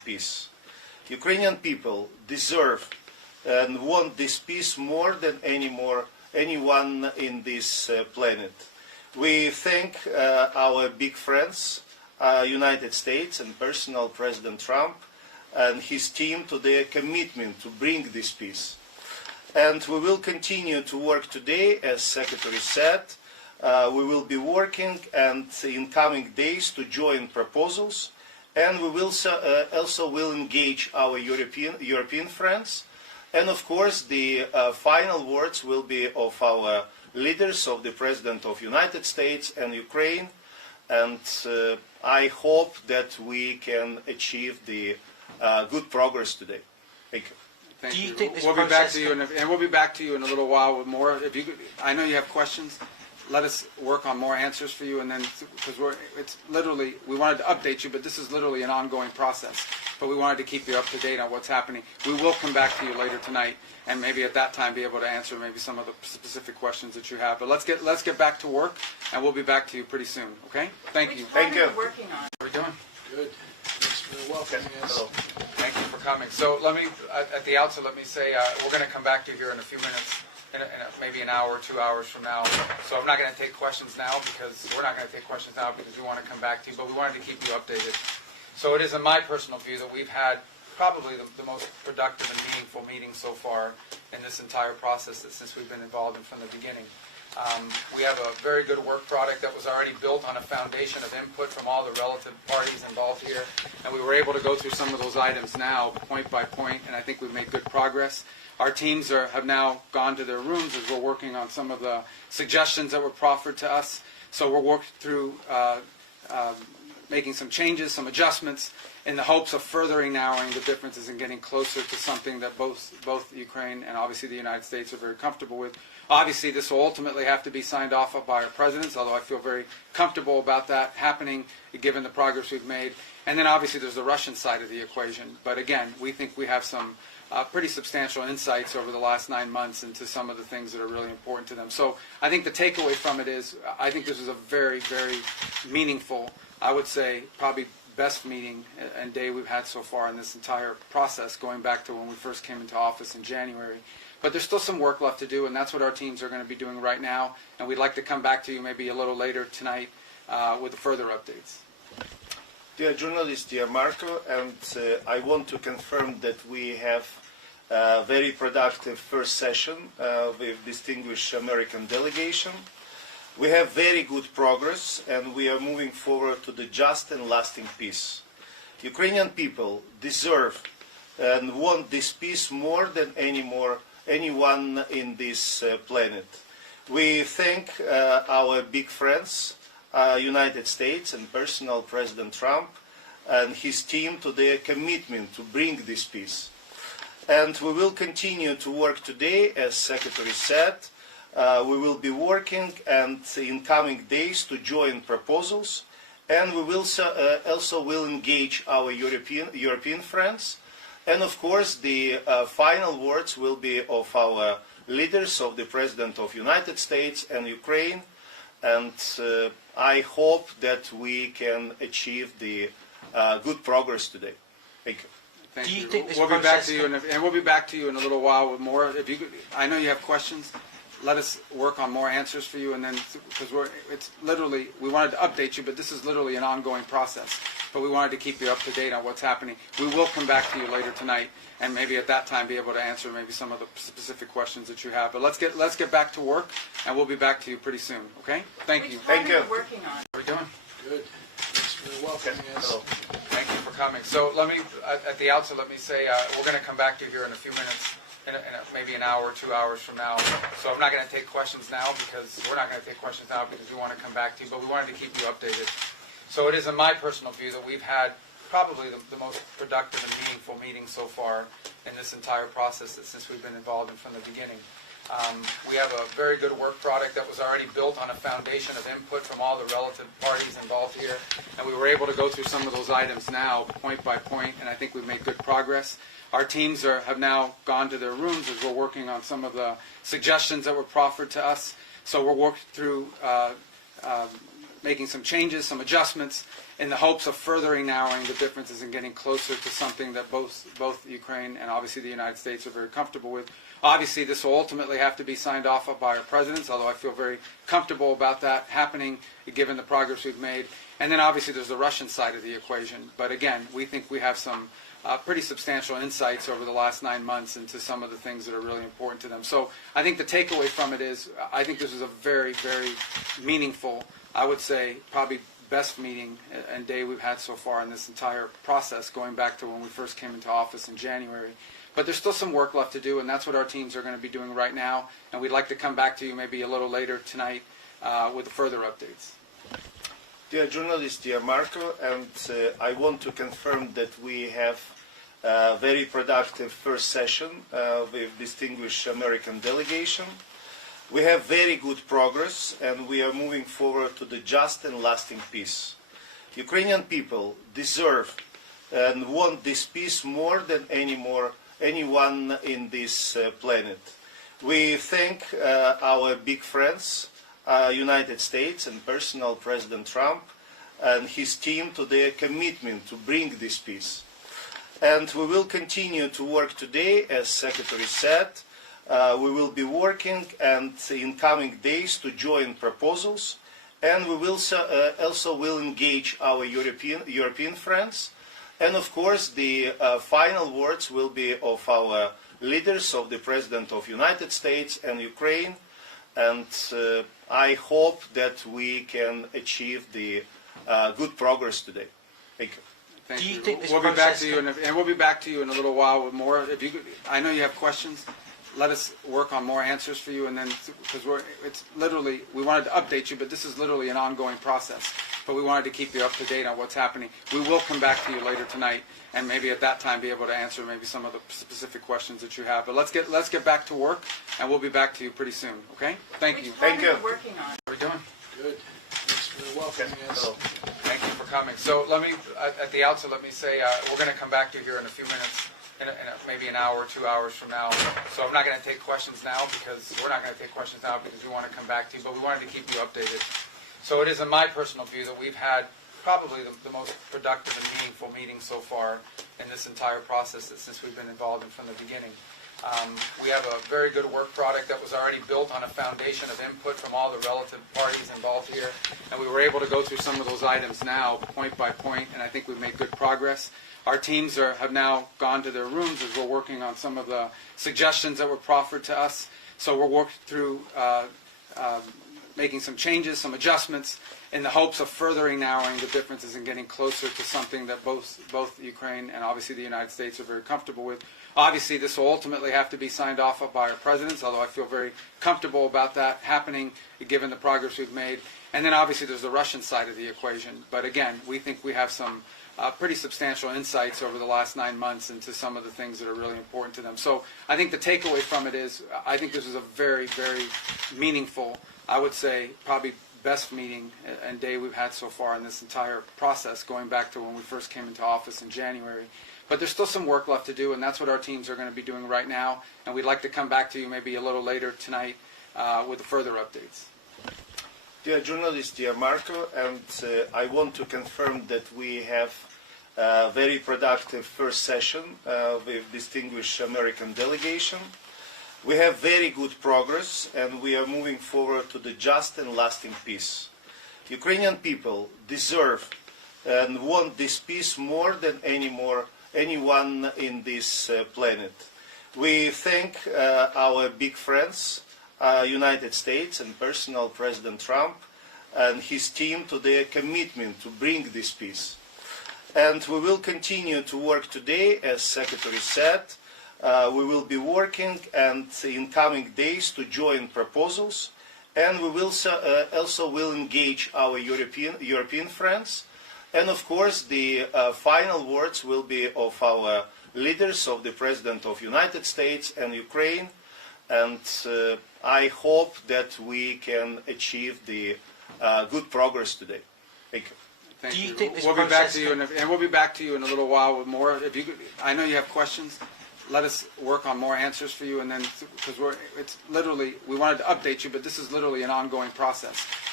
peace. Ukrainian people deserve and want this peace more than anyone in this planet. We thank our big friends, United States and personal President Trump and his team to their commitment to bring this peace. And we will continue to work today, as Secretary said. We will be working and in coming days to join proposals, and we will also will engage our European friends. And of course, the final words will be of our leaders, of the President of the United States and Ukraine. And I hope that we can achieve the good progress today. Thank you. Thank you. We'll be back to you, and we'll be back to you in a little while with more. If you, I know you have questions. Let us work on more answers for you, and then because it's literally we wanted to update you, but this is literally an ongoing process. But we wanted to keep you up to date on what's happening. We will come back to you later tonight, and maybe at that time be able to answer maybe some of the specific questions that you have. But let's get back to work, and we'll be back to you pretty soon. Okay? Thank you. Thank you. Working on. How are we doing? Good. Thanks for welcoming us. Thank you for coming. So let me, at the outset, let me say we're going to come back to you here in a few minutes, maybe an hour or 2 hours from now. So I'm not going to take questions now because we're not going to take questions now because we want to come back to you, but we wanted to keep you updated. So it is in my personal view that we've had probably the most productive and meaningful meeting so far in this entire process since we've been involved in from the beginning. We have a very good work product that was already built on a foundation of input from all the relative parties involved here, and we were able to go through some of those items now, point by point, and I think we've made good progress. Our teams have now gone to their rooms as we're working on some of the suggestions that were proffered to us. So we're working through making some changes, some adjustments, in the hopes of furthering narrowing the differences and getting closer to something that both Ukraine and obviously the United States are very comfortable with. Obviously, this will ultimately have to be signed off by our presidents, although I feel very comfortable about that happening, given the progress we've made. And then obviously there's the Russian side of the equation. But again, we think we have some pretty substantial insights over the last 9 months into some of the things that are really important to them. So I think the takeaway from it is I think this is a very, very meaningful, I would say probably best meeting and day we've had so far in this entire process, going back to when we first came into office in January. But there's still some work left to do, and that's what our teams are going to be doing right now. And we'd like to come back to you maybe a little later tonight with further updates. Dear journalist, dear Marco, and I want to confirm that we have a very productive first session with distinguished American delegation. We have very good progress, and we are moving forward to the just and lasting peace. Ukrainian people deserve and want this peace more than anyone in this planet. We thank our big friends, United States and personal President Trump and his team to their commitment to bring this peace. And we will continue to work today, as Secretary said. We will be working and in coming days to join proposals, and we will also will engage our European friends. And of course, the final words will be of our leaders, of the President of the United States and Ukraine. And I hope that we can achieve the good progress today. Thank you. Thank you. We'll be back to you, and we'll be back to you in a little while with more. If you, I know you have questions. Let us work on more answers for you, and then because it's literally we wanted to update you, but this is literally an ongoing process. But we wanted to keep you up to date on what's happening. We will come back to you later tonight, and maybe at that time be able to answer maybe some of the specific questions that you have. But let's get back to work, and we'll be back to you pretty soon. Okay? Thank you. Thank you. Working on. How are we doing? Good. Thanks for welcoming us. Thank you for coming. So let me, at the outset, let me say we're going to come back to you here in a few minutes, maybe an hour or 2 hours from now. So I'm not going to take questions now because we're not going to take questions now because we want to come back to you, but we wanted to keep you updated. So it is in my personal view that we've had probably the most productive and meaningful meeting so far in this entire process since we've been involved in from the beginning. We have a very good work product that was already built on a foundation of input from all the relative parties involved here, and we were able to go through some of those items now, point by point, and I think we've made good progress. Our teams have now gone to their rooms as we're working on some of the suggestions that were proffered to us. So we're working through making some changes, some adjustments, in the hopes of furthering narrowing the differences and getting closer to something that both Ukraine and obviously the United States are very comfortable with. Obviously, this will ultimately have to be signed off by our presidents, although I feel very comfortable about that happening, given the progress we've made. And then obviously there's the Russian side of the equation. But again, we think we have some pretty substantial insights over the last 9 months into some of the things that are really important to them. So I think the takeaway from it is, I think this is a very, very meaningful, I would say probably best meeting and day we've had so far in this entire process, going back to when we first came into office in January. But there's still some work left to do, and that's what our teams are going to be doing right now. And we'd like to come back to you maybe a little later tonight with further updates. Dear journalist, dear Marco, and I want to confirm that we have a very productive first session with distinguished American delegation. We have very good progress, and we are moving forward to the just and lasting peace. Ukrainian people deserve and want this peace more than anyone in this planet. We thank our big friends, United States and personal President Trump and his team to their commitment to bring this peace. And we will continue to work today, as Secretary said. We will be working and in coming days to join proposals, and we will also will engage our European friends. And of course, the final words will be of our leaders, of the President of the United States and Ukraine. And I hope that we can achieve the good progress today. Thank you. Thank Do you you. think this We'll be back process to you, and we'll be back to you in a little while with more. If you could, I know you have questions. Let us work on more answers for you, and then because it's literally, we wanted to update you, but this is literally an ongoing process. But we wanted to keep you up to date on what's happening. We will come back to you later tonight, and maybe at that time be able to answer maybe some of the specific questions that you have. But let's get back to work, and we'll be back to you pretty soon. Okay? Thank you. Thank you. Working on. How are we doing? Good. Thanks for welcoming us. Hello. Thank you for coming. So let me, at the outset, let me say we're going to come back to you here in a few minutes, maybe an hour, 2 hours from now. So I'm not going to take questions now because we're not going to take questions now because we want to come back to you, but we wanted to keep you updated. So it is in my personal view that we've had probably the most productive and meaningful meeting so far in this entire process since we've been involved in from the beginning. We have a very good work product that was already built on a foundation of input from all the relative parties involved here, and we were able to go through some of those items now, point by point, and I think we've made good progress. Our teams have now gone to their rooms as we're working on some of the suggestions that were proffered to us. So we're working through making some changes, some adjustments, in the hopes of furthering narrowing the differences and getting closer to something that both Ukraine and obviously the United States are very comfortable with. Obviously, this will ultimately have to be signed off by our presidents, although I feel very comfortable about that happening, given the progress we've made. And then obviously there's the Russian side of the equation. But again, we think we have some pretty substantial insights over the last 9 months into some of the things that are really important to them. So I think the takeaway from it is, I think this is a very, very meaningful, I would say probably best meeting and day we've had so far in this entire process, going back to when we first came into office in January. But there's still some work left to do, and that's what our teams are going to be doing right now. And we'd like to come back to you maybe a little later tonight with further updates. Dear journalist, dear Marco, and I want to confirm that we have a very productive first session with distinguished American delegation. We have very good progress, and we are moving forward to the just and lasting peace. Ukrainian people deserve and want this peace more than anyone in this planet. We thank our big friends, United States and personal President Trump and his team to their commitment to bring this peace. And we will continue to work today, as Secretary said. We will be working and in coming days to join proposals, and we will also will engage our European friends. And of course, the final words will be of our leaders, of the President of the United States and Ukraine. And I hope that we can achieve the good progress today. Thank you. Thank Do you you. think this we'll be back process to you, and we'll be back to you in a little while with more. If you could, I know you have questions. Let us work on more answers for you, and then because it's literally, we wanted to update you, but this is literally an ongoing process.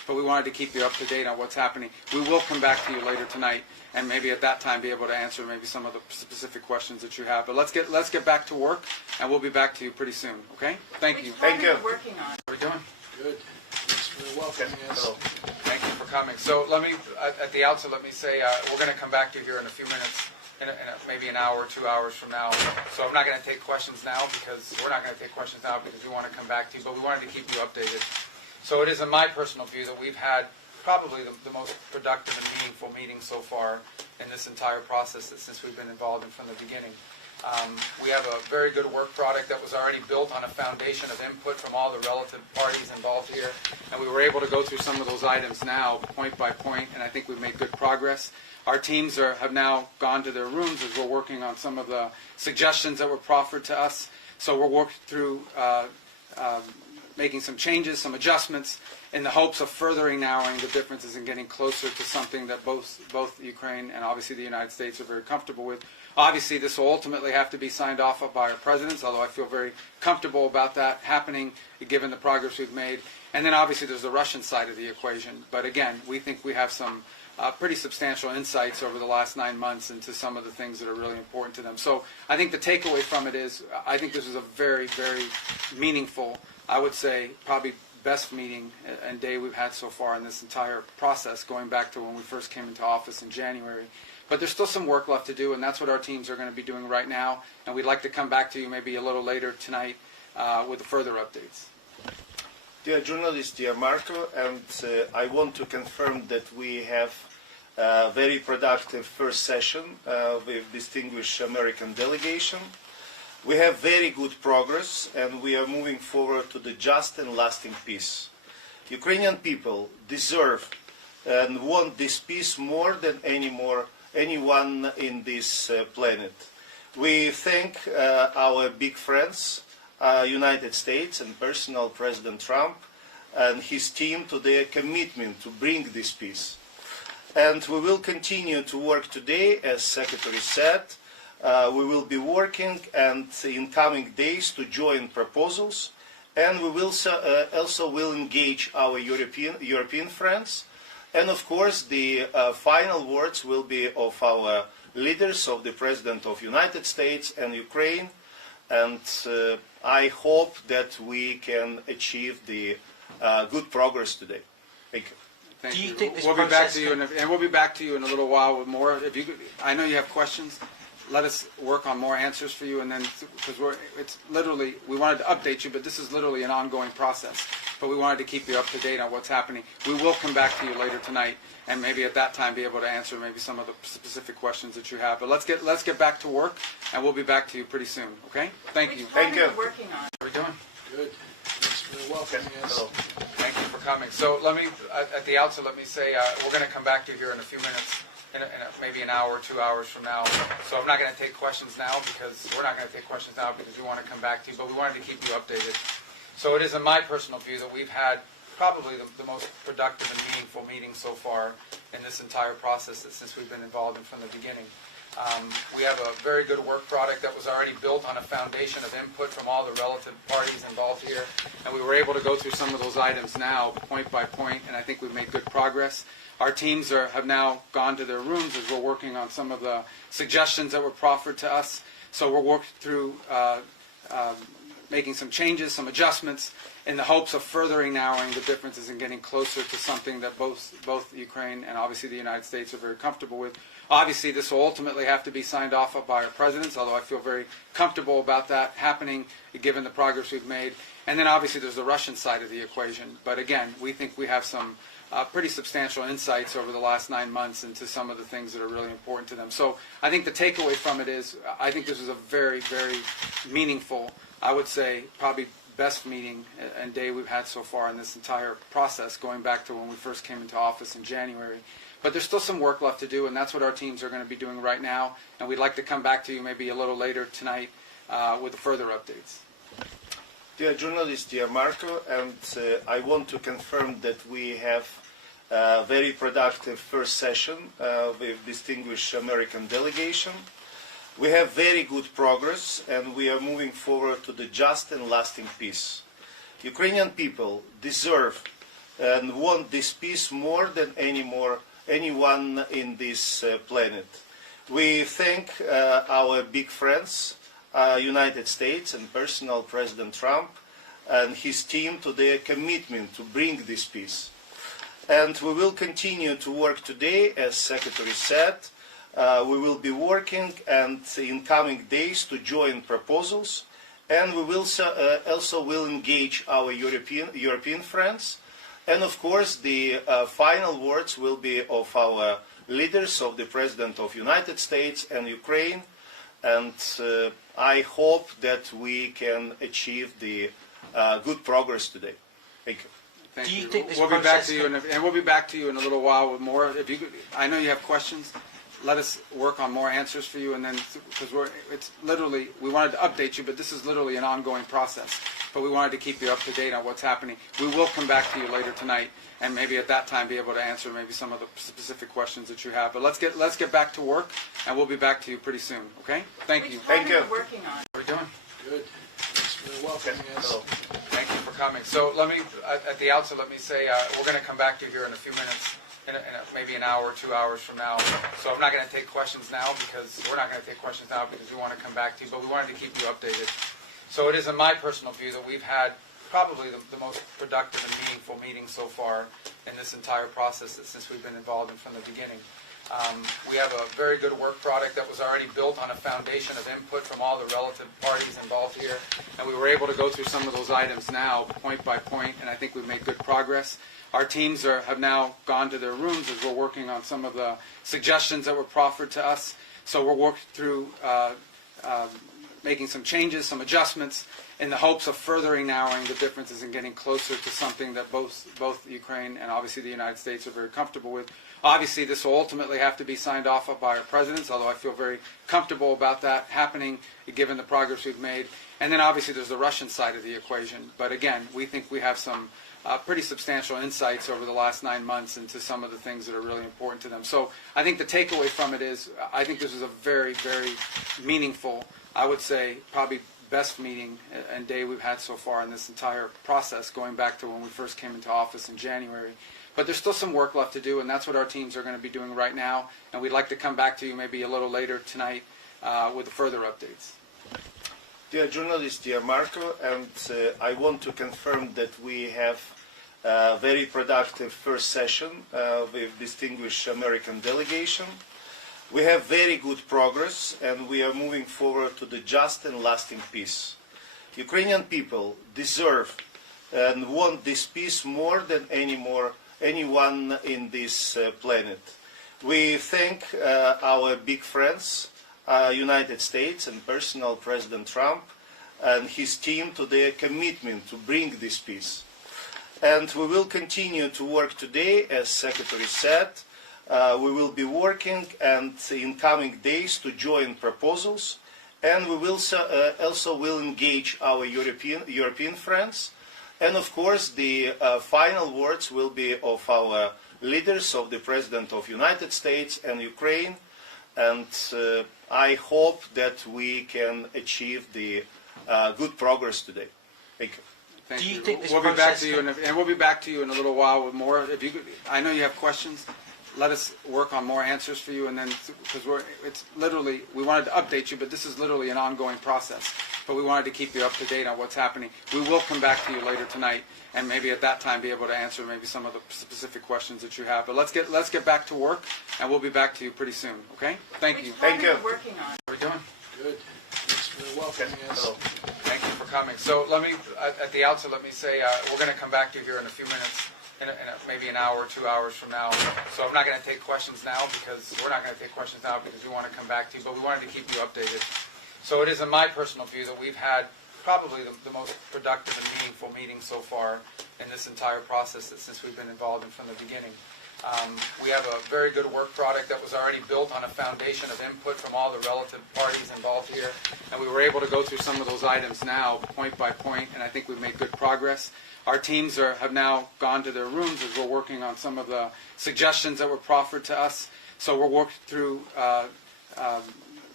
but we wanted to keep you up to date on what's happening. We will come back to you later tonight, and maybe at that time be able to answer maybe some of the specific questions that you have. But let's get back to work, and we'll be back to you pretty soon. Okay? Thank you. Thank you. Working on. How are we doing? Good. Thanks for the welcome. Yes. Hello. Thank you for coming. So let me, at the outset, let me say we're going to come back to you here in a few minutes, maybe an hour, 2 hours from now. So I'm not going to take questions now because we're not going to take questions now because we want to come back to you, but we wanted to keep you updated. So it is in my personal view that we've had probably the most productive and meaningful meeting so far in this entire process since we've been involved in from the beginning. We have a very good work product that was already built on a foundation of input from all the relative parties involved here, and we were able to go through some of those items now, point by point, and I think we've made good progress. Our teams have now gone to their rooms as we're working on some of the suggestions that were proffered to us. So we're working through making some changes, some adjustments, in the hopes of furthering narrowing the differences and getting closer to something that both Ukraine and obviously the United States are very comfortable with. Obviously, this will ultimately have to be signed off by our presidents, although I feel very comfortable about that happening, given the progress we've made. And then obviously there's the Russian side of the equation. But again, we think we have some pretty substantial insights over the last 9 months into some of the things that are really important to them. So I think the takeaway from it is I think this is a very, very meaningful, I would say probably best meeting and day we've had so far in this entire process, going back to when we first came into office in January. But there's still some work left to do, and that's what our teams are going to be doing right now. And we'd like to come back to you maybe a little later tonight with further updates. Dear journalist, dear Marco, and I want to confirm that we have a very productive first session with distinguished American delegation. We have very good progress, and we are moving forward to the just and lasting peace. Ukrainian people deserve and want this peace more than anyone in this planet. We thank our big friends, United States and personal President Trump and his team to their commitment to bring this peace. And we will continue to work today, as Secretary said. We will be working and in coming days to join proposals, and we will also will engage our European friends. And of course, the final words will be of our leaders, of the President of the United States and Ukraine. And I hope that we can achieve the good progress today. Thank you. Thank Do you you. think this we'll be back process to you, and we'll be back to you in a little while with more. If you, I know you have questions. Let us work on more answers for you, and then because it's literally we wanted to update you, but this is literally an ongoing process. But we wanted to keep you up to date on what's happening. We will come back to you later tonight, and maybe at that time be able to answer maybe some of the specific questions that you have. But let's get back to work, and we'll be back to you pretty soon. Okay? Thank you. Thank you. Working on. How are we doing? Good. Thanks for the welcome. Yes. Hello. Thank you for coming. So let me, at the outset, let me say we're going to come back to you here in a few minutes, maybe an hour, 2 hours from now. So I'm not going to take questions now because we're not going to take questions now because we want to come back to you, but we wanted to keep you updated. So it is in my personal view that we've had probably the most productive and meaningful meeting so far in this entire process since we've been involved in from the beginning. We have a very good work product that was already built on a foundation of input from all the relative parties involved here, and we were able to go through some of those items now, point by point, and I think we've made good progress. Our teams have now gone to their rooms as we're working on some of the suggestions that were proffered to us. So we're working through making some changes, some adjustments, in the hopes of furthering narrowing the differences and getting closer to something that both Ukraine and obviously the United States are very comfortable with. Obviously, this will ultimately have to be signed off by our presidents, although I feel very comfortable about that happening, given the progress we've made. And then obviously there's the Russian side of the equation. But again, we think we have some pretty substantial insights over the last 9 months into some of the things that are really important to them. So I think the takeaway from it is I think this is a very, very meaningful, I would say probably best meeting and day we've had so far in this entire process, going back to when we first came into office in January. But there's still some work left to do, and that's what our teams are going to be doing right now. And we'd like to come back to you maybe a little later tonight with further updates. Dear journalist, dear Marco, and I want to confirm that we have a very productive first session with distinguished American delegation. We have very good progress, and we are moving forward to the just and lasting peace. Ukrainian people deserve and want this peace more than anyone in this planet. We thank our big friends, United States and personal President Trump and his team to their commitment to bring this peace. And we will continue to work today, as Secretary said. We will be working and in coming days to join proposals, and we will also will engage our European friends. And of course, the final words will be of our leaders, of the President of the United States and Ukraine. And I hope that we can achieve the good progress today. Thank you. Thank Do you you. think this We'll be back process to you, and we'll be back to you in a little while with more. If you could, I know you have questions. Let us work on more answers for you, and then because it's literally we wanted to update you, but this is literally an ongoing process. But we wanted to keep you up to date on what's happening. We will come back to you later tonight, and maybe at that time be able to answer maybe some of the specific questions that you have. But let's get back to work, and we'll be back to you pretty soon. Okay? Thank you. Thank you. Working on. How are we doing? Good. Thanks for the welcome. Yes. Hello. Thank you for coming. So let me, at the outset, let me say we're going to come back to you here in a few minutes, maybe an hour, 2 hours from now. So I'm not going to take questions now because we're not going to take questions now because we want to come back to you, but we wanted to keep you updated. So it is in my personal view that we've had probably the most productive and meaningful meeting so far in this entire process since we've been involved in from the beginning. We have a very good work product that was already built on a foundation of input from all the relative parties involved here, and we were able to go through some of those items now, point by point, and I think we've made good progress. Our teams have now gone to their rooms as we're working on some of the suggestions that were proffered to us. So we're working through making some changes, some adjustments, in the hopes of furthering narrowing the differences and getting closer to something that both Ukraine and obviously the United States are very comfortable with. Obviously, this will ultimately have to be signed off by our presidents, although I feel very comfortable about that happening, given the progress we've made. And then obviously there's the Russian side of the equation. But again, we think we have some pretty substantial insights over the last 9 months into some of the things that are really important to them. So I think the takeaway from it is I think this is a very, very meaningful, I would say probably best meeting and day we've had so far in this entire process, going back to when we first came into office in January. But there's still some work left to do, and that's what our teams are going to be doing right now. And we'd like to come back to you maybe a little later tonight with further updates. Dear journalist, dear Marco, and I want to confirm that we have a very productive first session with distinguished American delegation. We have very good progress, and we are moving forward to the just and lasting peace. Ukrainian people deserve and want this peace more than anyone in this planet. We thank our big friends, United States and personal President Trump and his team to their commitment to bring this peace. And we will continue to work today, as Secretary said. We will be working and in coming days to join proposals, and we will also will engage our European friends. And of course, the final words will be of our leaders, of the President of the United States and Ukraine. And I hope that we can achieve the good progress today. Thank you. Thank Do you you. think this we'll be back process to you, and we'll be back to you in a little while with more. If you could, I know you have questions. Let us work on more answers for you, and then because it's literally we wanted to update you, but this is literally an ongoing process. But we wanted to keep you up to date on what's happening. We will come back to you later tonight, and maybe at that time be able to answer maybe some of the specific questions that you have. But let's get back to work, and we'll be back to you pretty soon. Okay? Thank you. Thank you. Working on. How are we doing? Good. Thanks for the welcome. Yes. Hello. Thank you for coming. So let me, at the outset, let me say we're going to come back to you here in a few minutes, maybe an hour, 2 hours from now. So I'm not going to take questions now because we're not going to take questions now because we want to come back to you, but we wanted to keep you updated. So it is in my personal view that we've had probably the most productive and meaningful meeting so far in this entire process since we've been involved in from the beginning. We have a very good work product that was already built on a foundation of input from all the relative parties involved here, and we were able to go through some of those items now, point by point, and I think we've made good progress. Our teams have now gone to their rooms as we're working on some of the suggestions that were proffered to us. So we're working through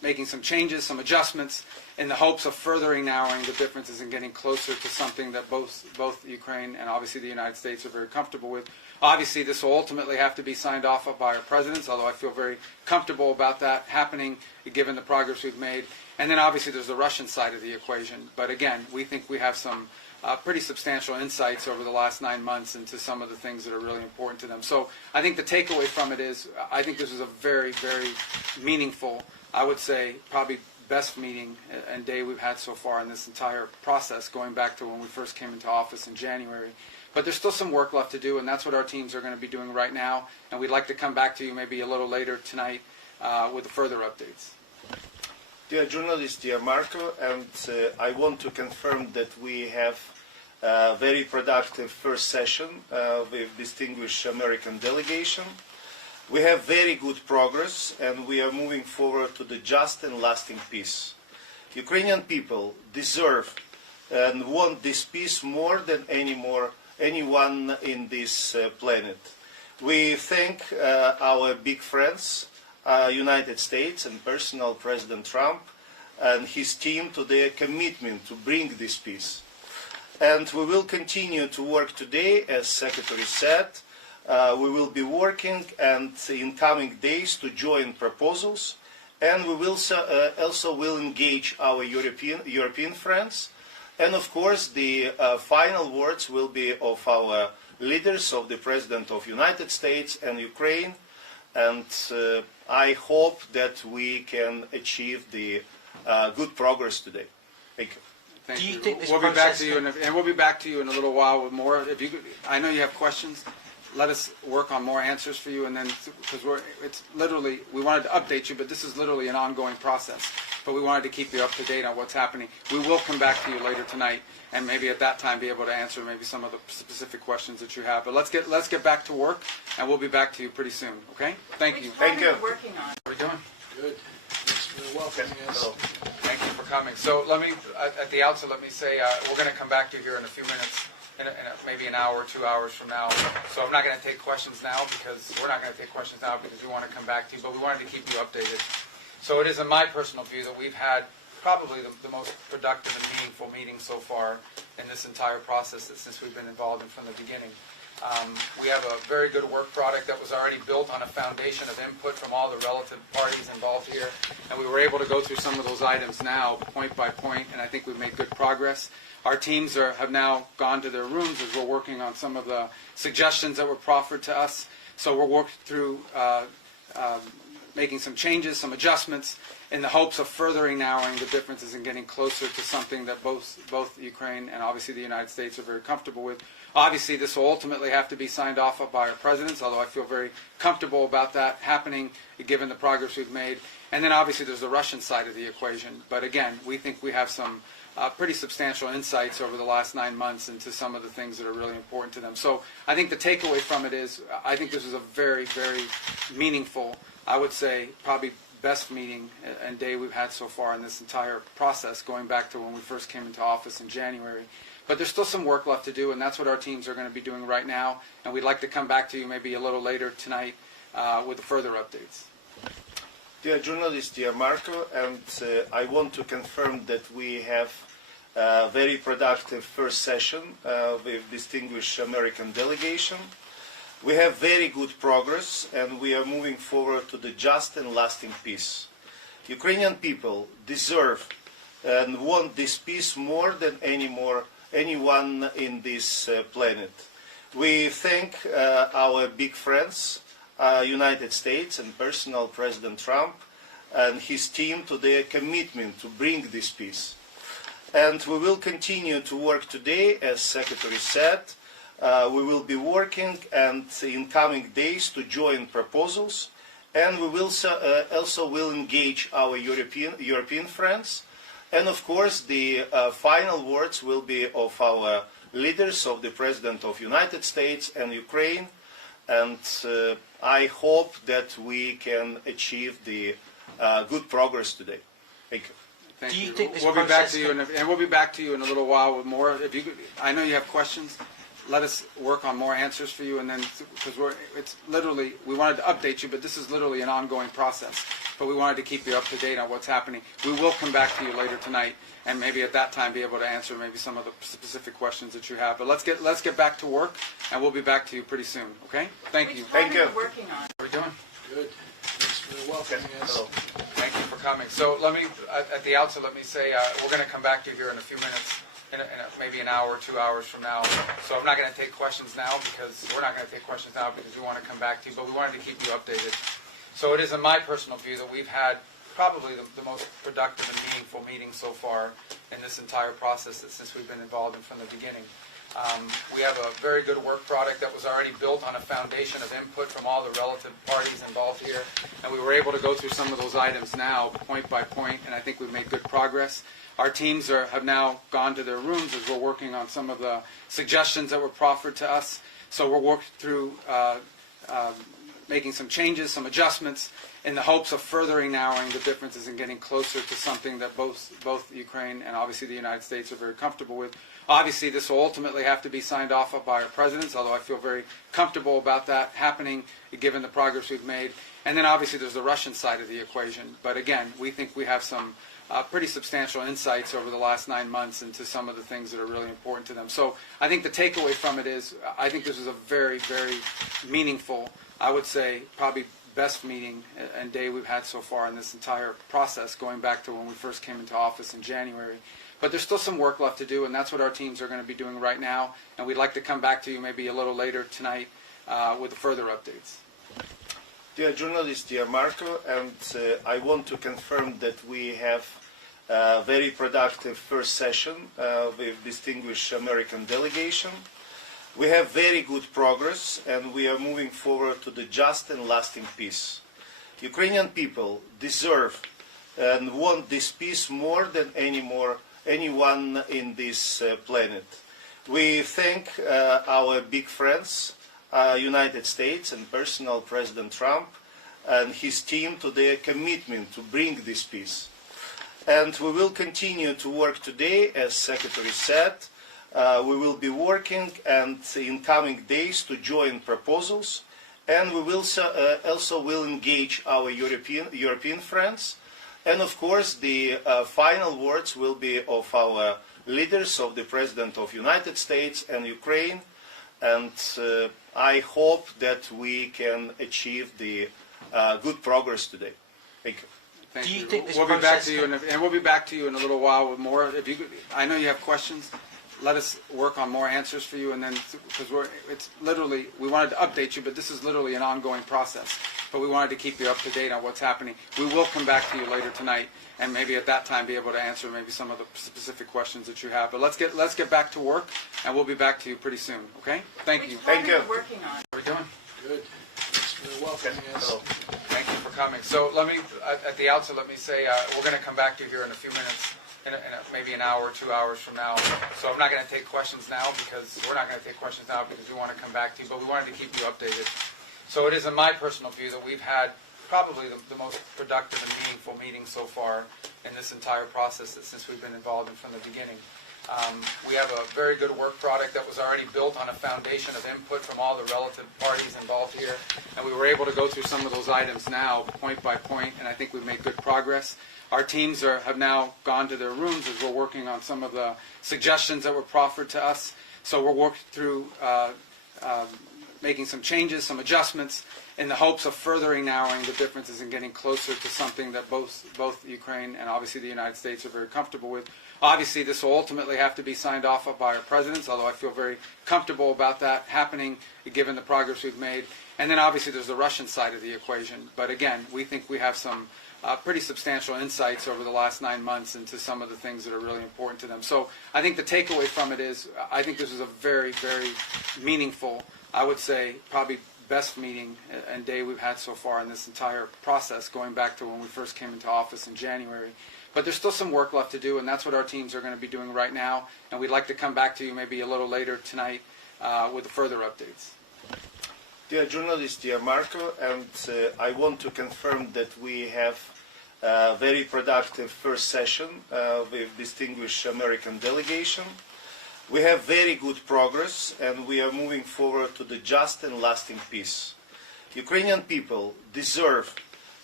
making some changes, some adjustments, in the hopes of furthering narrowing the differences and getting closer to something that both Ukraine and obviously the United States are very comfortable with. Obviously, this will ultimately have to be signed off by our presidents, although I feel very comfortable about that happening, given the progress we've made. And then obviously there's the Russian side of the equation. But again, we think we have some pretty substantial insights over the last 9 months into some of the things that are really important to them. So I think the takeaway from it is, I think this is a very, very meaningful, I would say probably best meeting and day we've had so far in this entire process, going back to when we first came into office in January. But there's still some work left to do, and that's what our teams are going to be doing right now. And we'd like to come back to you maybe a little later tonight with further updates. Dear journalist, dear Marco, and I want to confirm that we have a very productive first session with distinguished American delegation. We have very good progress, and we are moving forward to the just and lasting peace. Ukrainian people deserve and want this peace more than anyone in this planet. We thank our big friends, United States and personal President Trump and his team to their commitment to bring this peace. And we will continue to work today, as Secretary said. We will be working and in coming days to join proposals, and we will also will engage our European friends. And of course, the final words will be of our leaders, of the President of the United States and Ukraine. And I hope that we can achieve the good progress today. Thank you. Thank Do you you. think this We'll be back to process you, and we'll be back to you in a little while with more. If you, I know you have questions. Let us work on more answers for you, and then because it's literally, we wanted to update you, but this is literally an ongoing process. But we wanted to keep you up to date on what's happening. We will come back to you later tonight, and maybe at that time be able to answer maybe some of the specific questions that you have. But let's get back to work, and we'll be back to you pretty soon. Okay? Thank you. Thank you. Working on. What are we doing? Good. Thanks for welcoming us. Thank you for coming. So let me, at the outset, let me say we're going to come back to you here in a few minutes, in maybe an hour, 2 hours from now. So I'm not going to take questions now because we're not going to take questions now because we want to come back to you, but we wanted to keep you updated. So it is in my personal view that we've had probably the most productive and meaningful meeting so far in this entire process since we've been involved in from the beginning. We have a very good work product that was already built on a foundation of input from all the relative parties involved here, and we were able to go through some of those items now, point by point, and I think we've made good progress. Our teams have now gone to their rooms as we're working on some of the suggestions that were proffered to us. So we're working through making some changes, some adjustments, in the hopes of furthering narrowing the differences and getting closer to something that both Ukraine and obviously the United States are very comfortable with. Obviously, this will ultimately have to be signed off by our presidents, although I feel very comfortable about that happening, given the progress we've made. And then obviously there's the Russian side of the equation. But again, we think we have some pretty substantial insights over the last 9 months into some of the things that are really important to them. So I think the takeaway from it is, I think this is a very, very meaningful, I would say probably best meeting and day we've had so far in this entire process, going back to when we first came into office in January. But there's still some work left to do, and that's what our teams are going to be doing right now. And we'd like to come back to you maybe a little later tonight with further updates. Dear journalist, dear Marco, and I want to confirm that we have a very productive first session with distinguished American delegation. We have very good progress, and we are moving forward to the just and lasting peace. Ukrainian people deserve and want this peace more than anyone in this planet. We thank our big friends, United States and personal President Trump and his team to their commitment to bring this peace. And we will continue to work today, as Secretary said. We will be working and in coming days to join proposals, and we will also will engage our European friends. And of course, the final words will be of our leaders, of the President of the United States and Ukraine. And I hope that we can achieve the good progress today. Thank you. Thank Do you you. think this We'll be back process to you, and we'll be back to you in a little while with more. If you, I know you have questions. Let us work on more answers for you, and then because it's literally, we wanted to update you, but this is literally an ongoing process. But but we wanted to keep you up to date on what's happening. We will come back to you later tonight, and maybe at that time be able to answer maybe some of the specific questions that you have. But let's get back to work, and we'll be back to you pretty soon. Okay? Thank you. Thank you. Working on. How are we doing? Good. Thanks for welcoming us. Hello. Thank you for coming. So let me, at the outset, let me say we're going to come back to you here in a few minutes, maybe an hour, 2 hours from now. So I'm not going to take questions now because we're not going to take questions now because we want to come back to you, but we wanted to keep you updated. So it is in my personal view that we've had probably the most productive and meaningful meeting so far in this entire process since we've been involved in from the beginning. We have a very good work product that was already built on a foundation of input from all the relative parties involved here, and we were able to go through some of those items now, point by point, and I think we've made good progress. Our teams have now gone to their rooms as we're working on some of the suggestions that were proffered to us. So we're working through making some changes, some adjustments, in the hopes of furthering narrowing the differences and getting closer to something that both Ukraine and obviously the United States are very comfortable with. Obviously, this will ultimately have to be signed off by our presidents, although I feel very comfortable about that happening given the progress we've made. And then obviously there's the Russian side of the equation. But again, we think we have some pretty substantial insights over the last 9 months into some of the things that are really important to them. So I think the takeaway from it is I think this is a very, very meaningful, I would say probably best meeting and day we've had so far in this entire process, going back to when we first came into office in January. But there's still some work left to do, and that's what our teams are going to be doing right now. And we'd like to come back to you maybe a little later tonight with further updates. Dear journalist, dear Marco, and I want to confirm that we have a very productive first session with distinguished American delegation. We have very good progress, and we are moving forward to the just and lasting peace. Ukrainian people deserve and want this peace more than anyone in this planet. We thank our big friends, United States and personal President Trump and his team to their commitment to bring this peace. And we will continue to work today, as Secretary said. We will be working and in coming days to join proposals, and we will also will engage our European friends. And of course, the final words will be of our leaders, of the President of the United States and Ukraine. And I hope that we can achieve the good progress today. Thank you. Thank Do you you. think this we'll be back process to you, and we'll be back to you in a little while with more. If you, I know you have questions. Let us work on more answers for you, and then because it's literally we wanted to update you, but this is literally an ongoing process. But we wanted to keep you up to date on what's happening. We will come back to you later tonight, and maybe at that time be able to answer maybe some of the specific questions that you have. But let's get back to work, and we'll be back to you pretty soon. Okay? Thank you. Thank you. Working on. How are we doing? Good. Thanks for welcoming us. Hello. Thank you for coming. So let me, at the outset, let me say we're going to come back to you here in a few minutes, maybe an hour, 2 hours from now. So I'm not going to take questions now because we're not going to take questions now because we want to come back to you, but we wanted to keep you updated. So it is in my personal view that we've had probably the most productive and meaningful meeting so far in this entire process since we've been involved in from the beginning. We have a very good work product that was already built on a foundation of input from all the relative parties involved here, and we were able to go through some of those items now, point by point, and I think we've made good progress. Our teams have now gone to their rooms as we're working on some of the suggestions that were proffered to us. So we're working through making some changes, some adjustments, in the hopes of furthering narrowing the differences and getting closer to something that both Ukraine and obviously the United States are very comfortable with. Obviously, this will ultimately have to be signed off by our presidents, although I feel very comfortable about that happening given the progress we've made. And then obviously there's the Russian side of the equation. But again, we think we have some pretty substantial insights over the last 9 months into some of the things that are really important to them. So I think the takeaway from it is I think this is a very, very meaningful, I would say probably best meeting and day we've had so far in this entire process, going back to when we first came into office in January. But there's still some work left to do, and that's what our teams are going to be doing right now. And we'd like to come back to you maybe a little later tonight with further updates. Dear journalist, dear Marco, and I want to confirm that we have a very productive first session with distinguished American delegation. We have very good progress, and we are moving forward to the just and lasting peace. Ukrainian people deserve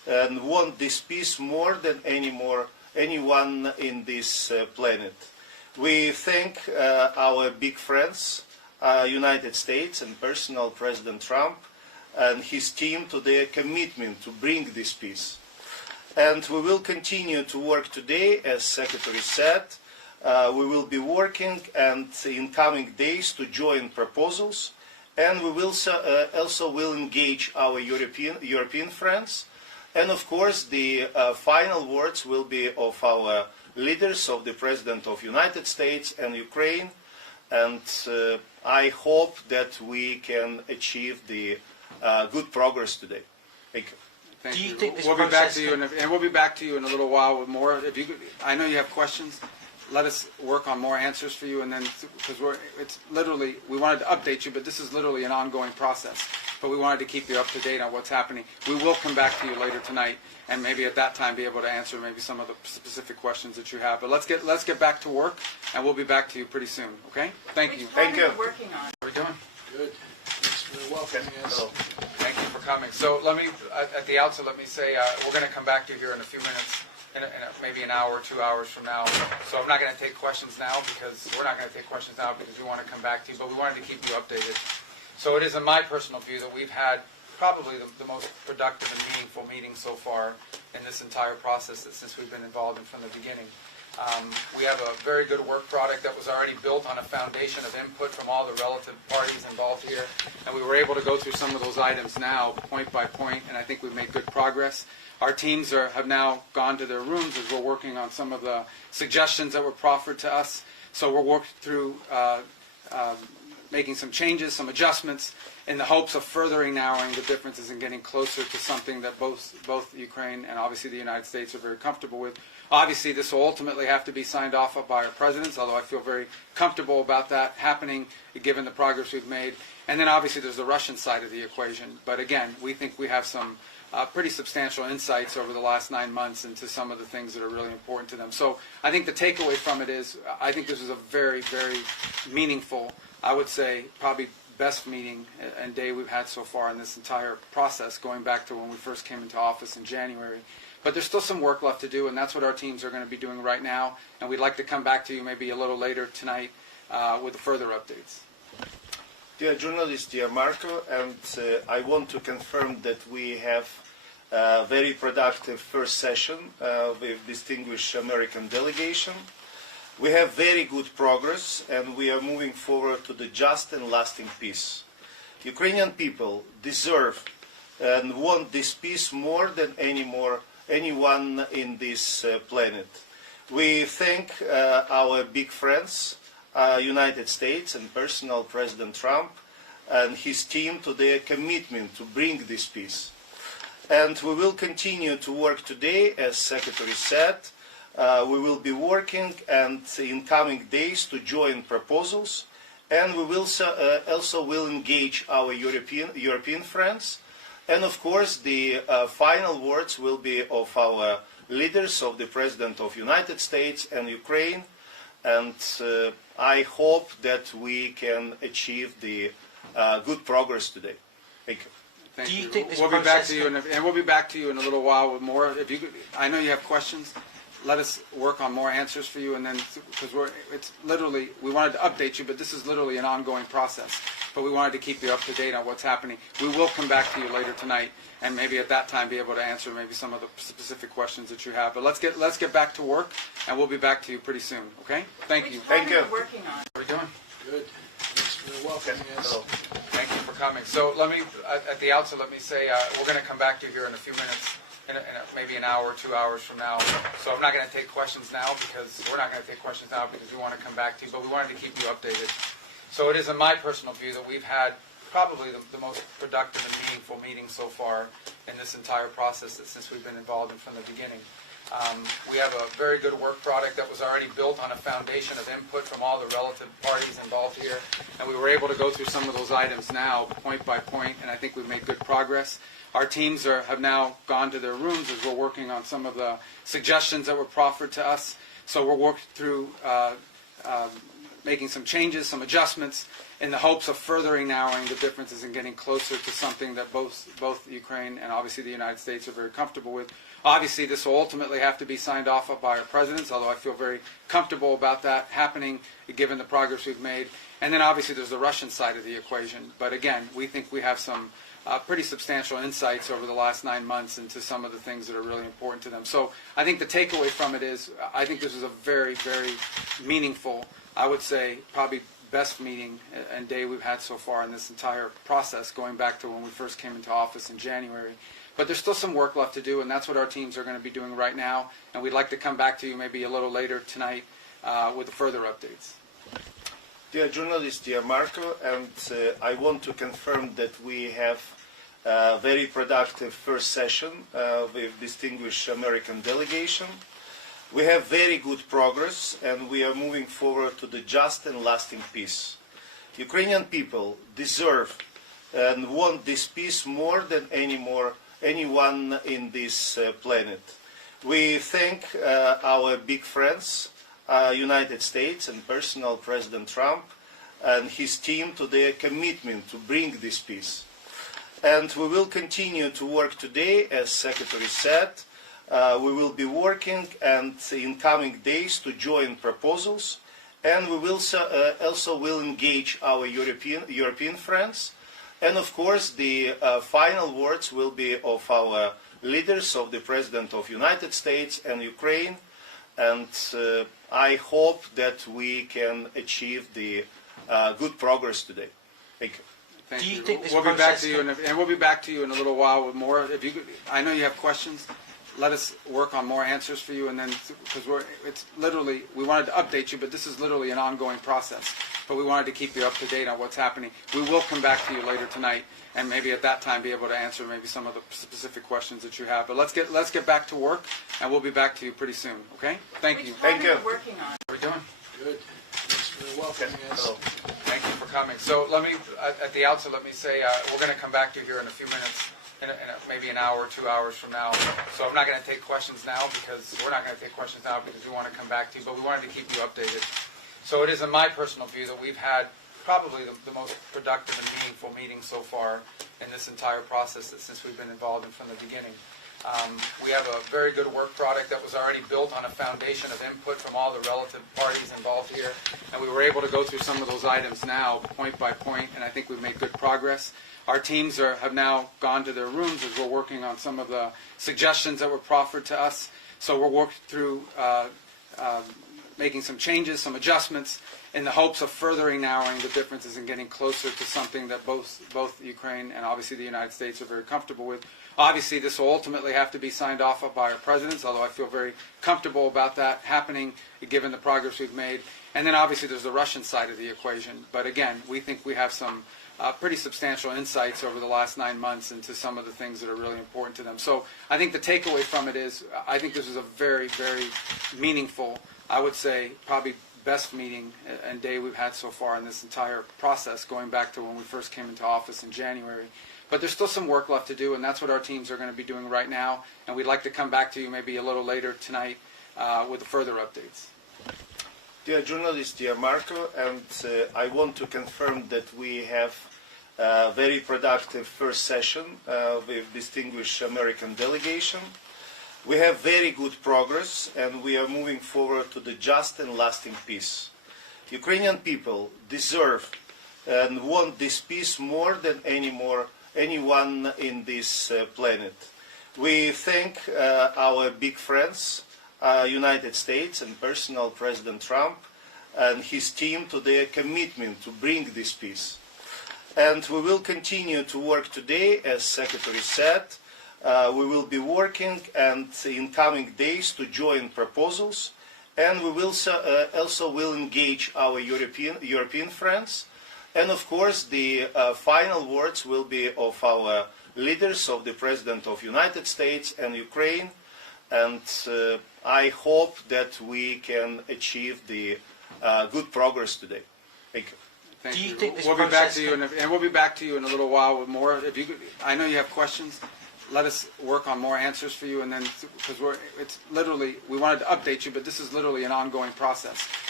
and want this peace more than anyone in this planet. We thank our big friends, United States and personal President Trump and his team to their commitment to bring this peace. And we will continue to work today, as Secretary said. We will be working and in coming days to join proposals, and we will also will engage our European friends. And of course, the final words will be of our leaders, of the President of the United States and Ukraine. And I hope that we can achieve the good progress today. Thank you. Thank Do you you. think this We'll be back process to you, and we'll be back to you in a little while with more. If you, I know you have questions. Let us work on more answers for you, and then because it's literally we wanted to update you, but this is literally an ongoing process. But we wanted to keep you up to date on what's happening. We will come back to you later tonight, and maybe at that time be able to answer maybe some of the specific questions that you have. But let's get back to work, and we'll be back to you pretty soon. Okay? Thank you. Thank you. Working on. How are we doing? Good. Thanks for welcoming us. Thank you for coming. So let me, at the outset, let me say we're going to come back to you here in a few minutes, maybe an hour, 2 hours from now. So I'm not going to take questions now because we're not going to take questions now because we want to come back to you, but we wanted to keep you updated. So it is in my personal view that we've had probably the most productive and meaningful meeting so far in this entire process since we've been involved in from the beginning. We have a very good work product that was already built on a foundation of input from all the relative parties involved here, and we were able to go through some of those items now, point by point, and I think we've made good progress. Our teams have now gone to their rooms as we're working on some of the suggestions that were proffered to us. So we're working through making some changes, some adjustments, in the hopes of furthering narrowing the differences and getting closer to something that both Ukraine and obviously the United States are very comfortable with. Obviously, this will ultimately have to be signed off by our presidents, although I feel very comfortable about that happening, given the progress we've made. And then obviously there's the Russian side of the equation. But again, we think we have some pretty substantial insights over the last 9 months into some of the things that are really important to them. So I think the takeaway from it is I think this is a very, very meaningful, I would say probably best meeting and day we've had so far in this entire process, going back to when we first came into office in January. But there's still some work left to do, and that's what our teams are going to be doing right now. And we'd like to come back to you maybe a little later tonight with further updates. Dear journalist, dear Marco, and I want to confirm that we have a very productive first session with distinguished American delegation. We have very good progress, and we are moving forward to the just and lasting peace. Ukrainian people deserve and want this peace more than anyone in this planet. We thank our big friends, United States and personal President Trump and his team to their commitment to bring this peace. And we will continue to work today, as Secretary said. We will be working and in coming days to join proposals, and we will also will engage our European friends. And of course, the final words will be of our leaders, of the President of the United States and Ukraine. And I hope that we can achieve the good progress today. Thank you. Thank Do you you. think this We'll be back process to you, and we'll be back to you in a little while with more. If you, I know you have questions. Let us work on more answers for you, and then because it's literally we wanted to update you, but this is literally an ongoing process. But we wanted to keep you up to date on what's happening. We will come back to you later tonight, and maybe at that time be able to answer maybe some of the specific questions that you have. But let's get back to work, and we'll be back to you pretty soon. Okay? Thank you. Thank you. Working on. How are we doing? Good. Thanks for welcoming us. Thank you for coming. So let me, at the outset, let me say we're going to come back to you here in a few minutes, maybe an hour, 2 hours from now. So I'm not going to take questions now because we're not going to take questions now because we want to come back to you, but we wanted to keep you updated. So it is in my personal view that we've had probably the most productive and meaningful meeting so far in this entire process since we've been involved in from the beginning. We have a very good work product that was already built on a foundation of input from all the relative parties involved here, and we were able to go through some of those items now, point by point, and I think we've made good progress. Our teams have now gone to their rooms as we're working on some of the suggestions that were proffered to us. So we're working through making some changes, some adjustments, in the hopes of furthering narrowing the differences and getting closer to something that both Ukraine and obviously the United States are very comfortable with. Obviously, this will ultimately have to be signed off by our presidents, although I feel very comfortable about that happening, given the progress we've made. And then obviously there's the Russian side of the equation. But again, we think we have some pretty substantial insights over the last 9 months into some of the things that are really important to them. So I think the takeaway from it is, I think this is a very, very meaningful, I would say probably best meeting and day we've had so far in this entire process, going back to when we first came into office in January. But there's still some work left to do, and that's what our teams are going to be doing right now. And we'd like to come back to you maybe a little later tonight with further updates. Dear journalist, dear Marco, and I want to confirm that we have a very productive first session with distinguished American delegation. We have very good progress, and we are moving forward to the just and lasting peace. Ukrainian people deserve and want this peace more than anyone in this planet. We thank our big friends, United States and personal President Trump and his team to their commitment to bring this peace. And we will continue to work today, as Secretary said. We will be working and in coming days to join proposals, and we will also will engage our European friends. And of course, the final words will be of our leaders, of the President of the United States and Ukraine. And I hope that we can achieve the good progress today. Thank you. Thank Do you you. think this we'll be back process to you, and we'll be back to you in a little while with more. If you, I know you have questions. Let us work on more answers for you, and then because it's literally, we wanted to update you, but this is literally an ongoing process. But we wanted to keep you up to date on what's happening. We will come back to you later tonight, and maybe at that time be able to answer maybe some of the specific questions that you have. But let's get back to work, and we'll be back to you pretty soon. Okay? Thank you. Thank you. Working on. How are we doing? Good. Thanks for welcoming us. Hello. Thank you for coming. So let me, at the outset, let me say we're going to come back to you here in a few minutes, maybe an hour, 2 hours from now. So I'm not going to take questions now because we're not going to take questions now because we want to come back to you, but we wanted to keep you updated. So it is in my personal view that we've had probably the most productive and meaningful meeting so far in this entire process since we've been involved in from the beginning. We have a very good work product that was already built on a foundation of input from all the relative parties involved here, and we were able to go through some of those items now, point by point, and I think we've made good progress. Our teams have now gone to their rooms as we're working on some of the suggestions that were proffered to us. So we're working through making some changes, some adjustments, in the hopes of furthering narrowing the differences and getting closer to something that both Ukraine and obviously the United States are very comfortable with. Obviously, this will ultimately have to be signed off by our presidents, although I feel very comfortable about that happening, given the progress we've made. And then obviously there's the Russian side of the equation. But again, we think we have some pretty substantial insights over the last 9 months into some of the things that are really important to them. So I think the takeaway from it is, I think this is a very, very meaningful, I would say probably best meeting and day we've had so far in this entire process, going back to when we first came into office in January. But there's still some work left to do, and that's what our teams are going to be doing right now. And we'd like to come back to you maybe a little later tonight with further updates. Dear journalist, dear Marco, and I want to confirm that we have a very productive first session with distinguished American delegation. We have very good progress, and we are moving forward to the just and lasting peace. Ukrainian people deserve and want this peace more than anyone in this planet. We thank our big friends, United States and personal President Trump and his team to their commitment to bring this peace. And we will continue to work today, as Secretary said. We will be working and in coming days to join proposals, and we will also will engage our European friends. And of course, the final words will be of our leaders, of the President of the United States and Ukraine. And I hope that we can achieve the good progress today. Thank you. Thank Do you you. think this we'll be back process to you, and we'll be back to you in a little while with more. If you, I know you have questions. Let us work on more answers for you, and then because it's literally, we wanted to update you, but this is literally an ongoing process.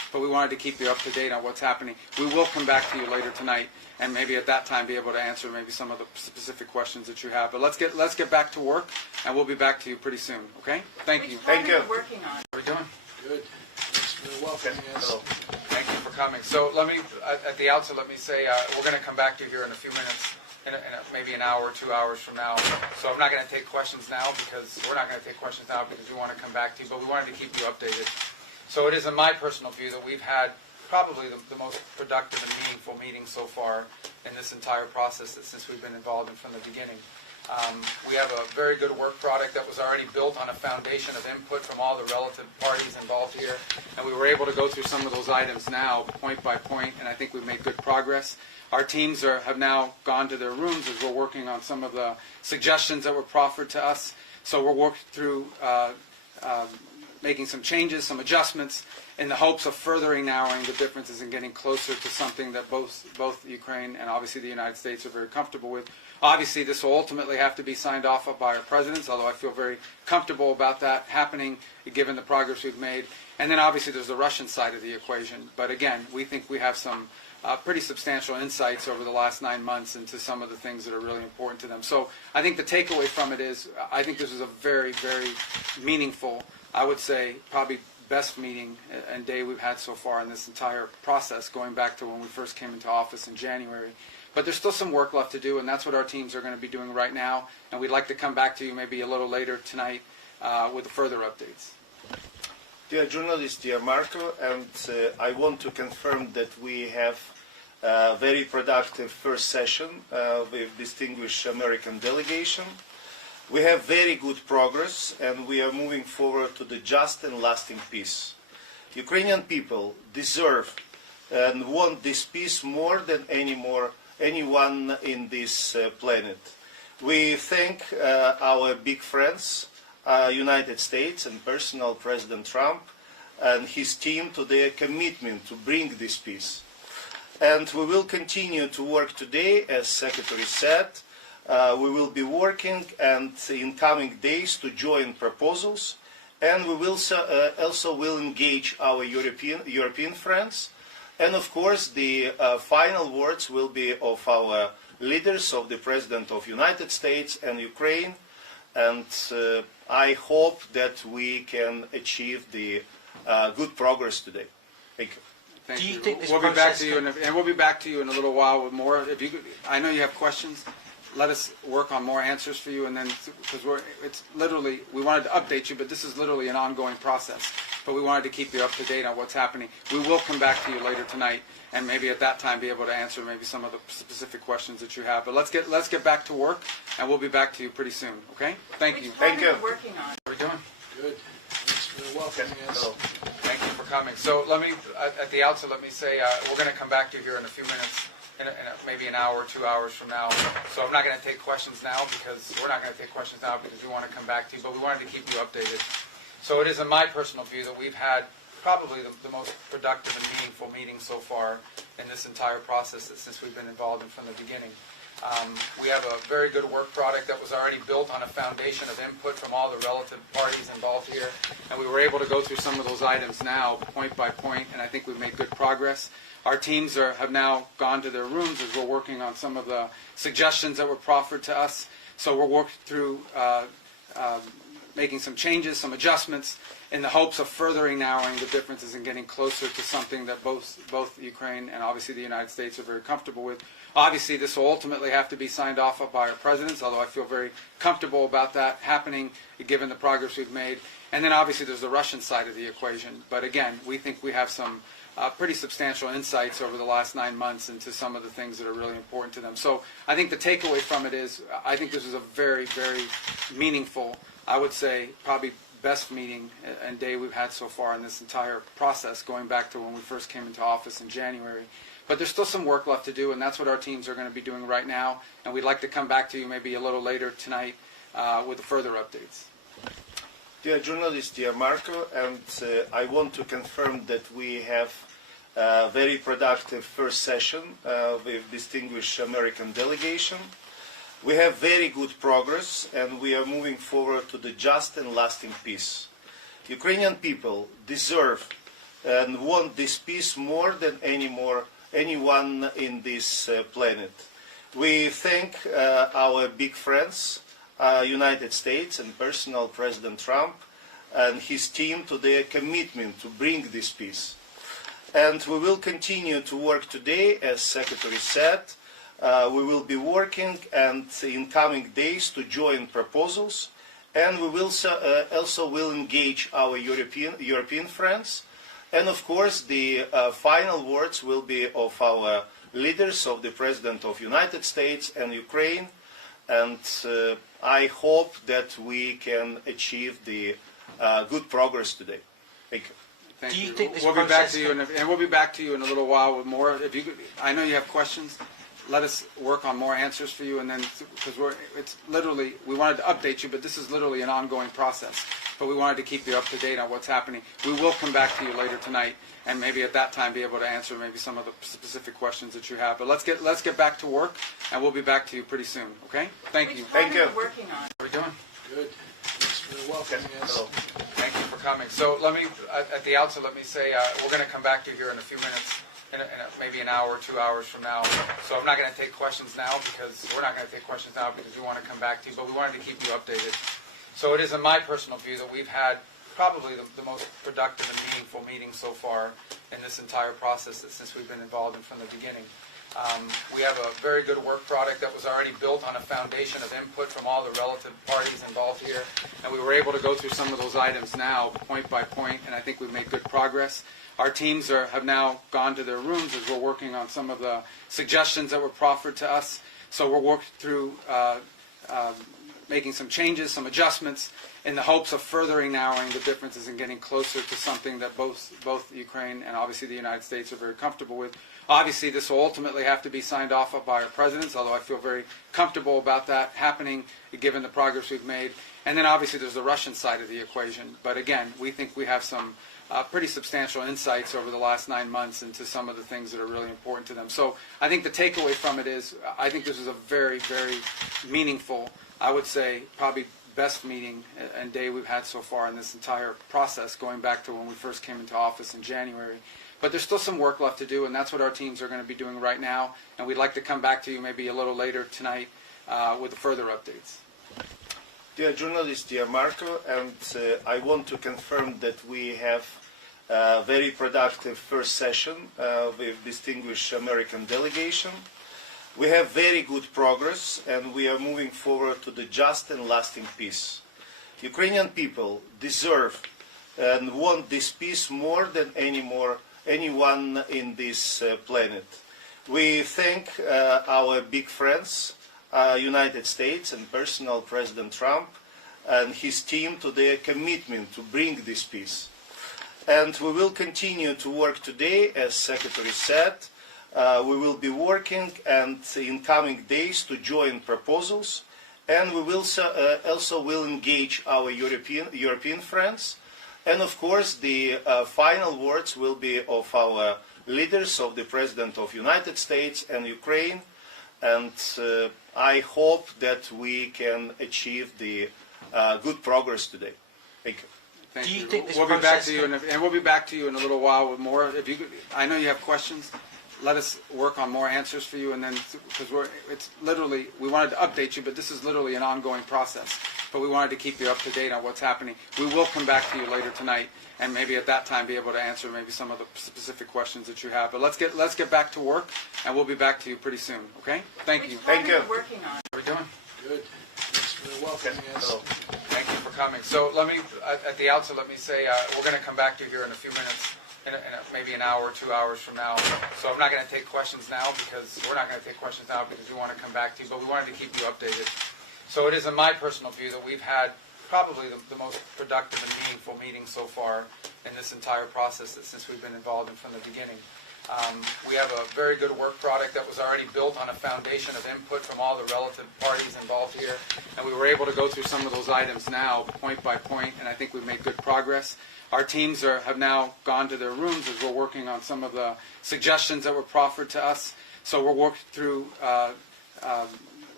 but we wanted to keep you up to date on what's happening. We will come back to you later tonight, and maybe at that time be able to answer maybe some of the specific questions that you have. But let's get back to work, and we'll be back to you pretty soon. Okay? Thank you. Thank you. Working on. How are you doing? Good. Thanks for welcoming us. Thank you for coming. So let me, at the outset, let me say we're going to come back to you here in a few minutes, maybe an hour or 2 hours from now. So I'm not going to take questions now because we're not going to take questions now because we want to come back to you, but we wanted to keep you updated. So it is in my personal view that we've had probably the most productive and meaningful meeting so far in this entire process since we've been involved in from the beginning. We have a very good work product that was already built on a foundation of input from all the relative parties involved here, and we were able to go through some of those items now, point by point, and I think we've made good progress. Our teams have now gone to their rooms as we're working on some of the suggestions that were proffered to us. So we're working through making some changes, some adjustments, in the hopes of furthering narrowing the differences and getting closer to something that both Ukraine and obviously the United States are very comfortable with. Obviously, this will ultimately have to be signed off by our presidents, although I feel very comfortable about that happening, given the progress we've made. And then obviously there's the Russian side of the equation. But again, we think we have some pretty substantial insights over the last 9 months into some of the things that are really important to them. So I think the takeaway from it is I think this is a very, very meaningful, I would say probably best meeting and day we've had so far in this entire process, going back to when we first came into office in January. But there's still some work left to do, and that's what our teams are going to be doing right now. And we'd like to come back to you maybe a little later tonight with further updates. Dear journalist, dear Marco, and I want to confirm that we have a very productive first session with distinguished American delegation. We have very good progress, and we are moving forward to the just and lasting peace. Ukrainian people deserve and want this peace more than anyone in this planet. We thank our big friends, United States and personal President Trump and his team to their commitment to bring this peace. And we will continue to work today, as Secretary said. We will be working and in coming days to join proposals, and we will also will engage our European friends. And of course, the final words will be of our leaders, of the President of the United States and Ukraine. And I hope that we can achieve the good progress today. Thank you. Thank Do you you. think this we'll be back process to you, and we'll be back to you in a little while with more. If you, I know you have questions. Let us work on more answers for you, and then because it's literally we wanted to update you, but this is literally an ongoing process. But we wanted to keep you up to date on what's happening. We will come back to you later tonight, and maybe at that time be able to answer maybe some of the specific questions that you have. But let's get back to work, and we'll be back to you pretty soon. Okay? Thank you. Thank you. Working on. How are we doing? Good. Thanks for welcoming us. Thank you for coming. So let me, at the outset, let me say we're going to come back to you here in a few minutes, maybe an hour or 2 hours from now. So I'm not going to take questions now because we're not going to take questions now because we want to come back to you, but we wanted to keep you updated. So it is in my personal view that we've had probably the most productive and meaningful meeting so far in this entire process since we've been involved in from the beginning. We have a very good work product that was already built on a foundation of input from all the relative parties involved here, and we were able to go through some of those items now, point by point, and I think we've made good progress. Our teams have now gone to their rooms as we're working on some of the suggestions that were proffered to us. So we're working through making some changes, some adjustments, in the hopes of furthering narrowing the differences and getting closer to something that both Ukraine and obviously the United States are very comfortable with. Obviously, this will ultimately have to be signed off by our presidents, although I feel very comfortable about that happening, given the progress we've made. And then obviously there's the Russian side of the equation. But again, we think we have some pretty substantial insights over the last 9 months into some of the things that are really important to them. So I think the takeaway from it is I think this is a very, very meaningful, I would say probably best meeting and day we've had so far in this entire process, going back to when we first came into office in January. But there's still some work left to do, and that's what our teams are going to be doing right now. And we'd like to come back to you maybe a little later tonight with further updates. Dear journalist, dear Marco, and I want to confirm that we have a very productive first session with distinguished American delegation. We have very good progress, and we are moving forward to the just and lasting peace. Ukrainian people deserve and want this peace more than anyone in this planet. We thank our big friends, United States and personal President Trump and his team to their commitment to bring this peace. And we will continue to work today, as Secretary said. We will be working and in coming days to join proposals, and we will also will engage our European friends. And of course, the final words will be of our leaders, of the President of the United States and Ukraine. And I hope that we can achieve the good progress today. Thank you. Thank Do you you. think this we'll be back process to you, and we'll be back to you in a little while with more. If you, I know you have questions. Let us work on more answers for you, and then because it's literally we wanted to update you, but this is literally an ongoing process. But we wanted to keep you up to date on what's happening. We will come back to you later tonight, and maybe at that time be able to answer maybe some of the specific questions that you have. But let's get back to work, and we'll be back to you pretty soon. Okay? Thank you. Thank you. Working on. How are we doing? Good. Thanks for welcoming us. Hello. Thank you for coming. So let me, at the outset, let me say we're going to come back to you here in a few minutes, maybe an hour, 2 hours from now. So I'm not going to take questions now because we're not going to take questions now because we want to come back to you, but we wanted to keep you updated. So it is in my personal view that we've had probably the most productive and meaningful meeting so far in this entire process since we've been involved in from the beginning. We have a very good work product that was already built on a foundation of input from all the relative parties involved here, and we were able to go through some of those items now, point by point, and I think we've made good progress. Our teams have now gone to their rooms as we're working on some of the suggestions that were proffered to us. So we're working through making some changes, some adjustments, in the hopes of furthering narrowing the differences and getting closer to something that both Ukraine and obviously the United States are very comfortable with. Obviously, this will ultimately have to be signed off by our presidents, although I feel very comfortable about that happening, given the progress we've made. And then obviously there's the Russian side of the equation. But again, we think we have some pretty substantial insights over the last 9 months into some of the things that are really important to them. So I think the takeaway from it is I think this is a very, very meaningful, I would say probably best meeting and day we've had so far in this entire process, going back to when we first came into office in January. But there's still some work left to do, and that's what our teams are going to be doing right now. And we'd like to come back to you maybe a little later tonight with further updates. Dear journalist, dear Marco, and I want to confirm that we have a very productive first session with distinguished American delegation. We have very good progress, and we are moving forward to the just and lasting peace. Ukrainian people deserve and want this peace more than anyone in this planet. We thank our big friends, United States and personal President Trump and his team to their commitment to bring this peace. And we will continue to work today, as Secretary said. We will be working and in coming days to join proposals, and we will also will engage our European friends. And of course, the final words will be of our leaders, of the President of the United States and Ukraine. And I hope that we can achieve the good progress today. Thank you. Thank Do you you. think this we'll be back process to you, and we'll be back to you in a little while with more. If you, I know you have questions. Let us work on more answers for you, and then because it's literally we wanted to update you, but this is literally an ongoing process. But we wanted to keep you up to date on what's happening. We will come back to you later tonight, and maybe at that time be able to answer maybe some of the specific questions that you have. But let's get back to work, and we'll be back to you pretty soon. Okay? Thank you. Thank you. Working on. How are we doing? Good. Thanks for welcoming us. Hello. Thank you for coming. So let me, at the outset, let me say we're going to come back to you here in a few minutes, maybe an hour, 2 hours from now. So I'm not going to take questions now because we're not going to take questions now because we want to come back to you, but we wanted to keep you updated. So it is in my personal view that we've had probably the most productive and meaningful meeting so far in this entire process since we've been involved in from the beginning. We have a very good work product that was already built on a foundation of input from all the relative parties involved here, and we were able to go through some of those items now, point by point, and I think we've made good progress. Our teams have now gone to their rooms as we're working on some of the suggestions that were proffered to us. So we're working through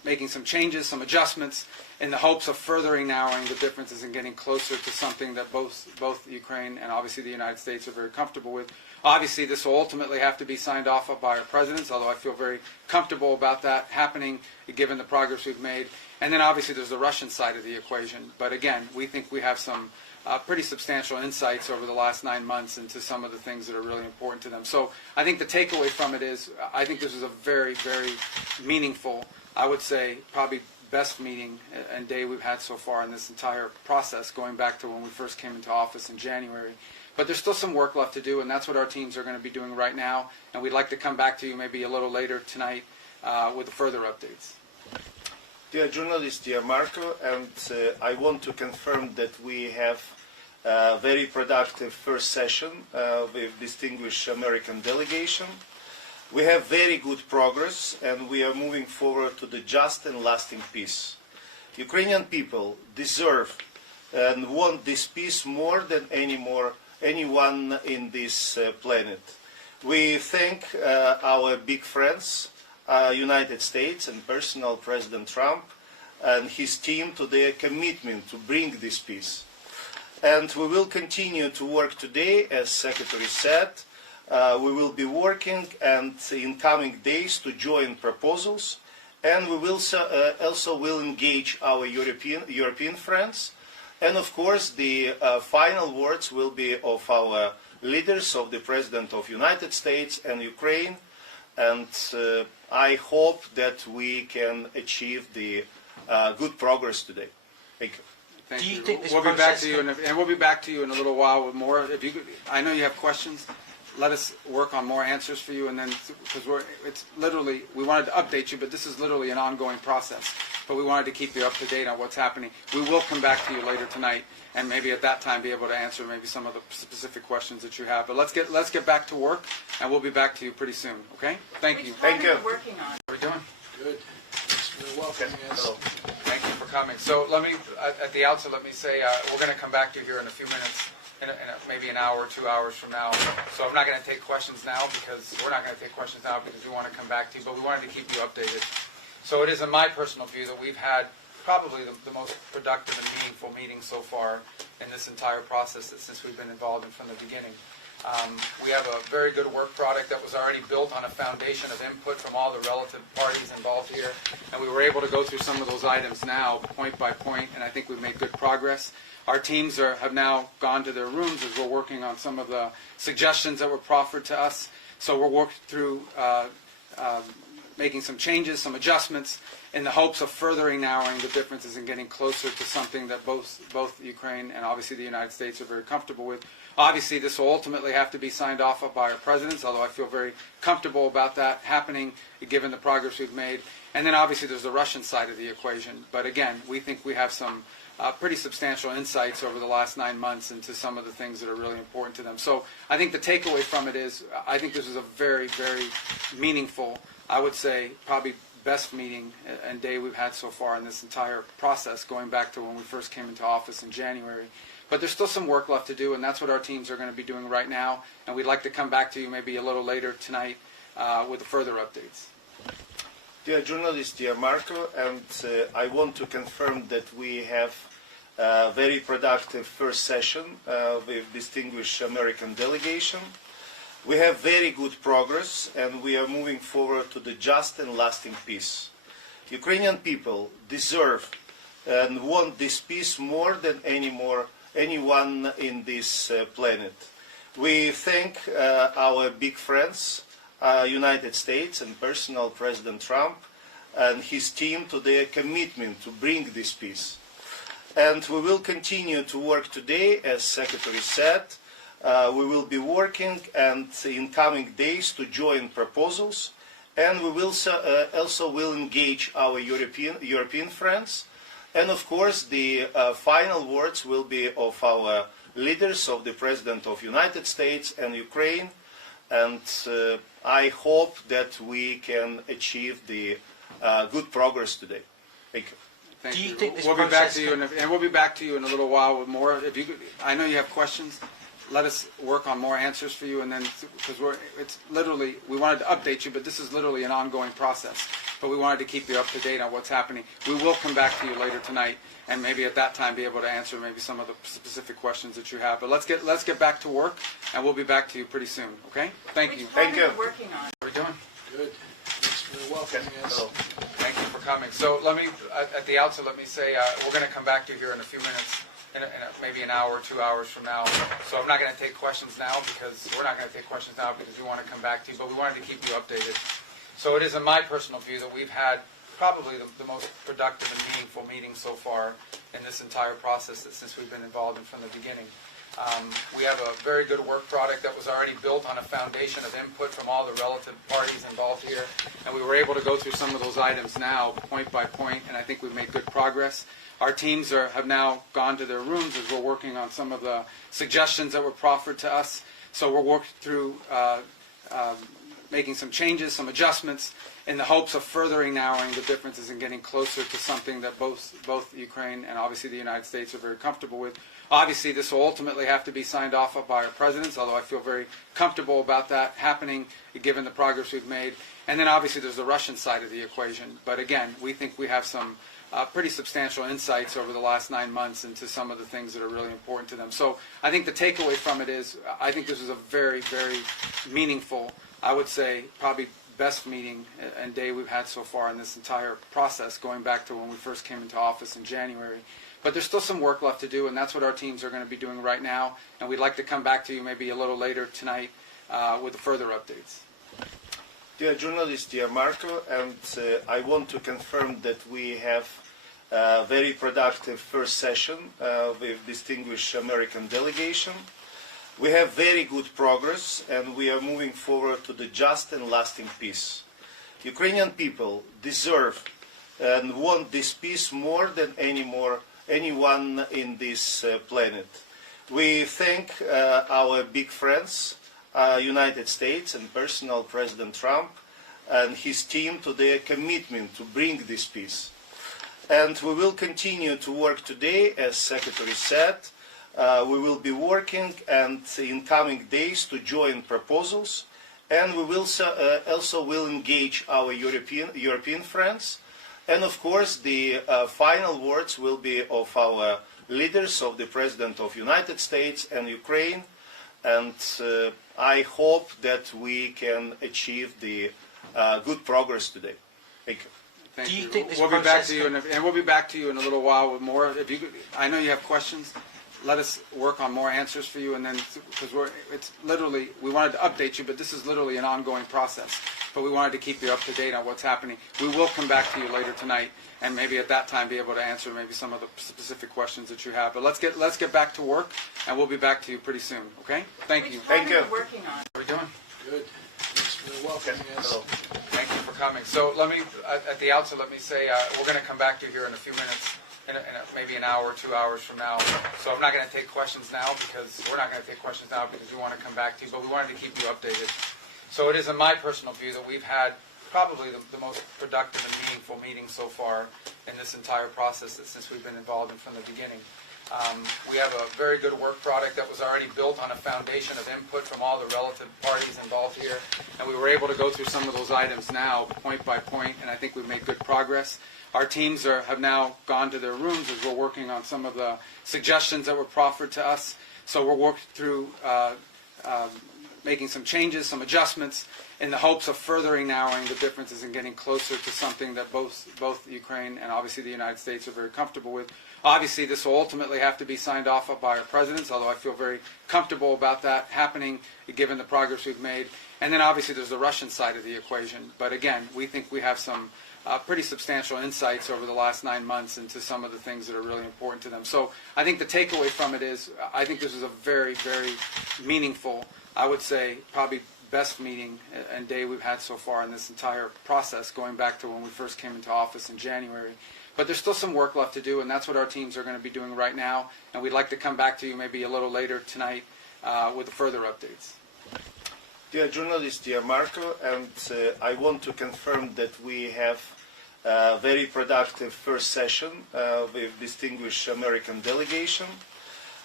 making some changes, some adjustments, in the hopes of furthering narrowing the differences and getting closer to something that both Ukraine and obviously the United States are very comfortable with. Obviously, this will ultimately have to be signed off by our presidents, although I feel very comfortable about that happening, given the progress we've made. And then obviously there's the Russian side of the equation. But again, we think we have some pretty substantial insights over the last 9 months into some of the things that are really important to them. So I think the takeaway from it is, I think this is a very, very meaningful, I would say probably best meeting and day we've had so far in this entire process, going back to when we first came into office in January. But there's still some work left to do, and that's what our teams are going to be doing right now. And we'd like to come back to you maybe a little later tonight with further updates. Dear journalist, dear Marco, and I want to confirm that we have a very productive first session with distinguished American delegation. We have very good progress, and we are moving forward to the just and lasting peace. Ukrainian people deserve and want this peace more than anyone in this planet. We thank our big friends, United States and personal President Trump and his team to their commitment to bring this peace. And we will continue to work today, as Secretary said. We will be working and in coming days to join proposals, and we will also will engage our European friends. And of course, the final words will be of our leaders, of the President of the United States and Ukraine. And I hope that we can achieve the good progress today. Thank you. Thank Do you you. think this We'll be back process to you, and we'll be back to you in a little while with more. If you could, I know you have questions. Let us work on more answers for you, and then because it's literally, we wanted to update you, but this is literally an ongoing process. But we wanted to keep you up to date on what's happening. We will come back to you later tonight, and maybe at that time be able to answer maybe some of the specific questions that you have. But let's get back to work, and we'll be back to you pretty soon. Okay? Thank you. Thank you. Working on. How are we doing? Good. Thanks for welcoming us. Hello. Thank you for coming. So let me, at the outset, let me say we're going to come back to you here in a few minutes, maybe an hour, 2 hours from now. So I'm not going to take questions now because we're not going to take questions now because we want to come back to you, but we wanted to keep you updated. So it is in my personal view that we've had probably the most productive and meaningful meeting so far in this entire process since we've been involved in from the beginning. We have a very good work product that was already built on a foundation of input from all the relative parties involved here, and we were able to go through some of those items now, point by point, and I think we've made good progress. Our teams have now gone to their rooms as we're working on some of the suggestions that were proffered to us. So we're working through making some changes, some adjustments, in the hopes of furthering narrowing the differences and getting closer to something that both Ukraine and obviously the United States are very comfortable with. Obviously, this will ultimately have to be signed off by our presidents, although I feel very comfortable about that happening, given the progress we've made. And then obviously there's the Russian side of the equation. But again, we think we have some pretty substantial insights over the last 9 months into some of the things that are really important to them. So I think the takeaway from it is, I think this is a very, very meaningful, I would say probably best meeting and day we've had so far in this entire process, going back to when we first came into office in January. But there's still some work left to do, and that's what our teams are going to be doing right now. And we'd like to come back to you maybe a little later tonight with further updates. Dear journalist, dear Marco, and I want to confirm that we have a very productive first session with distinguished American delegation. We have very good progress, and we are moving forward to the just and lasting peace. Ukrainian people deserve and want this peace more than anyone in this planet. We thank our big friends, United States and personal President Trump and his team to their commitment to bring this peace. And we will continue to work today, as Secretary said. We will be working and in coming days to join proposals, and we will also will engage our European friends. And of course, the final words will be of our leaders, of the President of the United States and Ukraine. And I hope that we can achieve the good progress today. Thank you. Thank Do you you. think this we'll be back process to you, and we'll be back to you in a little while with more. If you could, I know you have questions. let us work on more answers for you, and then because we wanted to update you, but this is literally an ongoing process. But we wanted to keep you up to date on what's happening. We will come back to you later tonight, and maybe at that time be able to answer maybe some of the specific questions that you have. But let's get back to work, and we'll be back to you pretty soon. Okay? Thank you. Thank you. Working on. How are we doing? Good. Thanks for welcoming us. Hello. Thank you for coming. So let me, at the outset, let me say we're going to come back to you here in a few minutes, maybe an hour, 2 hours from now. So I'm not going to take questions now because we're not going to take questions now because we want to come back to you, but we wanted to keep you updated. So it is in my personal view that we've had probably the most productive and meaningful meeting so far in this entire process since we've been involved in from the beginning. We have a very good work product that was already built on a foundation of input from all the relative parties involved here, and we were able to go through some of those items now, point by point, and I think we've made good progress. Our teams have now gone to their rooms as we're working on some of the suggestions that were proffered to us. So we're working through making some changes, some adjustments, in the hopes of furthering narrowing the differences and getting closer to something that both Ukraine and obviously the United States are very comfortable with. Obviously, this will ultimately have to be signed off by our presidents, although I feel very comfortable about that happening, given the progress we've made. And then obviously there's the Russian side of the equation. But again, we think we have some pretty substantial insights over the last 9 months into some of the things that are really important to them. So I think the takeaway from it is I think this is a very, very meaningful, I would say probably best meeting and day we've had so far in this entire process, going back to when we first came into office in January. But there's still some work left to do, and that's what our teams are going to be doing right now. And we'd like to come back to you maybe a little later tonight with further updates. Dear journalist, dear Marco, and I want to confirm that we have a very productive first session with distinguished American delegation. We have very good progress, and we are moving forward to the just and lasting peace. Ukrainian people deserve and want this peace more than anyone in this planet. We thank our big friends, United States and personal President Trump and his team to their commitment to bring this peace. And we will continue to work today, as Secretary said. We will be working and in coming days to join proposals, and we will also will engage our European friends. And of course, the final words will be of our leaders, of the President of the United States and Ukraine. And I hope that we can achieve the good progress today. Thank you. Thank Do you you. think this We'll be back process to you, and we'll be back to you in a little while with more. If you, I know you have questions. Let us work on more answers for you, and then because we wanted to update you, but this is literally an ongoing process. But we wanted to keep you up to date on what's happening. We will come back to you later tonight, and maybe at that time be able to answer maybe some of the specific questions that you have. But let's get back to work, and we'll be back to you pretty soon. Okay? Thank you. Thank you. Working on. How are we doing? Good. Thanks for welcoming us. Hello. Thank you for coming. So let me, at the outset, let me say we're going to come back to you here in a few minutes, maybe an hour, 2 hours from now. So I'm not going to take questions now because we're not going to take questions now because we want to come back to you, but we wanted to keep you updated. So it is in my personal view that we've had probably the most productive and meaningful meeting so far in this entire process since we've been involved in from the beginning. We have a very good work product that was already built on a foundation of input from all the relative parties involved here, and we were able to go through some of those items now, point by point, and I think we've made good progress. Our teams have now gone to their rooms as we're working on some of the suggestions that were proffered to us. So we're working through making some changes, some adjustments, in the hopes of furthering narrowing the differences and getting closer to something that both Ukraine and obviously the United States are very comfortable with. Obviously, this will ultimately have to be signed off by our presidents, although I feel very comfortable about that happening, given the progress we've made. And then obviously there's the Russian side of the equation. But again, we think we have some pretty substantial insights over the last 9 months into some of the things that are really important to them. So I think the takeaway from it is I think this is a very, very meaningful, I would say probably best meeting and day we've had so far in this entire process, going back to when we first came into office in January. But there's still some work left to do, and that's what our teams are going to be doing right now. And we'd like to come back to you maybe a little later tonight with further updates. Dear journalist, dear Marco, and I want to confirm that we have a very productive first session with distinguished American delegation.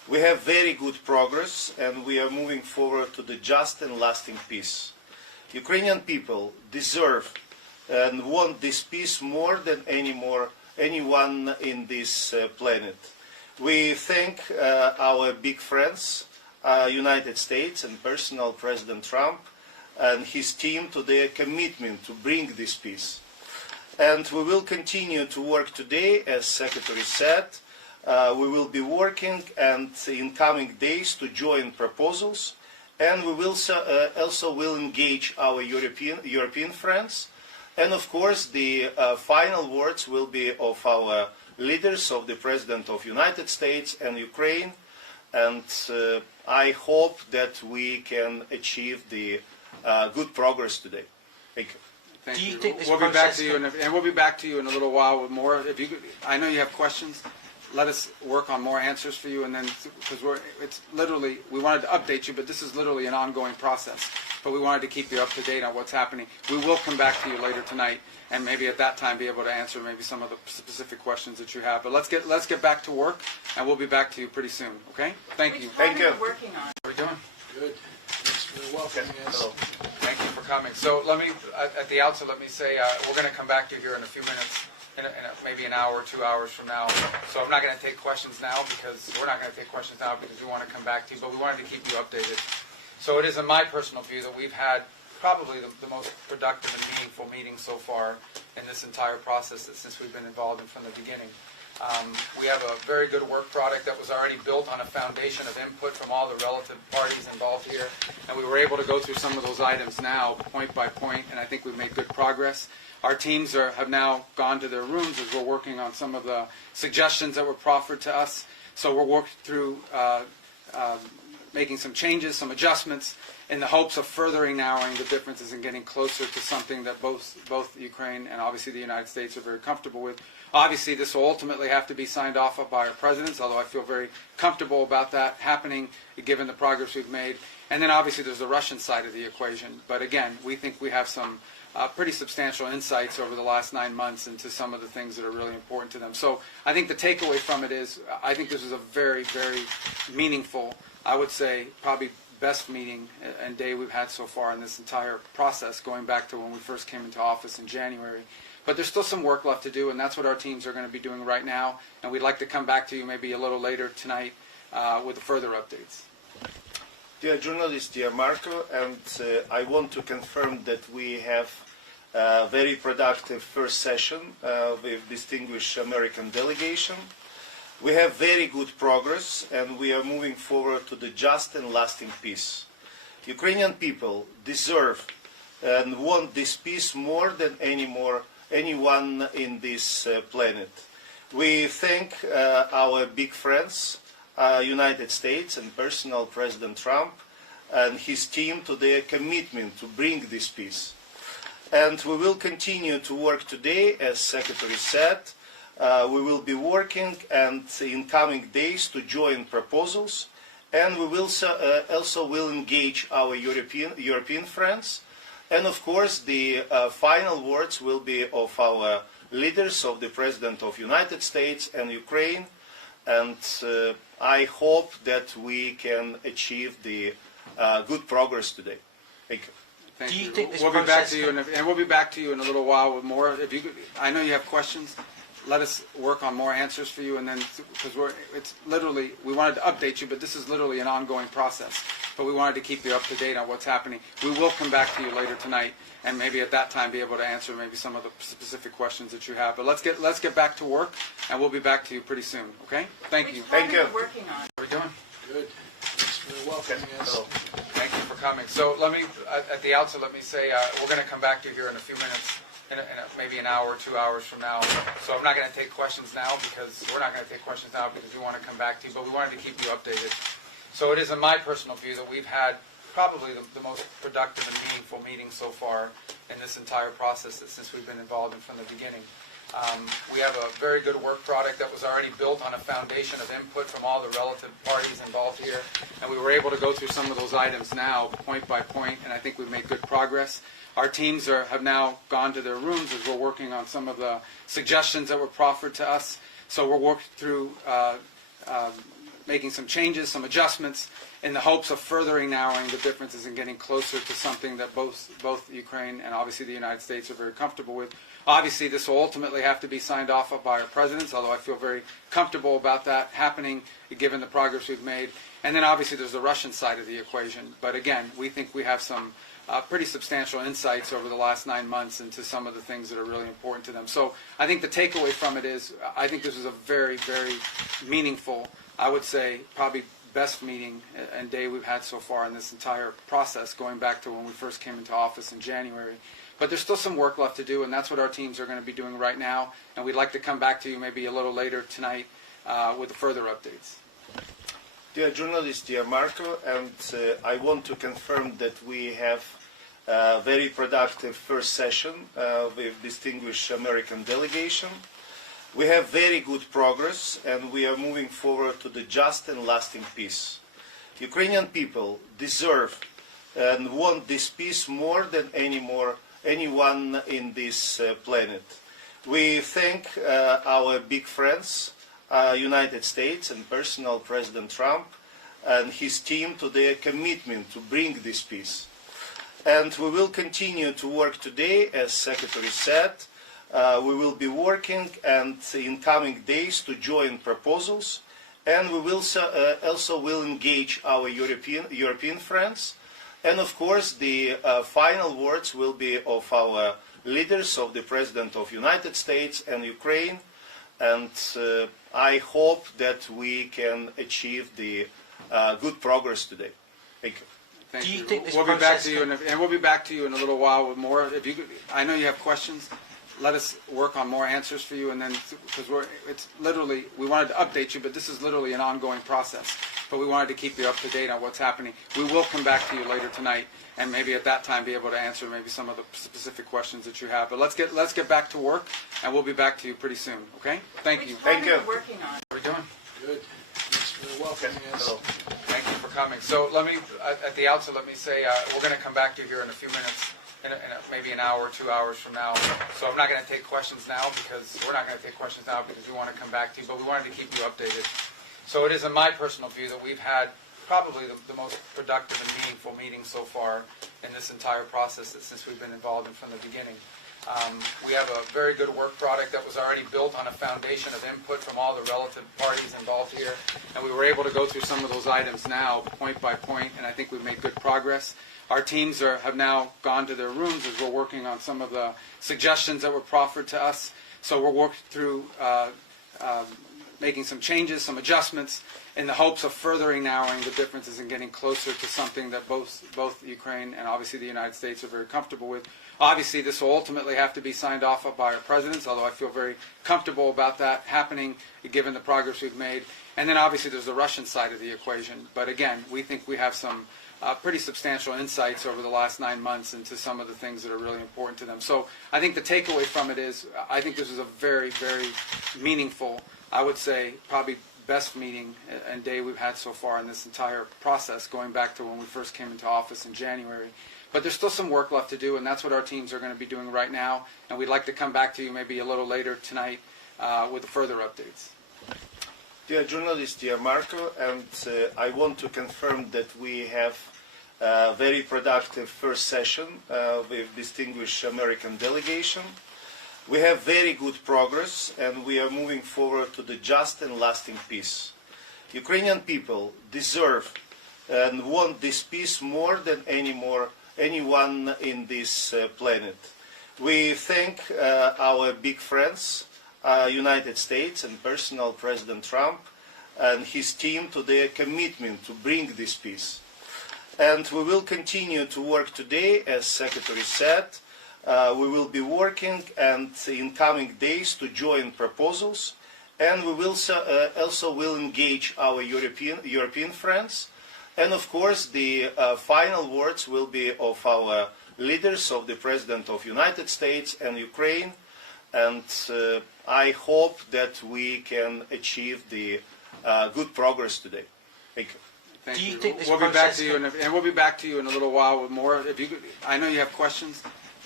We have very good progress, and we are moving forward to the just and lasting peace. Ukrainian people deserve and want this peace more than anyone in this planet. We thank our big friends, United States and personal President Trump and his team to their commitment to bring this peace. And we will continue to work today, as Secretary said. We will be working and in coming days to join proposals, and we will also will engage our European friends. And of course, the final words will be of our leaders, of the President of the United States and Ukraine. And I hope that we can achieve the good progress today. Thank you. Thank Do you you. think this We'll be back process to you, and we'll be back to you in a little while with more. If you, I know you have questions. Let us work on more answers for you, and then because it's literally we wanted to update you, but this is literally an ongoing process. But we wanted to keep you up to date on what's happening. We will come back to you later tonight, and maybe at that time be able to answer maybe some of the specific questions that you have. But let's get back to work, and we'll be back to you pretty soon. Okay? Thank you. Thank you. Working on. How are we doing? Good. Thanks for the welcome. Yes. Hello. Thank you for coming. So let me, at the outset, let me say we're going to come back to you here in a few minutes, maybe an hour, 2 hours from now. So I'm not going to take questions now because we're not going to take questions now because we want to come back to you, but we wanted to keep you updated. So it is in my personal view that we've had probably the most productive and meaningful meeting so far in this entire process since we've been involved in from the beginning. We have a very good work product that was already built on a foundation of input from all the relative parties involved here, and we were able to go through some of those items now, point by point, and I think we've made good progress. Our teams have now gone to their rooms as we're working on some of the suggestions that were proffered to us. So we're working through making some changes, some adjustments, in the hopes of furthering narrowing the differences and getting closer to something that both Ukraine and obviously the United States are very comfortable with. Obviously, this will ultimately have to be signed off by our presidents, although I feel very comfortable about that happening, given the progress we've made. And then obviously there's the Russian side of the equation. But again, we think we have some pretty substantial insights over the last 9 months into some of the things that are really important to them. So I think the takeaway from it is I think this is a very, very meaningful, I would say probably best meeting and day we've had so far in this entire process, going back to when we first came into office in January. But there's still some work left to do, and that's what our teams are going to be doing right now. And we'd like to come back to you maybe a little later tonight with further updates. Dear journalist, dear Marco, and I want to confirm that we have a very productive first session with distinguished American delegation. We have very good progress, and we are moving forward to the just and lasting peace. Ukrainian people deserve and want this peace more than anyone in this planet. We thank our big friends, United States and personal President Trump and his team to their commitment to bring this peace. And we will continue to work today, as Secretary said. We will be working and in coming days to join proposals, and we will also will engage our European friends. And of course, the final words will be of our leaders, of the President of the United States and Ukraine. And I hope that we can achieve the good progress today. Thank you. Thank Do you you. think this We'll be back process to you, and we'll be back to you in a little while with more. If you, I know you have questions. Let us work on more answers for you, and then because it's literally we wanted to update you, but this is literally an ongoing process. But we wanted to keep you up to date on what's happening. We will come back to you later tonight, and maybe at that time be able to answer maybe some of the specific questions that you have. But let's get back to work, and we'll be back to you pretty soon. Okay? Thank you. Thank you. Working on. How are we doing? Good. Thanks for the welcome. Yes. Hello. Thank you for coming. So let me, at the outset, let me say we're going to come back to you here in a few minutes, maybe an hour, 2 hours from now. So I'm not going to take questions now because we're not going to take questions now because we want to come back to you, but we wanted to keep you updated. So it is in my personal view that we've had probably the most productive and meaningful meeting so far in this entire process since we've been involved in from the beginning. We have a very good work product that was already built on a foundation of input from all the relative parties involved here, and we were able to go through some of those items now, point by point, and I think we've made good progress. Our teams have now gone to their rooms as we're working on some of the suggestions that were proffered to us. So we're working through making some changes, some adjustments, in the hopes of furthering narrowing the differences and getting closer to something that both Ukraine and obviously the United States are very comfortable with. Obviously, this will ultimately have to be signed off by our presidents, although I feel very comfortable about that happening, given the progress we've made. And then obviously there's the Russian side of the equation. But again, we think we have some pretty substantial insights over the last 9 months into some of the things that are really important to them. So I think the takeaway from it is, I think this is a very, very meaningful, I would say probably best meeting and day we've had so far in this entire process, going back to when we first came into office in January. But there's still some work left to do, and that's what our teams are going to be doing right now. And we'd like to come back to you maybe a little later tonight with further updates. Dear journalists, dear Marco, and I want to confirm that we have a very productive first session with distinguished American delegation. We have very good progress, and we are moving forward to the just and lasting peace. Ukrainian people deserve and want this peace more than anyone in this planet. We thank our big friends, United States and personal President Trump and his team to their commitment to bring this peace. And we will continue to work today, as Secretary said. We will be working and in coming days to join proposals, and we will also will engage our European friends. And of course, the final words will be of our leaders, of the President of the United States and Ukraine. And I hope that we can achieve the good progress today. Thank you. Thank Do you you. think this We'll be back process to you, and we'll be back to you in a little while with more. If you, I know you have questions. Let us work on more answers for you, and then because it's literally, we wanted to update you, but this is literally an ongoing process. But we wanted to keep you up to date on what's happening. We will come back to you later tonight, and maybe at that time be able to answer maybe some of the specific questions that you have. But let's get back to work, and we'll be back to you pretty soon. Okay? Thank you. Thank you. Working on. How are we doing? Good. Thanks for welcoming us. Hello. Thank you for coming. So let me, at the outset, let me say we're going to come back to you here in a few minutes, maybe an hour, 2 hours from now. So I'm not going to take questions now because we're not going to take questions now because we want to come back to you, but we wanted to keep you updated. So it is in my personal view that we've had probably the most productive and meaningful meeting so far in this entire process since we've been involved in from the beginning. We have a very good work product that was already built on a foundation of input from all the relative parties involved here, and we were able to go through some of those items now, point by point, and I think we've made good progress. Our teams have now gone to their rooms as we're working on some of the suggestions that were proffered to us. So we're working through making some changes, some adjustments, in the hopes of furthering narrowing the differences and getting closer to something that both Ukraine and obviously the United States are very comfortable with. Obviously, this will ultimately have to be signed off by our presidents, although I feel very comfortable about that happening, given the progress we've made. And then obviously there's the Russian side of the equation. But again, we think we have some pretty substantial insights over the last 9 months into some of the things that are really important to them. So I think the takeaway from it is, I think this is a very, very meaningful, I would say probably best meeting and day we've had so far in this entire process, going back to when we first came into office in January. But there's still some work left to do, and that's what our teams are going to be doing right now. And we'd like to come back to you maybe a little later tonight with further updates. Dear journalists, dear Marco, and I want to confirm that we have a very productive first session with distinguished American delegation. We have very good progress, and we are moving forward to the just and lasting peace. Ukrainian people deserve and want this peace more than anyone in this planet. We thank our big friends, United States and personal President Trump and his team to their commitment to bring this peace. And we will continue to work today, as Secretary said. We will be working and in coming days to join proposals, and we will also will engage our European friends. And of course, the final words will be of our leaders, of the President of the United States and Ukraine. And I hope that we can achieve the good progress today. Thank you. Thank Do you you. think this We'll be back process to you, and we'll be back to you in a little while with more. If you, I know you have questions.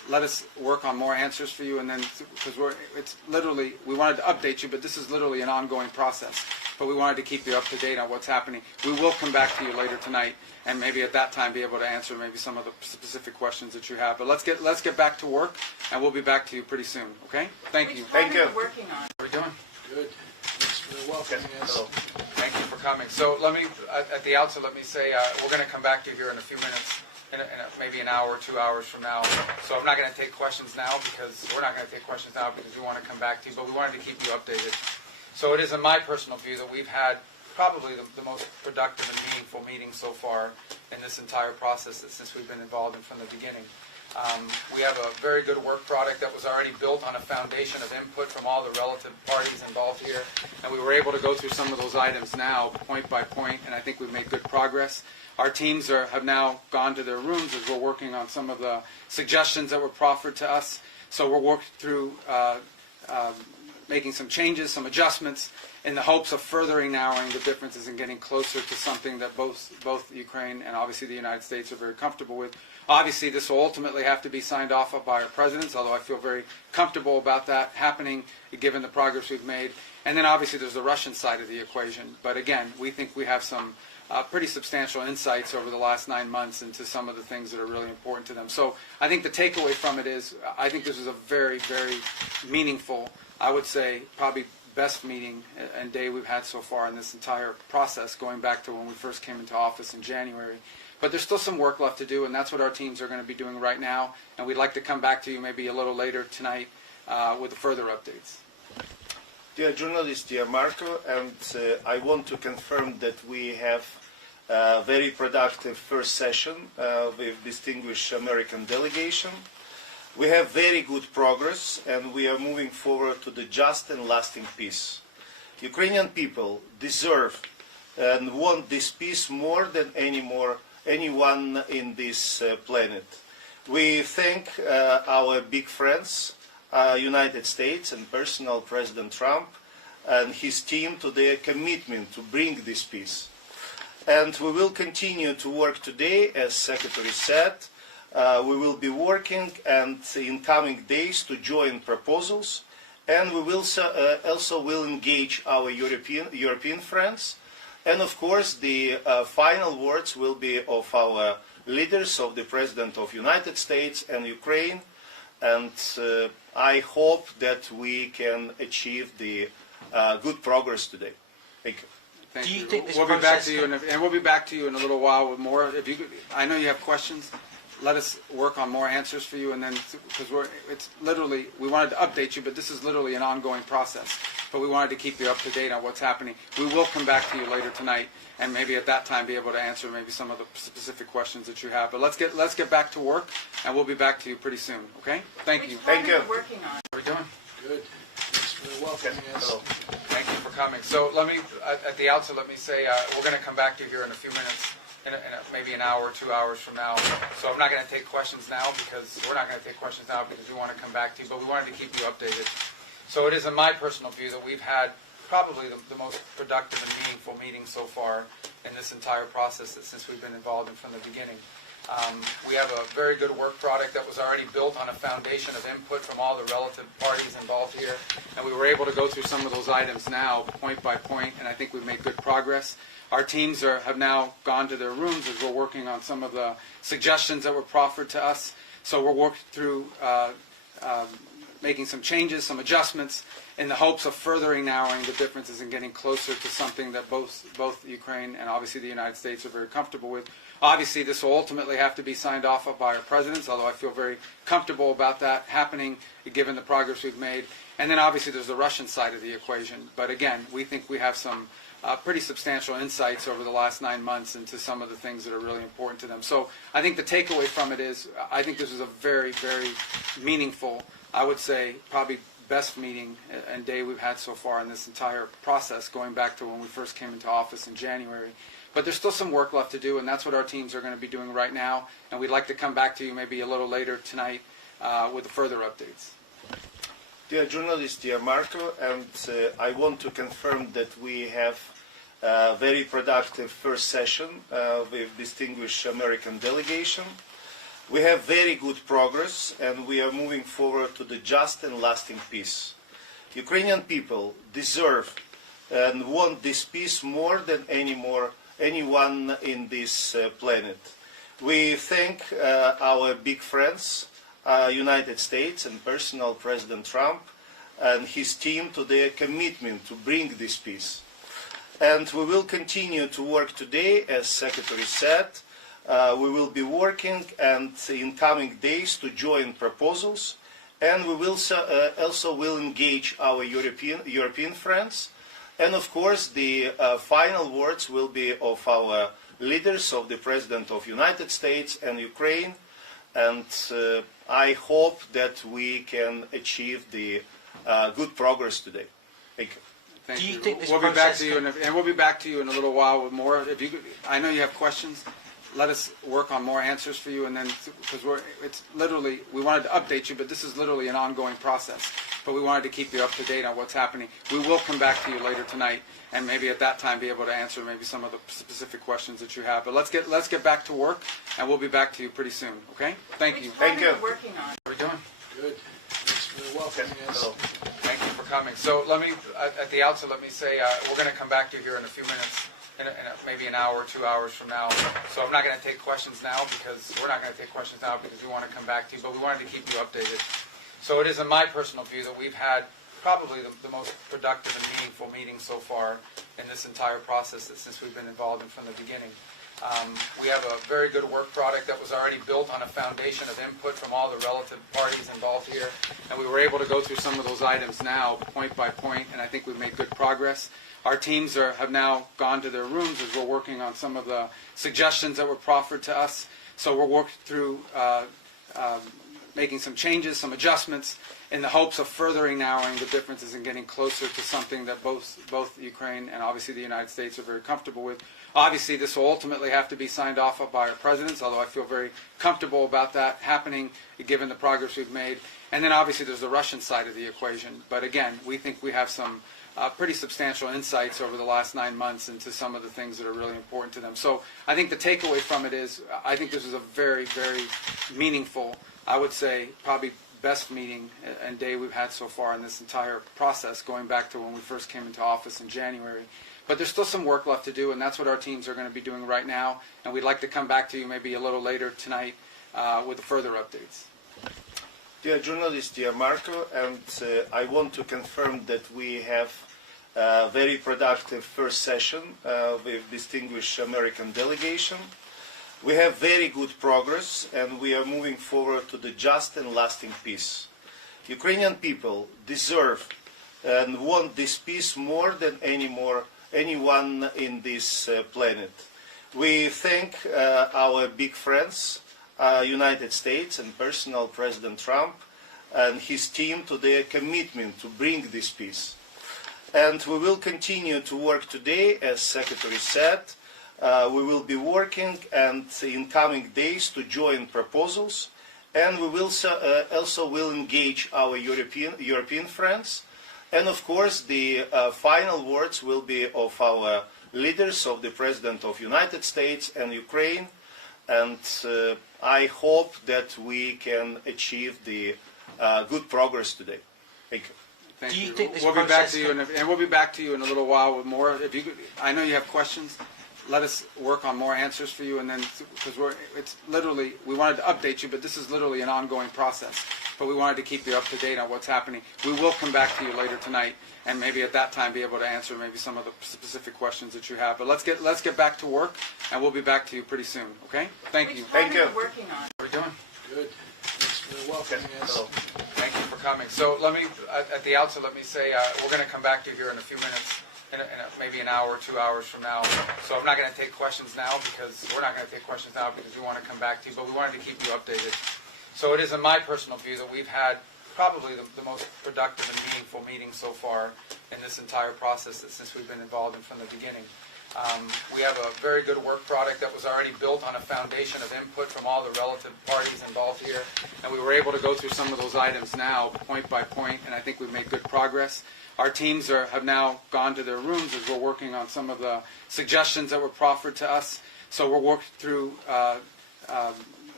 let us work on more answers for you, and then because it's literally, we wanted to update you, but this is literally an ongoing process. But we wanted to keep you up to date on what's happening. We will come back to you later tonight, and maybe at that time be able to answer maybe some of the specific questions that you have. But let's get back to work, and we'll be back to you pretty soon. Okay? Thank you. Thank you. What are you working on? How are we doing? Good. Thanks for welcoming us. Hello. Thank you for coming. So let me, at the outset, let me say we're going to come back to you here in a few minutes, maybe an hour, 2 hours from now. So I'm not going to take questions now because we're not going to take questions now because we want to come back to you, but we wanted to keep you updated. So it is in my personal view that we've had probably the most productive and meaningful meeting so far in this entire process since we've been involved in from the beginning. We have a very good work product that was already built on a foundation of input from all the relative parties involved here, and we were able to go through some of those items now, point by point, and I think we've made good progress. Our teams have now gone to their rooms as we're working on some of the suggestions that were proffered to us. So we're working through making some changes, some adjustments, in the hopes of furthering narrowing the differences and getting closer to something that both Ukraine and obviously the United States are very comfortable with. Obviously, this will ultimately have to be signed off by our presidents, although I feel very comfortable about that happening given the progress we've made. And then obviously there's the Russian side of the equation. But again, we think we have some pretty substantial insights over the last 9 months into some of the things that are really important to them. So I think the takeaway from it is I think this is a very, very meaningful, I would say probably best meeting and day we've had so far in this entire process, going back to when we first came into office in January. But there's still some work left to do, and that's what our teams are going to be doing right now. And we'd like to come back to you maybe a little later tonight with further updates. Dear journalist, dear Marco, and I want to confirm that we have a very productive first session with distinguished American delegation. We have very good progress, and we are moving forward to the just and lasting peace. Ukrainian people deserve and want this peace more than anyone in this planet. We thank our big friends, United States and personal President Trump and his team to their commitment to bring this peace. And we will continue to work today, as Secretary said. We will be working and in coming days to join proposals, and we will also will engage our European friends. And of course, the final words will be of our leaders, of the President of United States and Ukraine. And I hope that we can achieve the good progress today. Thank you. Thank Do you you. think this we'll be back process to you, and we'll be back to you in a little while with more. If you, I know you have questions. Let us work on more answers for you, and then because it's literally, we wanted to update you, but this is literally an ongoing process. But we wanted to keep you up to date on what's happening. We will come back to you later tonight, and maybe at that time be able to answer maybe some of the specific questions that you have. But let's get back to work, and we'll be back to you pretty soon. Okay? Thank you. Thank you. What are you working on? How are we doing? Good. Thanks for welcoming us. Hello. Thank you for coming. So let me, at the outset, let me say we're going to come back to you here in a few minutes, maybe an hour, 2 hours from now. So I'm not going to take questions now because we're not going to take questions now because we want to come back to you, but we wanted to keep you updated. So it is in my personal view that we've had probably the most productive and meaningful meeting so far in this entire process since we've been involved in from the beginning. We have a very good work product that was already built on a foundation of input from all the relative parties involved here, and we were able to go through some of those items now, point by point, and I think we've made good progress. Our teams have now gone to their rooms as we're working on some of the suggestions that were proffered to us. So we're working through making some changes, some adjustments, in the hopes of furthering narrowing the differences and getting closer to something that both Ukraine and obviously the United States are very comfortable with. Obviously, this will ultimately have to be signed off by our presidents, although I feel very comfortable about that happening given the progress we've made. And then obviously there's the Russian side of the equation. But again, we think we have some pretty substantial insights over the last 9 months into some of the things that are really important to them. So I think the takeaway from it is I think this is a very, very meaningful, I would say probably best meeting and day we've had so far in this entire process, going back to when we first came into office in January. But there's still some work left to do, and that's what our teams are going to be doing right now. And we'd like to come back to you maybe a little later tonight with further updates. Dear journalist, dear Marco, and I want to confirm that we have a very productive first session with distinguished American delegation. We have very good progress, and we are moving forward to the just and lasting peace. Ukrainian people deserve and want this peace more than anyone in this planet. We thank our big friends, United States and personal President Trump and his team to their commitment to bring this peace. And we will continue to work today, as Secretary said. We will be working and in coming days to join proposals, and we will also will engage our European friends. And of course, the final words will be of our leaders, of the President of the United States and Ukraine. And I hope that we can achieve the good progress today. Thank you. Thank Do you you. think this We'll be back process to you, and we'll be back to you in a little while with more. If you, I know you have questions. Let us work on more answers for you, and then because it's literally we wanted to update you, but this is literally an ongoing process. But we wanted to keep you up to date on what's happening. We will come back to you later tonight, and maybe at that time be able to answer maybe some of the specific questions that you have. But let's get back to work, and we'll be back to you pretty soon. Okay? Thank you. Thank you. Working on. How are we doing? Good. Thanks for welcoming us. Hello. Thank you for coming. So let me, at the outset, let me say we're going to come back to you here in a few minutes, maybe an hour, 2 hours from now. So I'm not going to take questions now because we're not going to take questions now because we want to come back to you, but we wanted to keep you updated. So it is in my personal view that we've had probably the most productive and meaningful meeting so far in this entire process since we've been involved in from the beginning. We have a very good work product that was already built on a foundation of input from all the relative parties involved here, and we were able to go through some of those items now, point by point, and I think we've made good progress. Our teams have now gone to their rooms as we're working on some of the suggestions that were proffered to us. So we're working through making some changes, some adjustments, in the hopes of furthering narrowing the differences and getting closer to something that both Ukraine and obviously the United States are very comfortable with. Obviously, this will ultimately have to be signed off by our presidents, although I feel very comfortable about that happening, given the progress we've made. And then obviously there's the Russian side of the equation. But again, we think we have some pretty substantial insights over the last 9 months into some of the things that are really important to them. So I think the takeaway from it is I think this is a very, very meaningful, I would say probably best meeting and day we've had so far in this entire process, going back to when we first came into office in January. But there's still some work left to do, and that's what our teams are going to be doing right now. And we'd like to come back to you maybe a little later tonight with further updates. Dear journalist, dear Marco, and I want to confirm that we have a very productive first session with distinguished American delegation. We have very good progress, and we are moving forward to the just and lasting peace. Ukrainian people deserve and want this peace more than anyone in this planet. We thank our big friends, United States and personal President Trump and his team to their commitment to bring this peace. And we will continue to work today, as Secretary said. We will be working and in coming days to join proposals, and we will also will engage our European friends. And of course, the final words will be of our leaders, of the President of the United States and Ukraine. And I hope that we can achieve the good progress today. Thank you. Thank Do you you. think this We'll be back process to you, and we'll be back to you in a little while with more. If you, I know you have questions. Let us work on more answers for you, and then because it's literally we wanted to update you, but this is literally an ongoing process. But we wanted to keep you up to date on what's happening. We will come back to you later tonight, and maybe at that time be able to answer maybe some of the specific questions that you have. But let's get back to work, and we'll be back to you pretty soon. Okay? Thank you. Thank you. Working on. How are we doing? Good. Thanks for welcoming us. Hello. Thank you for coming. So let me, at the outset, let me say we're going to come back to you here in a few minutes, maybe an hour, 2 hours from now. So I'm not going to take questions now because we're not going to take questions now because we want to come back to you, but we wanted to keep you updated. So it is in my personal view that we've had probably the most productive and meaningful meeting so far in this entire process since we've been involved in from the beginning. We have a very good work product that was already built on a foundation of input from all the relative parties involved here, and we were able to go through some of those items now, point by point, and I think we've made good progress. Our teams have now gone to their rooms as we're working on some of the suggestions that were proffered to us. So we're working through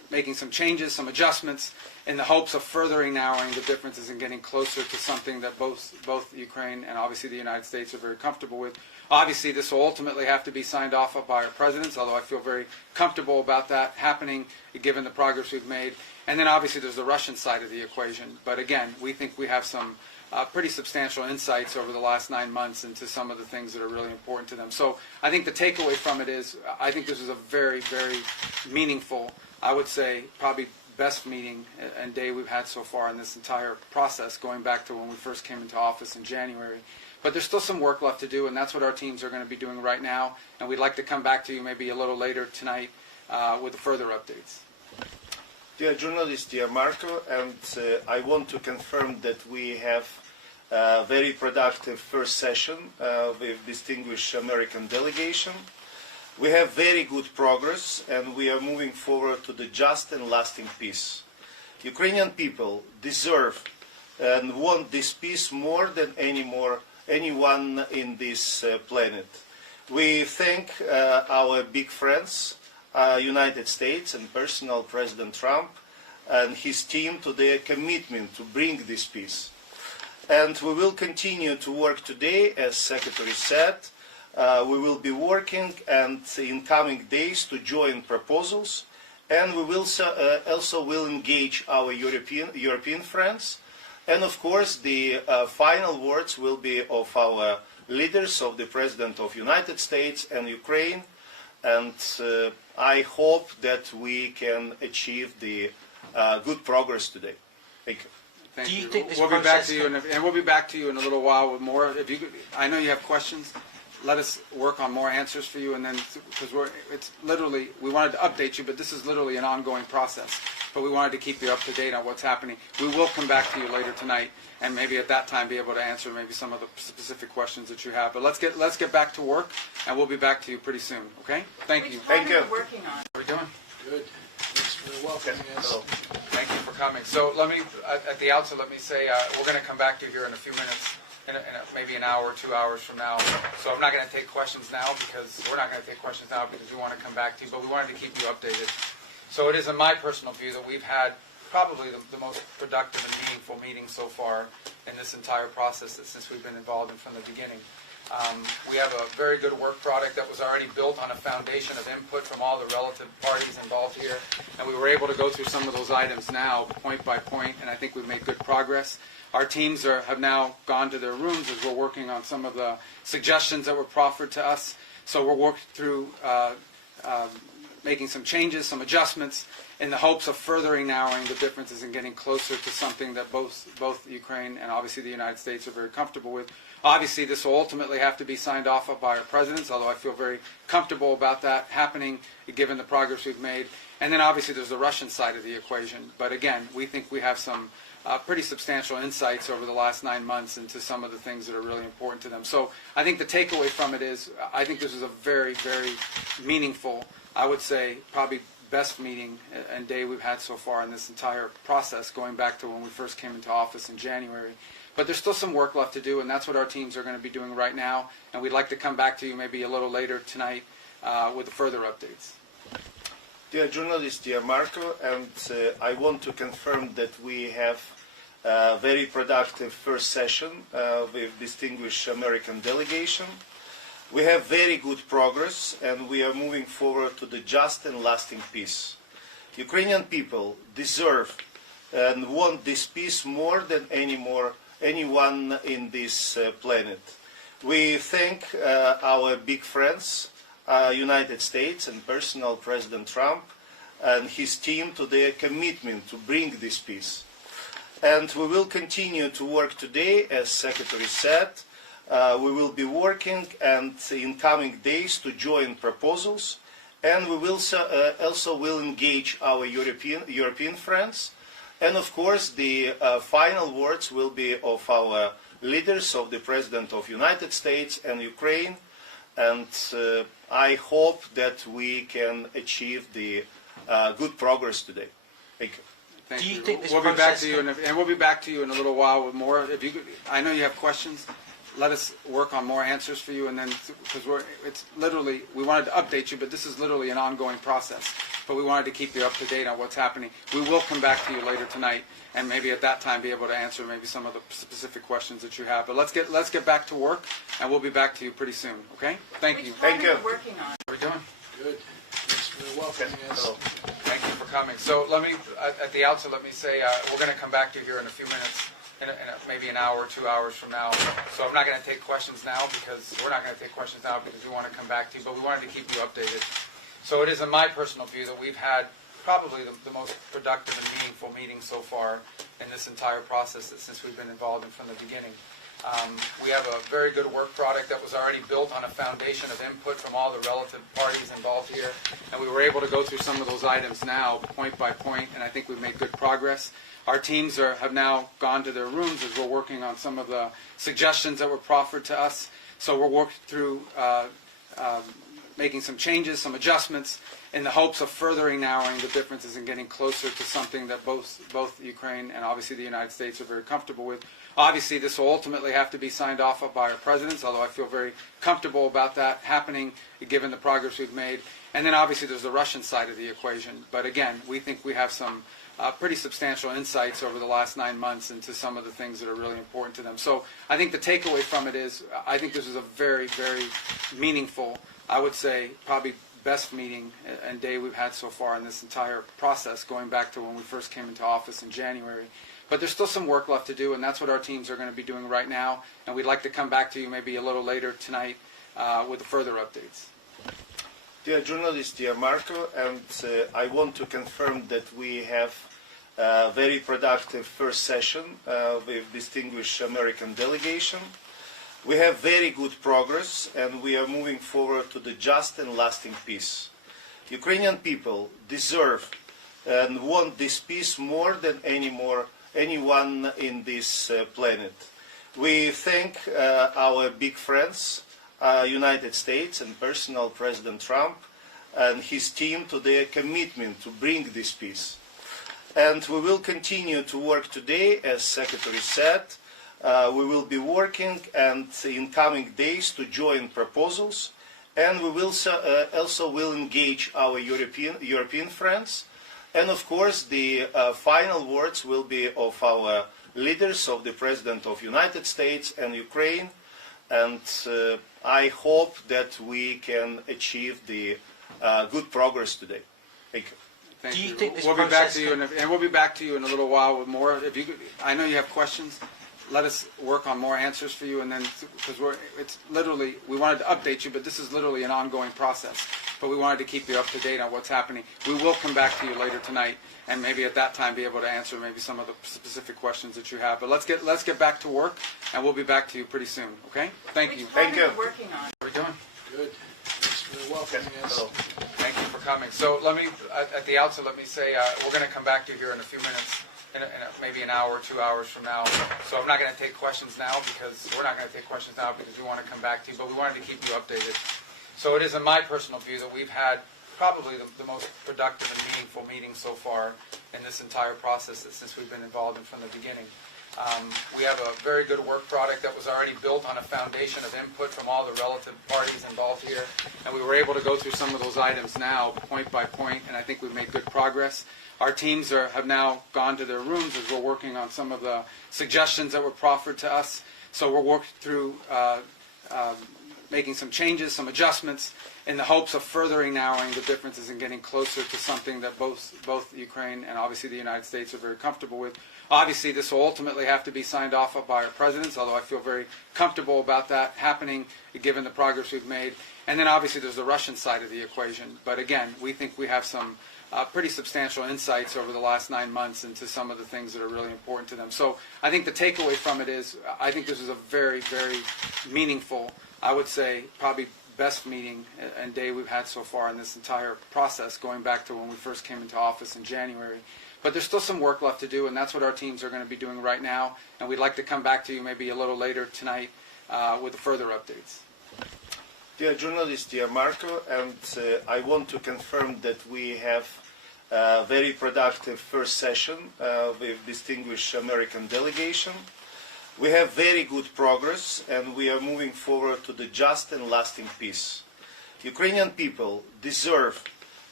making some changes, some adjustments, in the hopes of furthering narrowing the differences and getting closer to something that both Ukraine and obviously the United States are very comfortable with. Obviously, this will ultimately have to be signed off by our presidents, although I feel very comfortable about that happening, given the progress we've made. And then obviously there's the Russian side of the equation. But again, we think we have some pretty substantial insights over the last 9 months into some of the things that are really important to them. So I think the takeaway from it is, I think this is a very, very meaningful, I would say probably best meeting and day we've had so far in this entire process, going back to when we first came into office in January. But there's still some work left to do, and that's what our teams are going to be doing right now. And we'd like to come back to you maybe a little later tonight with further updates. Dear journalist, dear Marco, and I want to confirm that we have a very productive first session with distinguished American delegation. We have very good progress, and we are moving forward to the just and lasting peace. Ukrainian people deserve and want this peace more than anyone in this planet. We thank our big friends, United States and personal President Trump and his team to their commitment to bring this peace. And we will continue to work today, as Secretary said. We will be working and in coming days to join proposals, and we will also will engage our European friends. And of course, the final words will be of our leaders, of the President of the United States and Ukraine. And I hope that we can achieve the good progress today. Thank you. Thank Do you you. think this we'll be back process to you, and we'll be back to you in a little while with more. If you, I know you have questions. Let us work on more answers for you, and then because it's literally, we wanted to update you, but this is literally an ongoing process. But we wanted to keep you up to date on what's happening. We will come back to you later tonight, and maybe at that time be able to answer maybe some of the specific questions that you have. But let's get back to work, and we'll be back to you pretty soon. Okay? Thank you. Thank you. Working on. How are we doing? Good. Thanks for welcoming us. Hello. Thank you for coming. So let me, at the outset, let me say we're going to come back to you here in a few minutes, maybe an hour or 2 hours from now. So I'm not going to take questions now because we're not going to take questions now because we want to come back to you, but we wanted to keep you updated. So it is in my personal view that we've had probably the most productive and meaningful meeting so far in this entire process since we've been involved in from the beginning. We have a very good work product that was already built on a foundation of input from all the relative parties involved here, and we were able to go through some of those items now, point by point, and I think we've made good progress. Our teams have now gone to their rooms as we're working on some of the suggestions that were proffered to us. So we're working through making some changes, some adjustments, in the hopes of furthering narrowing the differences and getting closer to something that both Ukraine and obviously the United States are very comfortable with. Obviously, this will ultimately have to be signed off by our presidents, although I feel very comfortable about that happening, given the progress we've made. And then obviously there's the Russian side of the equation. But again, we think we have some pretty substantial insights over the last 9 months into some of the things that are really important to them. So I think the takeaway from it is, I think this is a very, very meaningful, I would say probably best meeting and day we've had so far in this entire process, going back to when we first came into office in January. But there's still some work left to do, and that's what our teams are going to be doing right now. And we'd like to come back to you maybe a little later tonight with further updates. Dear journalist, dear Marco, and I want to confirm that we have a very productive first session with distinguished American delegation. We have very good progress, and we are moving forward to the just and lasting peace. Ukrainian people deserve and want this peace more than anyone in this planet. We thank our big friends, United States and personal President Trump and his team to their commitment to bring this peace. And we will continue to work today, as Secretary said. We will be working and in coming days to join proposals, and we will also will engage our European friends. And of course, the final words will be of our leaders, of the President of the United States and Ukraine. And I hope that we can achieve the good progress today. Thank you. Thank Do you you. think this we'll be back process to you, and we'll be back to you in a little while with more. If you, I know you have questions. Let us work on more answers for you, and then because it's literally, we wanted to update you, but this is literally an ongoing process. but we wanted to keep you up to date on what's happening. We will come back to you later tonight, and maybe at that time be able to answer maybe some of the specific questions that you have. But let's get back to work, and we'll be back to you pretty soon. Okay? Thank you. Thank you. Working on. How are we doing? Good. Thanks for welcoming us. Hello. Thank you for coming. So let me, at the outset, let me say we're going to come back to you here in a few minutes, maybe an hour, 2 hours from now. So I'm not going to take questions now because we're not going to take questions now because we want to come back to you, but we wanted to keep you updated. So it is in my personal view that we've had probably the most productive and meaningful meeting so far in this entire process since we've been involved in from the beginning. We have a very good work product that was already built on a foundation of input from all the relative parties involved here, and we were able to go through some of those items now, point by point, and I think we've made good progress. Our teams have now gone to their rooms as we're working on some of the suggestions that were proffered to us. So we're working through making some changes, some adjustments, in the hopes of furthering narrowing the differences and getting closer to something that both Ukraine and obviously the United States are very comfortable with. Obviously, this will ultimately have to be signed off by our presidents, although I feel very comfortable about that happening given the progress we've made. And then obviously there's the Russian side of the equation. But again, we think we have some pretty substantial insights over the last 9 months into some of the things that are really important to them. So I think the takeaway from it is I think this is a very, very meaningful, I would say probably best meeting and day we've had so far in this entire process, going back to when we first came into office in January. But there's still some work left to do, and that's what our teams are going to be doing right now. And we'd like to come back to you maybe a little later tonight with further updates. Dear journalist, dear Marco, and I want to confirm that we have a very productive first session with distinguished American delegation. We have very good progress, and we are moving forward to the just and lasting peace. Ukrainian people deserve and want this peace more than anyone in this planet. We thank our big friends, United States and personal President Trump and his team to their commitment to bring this peace. And we will continue to work today, as Secretary said. We will be working and in coming days to join proposals, and we will also will engage our European friends. And of course, the final words will be of our leaders, of the President of the United States and Ukraine. And I hope that we can achieve the good progress today. Thank you. Thank Do you you. think this We'll be back process to you, and we'll be back to you in a little while with more. If you, I know you have questions. Let us work on more answers for you, and then because it's literally we wanted to update you, but this is literally an ongoing process. But we wanted to keep you up to date on what's happening. We will come back to you later tonight, and maybe at that time be able to answer maybe some of the specific questions that you have. But let's get back to work, and we'll be back to you pretty soon. Okay? Thank you. Thank you. Working on. How are we doing? Good. Thanks for welcoming us. Hello. Thank you for coming. So let me, at the outset, let me say we're going to come back to you here in a few minutes, maybe an hour, 2 hours from now. So I'm not going to take questions now because we're not going to take questions now because we want to come back to you, but we wanted to keep you updated. So it is in my personal view that we've had probably the most productive and meaningful meeting so far in this entire process since we've been involved in from the beginning. We have a very good work product that was already built on a foundation of input from all the relative parties involved here, and we were able to go through some of those items now, point by point, and I think we've made good progress. Our teams have now gone to their rooms as we're working on some of the suggestions that were proffered to us. So we're working through making some changes, some adjustments, in the hopes of furthering narrowing the differences and getting closer to something that both Ukraine and obviously the United States are very comfortable with. Obviously, this will ultimately have to be signed off by our presidents, although I feel very comfortable about that happening given the progress we've made. And then obviously there's the Russian side of the equation. But again, we think we have some pretty substantial insights over the last 9 months into some of the things that are really important to them. So I think the takeaway from it is I think this is a very, very meaningful, I would say probably best meeting and day we've had so far in this entire process, going back to when we first came into office in January. But there's still some work left to do, and that's what our teams are going to be doing right now. And we'd like to come back to you maybe a little later tonight with further updates. Dear journalist, dear Marco, and I want to confirm that we have a very productive first session with distinguished American delegation. We have very good progress, and we are moving forward to the just and lasting peace. Ukrainian people deserve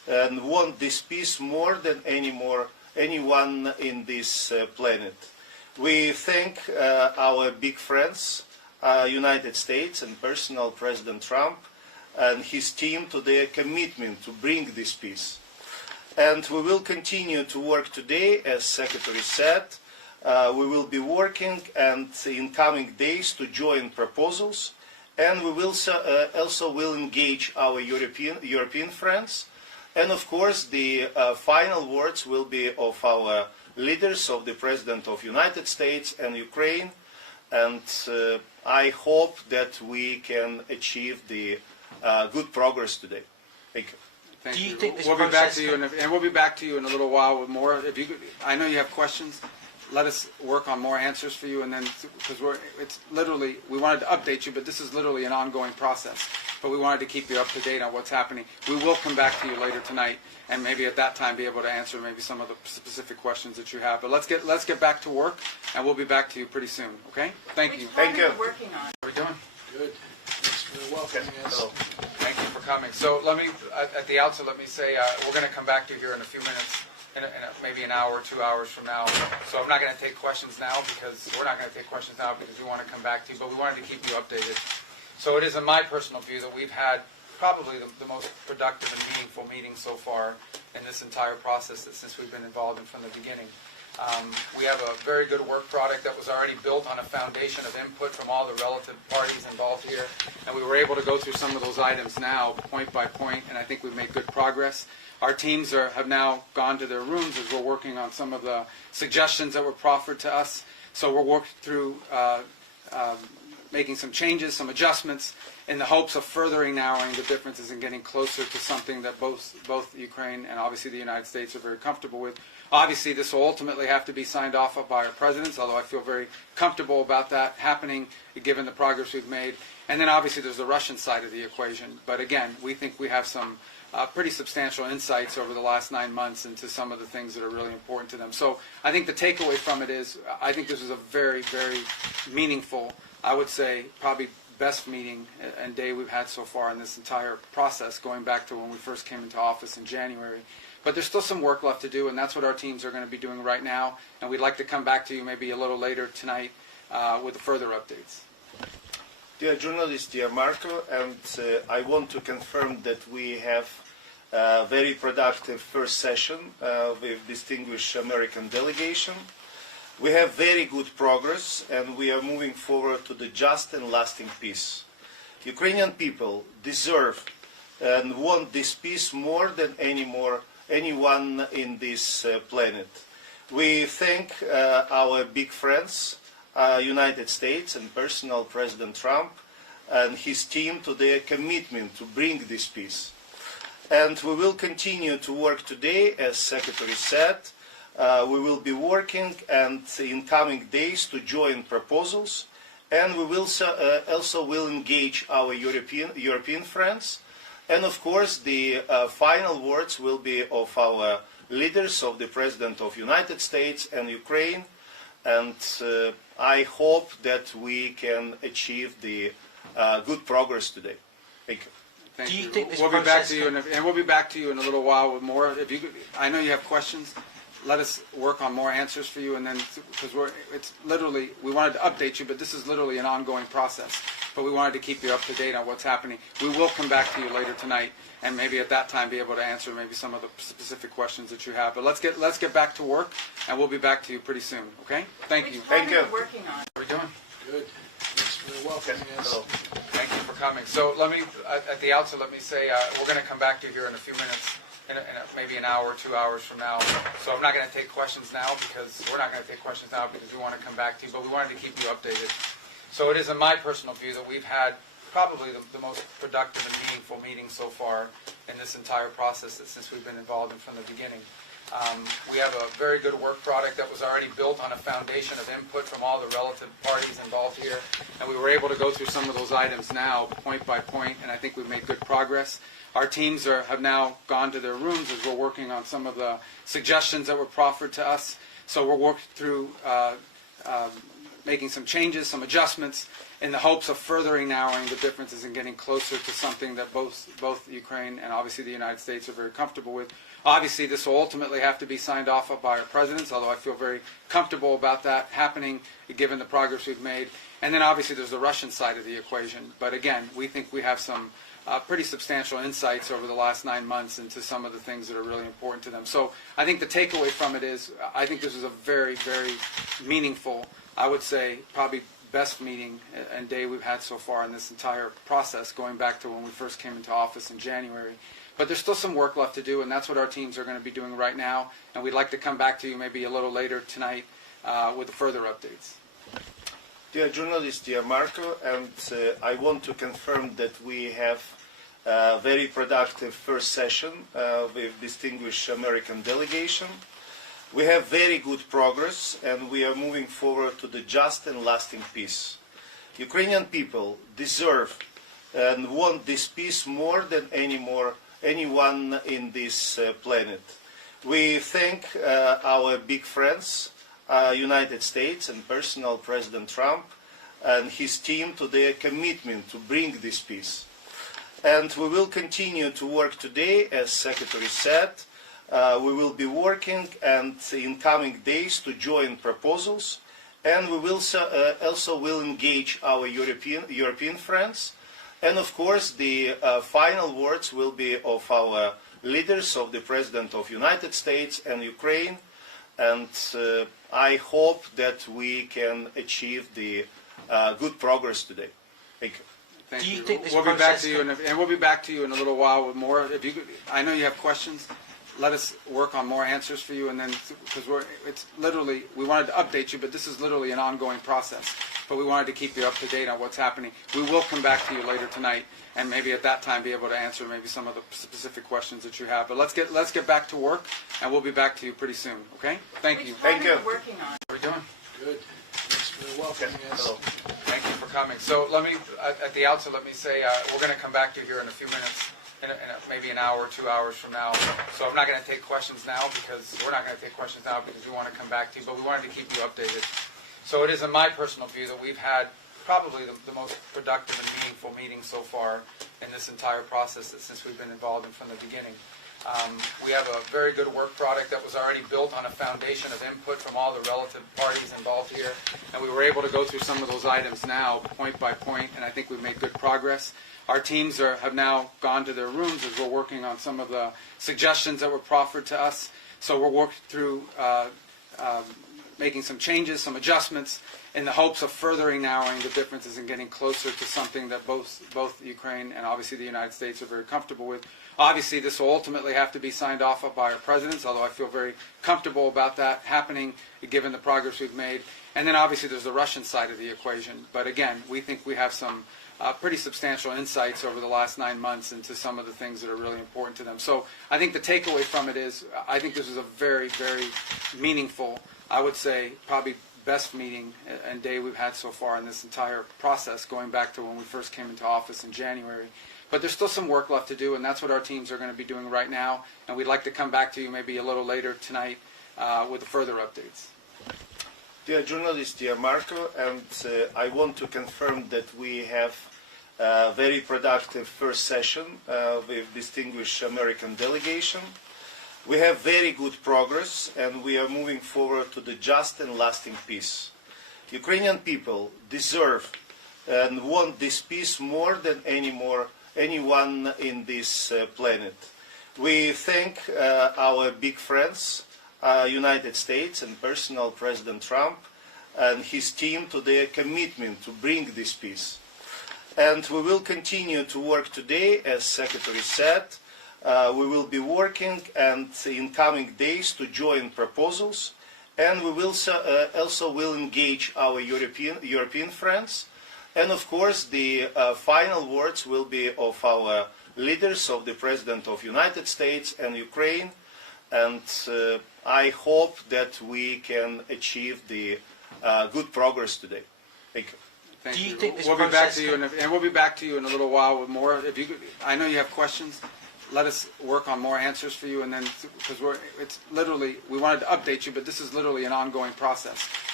and want this peace more than anyone in this planet. We thank our big friends, United States and personal President Trump and his team to their commitment to bring this peace. And we will continue to work today, as Secretary said. We will be working and in coming days to join proposals, and we will also will engage our European friends. And of course, the final words will be of our leaders, of the President of the United States and Ukraine. And I hope that we can achieve the good progress today. Thank you. Thank Do you you. think this we'll be back process to you, and we'll be back to you in a little while with more. If you, I know you have questions. Let us work on more answers for you, and then because it's literally we wanted to update you, but this is literally an ongoing process. But we wanted to keep you up to date on what's happening. We will come back to you later tonight, and maybe at that time be able to answer maybe some of the specific questions that you have. But let's get back to work, and we'll be back to you pretty soon. Okay? Thank you. Thank you. Working on. How are we doing? Good. Thanks for welcoming us. Hello. Thank you for coming. So let me, at the outset, let me say we're going to come back to you here in a few minutes, maybe an hour, 2 hours from now. So I'm not going to take questions now because we're not going to take questions now because we want to come back to you, but we wanted to keep you updated. So it is in my personal view that we've had probably the most productive and meaningful meeting so far in this entire process since we've been involved in from the beginning. We have a very good work product that was already built on a foundation of input from all the relative parties involved here, and we were able to go through some of those items now, point by point, and I think we've made good progress. Our teams have now gone to their rooms as we're working on some of the suggestions that were proffered to us. So we're working through making some changes, some adjustments, in the hopes of furthering narrowing the differences and getting closer to something that both Ukraine and obviously the United States are very comfortable with. Obviously, this will ultimately have to be signed off by our presidents, although I feel very comfortable about that happening, given the progress we've made. And then obviously there's the Russian side of the equation. But again, we think we have some pretty substantial insights over the last 9 months into some of the things that are really important to them. So I think the takeaway from it is I think this is a very, very meaningful, I would say probably best meeting and day we've had so far in this entire process, going back to when we first came into office in January. But there's still some work left to do, and that's what our teams are going to be doing right now. And we'd like to come back to you maybe a little later tonight with further updates. Dear journalist, dear Marco, and I want to confirm that we have a very productive first session with distinguished American delegation. We have very good progress, and we are moving forward to the just and lasting peace. Ukrainian people deserve and want this peace more than anyone in this planet. We thank our big friends, United States and personal President Trump and his team to their commitment to bring this peace. And we will continue to work today, as Secretary said. We will be working and in coming days to join proposals, and we will also will engage our European friends. And of course, the final words will be of our leaders, of the President of the United States and Ukraine. And I hope that we can achieve the good progress today. Thank you. Thank Do you you. think this we'll be back process to you, and we'll be back to you in a little while with more. If you, I know you have questions. Let us work on more answers for you, and then because it's literally we wanted to update you, but this is literally an ongoing process. But we wanted to keep you up to date on what's happening. We will come back to you later tonight, and maybe at that time be able to answer maybe some of the specific questions that you have. But let's get back to work, and we'll be back to you pretty soon. Okay? Thank you. Thank you. Working on. How are we doing? Good. Thanks for welcoming us. Hello. Thank you for coming. So let me, at the outset, let me say we're going to come back to you here in a few minutes, maybe an hour, 2 hours from now. So I'm not going to take questions now because we're not going to take questions now because we want to come back to you, but we wanted to keep you updated. So it is in my personal view that we've had probably the most productive and meaningful meeting so far in this entire process since we've been involved in from the beginning. We have a very good work product that was already built on a foundation of input from all the relative parties involved here, and we were able to go through some of those items now, point by point, and I think we've made good progress. Our teams have now gone to their rooms as we're working on some of the suggestions that were proffered to us. So we're working through making some changes, some adjustments, in the hopes of furthering narrowing the differences and getting closer to something that both Ukraine and obviously the United States are very comfortable with. Obviously, this will ultimately have to be signed off by our presidents, although I feel very comfortable about that happening, given the progress we've made. And then obviously there's the Russian side of the equation. But again, we think we have some pretty substantial insights over the last 9 months into some of the things that are really important to them. So I think the takeaway from it is, I think this is a very, very meaningful, I would say, probably best meeting and day we've had so far in this entire process, going back to when we first came into office in January. But there's still some work left to do, and that's what our teams are going to be doing right now. And we'd like to come back to you maybe a little later tonight with further updates. Dear journalist, dear Marco, and I want to confirm that we have a very productive first session with distinguished American delegation. We have very good progress, and we are moving forward to the just and lasting peace. Ukrainian people deserve and want this peace more than anyone in this planet. We thank our big friends, United States and personal President Trump and his team to their commitment to bring this peace. And we will continue to work today, as Secretary said. We will be working and in coming days to join proposals, and we will also will engage our European friends. And of course, the final words will be of our leaders, of the President of the United States and Ukraine. And I hope that we can achieve the good progress today. Thank you. Thank Do you you. think this We'll be back process to you, and we'll be back to you in a little while with more. If you, I know you have questions. Let us work on more answers for you, and then because it's literally, we wanted to update you, but this is literally an ongoing process. But we wanted to keep you up to date on what's happening. We will come back to you later tonight, and maybe at that time be able to answer maybe some of the specific questions that you have. But let's get back to work, and we'll be back to you pretty soon. Okay? Thank you. Thank you. Working on. How are we doing? Good. Thanks for welcoming us. Hello. Thank you for coming. So let me, at the outset, let me say we're going to come back to you here in a few minutes, maybe an hour, 2 hours from now. So I'm not going to take questions now because we're not going to take questions now because we want to come back to you, but we wanted to keep you updated. So it is in my personal view that we've had probably the most productive and meaningful meeting so far in this entire process since we've been involved in from the beginning. We have a very good work product that was already built on a foundation of input from all the relative parties involved here, and we were able to go through some of those items now, point by point, and I think we've made good progress. Our teams have now gone to their rooms as we're working on some of the suggestions that were proffered to us. So we're working through making some changes, some adjustments, in the hopes of furthering narrowing the differences and getting closer to something that both Ukraine and obviously the United States are very comfortable with. Obviously, this will ultimately have to be signed off by our presidents, although I feel very comfortable about that happening, given the progress we've made. And then obviously there's the Russian side of the equation. But again, we think we have some pretty substantial insights over the last 9 months into some of the things that are really important to them. So I think the takeaway from it is, I think this is a very, very meaningful, I would say, probably best meeting and day we've had so far in this entire process, going back to when we first came into office in January. But there's still some work left to do, and that's what our teams are going to be doing right now. And we'd like to come back to you maybe a little later tonight with further updates. Dear journalist, dear Marco, and I want to confirm that we have a very productive first session with distinguished American delegation. We have very good progress, and we are moving forward to the just and lasting peace. Ukrainian people deserve and want this peace more than anyone in this planet. We thank our big friends, United States and personal President Trump and his team to their commitment to bring this peace. And we will continue to work today, as Secretary said. We will be working and in coming days to join proposals, and we will also will engage our European friends. And of course, the final words will be of our leaders, of the President of the United States and Ukraine. And I hope that we can achieve the good progress today. Thank you. Thank Do you you. think this we'll be back process to you, and we'll be back to you in a little while with more. If you, I know you have questions. Let us work on more answers for you, and then because it's literally, we wanted to update you, but this is literally an ongoing process.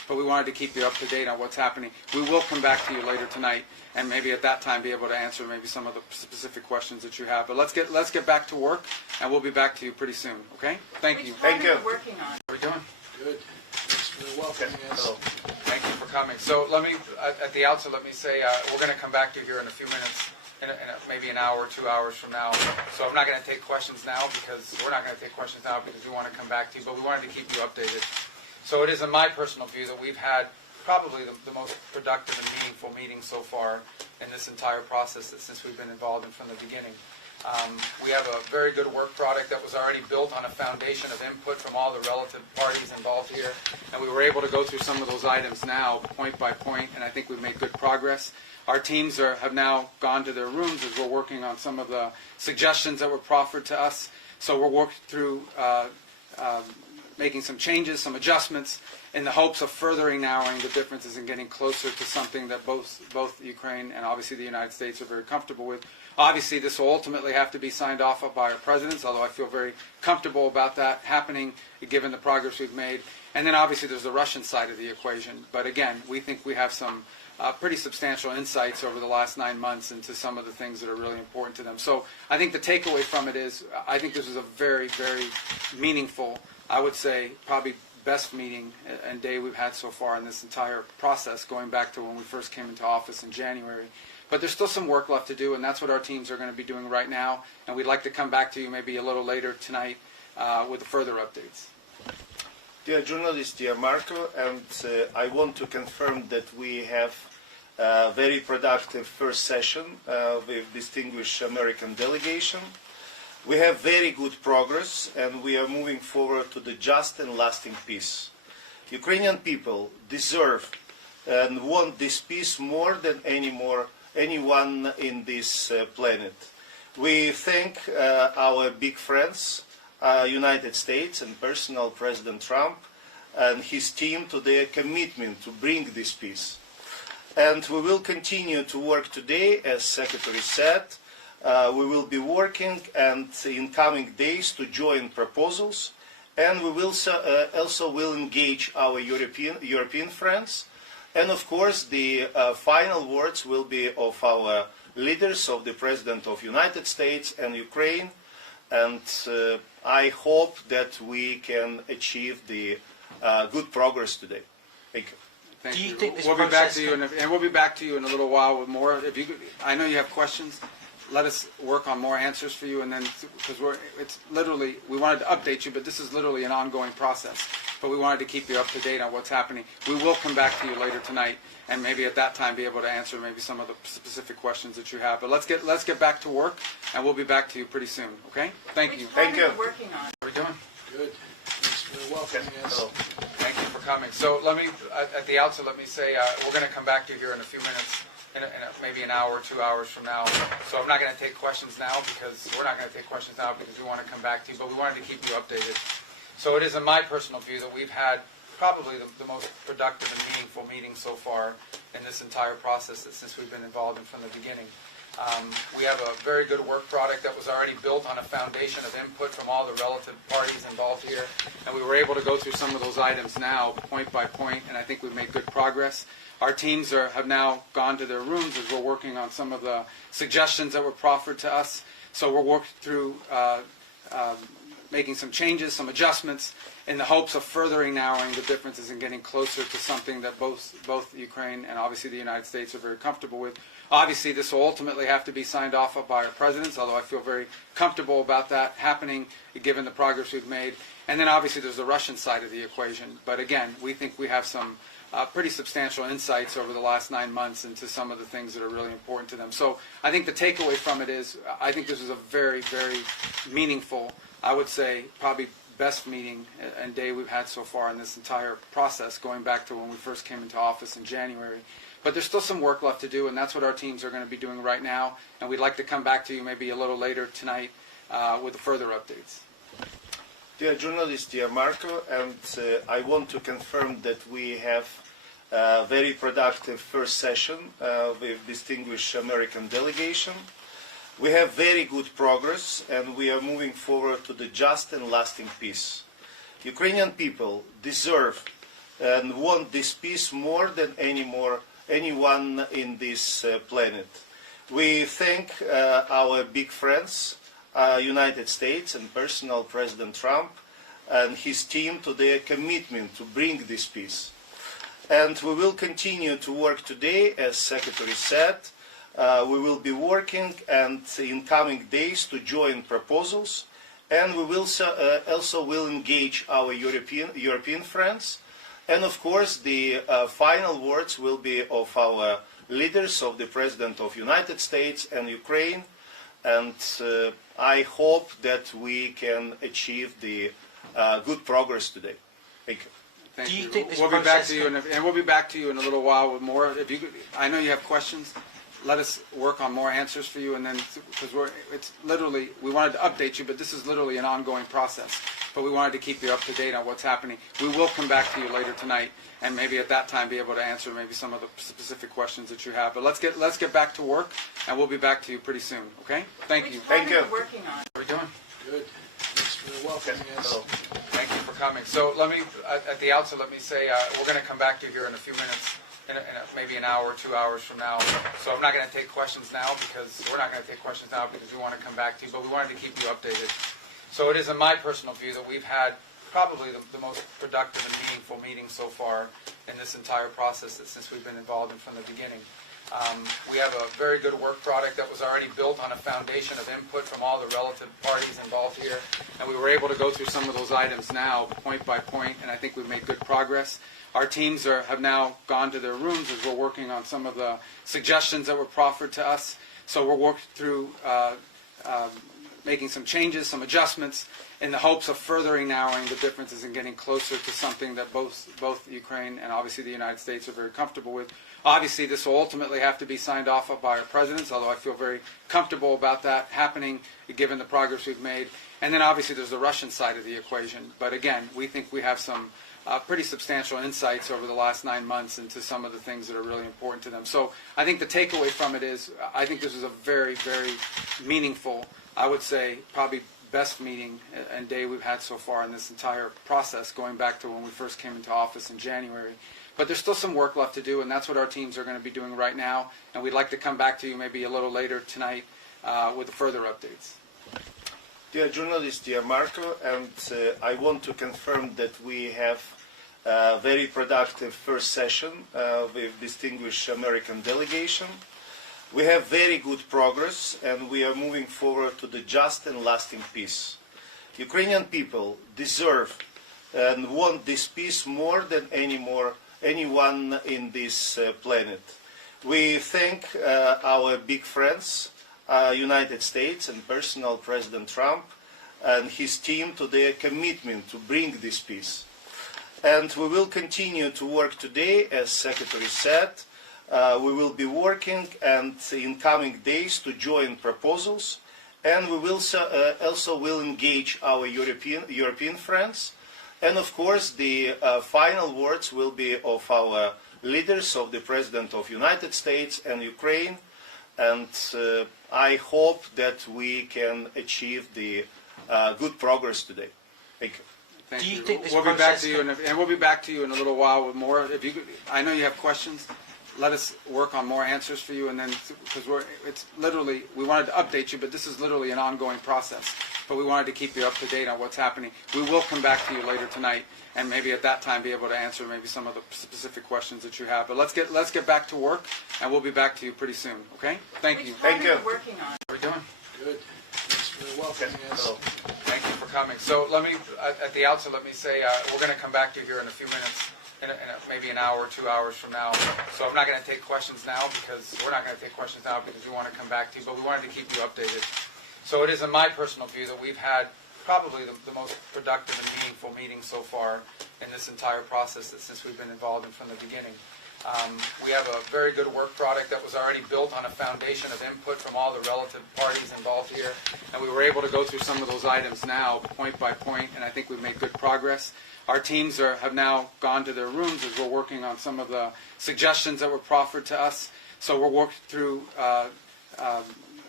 but we wanted to keep you up to date on what's happening. We will come back to you later tonight, and maybe at that time be able to answer maybe some of the specific questions that you have. But let's get back to work, and we'll be back to you pretty soon. Okay? Thank you. Thank you. Working on. How are we doing? Good. Thanks for welcoming us. Hello. Thank you for coming. So let me, at the outset, let me say we're going to come back to you here in a few minutes, maybe an hour, 2 hours from now. So I'm not going to take questions now because we're not going to take questions now because we want to come back to you, but we wanted to keep you updated. So it is in my personal view that we've had probably the most productive and meaningful meeting so far in this entire process since we've been involved in from the beginning. We have a very good work product that was already built on a foundation of input from all the relative parties involved here, and we were able to go through some of those items now, point by point, and I think we've made good progress. Our teams have now gone to their rooms as we're working on some of the suggestions that were proffered to us. So we're working through making some changes, some adjustments, in the hopes of furthering narrowing the differences and getting closer to something that both Ukraine and obviously the United States are very comfortable with. Obviously, this will ultimately have to be signed off by our presidents, although I feel very comfortable about that happening given the progress we've made. And then obviously there's the Russian side of the equation. But again, we think we have some pretty substantial insights over the last 9 months into some of the things that are really important to them. So I think the takeaway from it is I think this is a very, very meaningful, I would say probably best meeting and day we've had so far in this entire process, going back to when we first came into office in January. But there's still some work left to do, and that's what our teams are going to be doing right now. And we'd like to come back to you maybe a little later tonight with further updates. Dear journalist, dear Marco, and I want to confirm that we have a very productive first session with distinguished American delegation. We have very good progress, and we are moving forward to the just and lasting peace. Ukrainian people deserve and want this peace more than anyone in this planet. We thank our big friends, United States and personal President Trump and his team to their commitment to bring this peace. And we will continue to work today, as Secretary said. We will be working and in coming days to join proposals, and we will also will engage our European friends. And of course, the final words will be of our leaders, of the President of the United States and Ukraine. And I hope that we can achieve the good progress today. Thank you. Thank Do you you. think this We'll be back process to you, and we'll be back to you in a little while with more. If you, I know you have questions. Let us work on more answers for you, and then because it's literally we wanted to update you, but this is literally an ongoing process. But we wanted to keep you up to date on what's happening. We will come back to you later tonight, and maybe at that time be able to answer maybe some of the specific questions that you have. But let's get back to work, and we'll be back to you pretty soon. Okay? Thank you. Thank you. Working on. How are we doing? Good. Thanks for welcoming us. Hello. Thank you for coming. So let me, at the outset, let me say we're going to come back to you here in a few minutes, maybe an hour, 2 hours from now. So I'm not going to take questions now because we're not going to take questions now because we want to come back to you, but we wanted to keep you updated. So it is in my personal view that we've had probably the most productive and meaningful meeting so far in this entire process since we've been involved in from the beginning. We have a very good work product that was already built on a foundation of input from all the relative parties involved here, and we were able to go through some of those items now, point by point, and I think we've made good progress. Our teams have now gone to their rooms as we're working on some of the suggestions that were proffered to us. So we're working through making some changes, some adjustments, in the hopes of furthering narrowing the differences and getting closer to something that both Ukraine and obviously the United States are very comfortable with. Obviously, this will ultimately have to be signed off by our presidents, although I feel very comfortable about that happening given the progress we've made. And then obviously there's the Russian side of the equation. But again, we think we have some pretty substantial insights over the last 9 months into some of the things that are really important to them. So I think the takeaway from it is I think this is a very, very meaningful, I would say probably best meeting and day we've had so far in this entire process, going back to when we first came into office in January. But there's still some work left to do, and that's what our teams are going to be doing right now. And we'd like to come back to you maybe a little later tonight with further updates. Dear journalist, dear Marco, and I want to confirm that we have a very productive first session with distinguished American delegation. We have very good progress, and we are moving forward to the just and lasting peace. Ukrainian people deserve and want this peace more than anyone in this planet. We thank our big friends, United States and personal President Trump and his team to their commitment to bring this peace. And we will continue to work today, as Secretary said. We will be working and in coming days to join proposals, and we will also will engage our European friends. And of course, the final words will be of our leaders, of the President of the United States and Ukraine. And I hope that we can achieve the good progress today. Thank you. Thank Do you you. think this We'll be back process to you, and we'll be back to you in a little while with more. If you, I know you have questions. Let us work on more answers for you, and then because it's literally we wanted to update you, but this is literally an ongoing process. But we wanted to keep you up to date on what's happening. We will come back to you later tonight, and maybe at that time be able to answer maybe some of the specific questions that you have. But let's get back to work, and we'll be back to you pretty soon. Okay? Thank you. Thank you. Working on. How are we doing? Good. Thanks for the welcome. Yes. Hello. Thank you for coming. So let me, at the outset, let me say we're going to come back to you here in a few minutes, maybe an hour, 2 hours from now. So I'm not going to take questions now because we're not going to take questions now because we want to come back to you, but we wanted to keep you updated. So it is in my personal view that we've had probably the most productive and meaningful meeting so far in this entire process since we've been involved in from the beginning. We have a very good work product that was already built on a foundation of input from all the relative parties involved here, and we were able to go through some of those items now, point by point, and I think we've made good progress. Our teams have now gone to their rooms as we're working on some of the suggestions that were proffered to us. So we're working through making some changes, some adjustments, in the hopes of furthering narrowing the differences and getting closer to something that both Ukraine and obviously the United States are very comfortable with. Obviously, this will ultimately have to be signed off by our presidents, although I feel very comfortable about that happening, given the progress we've made. And then obviously there's the Russian side of the equation. But again, we think we have some pretty substantial insights over the last 9 months into some of the things that are really important to them. So I think the takeaway from it is I think this is a very, very meaningful, I would say probably best meeting and day we've had so far in this entire process, going back to when we first came into office in January. But there's still some work left to do, and that's what our teams are going to be doing right now. And we'd like to come back to you maybe a little later tonight with further updates. Dear journalist, dear Marco, and I want to confirm that we have a very productive first session with distinguished American delegation. We have very good progress, and we are moving forward to the just and lasting peace. Ukrainian people deserve and want this peace more than anyone in this planet. We thank our big friends, United States and personal President Trump and his team to their commitment to bring this peace. And we will continue to work today, as Secretary said. We will be working and in coming days to join proposals, and we will also will engage our European friends. And of course, the final words will be of our leaders, of the President of the United States and Ukraine. And I hope that we can achieve the good progress today. Thank you. Thank Do you you. think this we'll be back process to you, and we'll be back to you in a little while with more. If you, I know you have questions. Let us work on more answers for you, and then because it's literally we wanted to update you, but this is literally an ongoing process. But we wanted to keep you up to date on what's happening. We will come back to you later tonight, and maybe at that time be able to answer maybe some of the specific questions that you have. But let's get back to work, and we'll be back to you pretty soon. Okay? Thank you. Thank you. Working on. How are we doing? Good. Thanks for the welcome. Yes. Hello. Thank you for coming. So let me, at the outset, let me say we're going to come back to you here in a few minutes, maybe an hour, 2 hours from now. So I'm not going to take questions now because we're not going to take questions now because we want to come back to you, but we wanted to keep you updated. So it is in my personal view that we've had probably the most productive and meaningful meeting so far in this entire process since we've been involved in from the beginning. We have a very good work product that was already built on a foundation of input from all the relative parties involved here, and we were able to go through some of those items now, point by point, and I think we've made good progress. Our teams have now gone to their rooms as we're working on some of the suggestions that were proffered to us. So we're working through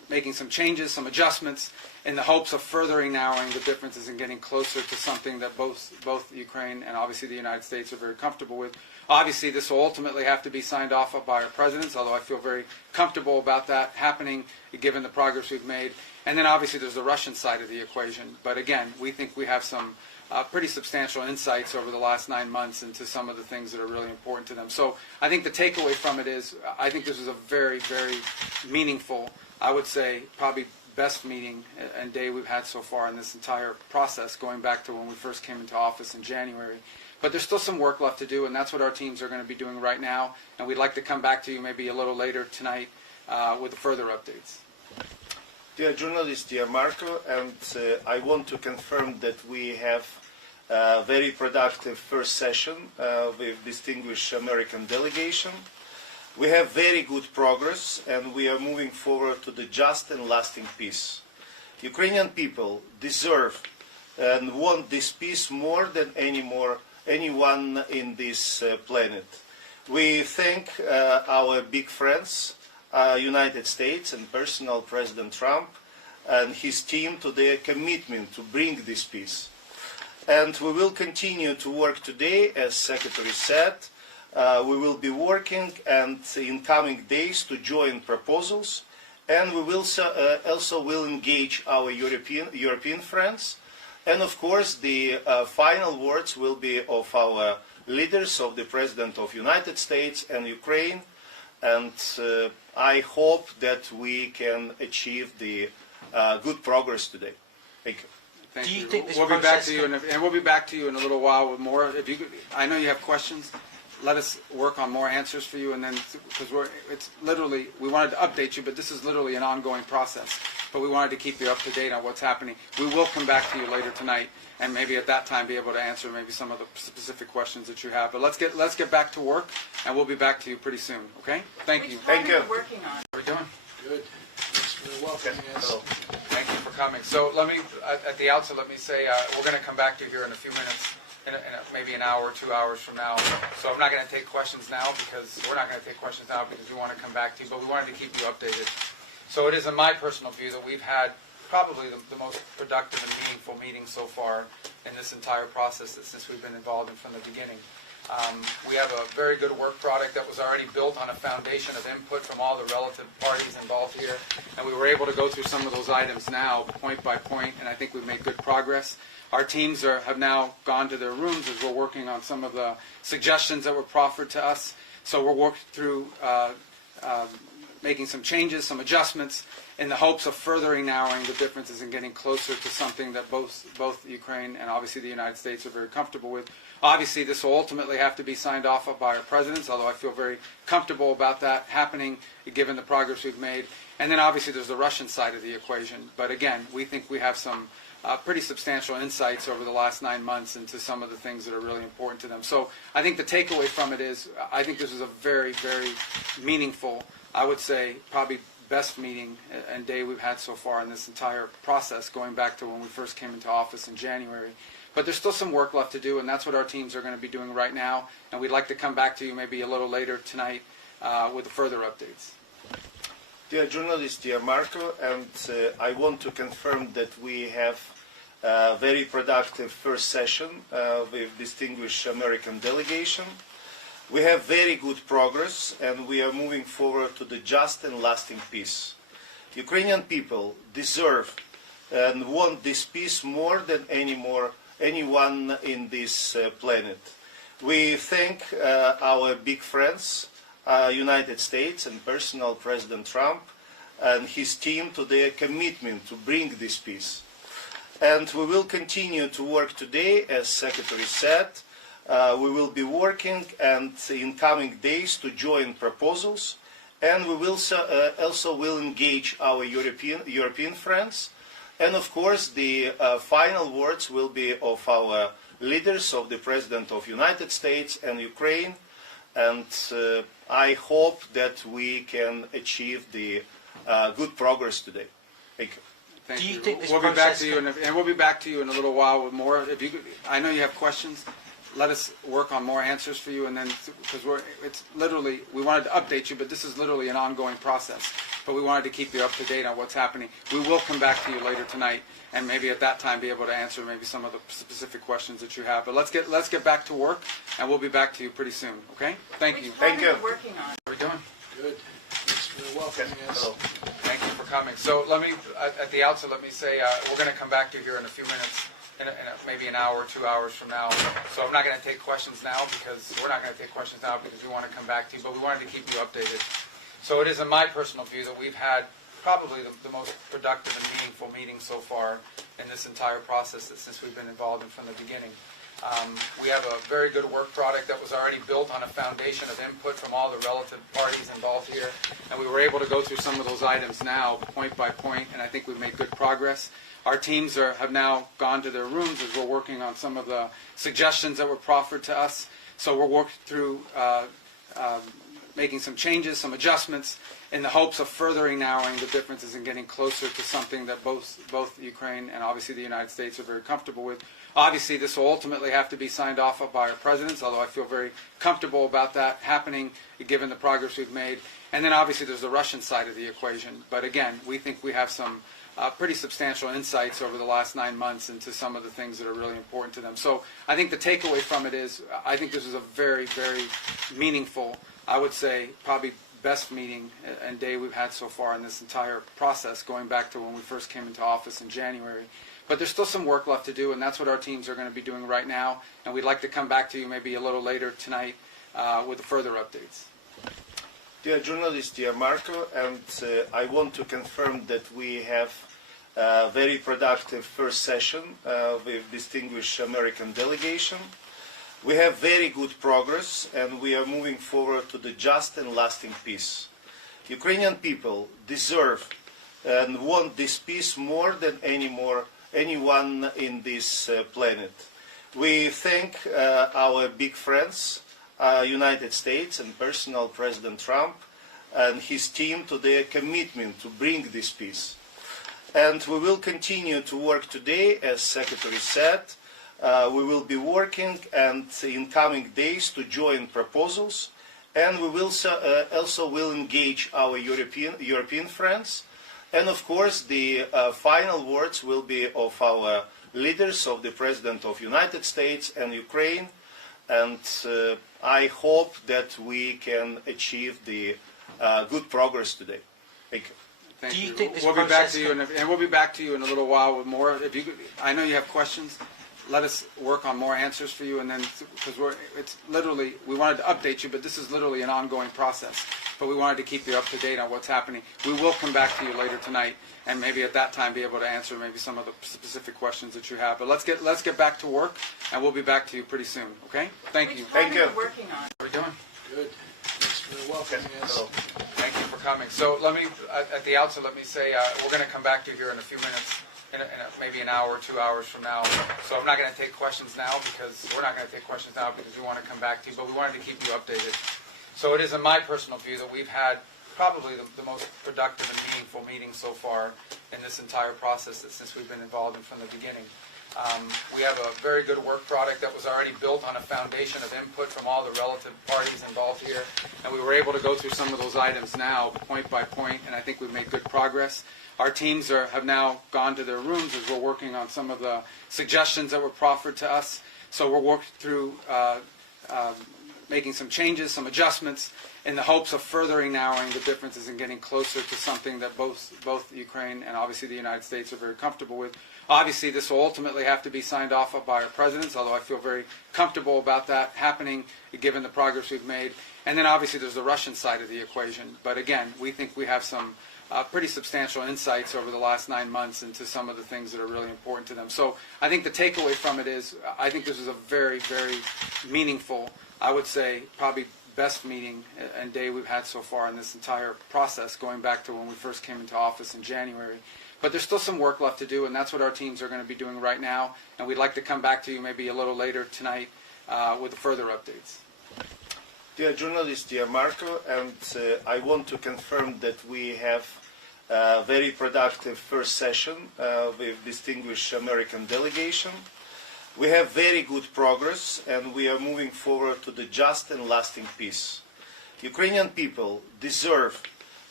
making some changes, some adjustments, in the hopes of furthering narrowing the differences and getting closer to something that both Ukraine and obviously the United States are very comfortable with. Obviously, this will ultimately have to be signed off by our presidents, although I feel very comfortable about that happening, given the progress we've made. And then obviously there's the Russian side of the equation. But again, we think we have some pretty substantial insights over the last 9 months into some of the things that are really important to them. So I think the takeaway from it is, I think this is a very, very meaningful, I would say probably best meeting and day we've had so far in this entire process, going back to when we first came into office in January. But there's still some work left to do, and that's what our teams are going to be doing right now. And we'd like to come back to you maybe a little later tonight with further updates. Dear journalist, dear Marco, and I want to confirm that we have a very productive first session with distinguished American delegation. We have very good progress, and we are moving forward to the just and lasting peace. Ukrainian people deserve and want this peace more than anyone in this planet. We thank our big friends, United States and personal President Trump and his team to their commitment to bring this peace. And we will continue to work today, as Secretary said. We will be working and in coming days to join proposals, and we will also will engage our European friends. And of course, the final words will be of our leaders, of the President of the United States and Ukraine. And I hope that we can achieve the good progress today. Thank you. Thank Do you you. think this We'll be back process to you, and we'll be back to you in a little while with more. If you, I know you have questions. Let us work on more answers for you, and then because it's literally, we wanted to update you, but this is literally an ongoing process. But we wanted to keep you up to date on what's happening. We will come back to you later tonight, and maybe at that time be able to answer maybe some of the specific questions that you have. But let's get back to work, and we'll be back to you pretty soon. Okay? Thank you. Thank you. Working on. How are we doing? Good. Thanks for welcoming us. Thank you for coming. So let me, at the outset, let me say we're going to come back to you here in a few minutes, in maybe an hour, 2 hours from now. So I'm not going to take questions now because we're not going to take questions now because we want to come back to you, but we wanted to keep you updated. So it is in my personal view that we've had probably the most productive and meaningful meeting so far in this entire process since we've been involved in from the beginning. We have a very good work product that was already built on a foundation of input from all the relative parties involved here, and we were able to go through some of those items now, point by point, and I think we've made good progress. Our teams have now gone to their rooms as we're working on some of the suggestions that were proffered to us. So we're working through making some changes, some adjustments, in the hopes of furthering narrowing the differences and getting closer to something that both Ukraine and obviously the United States are very comfortable with. Obviously, this will ultimately have to be signed off by our presidents, although I feel very comfortable about that happening, given the progress we've made. And then obviously there's the Russian side of the equation. But again, we think we have some pretty substantial insights over the last 9 months into some of the things that are really important to them. So I think the takeaway from it is, I think this is a very, very meaningful, I would say probably best meeting and day we've had so far in this entire process, going back to when we first came into office in January. But there's still some work left to do, and that's what our teams are going to be doing right now. And we'd like to come back to you maybe a little later tonight with further updates. Dear journalist, dear Marco, and I want to confirm that we have a very productive first session with distinguished American delegation. We have very good progress, and we are moving forward to the just and lasting peace. Ukrainian people deserve and want this peace more than anyone in this planet. We thank our big friends, United States and personal President Trump and his team to their commitment to bring this peace. And we will continue to work today, as Secretary said. We will be working and in coming days to join proposals, and we will also will engage our European friends. And of course, the final words will be of our leaders, of the President of the United States and Ukraine. And I hope that we can achieve the good progress today. Thank you. Thank Do you you. think this We'll be back process to you, and we'll be back to you in a little while with more. If you, I know you have questions. Let us work on more answers for you, and then because it's literally, we wanted to update you, but this is literally an ongoing process. but we wanted to keep you up to date on what's happening. We will come back to you later tonight, and maybe at that time be able to answer maybe some of the specific questions that you have. But let's get back to work, and we'll be back to you pretty soon. Okay? Thank you. Thank you. Working on. How are we doing? Good. Thanks for welcoming us. Hello. Thank you for coming. So let me, at the outset, let me say we're going to come back to you here in a few minutes, maybe an hour, 2 hours from now. So I'm not going to take questions now because we're not going to take questions now because we want to come back to you, but we wanted to keep you updated. So it is in my personal view that we've had probably the most productive and meaningful meeting so far in this entire process since we've been involved in from the beginning. We have a very good work product that was already built on a foundation of input from all the relative parties involved here, and we were able to go through some of those items now, point by point, and I think we've made good progress. Our teams have now gone to their rooms as we're working on some of the suggestions that were proffered to us. So we're working through making some changes, some adjustments, in the hopes of furthering narrowing the differences and getting closer to something that both Ukraine and obviously the United States are very comfortable with. Obviously, this will ultimately have to be signed off by our presidents, although I feel very comfortable about that happening given the progress we've made. And then obviously there's the Russian side of the equation. But again, we think we have some pretty substantial insights over the last 9 months into some of the things that are really important to them. So I think the takeaway from it is I think this is a very, very meaningful, I would say probably best meeting and day we've had so far in this entire process, going back to when we first came into office in January. But there's still some work left to do, and that's what our teams are going to be doing right now. And we'd like to come back to you maybe a little later tonight with further updates. Dear journalist, dear Marco, and I want to confirm that we have a very productive first session with distinguished American delegation. We have very good progress, and we are moving forward to the just and lasting peace. Ukrainian people deserve and want this peace more than anyone in this planet. We thank our big friends, United States and personal President Trump and his team to their commitment to bring this peace. And we will continue to work today, as Secretary said. We will be working and in coming days to join proposals, and we will also will engage our European friends. And of course, the final words will be of our leaders, of the President of the United States and Ukraine. And I hope that we can achieve the good progress today. Thank you. Thank Do you you. think this we'll be back process to you, and we'll be back to you in a little while with more. If you, I know you have questions. Let us work on more answers for you, and then because it's literally we wanted to update you, but this is literally an ongoing process. But we wanted to keep you up to date on what's happening. We will come back to you later tonight, and maybe at that time be able to answer maybe some of the specific questions that you have. But let's get back to work, and we'll be back to you pretty soon. Okay? Thank you. Thank you. Working on. How are we doing? Good. Thanks for welcoming us. Hello. Thank you for coming. So let me, at the outset, let me say we're going to come back to you here in a few minutes, maybe an hour, 2 hours from now. So I'm not going to take questions now because we're not going to take questions now because we want to come back to you, but we wanted to keep you updated. So it is in my personal view that we've had probably the most productive and meaningful meeting so far in this entire process since we've been involved in from the beginning. We have a very good work product that was already built on a foundation of input from all the relative parties involved here, and we were able to go through some of those items now, point by point, and I think we've made good progress. Our teams have now gone to their rooms as we're working on some of the suggestions that were proffered to us. So we're working through making some changes, some adjustments, in the hopes of furthering narrowing the differences and getting closer to something that both Ukraine and obviously the United States are very comfortable with. Obviously, this will ultimately have to be signed off by our presidents, although I feel very comfortable about that happening given the progress we've made. And then obviously there's the Russian side of the equation. But again, we think we have some pretty substantial insights over the last 9 months into some of the things that are really important to them. So I think the takeaway from it is I think this is a very, very meaningful, I would say probably best meeting and day we've had so far in this entire process, going back to when we first came into office in January. But there's still some work left to do, and that's what our teams are going to be doing right now. And we'd like to come back to you maybe a little later tonight with further updates. Dear journalist, dear Marco, and I want to confirm that we have a very productive first session with distinguished American delegation. We have very good progress, and we are moving forward to the just and lasting peace. Ukrainian people deserve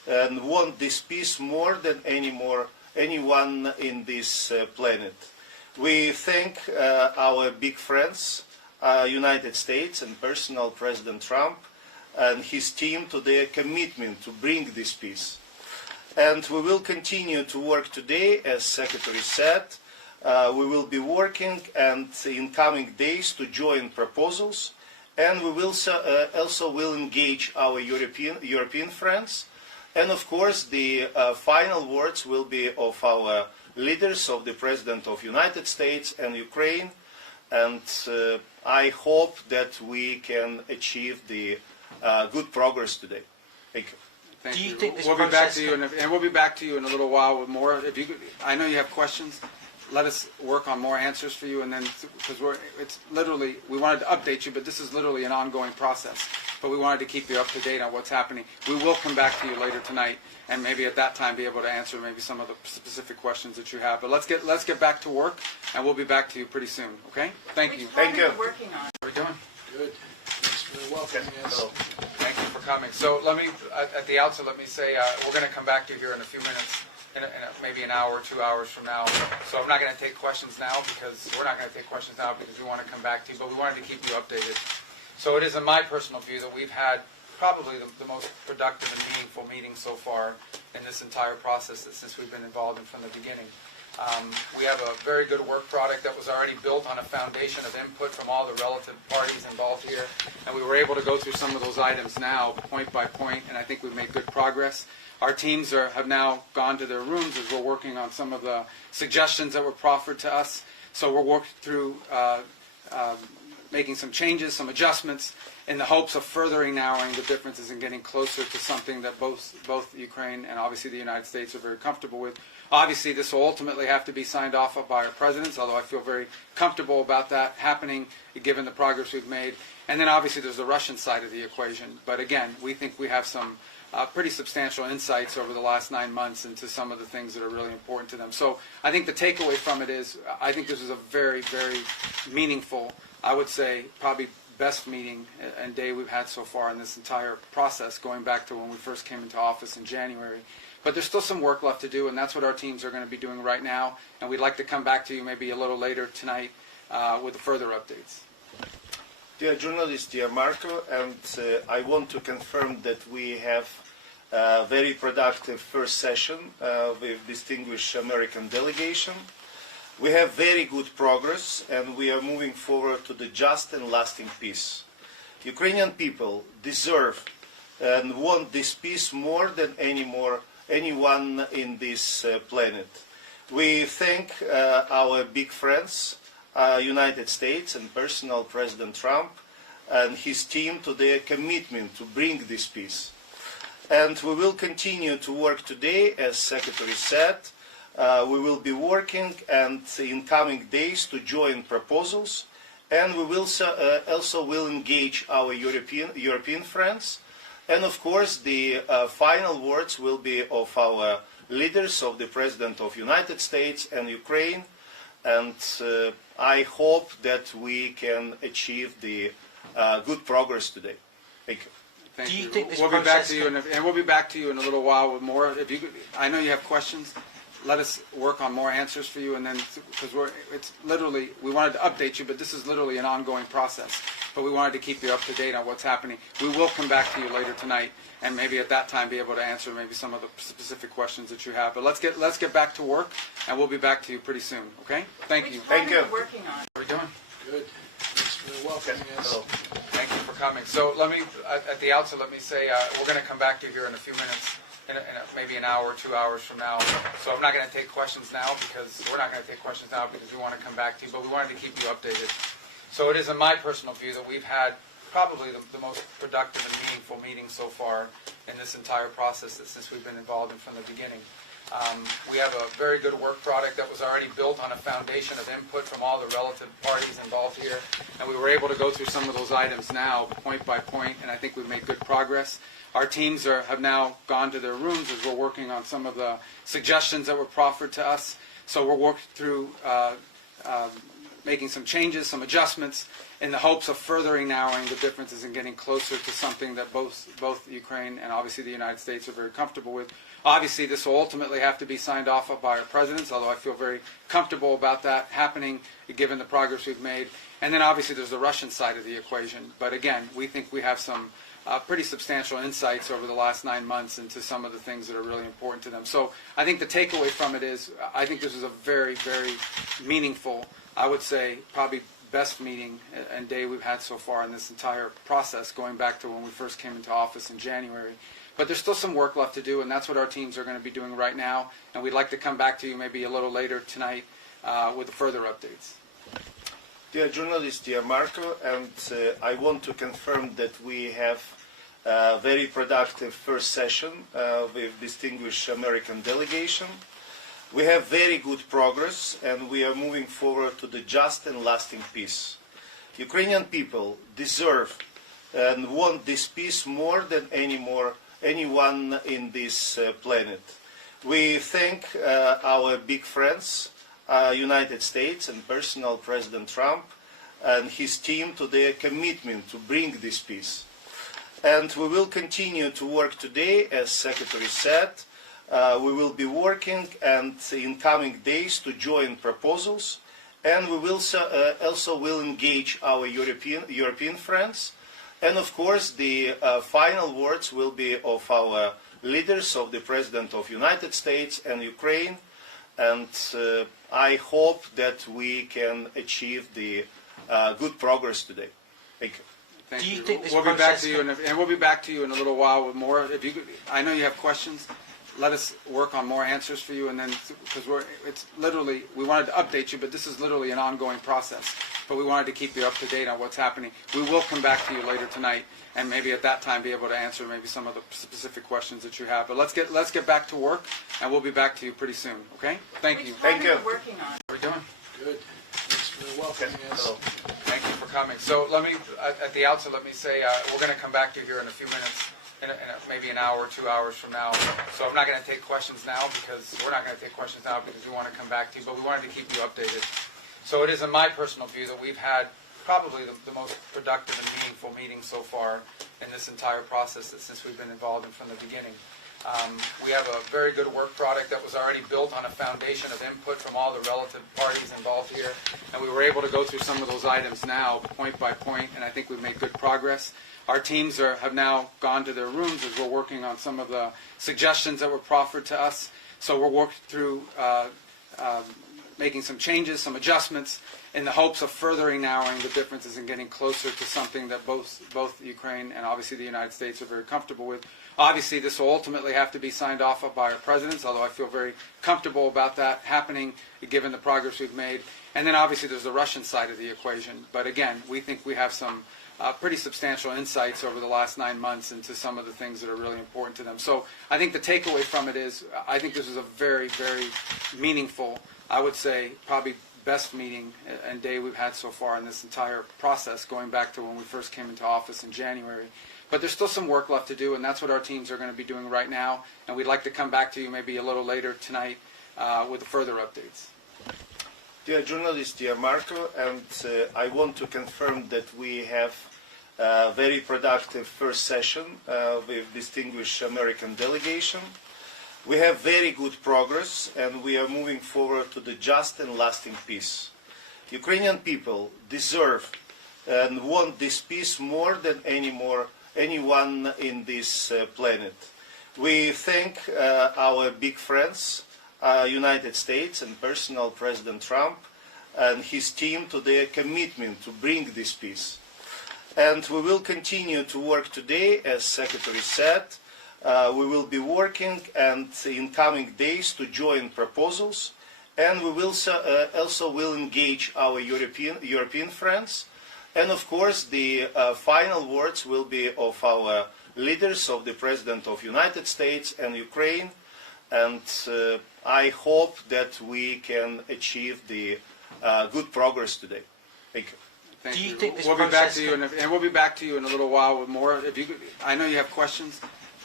and want this peace more than anyone in this planet. We thank our big friends, United States and personal President Trump and his team to their commitment to bring this peace. And we will continue to work today, as Secretary said. We will be working and in coming days to join proposals, and we will also will engage our European friends. And of course, the final words will be of our leaders, of the President of the United States and Ukraine. And I hope that we can achieve the good progress today. Thank you. Thank Do you you. think this We'll be back process to you, and we'll be back to you in a little while with more. If you, I know you have questions. Let us work on more answers for you, and then because it's literally we wanted to update you, but this is literally an ongoing process. But we wanted to keep you up to date on what's happening. We will come back to you later tonight, and maybe at that time be able to answer maybe some of the specific questions that you have. But let's get back to work, and we'll be back to you pretty soon. Okay? Thank you. Thank you. Working on. How are we doing? Good. Thanks for welcoming us. Hello. Thank you for coming. So let me, at the outset, let me say we're going to come back to you here in a few minutes, maybe an hour, 2 hours from now. So I'm not going to take questions now because we're not going to take questions now because we want to come back to you, but we wanted to keep you updated. So it is in my personal view that we've had probably the most productive and meaningful meeting so far in this entire process since we've been involved in from the beginning. We have a very good work product that was already built on a foundation of input from all the relative parties involved here, and we were able to go through some of those items now, point by point, and I think we've made good progress. Our teams have now gone to their rooms as we're working on some of the suggestions that were proffered to us. So we're working through making some changes, some adjustments, in the hopes of furthering narrowing the differences and getting closer to something that both Ukraine and obviously the United States are very comfortable with. Obviously, this will ultimately have to be signed off by our presidents, although I feel very comfortable about that happening, given the progress we've made. And then obviously there's the Russian side of the equation. But again, we think we have some pretty substantial insights over the last 9 months into some of the things that are really important to them. So I think the takeaway from it is I think this is a very, very meaningful, I would say probably best meeting and day we've had so far in this entire process, going back to when we first came into office in January. But there's still some work left to do, and that's what our teams are going to be doing right now. And we'd like to come back to you maybe a little later tonight with further updates. Dear journalist, dear Marco, and I want to confirm that we have a very productive first session with distinguished American delegation. We have very good progress, and we are moving forward to the just and lasting peace. Ukrainian people deserve and want this peace more than anyone in this planet. We thank our big friends, United States and personal President Trump and his team to their commitment to bring this peace. And we will continue to work today, as Secretary said. We will be working and in coming days to join proposals, and we will also will engage our European friends. And of course, the final words will be of our leaders, of the President of the United States and Ukraine. And I hope that we can achieve the good progress today. Thank you. Thank Do you you. think this We'll be back process to you, and we'll be back to you in a little while with more. If you, I know you have questions. Let us work on more answers for you, and then because it's literally we wanted to update you, but this is literally an ongoing process. But we wanted to keep you up to date on what's happening. We will come back to you later tonight, and maybe at that time be able to answer maybe some of the specific questions that you have. But let's get back to work, and we'll be back to you pretty soon. Okay? Thank you. Thank you. Working on. How are we doing? Good. Thanks for welcoming us. Hello. Thank you for coming. So let me, at the outset, let me say we're going to come back to you here in a few minutes, maybe an hour, 2 hours from now. So I'm not going to take questions now because we're not going to take questions now because we want to come back to you, but we wanted to keep you updated. So it is in my personal view that we've had probably the most productive and meaningful meeting so far in this entire process since we've been involved in from the beginning. We have a very good work product that was already built on a foundation of input from all the relative parties involved here, and we were able to go through some of those items now, point by point, and I think we've made good progress. Our teams have now gone to their rooms as we're working on some of the suggestions that were proffered to us. So we're working through making some changes, some adjustments, in the hopes of furthering narrowing the differences and getting closer to something that both Ukraine and obviously the United States are very comfortable with. Obviously, this will ultimately have to be signed off by our presidents, although I feel very comfortable about that happening, given the progress we've made. And then obviously there's the Russian side of the equation. But again, we think we have some pretty substantial insights over the last 9 months into some of the things that are really important to them. So I think the takeaway from it is, I think this is a very, very meaningful, I would say probably best meeting and day we've had so far in this entire process, going back to when we first came into office in January. But there's still some work left to do, and that's what our teams are going to be doing right now. And we'd like to come back to you maybe a little later tonight with further updates. Dear journalist, dear Marco, and I want to confirm that we have a very productive first session with distinguished American delegation. We have very good progress, and we are moving forward to the just and lasting peace. Ukrainian people deserve and want this peace more than anyone in this planet. We thank our big friends, United States and personal President Trump and his team to their commitment to bring this peace. And we will continue to work today, as Secretary said. We will be working and in coming days to join proposals, and we will also will engage our European friends. And of course, the final words will be of our leaders, of the President of the United States and Ukraine. And I hope that we can achieve the good progress today. Thank you. Thank Do you you. think this we'll be back process to you, and we'll be back to you in a little while with more. If you, I know you have questions. Let us work on more answers for you, and then because it's literally, we wanted to update you, but this is literally an ongoing process. But we wanted to keep you up to date on what's happening. We will come back to you later tonight, and maybe at that time be able to answer maybe some of the specific questions that you have. But let's get back to work, and we'll be back to you pretty soon. Okay? Thank you. Thank you. Working on. How are we doing? Good. Thanks for welcoming us. Hello. Thank you for coming. So let me, at the outset, let me say we're going to come back to you here in a few minutes, in maybe an hour, 2 hours from now. So I'm not going to take questions now because we're not going to take questions now because we want to come back to you, but we wanted to keep you updated. So it is in my personal view that we've had probably the most productive and meaningful meeting so far in this entire process since we've been involved in from the beginning. We have a very good work product that was already built on a foundation of input from all the relative parties involved here, and we were able to go through some of those items now, point by point, and I think we've made good progress. Our teams have now gone to their rooms as we're working on some of the suggestions that were proffered to us. So we're working through making some changes, some adjustments, in the hopes of furthering narrowing the differences and getting closer to something that both Ukraine and obviously the United States are very comfortable with. Obviously, this will ultimately have to be signed off by our presidents, although I feel very comfortable about that happening, given the progress we've made. And then obviously there's the Russian side of the equation. But again, we think we have some pretty substantial insights over the last 9 months into some of the things that are really important to them. So I think the takeaway from it is, I think this is a very, very meaningful, I would say probably best meeting and day we've had so far in this entire process, going back to when we first came into office in January. But there's still some work left to do, and that's what our teams are going to be doing right now. And we'd like to come back to you maybe a little later tonight with further updates. Dear journalist, dear Marco, and I want to confirm that we have a very productive first session with distinguished American delegation. We have very good progress, and we are moving forward to the just and lasting peace. Ukrainian people deserve and want this peace more than anyone in this planet. We thank our big friends, United States and personal President Trump and his team to their commitment to bring this peace. And we will continue to work today, as Secretary said. We will be working and in coming days to join proposals, and we will also will engage our European friends. And of course, the final words will be of our leaders, of the President of the United States and Ukraine. And I hope that we can achieve the good progress today. Thank you. Thank Do you you. think this We'll be back process to you, and we'll be back to you in a little while with more. If you, I know you have questions.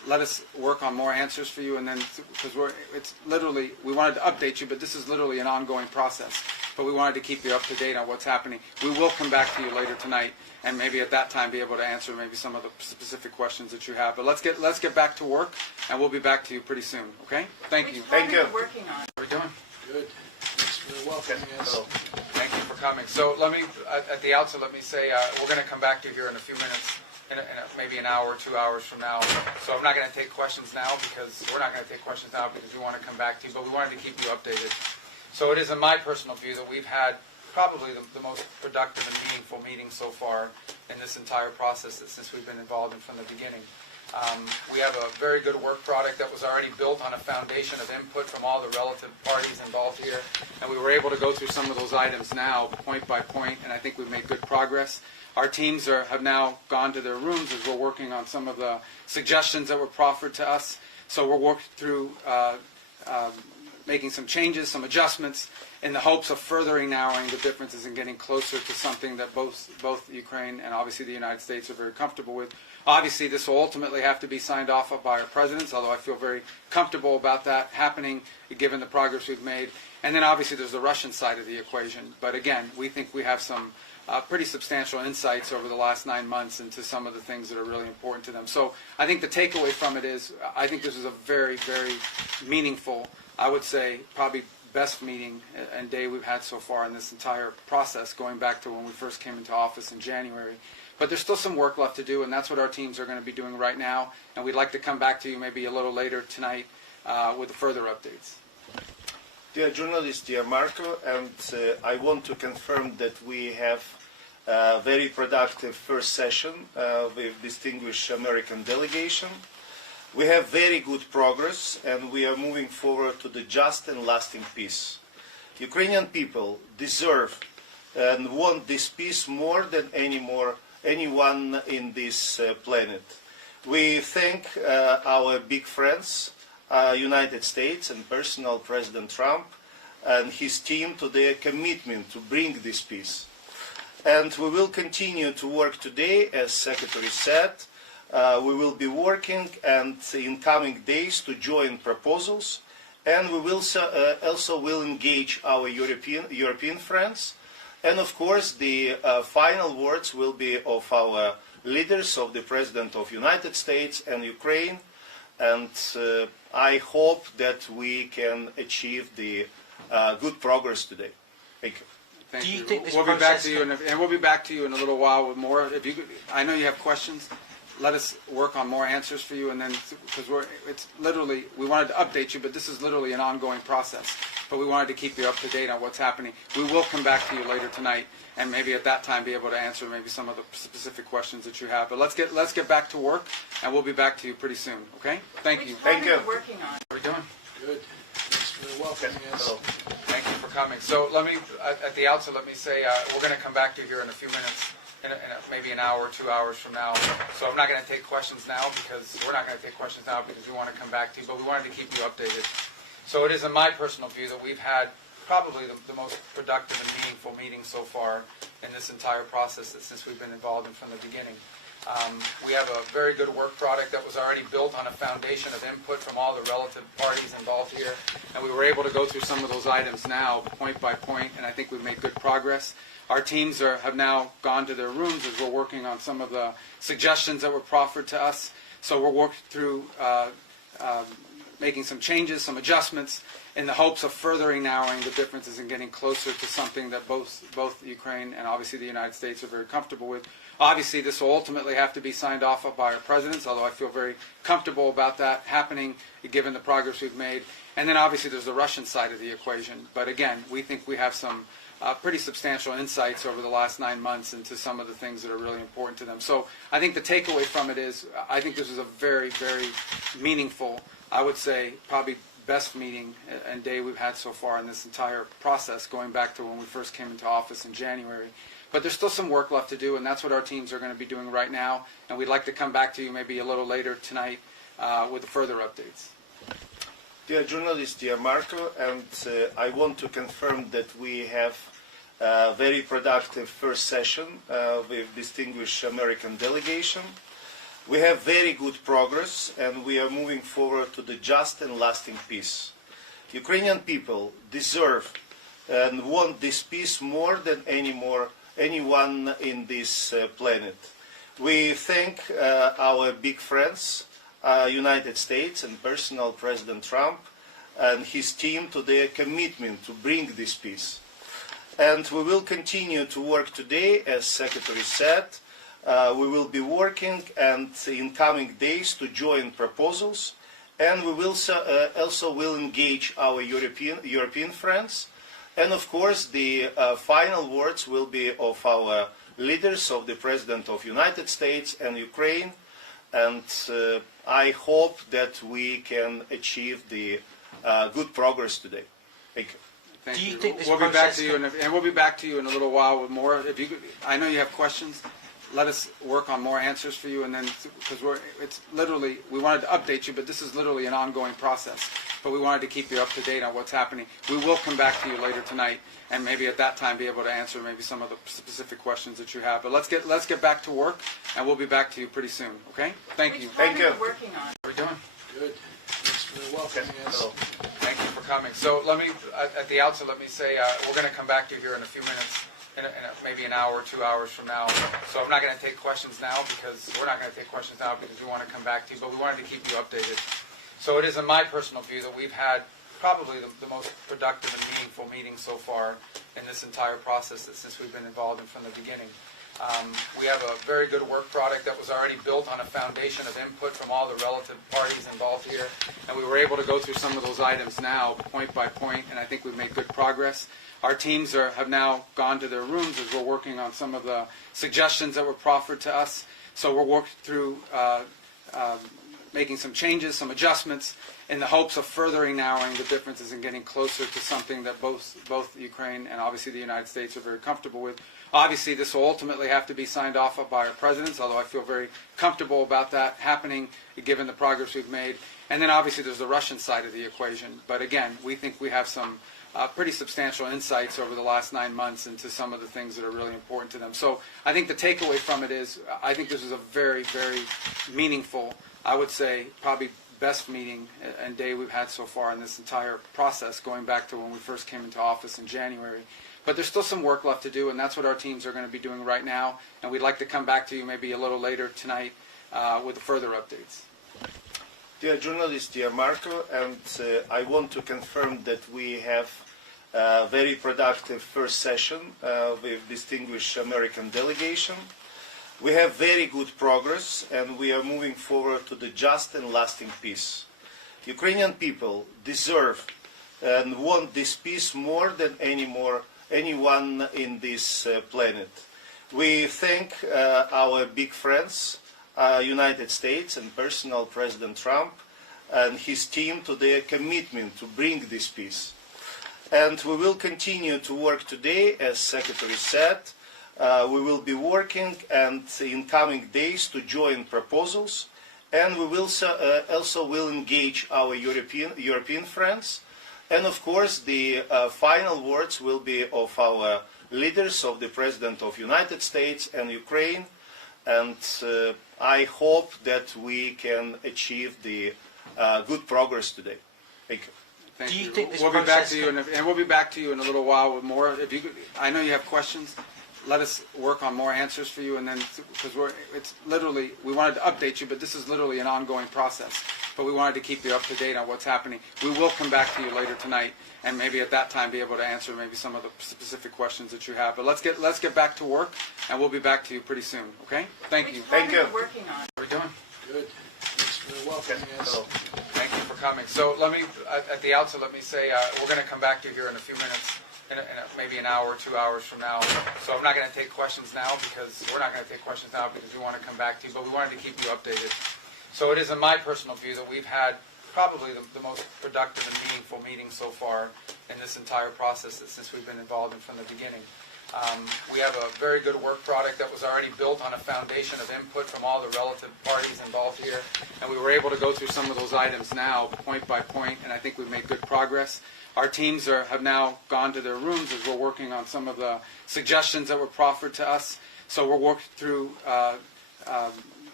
let us work on more answers for you, and then because it's literally, we wanted to update you, but this is literally an ongoing process. But we wanted to keep you up to date on what's happening. We will come back to you later tonight, and maybe at that time be able to answer maybe some of the specific questions that you have. But let's get back to work, and we'll be back to you pretty soon. Okay? Thank you. Thank you. Working on. How are we doing? Good. Thanks for welcoming us. Thank you for coming. So let me, at the outset, let me say we're going to come back to you here in a few minutes, maybe an hour, 2 hours from now. So I'm not going to take questions now because we're not going to take questions now because we want to come back to you, but we wanted to keep you updated. So it is in my personal view that we've had probably the most productive and meaningful meeting so far in this entire process since we've been involved in from the beginning. We have a very good work product that was already built on a foundation of input from all the relative parties involved here, and we were able to go through some of those items now, point by point, and I think we've made good progress. Our teams have now gone to their rooms as we're working on some of the suggestions that were proffered to us. So we're working through making some changes, some adjustments, in the hopes of furthering narrowing the differences and getting closer to something that both Ukraine and obviously the United States are very comfortable with. Obviously, this will ultimately have to be signed off by our presidents, although I feel very comfortable about that happening, given the progress we've made. And then obviously there's the Russian side of the equation. But again, we think we have some pretty substantial insights over the last 9 months into some of the things that are really important to them. So I think the takeaway from it is, I think this is a very, very meaningful, I would say, probably best meeting and day we've had so far in this entire process, going back to when we first came into office in January. But there's still some work left to do, and that's what our teams are going to be doing right now. And we'd like to come back to you maybe a little later tonight with further updates. Dear journalist, dear Marco, and I want to confirm that we have a very productive first session with distinguished American delegation. We have very good progress, and we are moving forward to the just and lasting peace. Ukrainian people deserve and want this peace more than anyone in this planet. We thank our big friends, United States and personal President Trump and his team to their commitment to bring this peace. And we will continue to work today, as Secretary said. We will be working and in coming days to join proposals, and we will also will engage our European friends. And of course, the final words will be of our leaders, of the President of the United States and Ukraine. And I hope that we can achieve the good progress today. Thank you. Thank Do you you. think this We'll be back process to you, and we'll be back to you in a little while with more. If you, I know you have questions. Let us work on more answers for you, and then because it's literally, we wanted to update you, but this is literally an ongoing process. But we wanted to keep you up to date on what's happening. We will come back to you later tonight, and maybe at that time be able to answer maybe some of the specific questions that you have. But let's get back to work, and we'll be back to you pretty soon. Okay? Thank you. Thank you. Working on. How are we doing? Good. Thanks for welcoming us. Thank you for coming. So let me, at the outset, let me say we're going to come back to you here in a few minutes, maybe an hour, 2 hours from now. So I'm not going to take questions now because we're not going to take questions now because we want to come back to you, but we wanted to keep you updated. So it is in my personal view that we've had probably the most productive and meaningful meeting so far in this entire process since we've been involved in from the beginning. We have a very good work product that was already built on a foundation of input from all the relative parties involved here, and we were able to go through some of those items now, point by point, and I think we've made good progress. Our teams have now gone to their rooms as we're working on some of the suggestions that were proffered to us. So we're working through making some changes, some adjustments, in the hopes of furthering narrowing the differences and getting closer to something that both Ukraine and obviously the United States are very comfortable with. Obviously, this will ultimately have to be signed off by our presidents, although I feel very comfortable about that happening, given the progress we've made. And then obviously there's the Russian side of the equation. But again, we think we have some pretty substantial insights over the last 9 months into some of the things that are really important to them. So I think the takeaway from it is, I think this is a very, very meaningful, I would say, probably best meeting and day we've had so far in this entire process, going back to when we first came into office in January. But there's still some work left to do, and that's what our teams are going to be doing right now. And we'd like to come back to you maybe a little later tonight with further updates. Dear journalist, dear Marco, and I want to confirm that we have a very productive first session with distinguished American delegation. We have very good progress, and we are moving forward to the just and lasting peace. Ukrainian people deserve and want this peace more than anyone in this planet. We thank our big friends, United States and personal President Trump and his team to their commitment to bring this peace. And we will continue to work today, as Secretary said. We will be working and in coming days to join proposals, and we will also will engage our European friends. And of course, the final words will be of our leaders, of the President of the United States and Ukraine. And I hope that we can achieve the good progress today. Thank you. Thank Do you you. think this We'll be back process to you, and we'll be back to you in a little while with more. If you, I know you have questions. Let us work on more answers for you, and then because it's literally we wanted to update you, but this is literally an ongoing process. But we wanted to keep you up to date on what's happening. We will come back to you later tonight, and maybe at that time be able to answer maybe some of the specific questions that you have. But let's get back to work, and we'll be back to you pretty soon. Okay? Thank you. Thank you. Working on. How are we doing? Good. Thanks for welcoming us. Hello. Thank you for coming. So let me, at the outset, let me say we're going to come back to you here in a few minutes, maybe an hour, 2 hours from now. So I'm not going to take questions now because we're not going to take questions now because we want to come back to you, but we wanted to keep you updated. So it is in my personal view that we've had probably the most productive and meaningful meeting so far in this entire process since we've been involved in from the beginning. We have a very good work product that was already built on a foundation of input from all the relative parties involved here, and we were able to go through some of those items now, point by point, and I think we've made good progress. Our teams have now gone to their rooms as we're working on some of the suggestions that were proffered to us. So we're working through making some changes, some adjustments, in the hopes of furthering narrowing the differences and getting closer to something that both Ukraine and obviously the United States are very comfortable with. Obviously, this will ultimately have to be signed off by our presidents, although I feel very comfortable about that happening, given the progress we've made. And then obviously there's the Russian side of the equation. But again, we think we have some pretty substantial insights over the last 9 months into some of the things that are really important to them. So I think the takeaway from it is I think this is a very, very meaningful, I would say probably best meeting and day we've had so far in this entire process, going back to when we first came into office in January. But there's still some work left to do, and that's what our teams are going to be doing right now. And we'd like to come back to you maybe a little later tonight with further updates. Dear journalist, dear Marco, and I want to confirm that we have a very productive first session with distinguished American delegation. We have very good progress, and we are moving forward to the just and lasting peace. Ukrainian people deserve and want this peace more than anyone in this planet. We thank our big friends, United States and personal President Trump and his team to their commitment to bring this peace. And we will continue to work today, as Secretary said. We will be working and in coming days to join proposals, and we will also will engage our European friends. And of course, the final words will be of our leaders, of the President of the United States and Ukraine. And I hope that we can achieve the good progress today. Thank you. Thank Do you you. think this We'll be back process to you, and we'll be back to you in a little while with more. If you, I know you have questions. Let us work on more answers for you, and then because it's literally we wanted to update you, but this is literally an ongoing process. But we wanted to keep you up to date on what's happening. We will come back to you later tonight, and maybe at that time be able to answer maybe some of the specific questions that you have. But let's get back to work, and we'll be back to you pretty soon. Okay? Thank you. Thank you. Working on. How are we doing? Good. Thanks for welcoming us. Hello. Thank you for coming. So let me, at the outset, let me say we're going to come back to you here in a few minutes, maybe an hour, 2 hours from now. So I'm not going to take questions now because we're not going to take questions now because we want to come back to you, but we wanted to keep you updated. So it is in my personal view that we've had probably the most productive and meaningful meeting so far in this entire process since we've been involved in from the beginning. We have a very good work product that was already built on a foundation of input from all the relative parties involved here, and we were able to go through some of those items now, point by point, and I think we've made good progress. Our teams have now gone to their rooms as we're working on some of the suggestions that were proffered to us. So we're working through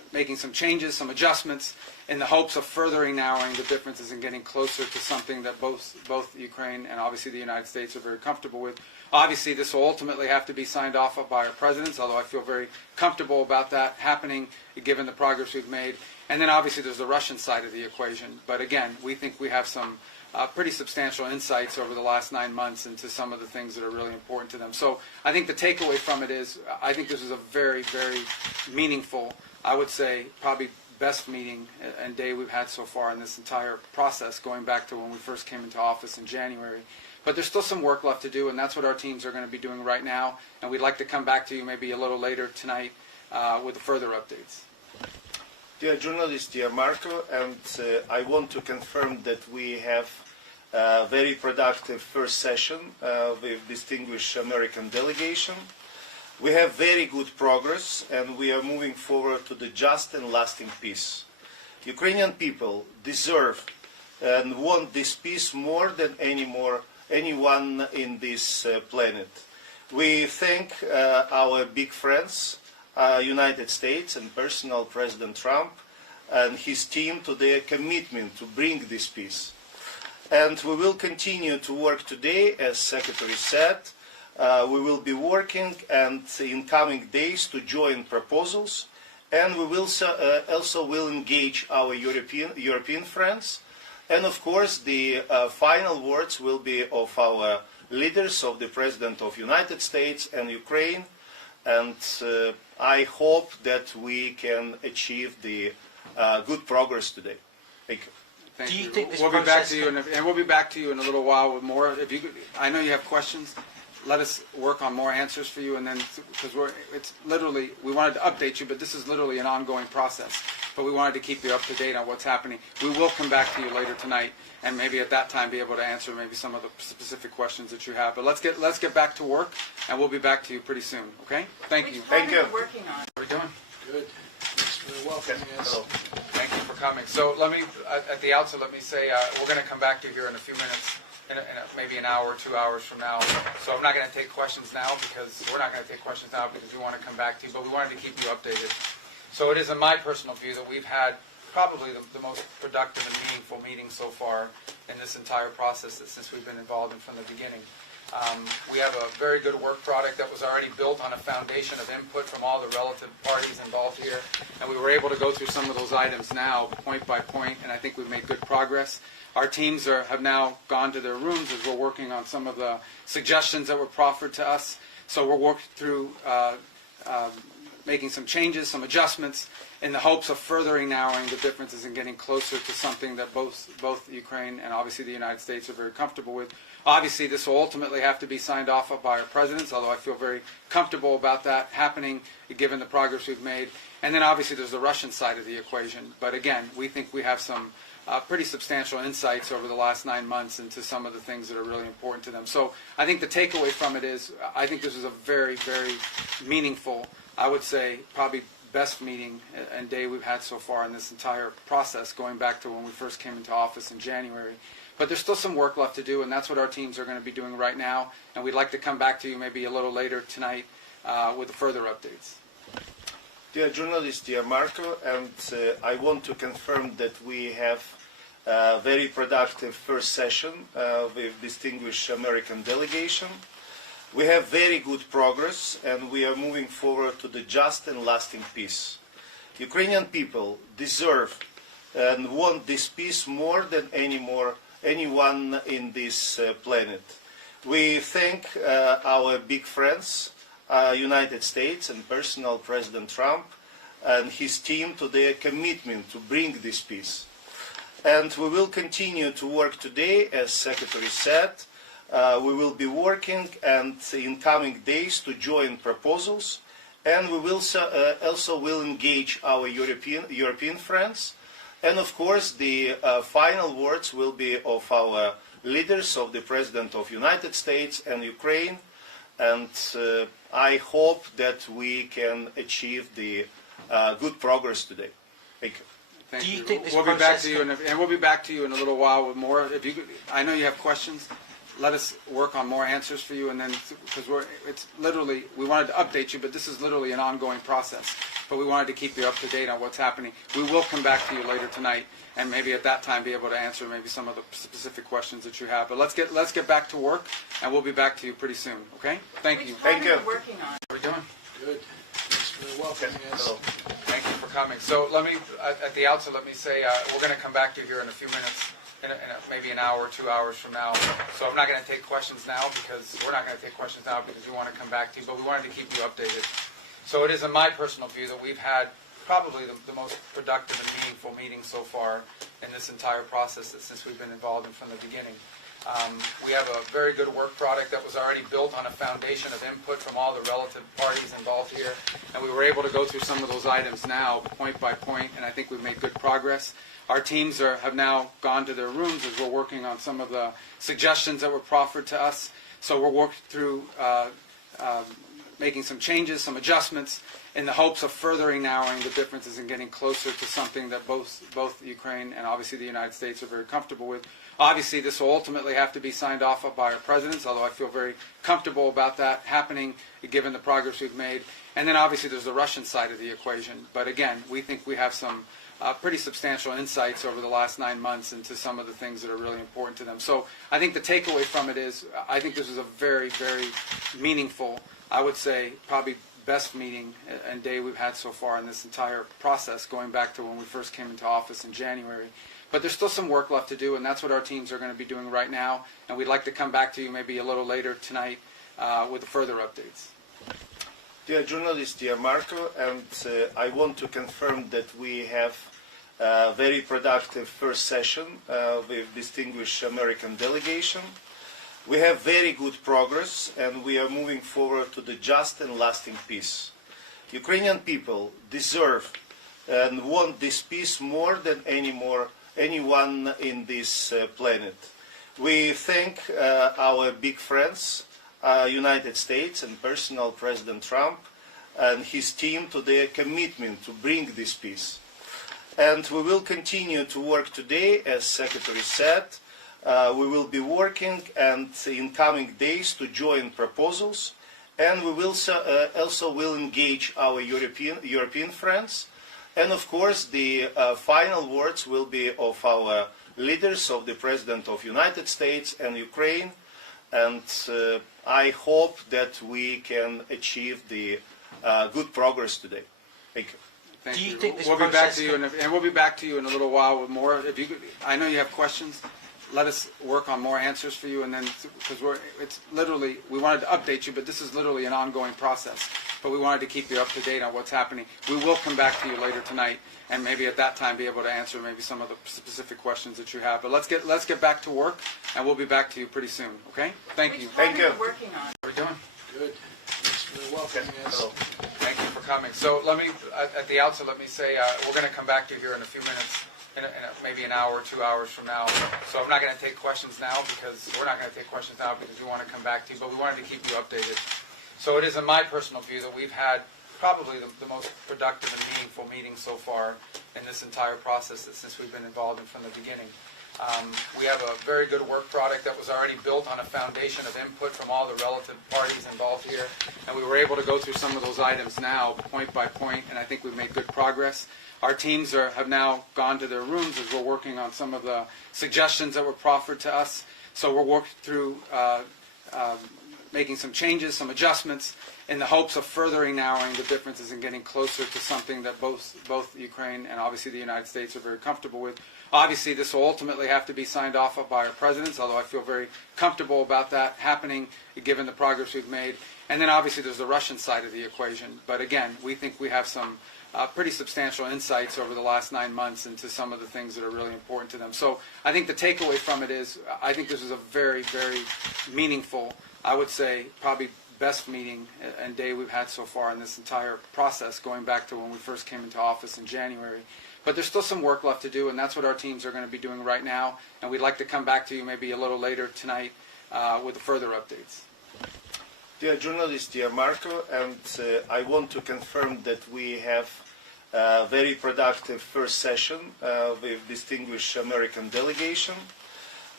making some changes, some adjustments, in the hopes of furthering narrowing the differences and getting closer to something that both Ukraine and obviously the United States are very comfortable with. Obviously, this will ultimately have to be signed off by our presidents, although I feel very comfortable about that happening, given the progress we've made. And then obviously there's the Russian side of the equation. But again, we think we have some pretty substantial insights over the last 9 months into some of the things that are really important to them. So I think the takeaway from it is, I think this is a very, very meaningful, I would say probably best meeting and day we've had so far in this entire process, going back to when we first came into office in January. But there's still some work left to do, and that's what our teams are going to be doing right now. And we'd like to come back to you maybe a little later tonight with further updates. Dear journalist, dear Marco, and I want to confirm that we have a very productive first session with distinguished American delegation. We have very good progress, and we are moving forward to the just and lasting peace. Ukrainian people deserve and want this peace more than anyone in this planet. We thank our big friends, United States and personal President Trump and his team to their commitment to bring this peace. And we will continue to work today, as Secretary said. We will be working and in coming days to join proposals, and we will also will engage our European friends. And of course, the final words will be of our leaders, of the President of the United States and Ukraine. And I hope that we can achieve the good progress today. Thank you. Thank Do you you. think this We'll be back process to you, and we'll be back to you in a little while with more. If you, I know you have questions. Let us work on more answers for you, and then because it's literally, we wanted to update you, but this is literally an ongoing process. But we wanted to keep you up to date on what's happening. We will come back to you later tonight, and maybe at that time be able to answer maybe some of the specific questions that you have. But let's get back to work, and we'll be back to you pretty soon. Okay? Thank you. Thank you. Working on. How are we doing? Good. Thanks for welcoming us. Hello. Thank you for coming. So let me, at the outset, let me say we're going to come back to you here in a few minutes, maybe an hour or 2 hours from now. So I'm not going to take questions now because we're not going to take questions now because we want to come back to you, but we wanted to keep you updated. So it is in my personal view that we've had probably the most productive and meaningful meeting so far in this entire process since we've been involved in from the beginning. We have a very good work product that was already built on a foundation of input from all the relative parties involved here, and we were able to go through some of those items now, point by point, and I think we've made good progress. Our teams have now gone to their rooms as we're working on some of the suggestions that were proffered to us. So we're working through making some changes, some adjustments, in the hopes of furthering narrowing the differences and getting closer to something that both Ukraine and obviously the United States are very comfortable with. Obviously, this will ultimately have to be signed off by our presidents, although I feel very comfortable about that happening, given the progress we've made. And then obviously there's the Russian side of the equation. But again, we think we have some pretty substantial insights over the last 9 months into some of the things that are really important to them. So I think the takeaway from it is, I think this is a very, very meaningful, I would say probably best meeting and day we've had so far in this entire process, going back to when we first came into office in January. But there's still some work left to do, and that's what our teams are going to be doing right now. And we'd like to come back to you maybe a little later tonight with further updates. Dear journalist, dear Marco, and I want to confirm that we have a very productive first session with distinguished American delegation. We have very good progress, and we are moving forward to the just and lasting peace. Ukrainian people deserve and want this peace more than anyone in this planet. We thank our big friends, United States and personal President Trump and his team to their commitment to bring this peace. And we will continue to work today, as Secretary said. We will be working and in coming days to join proposals, and we will also will engage our European friends. And of course, the final words will be of our leaders, of the President of the United States and Ukraine. And I hope that we can achieve the good progress today. Thank you. Thank Do you you. think this We'll be back process to you, and we'll be back to you in a little while with more. If you, I know you have questions. let us work on more answers for you, and then because we wanted to update you, but this is literally an ongoing process. But we wanted to keep you up to date on what's happening. We will come back to you later tonight, and maybe at that time be able to answer maybe some of the specific questions that you have. But let's get back to work, and we'll be back to you pretty soon. Okay? Thank you. Thank you. Working on. How are we doing? Good. Thanks for welcoming us. Hello. Thank you for coming. So at the outset, let me say we're going to come back to you here in a few minutes, maybe an hour, 2 hours from now. So I'm not going to take questions now because we're not going to take questions now because we want to come back to you, but we wanted to keep you updated. So it is in my personal view that we've had probably the most productive and meaningful meeting so far in this entire process since we've been involved in from the beginning. We have a very good work product that was already built on a foundation of input from all the relative parties involved here, and we were able to go through some of those items now, point by point, and I think we've made good progress. Our teams have now gone to their rooms as we're working on some of the suggestions that were proffered to us. So we're working through making some changes, some adjustments, in the hopes of furthering narrowing the differences and getting closer to something that both Ukraine and obviously the United States are very comfortable with. Obviously, this will ultimately have to be signed off by our presidents, although I feel very comfortable about that happening, given the progress we've made. And then obviously there's the Russian side of the equation. But again, we think we have some pretty substantial insights over the last 9 months into some of the things that are really important to them. So I think the takeaway from it is I think this is a very, very meaningful, I would say probably best meeting and day we've had so far in this entire process, going back to when we first came into office in January. But there's still some work left to do, and that's what our teams are going to be doing right now. And we'd like to come back to you maybe a little later tonight with further updates. Dear journalist, dear Marco, and I want to confirm that we have a very productive first session with distinguished American delegation. We have very good progress, and we are moving forward to the just and lasting peace. Ukrainian people deserve and want this peace more than anyone in this planet. We thank our big friends, United States and personal President Trump and his team to their commitment to bring this peace. And we will continue to work today, as Secretary said. We will be working and in coming days to join proposals, and we will also will engage our European friends. And of course, the final words will be of our leaders, of the President of the United States and Ukraine. And I hope that we can achieve the good progress today. Thank you. Thank Do you you. think this We'll be back process to you, and we'll be back to you in a little while with more. If you, I know you have questions. Let us work on more answers for you, and then because we wanted to update you, but this is literally an ongoing process. But we wanted to keep you up to date on what's happening. We will come back to you later tonight, and maybe at that time be able to answer maybe some of the specific questions that you have. But let's get back to work, and we'll be back to you pretty soon. Okay? Thank you. Thank you. Working on. How are we doing? Good. Thanks for welcoming us. Hello. Thank you for coming. So at the outset, let me say we're going to come back to you here in a few minutes, maybe an hour, 2 hours from now. So I'm not going to take questions now because we're not going to take questions now because we want to come back to you, but we wanted to keep you updated. So it is in my personal view that we've had probably the most productive and meaningful meeting so far in this entire process since we've been involved in from the beginning. We have a very good work product that was already built on a foundation of input from all the relative parties involved here, and we were able to go through some of those items now, point by point, and I think we've made good progress. Our teams have now gone to their rooms as we're working on some of the suggestions that were proffered to us. So we're working through making some changes, some adjustments, in the hopes of furthering narrowing the differences and getting closer to something that both Ukraine and obviously the United States are very comfortable with. Obviously, this will ultimately have to be signed off by our presidents, although I feel very comfortable about that happening, given the progress we've made. And then obviously there's the Russian side of the equation. But again, we think we have some pretty substantial insights over the last 9 months into some of the things that are really important to them. So I think the takeaway from it is I think this is a very, very meaningful, I would say probably best meeting and day we've had so far in this entire process, going back to when we first came into office in January. But there's still some work left to do, and that's what our teams are going to be doing right now. And we'd like to come back to you maybe a little later tonight with further updates. Dear journalist, dear Marco, and I want to confirm that we have a very productive first session with distinguished American delegation.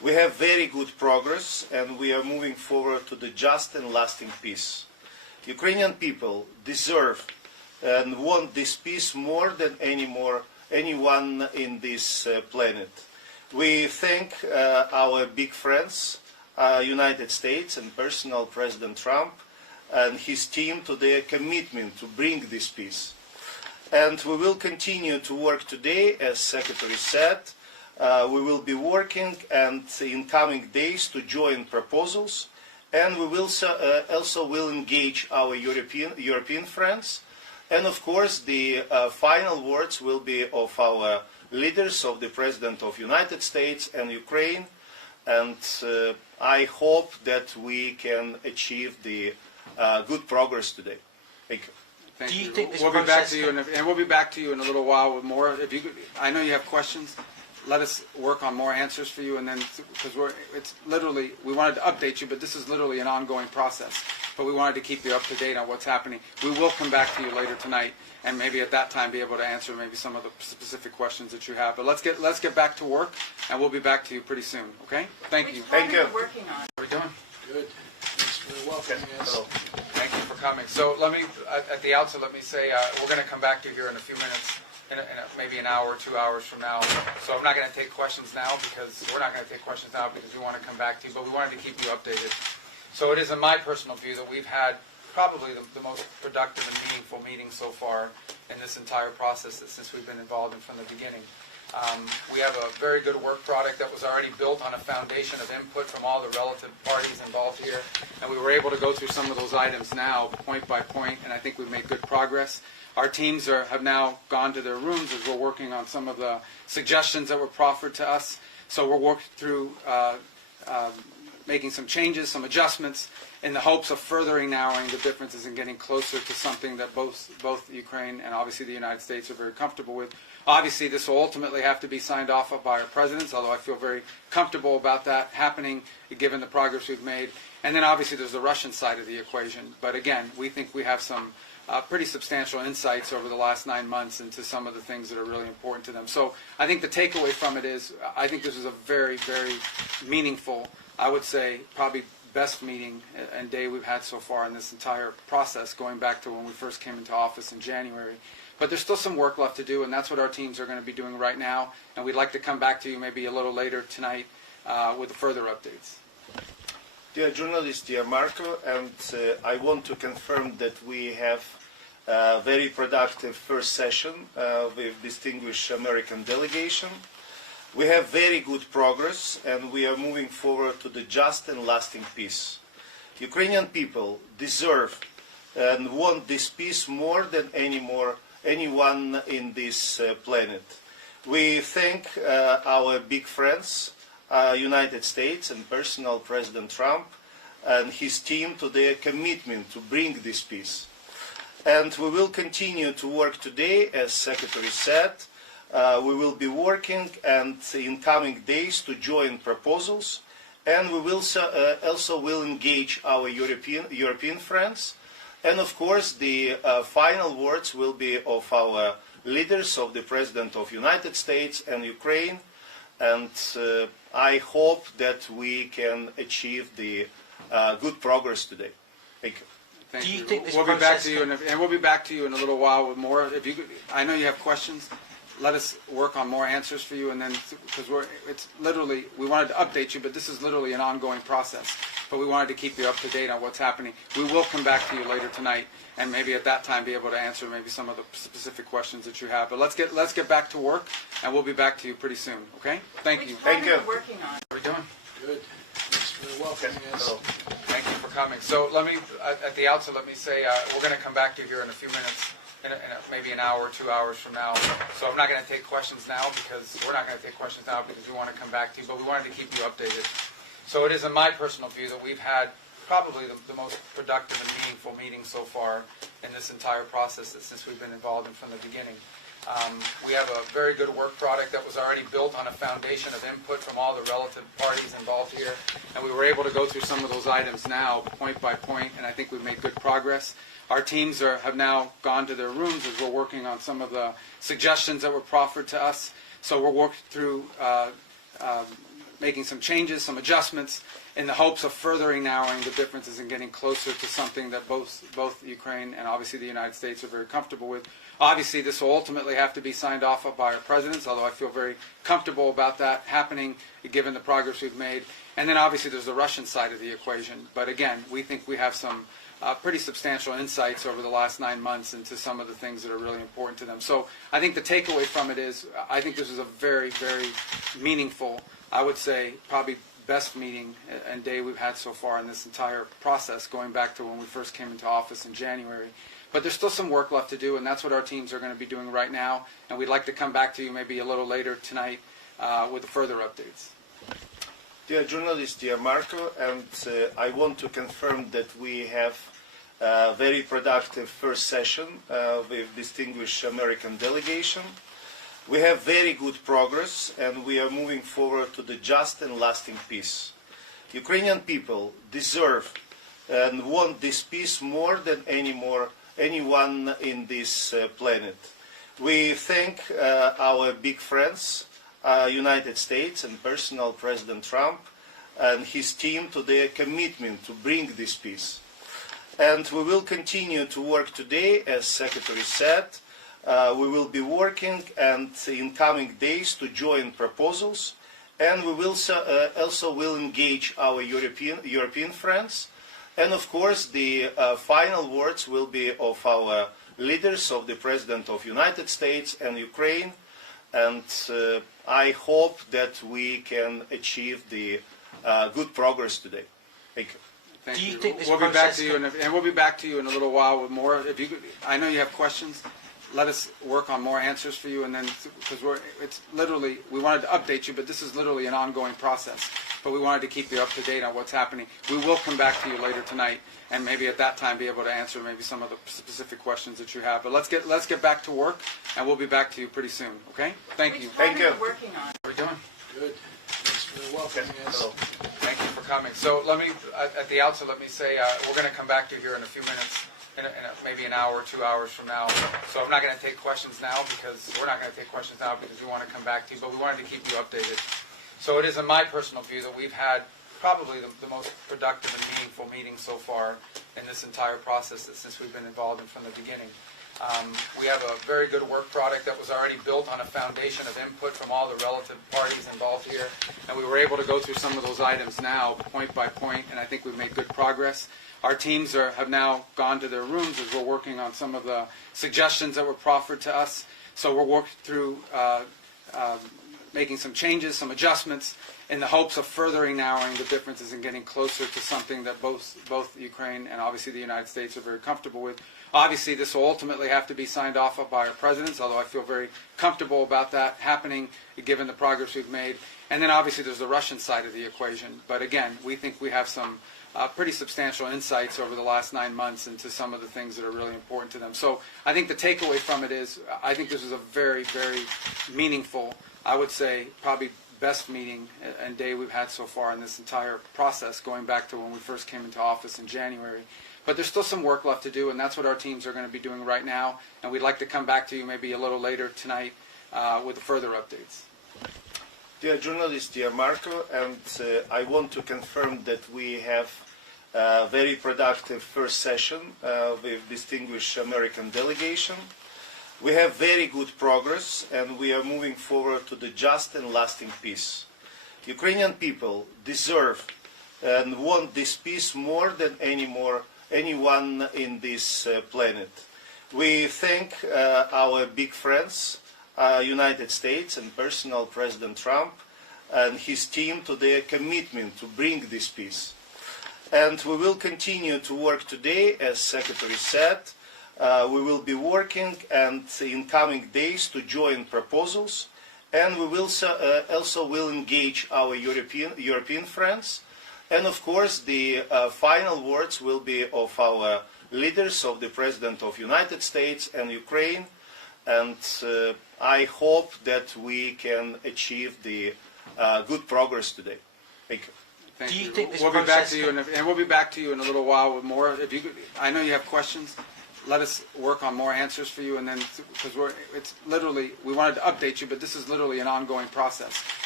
We have very good progress, and we are moving forward to the just and lasting peace. Ukrainian people deserve and want this peace more than anyone in this planet. We thank our big friends, United States and personal President Trump and his team to their commitment to bring this peace. And we will continue to work today, as Secretary said. We will be working and in coming days to join proposals, and we will also will engage our European friends. And of course, the final words will be of our leaders, of the President of the United States and Ukraine. And I hope that we can achieve the good progress today. Thank you. Thank Do you you. think this We'll be back process to you, and we'll be back to you in a little while with more. If you could, I know you have questions. Let us work on more answers for you, and then because it's literally we wanted to update you, but this is literally an ongoing process. But we wanted to keep you up to date on what's happening. We will come back to you later tonight, and maybe at that time be able to answer maybe some of the specific questions that you have. But let's get back to work, and we'll be back to you pretty soon. Okay? Thank you. Thank you. What are you working on? How are we doing? Good. Thanks for welcoming us. Hello. Thank you for coming. So let me, at the outset, let me say we're going to come back to you here in a few minutes, maybe an hour, 2 hours from now. So I'm not going to take questions now because we're not going to take questions now because we want to come back to you, but we wanted to keep you updated. So it is in my personal view that we've had probably the most productive and meaningful meeting so far in this entire process since we've been involved in from the beginning. We have a very good work product that was already built on a foundation of input from all the relative parties involved here, and we were able to go through some of those items now, point by point, and I think we've made good progress. Our teams have now gone to their rooms as we're working on some of the suggestions that were proffered to us. So we're working through making some changes, some adjustments, in the hopes of furthering narrowing the differences and getting closer to something that both Ukraine and obviously the United States are very comfortable with. Obviously, this will ultimately have to be signed off by our presidents, although I feel very comfortable about that happening given the progress we've made. And then obviously there's the Russian side of the equation. But again, we think we have some pretty substantial insights over the last 9 months into some of the things that are really important to them. So I think the takeaway from it is I think this is a very, very meaningful, I would say probably best meeting and day we've had so far in this entire process, going back to when we first came into office in January. But there's still some work left to do, and that's what our teams are going to be doing right now. And we'd like to come back to you maybe a little later tonight with further updates. Dear journalist, dear Marco, and I want to confirm that we have a very productive first session with distinguished American delegation. We have very good progress, and we are moving forward to the just and lasting peace. Ukrainian people deserve and want this peace more than anyone in this planet. We thank our big friends, United States and personal President Trump and his team to their commitment to bring this peace. And we will continue to work today, as Secretary said. We will be working and in coming days to join proposals, and we will also will engage our European friends. And of course, the final words will be of our leaders, of the President of the United States and Ukraine. And I hope that we can achieve the good progress today. Thank you. Thank Do you you. think this we'll be back process to you, and we'll be back to you in a little while with more. If you could, I know you have questions. Let us work on more answers for you, and then because it's literally we wanted to update you, but this is literally an ongoing process. But we wanted to keep you up to date on what's happening. We will come back to you later tonight, and maybe at that time be able to answer maybe some of the specific questions that you have. But let's get back to work, and we'll be back to you pretty soon. Okay? Thank you. Thank you. What are you working on? How are we doing? Good. Thanks for welcoming us. Hello. Thank you for coming. So let me, at the outset, let me say we're going to come back to you here in a few minutes, maybe an hour, 2 hours from now. So I'm not going to take questions now because we're not going to take questions now because we want to come back to you, but we wanted to keep you updated. So it is in my personal view that we've had probably the most productive and meaningful meeting so far in this entire process since we've been involved in from the beginning. We have a very good work product that was already built on a foundation of input from all the relative parties involved here, and we were able to go through some of those items now, point by point, and I think we've made good progress. Our teams have now gone to their rooms as we're working on some of the suggestions that were proffered to us. So we're working through making some changes, some adjustments, in the hopes of furthering narrowing the differences and getting closer to something that both Ukraine and obviously the United States are very comfortable with. Obviously, this will ultimately have to be signed off by our presidents, although I feel very comfortable about that happening, given the progress we've made. And then obviously there's the Russian side of the equation. But again, we think we have some pretty substantial insights over the last 9 months into some of the things that are really important to them. So I think the takeaway from it is, I think this is a very, very meaningful, I would say probably best meeting and day we've had so far in this entire process, going back to when we first came into office in January. But there's still some work left to do, and that's what our teams are going to be doing right now. And we'd like to come back to you maybe a little later tonight with further updates. Dear journalist, dear Marco, and I want to confirm that we have a very productive first session with distinguished American delegation. We have very good progress, and we are moving forward to the just and lasting peace. Ukrainian people deserve and want this peace more than anyone in this planet. We thank our big friends, United States and personal President Trump and his team to their commitment to bring this peace. And we will continue to work today, as Secretary said. We will be working and in coming days to join proposals, and we will also will engage our European friends. And of course, the final words will be of our leaders, of the President of the United States and Ukraine. And I hope that we can achieve the good progress today. Thank you. Thank Do you you. think this We'll be back process to you, and we'll be back to you in a little while with more. If you, I know you have questions. Let us work on more answers for you, and then because it's literally, we wanted to update you, but this is literally an ongoing process. But we wanted to keep you up to date on what's happening. We will come back to you later tonight, and maybe at that time be able to answer maybe some of the specific questions that you have. But let's get back to work, and we'll be back to you pretty soon. Okay? Thank you. Thank you. Working on. How are we doing? Good. Thanks for welcoming us. Hello. Thank you for coming. So let me, at the outset, let me say we're going to come back to you here in a few minutes, maybe an hour, 2 hours from now. So I'm not going to take questions now because we're not going to take questions now because we want to come back to you, but we wanted to keep you updated. So it is in my personal view that we've had probably the most productive and meaningful meeting so far in this entire process since we've been involved in from the beginning. We have a very good work product that was already built on a foundation of input from all the relative parties involved here, and we were able to go through some of those items now, point by point, and I think we've made good progress. Our teams have now gone to their rooms as we're working on some of the suggestions that were proffered to us. So we're working through making some changes, some adjustments, in the hopes of furthering narrowing the differences and getting closer to something that both Ukraine and obviously the United States are very comfortable with. Obviously, this will ultimately have to be signed off by our presidents, although I feel very comfortable about that happening, given the progress we've made. And then obviously there's the Russian side of the equation. But again, we think we have some pretty substantial insights over the last 9 months into some of the things that are really important to them. So I think the takeaway from it is, I think this is a very, very meaningful, I would say probably best meeting and day we've had so far in this entire process, going back to when we first came into office in January. But there's still some work left to do, and that's what our teams are going to be doing right now. And we'd like to come back to you maybe a little later tonight with further updates. Dear journalist, dear Marco, and I want to confirm that we have a very productive first session with distinguished American delegation. We have very good progress, and we are moving forward to the just and lasting peace. Ukrainian people deserve and want this peace more than anyone in this planet. We thank our big friends, United States and personal President Trump and his team to their commitment to bring this peace. And we will continue to work today, as Secretary said. We will be working and in coming days to join proposals, and we will also will engage our European friends. And of course, the final words will be of our leaders, of the President of the United States and Ukraine. And I hope that we can achieve the good progress today. Thank you. Thank Do you you. think this We'll be back process to you, and we'll be back to you in a little while with more. If you, I know you have questions. Let us work on more answers for you, and then because it's literally, we wanted to update you, but this is literally an ongoing process.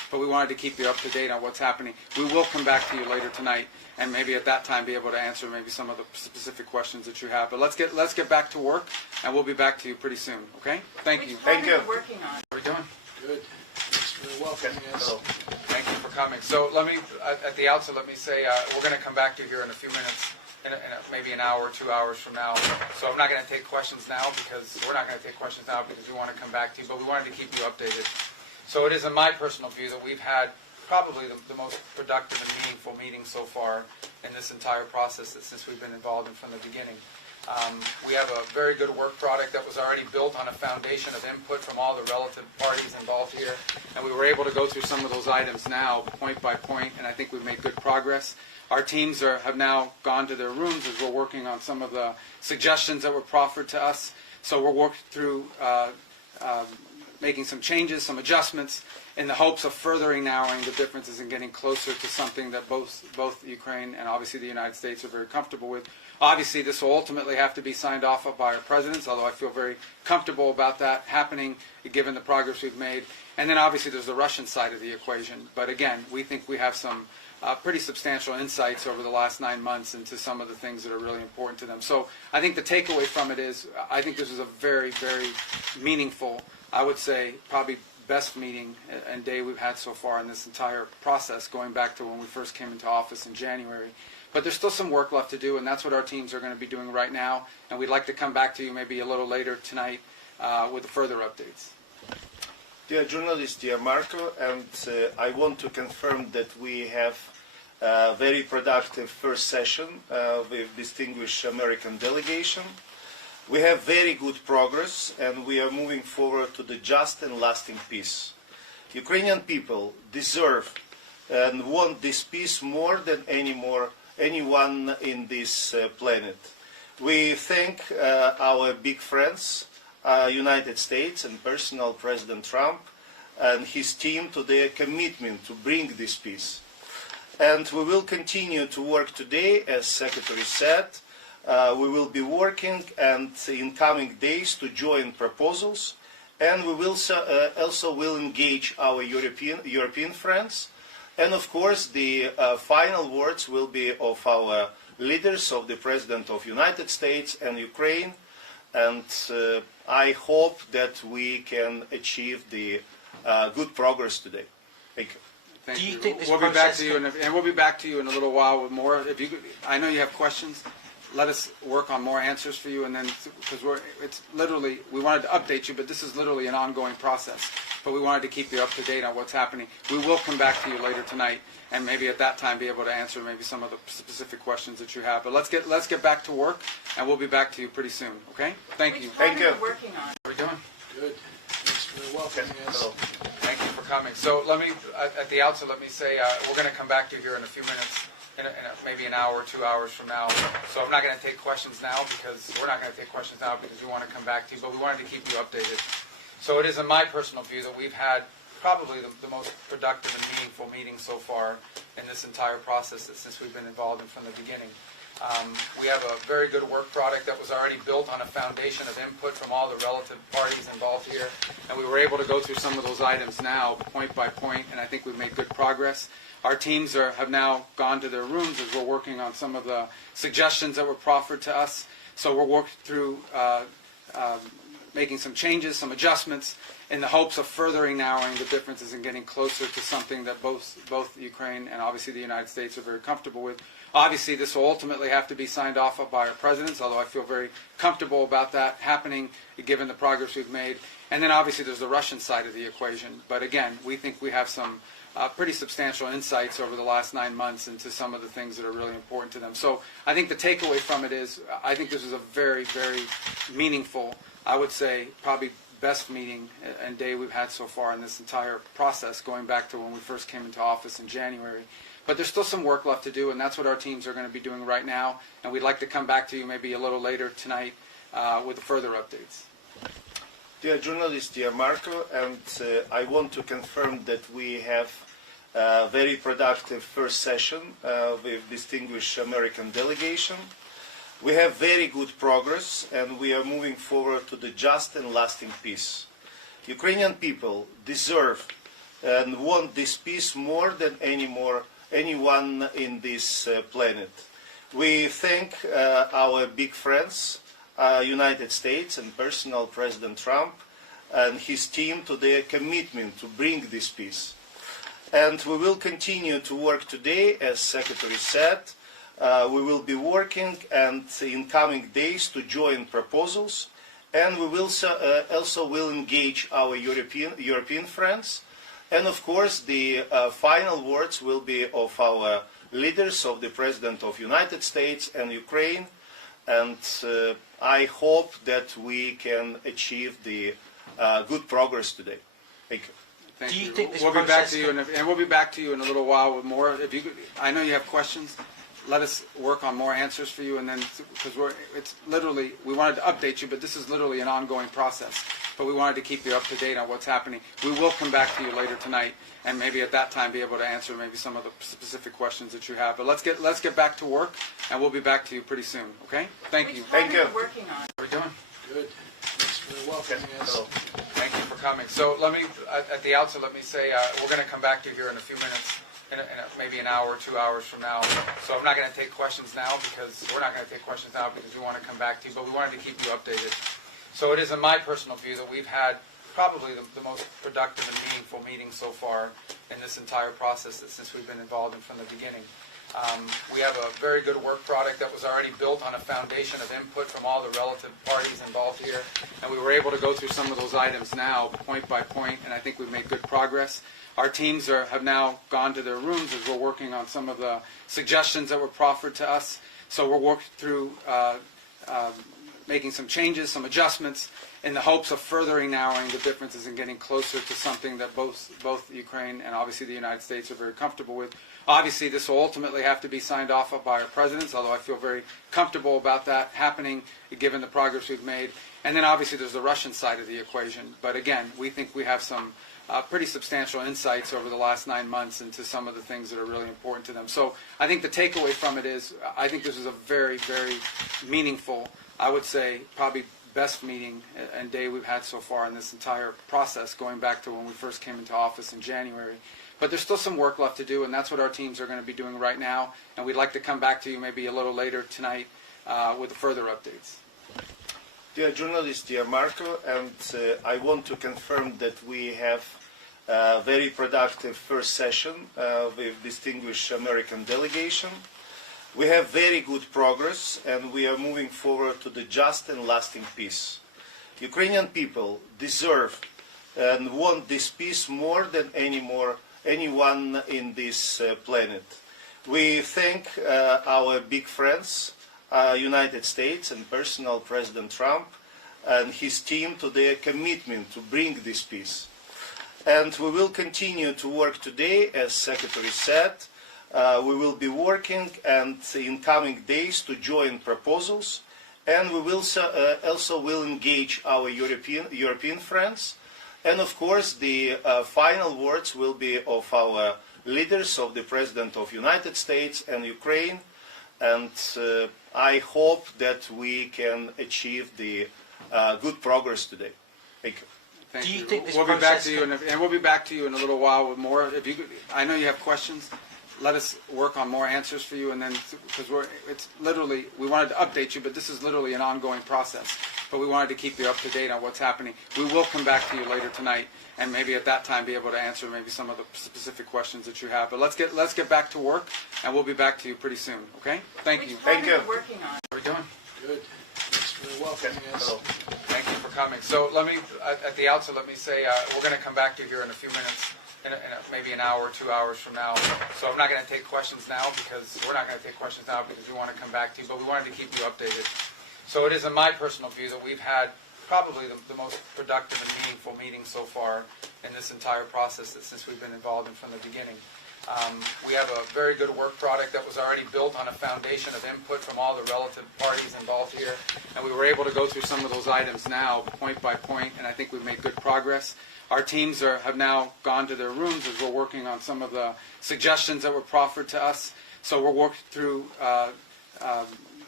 but we wanted to keep you up to date on what's happening. We will come back to you later tonight, and maybe at that time be able to answer maybe some of the specific questions that you have. But let's get back to work, and we'll be back to you pretty soon. Okay? Thank you. Thank you. Working on. How are we doing? Good. Thanks for welcoming us. Hello. Thank you for coming. So let me, at the outset, let me say we're going to come back to you here in a few minutes, maybe an hour, 2 hours from now. So I'm not going to take questions now because we're not going to take questions now because we want to come back to you, but we wanted to keep you updated. So it is in my personal view that we've had probably the most productive and meaningful meeting so far in this entire process since we've been involved in from the beginning. We have a very good work product that was already built on a foundation of input from all the relative parties involved here, and we were able to go through some of those items now, point by point, and I think we've made good progress. Our teams have now gone to their rooms as we're working on some of the suggestions that were proffered to us. So we're working through making some changes, some adjustments, in the hopes of furthering narrowing the differences and getting closer to something that both Ukraine and obviously the United States are very comfortable with. Obviously, this will ultimately have to be signed off by our presidents, although I feel very comfortable about that happening given the progress we've made. And then obviously there's the Russian side of the equation. But again, we think we have some pretty substantial insights over the last 9 months into some of the things that are really important to them. So I think the takeaway from it is I think this is a very, very meaningful, I would say probably best meeting and day we've had so far in this entire process, going back to when we first came into office in January. But there's still some work left to do, and that's what our teams are going to be doing right now. And we'd like to come back to you maybe a little later tonight with further updates. Dear journalist, dear Marco, and I want to confirm that we have a very productive first session with distinguished American delegation. We have very good progress, and we are moving forward to the just and lasting peace. Ukrainian people deserve and want this peace more than anyone in this planet. We thank our big friends, United States and personal President Trump and his team to their commitment to bring this peace. And we will continue to work today, as Secretary said. We will be working and in coming days to join proposals, and we will also will engage our European friends. And of course, the final words will be of our leaders, of the President of the United States and Ukraine. And I hope that we can achieve the good progress today. Thank you. Thank Do you you. think this we'll be back process to you, and we'll be back to you in a little while with more. If you, I know you have questions. Let us work on more answers for you, and then because it's literally we wanted to update you, but this is literally an ongoing process. But we wanted to keep you up to date on what's happening. We will come back to you later tonight, and maybe at that time be able to answer maybe some of the specific questions that you have. But let's get back to work, and we'll be back to you pretty soon. Okay? Thank you. Thank you. Working on. How are we doing? Good. Thanks for welcoming us. Hello. Thank you for coming. So let me, at the outset, let me say we're going to come back to you here in a few minutes, maybe an hour, 2 hours from now. So I'm not going to take questions now because we're not going to take questions now because we want to come back to you, but we wanted to keep you updated. So it is in my personal view that we've had probably the most productive and meaningful meeting so far in this entire process since we've been involved in from the beginning. We have a very good work product that was already built on a foundation of input from all the relative parties involved here, and we were able to go through some of those items now, point by point, and I think we've made good progress. Our teams have now gone to their rooms as we're working on some of the suggestions that were proffered to us. So we're working through making some changes, some adjustments, in the hopes of furthering narrowing the differences and getting closer to something that both Ukraine and obviously the United States are very comfortable with. Obviously, this will ultimately have to be signed off by our presidents, although I feel very comfortable about that happening given the progress we've made. And then obviously there's the Russian side of the equation. But again, we think we have some pretty substantial insights over the last 9 months into some of the things that are really important to them. So I think the takeaway from it is I think this is a very, very meaningful, I would say probably best meeting and day we've had so far in this entire process, going back to when we first came into office in January. But there's still some work left to do, and that's what our teams are going to be doing right now. And we'd like to come back to you maybe a little later tonight with further updates. Dear journalist, dear Marco, and I want to confirm that we have a very productive first session with distinguished American delegation. We have very good progress, and we are moving forward to the just and lasting peace. Ukrainian people deserve and want this peace more than anyone in this planet. We thank our big friends, United States and personal President Trump and his team to their commitment to bring this peace. And we will continue to work today, as Secretary said. We will be working and in coming days to join proposals, and we will also will engage our European friends. And of course, the final words will be of our leaders, of the President of the United States and Ukraine. And I hope that we can achieve the good progress today. Thank you. Thank Do you you. think this We'll be back to process you, and we'll be back to you in a little while with more. If you, I know you have questions. Let us work on more answers for you, and then because it's literally we wanted to update you, but this is literally an ongoing process. But we wanted to keep you up to date on what's happening. We will come back to you later tonight, and maybe at that time be able to answer maybe some of the specific questions that you have. But let's get back to work, and we'll be back to you pretty soon. Okay? Thank you. Thank you. Working on. How are we doing? Good. Thanks for welcoming us. Thank you for coming. So let me, at the outset, let me say we're going to come back to you here in a few minutes, maybe an hour, 2 hours from now. So I'm not going to take questions now because we're not going to take questions now because we want to come back to you, but we wanted to keep you updated. So it is in my personal view that we've had probably the most productive and meaningful meeting so far in this entire process since we've been involved in from the beginning. We have a very good work product that was already built on a foundation of input from all the relative parties involved here, and we were able to go through some of those items now, point by point, and I think we've made good progress. Our teams have now gone to their rooms as we're working on some of the suggestions that were proffered to us. So we're working through making some changes, some adjustments, in the hopes of furthering narrowing the differences and getting closer to something that both Ukraine and obviously the United States are very comfortable with. Obviously, this will ultimately have to be signed off by our presidents, although I feel very comfortable about that happening, given the progress we've made. And then obviously there's the Russian side of the equation. But again, we think we have some pretty substantial insights over the last 9 months into some of the things that are really important to them. So I think the takeaway from it is I think this is a very, very meaningful, I would say probably best meeting and day we've had so far in this entire process, going back to when we first came into office in January. But there's still some work left to do, and that's what our teams are going to be doing right now. And we'd like to come back to you maybe a little later tonight with further updates. Dear journalist, dear Marco, and I want to confirm that we have a very productive first session with distinguished American delegation. We have very good progress, and we are moving forward to the just and lasting peace. Ukrainian people deserve and want this peace more than anyone in this planet. We thank our big friends, United States and personal President Trump and his team to their commitment to bring this peace. And we will continue to work today, as Secretary said. We will be working and in coming days to join proposals, and we will also will engage our European friends. And of course, the final words will be of our leaders, of the President of the United States and Ukraine. And I hope that we can achieve the good progress today. Thank you. Thank Do you you. think this We'll be back process to you, and we'll be back to you in a little while with more. If you, I know you have questions. Let us work on more answers for you, and then because it's literally we wanted to update you, but this is literally an ongoing process. But we wanted to keep you up to date on what's happening. We will come back to you later tonight, and maybe at that time be able to answer maybe some of the specific questions that you have. But let's get back to work, and we'll be back to you pretty soon. Okay? Thank you. Thank you. Working on. How are we doing? Good. Thanks for welcoming us. Thank you for coming. So let me, at the outset, let me say we're going to come back to you here in a few minutes, maybe an hour, 2 hours from now. So I'm not going to take questions now because we're not going to take questions now because we want to come back to you, but we wanted to keep you updated. So it is in my personal view that we've had probably the most productive and meaningful meeting so far in this entire process since we've been involved in from the beginning. We have a very good work product that was already built on a foundation of input from all the relative parties involved here, and we were able to go through some of those items now, point by point, and I think we've made good progress. Our teams have now gone to their rooms as we're working on some of the suggestions that were proffered to us. So we're working through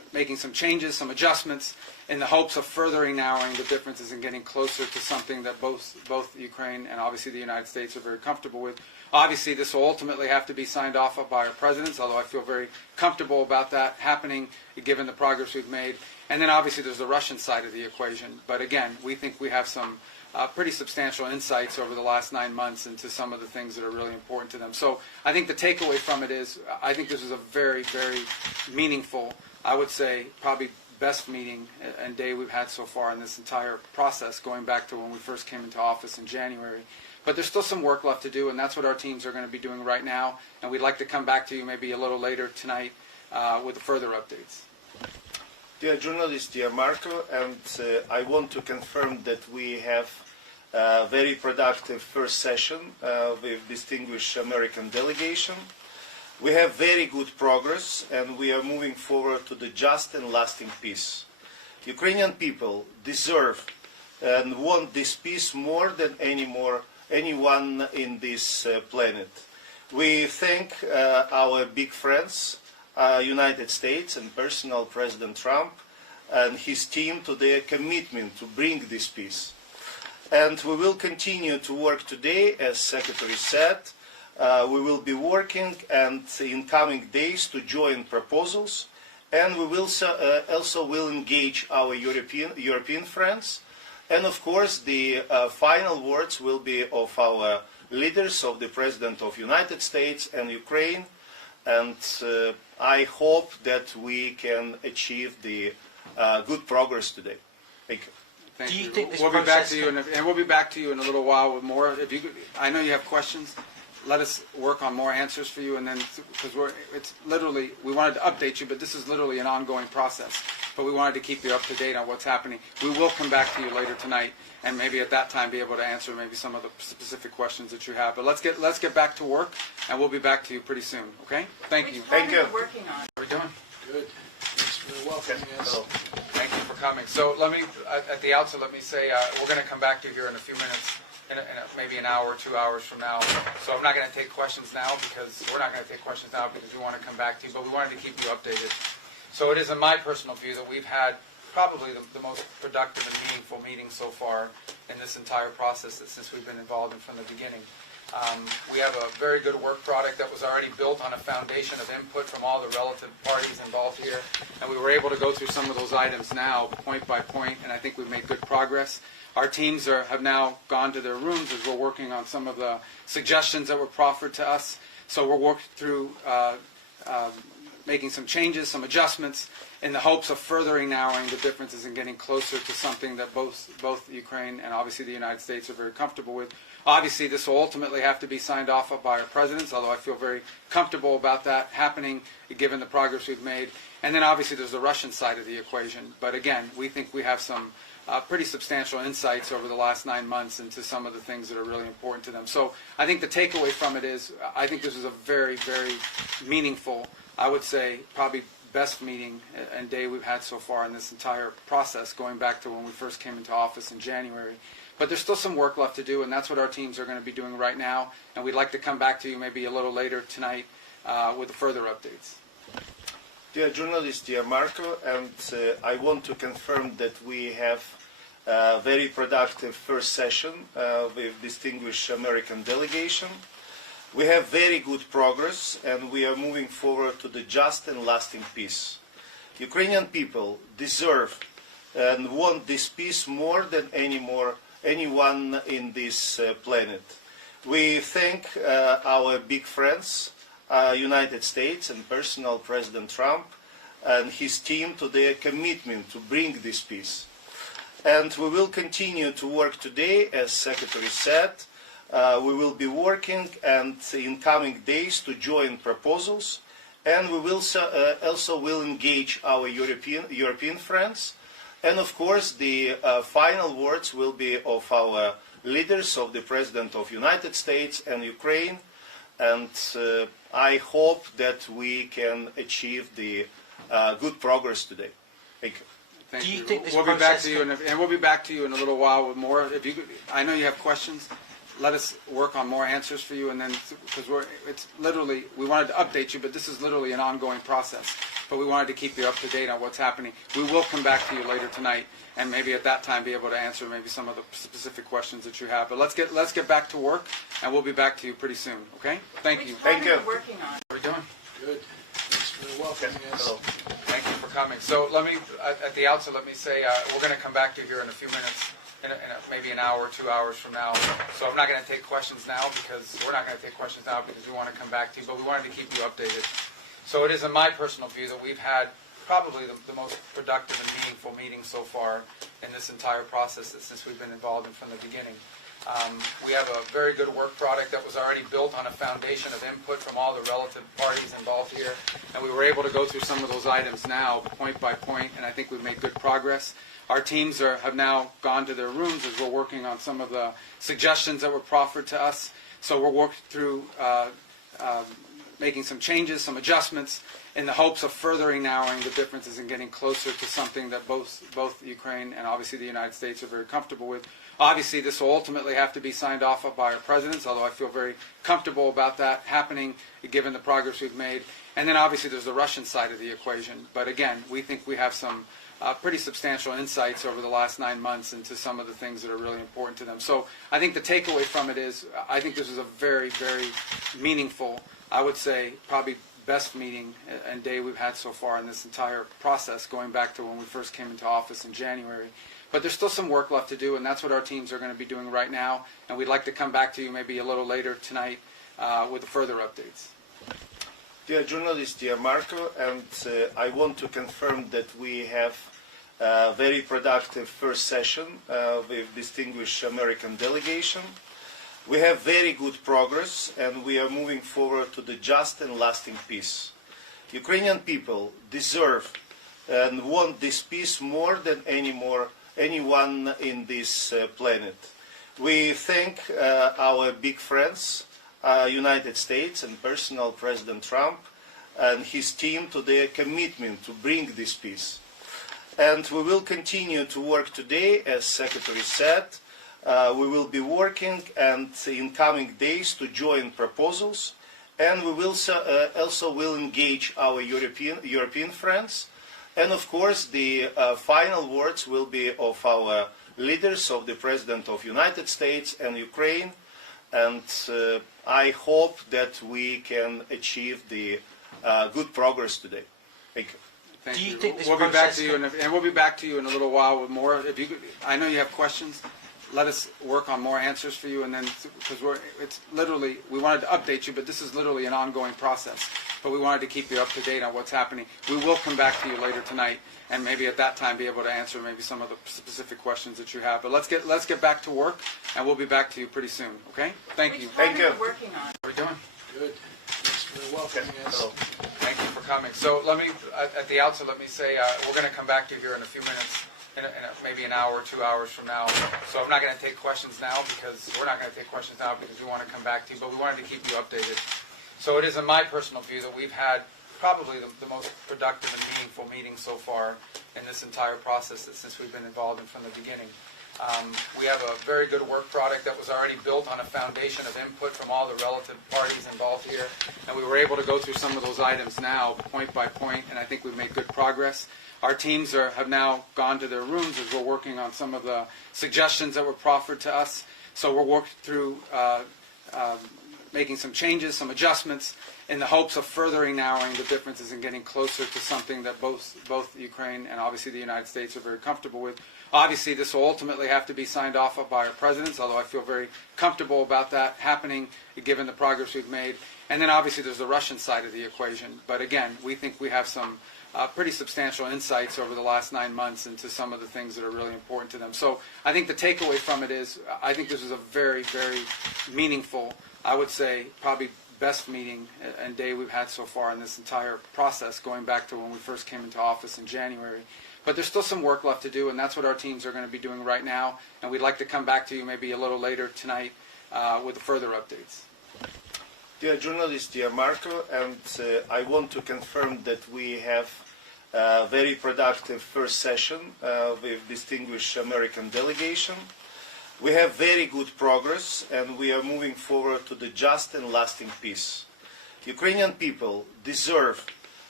making some changes, some adjustments, in the hopes of furthering narrowing the differences and getting closer to something that both Ukraine and obviously the United States are very comfortable with. Obviously, this will ultimately have to be signed off by our presidents, although I feel very comfortable about that happening, given the progress we've made. And then obviously there's the Russian side of the equation. But again, we think we have some pretty substantial insights over the last 9 months into some of the things that are really important to them. So I think the takeaway from it is, I think this is a very, very meaningful, I would say probably best meeting and day we've had so far in this entire process, going back to when we first came into office in January. But there's still some work left to do, and that's what our teams are going to be doing right now. And we'd like to come back to you maybe a little later tonight with further updates. Dear journalist, dear Marco, and I want to confirm that we have a very productive first session with distinguished American delegation. We have very good progress, and we are moving forward to the just and lasting peace. Ukrainian people deserve and want this peace more than anyone in this planet. We thank our big friends, United States and personal President Trump and his team to their commitment to bring this peace. And we will continue to work today, as Secretary said. We will be working and in coming days to join proposals, and we will also will engage our European friends. And of course, the final words will be of our leaders, of the President of the United States and Ukraine. And I hope that we can achieve the good progress today. Thank you. Thank Do you you. think this we'll be back process to you, and we'll be back to you in a little while with more. If you, I know you have questions. Let us work on more answers for you, and then because it's literally, we wanted to update you, but this is literally an ongoing process. But we wanted to keep you up to date on what's happening. We will come back to you later tonight, and maybe at that time be able to answer maybe some of the specific questions that you have. But let's get back to work, and we'll be back to you pretty soon. Okay? Thank you. Thank you. Working on. How are we doing? Good. Thanks for welcoming us. Thank you for coming. So let me, at the outset, let me say we're going to come back to you here in a few minutes, in maybe an hour, 2 hours from now. So I'm not going to take questions now because we're not going to take questions now because we want to come back to you, but we wanted to keep you updated. So it is in my personal view that we've had probably the most productive and meaningful meeting so far in this entire process since we've been involved in from the beginning. We have a very good work product that was already built on a foundation of input from all the relative parties involved here, and we were able to go through some of those items now, point by point, and I think we've made good progress. Our teams have now gone to their rooms as we're working on some of the suggestions that were proffered to us. So we're working through making some changes, some adjustments, in the hopes of furthering narrowing the differences and getting closer to something that both Ukraine and obviously the United States are very comfortable with. Obviously, this will ultimately have to be signed off by our presidents, although I feel very comfortable about that happening, given the progress we've made. And then obviously there's the Russian side of the equation. But again, we think we have some pretty substantial insights over the last 9 months into some of the things that are really important to them. So I think the takeaway from it is, I think this is a very, very meaningful, I would say probably best meeting and day we've had so far in this entire process, going back to when we first came into office in January. But there's still some work left to do, and that's what our teams are going to be doing right now. And we'd like to come back to you maybe a little later tonight with further updates. Dear journalist, dear Marco, and I want to confirm that we have a very productive first session with distinguished American delegation. We have very good progress, and we are moving forward to the just and lasting peace. Ukrainian people deserve and want this peace more than anyone in this planet. We thank our big friends, United States and personal President Trump and his team to their commitment to bring this peace. And we will continue to work today, as Secretary said. We will be working and in coming days to join proposals, and we will also will engage our European friends. And of course, the final words will be of our leaders, of the President of the United States and Ukraine. And I hope that we can achieve the good progress today. Thank you. Thank Do you you. think this we'll be back process to you, and we'll be back to you in a little while with more. If you, I know you have questions. Let us work on more answers for you, and then because it's literally, we wanted to update you, but this is literally an ongoing process. but we wanted to keep you up to date on what's happening. We will come back to you later tonight, and maybe at that time be able to answer maybe some of the specific questions that you have. But let's get back to work, and we'll be back to you pretty soon. Okay? Thank you. Thank you. Working on. How are we doing? Good. Thanks for welcoming us. Hello. Thank you for coming. So let me, at the outset, let me say we're going to come back to you here in a few minutes, maybe an hour, 2 hours from now. So I'm not going to take questions now because we're not going to take questions now because we want to come back to you, but we wanted to keep you updated. So it is in my personal view that we've had probably the most productive and meaningful meeting so far in this entire process since we've been involved in from the beginning. We have a very good work product that was already built on a foundation of input from all the relative parties involved here, and we were able to go through some of those items now, point by point, and I think we've made good progress. Our teams have now gone to their rooms as we're working on some of the suggestions that were proffered to us. So we're working through making some changes, some adjustments, in the hopes of furthering narrowing the differences and getting closer to something that both Ukraine and obviously the United States are very comfortable with. Obviously, this will ultimately have to be signed off by our presidents, although I feel very comfortable about that happening, given the progress we've made. And then obviously there's the Russian side of the equation. But again, we think we have some pretty substantial insights over the last 9 months into some of the things that are really important to them. So I think the takeaway from it is I think this is a very, very meaningful, I would say probably best meeting and day we've had so far in this entire process, going back to when we first came into office in January. But there's still some work left to do, and that's what our teams are going to be doing right now. And we'd like to come back to you maybe a little later tonight with further updates. Dear journalist, dear Marco, and I want to confirm that we have a very productive first session with distinguished American delegation. We have very good progress, and we are moving forward to the just and lasting peace. Ukrainian people deserve and want this peace more than anyone in this planet. We thank our big friends, United States and personal President Trump and his team to their commitment to bring this peace. And we will continue to work today, as Secretary said. We will be working and in coming days to join proposals, and we will also will engage our European friends. And of course, the final words will be of our leaders, of the President of the United States and Ukraine. And I hope that we can achieve the good progress today. Thank you. Thank Do you you. think this we'll be back process to you, and we'll be back to you in a little while with more. If you, I know you have questions. Let us work on more answers for you, and then because it's literally we wanted to update you, but this is literally an ongoing process. But we wanted to keep you up to date on what's happening. We will come back to you later tonight, and maybe at that time be able to answer maybe some of the specific questions that you have. But let's get back to work, and we'll be back to you pretty soon. Okay? Thank you. Thank you. Working on. How are we doing? Good. Thanks for welcoming us. Hello. Thank you for coming. So let me, at the outset, let me say we're going to come back to you here in a few minutes, maybe an hour, 2 hours from now. So I'm not going to take questions now because we're not going to take questions now because we want to come back to you, but we wanted to keep you updated. So it is in my personal view that we've had probably the most productive and meaningful meeting so far in this entire process since we've been involved in from the beginning. We have a very good work product that was already built on a foundation of input from all the relative parties involved here, and we were able to go through some of those items now, point by point, and I think we've made good progress. Our teams have now gone to their rooms as we're working on some of the suggestions that were proffered to us. So we're working through making some changes, some adjustments, in the hopes of furthering narrowing the differences and getting closer to something that both Ukraine and obviously the United States are very comfortable with. Obviously, this will ultimately have to be signed off by our presidents, although I feel very comfortable about that happening, given the progress we've made. And then obviously there's the Russian side of the equation. But again, we think we have some pretty substantial insights over the last 9 months into some of the things that are really important to them. So I think the takeaway from it is I think this is a very, very meaningful, I would say probably best meeting and day we've had so far in this entire process, going back to when we first came into office in January. But there's still some work left to do, and that's what our teams are going to be doing right now. And we'd like to come back to you maybe a little later tonight with further updates. Dear journalist, dear Marco, and I want to confirm that we have a very productive first session with distinguished American delegation. We have very good progress, and we are moving forward to the just and lasting peace. Ukrainian people deserve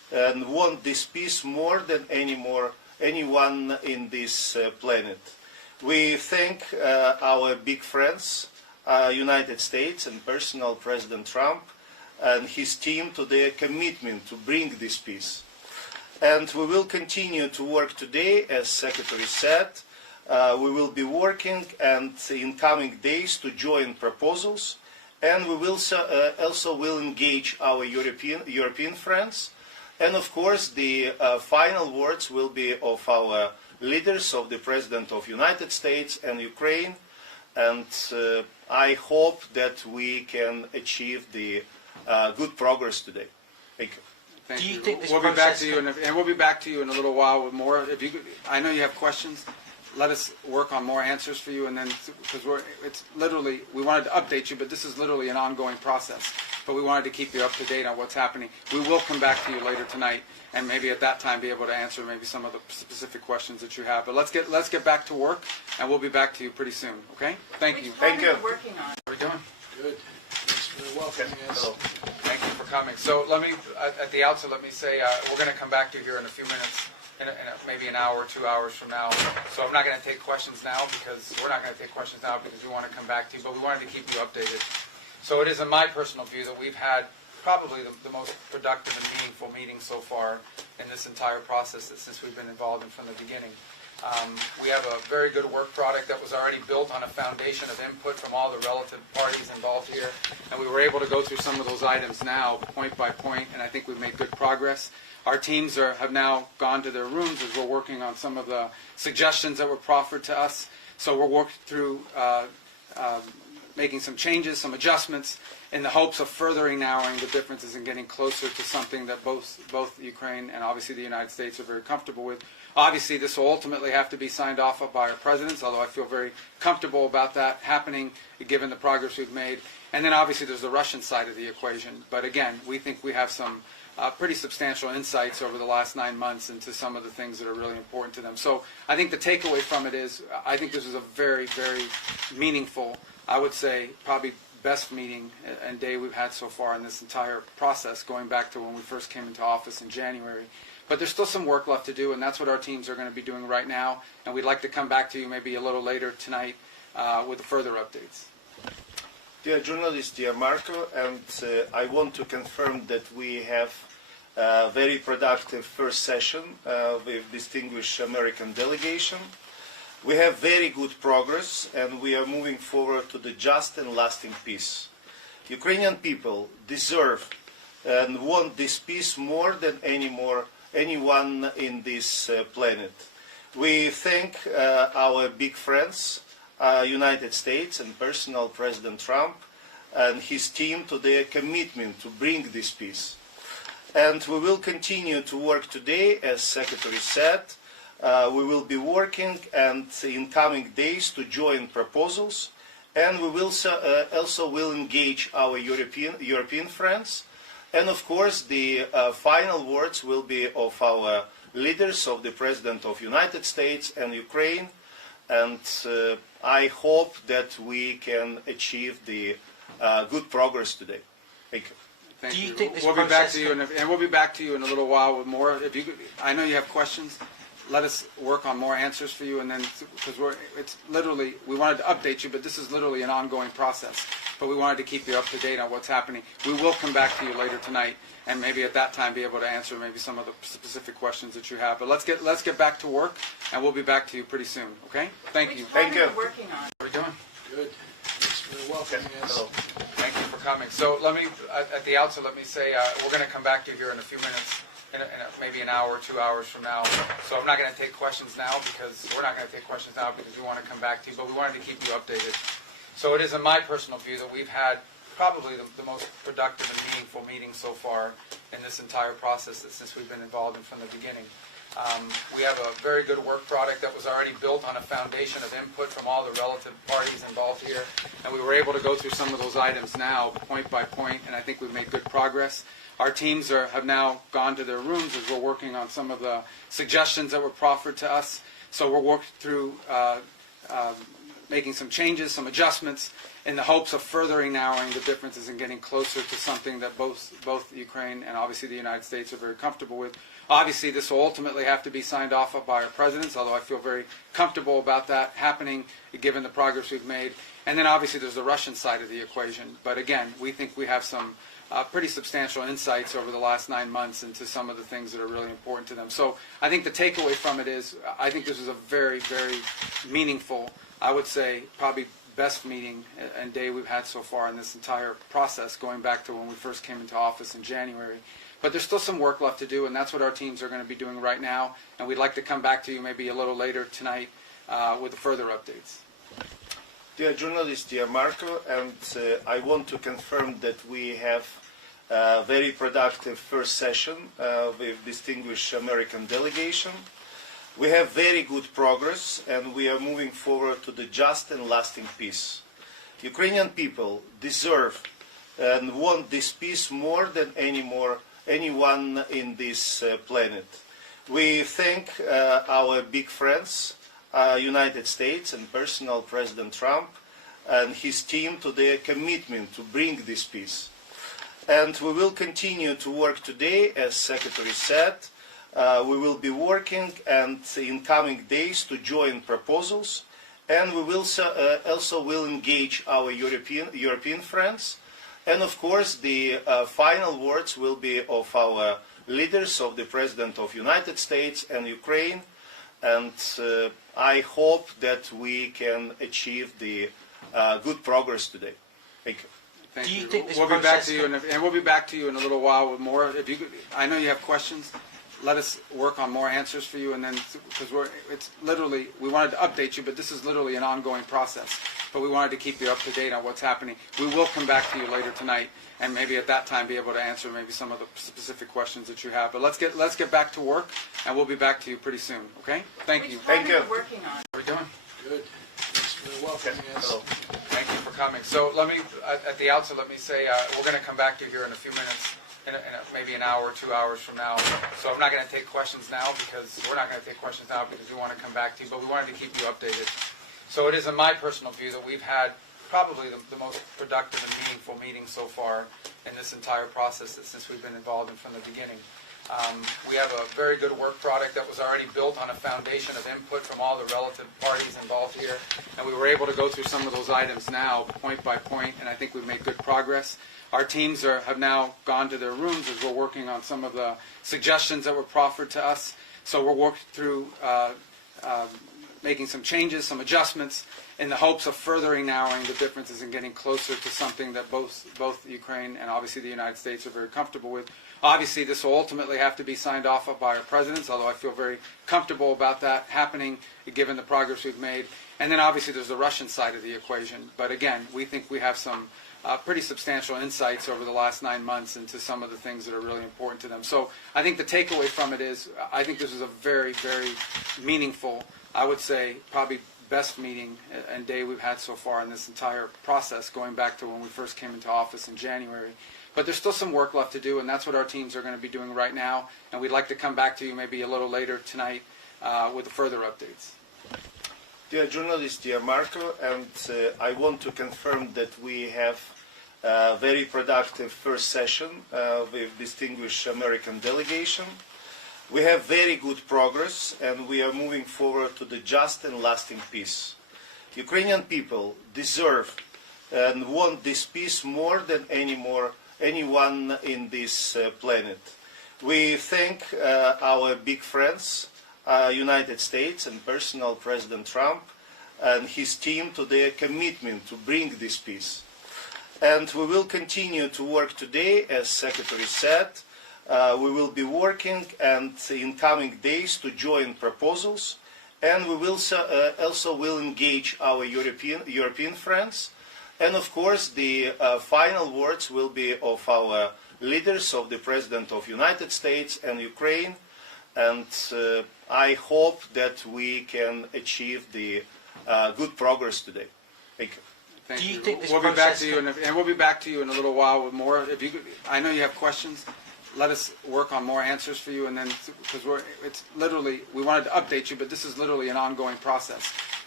and want this peace more than anyone in this planet. We thank our big friends, United States and personal President Trump and his team to their commitment to bring this peace. And we will continue to work today, as Secretary said. We will be working and in coming days to join proposals, and we will also will engage our European friends. And of course, the final words will be of our leaders, of the President of the United States and Ukraine. And I hope that we can achieve the good progress today. Thank you. Thank Do you you. think this we'll be back process to you, and we'll be back to you in a little while with more. If you, I know you have questions. Let us work on more answers for you, and then because it's literally we wanted to update you, but this is literally an ongoing process. But we wanted to keep you up to date on what's happening. We will come back to you later tonight, and maybe at that time be able to answer maybe some of the specific questions that you have. But let's get back to work, and we'll be back to you pretty soon. Okay? Thank you. Thank you. Working on. How are we doing? Good. Thanks for welcoming us. Hello. Thank you for coming. So let me, at the outset, let me say we're going to come back to you here in a few minutes, maybe an hour, 2 hours from now. So I'm not going to take questions now because we're not going to take questions now because we want to come back to you, but we wanted to keep you updated. So it is in my personal view that we've had probably the most productive and meaningful meeting so far in this entire process since we've been involved in from the beginning. We have a very good work product that was already built on a foundation of input from all the relative parties involved here, and we were able to go through some of those items now, point by point, and I think we've made good progress. Our teams have now gone to their rooms as we're working on some of the suggestions that were proffered to us. So we're working through making some changes, some adjustments, in the hopes of furthering narrowing the differences and getting closer to something that both Ukraine and obviously the United States are very comfortable with. Obviously, this will ultimately have to be signed off by our presidents, although I feel very comfortable about that happening, given the progress we've made. And then obviously there's the Russian side of the equation. But again, we think we have some pretty substantial insights over the last 9 months into some of the things that are really important to them. So I think the takeaway from it is I think this is a very, very meaningful, I would say probably best meeting and day we've had so far in this entire process, going back to when we first came into office in January. But there's still some work left to do, and that's what our teams are going to be doing right now. And we'd like to come back to you maybe a little later tonight with further updates. Dear journalist, dear Marco, and I want to confirm that we have a very productive first session with distinguished American delegation. We have very good progress, and we are moving forward to the just and lasting peace. Ukrainian people deserve and want this peace more than anyone in this planet. We thank our big friends, United States and personal President Trump and his team to their commitment to bring this peace. And we will continue to work today, as Secretary said. We will be working and in coming days to join proposals, and we will also will engage our European friends. And of course, the final words will be of our leaders, of the President of the United States and Ukraine. And I hope that we can achieve the good progress today. Thank you. Thank Do you you. think this we'll be back process to you, and we'll be back to you in a little while with more. If you, I know you have questions. Let us work on more answers for you, and then because it's literally we wanted to update you, but this is literally an ongoing process. But we wanted to keep you up to date on what's happening. We will come back to you later tonight, and maybe at that time be able to answer maybe some of the specific questions that you have. But let's get back to work, and we'll be back to you pretty soon. Okay? Thank you. Thank you. Working on. How are we doing? Good. Thanks for welcoming us. Hello. Thank you for coming. So let me, at the outset, let me say we're going to come back to you here in a few minutes, maybe an hour, 2 hours from now. So I'm not going to take questions now because we're not going to take questions now because we want to come back to you, but we wanted to keep you updated. So it is in my personal view that we've had probably the most productive and meaningful meeting so far in this entire process since we've been involved in from the beginning. We have a very good work product that was already built on a foundation of input from all the relative parties involved here, and we were able to go through some of those items now, point by point, and I think we've made good progress. Our teams have now gone to their rooms as we're working on some of the suggestions that were proffered to us. So we're working through making some changes, some adjustments, in the hopes of furthering narrowing the differences and getting closer to something that both Ukraine and obviously the United States are very comfortable with. Obviously, this will ultimately have to be signed off by our presidents, although I feel very comfortable about that happening, given the progress we've made. And then obviously there's the Russian side of the equation. But again, we think we have some pretty substantial insights over the last 9 months into some of the things that are really important to them. So I think the takeaway from it is, I think this is a very, very meaningful, I would say probably best meeting and day we've had so far in this entire process, going back to when we first came into office in January. But there's still some work left to do, and that's what our teams are going to be doing right now. And we'd like to come back to you maybe a little later tonight with further updates. Dear journalist, dear Marco, and I want to confirm that we have a very productive first session with distinguished American delegation. We have very good progress, and we are moving forward to the just and lasting peace. Ukrainian people deserve and want this peace more than anyone in this planet. We thank our big friends, United States and personal President Trump and his team to their commitment to bring this peace. And we will continue to work today, as Secretary said. We will be working and in coming days to join proposals, and we will also will engage our European friends. And of course, the final words will be of our leaders, of the President of the United States and Ukraine. And I hope that we can achieve the good progress today. Thank you. Thank Do you you. think this We'll be back process to you, and we'll be back to you in a little while with more. If you, I know you have questions. Let us work on more answers for you, and then because it's literally, we wanted to update you, but this is literally an ongoing process. But we wanted to keep you up to date on what's happening. We will come back to you later tonight, and maybe at that time be able to answer maybe some of the specific questions that you have. But let's get back to work, and we'll be back to you pretty soon. Okay? Thank you. Thank you. What are you working on? How are we doing? Good. Thanks for welcoming us. Hello. Thank you for coming. So let me, at the outset, let me say we're going to come back to you here in a few minutes, maybe an hour, 2 hours from now. So I'm not going to take questions now because we're not going to take questions now because we want to come back to you, but we wanted to keep you updated. So it is in my personal view that we've had probably the most productive and meaningful meeting so far in this entire process since we've been involved in from the beginning. We have a very good work product that was already built on a foundation of input from all the relative parties involved here, and we were able to go through some of those items now, point by point, and I think we've made good progress. Our teams have now gone to their rooms as we're working on some of the suggestions that were proffered to us. So we're working through making some changes, some adjustments, in the hopes of furthering narrowing the differences and getting closer to something that both Ukraine and obviously the United States are very comfortable with. Obviously, this will ultimately have to be signed off by our presidents, although I feel very comfortable about that happening, given the progress we've made. And then obviously there's the Russian side of the equation. But again, we think we have some pretty substantial insights over the last 9 months into some of the things that are really important to them. So I think the takeaway from it is, I think this is a very, very meaningful, I would say probably best meeting and day we've had so far in this entire process, going back to when we first came into office in January. But there's still some work left to do, and that's what our teams are going to be doing right now. And we'd like to come back to you maybe a little later tonight with further updates. Dear journalist, dear Marco, and I want to confirm that we have a very productive first session with distinguished American delegation. We have very good progress, and we are moving forward to the just and lasting peace. Ukrainian people deserve and want this peace more than anyone in this planet. We thank our big friends, United States and personal President Trump and his team to their commitment to bring this peace. And we will continue to work today, as Secretary said. We will be working and in coming days to join proposals, and we will also will engage our European friends. And of course, the final words will be of our leaders, of the President of the United States and Ukraine. And I hope that we can achieve the good progress today. Thank you. Thank Do you you. think this we'll be back process to you, and we'll be back to you in a little while with more. If you, I know you have questions. Let us work on more answers for you, and then because it's literally, we wanted to update you, but this is literally an ongoing process.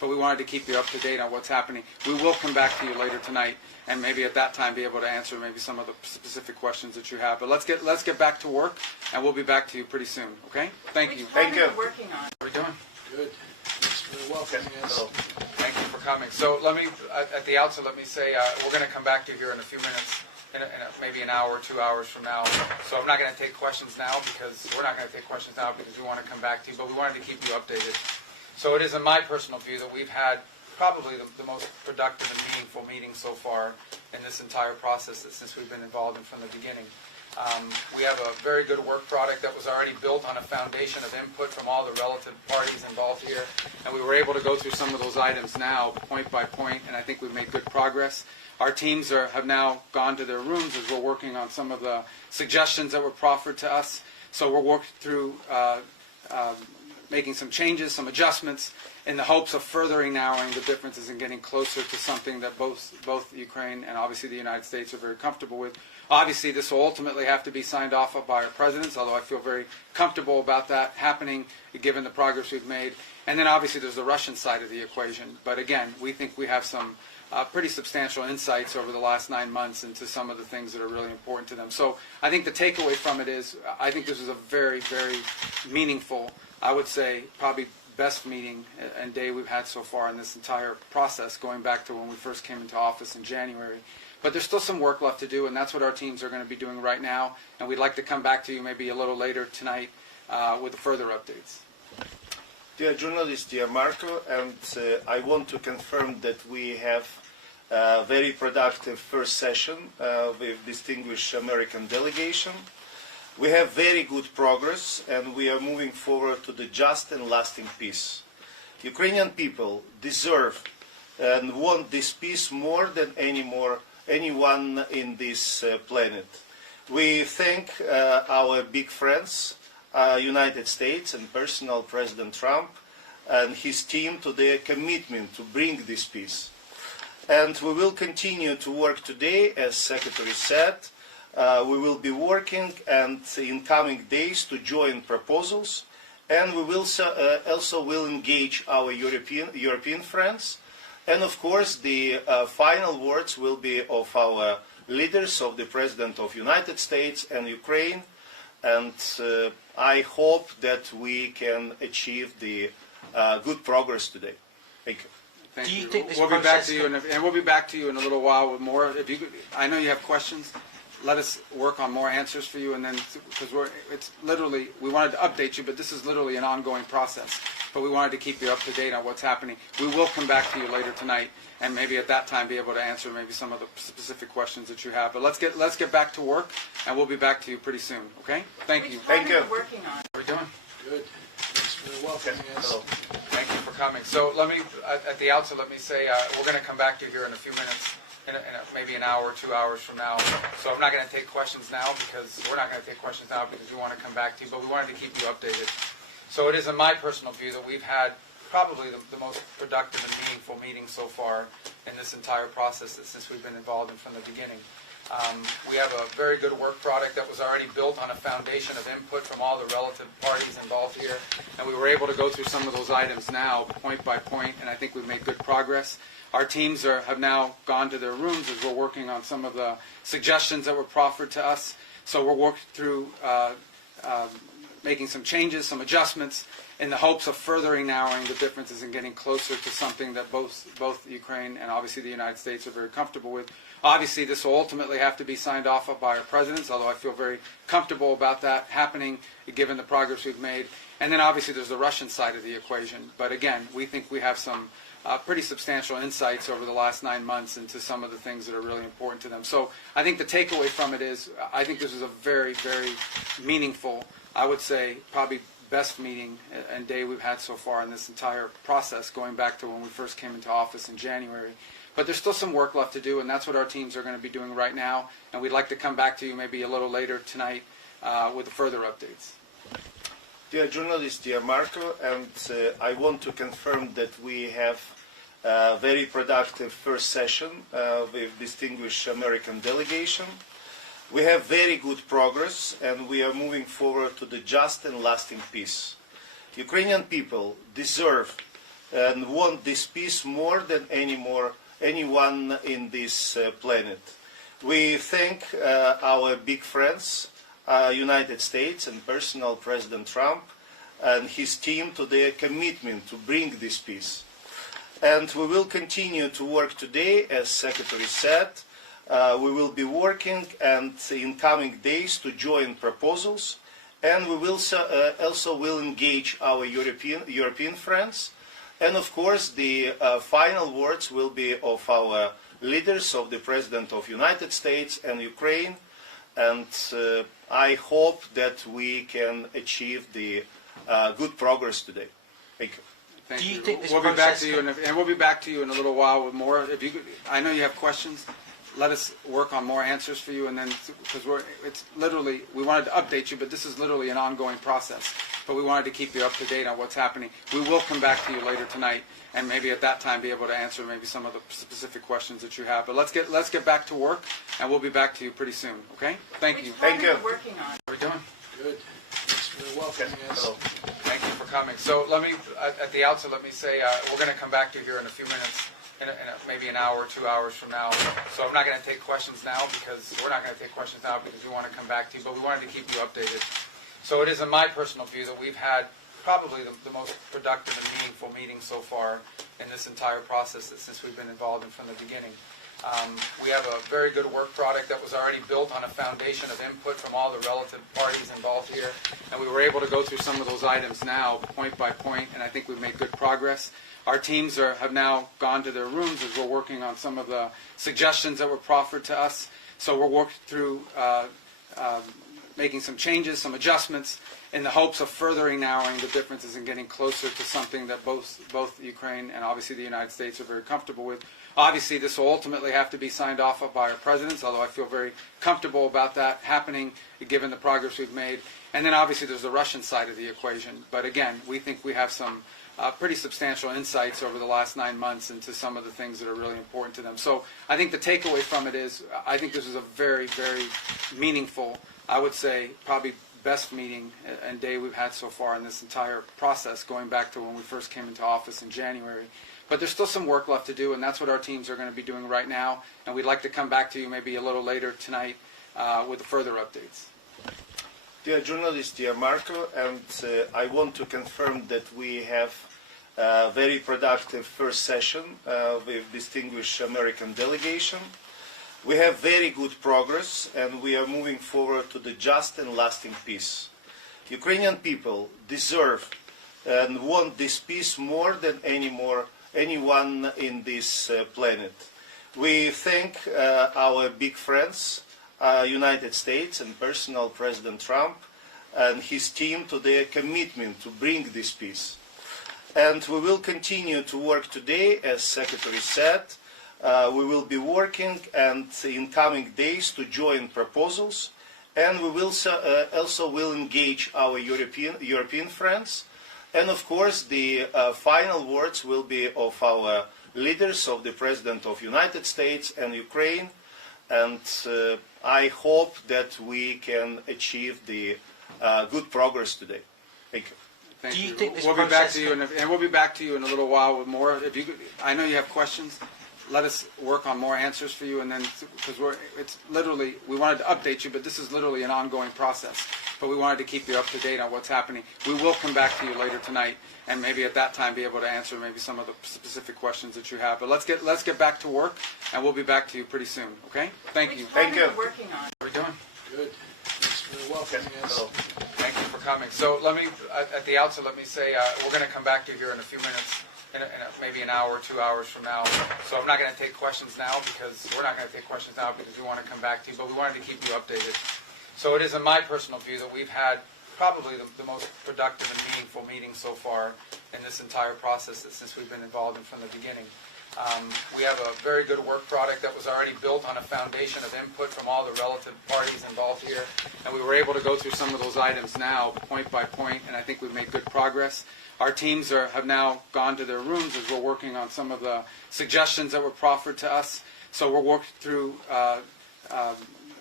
but we wanted to keep you up to date on what's happening. We will come back to you later tonight, and maybe at that time be able to answer maybe some of the specific questions that you have. But let's get back to work, and we'll be back to you pretty soon. Okay? Thank you. Thank you. Working on. How are we doing? Good. Thanks for welcoming us. Thank you for coming. So let me, at the outset, let me say we're going to come back to you here in a few minutes, in maybe an hour, 2 hours from now. So I'm not going to take questions now because we're not going to take questions now because we want to come back to you, but we wanted to keep you updated. So it is in my personal view that we've had probably the most productive and meaningful meeting so far in this entire process since we've been involved in from the beginning. We have a very good work product that was already built on a foundation of input from all the relative parties involved here, and we were able to go through some of those items now, point by point, and I think we've made good progress. Our teams have now gone to their rooms as we're working on some of the suggestions that were proffered to us. So we're working through making some changes, some adjustments, in the hopes of furthering narrowing the differences and getting closer to something that both Ukraine and obviously the United States are very comfortable with. Obviously, this will ultimately have to be signed off by our presidents, although I feel very comfortable about that happening, given the progress we've made. And then obviously there's the Russian side of the equation. But again, we think we have some pretty substantial insights over the last 9 months into some of the things that are really important to them. So I think the takeaway from it is I think this is a very, very meaningful, I would say probably best meeting and day we've had so far in this entire process, going back to when we first came into office in January. But there's still some work left to do, and that's what our teams are going to be doing right now. And we'd like to come back to you maybe a little later tonight with further updates. Dear journalist, dear Marco, and I want to confirm that we have a very productive first session with distinguished American delegation. We have very good progress, and we are moving forward to the just and lasting peace. Ukrainian people deserve and want this peace more than anyone in this planet. We thank our big friends, United States and personal President Trump and his team to their commitment to bring this peace. And we will continue to work today, as Secretary said. We will be working and in coming days to join proposals, and we will also will engage our European friends. And of course, the final words will be of our leaders, of the President of the United States and Ukraine. And I hope that we can achieve the good progress today. Thank you. Thank Do you you. think this We'll be back process to you, and we'll be back to you in a little while with more. If you, I know you have questions. Let us work on more answers for you, and then because it's literally we wanted to update you, but this is literally an ongoing process. But we wanted to keep you up to date on what's happening. We will come back to you later tonight, and maybe at that time be able to answer maybe some of the specific questions that you have. But let's get back to work, and we'll be back to you pretty soon. Okay? Thank you. Thank you. Working on. How are we doing? Good. Thanks for welcoming us. Thank you for coming. So let me, at the outset, let me say we're going to come back to you here in a few minutes, in maybe an hour, 2 hours from now. So I'm not going to take questions now because we're not going to take questions now because we want to come back to you, but we wanted to keep you updated. So it is in my personal view that we've had probably the most productive and meaningful meeting so far in this entire process since we've been involved in from the beginning. We have a very good work product that was already built on a foundation of input from all the relative parties involved here, and we were able to go through some of those items now, point by point, and I think we've made good progress. Our teams have now gone to their rooms as we're working on some of the suggestions that were proffered to us. So we're working through making some changes, some adjustments, in the hopes of furthering narrowing the differences and getting closer to something that both Ukraine and obviously the United States are very comfortable with. Obviously, this will ultimately have to be signed off by our presidents, although I feel very comfortable about that happening, given the progress we've made. And then obviously there's the Russian side of the equation. But again, we think we have some pretty substantial insights over the last 9 months into some of the things that are really important to them. So I think the takeaway from it is I think this is a very, very meaningful, I would say probably best meeting and day we've had so far in this entire process, going back to when we first came into office in January. But there's still some work left to do, and that's what our teams are going to be doing right now. And we'd like to come back to you maybe a little later tonight with further updates. Dear journalist, dear Marco, and I want to confirm that we have a very productive first session with distinguished American delegation. We have very good progress, and we are moving forward to the just and lasting peace. Ukrainian people deserve and want this peace more than anyone in this planet. We thank our big friends, United States and personal President Trump and his team to their commitment to bring this peace. And we will continue to work today, as Secretary said. We will be working and in coming days to join proposals, and we will also will engage our European friends. And of course, the final words will be of our leaders, of the President of the United States and Ukraine. And I hope that we can achieve the good progress today. Thank you. Thank Do you you. think this We'll be back process to you, and we'll be back to you in a little while with more. If you, I know you have questions. Let us work on more answers for you, and then because it's literally we wanted to update you, but this is literally an ongoing process. But we wanted to keep you up to date on what's happening. We will come back to you later tonight, and maybe at that time be able to answer maybe some of the specific questions that you have. But let's get back to work, and we'll be back to you pretty soon. Okay? Thank you. Thank you. Working on. How are we doing? Good. Thanks for welcoming us. Hello. Thank you for coming. So let me, at the outset, let me say we're going to come back to you here in a few minutes, maybe an hour, 2 hours from now. So I'm not going to take questions now because we're not going to take questions now because we want to come back to you, but we wanted to keep you updated. So it is in my personal view that we've had probably the most productive and meaningful meeting so far in this entire process since we've been involved in from the beginning. We have a very good work product that was already built on a foundation of input from all the relative parties involved here, and we were able to go through some of those items now, point by point, and I think we've made good progress. Our teams have now gone to their rooms as we're working on some of the suggestions that were proffered to us. So we're working through making some changes, some adjustments, in the hopes of furthering narrowing the differences and getting closer to something that both Ukraine and obviously the United States are very comfortable with. Obviously, this will ultimately have to be signed off by our presidents, although I feel very comfortable about that happening, given the progress we've made. And then obviously there's the Russian side of the equation. But again, we think we have some pretty substantial insights over the last 9 months into some of the things that are really important to them. So I think the takeaway from it is I think this is a very, very meaningful, I would say probably best meeting and day we've had so far in this entire process, going back to when we first came into office in January. But there's still some work left to do, and that's what our teams are going to be doing right now. And we'd like to come back to you maybe a little later tonight with further updates. Dear journalist, dear Marco, and I want to confirm that we have a very productive first session with distinguished American delegation. We have very good progress, and we are moving forward to the just and lasting peace. Ukrainian people deserve and want this peace more than anyone in this planet. We thank our big friends, United States and personal President Trump and his team to their commitment to bring this peace. And we will continue to work today, as Secretary said. We will be working and in coming days to join proposals, and we will also will engage our European friends. And of course, the final words will be of our leaders, of the President of the United States and Ukraine. And I hope that we can achieve the good progress today. Thank you. Thank Do you you. think this we'll be back process to you, and we'll be back to you in a little while with more. If you, I know you have questions. Let us work on more answers for you, and then because it's literally we wanted to update you, but this is literally an ongoing process. But we wanted to keep you up to date on what's happening. We will come back to you later tonight, and maybe at that time be able to answer maybe some of the specific questions that you have. But let's get back to work, and we'll be back to you pretty soon. Okay? Thank you. Thank you. Working on. How are we doing? Good. Thanks for welcoming us. Hello. Thank you for coming. So let me, at the outset, let me say we're going to come back to you here in a few minutes, maybe an hour, 2 hours from now. So I'm not going to take questions now because we're not going to take questions now because we want to come back to you, but we wanted to keep you updated. So it is in my personal view that we've had probably the most productive and meaningful meeting so far in this entire process since we've been involved in from the beginning. We have a very good work product that was already built on a foundation of input from all the relative parties involved here, and we were able to go through some of those items now, point by point, and I think we've made good progress. Our teams have now gone to their rooms as we're working on some of the suggestions that were proffered to us. So we're working through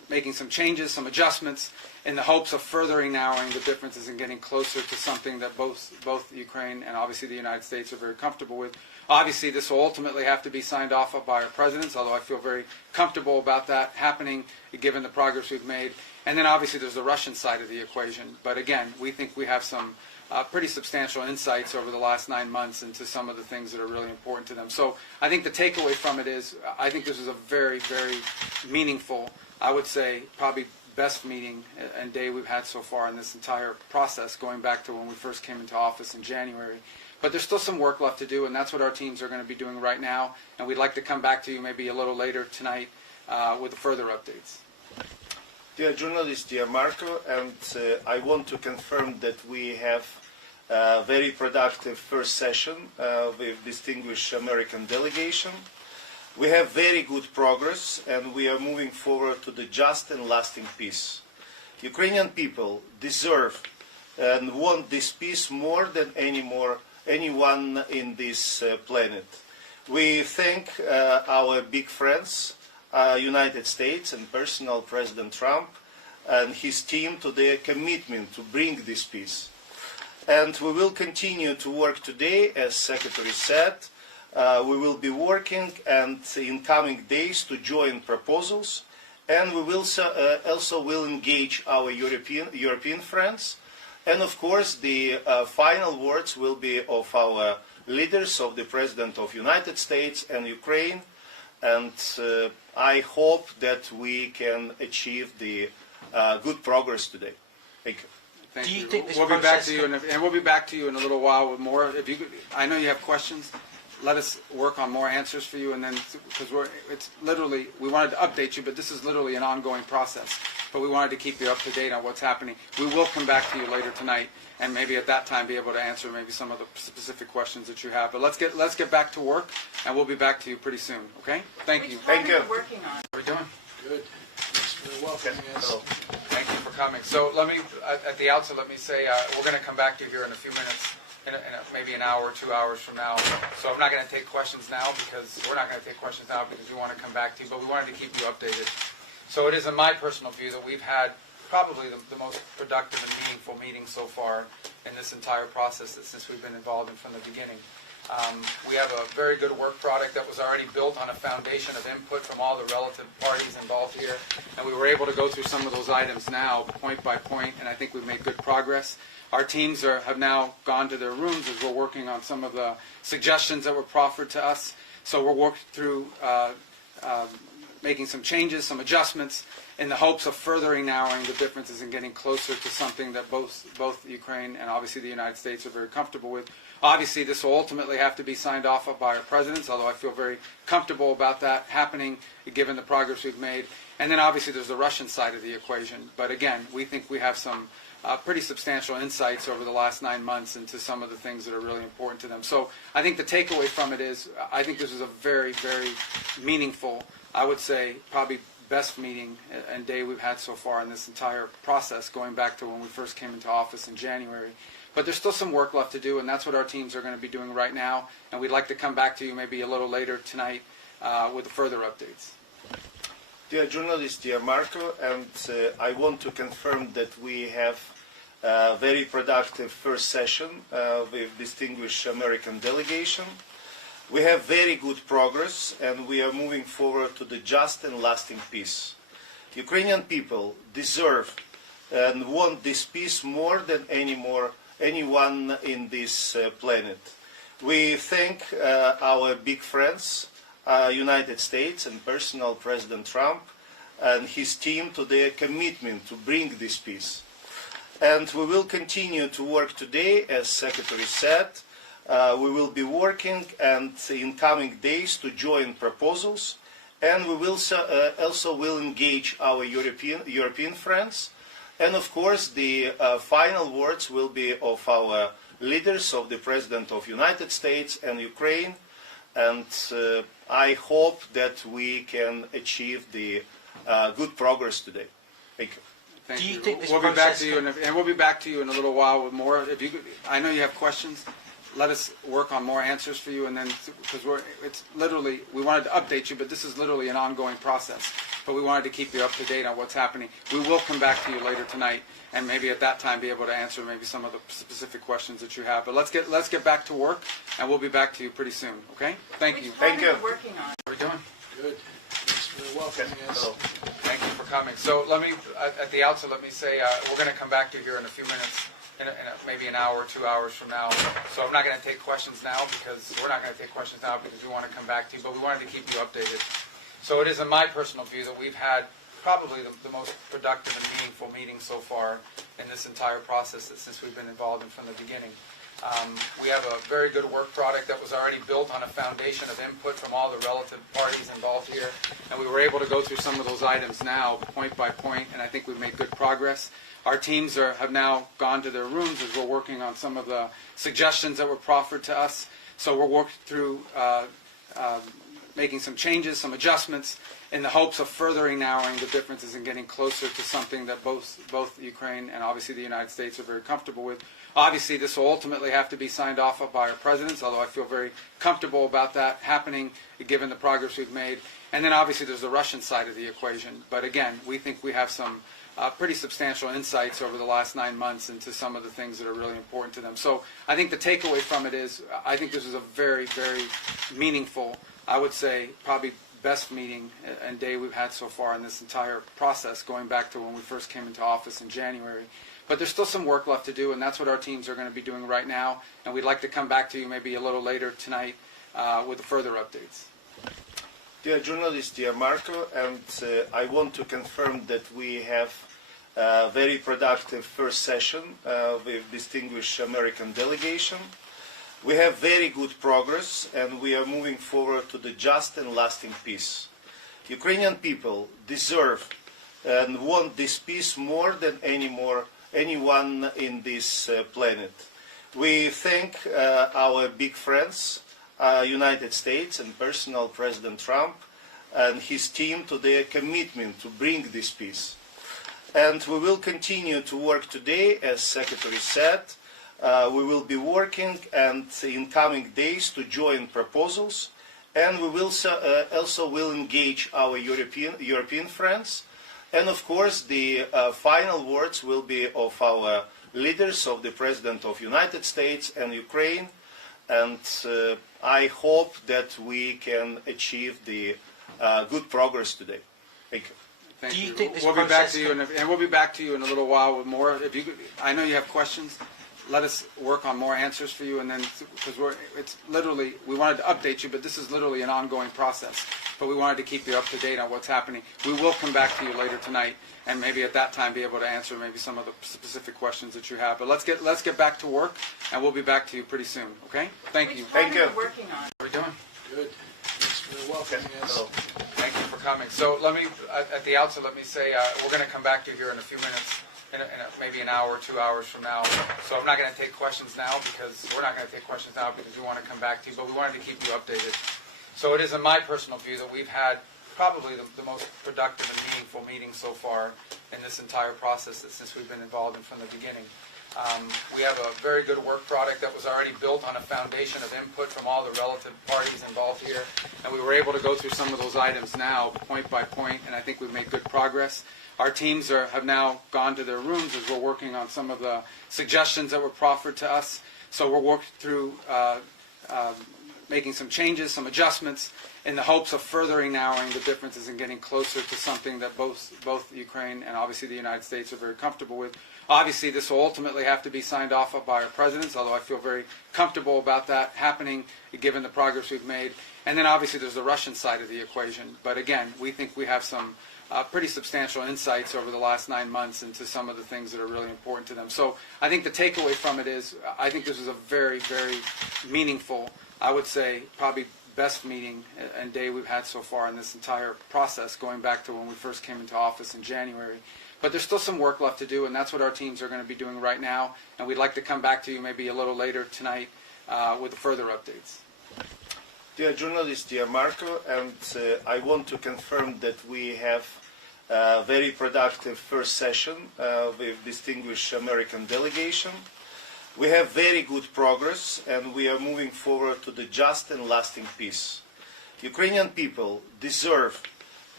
making some changes, some adjustments, in the hopes of furthering narrowing the differences and getting closer to something that both Ukraine and obviously the United States are very comfortable with. Obviously, this will ultimately have to be signed off by our presidents, although I feel very comfortable about that happening, given the progress we've made. And then obviously there's the Russian side of the equation. But again, we think we have some pretty substantial insights over the last 9 months into some of the things that are really important to them. So I think the takeaway from it is, I think this is a very, very meaningful, I would say probably best meeting and day we've had so far in this entire process, going back to when we first came into office in January. But there's still some work left to do, and that's what our teams are going to be doing right now. And we'd like to come back to you maybe a little later tonight with further updates. Dear journalist, dear Marco, and I want to confirm that we have a very productive first session with distinguished American delegation. We have very good progress, and we are moving forward to the just and lasting peace. Ukrainian people deserve and want this peace more than anyone in this planet. We thank our big friends, United States and personal President Trump and his team to their commitment to bring this peace. And we will continue to work today, as Secretary said. We will be working and in coming days to join proposals, and we will also will engage our European friends. And of course, the final words will be of our leaders, of the President of the United States and Ukraine. And I hope that we can achieve the good progress today. Thank you. Thank Do you you. think this We'll be back process to you, and we'll be back to you in a little while with more. If you, I know you have questions. Let us work on more answers for you, and then because it's literally, we wanted to update you, but this is literally an ongoing process. But we wanted to keep you up to date on what's happening. We will come back to you later tonight, and maybe at that time be able to answer maybe some of the specific questions that you have. But let's get back to work, and we'll be back to you pretty soon. Okay? Thank you. Thank you. Working on. How are we doing? Good. Thanks for welcoming us. Hello. Thank you for coming. So let me, at the outset, let me say we're going to come back to you here in a few minutes, maybe an hour, 2 hours from now. So I'm not going to take questions now because we're not going to take questions now because we want to come back to you, but we wanted to keep you updated. So it is in my personal view that we've had probably the most productive and meaningful meeting so far in this entire process since we've been involved in from the beginning. We have a very good work product that was already built on a foundation of input from all the relative parties involved here, and we were able to go through some of those items now, point by point, and I think we've made good progress. Our teams have now gone to their rooms as we're working on some of the suggestions that were proffered to us. So we're working through making some changes, some adjustments, in the hopes of furthering narrowing the differences and getting closer to something that both Ukraine and obviously the United States are very comfortable with. Obviously, this will ultimately have to be signed off by our presidents, although I feel very comfortable about that happening, given the progress we've made. And then obviously there's the Russian side of the equation. But again, we think we have some pretty substantial insights over the last 9 months into some of the things that are really important to them. So I think the takeaway from it is, I think this is a very, very meaningful, I would say probably best meeting and day we've had so far in this entire process, going back to when we first came into office in January. But there's still some work left to do, and that's what our teams are going to be doing right now. And we'd like to come back to you maybe a little later tonight with further updates. Dear journalist, dear Marco, and I want to confirm that we have a very productive first session with distinguished American delegation. We have very good progress, and we are moving forward to the just and lasting peace. Ukrainian people deserve and want this peace more than anyone in this planet. We thank our big friends, United States and personal President Trump and his team to their commitment to bring this peace. And we will continue to work today, as Secretary said. We will be working and in coming days to join proposals, and we will also will engage our European friends. And of course, the final words will be of our leaders, of the President of the United States and Ukraine. And I hope that we can achieve the good progress today. Thank you. Thank Do you you. think this We'll be back process to you, and we'll be back to you in a little while with more. If you, I know you have questions. Let us work on more answers for you, and then because it's literally, we wanted to update you, but this is literally an ongoing process. But but we wanted to keep you up to date on what's happening. We will come back to you later tonight, and maybe at that time be able to answer maybe some of the specific questions that you have. But let's get back to work, and we'll be back to you pretty soon. Okay? Thank you. Thank you. Working on. How are we doing? Good. Thanks for welcoming us. Hello. Thank you for coming. So let me, at the outset, let me say we're going to come back to you here in a few minutes, maybe an hour, 2 hours from now. So I'm not going to take questions now because we're not going to take questions now because we want to come back to you, but we wanted to keep you updated. So it is in my personal view that we've had probably the most productive and meaningful meeting so far in this entire process since we've been involved in from the beginning. We have a very good work product that was already built on a foundation of input from all the relative parties involved here, and we were able to go through some of those items now, point by point, and I think we've made good progress. Our teams have now gone to their rooms as we're working on some of the suggestions that were proffered to us. So we're working through making some changes, some adjustments, in the hopes of furthering narrowing the differences and getting closer to something that both Ukraine and obviously the United States are very comfortable with. Obviously, this will ultimately have to be signed off by our presidents, although I feel very comfortable about that happening given the progress we've made. And then obviously there's the Russian side of the equation. But again, we think we have some pretty substantial insights over the last 9 months into some of the things that are really important to them. So I think the takeaway from it is I think this is a very, very meaningful, I would say probably best meeting and day we've had so far in this entire process, going back to when we first came into office in January. But there's still some work left to do, and that's what our teams are going to be doing right now. And we'd like to come back to you maybe a little later tonight with further updates. Dear journalist, dear Marco, and I want to confirm that we have a very productive first session with distinguished American delegation. We have very good progress, and we are moving forward to the just and lasting peace. Ukrainian people deserve and want this peace more than anyone in this planet. We thank our big friends, United States and personal President Trump and his team to their commitment to bring this peace. And we will continue to work today, as Secretary said. We will be working and in coming days to join proposals, and we will also will engage our European friends. And of course, the final words will be of our leaders, of the President of the United States and Ukraine. And I hope that we can achieve the good progress today. Thank you. Thank Do you you. think this we'll be back process to you, and we'll be back to you in a little while with more. If you, I know you have questions. Let us work on more answers for you, and then because it's literally we wanted to update you, but this is literally an ongoing process. But we wanted to keep you up to date on what's happening. We will come back to you later tonight, and maybe at that time be able to answer maybe some of the specific questions that you have. But let's get back to work, and we'll be back to you pretty soon. Okay? Thank you. Thank you. Working on. How are we doing? Good. Thanks for welcoming us. Hello. Thank you for coming. So let me, at the outset, let me say we're going to come back to you here in a few minutes, maybe an hour, 2 hours from now. So I'm not going to take questions now because we're not going to take questions now because we want to come back to you, but we wanted to keep you updated. So it is in my personal view that we've had probably the most productive and meaningful meeting so far in this entire process since we've been involved in from the beginning. We have a very good work product that was already built on a foundation of input from all the relative parties involved here, and we were able to go through some of those items now, point by point, and I think we've made good progress. Our teams have now gone to their rooms as we're working on some of the suggestions that were proffered to us. So we're working through making some changes, some adjustments, in the hopes of furthering narrowing the differences and getting closer to something that both Ukraine and obviously the United States are very comfortable with. Obviously, this will ultimately have to be signed off by our presidents, although I feel very comfortable about that happening given the progress we've made. And then obviously there's the Russian side of the equation. But again, we think we have some pretty substantial insights over the last 9 months into some of the things that are really important to them. So I think the takeaway from it is I think this is a very, very meaningful, I would say probably best meeting and day we've had so far in this entire process, going back to when we first came into office in January. But there's still some work left to do, and that's what our teams are going to be doing right now. And we'd like to come back to you maybe a little later tonight with further updates. Dear journalist, dear Marco, and I want to confirm that we have a very productive first session with distinguished American delegation. We have very good progress, and we are moving forward to the just and lasting peace. Ukrainian people deserve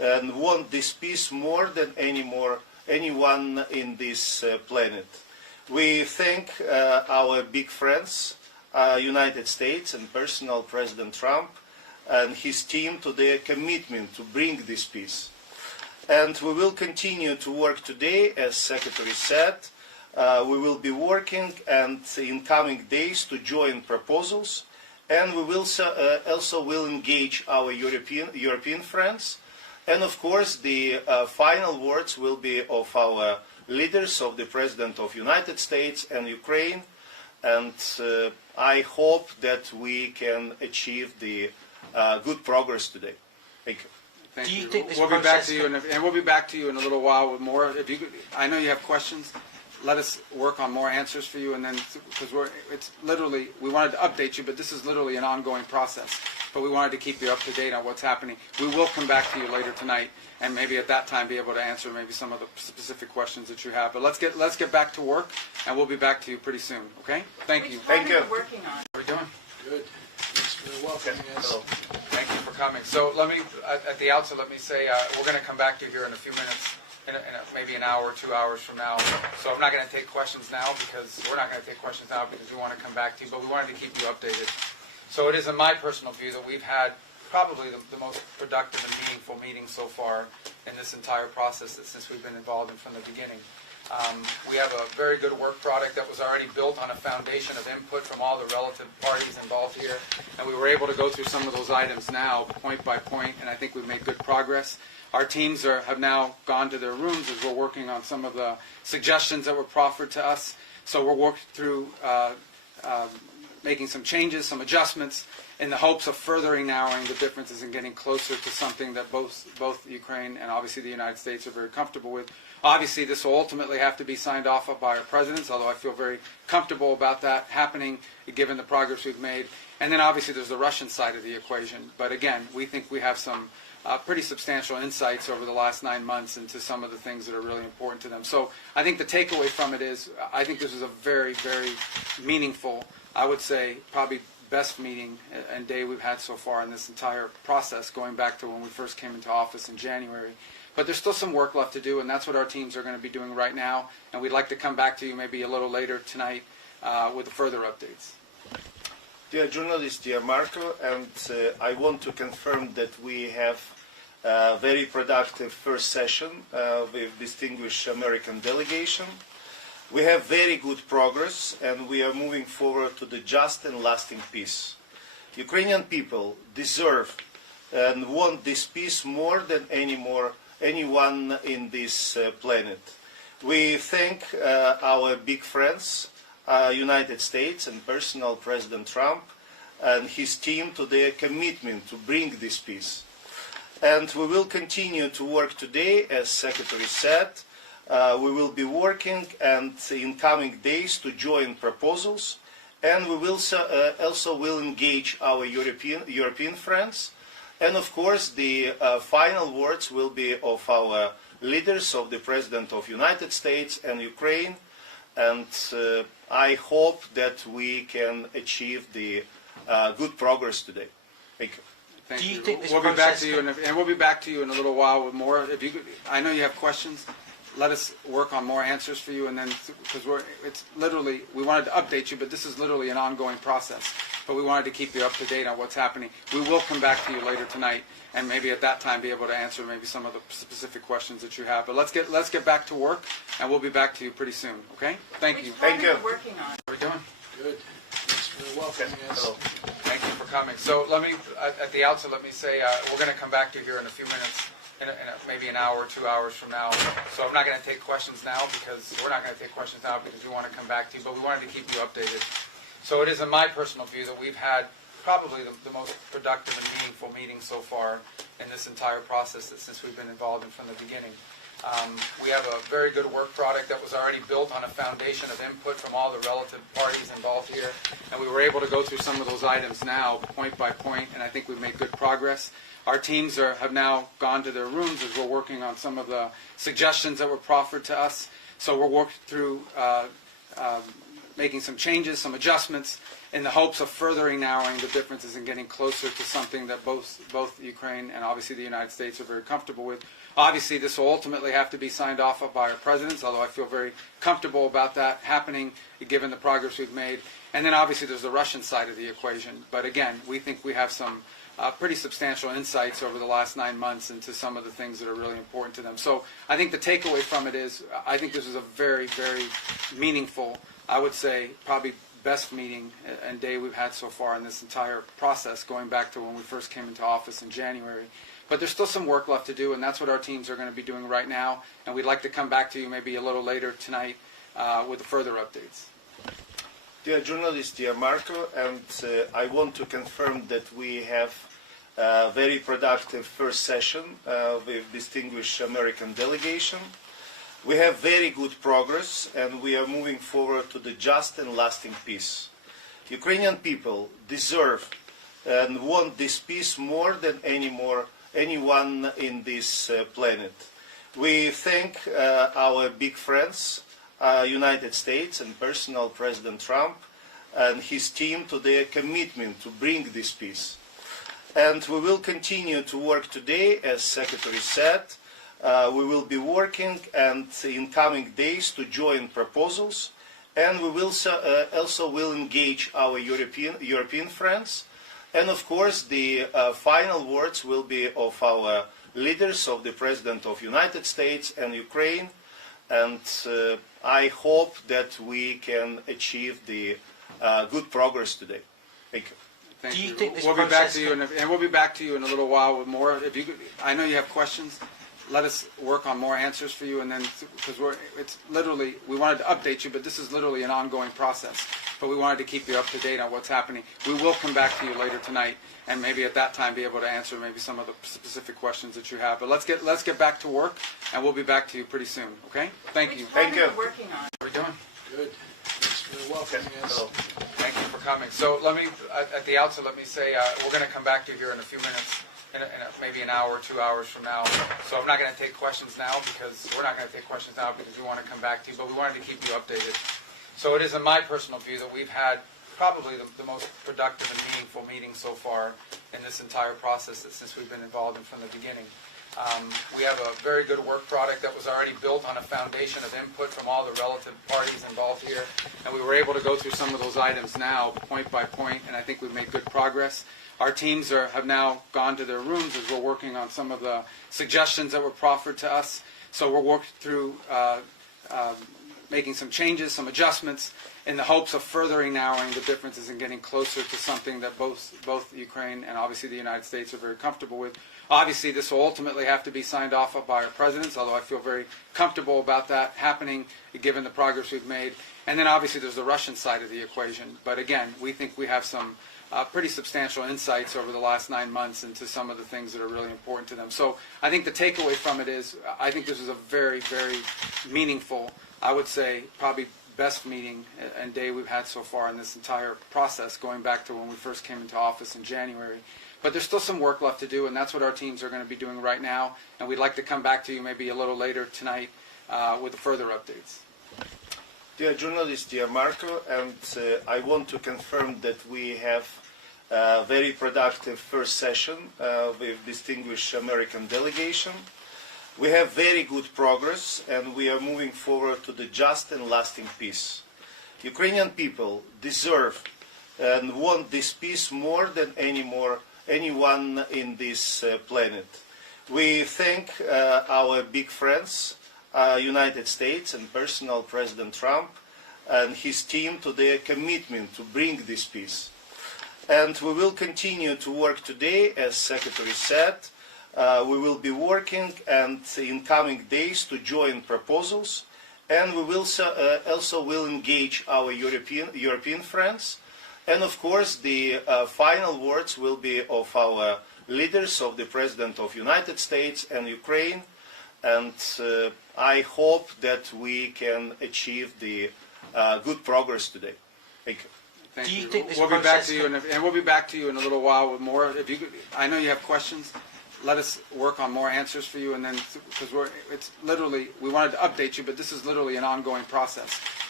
and want this peace more than anyone in this planet. We thank our big friends, United States and personal President Trump and his team to their commitment to bring this peace. And we will continue to work today, as Secretary said. We will be working and in coming days to join proposals, and we will also will engage our European friends. And of course, the final words will be of our leaders, of the President of the United States and Ukraine. And I hope that we can achieve the good progress today. Thank you. Thank Do you you. think this We'll be back process to you, and we'll be back to you in a little while with more. If you, I know you have questions. Let us work on more answers for you, and then because it's literally we wanted to update you, but this is literally an ongoing process. But we wanted to keep you up to date on what's happening. We will come back to you later tonight, and maybe at that time be able to answer maybe some of the specific questions that you have. But let's get back to work, and we'll be back to you pretty soon. Okay? Thank you. Thank you. Working on. How are we doing? Good. Thanks for welcoming us. Hello. Thank you for coming. So let me, at the outset, let me say we're going to come back to you here in a few minutes, maybe an hour, 2 hours from now. So I'm not going to take questions now because we're not going to take questions now because we want to come back to you, but we wanted to keep you updated. So it is in my personal view that we've had probably the most productive and meaningful meeting so far in this entire process since we've been involved in from the beginning. We have a very good work product that was already built on a foundation of input from all the relative parties involved here, and we were able to go through some of those items now, point by point, and I think we've made good progress. Our teams have now gone to their rooms as we're working on some of the suggestions that were proffered to us. So we're working through making some changes, some adjustments, in the hopes of furthering narrowing the differences and getting closer to something that both Ukraine and obviously the United States are very comfortable with. Obviously, this will ultimately have to be signed off by our presidents, although I feel very comfortable about that happening, given the progress we've made. And then obviously there's the Russian side of the equation. But again, we think we have some pretty substantial insights over the last 9 months into some of the things that are really important to them. So I think the takeaway from it is I think this is a very, very meaningful, I would say probably best meeting and day we've had so far in this entire process, going back to when we first came into office in January. But there's still some work left to do, and that's what our teams are going to be doing right now. And we'd like to come back to you maybe a little later tonight with further updates. Dear journalist, dear Marco, and I want to confirm that we have a very productive first session with distinguished American delegation. We have very good progress, and we are moving forward to the just and lasting peace. Ukrainian people deserve and want this peace more than anyone in this planet. We thank our big friends, United States and personal President Trump and his team to their commitment to bring this peace. And we will continue to work today, as Secretary said. We will be working and in coming days to join proposals, and we will also will engage our European friends. And of course, the final words will be of our leaders, of the President of the United States and Ukraine. And I hope that we can achieve the good progress today. Thank you. Thank Do you you. think this We'll be back process to you, and we'll be back to you in a little while with more. If you, I know you have questions. Let us work on more answers for you, and then because it's literally we wanted to update you, but this is literally an ongoing process. But we wanted to keep you up to date on what's happening. We will come back to you later tonight, and maybe at that time be able to answer maybe some of the specific questions that you have. But let's get back to work, and we'll be back to you pretty soon. Okay? Thank you. Thank you. Working on. How are we doing? Good. Thanks for welcoming us. Hello. Thank you for coming. So let me, at the outset, let me say we're going to come back to you here in a few minutes, maybe an hour, 2 hours from now. So I'm not going to take questions now because we're not going to take questions now because we want to come back to you, but we wanted to keep you updated. So it is in my personal view that we've had probably the most productive and meaningful meeting so far in this entire process since we've been involved in from the beginning. We have a very good work product that was already built on a foundation of input from all the relative parties involved here, and we were able to go through some of those items now, point by point, and I think we've made good progress. Our teams have now gone to their rooms as we're working on some of the suggestions that were proffered to us. So we're working through making some changes, some adjustments, in the hopes of furthering narrowing the differences and getting closer to something that both Ukraine and obviously the United States are very comfortable with. Obviously, this will ultimately have to be signed off by our presidents, although I feel very comfortable about that happening, given the progress we've made. And then obviously there's the Russian side of the equation. But again, we think we have some pretty substantial insights over the last 9 months into some of the things that are really important to them. So I think the takeaway from it is, I think this is a very, very meaningful, I would say, probably best meeting and day we've had so far in this entire process, going back to when we first came into office in January. But there's still some work left to do, and that's what our teams are going to be doing right now. And we'd like to come back to you maybe a little later tonight with further updates. Dear journalist, dear Marco, and I want to confirm that we have a very productive first session with distinguished American delegation. We have very good progress, and we are moving forward to the just and lasting peace. Ukrainian people deserve and want this peace more than anyone in this planet. We thank our big friends, United States and personal President Trump and his team to their commitment to bring this peace. And we will continue to work today, as Secretary said. We will be working and in coming days to join proposals, and we will also will engage our European friends. And of course, the final words will be of our leaders, of the President of the United States and Ukraine. And I hope that we can achieve the good progress today. Thank you. Thank Do you you. think this we'll be back process to you, and we'll be back to you in a little while with more. If you, I know you have questions. Let us work on more answers for you, and then because it's literally, we wanted to update you, but this is literally an ongoing process. But we wanted to keep you up to date on what's happening. We will come back to you later tonight, and maybe at that time be able to answer maybe some of the specific questions that you have. But let's get back to work, and we'll be back to you pretty soon. Okay? Thank you. Thank you. Working on. How are we doing? Good. Thanks for welcoming us. Hello. Thank you for coming. So let me, at the outset, let me say we're going to come back to you here in a few minutes, maybe an hour, 2 hours from now. So I'm not going to take questions now because we're not going to take questions now because we want to come back to you, but we wanted to keep you updated. So it is in my personal view that we've had probably the most productive and meaningful meeting so far in this entire process since we've been involved in from the beginning. We have a very good work product that was already built on a foundation of input from all the relative parties involved here, and we were able to go through some of those items now, point by point, and I think we've made good progress. Our teams have now gone to their rooms as we're working on some of the suggestions that were proffered to us. So we're working through making some changes, some adjustments, in the hopes of furthering narrowing the differences and getting closer to something that both Ukraine and obviously the United States are very comfortable with. Obviously, this will ultimately have to be signed off by our presidents, although I feel very comfortable about that happening, given the progress we've made. And then obviously there's the Russian side of the equation. But again, we think we have some pretty substantial insights over the last 9 months into some of the things that are really important to them. So I think the takeaway from it is, I think this is a very, very meaningful, I would say, probably best meeting and day we've had so far in this entire process, going back to when we first came into office in January. But there's still some work left to do, and that's what our teams are going to be doing right now. And we'd like to come back to you maybe a little later tonight with further updates. Dear journalist, dear Marco, and I want to confirm that we have a very productive first session with distinguished American delegation. We have very good progress, and we are moving forward to the just and lasting peace. Ukrainian people deserve and want this peace more than anyone in this planet. We thank our big friends, United States and personal President Trump and his team to their commitment to bring this peace. And we will continue to work today, as Secretary said. We will be working and in coming days to join proposals, and we will also will engage our European friends. And of course, the final words will be of our leaders, of the President of the United States and Ukraine. And I hope that we can achieve the good progress today. Thank you. Thank Do you you. think this we'll be back process to you, and we'll be back to you in a little while with more. If you, I know you have questions. Let us work on more answers for you, and then because it's literally, we wanted to update you, but this is literally an ongoing process.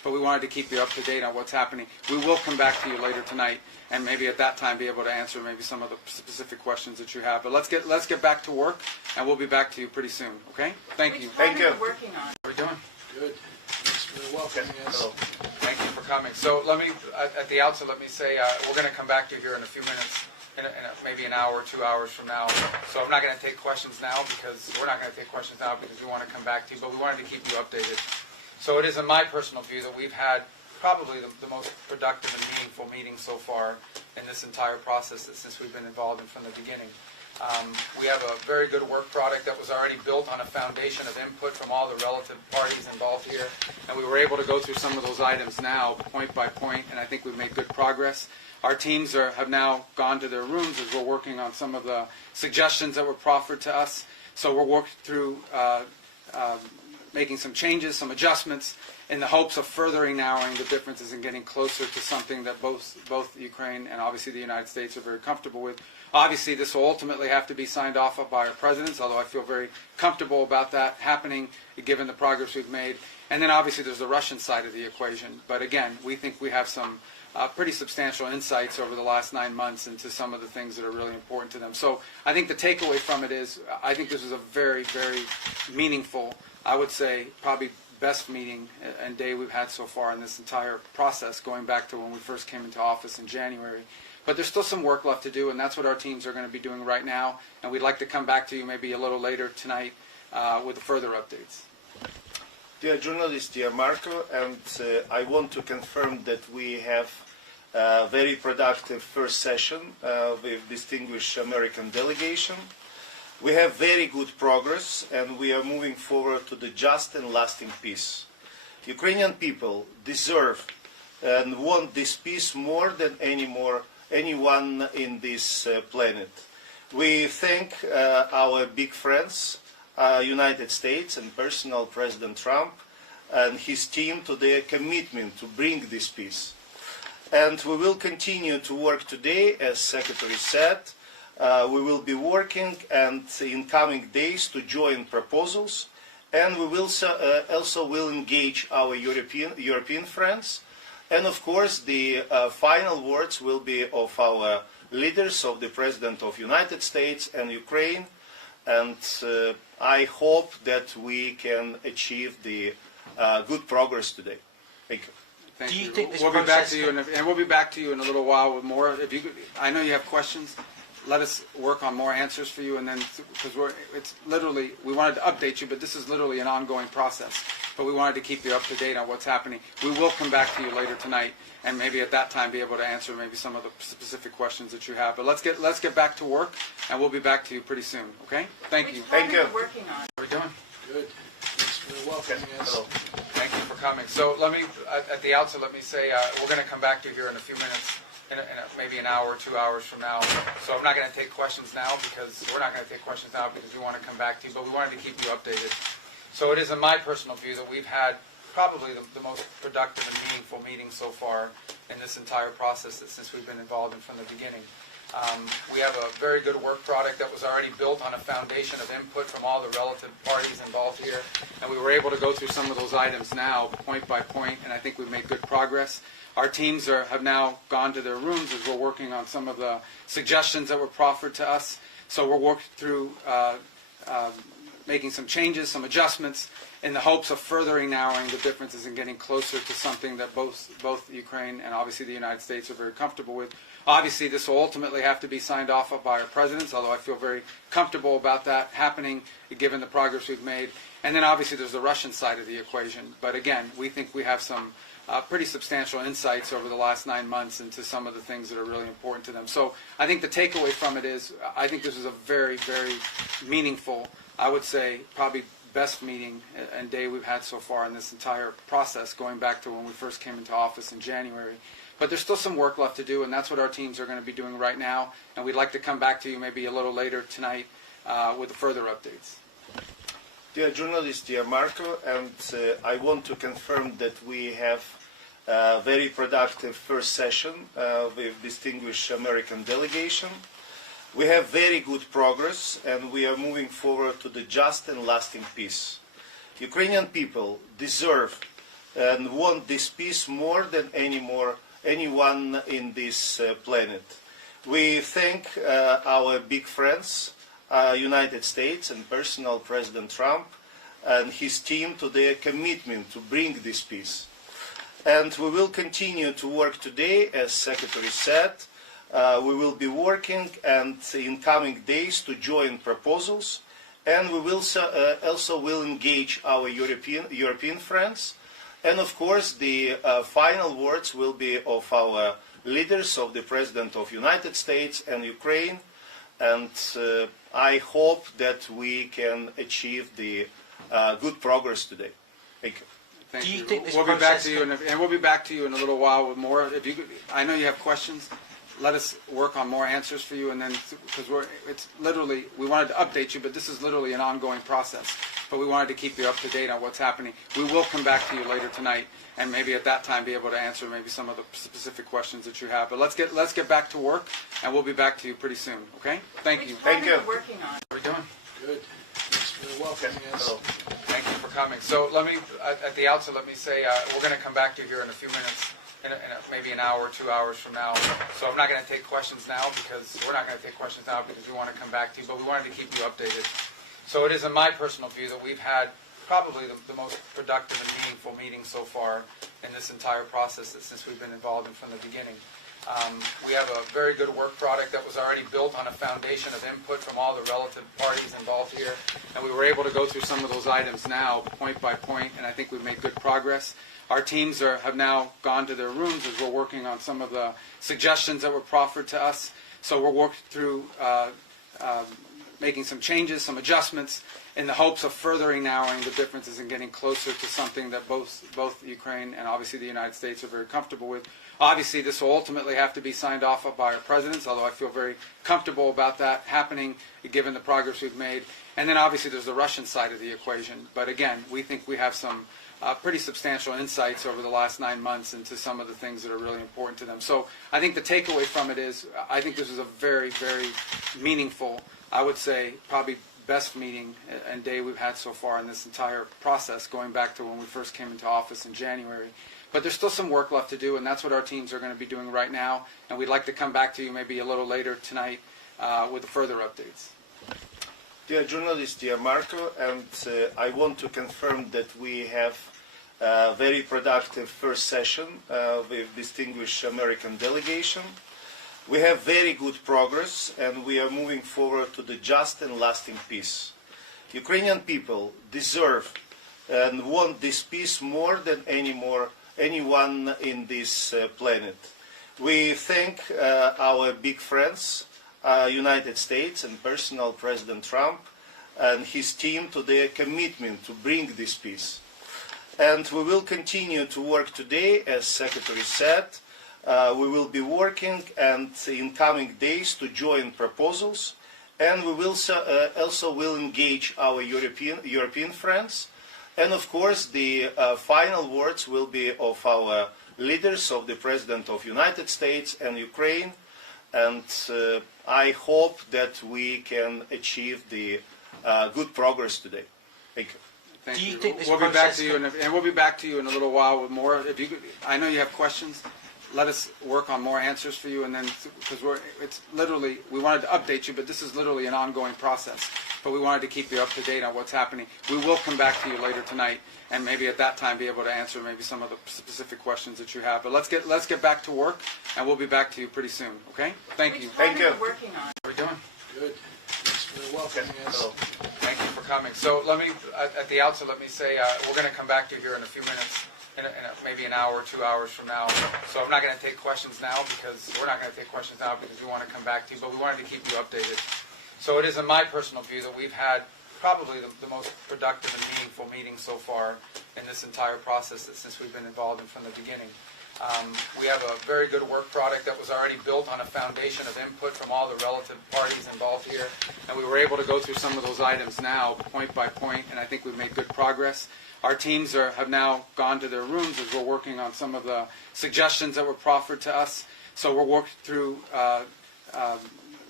but we wanted to keep you up to date on what's happening. We will come back to you later tonight, and maybe at that time be able to answer maybe some of the specific questions that you have. But let's get back to work, and we'll be back to you pretty soon. Okay? Thank you. Thank you. Working on. How are we doing? Good. Thanks for welcoming us. Hello. Thank you for coming. So let me, at the outset, let me say we're going to come back to you here in a few minutes, maybe an hour, 2 hours from now. So I'm not going to take questions now because we're not going to take questions now because we want to come back to you, but we wanted to keep you updated. So it is in my personal view that we've had probably the most productive and meaningful meeting so far in this entire process since we've been involved in from the beginning. We have a very good work product that was already built on a foundation of input from all the relative parties involved here, and we were able to go through some of those items now, point by point, and I think we've made good progress. Our teams have now gone to their rooms as we're working on some of the suggestions that were proffered to us. So we're working through making some changes, some adjustments, in the hopes of furthering narrowing the differences and getting closer to something that both Ukraine and obviously the United States are very comfortable with. Obviously, this will ultimately have to be signed off by our presidents, although I feel very comfortable about that happening given the progress we've made. And then obviously there's the Russian side of the equation. But again, we think we have some pretty substantial insights over the last 9 months into some of the things that are really important to them. So I think the takeaway from it is I think this is a very, very meaningful, I would say probably best meeting and day we've had so far in this entire process, going back to when we first came into office in January. But there's still some work left to do, and that's what our teams are going to be doing right now. And we'd like to come back to you maybe a little later tonight with further updates. Dear journalist, dear Marco, and I want to confirm that we have a very productive first session with distinguished American delegation. We have very good progress, and we are moving forward to the just and lasting peace. Ukrainian people deserve and want this peace more than anyone in this planet. We thank our big friends, United States and personal President Trump and his team to their commitment to bring this peace. And we will continue to work today, as Secretary said. We will be working and in coming days to join proposals, and we will also will engage our European friends. And of course, the final words will be of our leaders, of the President of the United States and Ukraine. And I hope that we can achieve the good progress today. Thank you. Thank Do you you. think this we'll be back process to you, and we'll be back to you in a little while with more. If you, I know you have questions. Let us work on more answers for you, and then because it's literally we wanted to update you, but this is literally an ongoing process. But we wanted to keep you up to date on what's happening. We will come back to you later tonight, and maybe at that time be able to answer maybe some of the specific questions that you have. But let's get back to work, and we'll be back to you pretty soon. Okay? Thank you. Thank you. Working on. How are we doing? Good. Thanks for welcoming us. Hello. Thank you for coming. So let me, at the outset, let me say we're going to come back to you here in a few minutes, maybe an hour, 2 hours from now. So I'm not going to take questions now because we're not going to take questions now because we want to come back to you, but we wanted to keep you updated. So it is in my personal view that we've had probably the most productive and meaningful meeting so far in this entire process since we've been involved in from the beginning. We have a very good work product that was already built on a foundation of input from all the relative parties involved here, and we were able to go through some of those items now, point by point, and I think we've made good progress. Our teams have now gone to their rooms as we're working on some of the suggestions that were proffered to us. So we're working through making some changes, some adjustments, in the hopes of furthering narrowing the differences and getting closer to something that both Ukraine and obviously the United States are very comfortable with. Obviously, this will ultimately have to be signed off by our presidents, although I feel very comfortable about that happening given the progress we've made. And then obviously there's the Russian side of the equation. But again, we think we have some pretty substantial insights over the last 9 months into some of the things that are really important to them. So I think the takeaway from it is I think this is a very, very meaningful, I would say probably best meeting and day we've had so far in this entire process, going back to when we first came into office in January. But there's still some work left to do, and that's what our teams are going to be doing right now. And we'd like to come back to you maybe a little later tonight with further updates. Dear journalist, dear Marco, and I want to confirm that we have a very productive first session with distinguished American delegation. We have very good progress, and we are moving forward to the just and lasting peace. Ukrainian people deserve and want this peace more than anyone in this planet. We thank our big friends, United States and personal President Trump and his team to their commitment to bring this peace. And we will continue to work today, as Secretary said. We will be working and in coming days to join proposals, and we will also will engage our European friends. And of course, the final words will be of our leaders, of the President of the United States and Ukraine. And I hope that we can achieve the good progress today. Thank you. Thank Do you you. think this We'll be back process to you, and we'll be back to you in a little while with more. If you, I know you have questions. Let us work on more answers for you, and then because it's literally we wanted to update you, but this is literally an ongoing process. But we wanted to keep you up to date on what's happening. We will come back to you later tonight, and maybe at that time be able to answer maybe some of the specific questions that you have. But let's get back to work, and we'll be back to you pretty soon. Okay? Thank you. Thank you. Working on. How are we doing? Good. Thanks for welcoming us. Thank you for coming. So let me, at the outset, let me say we're going to come back to you here in a few minutes, maybe an hour, 2 hours from now. So I'm not going to take questions now because we're not going to take questions now because we want to come back to you, but we wanted to keep you updated. So it is in my personal view that we've had probably the most productive and meaningful meeting so far in this entire process since we've been involved in from the beginning. We have a very good work product that was already built on a foundation of input from all the relative parties involved here, and we were able to go through some of those items now, point by point, and I think we've made good progress. Our teams have now gone to their rooms as we're working on some of the suggestions that were proffered to us. So we're working through making some changes, some adjustments, in the hopes of furthering narrowing the differences and getting closer to something that both Ukraine and obviously the United States are very comfortable with. Obviously, this will ultimately have to be signed off by our presidents, although I feel very comfortable about that happening, given the progress we've made. And then obviously there's the Russian side of the equation. But again, we think we have some pretty substantial insights over the last 9 months into some of the things that are really important to them. So I think the takeaway from it is I think this is a very, very meaningful, I would say probably best meeting and day we've had so far in this entire process, going back to when we first came into office in January. But there's still some work left to do, and that's what our teams are going to be doing right now. And we'd like to come back to you maybe a little later tonight with further updates. Dear journalist, dear Marco, and I want to confirm that we have a very productive first session with distinguished American delegation. We have very good progress, and we are moving forward to the just and lasting peace. Ukrainian people deserve and want this peace more than anyone in this planet. We thank our big friends, United States and personal President Trump and his team to their commitment to bring this peace. And we will continue to work today, as Secretary said. We will be working and in coming days to join proposals, and we will also will engage our European friends. And of course, the final words will be of our leaders, of the President of the United States and Ukraine. And I hope that we can achieve the good progress today. Thank you. Thank Do you you. think this We'll be back process to you, and we'll be back to you in a little while with more. If you, I know you have questions. Let us work on more answers for you, and then because it's literally we wanted to update you, but this is literally an ongoing process. But we wanted to keep you up to date on what's happening. We will come back to you later tonight, and maybe at that time be able to answer maybe some of the specific questions that you have. But let's get back to work, and we'll be back to you pretty soon. Okay? Thank you. Thank you. Working on. How are we doing? Good. Thanks for welcoming us. Thank you for coming. So let me, at the outset, let me say we're going to come back to you here in a few minutes, maybe an hour, 2 hours from now. So I'm not going to take questions now because we're not going to take questions now because we want to come back to you, but we wanted to keep you updated. So it is in my personal view that we've had probably the most productive and meaningful meeting so far in this entire process since we've been involved in from the beginning. We have a very good work product that was already built on a foundation of input from all the relative parties involved here, and we were able to go through some of those items now, point by point, and I think we've made good progress. Our teams have now gone to their rooms as we're working on some of the suggestions that were proffered to us. So we're working through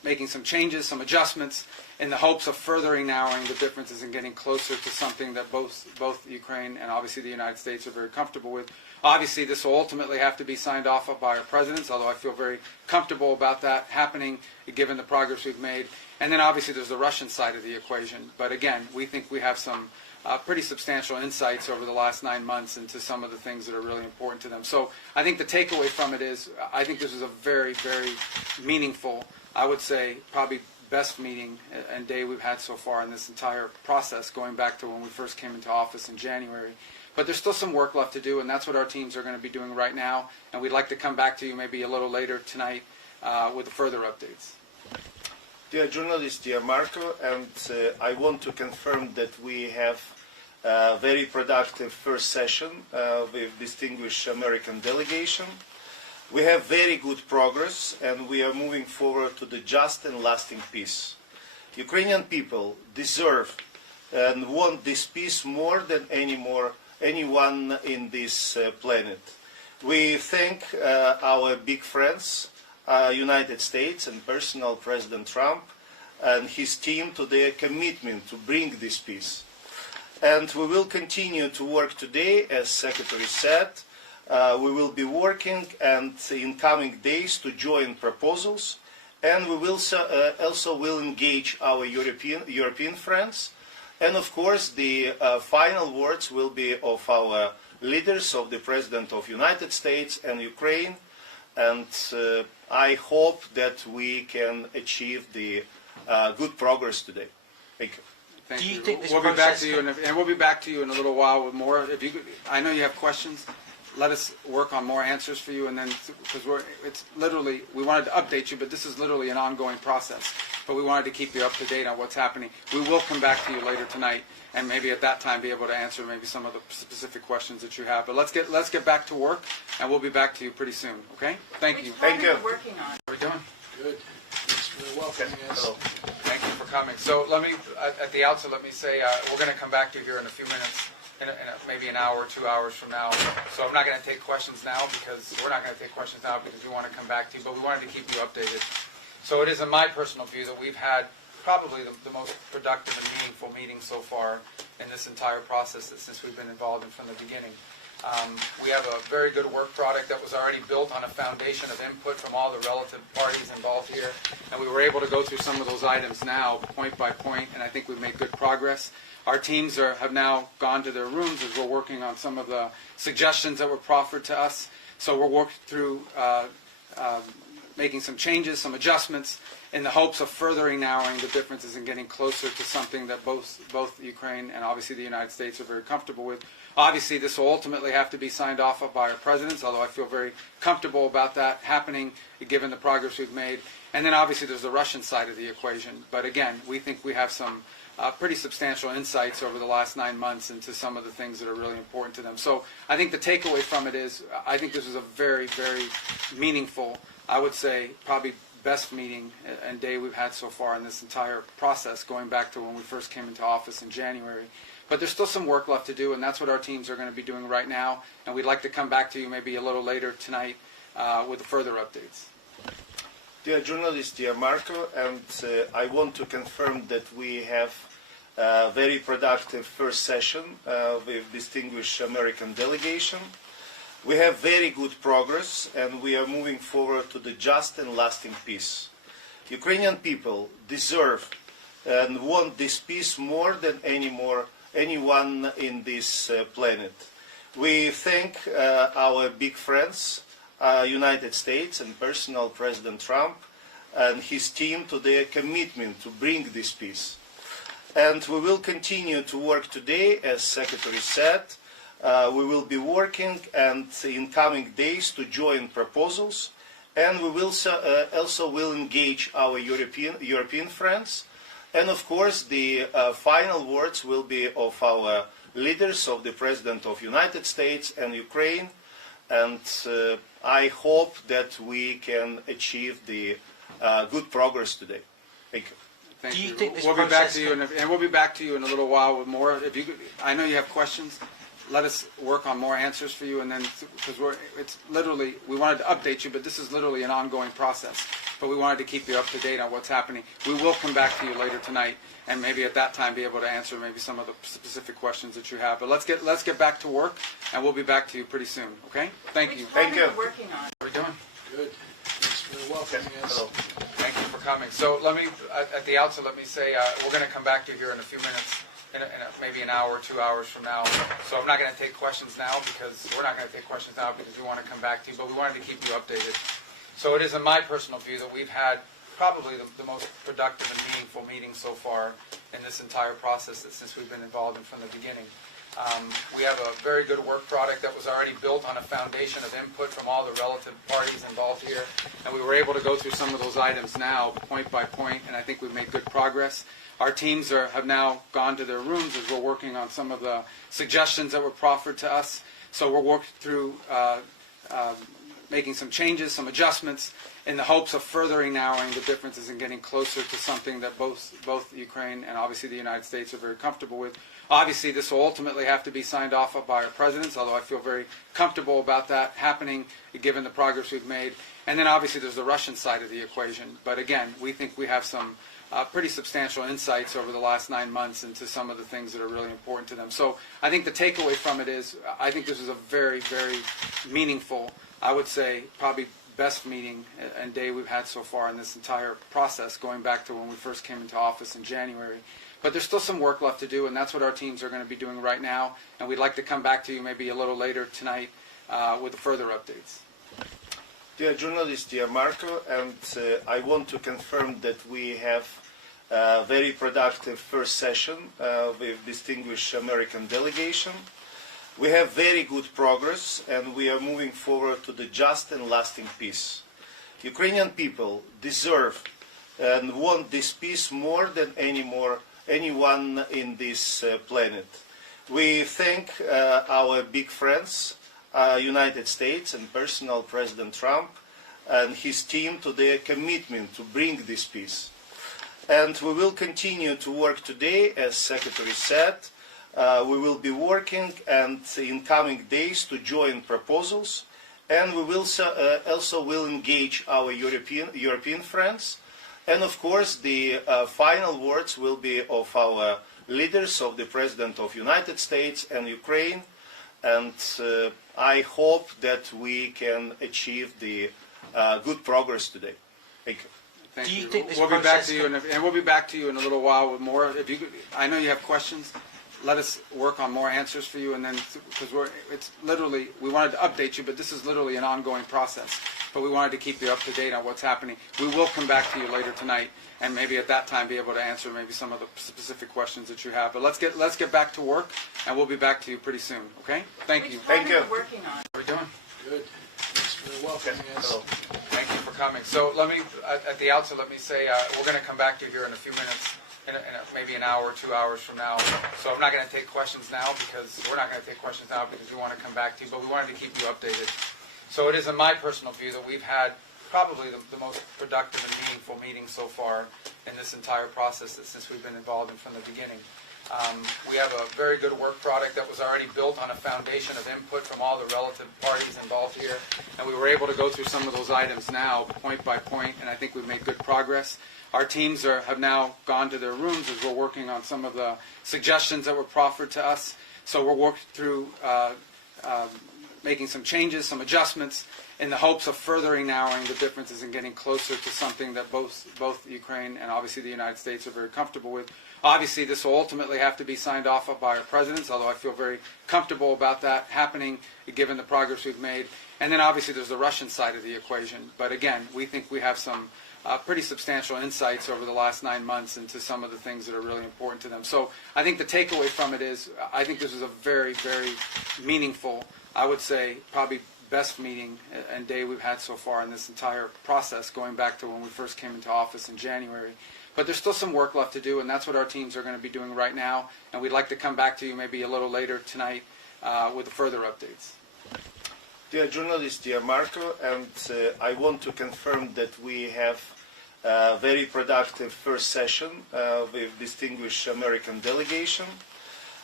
making some changes, some adjustments, in the hopes of furthering narrowing the differences and getting closer to something that both Ukraine and obviously the United States are very comfortable with. Obviously, this will ultimately have to be signed off by our presidents, although I feel very comfortable about that happening, given the progress we've made. And then obviously there's the Russian side of the equation. But again, we think we have some pretty substantial insights over the last 9 months into some of the things that are really important to them. So I think the takeaway from it is, I think this is a very, very meaningful, I would say probably best meeting and day we've had so far in this entire process, going back to when we first came into office in January. But there's still some work left to do, and that's what our teams are going to be doing right now. And we'd like to come back to you maybe a little later tonight with further updates. Dear journalist, dear Marco, and I want to confirm that we have a very productive first session with distinguished American delegation. We have very good progress, and we are moving forward to the just and lasting peace. Ukrainian people deserve and want this peace more than anyone in this planet. We thank our big friends, United States and personal President Trump and his team to their commitment to bring this peace. And we will continue to work today, as Secretary said. We will be working and in coming days to join proposals, and we will also will engage our European friends. And of course, the final words will be of our leaders, of the President of the United States and Ukraine. And I hope that we can achieve the good progress today. Thank you. Thank Do you you. think this We'll be back process to you, and we'll be back to you in a little while with more. If you, I know you have questions. Let us work on more answers for you, and then because it's literally, we wanted to update you, but this is literally an ongoing process. But we wanted to keep you up to date on what's happening. We will come back to you later tonight, and maybe at that time be able to answer maybe some of the specific questions that you have. But let's get back to work, and we'll be back to you pretty soon. Okay? Thank you. Thank you. Working on. How are we doing? Good. Thanks for welcoming us. Hello. Thank you for coming. So let me, at the outset, let me say we're going to come back to you here in a few minutes, maybe an hour, 2 hours from now. So I'm not going to take questions now because we're not going to take questions now because we want to come back to you, but we wanted to keep you updated. So it is in my personal view that we've had probably the most productive and meaningful meeting so far in this entire process since we've been involved in from the beginning. We have a very good work product that was already built on a foundation of input from all the relative parties involved here, and we were able to go through some of those items now, point by point, and I think we've made good progress. Our teams have now gone to their rooms as we're working on some of the suggestions that were proffered to us. So we're working through making some changes, some adjustments, in the hopes of furthering narrowing the differences and getting closer to something that both Ukraine and obviously the United States are very comfortable with. Obviously, this will ultimately have to be signed off by our presidents, although I feel very comfortable about that happening, given the progress we've made. And then obviously there's the Russian side of the equation. But again, we think we have some pretty substantial insights over the last 9 months into some of the things that are really important to them. So I think the takeaway from it is, I think this is a very, very meaningful, I would say probably best meeting and day we've had so far in this entire process, going back to when we first came into office in January. But there's still some work left to do, and that's what our teams are going to be doing right now. And we'd like to come back to you maybe a little later tonight with further updates. Dear journalist, dear Marco, and I want to confirm that we have a very productive first session with distinguished American delegation. We have very good progress, and we are moving forward to the just and lasting peace. Ukrainian people deserve and want this peace more than anyone in this planet. We thank our big friends, United States and personal President Trump and his team to their commitment to bring this peace. And we will continue to work today, as Secretary said. We will be working and in coming days to join proposals, and we will also will engage our European friends. And of course, the final words will be of our leaders, of the President of the United States and Ukraine. And I hope that we can achieve the good progress today. Thank you. Thank Do you you. think this We'll be back process to you, and we'll be back to you in a little while with more. If you, I know you have questions. let us work on more answers for you, and then because we wanted to update you, but this is literally an ongoing process. But we wanted to keep you up to date on what's happening. We will come back to you later tonight, and maybe at that time be able to answer maybe some of the specific questions that you have. But let's get back to work, and we'll be back to you pretty soon. Okay? Thank you. Thank you. Working on. How are we doing? Good. Thanks for welcoming us. Hello. Thank you for coming. So let me, at the outset, let me say we're going to come back to you here in a few minutes, maybe an hour, 2 hours from now. So I'm not going to take questions now because we're not going to take questions now because we want to come back to you, but we wanted to keep you updated. So it is in my personal view that we've had probably the most productive and meaningful meeting so far in this entire process since we've been involved in from the beginning. We have a very good work product that was already built on a foundation of input from all the relative parties involved here, and we were able to go through some of those items now, point by point, and I think we've made good progress. Our teams have now gone to their rooms as we're working on some of the suggestions that were proffered to us. So we're working through making some changes, some adjustments, in the hopes of furthering narrowing the differences and getting closer to something that both Ukraine and obviously the United States are very comfortable with. Obviously, this will ultimately have to be signed off by our presidents, although I feel very comfortable about that happening, given the progress we've made. And then obviously there's the Russian side of the equation. But again, we think we have some pretty substantial insights over the last 9 months into some of the things that are really important to them. So I think the takeaway from it is I think this is a very, very meaningful, I would say probably best meeting and day we've had so far in this entire process, going back to when we first came into office in January. But there's still some work left to do, and that's what our teams are going to be doing right now. And we'd like to come back to you maybe a little later tonight with further updates. Dear journalist, dear Marco, and I want to confirm that we have a very productive first session with distinguished American delegation. We have very good progress, and we are moving forward to the just and lasting peace. Ukrainian people deserve and want this peace more than anyone in this planet. We thank our big friends, United States and personal President Trump and his team to their commitment to bring this peace. And we will continue to work today, as Secretary said. We will be working and in coming days to join proposals, and we will also will engage our European friends. And of course, the final words will be of our leaders, of the President of the United States and Ukraine. And I hope that we can achieve the good progress today. Thank you. Thank Do you you. think this We'll be back process to you, and we'll be back to you in a little while with more. If you, I know you have questions. Let us work on more answers for you, and then because it's literally we wanted to update you, but this is literally an ongoing process. But we wanted to keep you up to date on what's happening. We will come back to you later tonight, and maybe at that time be able to answer maybe some of the specific questions that you have. But let's get back to work, and we'll be back to you pretty soon. Okay? Thank you. Thank you. Working on. How are we doing? Good. Thanks for welcoming us. Hello. Thank you for coming. So let me, at the outset, let me say we're going to come back to you here in a few minutes, maybe an hour, 2 hours from now. So I'm not going to take questions now because we're not going to take questions now because we want to come back to you, but we wanted to keep you updated. So it is in my personal view that we've had probably the most productive and meaningful meeting so far in this entire process since we've been involved in from the beginning. We have a very good work product that was already built on a foundation of input from all the relative parties involved here, and we were able to go through some of those items now, point by point, and I think we've made good progress. Our teams have now gone to their rooms as we're working on some of the suggestions that were proffered to us. So we're working through making some changes, some adjustments, in the hopes of furthering narrowing the differences and getting closer to something that both Ukraine and obviously the United States are very comfortable with. Obviously, this will ultimately have to be signed off by our presidents, although I feel very comfortable about that happening, given the progress we've made. And then obviously there's the Russian side of the equation. But again, we think we have some pretty substantial insights over the last 9 months into some of the things that are really important to them. So I think the takeaway from it is I think this is a very, very meaningful, I would say probably best meeting and day we've had so far in this entire process, going back to when we first came into office in January. But there's still some work left to do, and that's what our teams are going to be doing right now. And we'd like to come back to you maybe a little later tonight with further updates. Dear journalist, dear Marco, and I want to confirm that we have a very productive first session with distinguished American delegation.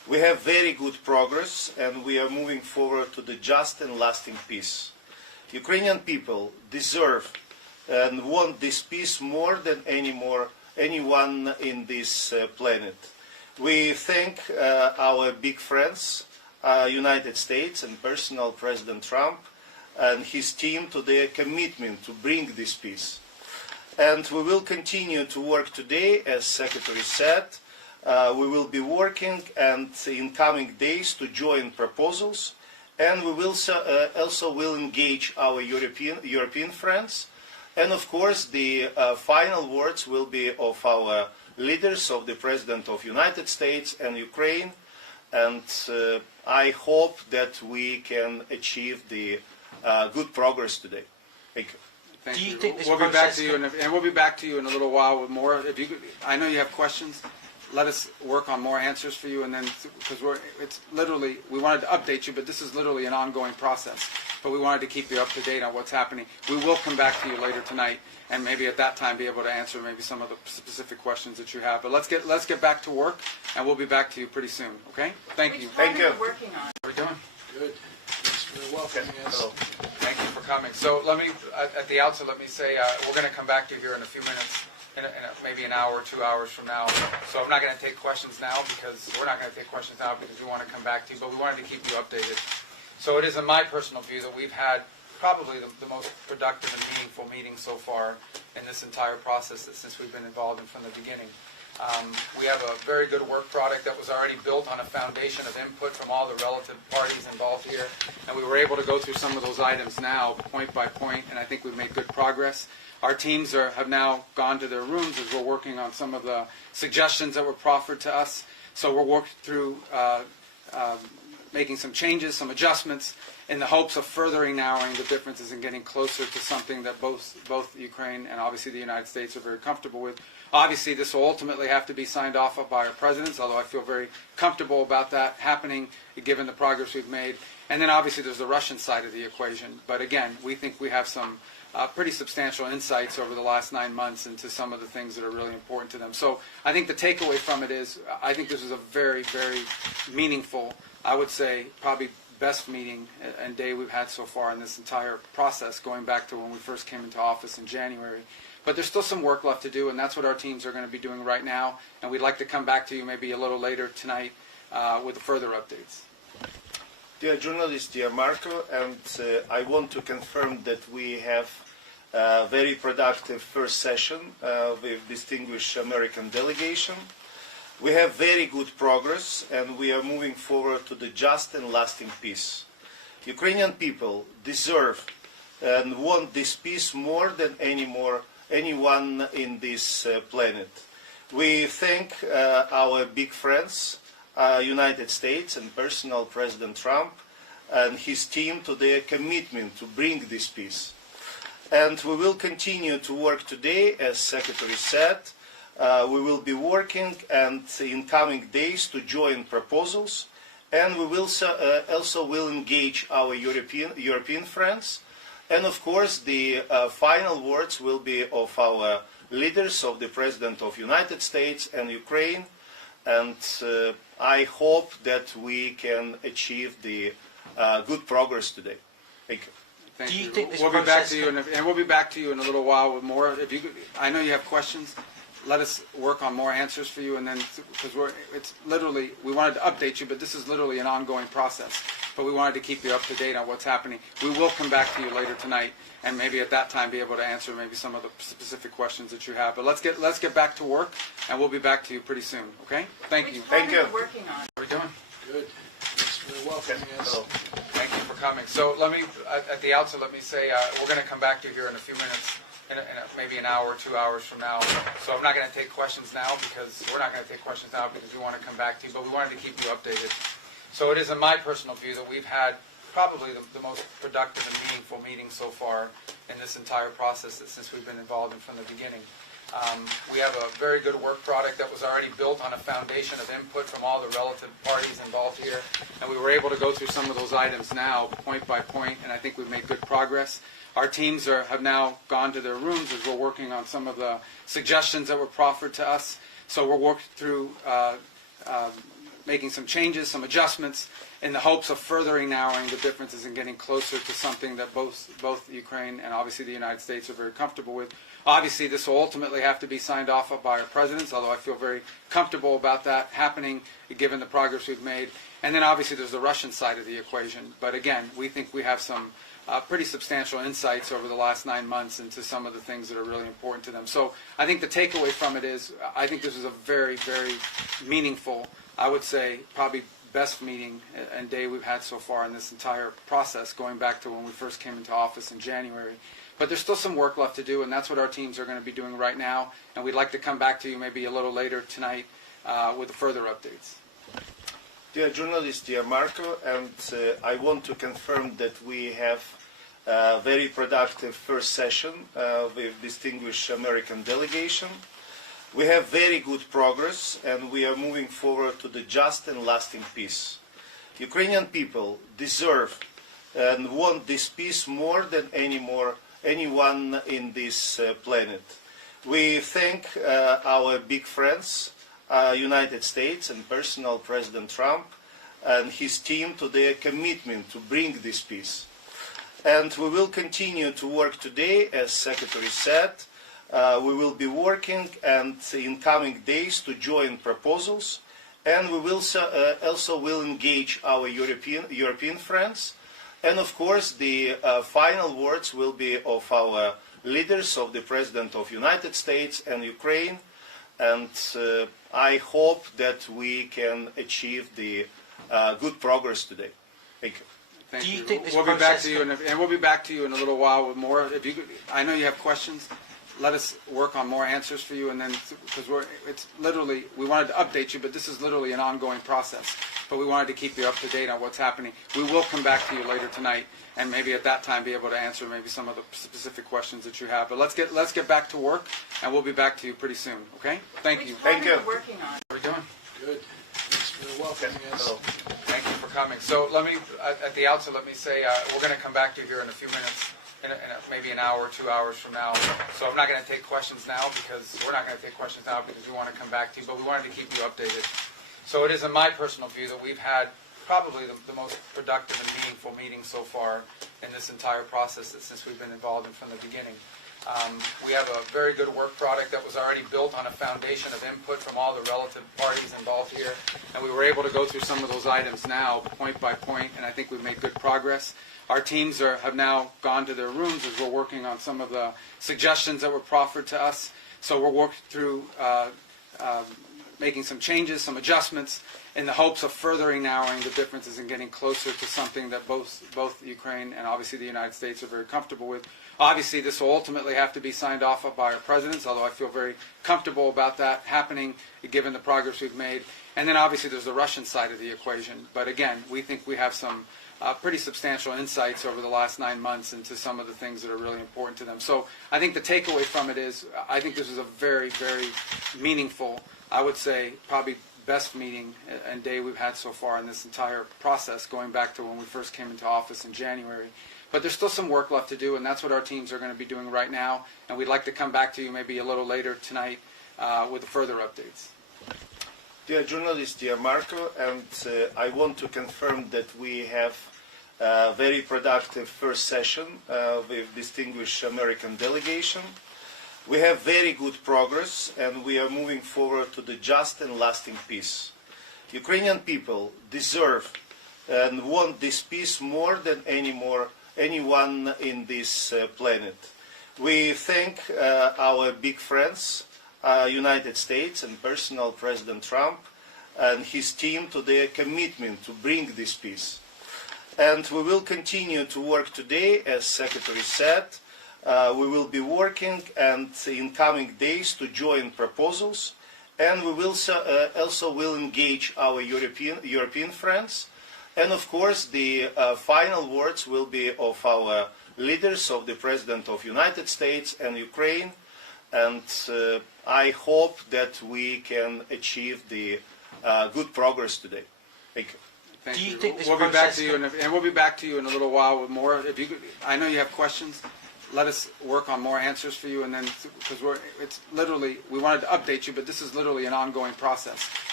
We have very good progress, and we are moving forward to the just and lasting peace. Ukrainian people deserve and want this peace more than anyone in this planet. We thank our big friends, United States and personal President Trump and his team to their commitment to bring this peace. And we will continue to work today, as Secretary said. We will be working and in coming days to join proposals, and we will also will engage our European friends. And of course, the final words will be of our leaders, of the President of the United States and Ukraine. And I hope that we can achieve the good progress today. Thank you. Thank Do you you. think this We'll be back process to you, and we'll be back to you in a little while with more. If you, I know you have questions. Let us work on more answers for you, and then because it's literally we wanted to update you, but this is literally an ongoing process. But we wanted to keep you up to date on what's happening. We will come back to you later tonight, and maybe at that time be able to answer maybe some of the specific questions that you have. But let's get back to work, and we'll be back to you pretty soon. Okay? Thank you. Thank you. Working on. How are we doing? Good. Thanks for welcoming us. Hello. Thank you for coming. So let me, at the outset, let me say we're going to come back to you here in a few minutes, maybe an hour, 2 hours from now. So I'm not going to take questions now because we're not going to take questions now because we want to come back to you, but we wanted to keep you updated. So it is in my personal view that we've had probably the most productive and meaningful meeting so far in this entire process since we've been involved in from the beginning. We have a very good work product that was already built on a foundation of input from all the relative parties involved here, and we were able to go through some of those items now, point by point, and I think we've made good progress. Our teams have now gone to their rooms as we're working on some of the suggestions that were proffered to us. So we're working through making some changes, some adjustments, in the hopes of furthering narrowing the differences and getting closer to something that both Ukraine and obviously the United States are very comfortable with. Obviously, this will ultimately have to be signed off by our presidents, although I feel very comfortable about that happening, given the progress we've made. And then obviously there's the Russian side of the equation. But again, we think we have some pretty substantial insights over the last 9 months into some of the things that are really important to them. So I think the takeaway from it is I think this is a very, very meaningful, I would say probably best meeting and day we've had so far in this entire process, going back to when we first came into office in January. But there's still some work left to do, and that's what our teams are going to be doing right now. And we'd like to come back to you maybe a little later tonight with further updates. Dear journalist, dear Marco, and I want to confirm that we have a very productive first session with distinguished American delegation. We have very good progress, and we are moving forward to the just and lasting peace. Ukrainian people deserve and want this peace more than anyone in this planet. We thank our big friends, United States and personal President Trump and his team to their commitment to bring this peace. And we will continue to work today, as Secretary said. We will be working and in coming days to join proposals, and we will also will engage our European friends. And of course, the final words will be of our leaders, of the President of the United States and Ukraine. And I hope that we can achieve the good progress today. Thank you. Thank Do you you. think this We'll be back process to you, and we'll be back to you in a little while with more. If you, I know you have questions. Let us work on more answers for you, and then because it's literally we wanted to update you, but this is literally an ongoing process. But we wanted to keep you up to date on what's happening. We will come back to you later tonight, and maybe at that time be able to answer maybe some of the specific questions that you have. But let's get back to work, and we'll be back to you pretty soon. Okay? Thank you. Thank you. Working on. How are we doing? Good. Thanks for welcoming us. Hello. Thank you for coming. So let me, at the outset, let me say we're going to come back to you here in a few minutes, maybe an hour, 2 hours from now. So I'm not going to take questions now because we're not going to take questions now because we want to come back to you, but we wanted to keep you updated. So it is in my personal view that we've had probably the most productive and meaningful meeting so far in this entire process since we've been involved in from the beginning. We have a very good work product that was already built on a foundation of input from all the relative parties involved here, and we were able to go through some of those items now, point by point, and I think we've made good progress. Our teams have now gone to their rooms as we're working on some of the suggestions that were proffered to us. So we're working through making some changes, some adjustments, in the hopes of furthering narrowing the differences and getting closer to something that both Ukraine and obviously the United States are very comfortable with. Obviously, this will ultimately have to be signed off by our presidents, although I feel very comfortable about that happening, given the progress we've made. And then obviously there's the Russian side of the equation. But again, we think we have some pretty substantial insights over the last 9 months into some of the things that are really important to them. So I think the takeaway from it is, I think this is a very, very meaningful, I would say probably best meeting and day we've had so far in this entire process, going back to when we first came into office in January. But there's still some work left to do, and that's what our teams are going to be doing right now. And we'd like to come back to you maybe a little later tonight with further updates. Dear journalist, dear Marco, and I want to confirm that we have a very productive first session with distinguished American delegation. We have very good progress, and we are moving forward to the just and lasting peace. Ukrainian people deserve and want this peace more than anyone in this planet. We thank our big friends, United States and personal President Trump and his team to their commitment to bring this peace. And we will continue to work today, as Secretary said. We will be working and in coming days to join proposals, and we will also will engage our European friends. And of course, the final words will be of our leaders, of the President of the United States and Ukraine. And I hope that we can achieve the good progress today. Thank you. Thank Do you you. think this We'll be back to you, process and we'll be back to you in a little while with more. If you, I know you have questions. Let us work on more answers for you, and then because it's literally, we wanted to update you, but this is literally an ongoing process. But we wanted to keep you up to date on what's happening. We will come back to you later tonight, and maybe at that time be able to answer maybe some of the specific questions that you have. But let's get back to work, and we'll be back to you pretty soon. Okay? Thank you. Thank you. Working on. How are we doing? Good. Thanks for welcoming us. Hello. Thank you for coming. So let me, at the outset, let me say we're going to come back to you here in a few minutes, in maybe an hour, 2 hours from now. So I'm not going to take questions now because we're not going to take questions now because we want to come back to you, but we wanted to keep you updated. So it is in my personal view that we've had probably the most productive and meaningful meeting so far in this entire process since we've been involved in from the beginning. We have a very good work product that was already built on a foundation of input from all the relative parties involved here, and we were able to go through some of those items now, point by point, and I think we've made good progress. Our teams have now gone to their rooms as we're working on some of the suggestions that were proffered to us. So we're working through making some changes, some adjustments, in the hopes of furthering narrowing the differences and getting closer to something that both Ukraine and obviously the United States are very comfortable with. Obviously, this will ultimately have to be signed off by our presidents, although I feel very comfortable about that happening, given the progress we've made. And then obviously there's the Russian side of the equation. But again, we think we have some pretty substantial insights over the last 9 months into some of the things that are really important to them. So I think the takeaway from it is, I think this is a very, very meaningful, I would say probably best meeting and day we've had so far in this entire process, going back to when we first came into office in January. But there's still some work left to do, and that's what our teams are going to be doing right now. And we'd like to come back to you maybe a little later tonight with further updates. Dear journalist, dear Marco, and I want to confirm that we have a very productive first session with distinguished American delegation. We have very good progress, and we are moving forward to the just and lasting peace. Ukrainian people deserve and want this peace more than anyone in this planet. We thank our big friends, United States and personal President Trump and his team to their commitment to bring this peace. And we will continue to work today, as Secretary said. We will be working and in coming days to join proposals, and we will also will engage our European friends. And of course, the final words will be of our leaders, of the President of the United States and Ukraine. And I hope that we can achieve the good progress today. Thank you. Thank Do you you. think this We'll be back process to you, and we'll be back to you in a little while with more. If you, I know you have questions. Let us work on more answers for you, and then because it's literally, we wanted to update you, but this is literally an ongoing process.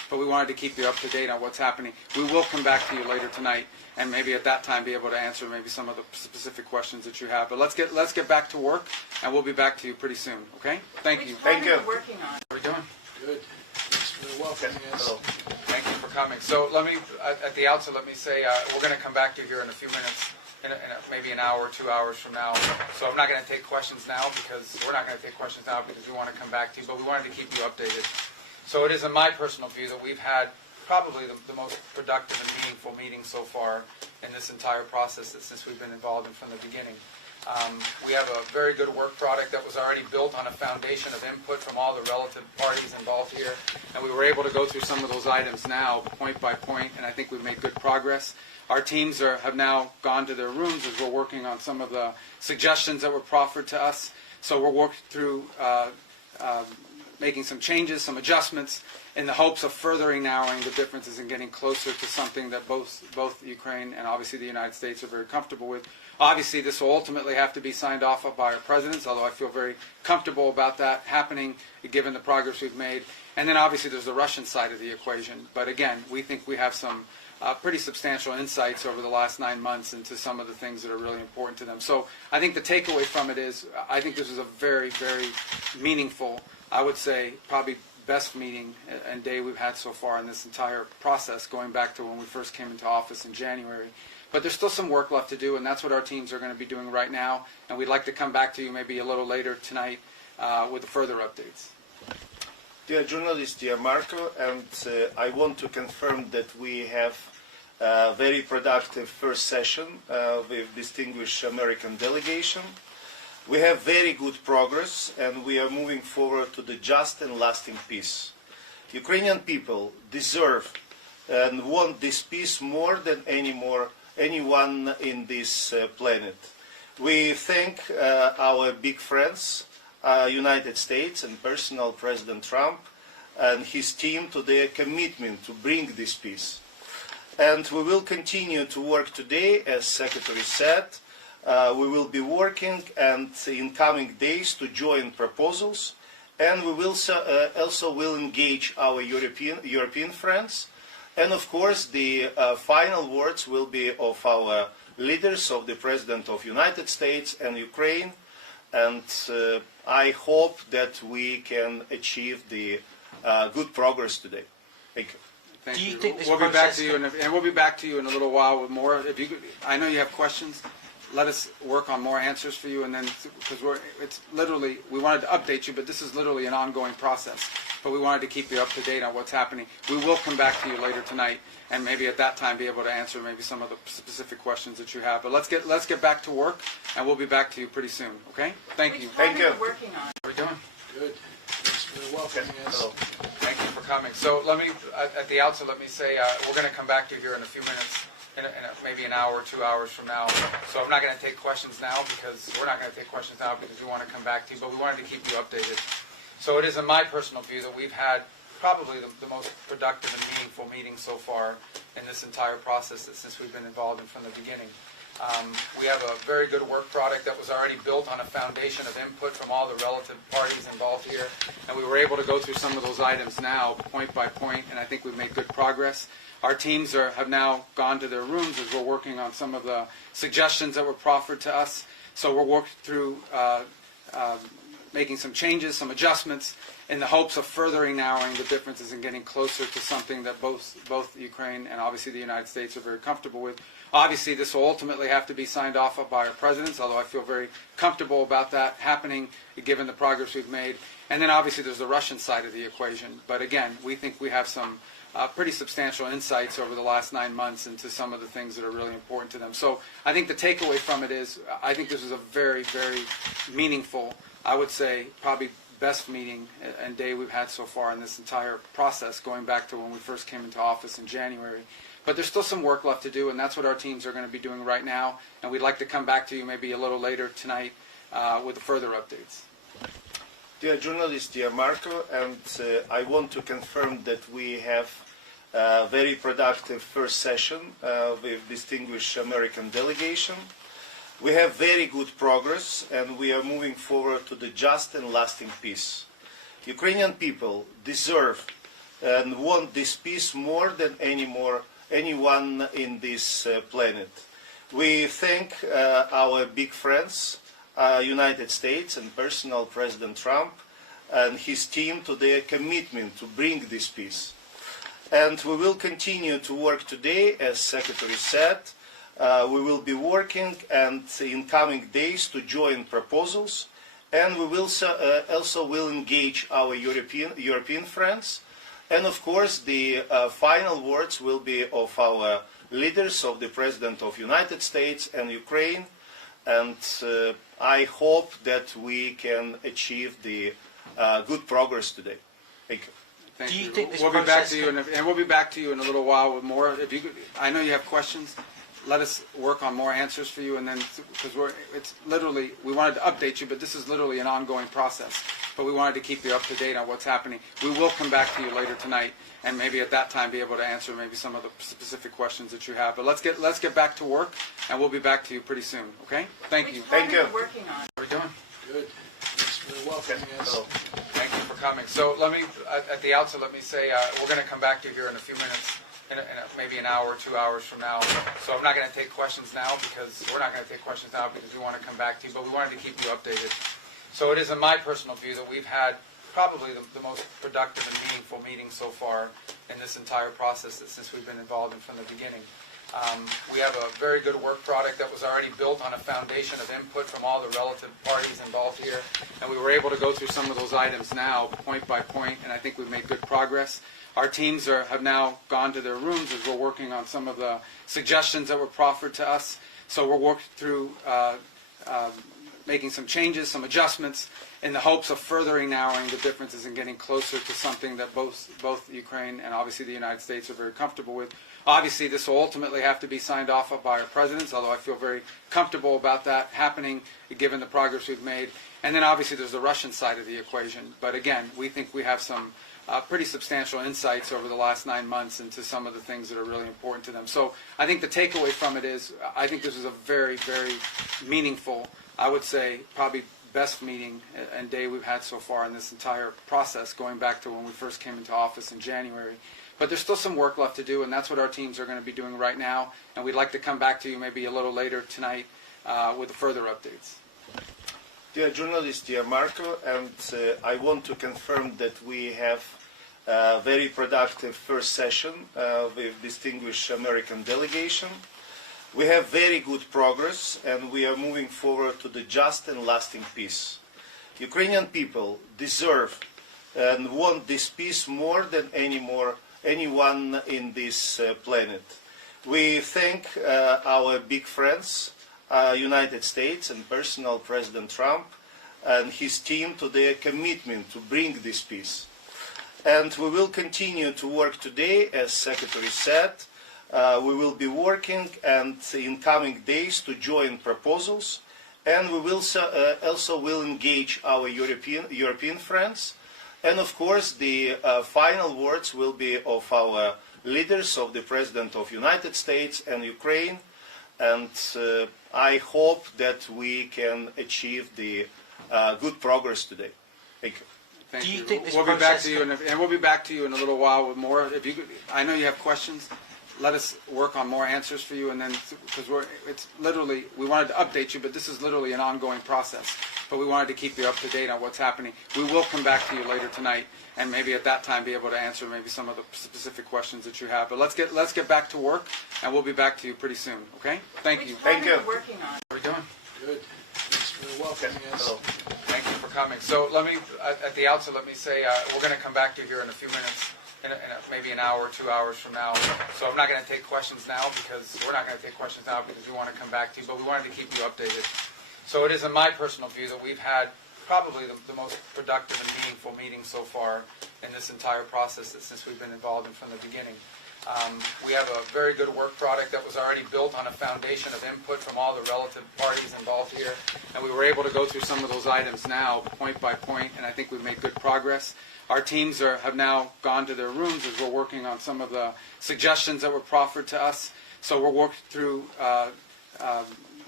but we wanted to keep you up to date on what's happening. We will come back to you later tonight, and maybe at that time be able to answer maybe some of the specific questions that you have. But let's get back to work, and we'll be back to you pretty soon. Okay? Thank you. Thank you. Working on. How are we doing? Good. Thanks for welcoming us. Hello. Thank you for coming. So let me, at the outset, let me say we're going to come back to you here in a few minutes, maybe an hour, 2 hours from now. So I'm not going to take questions now because we're not going to take questions now because we want to come back to you, but we wanted to keep you updated. So it is in my personal view that we've had probably the most productive and meaningful meeting so far in this entire process since we've been involved in from the beginning. We have a very good work product that was already built on a foundation of input from all the relative parties involved here, and we were able to go through some of those items now, point by point, and I think we've made good progress. Our teams have now gone to their rooms as we're working on some of the suggestions that were proffered to us. So we're working through making some changes, some adjustments, in the hopes of furthering narrowing the differences and getting closer to something that both Ukraine and obviously the United States are very comfortable with. Obviously, this will ultimately have to be signed off by our presidents, although I feel very comfortable about that happening given the progress we've made. And then obviously there's the Russian side of the equation. But again, we think we have some pretty substantial insights over the last 9 months into some of the things that are really important to them. So I think the takeaway from it is I think this is a very, very meaningful, I would say probably best meeting and day we've had so far in this entire process, going back to when we first came into office in January. But there's still some work left to do, and that's what our teams are going to be doing right now. And we'd like to come back to you maybe a little later tonight with further updates. Dear journalist, dear Marco, and I want to confirm that we have a very productive first session with distinguished American delegation. We have very good progress, and we are moving forward to the just and lasting peace. Ukrainian people deserve and want this peace more than anyone in this planet. We thank our big friends, United States and personal President Trump and his team to their commitment to bring this peace. And we will continue to work today, as Secretary said. We will be working and in coming days to join proposals, and we will also will engage our European friends. And of course, the final words will be of our leaders, of the President of the United States and Ukraine. And I hope that we can achieve the good progress today. Thank you. Thank Do you you. think this we'll be back process to you, and we'll be back to you in a little while with more. If you, I know you have questions. Let us work on more answers for you, and then because it's literally we wanted to update you, but this is literally an ongoing process. But we wanted to keep you up to date on what's happening. We will come back to you later tonight, and maybe at that time be able to answer maybe some of the specific questions that you have. But let's get back to work, and we'll be back to you pretty soon. Okay? Thank you. Thank you. Working on. How are we doing? Good. Thanks for welcoming us. Hello. Thank you for coming. So let me, at the outset, let me say we're going to come back to you here in a few minutes, maybe an hour, 2 hours from now. So I'm not going to take questions now because we're not going to take questions now because we want to come back to you, but we wanted to keep you updated. So it is in my personal view that we've had probably the most productive and meaningful meeting so far in this entire process since we've been involved in from the beginning. We have a very good work product that was already built on a foundation of input from all the relative parties involved here, and we were able to go through some of those items now, point by point, and I think we've made good progress. Our teams have now gone to their rooms as we're working on some of the suggestions that were proffered to us. So we're working through making some changes, some adjustments, in the hopes of furthering narrowing the differences and getting closer to something that both Ukraine and obviously the United States are very comfortable with. Obviously, this will ultimately have to be signed off by our presidents, although I feel very comfortable about that happening given the progress we've made. And then obviously there's the Russian side of the equation. But again, we think we have some pretty substantial insights over the last 9 months into some of the things that are really important to them. So I think the takeaway from it is I think this is a very, very meaningful, I would say probably best meeting and day we've had so far in this entire process, going back to when we first came into office in January. But there's still some work left to do, and that's what our teams are going to be doing right now. And we'd like to come back to you maybe a little later tonight with further updates. Dear journalist, dear Marco, and I want to confirm that we have a very productive first session with distinguished American delegation. We have very good progress, and we are moving forward to the just and lasting peace. Ukrainian people deserve and want this peace more than anyone in this planet. We thank our big friends, United States and personal President Trump and his team to their commitment to bring this peace. And we will continue to work today, as Secretary said. We will be working and in coming days to join proposals, and we will also will engage our European friends. And of course, the final words will be of our leaders, of the President of the United States and Ukraine. And I hope that we can achieve the good progress today. Thank you. Thank Do you you. think this We'll be back process to you, and we'll be back to you in a little while with more. If you, I know you have questions. Let us work on more answers for you, and then because it's literally we wanted to update you, but this is literally an ongoing process. But we wanted to keep you up to date on what's happening. We will come back to you later tonight, and maybe at that time be able to answer maybe some of the specific questions that you have. But let's get back to work, and we'll be back to you pretty soon. Okay? Thank you. Thank you. Working on. How are we doing? Good. Thanks for welcoming us. Hello. Thank you for coming. So let me, at the outset, let me say we're going to come back to you here in a few minutes, maybe an hour, 2 hours from now. So I'm not going to take questions now because we're not going to take questions now because we want to come back to you, but we wanted to keep you updated. So it is in my personal view that we've had probably the most productive and meaningful meeting so far in this entire process since we've been involved in from the beginning. We have a very good work product that was already built on a foundation of input from all the relative parties involved here, and we were able to go through some of those items now, point by point, and I think we've made good progress. Our teams have now gone to their rooms as we're working on some of the suggestions that were proffered to us. So we're working through making some changes, some adjustments, in the hopes of furthering narrowing the differences and getting closer to something that both Ukraine and obviously the United States are very comfortable with. Obviously, this will ultimately have to be signed off by our presidents, although I feel very comfortable about that happening, given the progress we've made. And then obviously there's the Russian side of the equation. But again, we think we have some pretty substantial insights over the last 9 months into some of the things that are really important to them. So I think the takeaway from it is I think this is a very, very meaningful, I would say probably best meeting and day we've had so far in this entire process, going back to when we first came into office in January. But there's still some work left to do, and that's what our teams are going to be doing right now. And we'd like to come back to you maybe a little later tonight with further updates. Dear journalist, dear Marco, and I want to confirm that we have a very productive first session with distinguished American delegation. We have very good progress, and we are moving forward to the just and lasting peace. Ukrainian people deserve and want this peace more than anyone in this planet. We thank our big friends, United States and personal President Trump and his team to their commitment to bring this peace. And we will continue to work today, as Secretary said. We will be working and in coming days to join proposals, and we will also will engage our European friends. And of course, the final words will be of our leaders, of the President of the United States and Ukraine. And I hope that we can achieve the good progress today. Thank you. Thank Do you you. think this We'll be back process to you, and we'll be back to you in a little while with more. If you, I know you have questions. Let us work on more answers for you, and then because it's literally we wanted to update you, but this is literally an ongoing process. But we wanted to keep you up to date on what's happening. We will come back to you later tonight, and maybe at that time be able to answer maybe some of the specific questions that you have. But let's get back to work, and we'll be back to you pretty soon. Okay? Thank you. Thank you. Working on. How are we doing? Good. Thanks for welcoming us. Hello. Thank you for coming. So let me, at the outset, let me say we're going to come back to you here in a few minutes, maybe an hour, 2 hours from now. So I'm not going to take questions now because we're not going to take questions now because we want to come back to you, but we wanted to keep you updated. So it is in my personal view that we've had probably the most productive and meaningful meeting so far in this entire process since we've been involved in from the beginning. We have a very good work product that was already built on a foundation of input from all the relative parties involved here, and we were able to go through some of those items now, point by point, and I think we've made good progress. Our teams have now gone to their rooms as we're working on some of the suggestions that were proffered to us. So we're working through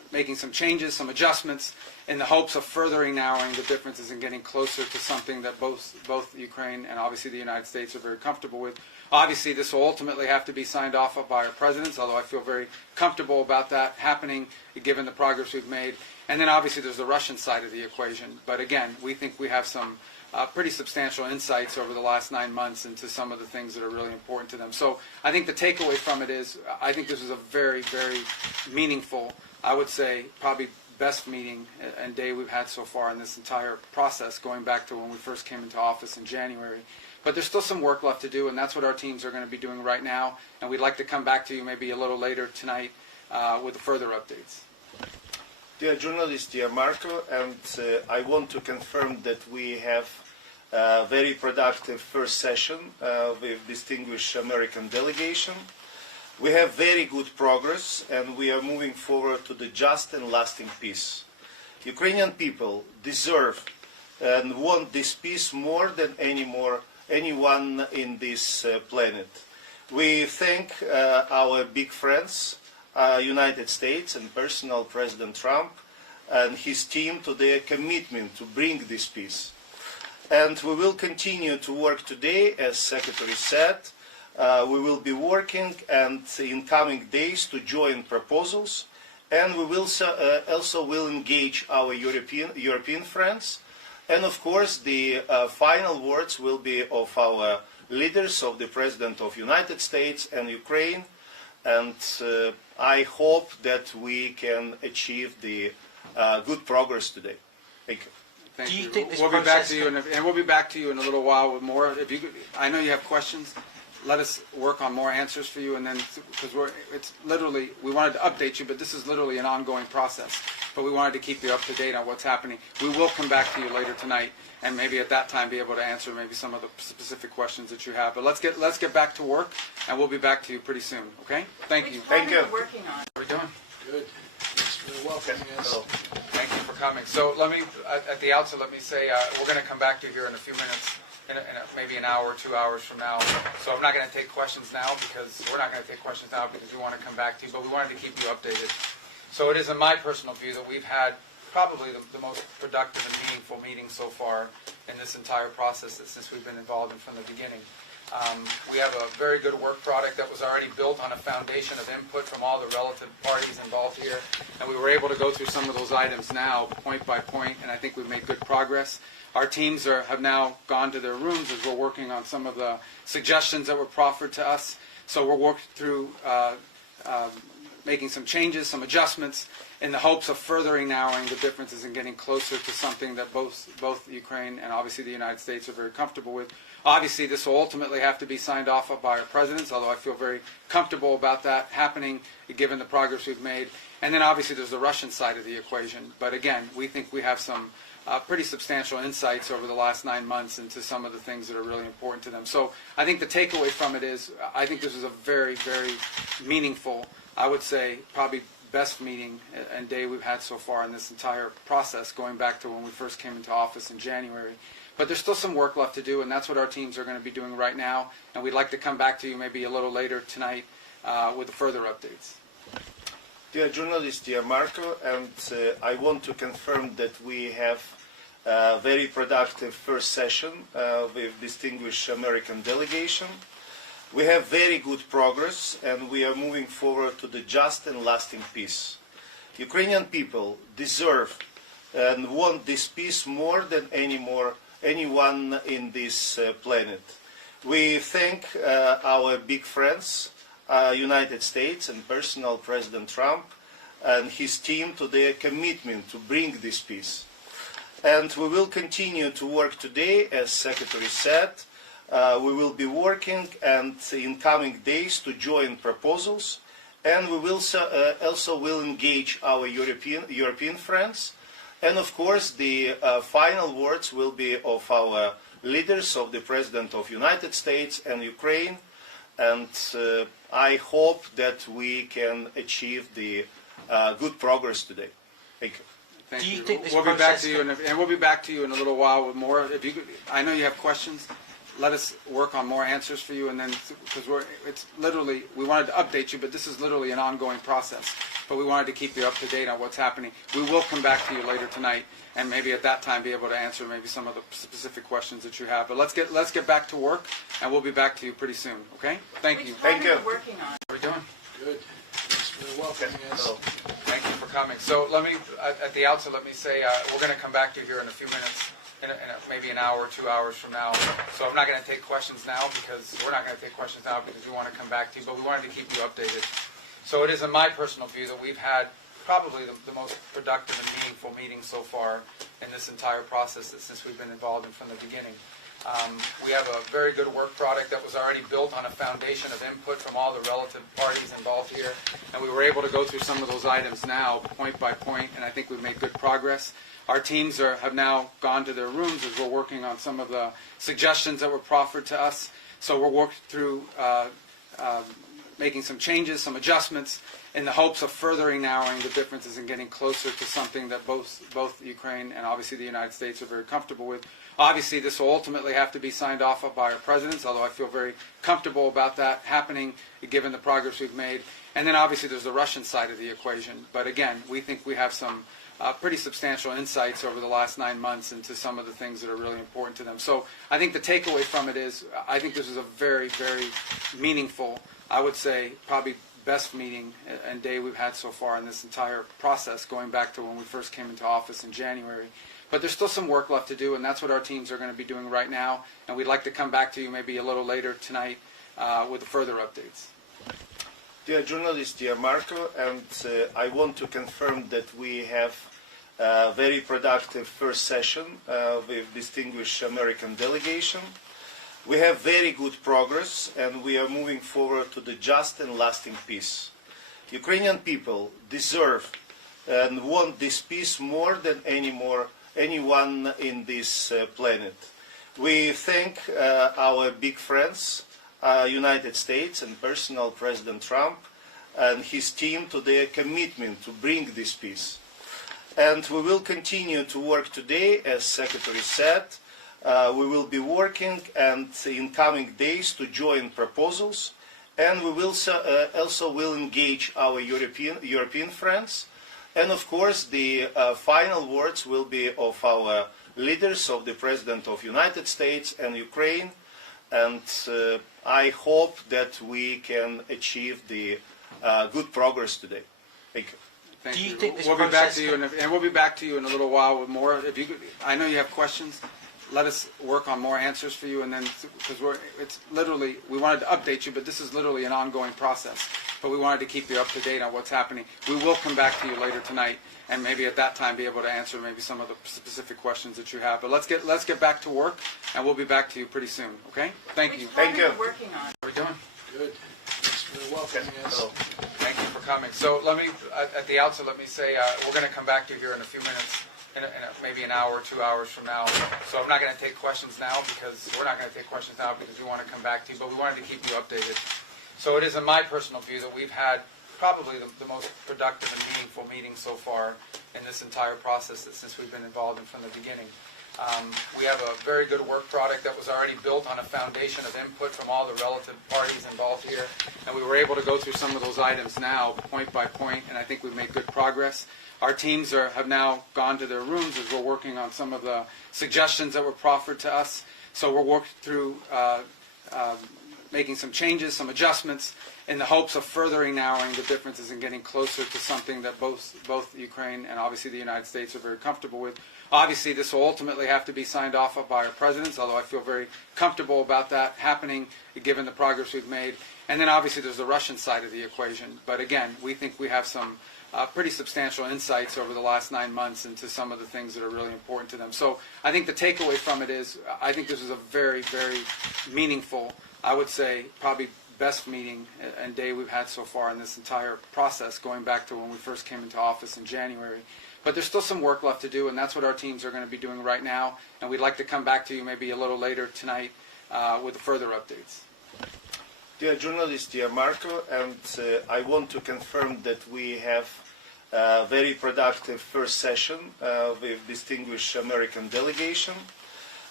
making some changes, some adjustments, in the hopes of furthering narrowing the differences and getting closer to something that both Ukraine and obviously the United States are very comfortable with. Obviously, this will ultimately have to be signed off by our presidents, although I feel very comfortable about that happening, given the progress we've made. And then obviously there's the Russian side of the equation. But again, we think we have some pretty substantial insights over the last 9 months into some of the things that are really important to them. So I think the takeaway from it is, I think this is a very, very meaningful, I would say probably best meeting and day we've had so far in this entire process, going back to when we first came into office in January. But there's still some work left to do, and that's what our teams are going to be doing right now. And we'd like to come back to you maybe a little later tonight with further updates. Dear journalist, dear Marco, and I want to confirm that we have a very productive first session with distinguished American delegation. We have very good progress, and we are moving forward to the just and lasting peace. Ukrainian people deserve and want this peace more than anyone in this planet. We thank our big friends, United States and personal President Trump and his team to their commitment to bring this peace. And we will continue to work today, as Secretary said. We will be working and in coming days to join proposals, and we will also will engage our European friends. And of course, the final words will be of our leaders, of the President of the United States and Ukraine. And I hope that we can achieve the good progress today. Thank you. Thank Do you you. think this we'll be back process to you, and we'll be back to you in a little while with more. If you, I know you have questions. Let us work on more answers for you, and then because it's literally, we wanted to update you, but this is literally an ongoing process. But we wanted to keep you up to date on what's happening. We will come back to you later tonight, and maybe at that time be able to answer maybe some of the specific questions that you have. But let's get back to work, and we'll be back to you pretty soon. Okay? Thank you. Thank you. Working on. How are we doing? Good. Thanks for welcoming us. Hello. Thank you for coming. So let me, at the outset, let me say we're going to come back to you here in a few minutes, in maybe an hour or 2 hours from now. So I'm not going to take questions now because we're not going to take questions now because we want to come back to you, but we wanted to keep you updated. So it is in my personal view that we've had probably the most productive and meaningful meeting so far in this entire process since we've been involved in from the beginning. We have a very good work product that was already built on a foundation of input from all the relative parties involved here, and we were able to go through some of those items now, point by point, and I think we've made good progress. Our teams have now gone to their rooms as we're working on some of the suggestions that were proffered to us. So we're working through making some changes, some adjustments, in the hopes of furthering narrowing the differences and getting closer to something that both Ukraine and obviously the United States are very comfortable with. Obviously, this will ultimately have to be signed off by our presidents, although I feel very comfortable about that happening, given the progress we've made. And then obviously there's the Russian side of the equation. But again, we think we have some pretty substantial insights over the last 9 months into some of the things that are really important to them. So I think the takeaway from it is, I think this is a very, very meaningful, I would say probably best meeting and day we've had so far in this entire process, going back to when we first came into office in January. But there's still some work left to do, and that's what our teams are going to be doing right now. And we'd like to come back to you maybe a little later tonight with further updates. Dear journalist, dear Marco, and I want to confirm that we have a very productive first session with distinguished American delegation. We have very good progress, and we are moving forward to the just and lasting peace. Ukrainian people deserve and want this peace more than anyone in this planet. We thank our big friends, United States and personal President Trump and his team to their commitment to bring this peace. And we will continue to work today, as Secretary said. We will be working and in coming days to join proposals, and we will also will engage our European friends. And of course, the final words will be of our leaders, of the President of the United States and Ukraine. And I hope that we can achieve the good progress today. Thank you. Thank Do you you. think this we'll be back process to you, and we'll be back to you in a little while with more. If you, I know you have questions. let us work on more answers for you, and then because it's literally, we wanted to update you, but this is literally an ongoing process. But we wanted to keep you up to date on what's happening. We will come back to you later tonight, and maybe at that time be able to answer maybe some of the specific questions that you have. But let's get back to work, and we'll be back to you pretty soon. Okay? Thank you. Thank you. Working on. How are we doing? Good. Thanks for welcoming us. Thank you for coming. So let me, at the outset, let me say we're going to come back to you here in a few minutes, maybe an hour, 2 hours from now. So I'm not going to take questions now because we're not going to take questions now because we want to come back to you, but we wanted to keep you updated. So it is in my personal view that we've had probably the most productive and meaningful meeting so far in this entire process since we've been involved in from the beginning. We have a very good work product that was already built on a foundation of input from all the relative parties involved here, and we were able to go through some of those items now, point by point, and I think we've made good progress. Our teams have now gone to their rooms as we're working on some of the suggestions that were proffered to us. So we're working through making some changes, some adjustments, in the hopes of furthering narrowing the differences and getting closer to something that both Ukraine and obviously the United States are very comfortable with. Obviously, this will ultimately have to be signed off by our presidents, although I feel very comfortable about that happening, given the progress we've made. And then obviously there's the Russian side of the equation. But again, we think we have some pretty substantial insights over the last 9 months into some of the things that are really important to them. So I think the takeaway from it is, I think this is a very, very meaningful, I would say, probably best meeting and day we've had so far in this entire process, going back to when we first came into office in January. But there's still some work left to do, and that's what our teams are going to be doing right now. And we'd like to come back to you maybe a little later tonight with further updates. Dear journalist, dear Marco, and I want to confirm that we have a very productive first session with distinguished American delegation. We have very good progress, and we are moving forward to the just and lasting peace. Ukrainian people deserve and want this peace more than anyone in this planet. We thank our big friends, United States and personal President Trump and his team to their commitment to bring this peace. And we will continue to work today, as Secretary said. We will be working and in coming days to join proposals, and we will also will engage our European friends. And of course, the final words will be of our leaders, of the President of the United States and Ukraine. And I hope that we can achieve the good progress today. Thank you. Thank Do you you. think this We'll be back process to you, and we'll be back to you in a little while with more. If you, I know you have questions. Let us work on more answers for you, and then because it's literally, we wanted to update you, but this is literally an ongoing process. But we wanted to keep you up to date on what's happening. We will come back to you later tonight, and maybe at that time be able to answer maybe some of the specific questions that you have. But let's get back to work, and we'll be back to you pretty soon. Okay? Thank you. Thank you. Working on. How are we doing? Good. Thanks for welcoming us. Thank you for coming. So let me, at the outset, let me say we're going to come back to you here in a few minutes, maybe an hour, 2 hours from now. So I'm not going to take questions now because we're not going to take questions now because we want to come back to you, but we wanted to keep you updated. So it is in my personal view that we've had probably the most productive and meaningful meeting so far in this entire process since we've been involved in from the beginning. We have a very good work product that was already built on a foundation of input from all the relative parties involved here, and we were able to go through some of those items now, point by point, and I think we've made good progress. Our teams have now gone to their rooms as we're working on some of the suggestions that were proffered to us. So we're working through making some changes, some adjustments, in the hopes of furthering narrowing the differences and getting closer to something that both Ukraine and obviously the United States are very comfortable with. Obviously, this will ultimately have to be signed off by our presidents, although I feel very comfortable about that happening, given the progress we've made. And then obviously there's the Russian side of the equation. But again, we think we have some pretty substantial insights over the last 9 months into some of the things that are really important to them. So I think the takeaway from it is, I think this is a very, very meaningful, I would say, probably best meeting and day we've had so far in this entire process, going back to when we first came into office in January. But there's still some work left to do, and that's what our teams are going to be doing right now. And we'd like to come back to you maybe a little later tonight with further updates. Dear journalist, dear Marco, and I want to confirm that we have a very productive first session with distinguished American delegation.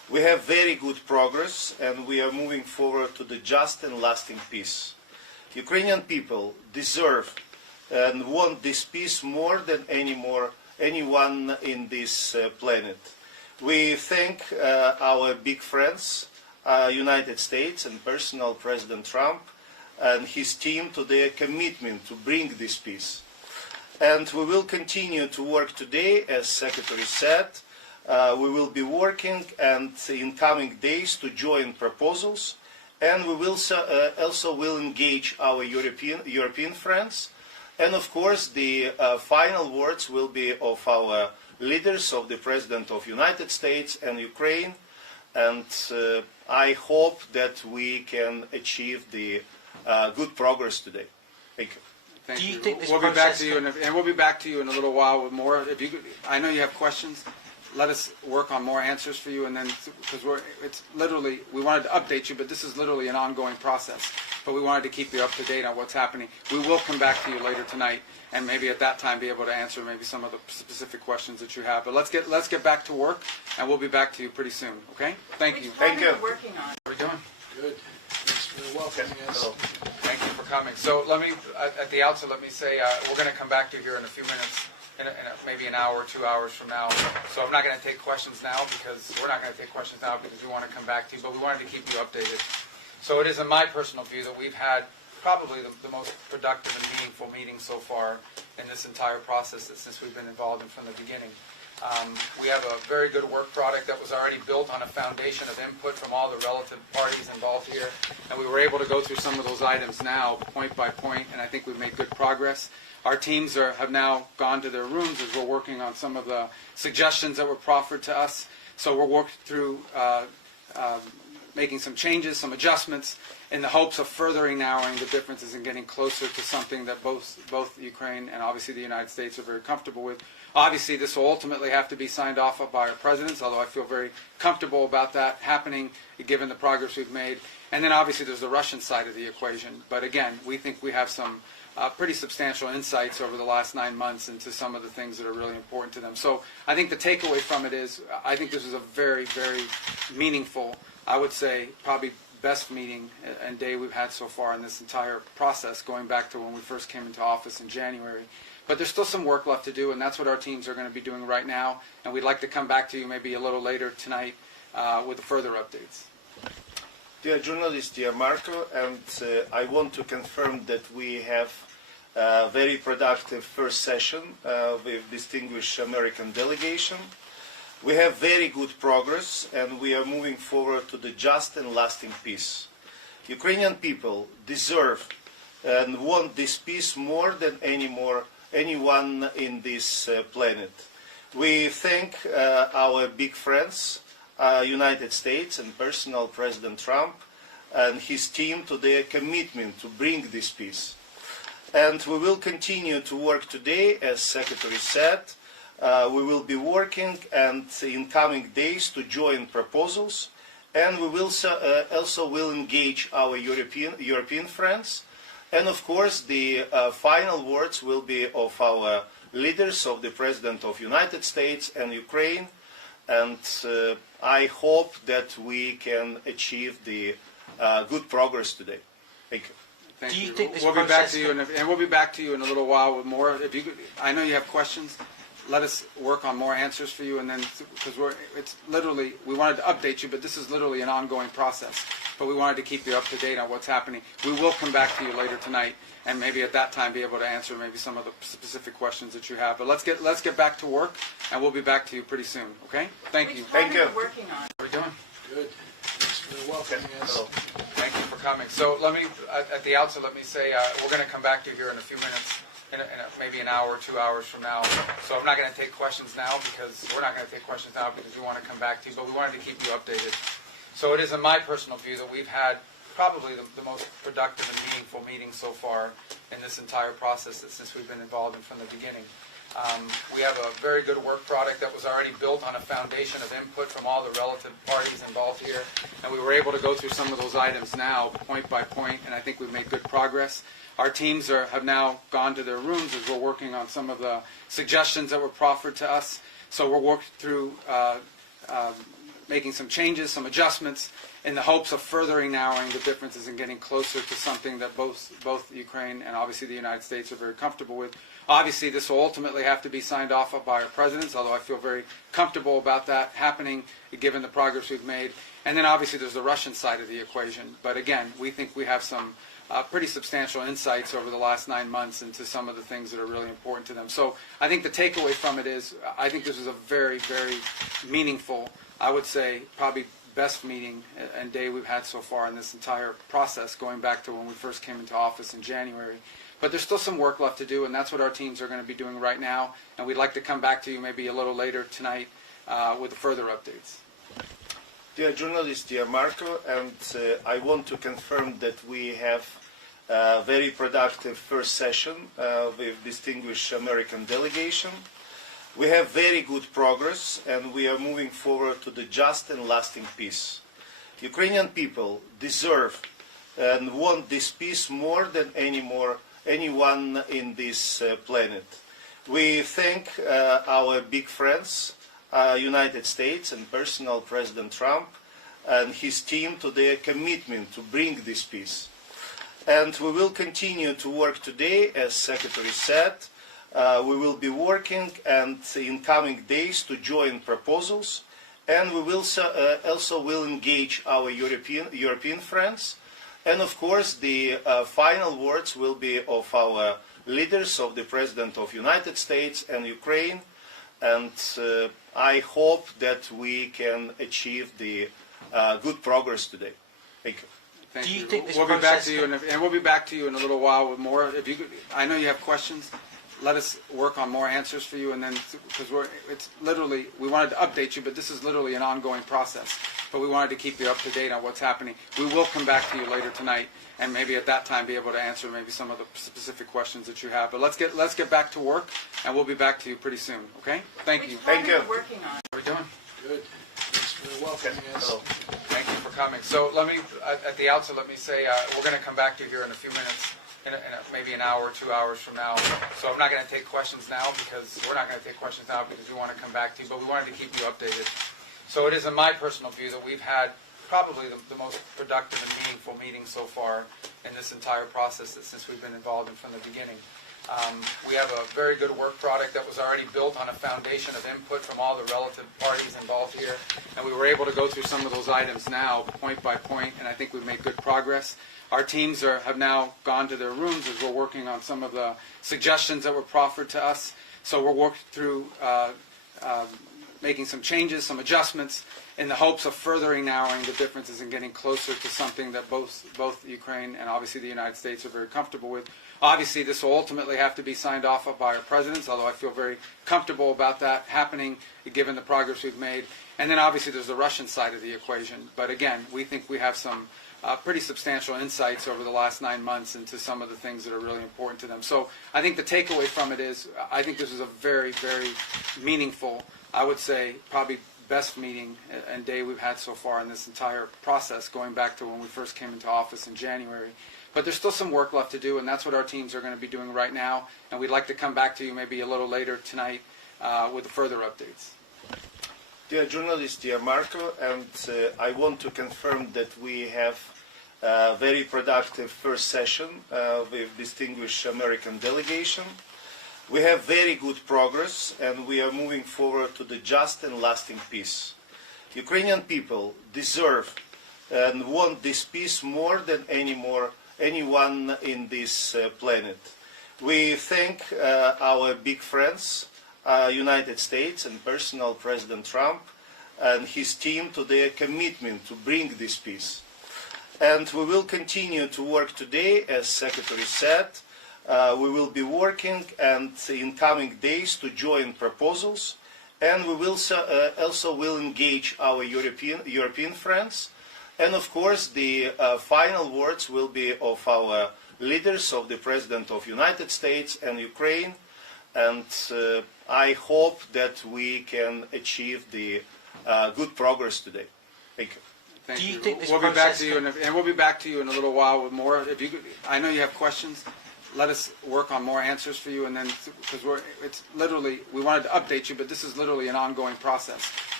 We have very good progress, and we are moving forward to the just and lasting peace. Ukrainian people deserve and want this peace more than anyone in this planet. We thank our big friends, United States and personal President Trump and his team to their commitment to bring this peace. And we will continue to work today, as Secretary said. We will be working and in coming days to join proposals, and we will also will engage our European friends. And of course, the final words will be of our leaders, of the President of the United States and Ukraine. And I hope that we can achieve the good progress today. Thank you. Thank Do you you. think this we'll be back process to you, and we'll be back to you in a little while with more. If you, I know you have questions. Let us work on more answers for you, and then because it's literally we wanted to update you, but this is literally an ongoing process. But we wanted to keep you up to date on what's happening. We will come back to you later tonight, and maybe at that time be able to answer maybe some of the specific questions that you have. But let's get back to work, and we'll be back to you pretty soon. Okay? Thank you. Thank you. Working on. How are we doing? Good. Thanks for welcoming us. Hello. Thank you for coming. So let me, at the outset, let me say we're going to come back to you here in a few minutes, maybe an hour, 2 hours from now. So I'm not going to take questions now because we're not going to take questions now because we want to come back to you, but we wanted to keep you updated. So it is in my personal view that we've had probably the most productive and meaningful meeting so far in this entire process since we've been involved in from the beginning. We have a very good work product that was already built on a foundation of input from all the relative parties involved here, and we were able to go through some of those items now, point by point, and I think we've made good progress. Our teams have now gone to their rooms as we're working on some of the suggestions that were proffered to us. So we're working through making some changes, some adjustments, in the hopes of furthering narrowing the differences and getting closer to something that both Ukraine and obviously the United States are very comfortable with. Obviously, this will ultimately have to be signed off by our presidents, although I feel very comfortable about that happening, given the progress we've made. And then obviously there's the Russian side of the equation. But again, we think we have some pretty substantial insights over the last 9 months into some of the things that are really important to them. So I think the takeaway from it is I think this is a very, very meaningful, I would say probably best meeting and day we've had so far in this entire process, going back to when we first came into office in January. But there's still some work left to do, and that's what our teams are going to be doing right now. And we'd like to come back to you maybe a little later tonight with further updates. Dear journalist, dear Marco, and I want to confirm that we have a very productive first session with distinguished American delegation. We have very good progress, and we are moving forward to the just and lasting peace. Ukrainian people deserve and want this peace more than anyone in this planet. We thank our big friends, United States and personal President Trump and his team to their commitment to bring this peace. And we will continue to work today, as Secretary said. We will be working and in coming days to join proposals, and we will also will engage our European friends. And of course, the final words will be of our leaders, of the President of the United States and Ukraine. And I hope that we can achieve the good progress today. Thank you. Thank Do you you. think this we'll be back process to you, and we'll be back to you in a little while with more. If you, I know you have questions. Let us work on more answers for you, and then because it's literally we wanted to update you, but this is literally an ongoing process. But we wanted to keep you up to date on what's happening. We will come back to you later tonight, and maybe at that time be able to answer maybe some of the specific questions that you have. But let's get back to work, and we'll be back to you pretty soon. Okay? Thank you. Thank you. Working on. How are we doing? Good. Thanks for welcoming us. Hello. Thank you for coming. So let me, at the outset, let me say we're going to come back to you here in a few minutes, maybe an hour, 2 hours from now. So I'm not going to take questions now because we're not going to take questions now because we want to come back to you, but we wanted to keep you updated. So it is in my personal view that we've had probably the most productive and meaningful meeting so far in this entire process since we've been involved in from the beginning. We have a very good work product that was already built on a foundation of input from all the relative parties involved here, and we were able to go through some of those items now, point by point, and I think we've made good progress. Our teams have now gone to their rooms as we're working on some of the suggestions that were proffered to us. So we're working through making some changes, some adjustments, in the hopes of furthering narrowing the differences and getting closer to something that both Ukraine and obviously the United States are very comfortable with. Obviously, this will ultimately have to be signed off by our presidents, although I feel very comfortable about that happening, given the progress we've made. And then obviously there's the Russian side of the equation. But again, we think we have some pretty substantial insights over the last 9 months into some of the things that are really important to them. So I think the takeaway from it is, I think this is a very, very meaningful, I would say probably best meeting and day we've had so far in this entire process, going back to when we first came into office in January. But there's still some work left to do, and that's what our teams are going to be doing right now. And we'd like to come back to you maybe a little later tonight with further updates. Dear journalist, dear Marco, and I want to confirm that we have a very productive first session with distinguished American delegation. We have very good progress, and we are moving forward to the just and lasting peace. Ukrainian people deserve and want this peace more than anyone in this planet. We thank our big friends, United States and personal President Trump and his team to their commitment to bring this peace. And we will continue to work today, as Secretary said. We will be working and in coming days to join proposals, and we will also will engage our European friends. And of course, the final words will be of our leaders, of the President of the United States and Ukraine. And I hope that we can achieve the good progress today. Thank you. Thank Do you you. think this We'll be back process to you, and we'll be back to you in a little while with more. If you, I know you have questions. Let us work on more answers for you, and then because it's literally, we wanted to update you, but this is literally an ongoing process. But we wanted to keep you up to date on what's happening. We will come back to you later tonight, and maybe at that time be able to answer maybe some of the specific questions that you have. But let's get back to work, and we'll be back to you pretty soon. Okay? Thank you. Thank you. Working on. How are we doing? Good. Thanks for welcoming us. Hello. Thank you for coming. So let me, at the outset, let me say we're going to come back to you here in a few minutes, maybe an hour, 2 hours from now. So I'm not going to take questions now because we're not going to take questions now because we want to come back to you, but we wanted to keep you updated. So it is in my personal view that we've had probably the most productive and meaningful meeting so far in this entire process since we've been involved in from the beginning. We have a very good work product that was already built on a foundation of input from all the relative parties involved here, and we were able to go through some of those items now, point by point, and I think we've made good progress. Our teams have now gone to their rooms as we're working on some of the suggestions that were proffered to us. So we're working through making some changes, some adjustments, in the hopes of furthering narrowing the differences and getting closer to something that both Ukraine and obviously the United States are very comfortable with. Obviously, this will ultimately have to be signed off by our presidents, although I feel very comfortable about that happening, given the progress we've made. And then obviously there's the Russian side of the equation. But again, we think we have some pretty substantial insights over the last 9 months into some of the things that are really important to them. So I think the takeaway from it is, I think this is a very, very meaningful, I would say probably best meeting and day we've had so far in this entire process, going back to when we first came into office in January. But there's still some work left to do, and that's what our teams are going to be doing right now. And we'd like to come back to you maybe a little later tonight with further updates. Dear journalist, dear Marco, and I want to confirm that we have a very productive first session with distinguished American delegation. We have very good progress, and we are moving forward to the just and lasting peace. Ukrainian people deserve and want this peace more than anyone in this planet. We thank our big friends, United States and personal President Trump and his team to their commitment to bring this peace. And we will continue to work today, as Secretary said. We will be working and in coming days to join proposals, and we will also will engage our European friends. And of course, the final words will be of our leaders, of the President of the United States and Ukraine. And I hope that we can achieve the good progress today. Thank you. Thank Do you you. think this we'll be back process to you, and we'll be back to you in a little while with more. If you, I know you have questions. Let us work on more answers for you, and then because it's literally, we wanted to update you, but this is literally an ongoing process.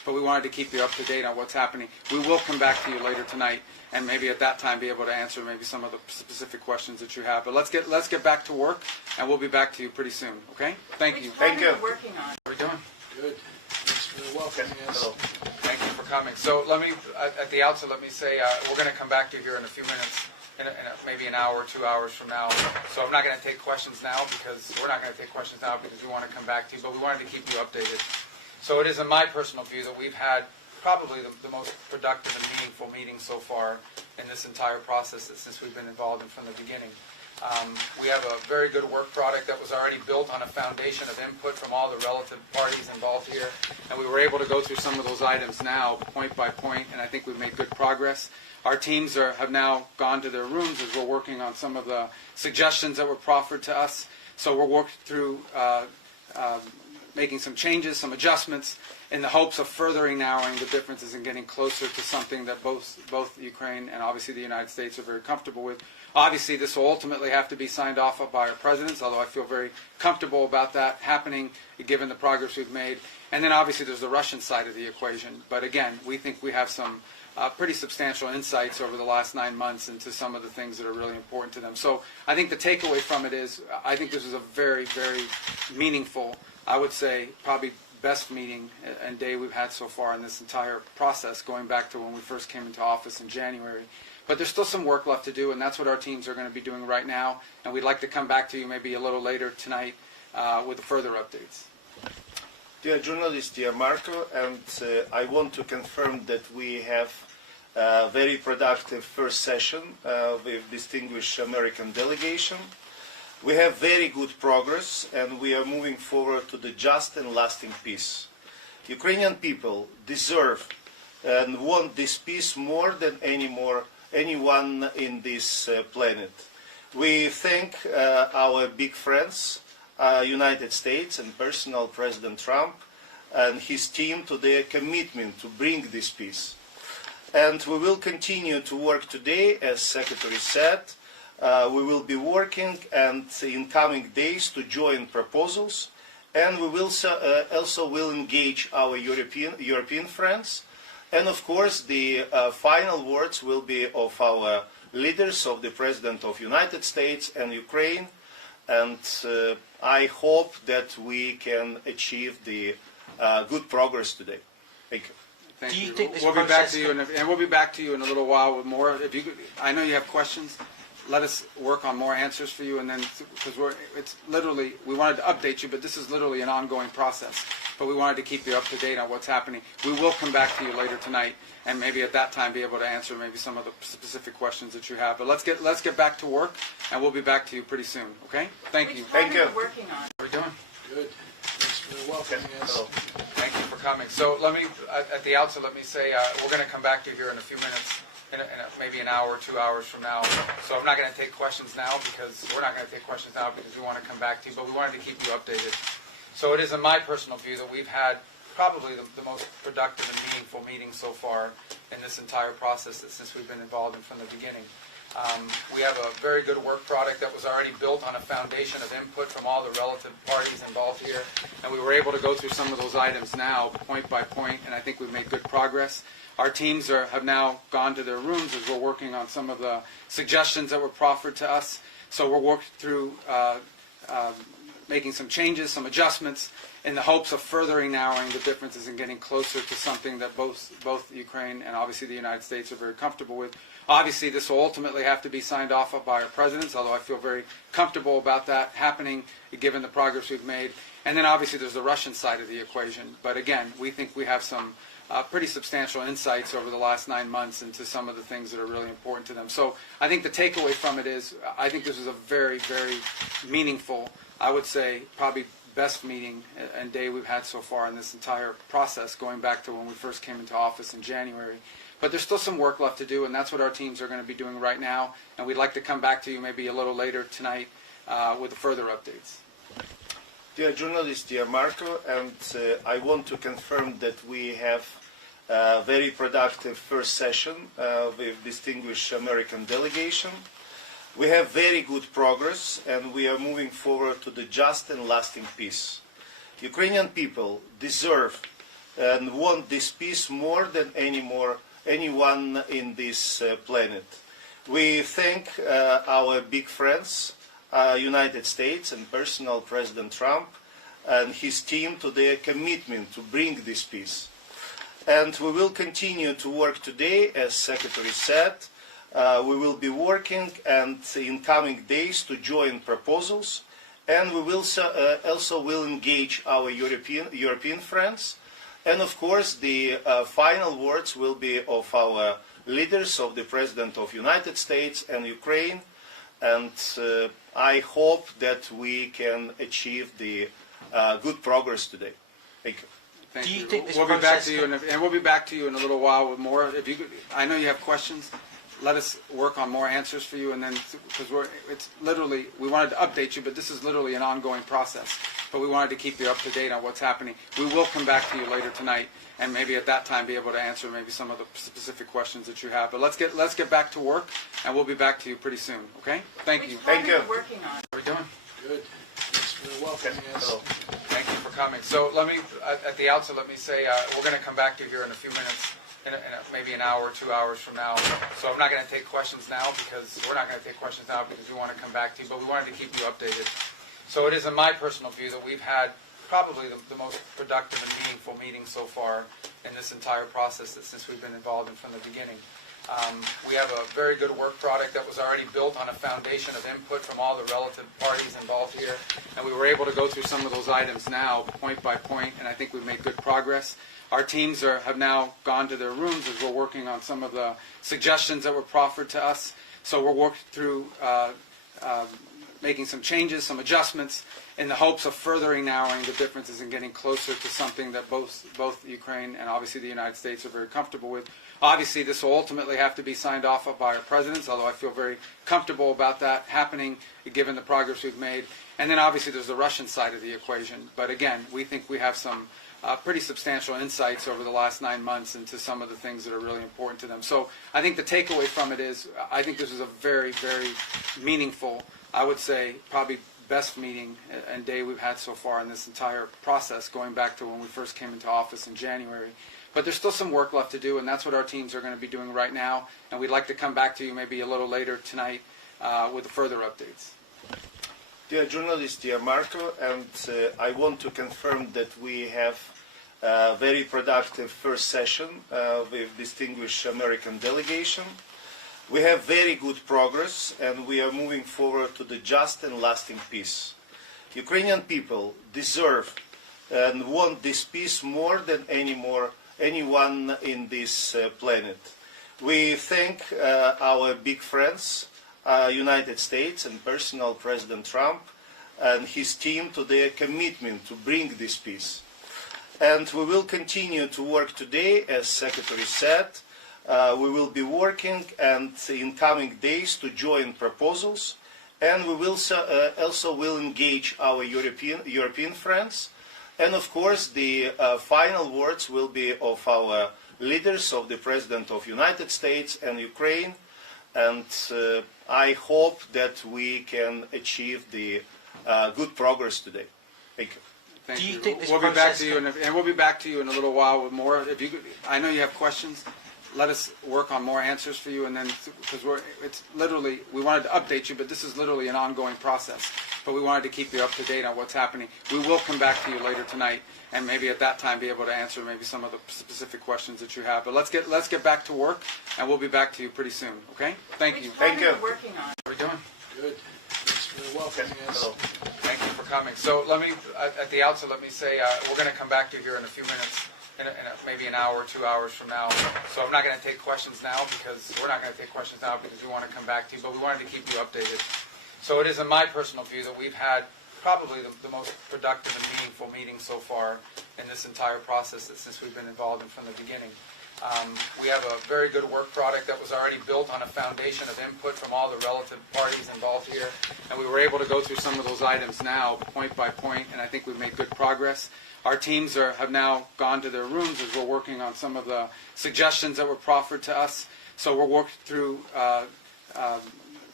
but we wanted to keep you up to date on what's happening. We will come back to you later tonight, and maybe at that time be able to answer maybe some of the specific questions that you have. But let's get back to work, and we'll be back to you pretty soon. Okay? Thank you. Thank you. Working on. How are we doing? Good. Thanks for welcoming us. Hello. Thank you for coming. So let me, at the outset, let me say we're going to come back to you here in a few minutes, in maybe an hour, 2 hours from now. So I'm not going to take questions now because we're not going to take questions now because we want to come back to you, but we wanted to keep you updated. So it is in my personal view that we've had probably the most productive and meaningful meeting so far in this entire process since we've been involved in from the beginning. We have a very good work product that was already built on a foundation of input from all the relative parties involved here, and we were able to go through some of those items now, point by point, and I think we've made good progress. Our teams have now gone to their rooms as we're working on some of the suggestions that were proffered to us. So we're working through making some changes, some adjustments, in the hopes of furthering narrowing the differences and getting closer to something that both Ukraine and obviously the United States are very comfortable with. Obviously, this will ultimately have to be signed off by our presidents, although I feel very comfortable about that happening, given the progress we've made. And then obviously there's the Russian side of the equation. But again, we think we have some pretty substantial insights over the last 9 months into some of the things that are really important to them. So I think the takeaway from it is I think this is a very, very meaningful, I would say probably best meeting and day we've had so far in this entire process, going back to when we first came into office in January. But there's still some work left to do, and that's what our teams are going to be doing right now. And we'd like to come back to you maybe a little later tonight with further updates. Dear journalist, dear Marco, and I want to confirm that we have a very productive first session with distinguished American delegation. We have very good progress, and we are moving forward to the just and lasting peace. Ukrainian people deserve and want this peace more than anyone in this planet. We thank our big friends, United States and personal President Trump and his team to their commitment to bring this peace. And we will continue to work today, as Secretary said. We will be working and in coming days to join proposals, and we will also will engage our European friends. And of course, the final words will be of our leaders, of the President of the United States and Ukraine. And I hope that we can achieve the good progress today. Thank you. Thank Do you you. think this We'll be back process to you, and we'll be back to you in a little while with more. If you, I know you have questions. Let us work on more answers for you, and then because it's literally we wanted to update you, but this is literally an ongoing process. But we wanted to keep you up to date on what's happening. We will come back to you later tonight, and maybe at that time be able to answer maybe some of the specific questions that you have. But let's get back to work, and we'll be back to you pretty soon. Okay? Thank you. Thank you. Working on. How are we doing? Good. Thanks for welcoming us. Hello. Thank you for coming. So let me, at the outset, let me say we're going to come back to you here in a few minutes, in maybe an hour, 2 hours from now. So I'm not going to take questions now because we're not going to take questions now because we want to come back to you, but we wanted to keep you updated. So it is in my personal view that we've had probably the most productive and meaningful meeting so far in this entire process since we've been involved in from the beginning. We have a very good work product that was already built on a foundation of input from all the relative parties involved here, and we were able to go through some of those items now, point by point, and I think we've made good progress. Our teams have now gone to their rooms as we're working on some of the suggestions that were proffered to us. So we're working through making some changes, some adjustments, in the hopes of furthering narrowing the differences and getting closer to something that both Ukraine and obviously the United States are very comfortable with. Obviously, this will ultimately have to be signed off by our presidents, although I feel very comfortable about that happening, given the progress we've made. And then obviously there's the Russian side of the equation. But again, we think we have some pretty substantial insights over the last 9 months into some of the things that are really important to them. So I think the takeaway from it is I think this is a very, very meaningful, I would say probably best meeting and day we've had so far in this entire process, going back to when we first came into office in January. But there's still some work left to do, and that's what our teams are going to be doing right now. And we'd like to come back to you maybe a little later tonight with further updates. Dear journalist, dear Marco, and I want to confirm that we have a very productive first session with distinguished American delegation. We have very good progress, and we are moving forward to the just and lasting peace. Ukrainian people deserve and want this peace more than anyone in this planet. We thank our big friends, United States and personal President Trump and his team to their commitment to bring this peace. And we will continue to work today, as Secretary said. We will be working and in coming days to join proposals, and we will also will engage our European friends. And of course, the final words will be of our leaders, of the President of the United States and Ukraine. And I hope that we can achieve the good progress today. Thank you. Thank Do you you. think this We'll be back process to you, and we'll be back to you in a little while with more. If you, I know you have questions. Let us work on more answers for you, and then because it's literally we wanted to update you, but this is literally an ongoing process. But we wanted to keep you up to date on what's happening. We will come back to you later tonight, and maybe at that time be able to answer maybe some of the specific questions that you have. But let's get back to work, and we'll be back to you pretty soon. Okay? Thank you. Thank you. Working on. How are we doing? Good. Thanks for welcoming us. Hello. Thank you for coming. So let me, at the outset, let me say we're going to come back to you here in a few minutes, maybe an hour, 2 hours from now. So I'm not going to take questions now because we're not going to take questions now because we want to come back to you, but we wanted to keep you updated. So it is in my personal view that we've had probably the most productive and meaningful meeting so far in this entire process since we've been involved in from the beginning. We have a very good work product that was already built on a foundation of input from all the relative parties involved here, and we were able to go through some of those items now, point by point, and I think we've made good progress. Our teams have now gone to their rooms as we're working on some of the suggestions that were proffered to us. So we're working through making some changes, some adjustments, in the hopes of furthering narrowing the differences and getting closer to something that both Ukraine and obviously the United States are very comfortable with. Obviously, this will ultimately have to be signed off by our presidents, although I feel very comfortable about that happening, given the progress we've made. And then obviously there's the Russian side of the equation. But again, we think we have some pretty substantial insights over the last 9 months into some of the things that are really important to them. So I think the takeaway from it is I think this is a very, very meaningful, I would say probably best meeting and day we've had so far in this entire process, going back to when we first came into office in January. But there's still some work left to do, and that's what our teams are going to be doing right now. And we'd like to come back to you maybe a little later tonight with further updates. Dear journalist, dear Marco, and I want to confirm that we have a very productive first session with distinguished American delegation. We have very good progress, and we are moving forward to the just and lasting peace. Ukrainian people deserve and want this peace more than anyone in this planet. We thank our big friends, United States and personal President Trump and his team to their commitment to bring this peace. And we will continue to work today, as Secretary said. We will be working and in coming days to join proposals, and we will also will engage our European friends. And of course, the final words will be of our leaders, of the President of the United States and Ukraine. And I hope that we can achieve the good progress today. Thank you. Thank Do you you. think this we'll be back process to you, and we'll be back to you in a little while with more. If you, I know you have questions. Let us work on more answers for you, and then because it's literally we wanted to update you, but this is literally an ongoing process. But we wanted to keep you up to date on what's happening. We will come back to you later tonight, and maybe at that time be able to answer maybe some of the specific questions that you have. But let's get back to work, and we'll be back to you pretty soon. Okay? Thank you. Thank you. Working on. How are we doing? Good. Thanks for welcoming us. Hello. Thank you for coming. So let me, at the outset, let me say we're going to come back to you here in a few minutes, maybe an hour, 2 hours from now. So I'm not going to take questions now because we're not going to take questions now because we want to come back to you, but we wanted to keep you updated. So it is in my personal view that we've had probably the most productive and meaningful meeting so far in this entire process since we've been involved in from the beginning. We have a very good work product that was already built on a foundation of input from all the relative parties involved here, and we were able to go through some of those items now, point by point, and I think we've made good progress. Our teams have now gone to their rooms as we're working on some of the suggestions that were proffered to us. So we're working through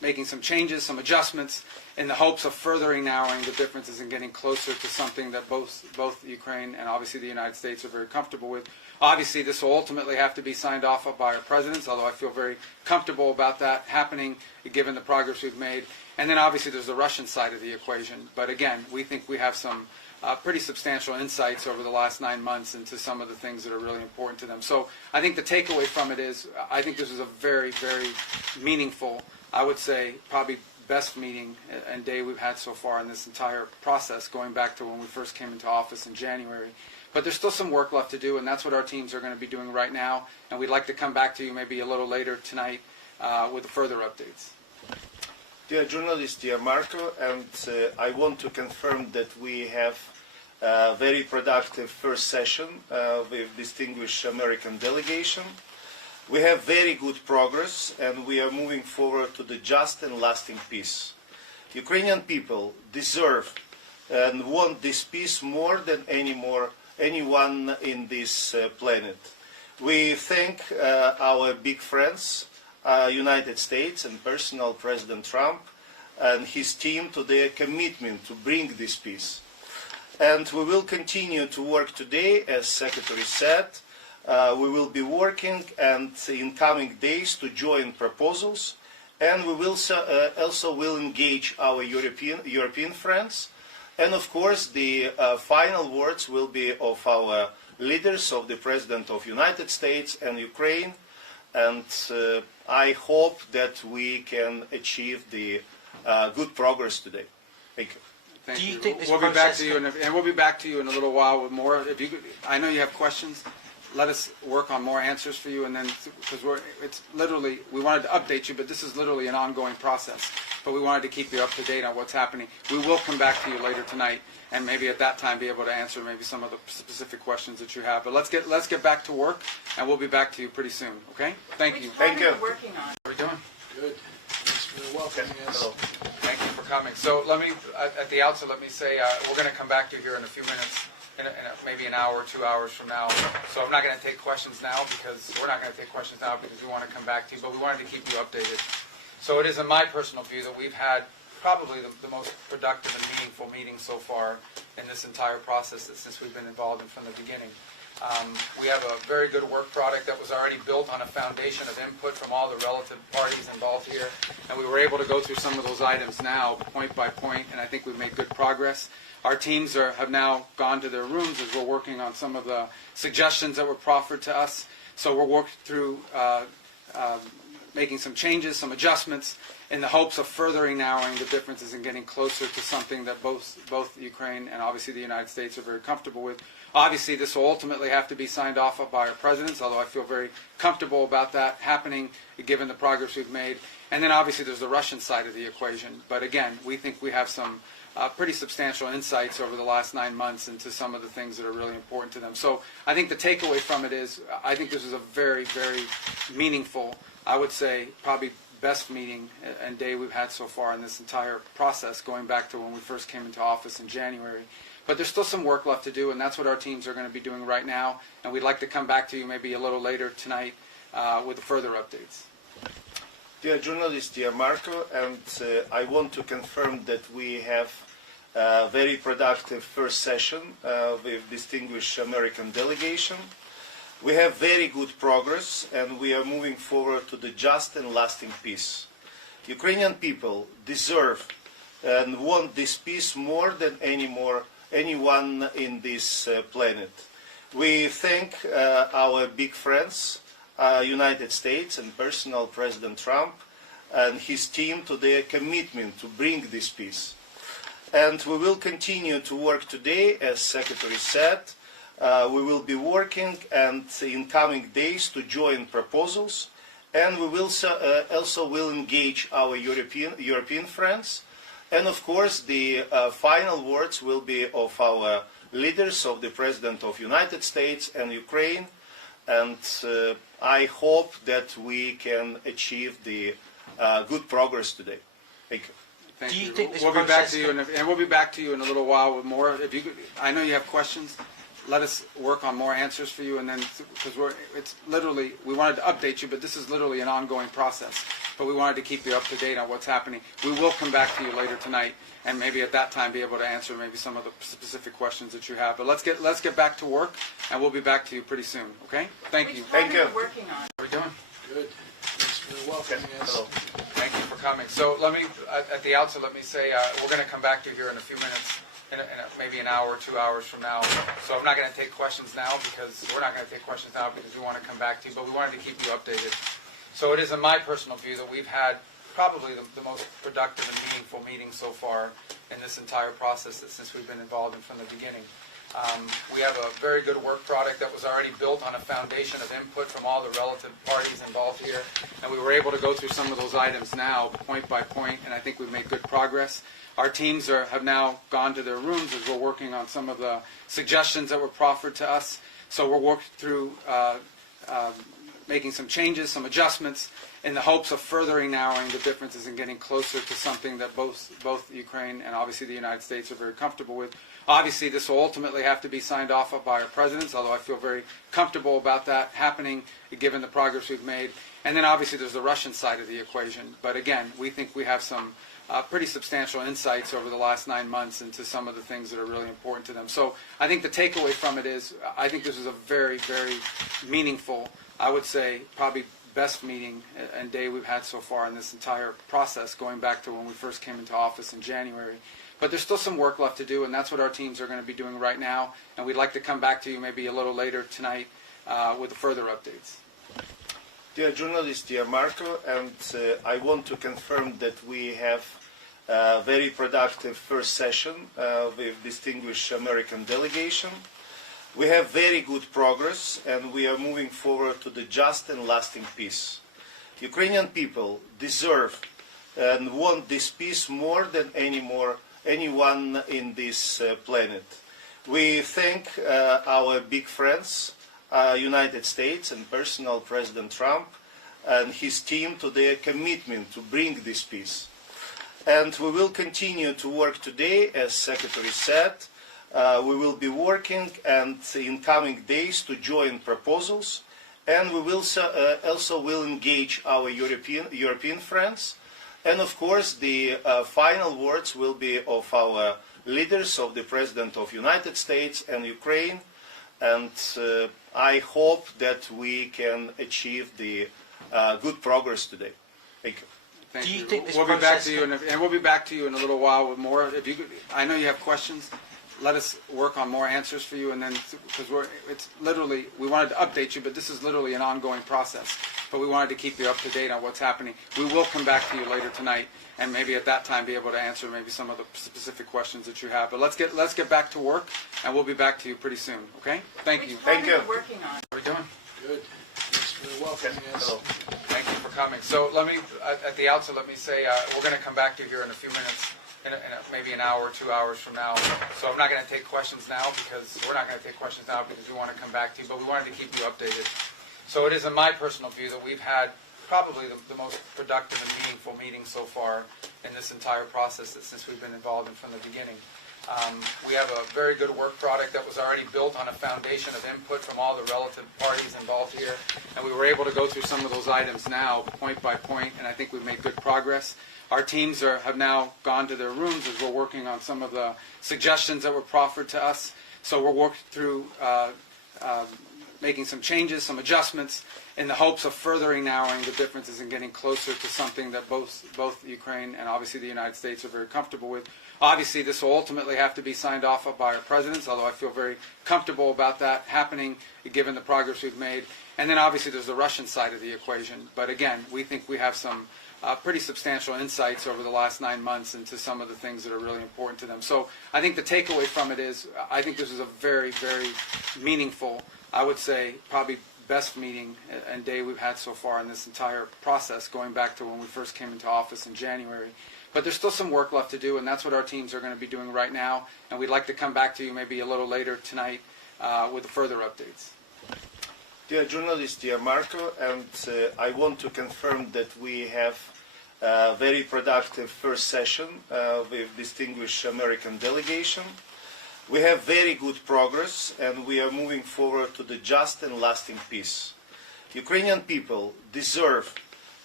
making some changes, some adjustments, in the hopes of furthering narrowing the differences and getting closer to something that both Ukraine and obviously the United States are very comfortable with. Obviously, this will ultimately have to be signed off by our presidents, although I feel very comfortable about that happening, given the progress we've made. And then obviously there's the Russian side of the equation. But again, we think we have some pretty substantial insights over the last 9 months into some of the things that are really important to them. So I think the takeaway from it is, I think this is a very, very meaningful, I would say probably best meeting and day we've had so far in this entire process, going back to when we first came into office in January. But there's still some work left to do, and that's what our teams are going to be doing right now. And we'd like to come back to you maybe a little later tonight with further updates. Dear journalist, dear Marco, and I want to confirm that we have a very productive first session with distinguished American delegation. We have very good progress, and we are moving forward to the just and lasting peace. Ukrainian people deserve and want this peace more than anyone in this planet. We thank our big friends, United States and personal President Trump and his team to their commitment to bring this peace. And we will continue to work today, as Secretary said. We will be working and in coming days to join proposals, and we will also will engage our European friends. And of course, the final words will be of our leaders, of the President of the United States and Ukraine. And I hope that we can achieve the good progress today. Thank you. Thank Do you you. think this We'll be back process to you, and we'll be back to you in a little while with more. If you, I know you have questions. Let us work on more answers for you, and then because it's literally, we wanted to update you, but this is literally an ongoing process. But we wanted to keep you up to date on what's happening. We will come back to you later tonight, and maybe at that time be able to answer maybe some of the specific questions that you have. But let's get back to work, and we'll be back to you pretty soon. Okay? Thank you. Thank you. Working on. How are we doing? Good. Thanks for welcoming us. Hello. Thank you for coming. So let me, at the outset, let me say we're going to come back to you here in a few minutes, maybe an hour or 2 hours from now. So I'm not going to take questions now because we're not going to take questions now because we want to come back to you, but we wanted to keep you updated. So it is in my personal view that we've had probably the most productive and meaningful meeting so far in this entire process since we've been involved in from the beginning. We have a very good work product that was already built on a foundation of input from all the relative parties involved here, and we were able to go through some of those items now, point by point, and I think we've made good progress. Our teams have now gone to their rooms as we're working on some of the suggestions that were proffered to us. So we're working through making some changes, some adjustments, in the hopes of furthering narrowing the differences and getting closer to something that both Ukraine and obviously the United States are very comfortable with. Obviously, this will ultimately have to be signed off by our presidents, although I feel very comfortable about that happening, given the progress we've made. And then obviously there's the Russian side of the equation. But again, we think we have some pretty substantial insights over the last 9 months into some of the things that are really important to them. So I think the takeaway from it is, I think this is a very, very meaningful, I would say probably best meeting and day we've had so far in this entire process, going back to when we first came into office in January. But there's still some work left to do, and that's what our teams are going to be doing right now. And we'd like to come back to you maybe a little later tonight with further updates. Dear journalist, dear Marco, and I want to confirm that we have a very productive first session with distinguished American delegation. We have very good progress, and we are moving forward to the just and lasting peace. Ukrainian people deserve and want this peace more than anyone in this planet. We thank our big friends, United States and personal President Trump and his team to their commitment to bring this peace. And we will continue to work today, as Secretary said. We will be working and in coming days to join proposals, and we will also will engage our European friends. And of course, the final words will be of our leaders, of the President of the United States and Ukraine. And I hope that we can achieve the good progress today. Thank you. Thank Do you you. think this We'll be back process to you, and we'll be back to you in a little while with more. If you, I know you have questions. Let us work on more answers for you, and then because it's literally, we wanted to update you, but this is literally an ongoing process. But but we wanted to keep you up to date on what's happening. We will come back to you later tonight, and maybe at that time be able to answer maybe some of the specific questions that you have. But let's get back to work, and we'll be back to you pretty soon. Okay? Thank you. Thank you. Working on. How are we doing? Good. Thanks for welcoming us. Hello. Thank you for coming. So let me, at the outset, let me say we're going to come back to you here in a few minutes, maybe an hour, 2 hours from now. So I'm not going to take questions now because we're not going to take questions now because we want to come back to you, but we wanted to keep you updated. So it is in my personal view that we've had probably the most productive and meaningful meeting so far in this entire process since we've been involved in from the beginning. We have a very good work product that was already built on a foundation of input from all the relative parties involved here, and we were able to go through some of those items now, point by point, and I think we've made good progress. Our teams have now gone to their rooms as we're working on some of the suggestions that were proffered to us. So we're working through making some changes, some adjustments, in the hopes of furthering narrowing the differences and getting closer to something that both Ukraine and obviously the United States are very comfortable with. Obviously, this will ultimately have to be signed off by our presidents, although I feel very comfortable about that happening given the progress we've made. And then obviously there's the Russian side of the equation. But again, we think we have some pretty substantial insights over the last 9 months into some of the things that are really important to them. So I think the takeaway from it is I think this is a very, very meaningful, I would say probably best meeting and day we've had so far in this entire process, going back to when we first came into office in January. But there's still some work left to do, and that's what our teams are going to be doing right now. And we'd like to come back to you maybe a little later tonight with further updates. Dear journalist, dear Marco, and I want to confirm that we have a very productive first session with distinguished American delegation. We have very good progress, and we are moving forward to the just and lasting peace. Ukrainian people deserve and want this peace more than anyone in this planet. We thank our big friends, United States and personal President Trump and his team to their commitment to bring this peace. And we will continue to work today, as Secretary said. We will be working and in coming days to join proposals, and we will also will engage our European friends. And of course, the final words will be of our leaders, of the President of the United States and Ukraine. And I hope that we can achieve the good progress today. Thank you. Thank Do you you. think this we'll be back process to you, and we'll be back to you in a little while with more. If you, I know you have questions. Let us work on more answers for you, and then because it's literally we wanted to update you, but this is literally an ongoing process. But we wanted to keep you up to date on what's happening. We will come back to you later tonight, and maybe at that time be able to answer maybe some of the specific questions that you have. But let's get back to work, and we'll be back to you pretty soon. Okay? Thank you. Thank you. Working on. How are we doing? Good. Thanks for welcoming us. Hello. Thank you for coming. So let me, at the outset, let me say we're going to come back to you here in a few minutes, maybe an hour, 2 hours from now. So I'm not going to take questions now because we're not going to take questions now because we want to come back to you, but we wanted to keep you updated. So it is in my personal view that we've had probably the most productive and meaningful meeting so far in this entire process since we've been involved in from the beginning. We have a very good work product that was already built on a foundation of input from all the relative parties involved here, and we were able to go through some of those items now, point by point, and I think we've made good progress. Our teams have now gone to their rooms as we're working on some of the suggestions that were proffered to us. So we're working through making some changes, some adjustments, in the hopes of furthering narrowing the differences and getting closer to something that both Ukraine and obviously the United States are very comfortable with. Obviously, this will ultimately have to be signed off by our presidents, although I feel very comfortable about that happening given the progress we've made. And then obviously there's the Russian side of the equation. But again, we think we have some pretty substantial insights over the last 9 months into some of the things that are really important to them. So I think the takeaway from it is I think this is a very, very meaningful, I would say probably best meeting and day we've had so far in this entire process, going back to when we first came into office in January. But there's still some work left to do, and that's what our teams are going to be doing right now. And we'd like to come back to you maybe a little later tonight with further updates. Dear journalist, dear Marco, and I want to confirm that we have a very productive first session with distinguished American delegation. We have very good progress, and we are moving forward to the just and lasting peace. Ukrainian people deserve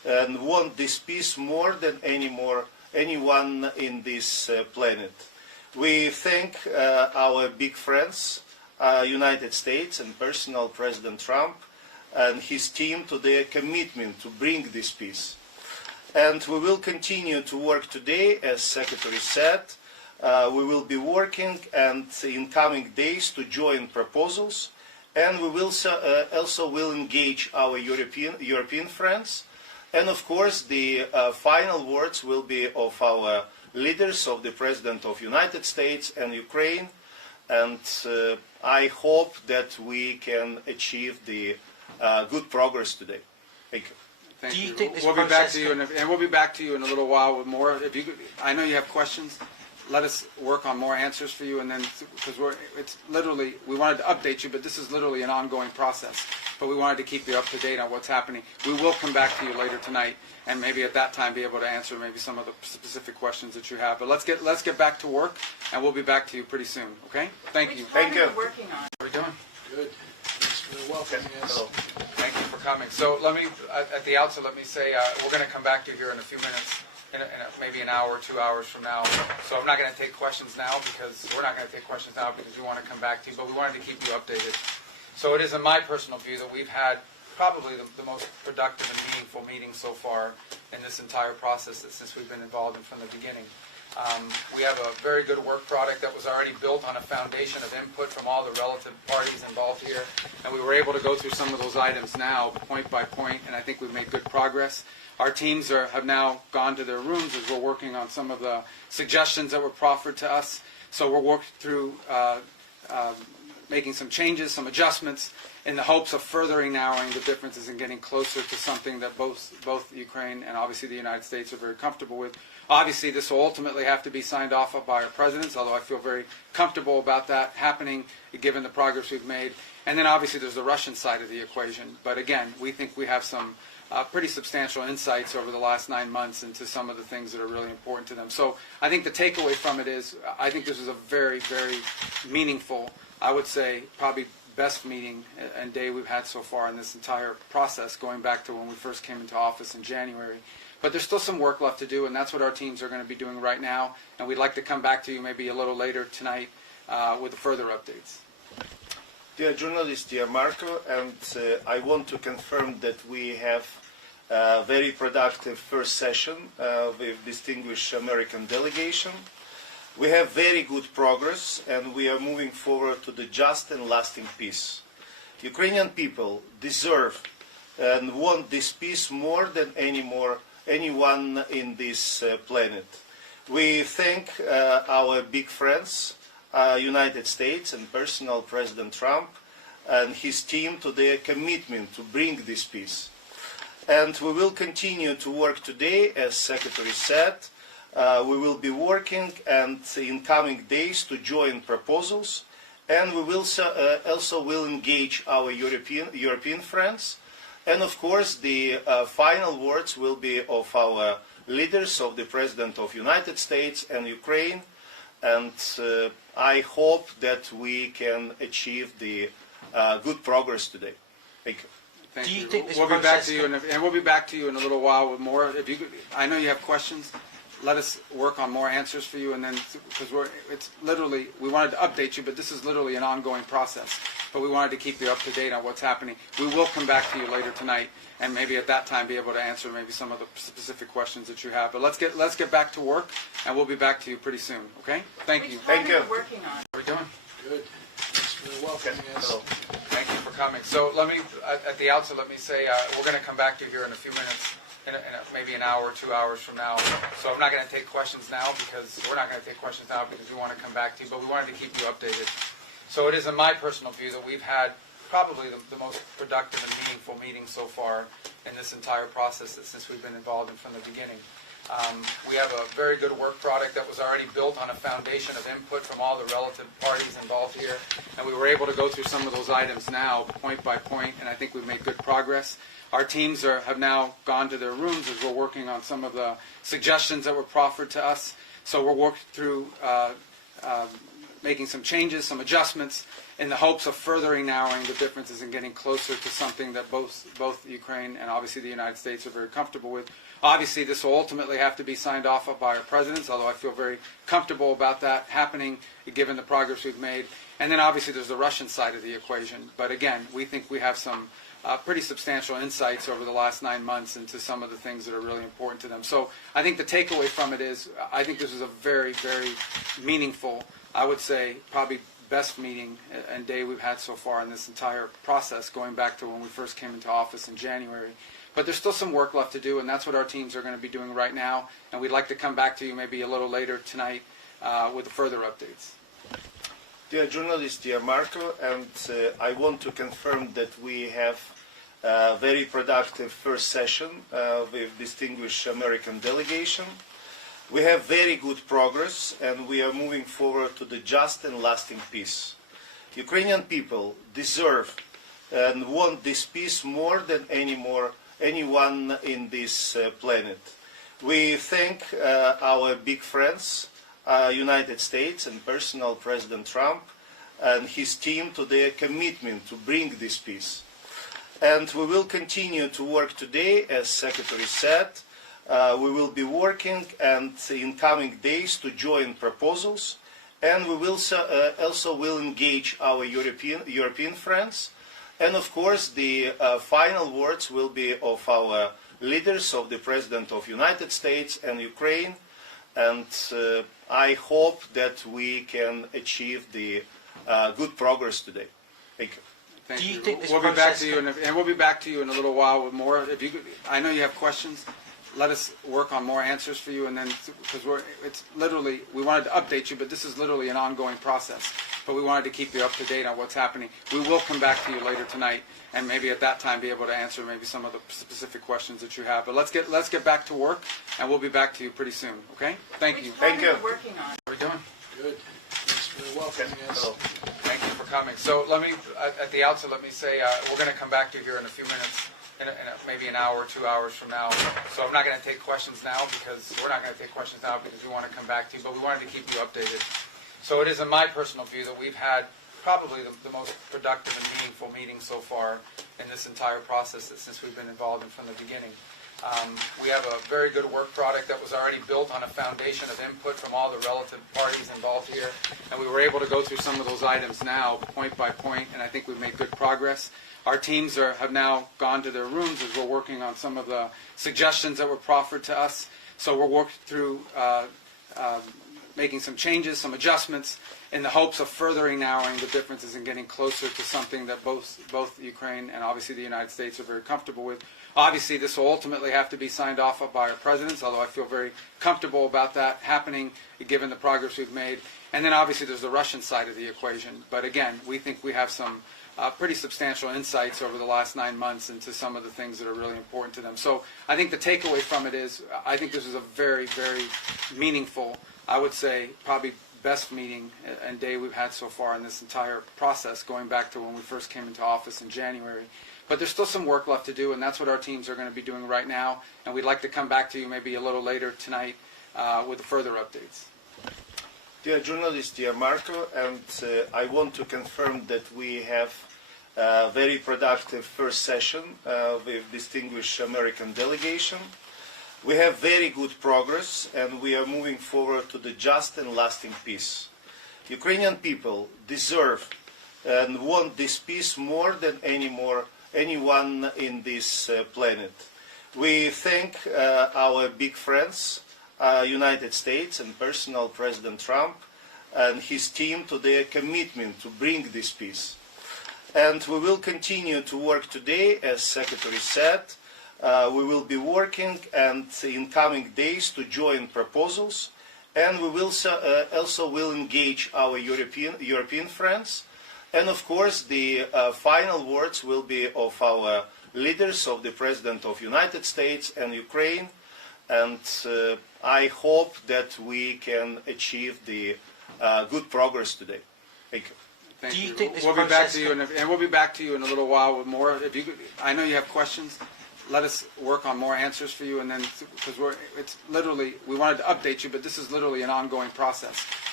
and want this peace more than anyone in this planet. We thank our big friends, United States and personal President Trump and his team to their commitment to bring this peace. And we will continue to work today, as Secretary said. We will be working and in coming days to join proposals, and we will also will engage our European friends. And of course, the final words will be of our leaders, of the President of the United States and Ukraine. And I hope that we can achieve the good progress today. Thank you. Thank Do you you. think this We'll be back process to you, and we'll be back to you in a little while with more. If you, I know you have questions. Let us work on more answers for you, and then because it's literally we wanted to update you, but this is literally an ongoing process. But we wanted to keep you up to date on what's happening. We will come back to you later tonight, and maybe at that time be able to answer maybe some of the specific questions that you have. But let's get back to work, and we'll be back to you pretty soon. Okay? Thank you. Thank you. Working on. How are we doing? Good. Thanks for welcoming us. Hello. Thank you for coming. So let me, at the outset, let me say we're going to come back to you here in a few minutes, maybe an hour, 2 hours from now. So I'm not going to take questions now because we're not going to take questions now because we want to come back to you, but we wanted to keep you updated. So it is in my personal view that we've had probably the most productive and meaningful meeting so far in this entire process since we've been involved in from the beginning. We have a very good work product that was already built on a foundation of input from all the relative parties involved here, and we were able to go through some of those items now, point by point, and I think we've made good progress. Our teams have now gone to their rooms as we're working on some of the suggestions that were proffered to us. So we're working through making some changes, some adjustments, in the hopes of furthering narrowing the differences and getting closer to something that both Ukraine and obviously the United States are very comfortable with. Obviously, this will ultimately have to be signed off by our presidents, although I feel very comfortable about that happening, given the progress we've made. And then obviously there's the Russian side of the equation. But again, we think we have some pretty substantial insights over the last 9 months into some of the things that are really important to them. So I think the takeaway from it is I think this is a very, very meaningful, I would say probably best meeting and day we've had so far in this entire process, going back to when we first came into office in January. But there's still some work left to do, and that's what our teams are going to be doing right now. And we'd like to come back to you maybe a little later tonight with further updates. Dear journalist, dear Marco, and I want to confirm that we have a very productive first session with distinguished American delegation. We have very good progress, and we are moving forward to the just and lasting peace. Ukrainian people deserve and want this peace more than anyone in this planet. We thank our big friends, United States and personal President Trump and his team to their commitment to bring this peace. And we will continue to work today, as Secretary said. We will be working and in coming days to join proposals, and we will also will engage our European friends. And of course, the final words will be of our leaders, of the President of the United States and Ukraine. And I hope that we can achieve the good progress today. Thank you. Thank Do you you. think this We'll be back process to you, and we'll be back to you in a little while with more. If you, I know you have questions. Let us work on more answers for you, and then because it's literally we wanted to update you, but this is literally an ongoing process. But we wanted to keep you up to date on what's happening. We will come back to you later tonight, and maybe at that time be able to answer maybe some of the specific questions that you have. But let's get back to work, and we'll be back to you pretty soon. Okay? Thank you. Thank you. Working on. How are we doing? Good. Thanks for welcoming us. Hello. Thank you for coming. So let me, at the outset, let me say we're going to come back to you here in a few minutes, maybe an hour, 2 hours from now. So I'm not going to take questions now because we're not going to take questions now because we want to come back to you, but we wanted to keep you updated. So it is in my personal view that we've had probably the most productive and meaningful meeting so far in this entire process since we've been involved in from the beginning. We have a very good work product that was already built on a foundation of input from all the relative parties involved here, and we were able to go through some of those items now, point by point, and I think we've made good progress. Our teams have now gone to their rooms as we're working on some of the suggestions that were proffered to us. So we're working through making some changes, some adjustments, in the hopes of furthering narrowing the differences and getting closer to something that both Ukraine and obviously the United States are very comfortable with. Obviously, this will ultimately have to be signed off by our presidents, although I feel very comfortable about that happening, given the progress we've made. And then obviously there's the Russian side of the equation. But again, we think we have some pretty substantial insights over the last 9 months into some of the things that are really important to them. So I think the takeaway from it is, I think this is a very, very meaningful, I would say probably best meeting and day we've had so far in this entire process, going back to when we first came into office in January. But there's still some work left to do, and that's what our teams are going to be doing right now. And we'd like to come back to you maybe a little later tonight with further updates. Dear journalist, dear Marco, and I want to confirm that we have a very productive first session with distinguished American delegation. We have very good progress, and we are moving forward to the just and lasting peace. Ukrainian people deserve and want this peace more than anyone in this planet. We thank our big friends, United States and personal President Trump and his team to their commitment to bring this peace. And we will continue to work today, as Secretary said. We will be working and in coming days to join proposals, and we will also will engage our European friends. And of course, the final words will be of our leaders, of the President of the United States and Ukraine. And I hope that we can achieve the good progress today. Thank you. Thank Do you you. think this we'll be back process to you, and we'll be back to you in a little while with more. If you, I know you have questions. Let us work on more answers for you, and then because it's literally, we wanted to update you, but this is literally an ongoing process. But we wanted to keep you up to date on what's happening. We will come back to you later tonight, and maybe at that time be able to answer maybe some of the specific questions that you have. But let's get back to work, and we'll be back to you pretty soon. Okay? Thank you. Thank you. Working on. How are we doing? Good. Thanks for welcoming us. Hello. Thank you for coming. So let me, at the outset, let me say we're going to come back to you here in a few minutes, in maybe an hour, 2 hours from now. So I'm not going to take questions now because we're not going to take questions now because we want to come back to you, but we wanted to keep you updated. So it is in my personal view that we've had probably the most productive and meaningful meeting so far in this entire process since we've been involved in from the beginning. We have a very good work product that was already built on a foundation of input from all the relative parties involved here, and we were able to go through some of those items now, point by point, and I think we've made good progress. Our teams have now gone to their rooms as we're working on some of the suggestions that were proffered to us. So we're working through making some changes, some adjustments, in the hopes of furthering narrowing the differences and getting closer to something that both Ukraine and obviously the United States are very comfortable with. Obviously, this will ultimately have to be signed off by our presidents, although I feel very comfortable about that happening, given the progress we've made. And then obviously there's the Russian side of the equation. But again, we think we have some pretty substantial insights over the last 9 months into some of the things that are really important to them. So I think the takeaway from it is, I think this is a very, very meaningful, I would say probably best meeting and day we've had so far in this entire process, going back to when we first came into office in January. But there's still some work left to do, and that's what our teams are going to be doing right now. And we'd like to come back to you maybe a little later tonight with further updates. Dear journalist, dear Marco, and I want to confirm that we have a very productive first session with distinguished American delegation. We have very good progress, and we are moving forward to the just and lasting peace. Ukrainian people deserve and want this peace more than anyone in this planet. We thank our big friends, United States and personal President Trump and his team to their commitment to bring this peace. And we will continue to work today, as Secretary said. We will be working and in coming days to join proposals, and we will also will engage our European friends. And of course, the final words will be of our leaders, of the President of the United States and Ukraine. And I hope that we can achieve the good progress today. Thank you. Thank Do you you. think this we'll be back process to you, and we'll be back to you in a little while with more. If you, I know you have questions. Let us work on more answers for you, and then because it's literally, we wanted to update you, but this is literally an ongoing process.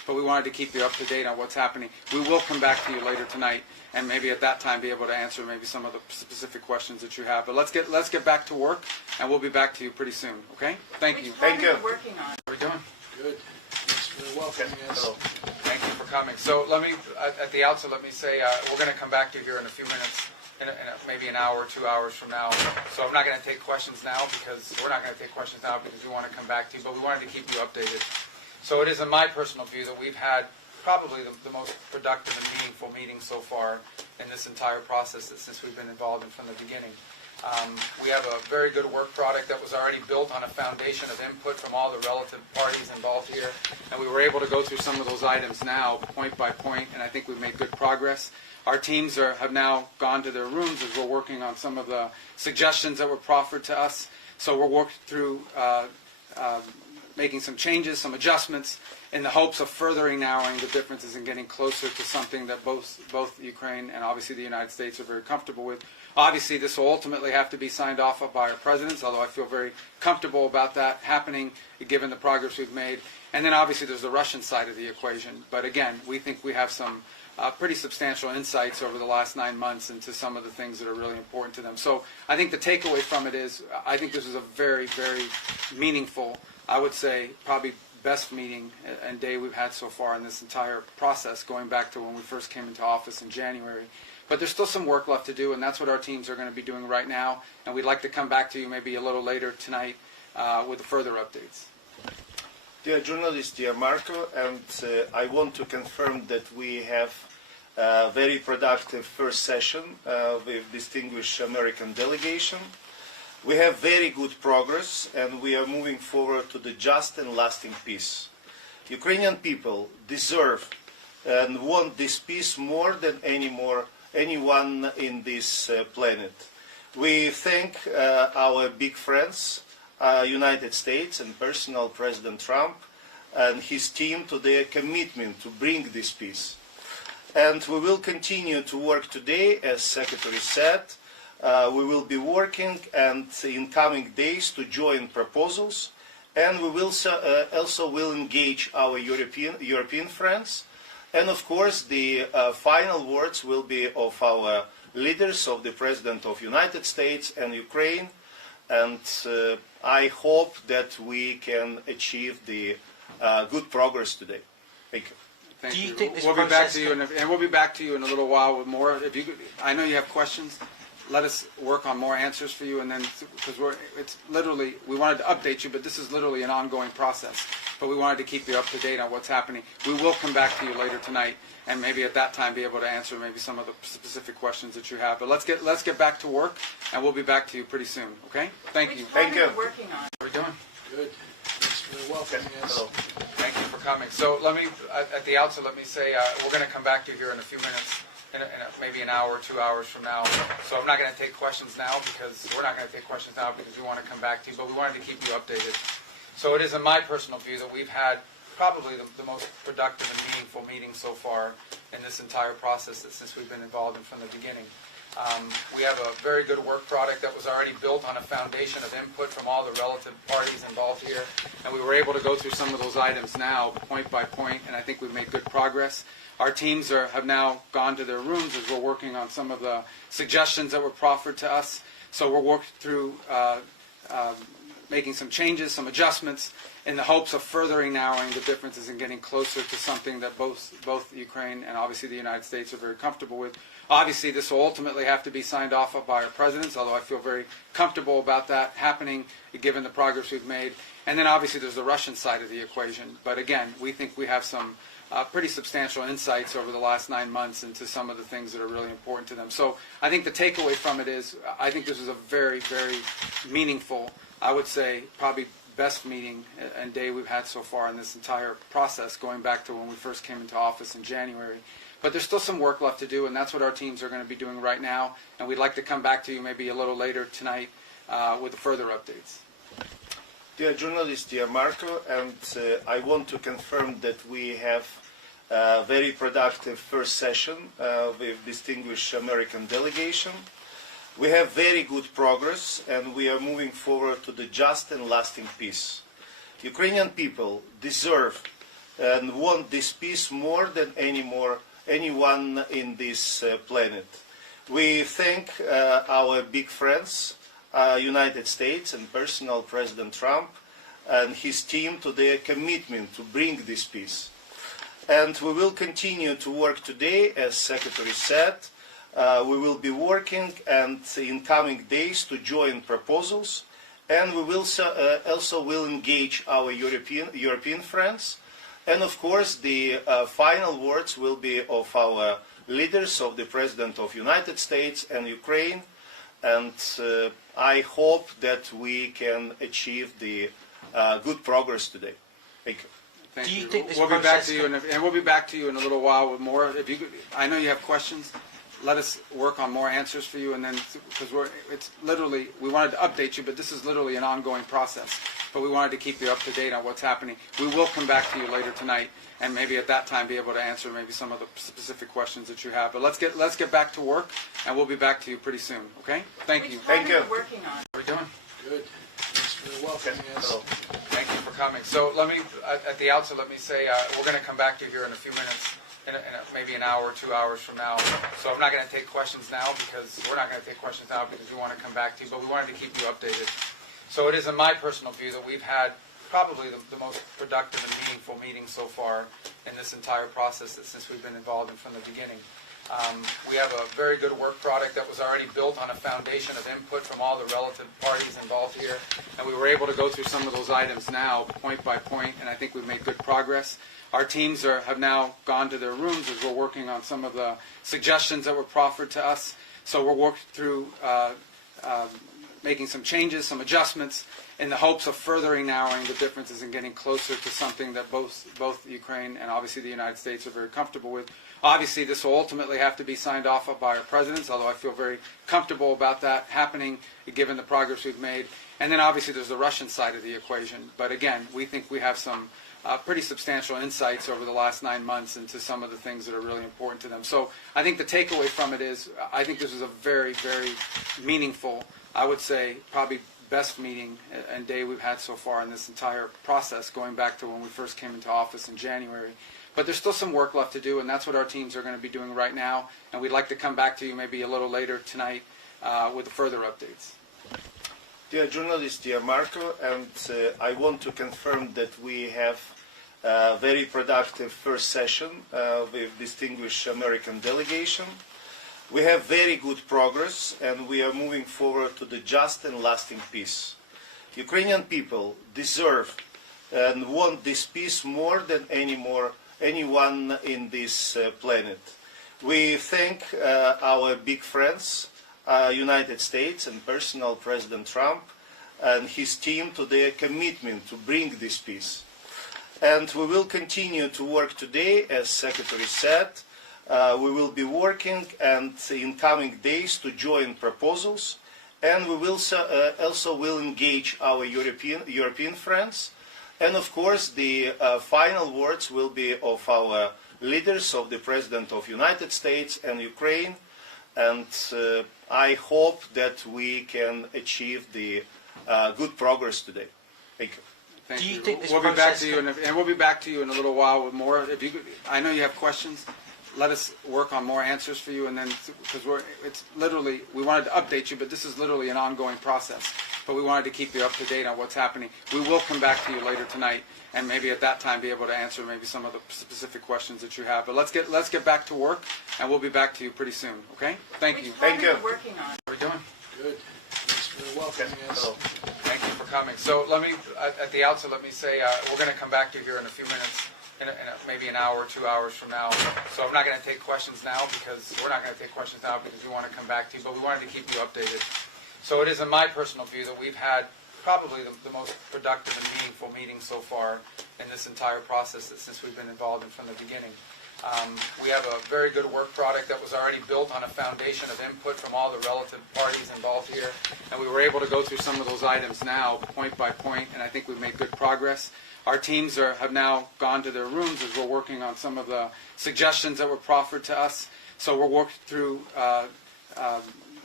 but we wanted to keep you up to date on what's happening. We will come back to you later tonight, and maybe at that time be able to answer maybe some of the specific questions that you have. But let's get back to work, and we'll be back to you pretty soon. Okay? Thank you. Thank you. Working on. How are we doing? Good. Thanks for welcoming us. Hello. Thank you for coming. So let me, at the outset, let me say we're going to come back to you here in a few minutes, maybe an hour, 2 hours from now. So I'm not going to take questions now because we're not going to take questions now because we want to come back to you, but we wanted to keep you updated. So it is in my personal view that we've had probably the most productive and meaningful meeting so far in this entire process since we've been involved in from the beginning. We have a very good work product that was already built on a foundation of input from all the relative parties involved here, and we were able to go through some of those items now, point by point, and I think we've made good progress. Our teams have now gone to their rooms as we're working on some of the suggestions that were proffered to us. So we're working through making some changes, some adjustments, in the hopes of furthering narrowing the differences and getting closer to something that both Ukraine and obviously the United States are very comfortable with. Obviously, this will ultimately have to be signed off by our presidents, although I feel very comfortable about that happening, given the progress we've made. And then obviously there's the Russian side of the equation. But again, we think we have some pretty substantial insights over the last 9 months into some of the things that are really important to them. So I think the takeaway from it is I think this is a very, very meaningful, I would say probably best meeting and day we've had so far in this entire process, going back to when we first came into office in January. But there's still some work left to do, and that's what our teams are going to be doing right now. And we'd like to come back to you maybe a little later tonight with further updates. Dear journalist, dear Marco, and I want to confirm that we have a very productive first session with distinguished American delegation. We have very good progress, and we are moving forward to the just and lasting peace. Ukrainian people deserve and want this peace more than anyone in this planet. We thank our big friends, United States and personal President Trump and his team to their commitment to bring this peace. And we will continue to work today, as Secretary said. We will be working and in coming days to join proposals, and we will also will engage our European friends. And of course, the final words will be of our leaders, of the President of the United States and Ukraine. And I hope that we can achieve the good progress today. Thank you. Thank Do you you. think this We'll be back process to you, and we'll be back to you in a little while with more. If you, I know you have questions. Let us work on more answers for you, and then because it's literally we wanted to update you, but this is literally an ongoing process. But we wanted to keep you up to date on what's happening. We will come back to you later tonight, and maybe at that time be able to answer maybe some of the specific questions that you have. But let's get back to work, and we'll be back to you pretty soon. Okay? Thank you. Thank you. Working on. How are we doing? Good. Thanks for welcoming us. Hello. Thank you for coming. So let me, at the outset, let me say we're going to come back to you here in a few minutes, maybe an hour, 2 hours from now. So I'm not going to take questions now because we're not going to take questions now because we want to come back to you, but we wanted to keep you updated. So it is in my personal view that we've had probably the most productive and meaningful meeting so far in this entire process since we've been involved in from the beginning. We have a very good work product that was already built on a foundation of input from all the relative parties involved here, and we were able to go through some of those items now, point by point, and I think we've made good progress. Our teams have now gone to their rooms as we're working on some of the suggestions that were proffered to us. So we're working through making some changes, some adjustments, in the hopes of furthering narrowing the differences and getting closer to something that both Ukraine and obviously the United States are very comfortable with. Obviously, this will ultimately have to be signed off by our presidents, although I feel very comfortable about that happening, given the progress we've made. And then obviously there's the Russian side of the equation. But again, we think we have some pretty substantial insights over the last 9 months into some of the things that are really important to them. So I think the takeaway from it is I think this is a very, very meaningful, I would say probably best meeting and day we've had so far in this entire process, going back to when we first came into office in January. But there's still some work left to do, and that's what our teams are going to be doing right now. And we'd like to come back to you maybe a little later tonight with further updates. Dear journalist, dear Marco, and I want to confirm that we have a very productive first session with distinguished American delegation. We have very good progress, and we are moving forward to the just and lasting peace. Ukrainian people deserve and want this peace more than anyone in this planet. We thank our big friends, United States and personal President Trump and his team to their commitment to bring this peace. And we will continue to work today, as Secretary said. We will be working and in coming days to join proposals, and we will also will engage our European friends. And of course, the final words will be of our leaders, of the President of the United States and Ukraine. And I hope that we can achieve the good progress today. Thank you. Thank Do you you. think this We'll be back process to you, and we'll be back to you in a little while with more. If you, I know you have questions. Let us work on more answers for you, and then because it's literally we wanted to update you, but this is literally an ongoing process. But we wanted to keep you up to date on what's happening. We will come back to you later tonight, and maybe at that time be able to answer maybe some of the specific questions that you have. But let's get back to work, and we'll be back to you pretty soon. Okay? Thank you. Thank you. Working on. How are we doing? Good. Thanks for welcoming us. Hello. Thank you for coming. So let me, at the outset, let me say we're going to come back to you here in a few minutes, maybe an hour, 2 hours from now. So I'm not going to take questions now because we're not going to take questions now because we want to come back to you, but we wanted to keep you updated. So it is in my personal view that we've had probably the most productive and meaningful meeting so far in this entire process since we've been involved in from the beginning. We have a very good work product that was already built on a foundation of input from all the relative parties involved here, and we were able to go through some of those items now, point by point, and I think we've made good progress. Our teams have now gone to their rooms as we're working on some of the suggestions that were proffered to us. So we're working through making some changes, some adjustments, in the hopes of furthering narrowing the differences and getting closer to something that both Ukraine and obviously the United States are very comfortable with. Obviously, this will ultimately have to be signed off by our presidents, although I feel very comfortable about that happening, given the progress we've made. And then obviously there's the Russian side of the equation. But again, we think we have some pretty substantial insights over the last 9 months into some of the things that are really important to them. So I think the takeaway from it is I think this is a very, very meaningful, I would say probably best meeting and day we've had so far in this entire process, going back to when we first came into office in January. But there's still some work left to do, and that's what our teams are going to be doing right now. And we'd like to come back to you maybe a little later tonight with further updates. Dear journalist, dear Marco, and I want to confirm that we have a very productive first session with distinguished American delegation. We have very good progress, and we are moving forward to the just and lasting peace. Ukrainian people deserve and want this peace more than anyone in this planet. We thank our big friends, United States and personal President Trump and his team to their commitment to bring this peace. And we will continue to work today, as Secretary said. We will be working and in coming days to join proposals, and we will also will engage our European friends. And of course, the final words will be of our leaders, of the President of the United States and Ukraine. And I hope that we can achieve the good progress today. Thank you. Thank Do you you. think this We'll be back process to you, and we'll be back to you in a little while with more. If you, I know you have questions. Let us work on more answers for you, and then because it's literally we wanted to update you, but this is literally an ongoing process. But we wanted to keep you up to date on what's happening. We will come back to you later tonight, and maybe at that time be able to answer maybe some of the specific questions that you have. But let's get back to work, and we'll be back to you pretty soon. Okay? Thank you. Thank you. Working on. How are we doing? Good. Thanks for welcoming us. Hello. Thank you for coming. So let me, at the outset, let me say we're going to come back to you here in a few minutes, maybe an hour, 2 hours from now. So I'm not going to take questions now because we're not going to take questions now because we want to come back to you, but we wanted to keep you updated. So it is in my personal view that we've had probably the most productive and meaningful meeting so far in this entire process since we've been involved in from the beginning. We have a very good work product that was already built on a foundation of input from all the relative parties involved here, and we were able to go through some of those items now, point by point, and I think we've made good progress. Our teams have now gone to their rooms as we're working on some of the suggestions that were proffered to us. So we're working through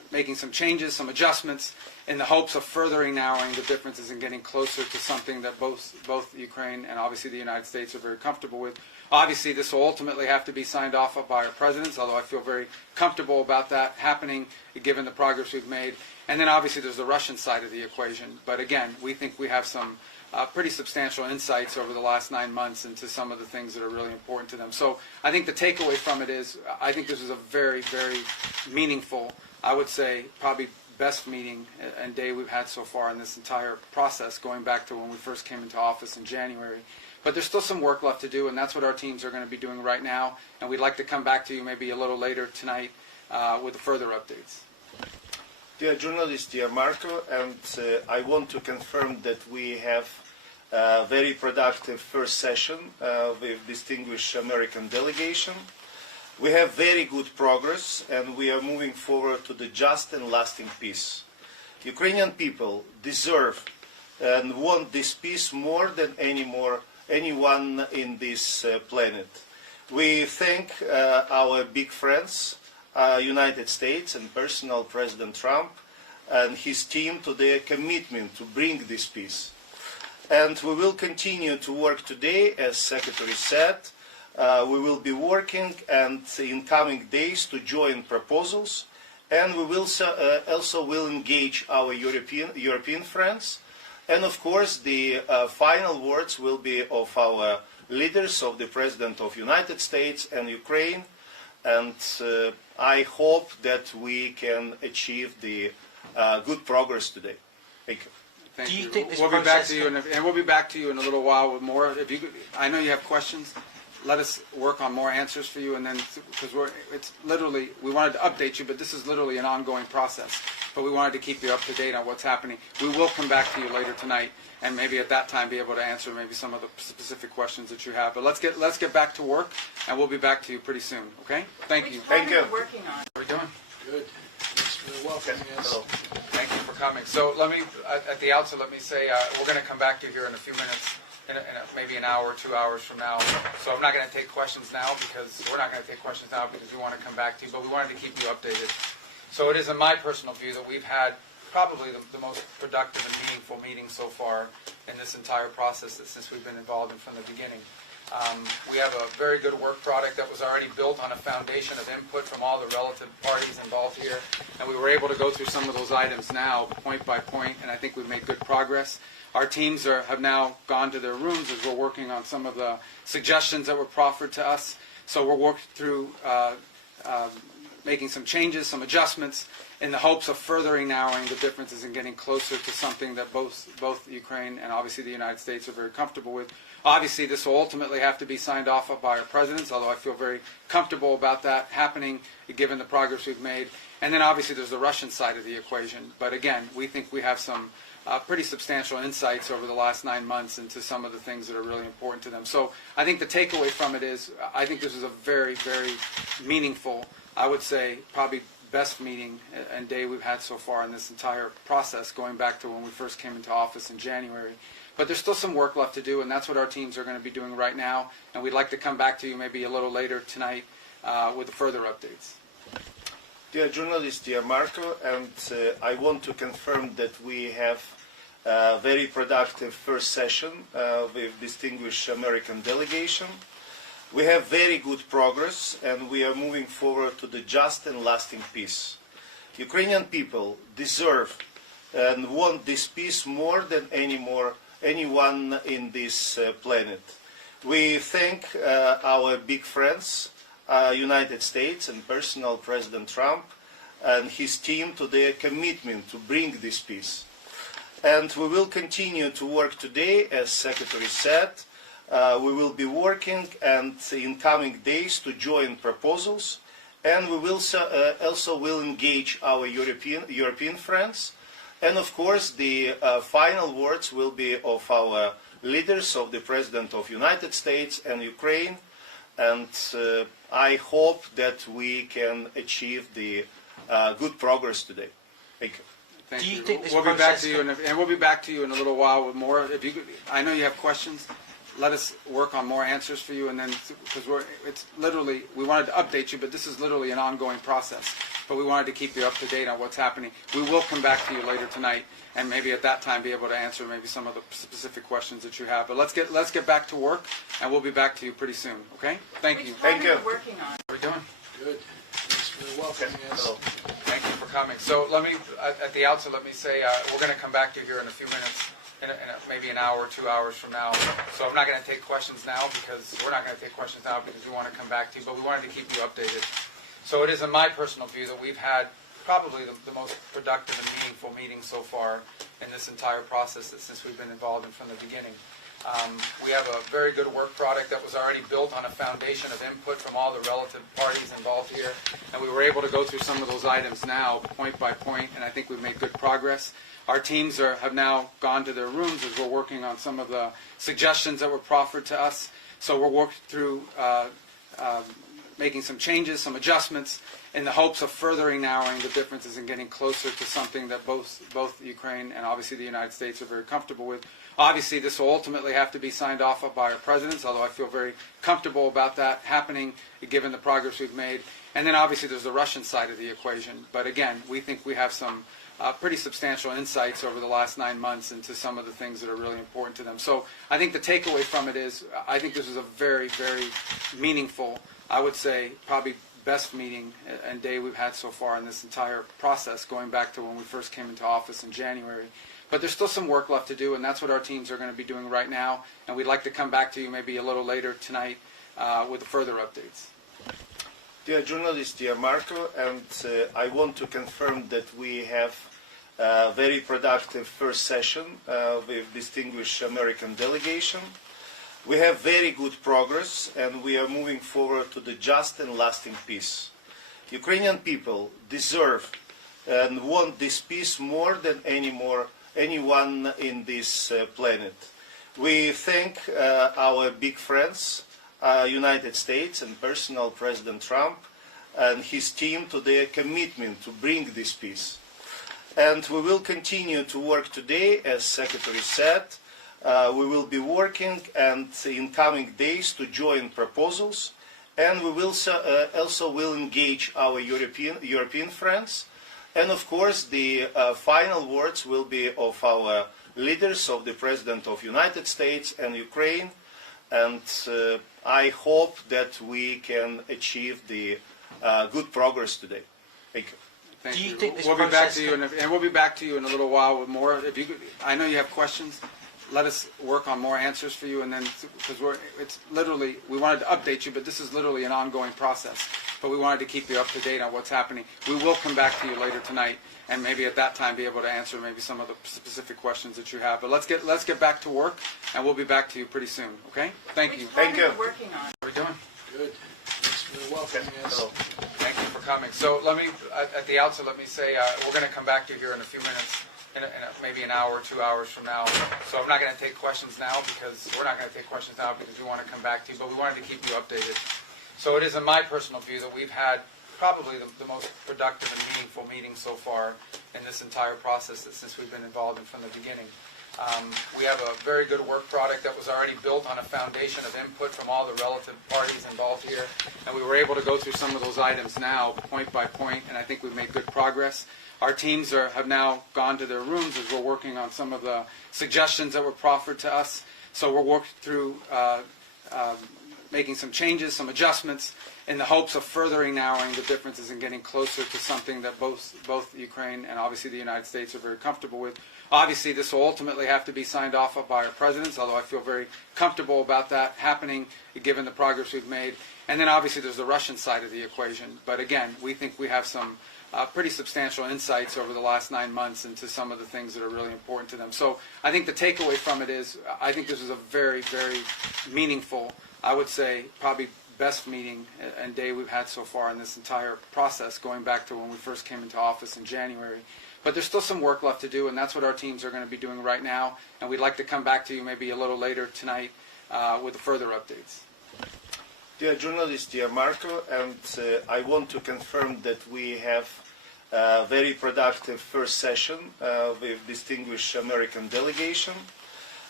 making some changes, some adjustments, in the hopes of furthering narrowing the differences and getting closer to something that both Ukraine and obviously the United States are very comfortable with. Obviously, this will ultimately have to be signed off by our presidents, although I feel very comfortable about that happening, given the progress we've made. And then obviously there's the Russian side of the equation. But again, we think we have some pretty substantial insights over the last 9 months into some of the things that are really important to them. So I think the takeaway from it is, I think this is a very, very meaningful, I would say probably best meeting and day we've had so far in this entire process, going back to when we first came into office in January. But there's still some work left to do, and that's what our teams are going to be doing right now. And we'd like to come back to you maybe a little later tonight with further updates. Dear journalist, dear Marco, and I want to confirm that we have a very productive first session with distinguished American delegation. We have very good progress, and we are moving forward to the just and lasting peace. Ukrainian people deserve and want this peace more than anyone in this planet. We thank our big friends, United States and personal President Trump and his team to their commitment to bring this peace. And we will continue to work today, as Secretary said. We will be working and in coming days to join proposals, and we will also will engage our European friends. And of course, the final words will be of our leaders, of the President of the United States and Ukraine. And I hope that we can achieve the good progress today. Thank you. Thank Do you you. think this We'll be back process to you, and we'll be back to you in a little while with more. If you, I know you have questions. Let us work on more answers for you, and then because it's literally, we wanted to update you, but this is literally an ongoing process. But we wanted to keep you up to date on what's happening. We will come back to you later tonight, and maybe at that time be able to answer maybe some of the specific questions that you have. But let's get back to work, and we'll be back to you pretty soon. Okay? Thank you. Thank you. Working on. How are we doing? Good. Thanks for welcoming us. Hello. Thank you for coming. So let me, at the outset, let me say we're going to come back to you here in a few minutes, maybe an hour, 2 hours from now. So I'm not going to take questions now because we're not going to take questions now because we want to come back to you, but we wanted to keep you updated. So it is in my personal view that we've had probably the most productive and meaningful meeting so far in this entire process since we've been involved in from the beginning. We have a very good work product that was already built on a foundation of input from all the relative parties involved here, and we were able to go through some of those items now, point by point, and I think we've made good progress. Our teams have now gone to their rooms as we're working on some of the suggestions that were proffered to us. So we're working through making some changes, some adjustments, in the hopes of furthering narrowing the differences and getting closer to something that both Ukraine and obviously the United States are very comfortable with. Obviously, this will ultimately have to be signed off by our presidents, although I feel very comfortable about that happening, given the progress we've made. And then obviously there's the Russian side of the equation. But again, we think we have some pretty substantial insights over the last 9 months into some of the things that are really important to them. So I think the takeaway from it is, I think this is a very, very meaningful, I would say probably best meeting and day we've had so far in this entire process, going back to when we first came into office in January. But there's still some work left to do, and that's what our teams are going to be doing right now. And we'd like to come back to you maybe a little later tonight with further updates. Dear journalist, dear Marco, and I want to confirm that we have a very productive first session with distinguished American delegation. We have very good progress, and we are moving forward to the just and lasting peace. Ukrainian people deserve and want this peace more than anyone in this planet. We thank our big friends, United States and personal President Trump and his team to their commitment to bring this peace. And we will continue to work today, as Secretary said. We will be working and in coming days to join proposals, and we will also will engage our European friends. And of course, the final words will be of our leaders, of the President of the United States and Ukraine. And I hope that we can achieve the good progress today. Thank you. Thank Do you you. think this We'll be back process to you, and we'll be back to you in a little while with more. If you, I know you have questions. let us work on more answers for you, and then because we wanted to update you, but this is literally an ongoing process. But we wanted to keep you up to date on what's happening. We will come back to you later tonight, and maybe at that time be able to answer maybe some of the specific questions that you have. But let's get back to work, and we'll be back to you pretty soon. Okay? Thank you. Thank you. Working on. How are we doing? Good. Thanks for welcoming us. Thank you for coming. So let me, at the outset, let me say we're going to come back to you here in a few minutes, in maybe an hour, 2 hours from now. So I'm not going to take questions now because we're not going to take questions now because we want to come back to you, but we wanted to keep you updated. So it is in my personal view that we've had probably the most productive and meaningful meeting so far in this entire process since we've been involved in from the beginning. We have a very good work product that was already built on a foundation of input from all the relative parties involved here, and we were able to go through some of those items now, point by point, and I think we've made good progress. Our teams have now gone to their rooms as we're working on some of the suggestions that were proffered to us. So we're working through making some changes, some adjustments, in the hopes of furthering narrowing the differences and getting closer to something that both Ukraine and obviously the United States are very comfortable with. Obviously, this will ultimately have to be signed off by our presidents, although I feel very comfortable about that happening, given the progress we've made. And then obviously there's the Russian side of the equation. But again, we think we have some pretty substantial insights over the last 9 months into some of the things that are really important to them. So I think the takeaway from it is I think this is a very, very meaningful, I would say probably best meeting and day we've had so far in this entire process, going back to when we first came into office in January. But there's still some work left to do, and that's what our teams are going to be doing right now. And we'd like to come back to you maybe a little later tonight with further updates. Dear journalist, dear Marco, and I want to confirm that we have a very productive first session with distinguished American delegation. We have very good progress, and we are moving forward to the just and lasting peace. Ukrainian people deserve and want this peace more than anyone in this planet. We thank our big friends, United States and personal President Trump and his team to their commitment to bring this peace. And we will continue to work today, as Secretary said. We will be working and in coming days to join proposals, and we will also will engage our European friends. And of course, the final words will be of our leaders, of the President of the United States and Ukraine. And I hope that we can achieve the good progress today. Thank you. Thank Do you you. think this We'll be back process to you, and we'll be back to you in a little while with more. If you, I know you have questions. Let us work on more answers for you, and then because it's literally we wanted to update you, but this is literally an ongoing process. But we wanted to keep you up to date on what's happening. We will come back to you later tonight, and maybe at that time be able to answer maybe some of the specific questions that you have. But let's get back to work, and we'll be back to you pretty soon. Okay? Thank you. Thank you. Working on. How are we doing? Good. Thanks for welcoming us. Thank you for coming. So let me, at the outset, let me say we're going to come back to you here in a few minutes, in maybe an hour, 2 hours from now. So I'm not going to take questions now because we're not going to take questions now because we want to come back to you, but we wanted to keep you updated. So it is in my personal view that we've had probably the most productive and meaningful meeting so far in this entire process since we've been involved in from the beginning. We have a very good work product that was already built on a foundation of input from all the relative parties involved here, and we were able to go through some of those items now, point by point, and I think we've made good progress. Our teams have now gone to their rooms as we're working on some of the suggestions that were proffered to us. So we're working through making some changes, some adjustments, in the hopes of furthering narrowing the differences and getting closer to something that both Ukraine and obviously the United States are very comfortable with. Obviously, this will ultimately have to be signed off by our presidents, although I feel very comfortable about that happening, given the progress we've made. And then obviously there's the Russian side of the equation. But again, we think we have some pretty substantial insights over the last 9 months into some of the things that are really important to them. So I think the takeaway from it is I think this is a very, very meaningful, I would say probably best meeting and day we've had so far in this entire process, going back to when we first came into office in January. But there's still some work left to do, and that's what our teams are going to be doing right now. And we'd like to come back to you maybe a little later tonight with further updates. Dear journalist, dear Marco, and I want to confirm that we have a very productive first session with distinguished American delegation.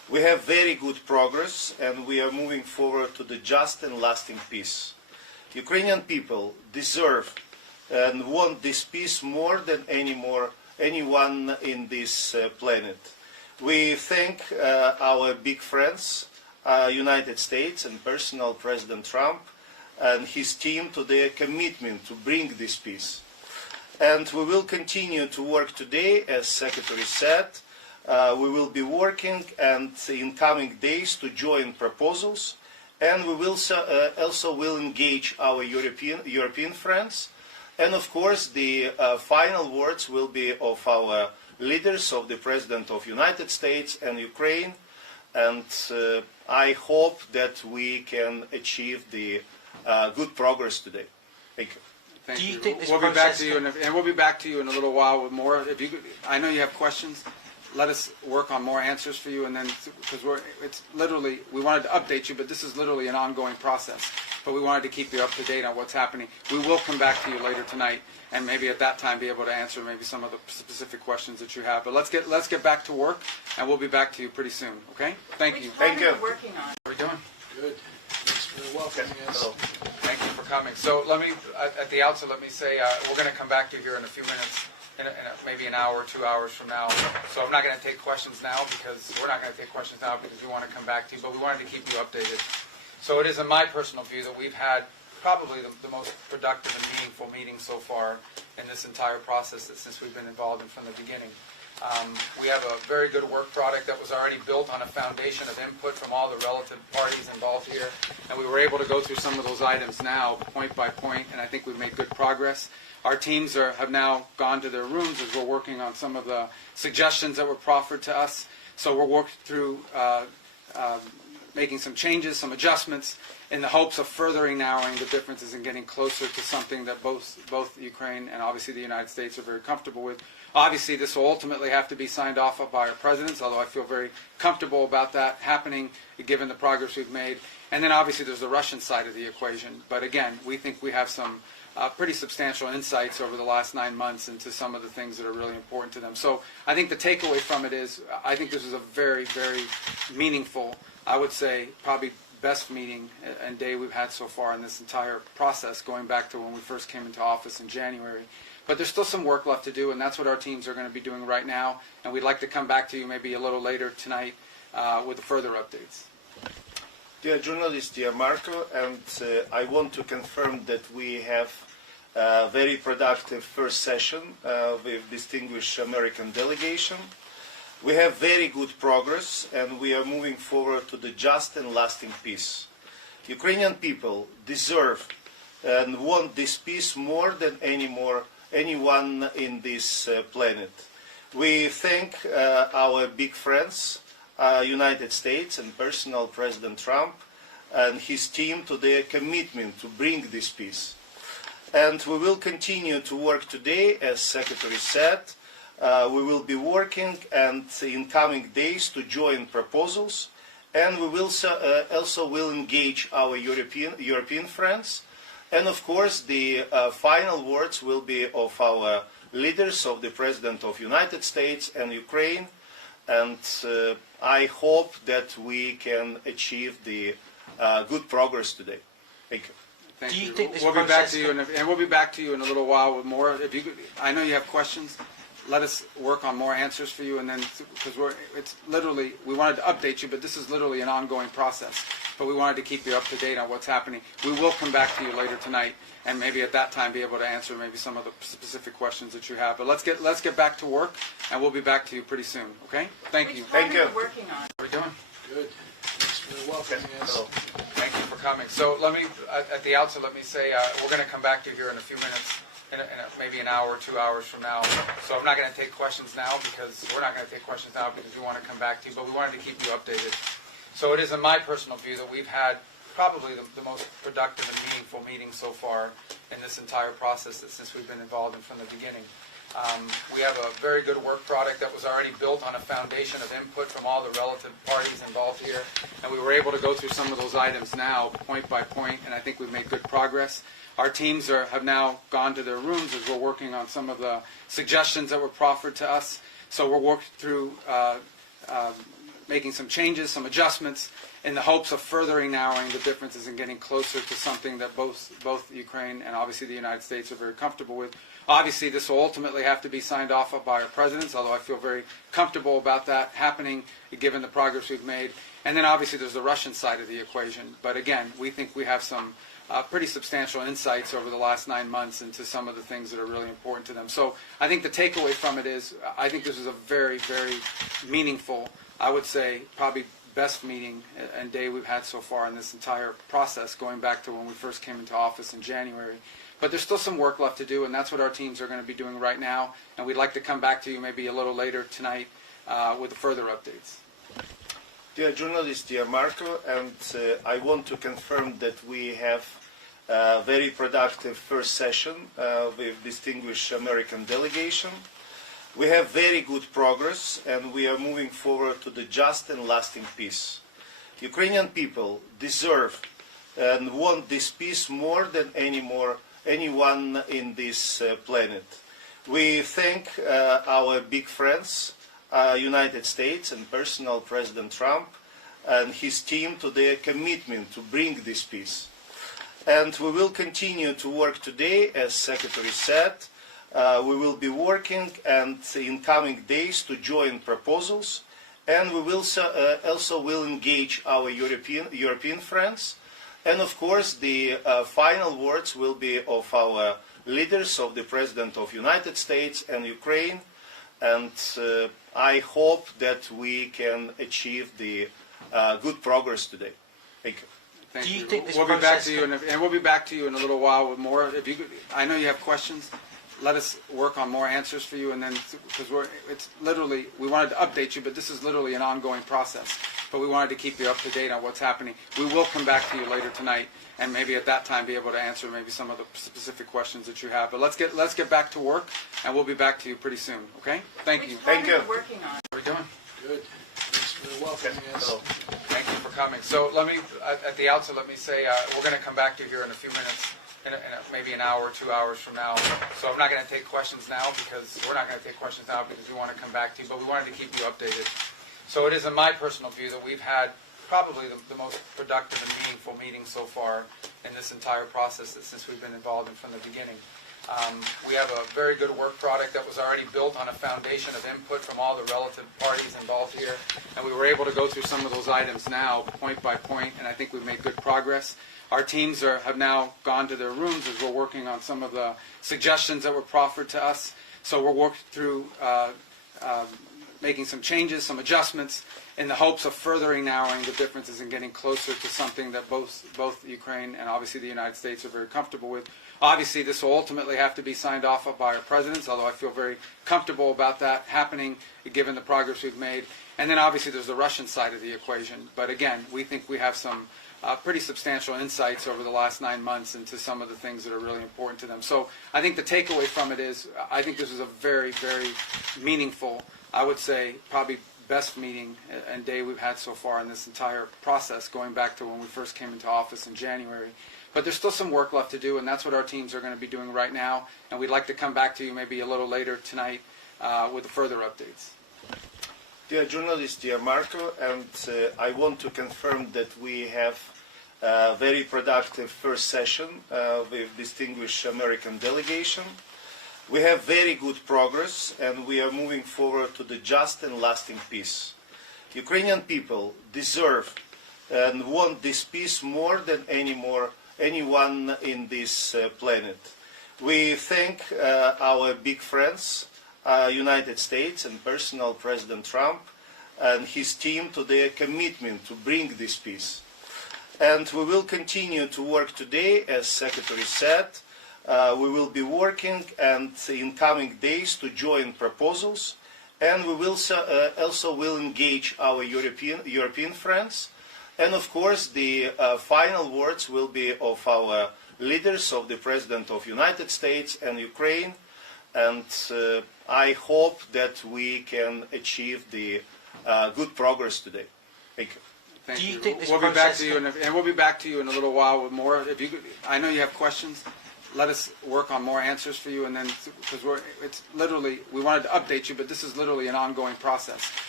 We have very good progress, and we are moving forward to the just and lasting peace. Ukrainian people deserve and want this peace more than anyone in this planet. We thank our big friends, United States and personal President Trump and his team to their commitment to bring this peace. And we will continue to work today, as Secretary said. We will be working and in coming days to join proposals, and we will also will engage our European friends. And of course, the final words will be of our leaders, of the President of the United States and Ukraine. And I hope that we can achieve the good progress today. Thank you. Thank Do you you. think this We'll be back process to you, and we'll be back to you in a little while with more. If you, I know you have questions. Let us work on more answers for you, and then because it's literally we wanted to update you, but this is literally an ongoing process. But we wanted to keep you up to date on what's happening. We will come back to you later tonight, and maybe at that time be able to answer maybe some of the specific questions that you have. But let's get back to work, and we'll be back to you pretty soon. Okay? Thank you. Thank you. Working on. How are we doing? Good. Thanks for welcoming us. Hello. Thank you for coming. So let me, at the outset, let me say we're going to come back to you here in a few minutes, maybe an hour, 2 hours from now. So I'm not going to take questions now because we're not going to take questions now because we want to come back to you, but we wanted to keep you updated. So it is in my personal view that we've had probably the most productive and meaningful meeting so far in this entire process since we've been involved in from the beginning. We have a very good work product that was already built on a foundation of input from all the relative parties involved here, and we were able to go through some of those items now, point by point, and I think we've made good progress. Our teams have now gone to their rooms as we're working on some of the suggestions that were proffered to us. So we're working through making some changes, some adjustments, in the hopes of furthering narrowing the differences and getting closer to something that both Ukraine and obviously the United States are very comfortable with. Obviously, this will ultimately have to be signed off by our presidents, although I feel very comfortable about that happening, given the progress we've made. And then obviously there's the Russian side of the equation. But again, we think we have some pretty substantial insights over the last 9 months into some of the things that are really important to them. So I think the takeaway from it is I think this is a very, very meaningful, I would say probably best meeting and day we've had so far in this entire process, going back to when we first came into office in January. But there's still some work left to do, and that's what our teams are going to be doing right now. And we'd like to come back to you maybe a little later tonight with further updates. Dear journalist, dear Marco, and I want to confirm that we have a very productive first session with distinguished American delegation. We have very good progress, and we are moving forward to the just and lasting peace. Ukrainian people deserve and want this peace more than anyone in this planet. We thank our big friends, United States and personal President Trump and his team to their commitment to bring this peace. And we will continue to work today, as Secretary said. We will be working and in coming days to join proposals, and we will also will engage our European friends. And of course, the final words will be of our leaders, of the President of the United States and Ukraine. And I hope that we can achieve the good progress today. Thank you. Thank Do you you. think this we'll be back process to you, and we'll be back to you in a little while with more. If you, I know you have questions. Let us work on more answers for you, and then because it's literally we wanted to update you, but this is literally an ongoing process. But we wanted to keep you up to date on what's happening. We will come back to you later tonight, and maybe at that time be able to answer maybe some of the specific questions that you have. But let's get back to work, and we'll be back to you pretty soon. Okay? Thank you. Thank you. Working on. How are we doing? Good. Thanks for welcoming us. Hello. Thank you for coming. So let me, at the outset, let me say we're going to come back to you here in a few minutes, maybe an hour, 2 hours from now. So I'm not going to take questions now because we're not going to take questions now because we want to come back to you, but we wanted to keep you updated. So it is in my personal view that we've had probably the most productive and meaningful meeting so far in this entire process since we've been involved in from the beginning. We have a very good work product that was already built on a foundation of input from all the relative parties involved here, and we were able to go through some of those items now, point by point, and I think we've made good progress. Our teams have now gone to their rooms as we're working on some of the suggestions that were proffered to us. So we're working through making some changes, some adjustments, in the hopes of furthering narrowing the differences and getting closer to something that both Ukraine and obviously the United States are very comfortable with. Obviously, this will ultimately have to be signed off by our presidents, although I feel very comfortable about that happening, given the progress we've made. And then obviously there's the Russian side of the equation. But again, we think we have some pretty substantial insights over the last 9 months into some of the things that are really important to them. So I think the takeaway from it is, I think this is a very, very meaningful, I would say probably best meeting and day we've had so far in this entire process, going back to when we first came into office in January. But there's still some work left to do, and that's what our teams are going to be doing right now. And we'd like to come back to you maybe a little later tonight with further updates. Dear journalist, dear Marco, and I want to confirm that we have a very productive first session with distinguished American delegation. We have very good progress, and we are moving forward to the just and lasting peace. Ukrainian people deserve and want this peace more than anyone in this planet. We thank our big friends, United States and personal President Trump and his team to their commitment to bring this peace. And we will continue to work today, as Secretary said. We will be working and in coming days to join proposals, and we will also will engage our European friends. And of course, the final words will be of our leaders, of the President of the United States and Ukraine. And I hope that we can achieve the good progress today. Thank you. Thank Do you you. think this We'll be back process to you, and we'll be back to you in a little while with more. If you, I know you have questions. Let us work on more answers for you, and then because it's literally, we wanted to update you, but this is literally an ongoing process. But we wanted to keep you up to date on what's happening. We will come back to you later tonight, and maybe at that time be able to answer maybe some of the specific questions that you have. But let's get back to work, and we'll be back to you pretty soon. Okay? Thank you. Thank you. Working on. How are we doing? Good. Thanks for welcoming us. Hello. Thank you for coming. So let me, at the outset, let me say we're going to come back to you here in a few minutes, maybe an hour, 2 hours from now. So I'm not going to take questions now because we're not going to take questions now because we want to come back to you, but we wanted to keep you updated. So it is in my personal view that we've had probably the most productive and meaningful meeting so far in this entire process since we've been involved in from the beginning. We have a very good work product that was already built on a foundation of input from all the relative parties involved here, and we were able to go through some of those items now, point by point, and I think we've made good progress. Our teams have now gone to their rooms as we're working on some of the suggestions that were proffered to us. So we're working through making some changes, some adjustments, in the hopes of furthering narrowing the differences and getting closer to something that both Ukraine and obviously the United States are very comfortable with. Obviously, this will ultimately have to be signed off by our presidents, although I feel very comfortable about that happening, given the progress we've made. And then obviously there's the Russian side of the equation. But again, we think we have some pretty substantial insights over the last 9 months into some of the things that are really important to them. So I think the takeaway from it is, I think this is a very, very meaningful, I would say probably best meeting and day we've had so far in this entire process, going back to when we first came into office in January. But there's still some work left to do, and that's what our teams are going to be doing right now. And we'd like to come back to you maybe a little later tonight with further updates. Dear journalist, dear Marco, and I want to confirm that we have a very productive first session with distinguished American delegation. We have very good progress, and we are moving forward to the just and lasting peace. Ukrainian people deserve and want this peace more than anyone in this planet. We thank our big friends, United States and personal President Trump and his team to their commitment to bring this peace. And we will continue to work today, as Secretary said. We will be working and in coming days to join proposals, and we will also will engage our European friends. And of course, the final words will be of our leaders, of the President of the United States and Ukraine. And I hope that we can achieve the good progress today. Thank you. Thank Do you you. think this We'll be back process to you, and we'll be back to you in a little while with more. If you, I know you have questions. Let us work on more answers for you, and then because it's literally, we wanted to update you, but this is literally an ongoing process.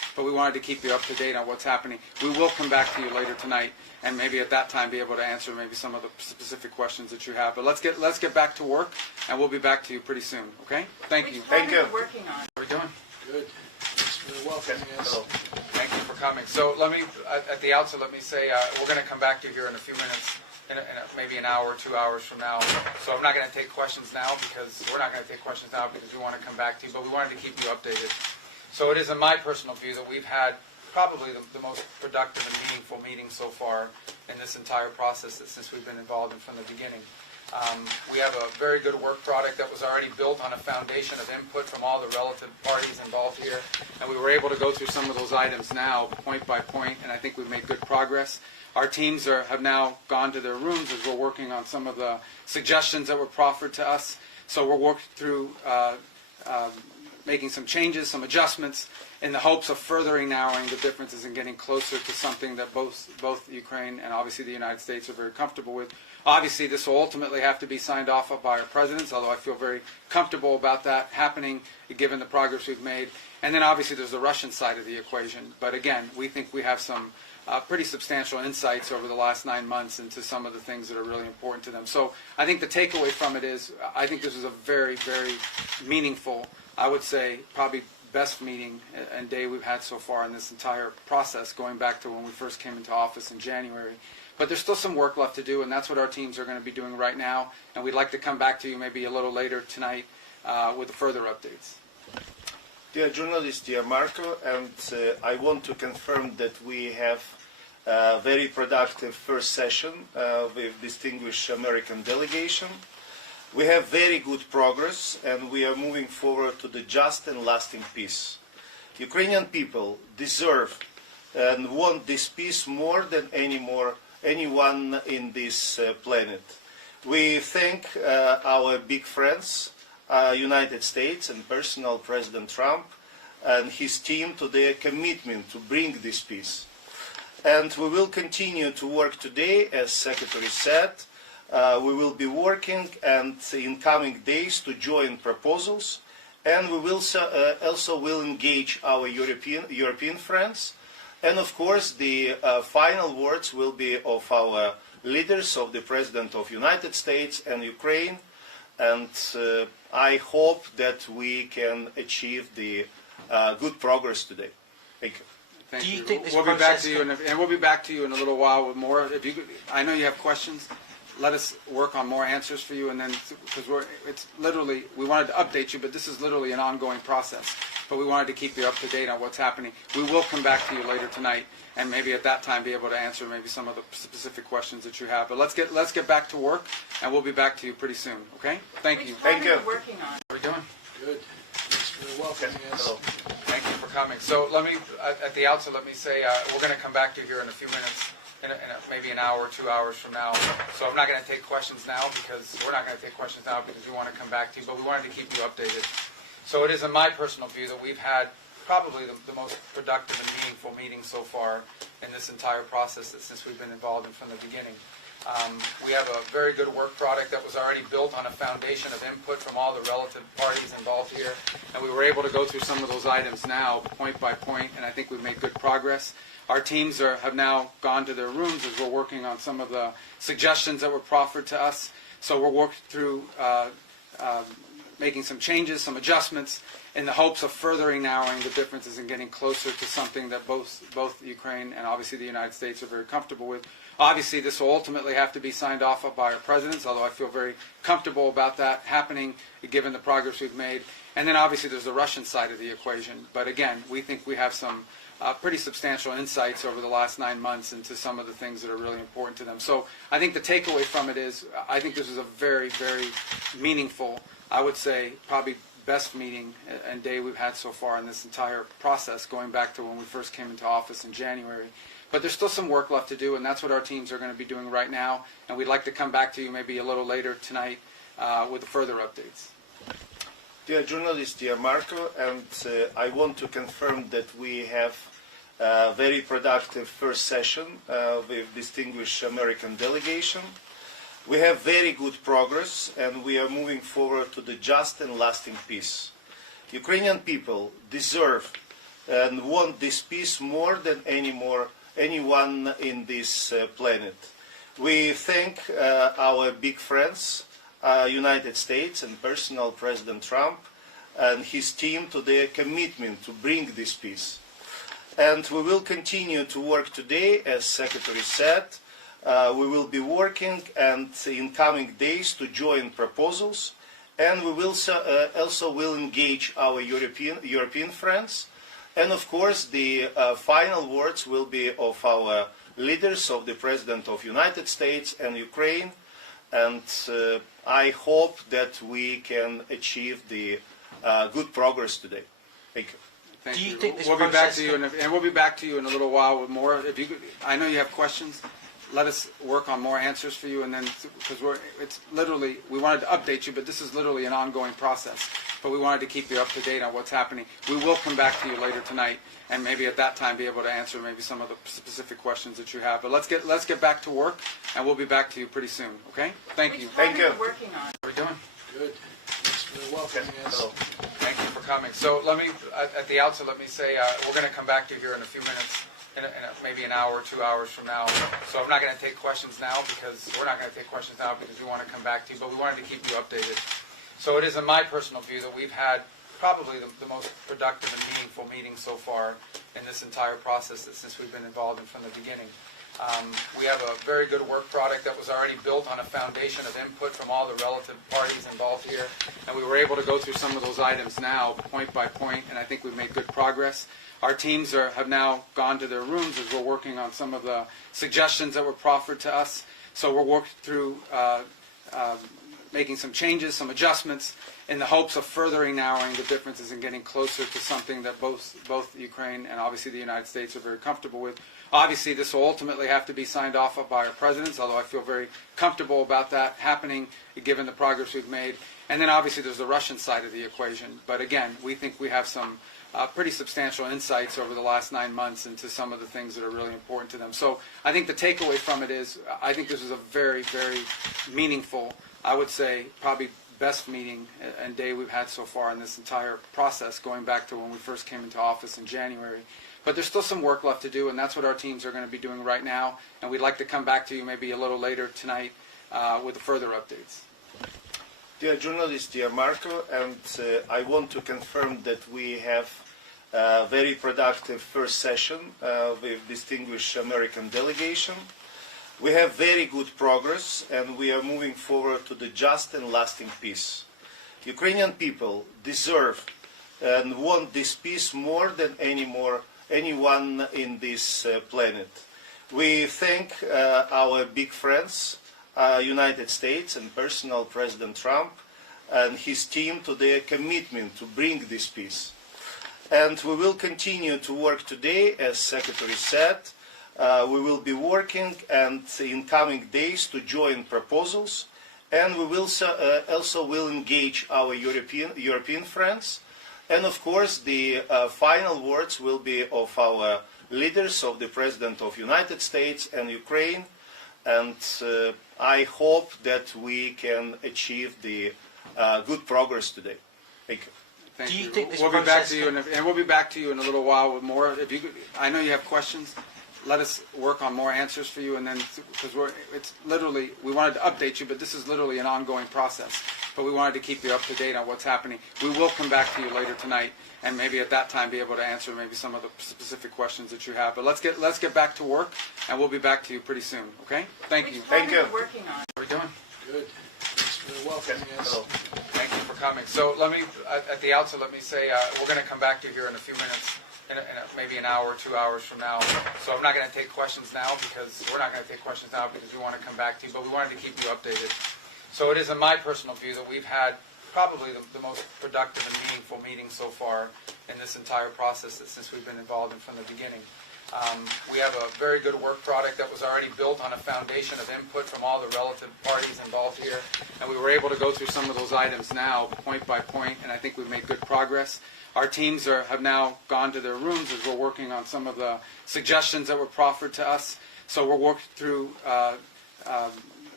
but we wanted to keep you up to date on what's happening. We will come back to you later tonight, and maybe at that time be able to answer maybe some of the specific questions that you have. But let's get back to work, and we'll be back to you pretty soon. Okay? Thank you. Thank you. Working on. How are we doing? Good. Thanks for welcoming us. Hello. Thank you for coming. So let me, at the outset, let me say we're going to come back to you here in a few minutes, maybe an hour, 2 hours from now. So I'm not going to take questions now because we're not going to take questions now because we want to come back to you, but we wanted to keep you updated. So it is in my personal view that we've had probably the most productive and meaningful meeting so far in this entire process since we've been involved in from the beginning. We have a very good work product that was already built on a foundation of input from all the relative parties involved here, and we were able to go through some of those items now, point by point, and I think we've made good progress. Our teams have now gone to their rooms as we're working on some of the suggestions that were proffered to us. So we're working through making some changes, some adjustments, in the hopes of furthering narrowing the differences and getting closer to something that both Ukraine and obviously the United States are very comfortable with. Obviously, this will ultimately have to be signed off by our presidents, although I feel very comfortable about that happening given the progress we've made. And then obviously there's the Russian side of the equation. But again, we think we have some pretty substantial insights over the last 9 months into some of the things that are really important to them. So I think the takeaway from it is I think this is a very, very meaningful, I would say probably best meeting and day we've had so far in this entire process, going back to when we first came into office in January. But there's still some work left to do, and that's what our teams are going to be doing right now. And we'd like to come back to you maybe a little later tonight with further updates. Dear journalist, dear Marco, and I want to confirm that we have a very productive first session with distinguished American delegation. We have very good progress, and we are moving forward to the just and lasting peace. Ukrainian people deserve and want this peace more than anyone in this planet. We thank our big friends, United States and personal President Trump and his team to their commitment to bring this peace. And we will continue to work today, as Secretary said. We will be working and in coming days to join proposals, and we will also will engage our European friends. And of course, the final words will be of our leaders, of the President of the United States and Ukraine. And I hope that we can achieve the good progress today. Thank you. Thank Do you you. think this we'll be back process to you, and we'll be back to you in a little while with more. If you, I know you have questions. Let us work on more answers for you, and then because it's literally we wanted to update you, but this is literally an ongoing process. But we wanted to keep you up to date on what's happening. We will come back to you later tonight, and maybe at that time be able to answer maybe some of the specific questions that you have. But let's get back to work, and we'll be back to you pretty soon. Okay? Thank you. Thank you. Working on. How are we doing? Good. Thanks for welcoming us. Hello. Thank you for coming. So let me, at the outset, let me say we're going to come back to you here in a few minutes, maybe an hour, 2 hours from now. So I'm not going to take questions now because we're not going to take questions now because we want to come back to you, but we wanted to keep you updated. So it is in my personal view that we've had probably the most productive and meaningful meeting so far in this entire process since we've been involved in from the beginning. We have a very good work product that was already built on a foundation of input from all the relative parties involved here, and we were able to go through some of those items now, point by point, and I think we've made good progress. Our teams have now gone to their rooms as we're working on some of the suggestions that were proffered to us. So we're working through making some changes, some adjustments, in the hopes of furthering narrowing the differences and getting closer to something that both Ukraine and obviously the United States are very comfortable with. Obviously, this will ultimately have to be signed off by our presidents, although I feel very comfortable about that happening given the progress we've made. And then obviously there's the Russian side of the equation. But again, we think we have some pretty substantial insights over the last 9 months into some of the things that are really important to them. So I think the takeaway from it is I think this is a very, very meaningful, I would say probably best meeting and day we've had so far in this entire process, going back to when we first came into office in January. But there's still some work left to do, and that's what our teams are going to be doing right now. And we'd like to come back to you maybe a little later tonight with further updates. Dear journalist, dear Marco, and I want to confirm that we have a very productive first session with distinguished American delegation. We have very good progress, and we are moving forward to the just and lasting peace. Ukrainian people deserve and want this peace more than anyone in this planet. We thank our big friends, United States and personal President Trump and his team to their commitment to bring this peace. And we will continue to work today, as Secretary said. We will be working and in coming days to join proposals, and we will also will engage our European friends. And of course, the final words will be of our leaders, of the President of the United States and Ukraine. And I hope that we can achieve the good progress today. Thank you. Thank Do you you. think this We'll be back process to you, and we'll be back to you in a little while with more. If you, I know you have questions. Let us work on more answers for you, and then because it's literally we wanted to update you, but this is literally an ongoing process. But we wanted to keep you up to date on what's happening. We will come back to you later tonight, and maybe at that time be able to answer maybe some of the specific questions that you have. But let's get back to work, and we'll be back to you pretty soon. Okay? Thank you. Thank you. Working on. How are we doing? Good. Thanks for welcoming us. Hello. Thank you for coming. So let me, at the outset, let me say we're going to come back to you here in a few minutes, maybe an hour, 2 hours from now. So I'm not going to take questions now because we're not going to take questions now because we want to come back to you, but we wanted to keep you updated. So it is in my personal view that we've had probably the most productive and meaningful meeting so far in this entire process since we've been involved in from the beginning. We have a very good work product that was already built on a foundation of input from all the relative parties involved here, and we were able to go through some of those items now, point by point, and I think we've made good progress. Our teams have now gone to their rooms as we're working on some of the suggestions that were proffered to us. So we're working through making some changes, some adjustments, in the hopes of furthering narrowing the differences and getting closer to something that both Ukraine and obviously the United States are very comfortable with. Obviously, this will ultimately have to be signed off by our presidents, although I feel very comfortable about that happening, given the progress we've made. And then obviously there's the Russian side of the equation. But again, we think we have some pretty substantial insights over the last 9 months into some of the things that are really important to them. So I think the takeaway from it is I think this is a very, very meaningful, I would say probably best meeting and day we've had so far in this entire process, going back to when we first came into office in January. But there's still some work left to do, and that's what our teams are going to be doing right now. And we'd like to come back to you maybe a little later tonight with further updates. Dear journalist, dear Marco, and I want to confirm that we have a very productive first session with distinguished American delegation. We have very good progress, and we are moving forward to the just and lasting peace. Ukrainian people deserve and want this peace more than anyone in this planet. We thank our big friends, United States and personal President Trump and his team to their commitment to bring this peace. And we will continue to work today, as Secretary said. We will be working and in coming days to join proposals, and we will also will engage our European friends. And of course, the final words will be of our leaders, of the President of the United States and Ukraine. And I hope that we can achieve the good progress today. Thank you. Thank Do you you. think this We'll be back process to you, and we'll be back to you in a little while with more. If you, I know you have questions. Let us work on more answers for you, and then because it's literally we wanted to update you, but this is literally an ongoing process. But we wanted to keep you up to date on what's happening. We will come back to you later tonight, and maybe at that time be able to answer maybe some of the specific questions that you have. But let's get back to work, and we'll be back to you pretty soon. Okay? Thank you. Thank you. Working on. How are we doing? Good. Thanks for welcoming us. Hello. Thank you for coming. So let me, at the outset, let me say we're going to come back to you here in a few minutes, maybe an hour, 2 hours from now. So I'm not going to take questions now because we're not going to take questions now because we want to come back to you, but we wanted to keep you updated. So it is in my personal view that we've had probably the most productive and meaningful meeting so far in this entire process since we've been involved in from the beginning. We have a very good work product that was already built on a foundation of input from all the relative parties involved here, and we were able to go through some of those items now, point by point, and I think we've made good progress. Our teams have now gone to their rooms as we're working on some of the suggestions that were proffered to us. So we're working through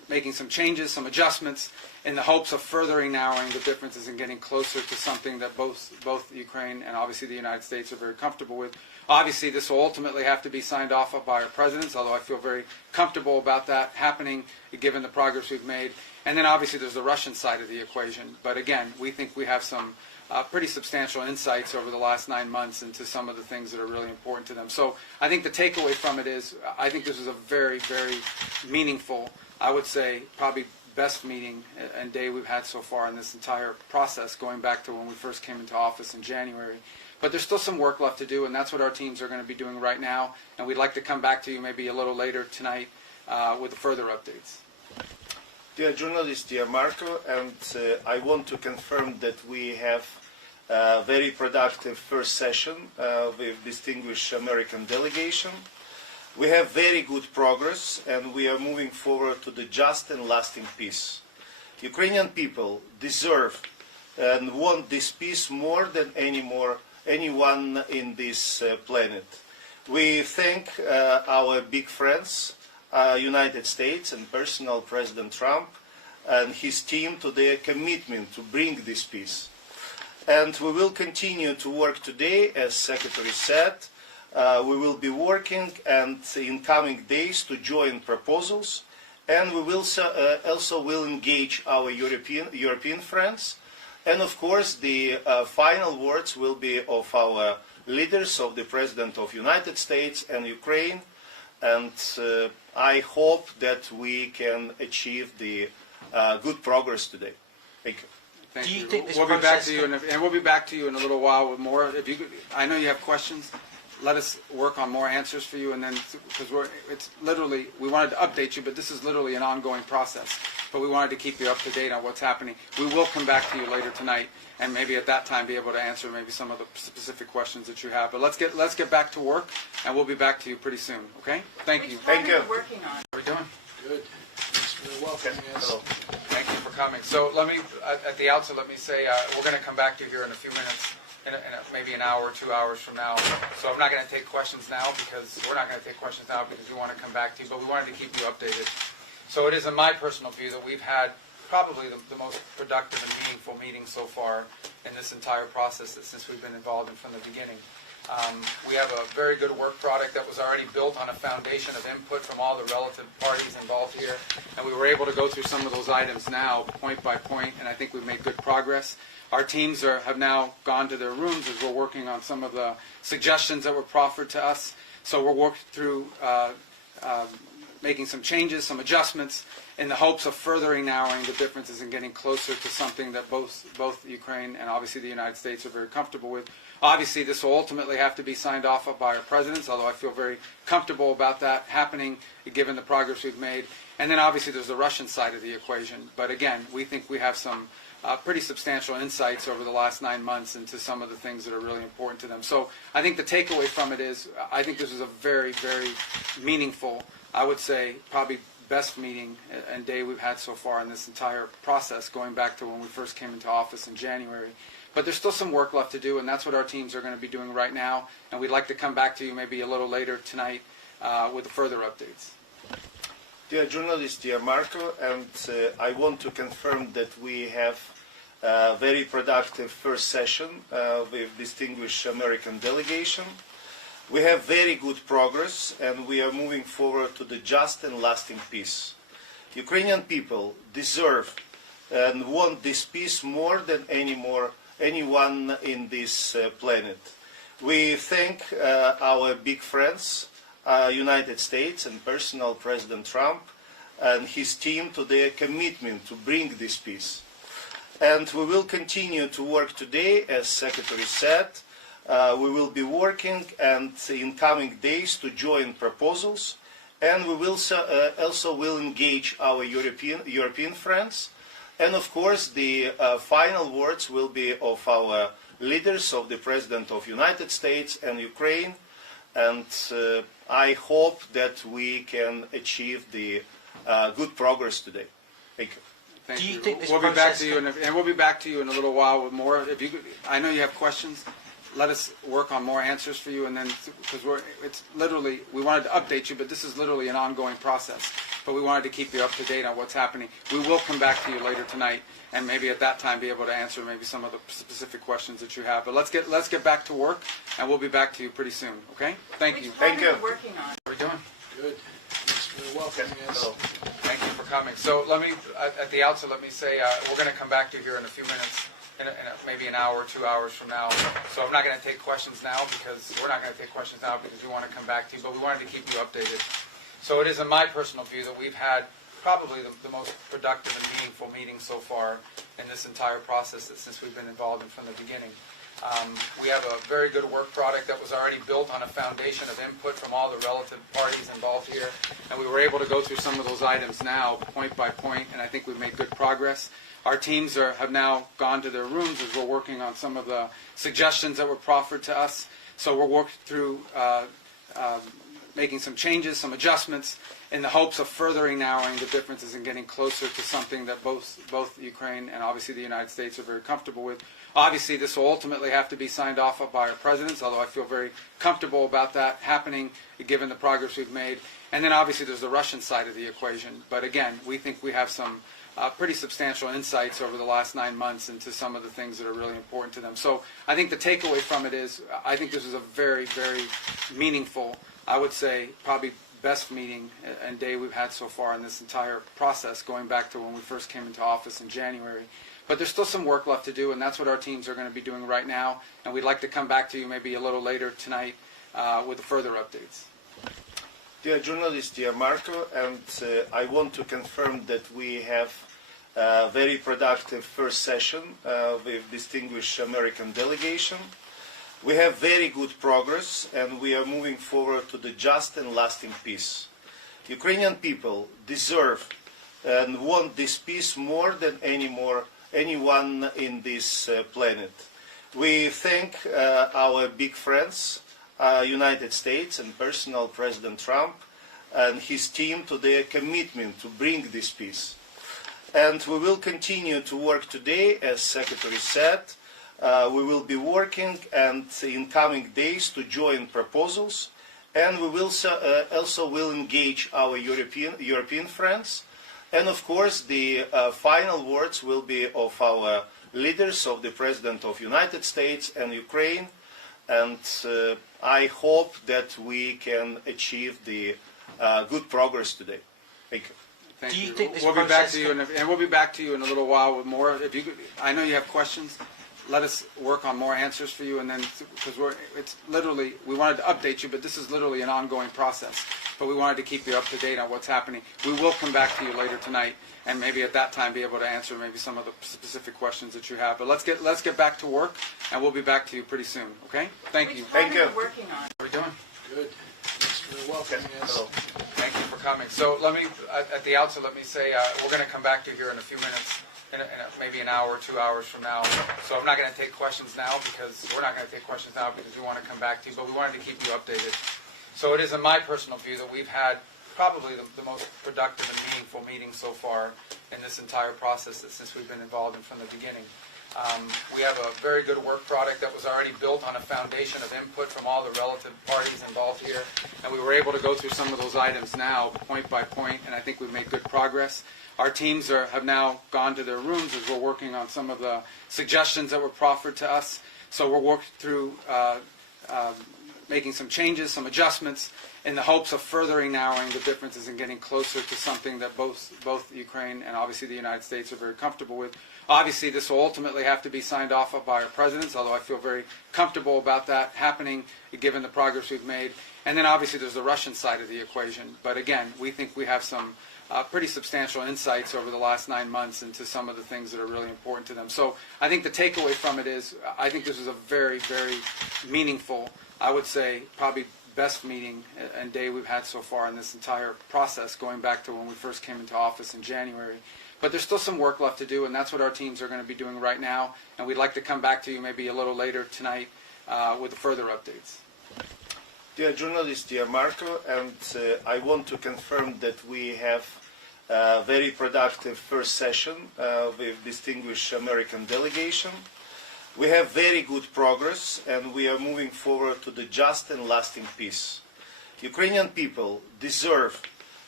making some changes, some adjustments, in the hopes of furthering narrowing the differences and getting closer to something that both Ukraine and obviously the United States are very comfortable with. Obviously, this will ultimately have to be signed off by our presidents, although I feel very comfortable about that happening, given the progress we've made. And then obviously there's the Russian side of the equation. But again, we think we have some pretty substantial insights over the last 9 months into some of the things that are really important to them. So I think the takeaway from it is, I think this is a very, very meaningful, I would say probably best meeting and day we've had so far in this entire process, going back to when we first came into office in January. But there's still some work left to do, and that's what our teams are going to be doing right now. And we'd like to come back to you maybe a little later tonight with further updates. Dear journalist, dear Marco, and I want to confirm that we have a very productive first session with distinguished American delegation. We have very good progress, and we are moving forward to the just and lasting peace. Ukrainian people deserve and want this peace more than anyone in this planet. We thank our big friends, United States and personal President Trump and his team to their commitment to bring this peace. And we will continue to work today, as Secretary said. We will be working and in coming days to join proposals, and we will also will engage our European friends. And of course, the final words will be of our leaders, of the President of the United States and Ukraine. And I hope that we can achieve the good progress today. Thank you. Thank Do you you. think this we'll be back process to you, and we'll be back to you in a little while with more. If you, I know you have questions. Let us work on more answers for you, and then because it's literally, we wanted to update you, but this is literally an ongoing process. But we wanted to keep you up to date on what's happening. We will come back to you later tonight, and maybe at that time be able to answer maybe some of the specific questions that you have. But let's get back to work, and we'll be back to you pretty soon. Okay? Thank you. Thank you. Working on. How are we doing? Good. Thanks for welcoming us. Hello. Thank you for coming. So let me, at the outset, let me say we're going to come back to you here in a few minutes, maybe an hour or 2 hours from now. So I'm not going to take questions now because we're not going to take questions now because we want to come back to you, but we wanted to keep you updated. So it is in my personal view that we've had probably the most productive and meaningful meeting so far in this entire process since we've been involved in from the beginning. We have a very good work product that was already built on a foundation of input from all the relative parties involved here, and we were able to go through some of those items now, point by point, and I think we've made good progress. Our teams have now gone to their rooms as we're working on some of the suggestions that were proffered to us. So we're working through making some changes, some adjustments, in the hopes of furthering narrowing the differences and getting closer to something that both Ukraine and obviously the United States are very comfortable with. Obviously, this will ultimately have to be signed off by our presidents, although I feel very comfortable about that happening, given the progress we've made. And then obviously there's the Russian side of the equation. But again, we think we have some pretty substantial insights over the last 9 months into some of the things that are really important to them. So I think the takeaway from it is, I think this is a very, very meaningful, I would say probably best meeting and day we've had so far in this entire process, going back to when we first came into office in January. But there's still some work left to do, and that's what our teams are going to be doing right now. And we'd like to come back to you maybe a little later tonight with further updates. Dear journalist, dear Marco, and I want to confirm that we have a very productive first session with distinguished American delegation. We have very good progress, and we are moving forward to the just and lasting peace. Ukrainian people deserve and want this peace more than anyone in this planet. We thank our big friends, United States and personal President Trump and his team to their commitment to bring this peace. And we will continue to work today, as Secretary said. We will be working and in coming days to join proposals, and we will also will engage our European friends. And of course, the final words will be of our leaders, of the President of the United States and Ukraine. And I hope that we can achieve the good progress today. Thank you. Thank Do you you. think this we'll be back process to you, and we'll be back to you in a little while with more. If you, I know you have questions. Let us work on more answers for you, and then because it's literally, we wanted to update you, but this is literally an ongoing process. but we wanted to keep you up to date on what's happening. We will come back to you later tonight, and maybe at that time be able to answer maybe some of the specific questions that you have. But let's get back to work, and we'll be back to you pretty soon. Okay? Thank you. Thank you. Working on. How are we doing? Good. Thanks for welcoming us. Hello. Thank you for coming. So let me, at the outset, let me say we're going to come back to you here in a few minutes, maybe an hour, 2 hours from now. So I'm not going to take questions now because we're not going to take questions now because we want to come back to you, but we wanted to keep you updated. So it is in my personal view that we've had probably the most productive and meaningful meeting so far in this entire process since we've been involved in from the beginning. We have a very good work product that was already built on a foundation of input from all the relative parties involved here, and we were able to go through some of those items now, point by point, and I think we've made good progress. Our teams have now gone to their rooms as we're working on some of the suggestions that were proffered to us. So we're working through making some changes, some adjustments, in the hopes of furthering narrowing the differences and getting closer to something that both Ukraine and obviously the United States are very comfortable with. Obviously, this will ultimately have to be signed off by our presidents, although I feel very comfortable about that happening, given the progress we've made. And then obviously there's the Russian side of the equation. But again, we think we have some pretty substantial insights over the last 9 months into some of the things that are really important to them. So I think the takeaway from it is I think this is a very, very meaningful, I would say probably best meeting and day we've had so far in this entire process, going back to when we first came into office in January. But there's still some work left to do, and that's what our teams are going to be doing right now. And we'd like to come back to you maybe a little later tonight with further updates. Dear journalist, dear Marco, and I want to confirm that we have a very productive first session with distinguished American delegation. We have very good progress, and we are moving forward to the just and lasting peace. Ukrainian people deserve and want this peace more than anyone in this planet. We thank our big friends, United States and personal President Trump and his team to their commitment to bring this peace. And we will continue to work today, as Secretary said. We will be working and in coming days to join proposals, and we will also will engage our European friends. And of course, the final words will be of our leaders, of the President of the United States and Ukraine. And I hope that we can achieve the good progress today. Thank you. Thank Do you you. think this we'll be back process to you, and we'll be back to you in a little while with more. If you, I know you have questions. Let us work on more answers for you, and then because it's literally we wanted to update you, but this is literally an ongoing process. But we wanted to keep you up to date on what's happening. We will come back to you later tonight, and maybe at that time be able to answer maybe some of the specific questions that you have. But let's get back to work, and we'll be back to you pretty soon. Okay? Thank you. Thank you. Working on. How are we doing? Good. Thanks for welcoming us. Hello. Thank you for coming. So let me, at the outset, let me say we're going to come back to you here in a few minutes, maybe an hour, 2 hours from now. So I'm not going to take questions now because we're not going to take questions now because we want to come back to you, but we wanted to keep you updated. So it is in my personal view that we've had probably the most productive and meaningful meeting so far in this entire process since we've been involved in from the beginning. We have a very good work product that was already built on a foundation of input from all the relative parties involved here, and we were able to go through some of those items now, point by point, and I think we've made good progress. Our teams have now gone to their rooms as we're working on some of the suggestions that were proffered to us. So we're working through making some changes, some adjustments, in the hopes of furthering narrowing the differences and getting closer to something that both Ukraine and obviously the United States are very comfortable with. Obviously, this will ultimately have to be signed off by our presidents, although I feel very comfortable about that happening, given the progress we've made. And then obviously there's the Russian side of the equation. But again, we think we have some pretty substantial insights over the last 9 months into some of the things that are really important to them. So I think the takeaway from it is I think this is a very, very meaningful, I would say probably best meeting and day we've had so far in this entire process, going back to when we first came into office in January. But there's still some work left to do, and that's what our teams are going to be doing right now. And we'd like to come back to you maybe a little later tonight with further updates. Dear journalist, dear Marco, and I want to confirm that we have a very productive first session with distinguished American delegation. We have very good progress, and we are moving forward to the just and lasting peace. Ukrainian people deserve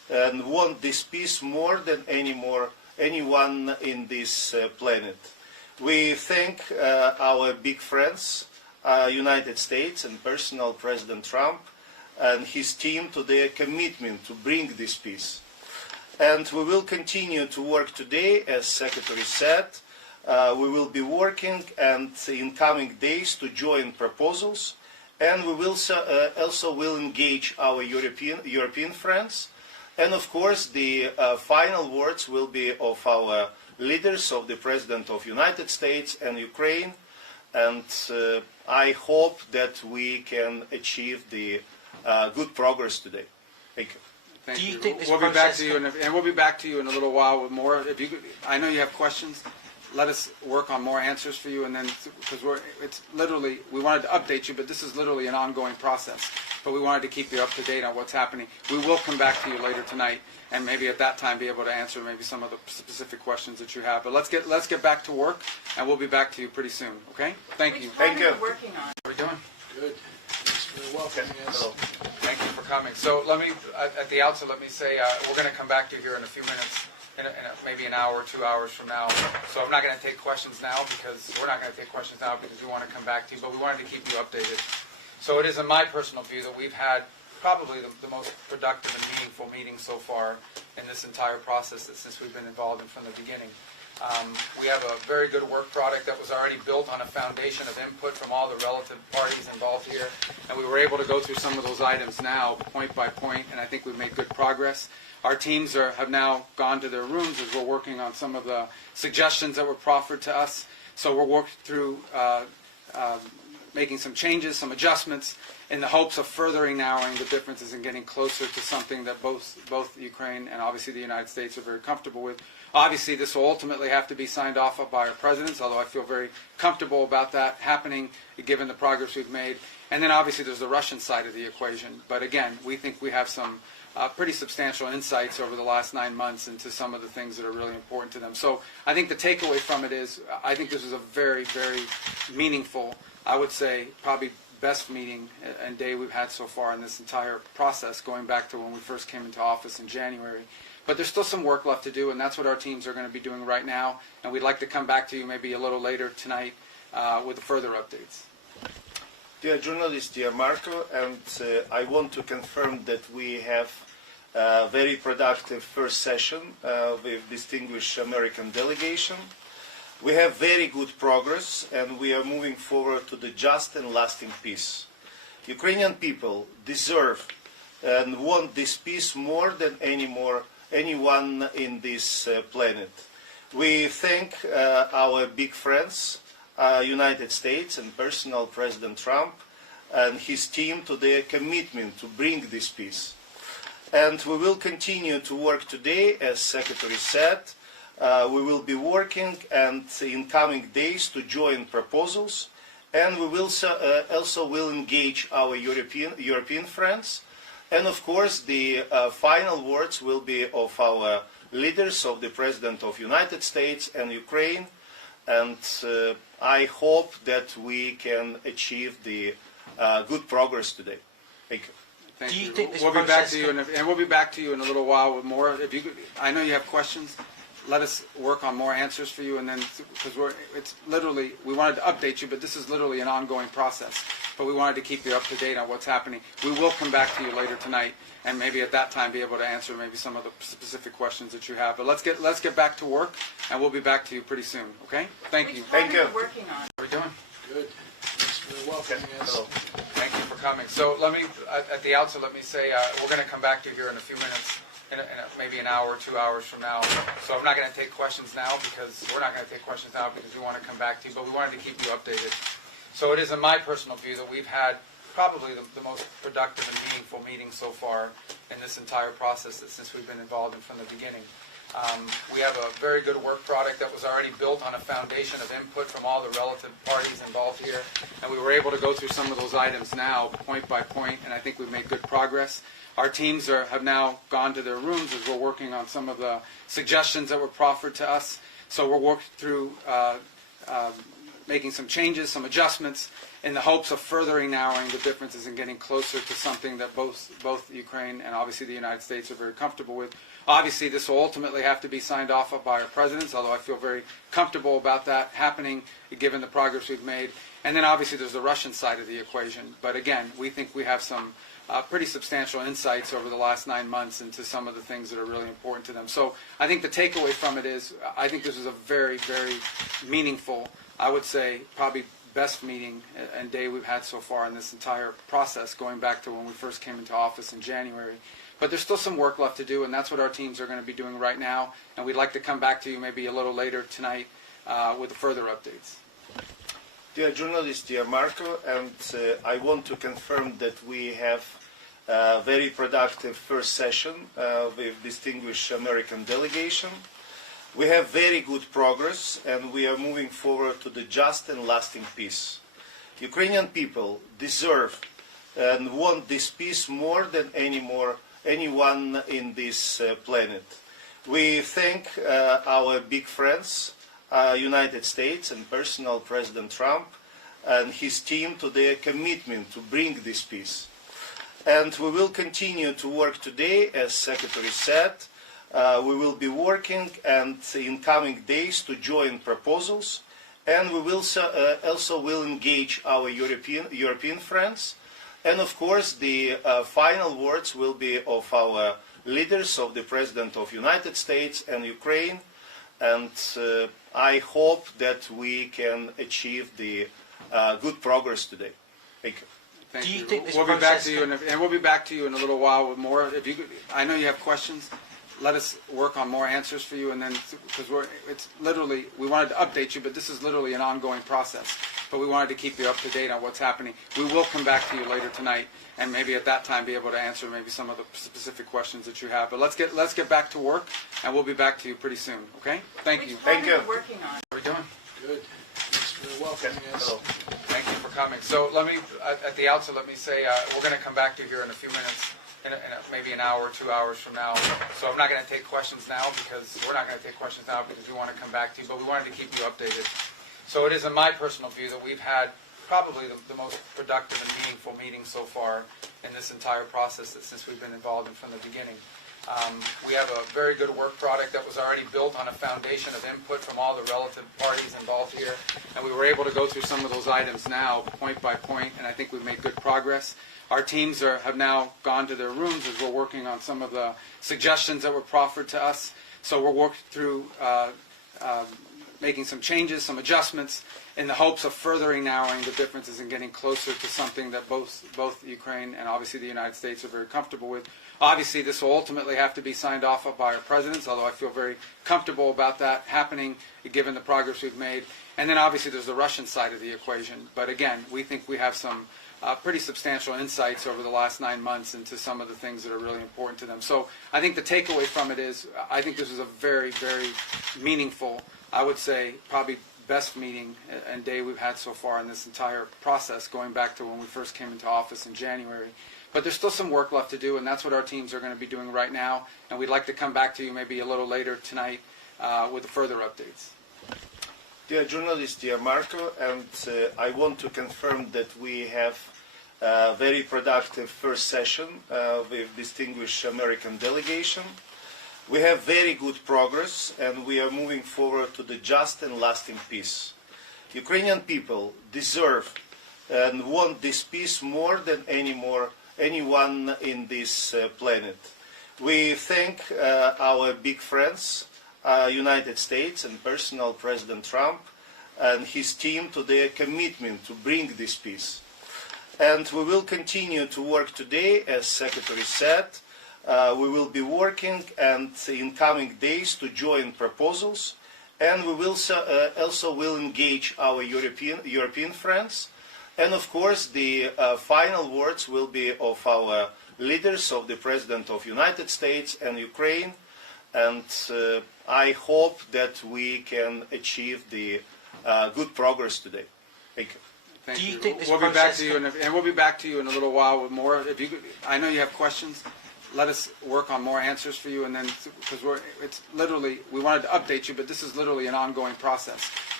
and want this peace more than anyone in this planet. We thank our big friends, United States and personal President Trump and his team to their commitment to bring this peace. And we will continue to work today, as Secretary said. We will be working and in coming days to join proposals, and we will also will engage our European friends. And of course, the final words will be of our leaders, of the President of the United States and Ukraine. And I hope that we can achieve the good progress today. Thank you. Thank Do you you. think this We'll be back process to you, and we'll be back to you in a little while with more. If you, I know you have questions. Let us work on more answers for you, and then because it's literally we wanted to update you, but this is literally an ongoing process. But we wanted to keep you up to date on what's happening. We will come back to you later tonight, and maybe at that time be able to answer maybe some of the specific questions that you have. But let's get back to work, and we'll be back to you pretty soon. Okay? Thank you. Thank you. Working on. How are we doing? Good. Thanks for welcoming us. Hello. Thank you for coming. So let me, at the outset, let me say we're going to come back to you here in a few minutes, maybe an hour, 2 hours from now. So I'm not going to take questions now because we're not going to take questions now because we want to come back to you, but we wanted to keep you updated. So it is in my personal view that we've had probably the most productive and meaningful meeting so far in this entire process since we've been involved in from the beginning. We have a very good work product that was already built on a foundation of input from all the relative parties involved here, and we were able to go through some of those items now, point by point, and I think we've made good progress. Our teams have now gone to their rooms as we're working on some of the suggestions that were proffered to us. So we're working through making some changes, some adjustments, in the hopes of furthering narrowing the differences and getting closer to something that both Ukraine and obviously the United States are very comfortable with. Obviously, this will ultimately have to be signed off by our presidents, although I feel very comfortable about that happening, given the progress we've made. And then obviously there's the Russian side of the equation. But again, we think we have some pretty substantial insights over the last 9 months into some of the things that are really important to them. So I think the takeaway from it is I think this is a very, very meaningful, I would say probably best meeting and day we've had so far in this entire process, going back to when we first came into office in January. But there's still some work left to do, and that's what our teams are going to be doing right now. And we'd like to come back to you maybe a little later tonight with further updates. Dear journalist, dear Marco, and I want to confirm that we have a very productive first session with distinguished American delegation. We have very good progress, and we are moving forward to the just and lasting peace. Ukrainian people deserve and want this peace more than anyone in this planet. We thank our big friends, United States and personal President Trump and his team to their commitment to bring this peace. And we will continue to work today, as Secretary said. We will be working and in coming days to join proposals, and we will also will engage our European friends. And of course, the final words will be of our leaders, of the President of the United States and Ukraine. And I hope that we can achieve the good progress today. Thank you. Thank Do you you. think this We'll be back process to you, and we'll be back to you in a little while with more. If you, I know you have questions. Let us work on more answers for you, and then because it's literally we wanted to update you, but this is literally an ongoing process. But we wanted to keep you up to date on what's happening. We will come back to you later tonight, and maybe at that time be able to answer maybe some of the specific questions that you have. But let's get back to work, and we'll be back to you pretty soon. Okay? Thank you. Thank you. Working on. How are we doing? Good. Thanks for welcoming us. Hello. Thank you for coming. So let me, at the outset, let me say we're going to come back to you here in a few minutes, maybe an hour, 2 hours from now. So I'm not going to take questions now because we're not going to take questions now because we want to come back to you, but we wanted to keep you updated. So it is in my personal view that we've had probably the most productive and meaningful meeting so far in this entire process since we've been involved in from the beginning. We have a very good work product that was already built on a foundation of input from all the relative parties involved here, and we were able to go through some of those items now, point by point, and I think we've made good progress. Our teams have now gone to their rooms as we're working on some of the suggestions that were proffered to us. So we're working through making some changes, some adjustments, in the hopes of furthering narrowing the differences and getting closer to something that both Ukraine and obviously the United States are very comfortable with. Obviously, this will ultimately have to be signed off by our presidents, although I feel very comfortable about that happening, given the progress we've made. And then obviously there's the Russian side of the equation. But again, we think we have some pretty substantial insights over the last 9 months into some of the things that are really important to them. So I think the takeaway from it is, I think this is a very, very meaningful, I would say probably best meeting and day we've had so far in this entire process, going back to when we first came into office in January. But there's still some work left to do, and that's what our teams are going to be doing right now. And we'd like to come back to you maybe a little later tonight with further updates. Dear journalist, dear Marco, and I want to confirm that we have a very productive first session with distinguished American delegation. We have very good progress, and we are moving forward to the just and lasting peace. Ukrainian people deserve and want this peace more than anyone in this planet. We thank our big friends, United States and personal President Trump and his team to their commitment to bring this peace. And we will continue to work today, as Secretary said. We will be working and in coming days to join proposals, and we will also will engage our European friends. And of course, the final words will be of our leaders, of the President of the United States and Ukraine. And I hope that we can achieve the good progress today. Thank you. Thank Do you you. think this We'll be back process to you, and we'll be back to you in a little while with more. If you, I know you have questions. Let us work on more answers for you, and then because it's literally, we wanted to update you, but this is literally an ongoing process. But we wanted to keep you up to date on what's happening. We will come back to you later tonight, and maybe at that time be able to answer maybe some of the specific questions that you have. But let's get back to work, and we'll be back to you pretty soon. Okay? Thank you. Thank you. What are you working on? How are we doing? Good. Thanks for welcoming us. Hello. Thank you for coming. So let me, at the outset, let me say we're going to come back to you here in a few minutes, maybe an hour, 2 hours from now. So I'm not going to take questions now because we're not going to take questions now because we want to come back to you, but we wanted to keep you updated. So it is in my personal view that we've had probably the most productive and meaningful meeting so far in this entire process since we've been involved in from the beginning. We have a very good work product that was already built on a foundation of input from all the relative parties involved here, and we were able to go through some of those items now, point by point, and I think we've made good progress. Our teams have now gone to their rooms as we're working on some of the suggestions that were proffered to us. So we're working through making some changes, some adjustments, in the hopes of furthering narrowing the differences and getting closer to something that both Ukraine and obviously the United States are very comfortable with. Obviously, this will ultimately have to be signed off by our presidents, although I feel very comfortable about that happening, given the progress we've made. And then obviously there's the Russian side of the equation. But again, we think we have some pretty substantial insights over the last 9 months into some of the things that are really important to them. So I think the takeaway from it is, I think this is a very, very meaningful, I would say probably best meeting and day we've had so far in this entire process, going back to when we first came into office in January. But there's still some work left to do, and that's what our teams are going to be doing right now. And we'd like to come back to you maybe a little later tonight with further updates. Dear journalist, dear Marco, and I want to confirm that we have a very productive first session with distinguished American delegation. We have very good progress, and we are moving forward to the just and lasting peace. Ukrainian people deserve and want this peace more than anyone in this planet. We thank our big friends, United States and personal President Trump and his team to their commitment to bring this peace. And we will continue to work today, as Secretary said. We will be working and in coming days to join proposals, and we will also will engage our European friends. And of course, the final words will be of our leaders, of the President of the United States and Ukraine. And I hope that we can achieve the good progress today. Thank you. Thank Do you you. think this we'll be back process to you, and we'll be back to you in a little while with more. If you, I know you have questions. Let us work on more answers for you, and then because it's literally, we wanted to update you, but this is literally an ongoing process.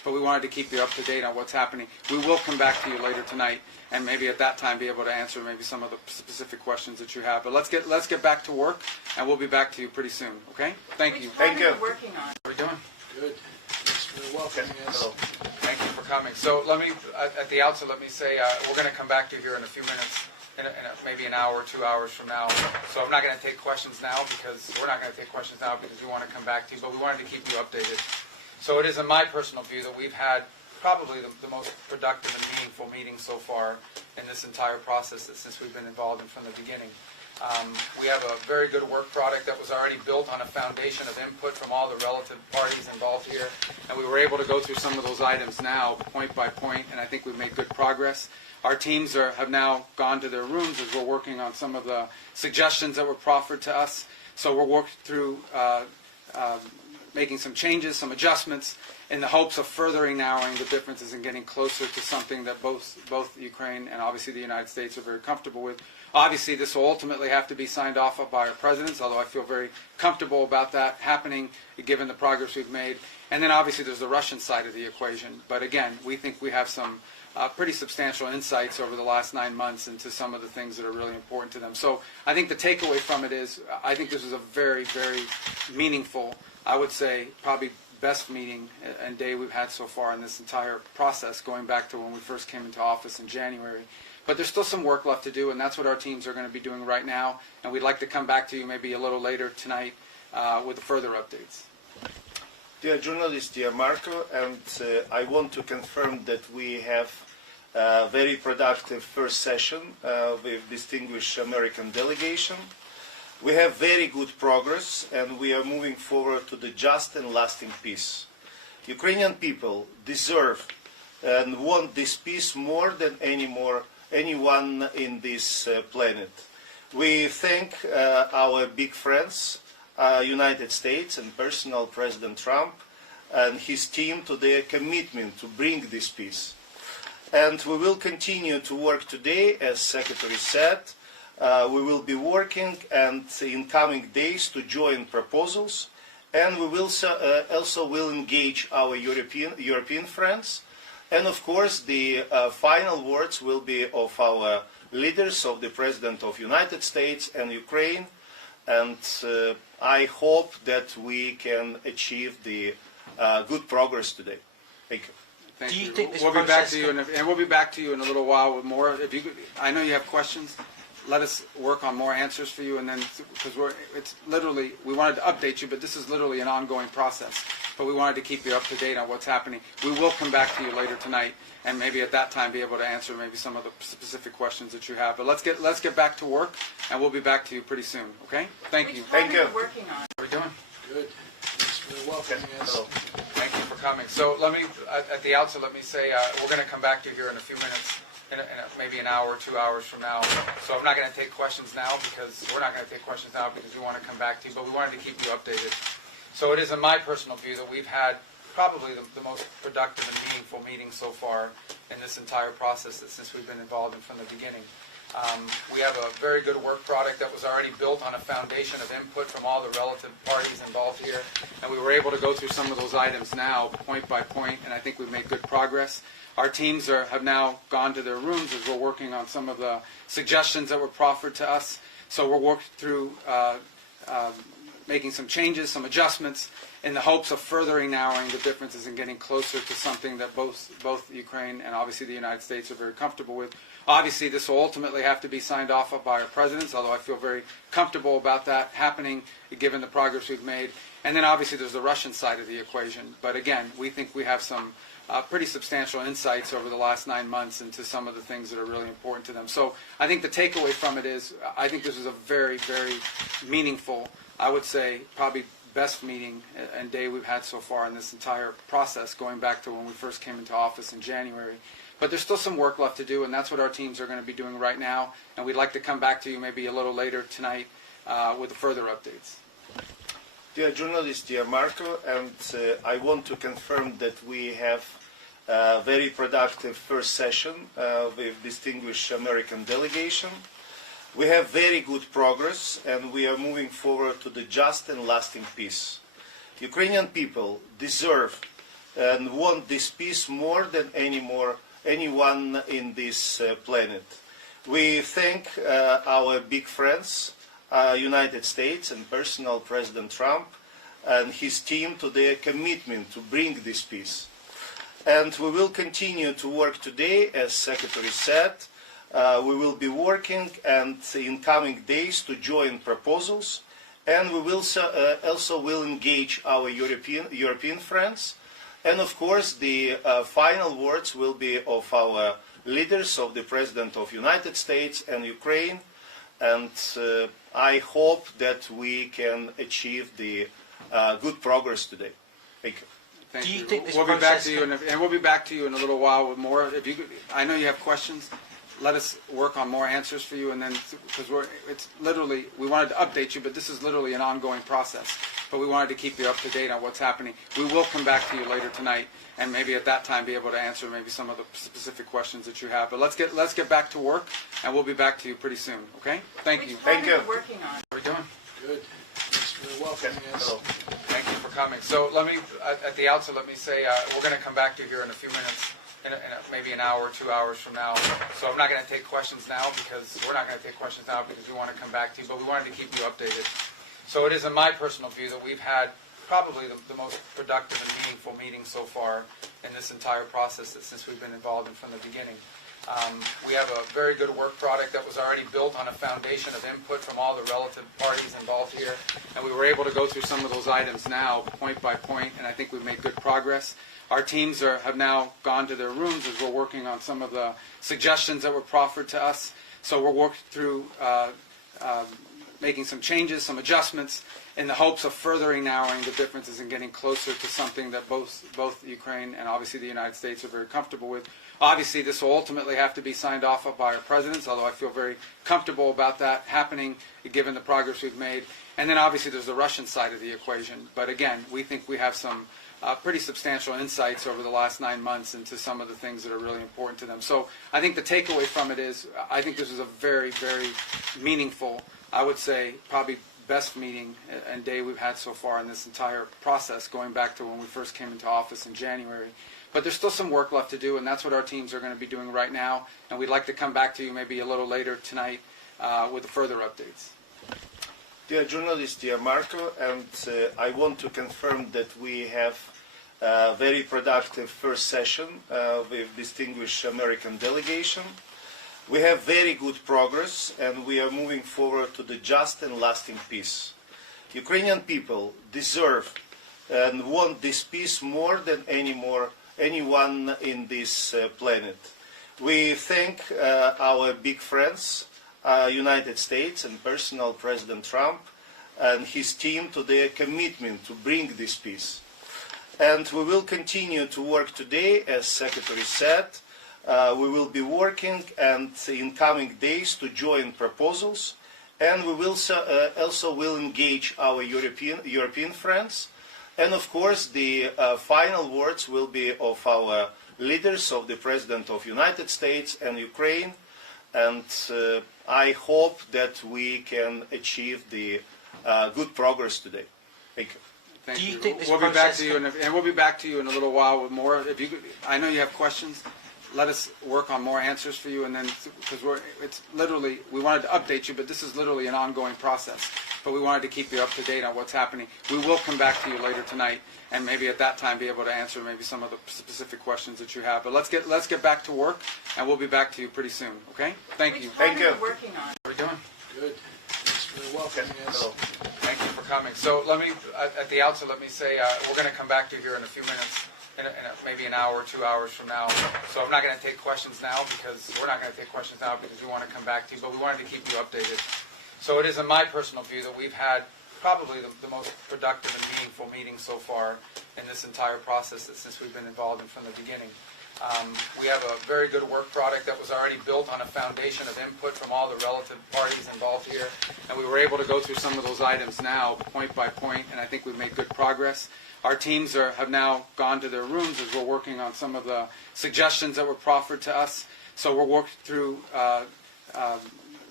but we wanted to keep you up to date on what's happening. We will come back to you later tonight, and maybe at that time be able to answer maybe some of the specific questions that you have. But let's get back to work, and we'll be back to you pretty soon. Okay? Thank you. Thank you. Working on. How are we doing? Good. Thanks for welcoming us. Hello. Thank you for coming. So let me, at the outset, let me say we're going to come back to you here in a few minutes, maybe an hour, 2 hours from now. So I'm not going to take questions now because we're not going to take questions now because we want to come back to you, but we wanted to keep you updated. So it is in my personal view that we've had probably the most productive and meaningful meeting so far in this entire process since we've been involved in from the beginning. We have a very good work product that was already built on a foundation of input from all the relative parties involved here, and we were able to go through some of those items now, point by point, and I think we've made good progress. Our teams have now gone to their rooms as we're working on some of the suggestions that were proffered to us. So we're working through making some changes, some adjustments, in the hopes of furthering narrowing the differences and getting closer to something that both Ukraine and obviously the United States are very comfortable with. Obviously, this will ultimately have to be signed off by our presidents, although I feel very comfortable about that happening, given the progress we've made. And then obviously there's the Russian side of the equation. But again, we think we have some pretty substantial insights over the last 9 months into some of the things that are really important to them. So I think the takeaway from it is I think this is a very, very meaningful, I would say probably best meeting and day we've had so far in this entire process, going back to when we first came into office in January. But there's still some work left to do, and that's what our teams are going to be doing right now. And we'd like to come back to you maybe a little later tonight with further updates. Dear journalist, dear Marco, and I want to confirm that we have a very productive first session with distinguished American delegation. We have very good progress, and we are moving forward to the just and lasting peace. Ukrainian people deserve and want this peace more than anyone in this planet. We thank our big friends, United States and personal President Trump and his team to their commitment to bring this peace. And we will continue to work today, as Secretary said. We will be working and in coming days to join proposals, and we will also will engage our European friends. And of course, the final words will be of our leaders, of the President of the United States and Ukraine. And I hope that we can achieve the good progress today. Thank you. Thank Do you you. think this we'll be back process to you, and we'll be back to you in a little while with more. If you, I know you have questions. Let us work on more answers for you, and then because it's literally we wanted to update you, but this is literally an ongoing process. But we wanted to keep you up to date on what's happening. We will come back to you later tonight, and maybe at that time be able to answer maybe some of the specific questions that you have. But let's get back to work, and we'll be back to you pretty soon. Okay? Thank you. Thank you. Working on. How are we doing? Good. Thanks for welcoming us. Hello. Thank you for coming. So let me, at the outset, let me say we're going to come back to you here in a few minutes, maybe an hour, 2 hours from now. So I'm not going to take questions now because we're not going to take questions now because we want to come back to you, but we wanted to keep you updated. So it is in my personal view that we've had probably the most productive and meaningful meeting so far in this entire process since we've been involved in from the beginning. We have a very good work product that was already built on a foundation of input from all the relative parties involved here, and we were able to go through some of those items now, point by point, and I think we've made good progress. Our teams have now gone to their rooms as we're working on some of the suggestions that were proffered to us. So we're working through making some changes, some adjustments, in the hopes of furthering narrowing the differences and getting closer to something that both Ukraine and obviously the United States are very comfortable with. Obviously, this will ultimately have to be signed off by our presidents, although I feel very comfortable about that happening, given the progress we've made. And then obviously there's the Russian side of the equation. But again, we think we have some pretty substantial insights over the last 9 months into some of the things that are really important to them. So I think the takeaway from it is I think this is a very, very meaningful, I would say probably best meeting and day we've had so far in this entire process, going back to when we first came into office in January. But there's still some work left to do, and that's what our teams are going to be doing right now. And we'd like to come back to you maybe a little later tonight with further updates. Dear journalist, dear Marco, and I want to confirm that we have a very productive first session with distinguished American delegation. We have very good progress, and we are moving forward to the just and lasting peace. Ukrainian people deserve and want this peace more than anyone in this planet. We thank our big friends, United States and personal President Trump and his team to their commitment to bring this peace. And we will continue to work today, as Secretary said. We will be working and in coming days to join proposals, and we will also will engage our European friends. And of course, the final words will be of our leaders, of the President of the United States and Ukraine. And I hope that we can achieve the good progress today. Thank you. Thank Do you you. think this We'll be back process to you, and we'll be back to you in a little while with more. If you, I know you have questions. Let us work on more answers for you, and then because it's literally we wanted to update you, but this is literally an ongoing process. But we wanted to keep you up to date on what's happening. We will come back to you later tonight, and maybe at that time be able to answer maybe some of the specific questions that you have. But let's get back to work, and we'll be back to you pretty soon. Okay? Thank you. Thank you. Working on. How are we doing? Good. Thanks for welcoming us. Hello. Thank you for coming. So let me, at the outset, let me say we're going to come back to you here in a few minutes, maybe an hour, 2 hours from now. So I'm not going to take questions now because we're not going to take questions now because we want to come back to you, but we wanted to keep you updated. So it is in my personal view that we've had probably the most productive and meaningful meeting so far in this entire process since we've been involved in from the beginning. We have a very good work product that was already built on a foundation of input from all the relative parties involved here, and we were able to go through some of those items now, point by point, and I think we've made good progress. Our teams have now gone to their rooms as we're working on some of the suggestions that were proffered to us. So we're working through making some changes, some adjustments, in the hopes of furthering narrowing the differences and getting closer to something that both Ukraine and obviously the United States are very comfortable with. Obviously, this will ultimately have to be signed off by our presidents, although I feel very comfortable about that happening given the progress we've made. And then obviously there's the Russian side of the equation. But again, we think we have some pretty substantial insights over the last 9 months into some of the things that are really important to them. So I think the takeaway from it is I think this is a very, very meaningful, I would say probably best meeting and day we've had so far in this entire process, going back to when we first came into office in January. But there's still some work left to do, and that's what our teams are going to be doing right now. And we'd like to come back to you maybe a little later tonight with further updates. Dear journalist, dear Marco, and I want to confirm that we have a very productive first session with distinguished American delegation. We have very good progress, and we are moving forward to the just and lasting peace. Ukrainian people deserve and want this peace more than anyone in this planet. We thank our big friends, United States and personal President Trump and his team to their commitment to bring this peace. And we will continue to work today, as Secretary said. We will be working and in coming days to join proposals, and we will also will engage our European friends. And of course, the final words will be of our leaders, of the President of the United States and Ukraine. And I hope that we can achieve the good progress today. Thank you. Thank Do you you. think this we'll be back process to you, and we'll be back to you in a little while with more. If you, I know you have questions. Let us work on more answers for you, and then because it's literally we wanted to update you, but this is literally an ongoing process. But we wanted to keep you up to date on what's happening. We will come back to you later tonight, and maybe at that time be able to answer maybe some of the specific questions that you have. But let's get back to work, and we'll be back to you pretty soon. Okay? Thank you. Thank you. Working on. How are we doing? Good. Thanks for welcoming us. Hello. Thank you for coming. So let me, at the outset, let me say we're going to come back to you here in a few minutes, maybe an hour, 2 hours from now. So I'm not going to take questions now because we're not going to take questions now because we want to come back to you, but we wanted to keep you updated. So it is in my personal view that we've had probably the most productive and meaningful meeting so far in this entire process since we've been involved in from the beginning. We have a very good work product that was already built on a foundation of input from all the relative parties involved here, and we were able to go through some of those items now, point by point, and I think we've made good progress. Our teams have now gone to their rooms as we're working on some of the suggestions that were proffered to us. So we're working through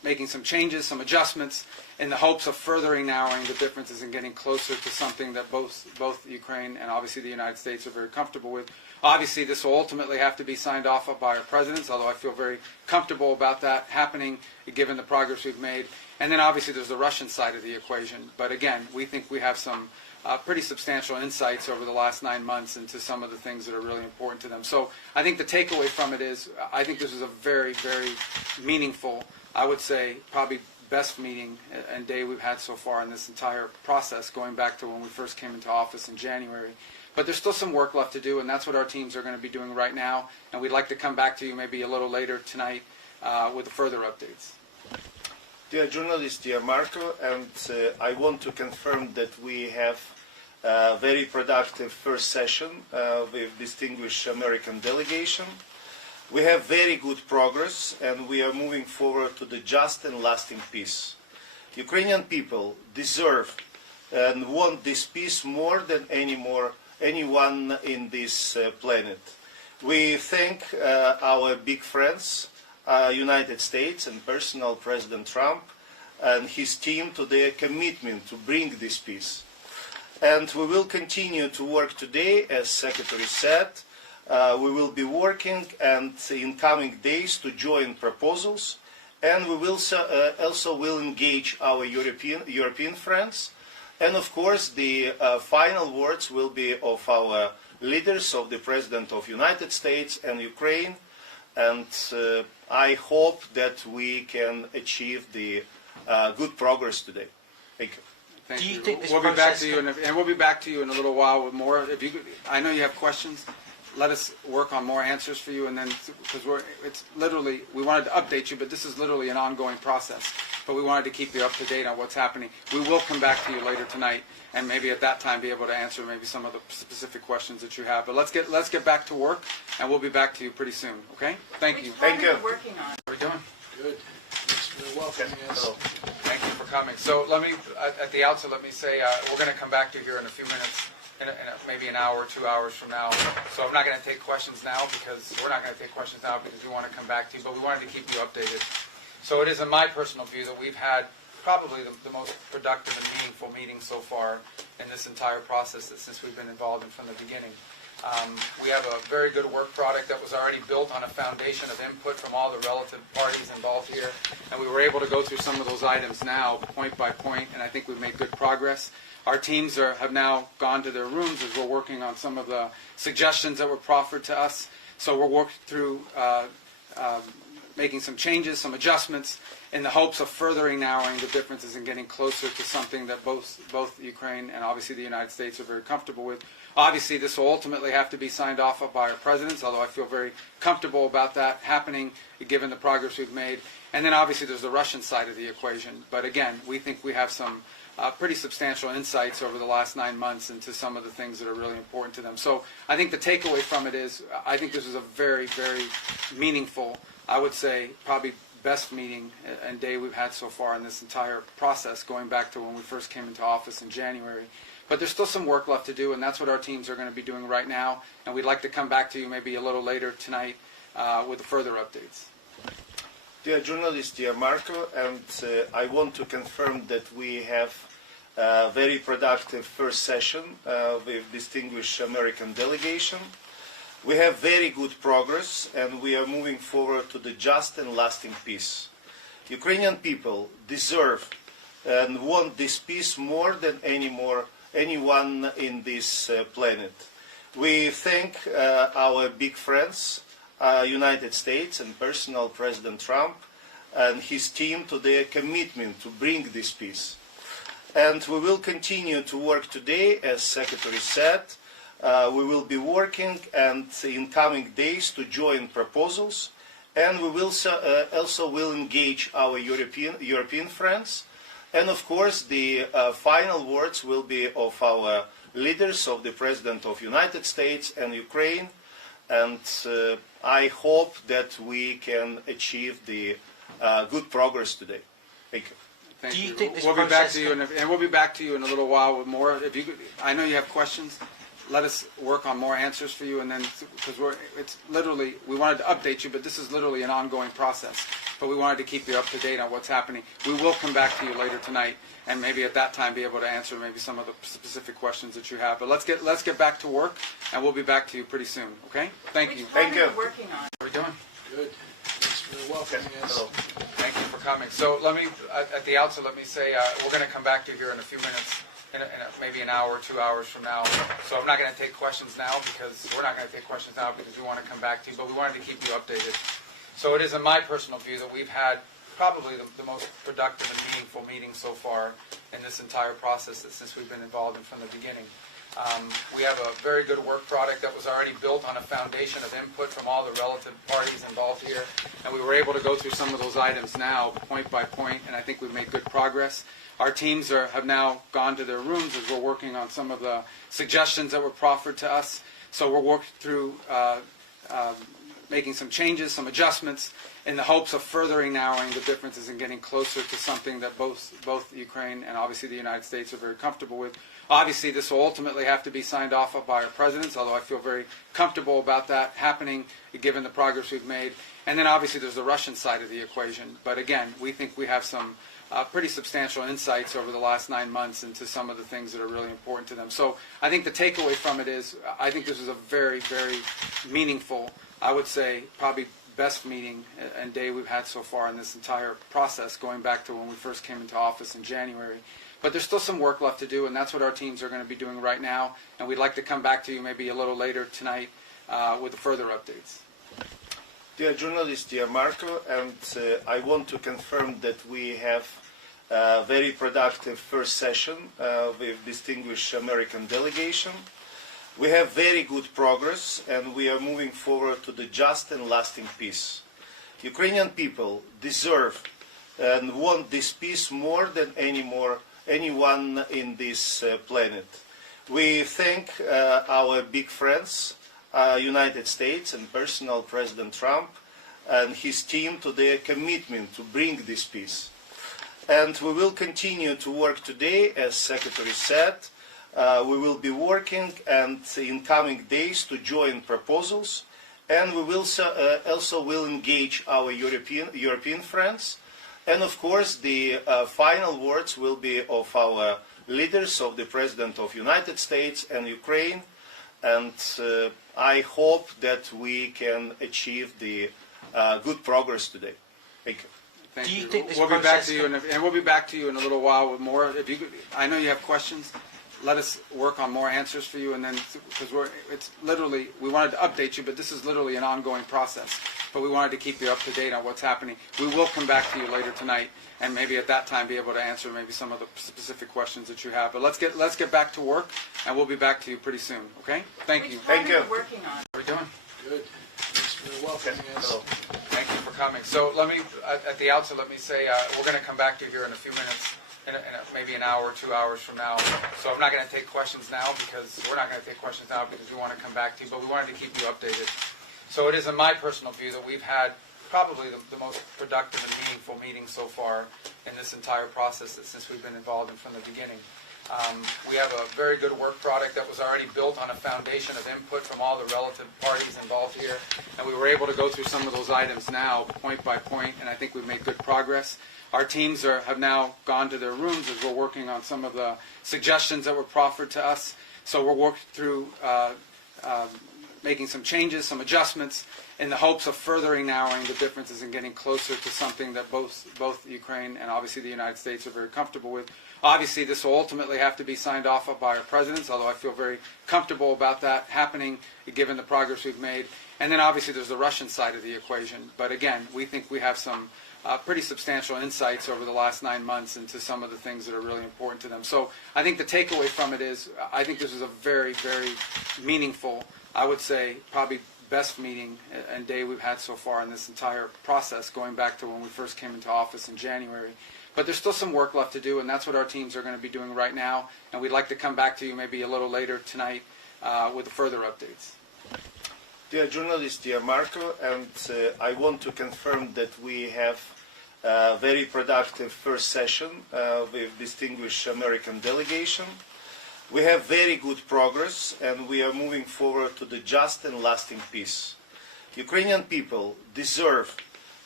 making some changes, some adjustments, in the hopes of furthering narrowing the differences and getting closer to something that both Ukraine and obviously the United States are very comfortable with. Obviously, this will ultimately have to be signed off by our presidents, although I feel very comfortable about that happening, given the progress we've made. And then obviously there's the Russian side of the equation. But again, we think we have some pretty substantial insights over the last 9 months into some of the things that are really important to them. So I think the takeaway from it is, I think this is a very, very meaningful, I would say probably best meeting and day we've had so far in this entire process, going back to when we first came into office in January. But there's still some work left to do, and that's what our teams are going to be doing right now. And we'd like to come back to you maybe a little later tonight with further updates. Dear journalist, dear Marco, and I want to confirm that we have a very productive first session with distinguished American delegation. We have very good progress, and we are moving forward to the just and lasting peace. Ukrainian people deserve and want this peace more than anyone in this planet. We thank our big friends, United States and personal President Trump and his team to their commitment to bring this peace. And we will continue to work today, as Secretary said. We will be working and in coming days to join proposals, and we will also will engage our European friends. And of course, the final words will be of our leaders, of the President of the United States and Ukraine. And I hope that we can achieve the good progress today. Thank you. Thank Do you you. think this We'll be back to you, process and we'll be back to you in a little while with more. If you, I know you have questions. Let us work on more answers for you, and then because it's literally, we wanted to update you, but this is literally an ongoing process. But we wanted to keep you up to date on what's happening. We will come back to you later tonight, and maybe at that time be able to answer maybe some of the specific questions that you have. But let's get back to work, and we'll be back to you pretty soon. Okay? Thank you. Thank you. working on? What are we doing? Good. Thanks for welcoming us. Hello. Thank you for coming. So let me, at the outset, let me say we're going to come back to you here in a few minutes, maybe an hour, 2 hours from now. So I'm not going to take questions now because we're not going to take questions now because we want to come back to you, but we wanted to keep you updated. So it is in my personal view that we've had probably the most productive and meaningful meeting so far in this entire process since we've been involved in from the beginning. We have a very good work product that was already built on a foundation of input from all the relative parties involved here, and we were able to go through some of those items now, point by point, and I think we've made good progress. Our teams have now gone to their rooms as we're working on some of the suggestions that were proffered to us. So we're working through making some changes, some adjustments, in the hopes of furthering narrowing the differences and getting closer to something that both Ukraine and obviously the United States are very comfortable with. Obviously, this will ultimately have to be signed off by our presidents, although I feel very comfortable about that happening, given the progress we've made. And then obviously there's the Russian side of the equation. But again, we think we have some pretty substantial insights over the last 9 months into some of the things that are really important to them. So I think the takeaway from it is, I think this is a very, very meaningful, I would say probably best meeting and day we've had so far in this entire process, going back to when we first came into office in January. But there's still some work left to do, and that's what our teams are going to be doing right now. And we'd like to come back to you maybe a little later tonight with further updates. Dear journalist, dear Marco, and I want to confirm that we have a very productive first session with distinguished American delegation. We have very good progress, and we are moving forward to the just and lasting peace. Ukrainian people deserve and want this peace more than anyone in this planet. We thank our big friends, United States and personal President Trump and his team to their commitment to bring this peace. And we will continue to work today, as Secretary said. We will be working and in coming days to join proposals, and we will also will engage our European friends. And of course, the final words will be of our leaders, of the President of the United States and Ukraine. And I hope that we can achieve the good progress today. Thank you. Thank Do you you. think this We'll be back process to you, and we'll be back to you in a little while with more. If you, I know you have questions. Let us work on more answers for you, and then because it's literally, we wanted to update you, but this is literally an ongoing process. But but we wanted to keep you up to date on what's happening. We will come back to you later tonight, and maybe at that time be able to answer maybe some of the specific questions that you have. But let's get back to work, and we'll be back to you pretty soon. Okay? Thank you. Thank you. Working on. How are we doing? Good. Thanks for welcoming us. Hello. Thank you for coming. So let me, at the outset, let me say we're going to come back to you here in a few minutes, maybe an hour, 2 hours from now. So I'm not going to take questions now because we're not going to take questions now because we want to come back to you, but we wanted to keep you updated. So it is in my personal view that we've had probably the most productive and meaningful meeting so far in this entire process since we've been involved in from the beginning. We have a very good work product that was already built on a foundation of input from all the relative parties involved here, and we were able to go through some of those items now, point by point, and I think we've made good progress. Our teams have now gone to their rooms as we're working on some of the suggestions that were proffered to us. So we're working through making some changes, some adjustments, in the hopes of furthering narrowing the differences and getting closer to something that both Ukraine and obviously the United States are very comfortable with. Obviously, this will ultimately have to be signed off by our presidents, although I feel very comfortable about that happening given the progress we've made. And then obviously there's the Russian side of the equation. But again, we think we have some pretty substantial insights over the last 9 months into some of the things that are really important to them. So I think the takeaway from it is I think this is a very, very meaningful, I would say probably best meeting and day we've had so far in this entire process, going back to when we first came into office in January. But there's still some work left to do, and that's what our teams are going to be doing right now. And we'd like to come back to you maybe a little later tonight with further updates. Dear journalist, dear Marco, and I want to confirm that we have a very productive first session with distinguished American delegation. We have very good progress, and we are moving forward to the just and lasting peace. Ukrainian people deserve and want this peace more than anyone in this planet. We thank our big friends, United States and personal President Trump and his team to their commitment to bring this peace. And we will continue to work today, as Secretary said. We will be working and in coming days to join proposals, and we will also will engage our European friends. And of course, the final words will be of our leaders, of the President of the United States and Ukraine. And I hope that we can achieve the good progress today. Thank you. Thank Do you you. think this we'll be back process to you, and we'll be back to you in a little while with more. If you, I know you have questions. Let us work on more answers for you, and then because it's literally we wanted to update you, but this is literally an ongoing process. But we wanted to keep you up to date on what's happening. We will come back to you later tonight, and maybe at that time be able to answer maybe some of the specific questions that you have. But let's get back to work, and we'll be back to you pretty soon. Okay? Thank you. Thank you. Working on. How are we doing? Good. Thanks for welcoming us. Hello. Thank you for coming. So let me, at the outset, let me say we're going to come back to you here in a few minutes, maybe an hour, 2 hours from now. So I'm not going to take questions now because we're not going to take questions now because we want to come back to you, but we wanted to keep you updated. So it is in my personal view that we've had probably the most productive and meaningful meeting so far in this entire process since we've been involved in from the beginning. We have a very good work product that was already built on a foundation of input from all the relative parties involved here, and we were able to go through some of those items now, point by point, and I think we've made good progress. Our teams have now gone to their rooms as we're working on some of the suggestions that were proffered to us. So we're working through making some changes, some adjustments, in the hopes of furthering narrowing the differences and getting closer to something that both Ukraine and obviously the United States are very comfortable with. Obviously, this will ultimately have to be signed off by our presidents, although I feel very comfortable about that happening given the progress we've made. And then obviously there's the Russian side of the equation. But again, we think we have some pretty substantial insights over the last 9 months into some of the things that are really important to them. So I think the takeaway from it is I think this is a very, very meaningful, I would say probably best meeting and day we've had so far in this entire process, going back to when we first came into office in January. But there's still some work left to do, and that's what our teams are going to be doing right now. And we'd like to come back to you maybe a little later tonight with further updates. Dear journalist, dear Marco, and I want to confirm that we have a very productive first session with distinguished American delegation. We have very good progress, and we are moving forward to the just and lasting peace. Ukrainian people deserve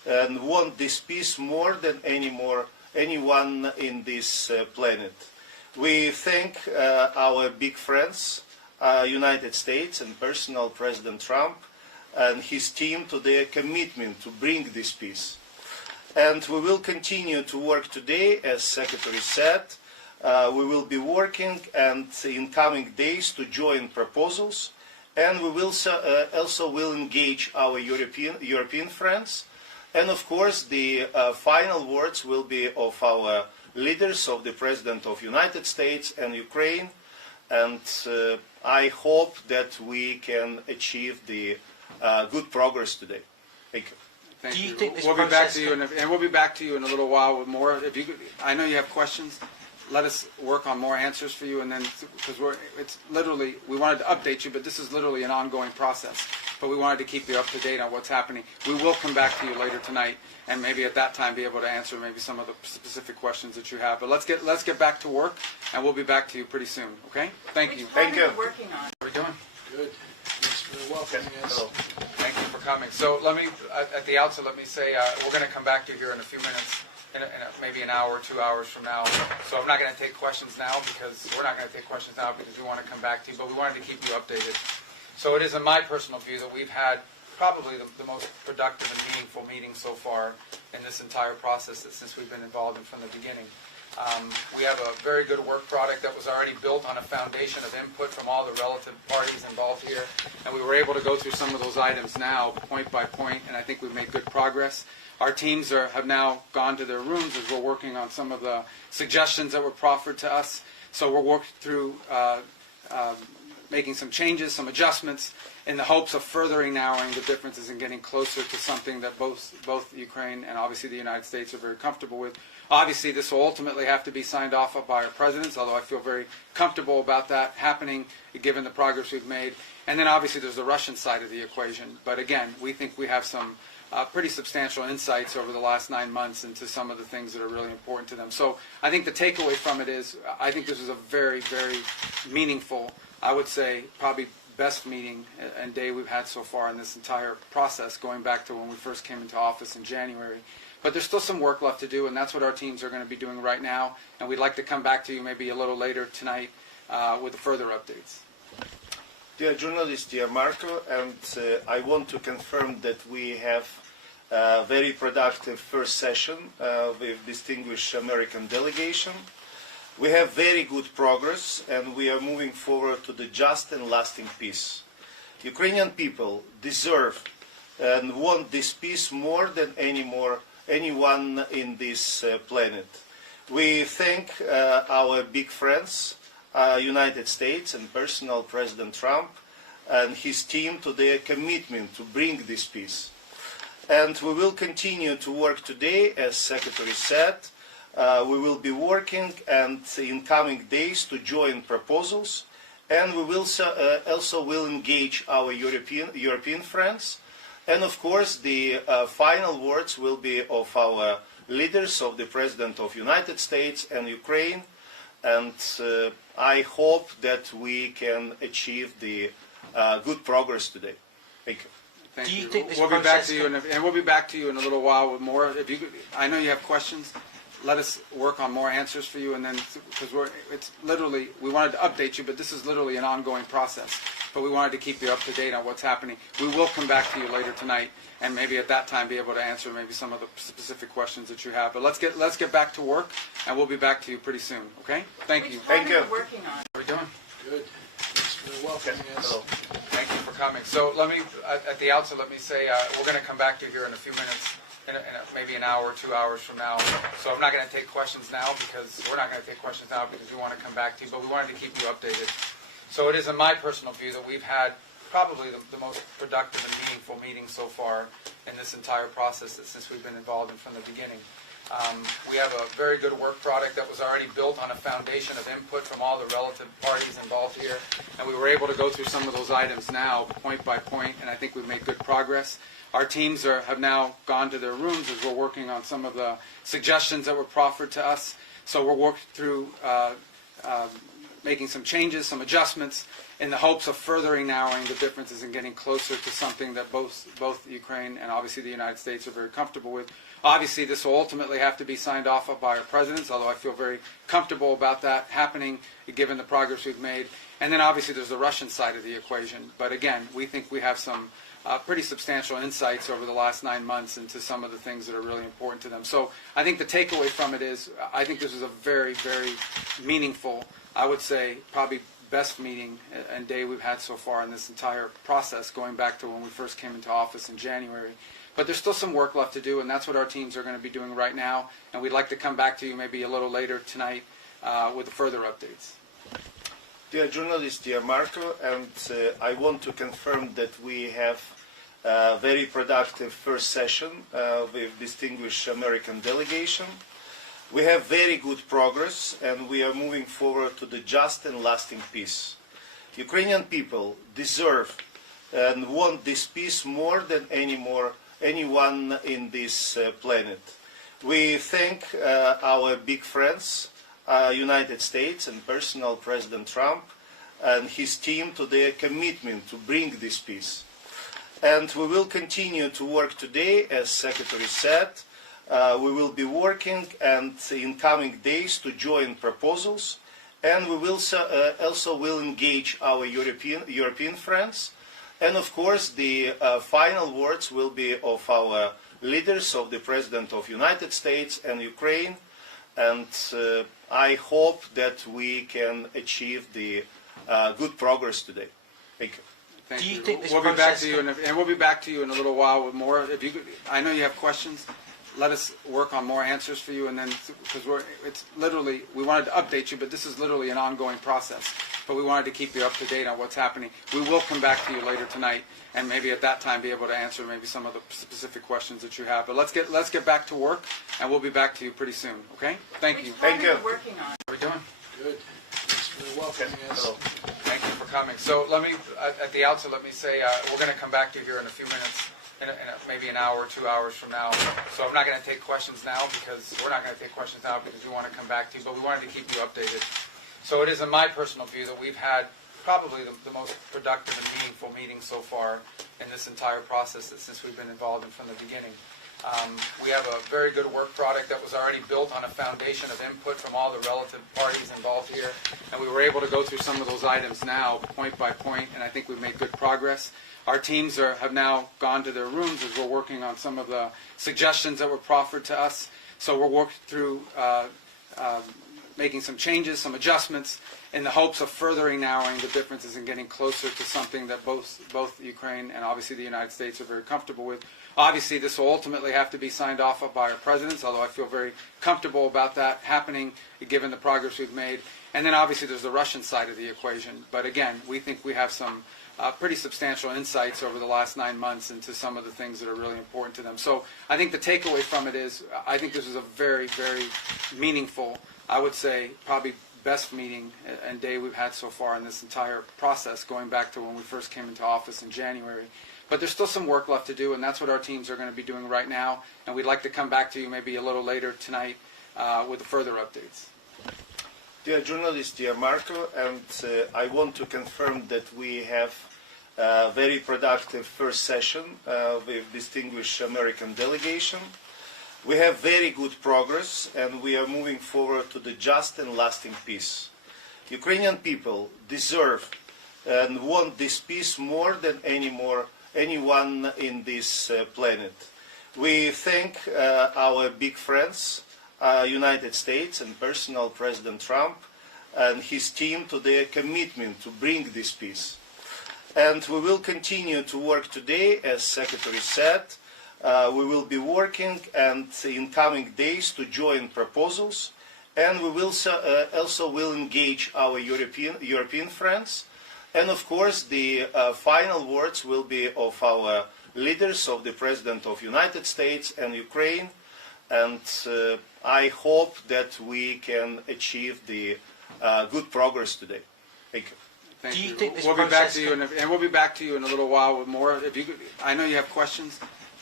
and want this peace more than anyone in this planet. We thank our big friends, United States and personal President Trump and his team to their commitment to bring this peace. And we will continue to work today, as Secretary said. We will be working and in coming days to join proposals, and we will also will engage our European friends. And of course, the final words will be of our leaders, of the President of the United States and Ukraine. And I hope that we can achieve the good progress today. Thank you. Thank Do you you. think this We'll be back process to you, and we'll be back to you in a little while with more. If you, I know you have questions. Let us work on more answers for you, and then because it's literally we wanted to update you, but this is literally an ongoing process. But we wanted to keep you up to date on what's happening. We will come back to you later tonight, and maybe at that time be able to answer maybe some of the specific questions that you have. But let's get back to work, and we'll be back to you pretty soon. Okay? Thank you. Thank you. Working on. How are we doing? Good. Thanks for welcoming us. Hello. Thank you for coming. So let me, at the outset, let me say we're going to come back to you here in a few minutes, maybe an hour, 2 hours from now. So I'm not going to take questions now because we're not going to take questions now because we want to come back to you, but we wanted to keep you updated. So it is in my personal view that we've had probably the most productive and meaningful meeting so far in this entire process since we've been involved in from the beginning. We have a very good work product that was already built on a foundation of input from all the relative parties involved here, and we were able to go through some of those items now, point by point, and I think we've made good progress. Our teams have now gone to their rooms as we're working on some of the suggestions that were proffered to us. So we're working through making some changes, some adjustments, in the hopes of furthering narrowing the differences and getting closer to something that both Ukraine and obviously the United States are very comfortable with. Obviously, this will ultimately have to be signed off by our presidents, although I feel very comfortable about that happening, given the progress we've made. And then obviously there's the Russian side of the equation. But again, we think we have some pretty substantial insights over the last 9 months into some of the things that are really important to them. So I think the takeaway from it is I think this is a very, very meaningful, I would say probably best meeting and day we've had so far in this entire process, going back to when we first came into office in January. But there's still some work left to do, and that's what our teams are going to be doing right now. And we'd like to come back to you maybe a little later tonight with further updates. Dear journalist, dear Marco, and I want to confirm that we have a very productive first session with distinguished American delegation. We have very good progress, and we are moving forward to the just and lasting peace. Ukrainian people deserve and want this peace more than anyone in this planet. We thank our big friends, United States and personal President Trump and his team to their commitment to bring this peace. And we will continue to work today, as Secretary said. We will be working and in coming days to join proposals, and we will also will engage our European friends. And of course, the final words will be of our leaders, of the President of the United States and Ukraine. And I hope that we can achieve the good progress today. Thank you. Thank Do you you. think this We'll be back process to you, and we'll be back to you in a little while with more. If you, I know you have questions. Let us work on more answers for you, and then because it's literally we wanted to update you, but this is literally an ongoing process. But we wanted to keep you up to date on what's happening. We will come back to you later tonight, and maybe at that time be able to answer maybe some of the specific questions that you have. But let's get back to work, and we'll be back to you pretty soon. Okay? Thank you. Thank you. Working on. How are we doing? Good. Thanks for welcoming us. Hello. Thank you for coming. So let me, at the outset, let me say we're going to come back to you here in a few minutes, maybe an hour, 2 hours from now. So I'm not going to take questions now because we're not going to take questions now because we want to come back to you, but we wanted to keep you updated. So it is in my personal view that we've had probably the most productive and meaningful meeting so far in this entire process since we've been involved in from the beginning. We have a very good work product that was already built on a foundation of input from all the relative parties involved here, and we were able to go through some of those items now, point by point, and I think we've made good progress. Our teams have now gone to their rooms as we're working on some of the suggestions that were proffered to us. So we're working through making some changes, some adjustments, in the hopes of furthering narrowing the differences and getting closer to something that both Ukraine and obviously the United States are very comfortable with. Obviously, this will ultimately have to be signed off by our presidents, although I feel very comfortable about that happening, given the progress we've made. And then obviously there's the Russian side of the equation. But again, we think we have some pretty substantial insights over the last 9 months into some of the things that are really important to them. So I think the takeaway from it is, I think this is a very, very meaningful, I would say probably best meeting and day we've had so far in this entire process, going back to when we first came into office in January. But there's still some work left to do, and that's what our teams are going to be doing right now. And we'd like to come back to you maybe a little later tonight with further updates. Dear journalist, dear Marco, and I want to confirm that we have a very productive first session with distinguished American delegation. We have very good progress, and we are moving forward to the just and lasting peace. Ukrainian people deserve and want this peace more than anyone in this planet. We thank our big friends, United States and personal President Trump and his team to their commitment to bring this peace. And we will continue to work today, as Secretary said. We will be working and in coming days to join proposals, and we will also will engage our European friends. And of course, the final words will be of our leaders, of the President of the United States and Ukraine. And I hope that we can achieve the good progress today. Thank you. Thank Do you you. think this we'll be back process to you, and we'll be back to you in a little while with more. If you, I know you have questions. Let us work on more answers for you, and then because it's literally, we wanted to update you, but this is literally an ongoing process. But we wanted to keep you up to date on what's happening. We will come back to you later tonight, and maybe at that time be able to answer maybe some of the specific questions that you have. But let's get back to work, and we'll be back to you pretty soon. Okay? Thank you. Thank you. Working on. How are we doing? Good. Thanks for welcoming us. Thank you for coming. So let me, at the outset, let me say we're going to come back to you here in a few minutes, in maybe an hour, 2 hours from now. So I'm not going to take questions now because we're not going to take questions now because we want to come back to you, but we wanted to keep you updated. So it is in my personal view that we've had probably the most productive and meaningful meeting so far in this entire process since we've been involved in from the beginning. We have a very good work product that was already built on a foundation of input from all the relative parties involved here, and we were able to go through some of those items now, point by point, and I think we've made good progress. Our teams have now gone to their rooms as we're working on some of the suggestions that were proffered to us. So we're working through making some changes, some adjustments, in the hopes of furthering narrowing the differences and getting closer to something that both Ukraine and obviously the United States are very comfortable with. Obviously, this will ultimately have to be signed off by our presidents, although I feel very comfortable about that happening, given the progress we've made. And then obviously there's the Russian side of the equation. But again, we think we have some pretty substantial insights over the last 9 months into some of the things that are really important to them. So I think the takeaway from it is, I think this is a very, very meaningful, I would say probably best meeting and day we've had so far in this entire process, going back to when we first came into office in January. But there's still some work left to do, and that's what our teams are going to be doing right now. And we'd like to come back to you maybe a little later tonight with further updates. Dear journalist, dear Marco, and I want to confirm that we have a very productive first session with distinguished American delegation. We have very good progress, and we are moving forward to the just and lasting peace. Ukrainian people deserve and want this peace more than anyone in this planet. We thank our big friends, United States and personal President Trump and his team to their commitment to bring this peace. And we will continue to work today, as Secretary said. We will be working and in coming days to join proposals, and we will also will engage our European friends. And of course, the final words will be of our leaders, of the President of the United States and Ukraine. And I hope that we can achieve the good progress today. Thank you. Thank Do you you. think this we'll be back process to you, and we'll be back to you in a little while with more. If you, I know you have questions.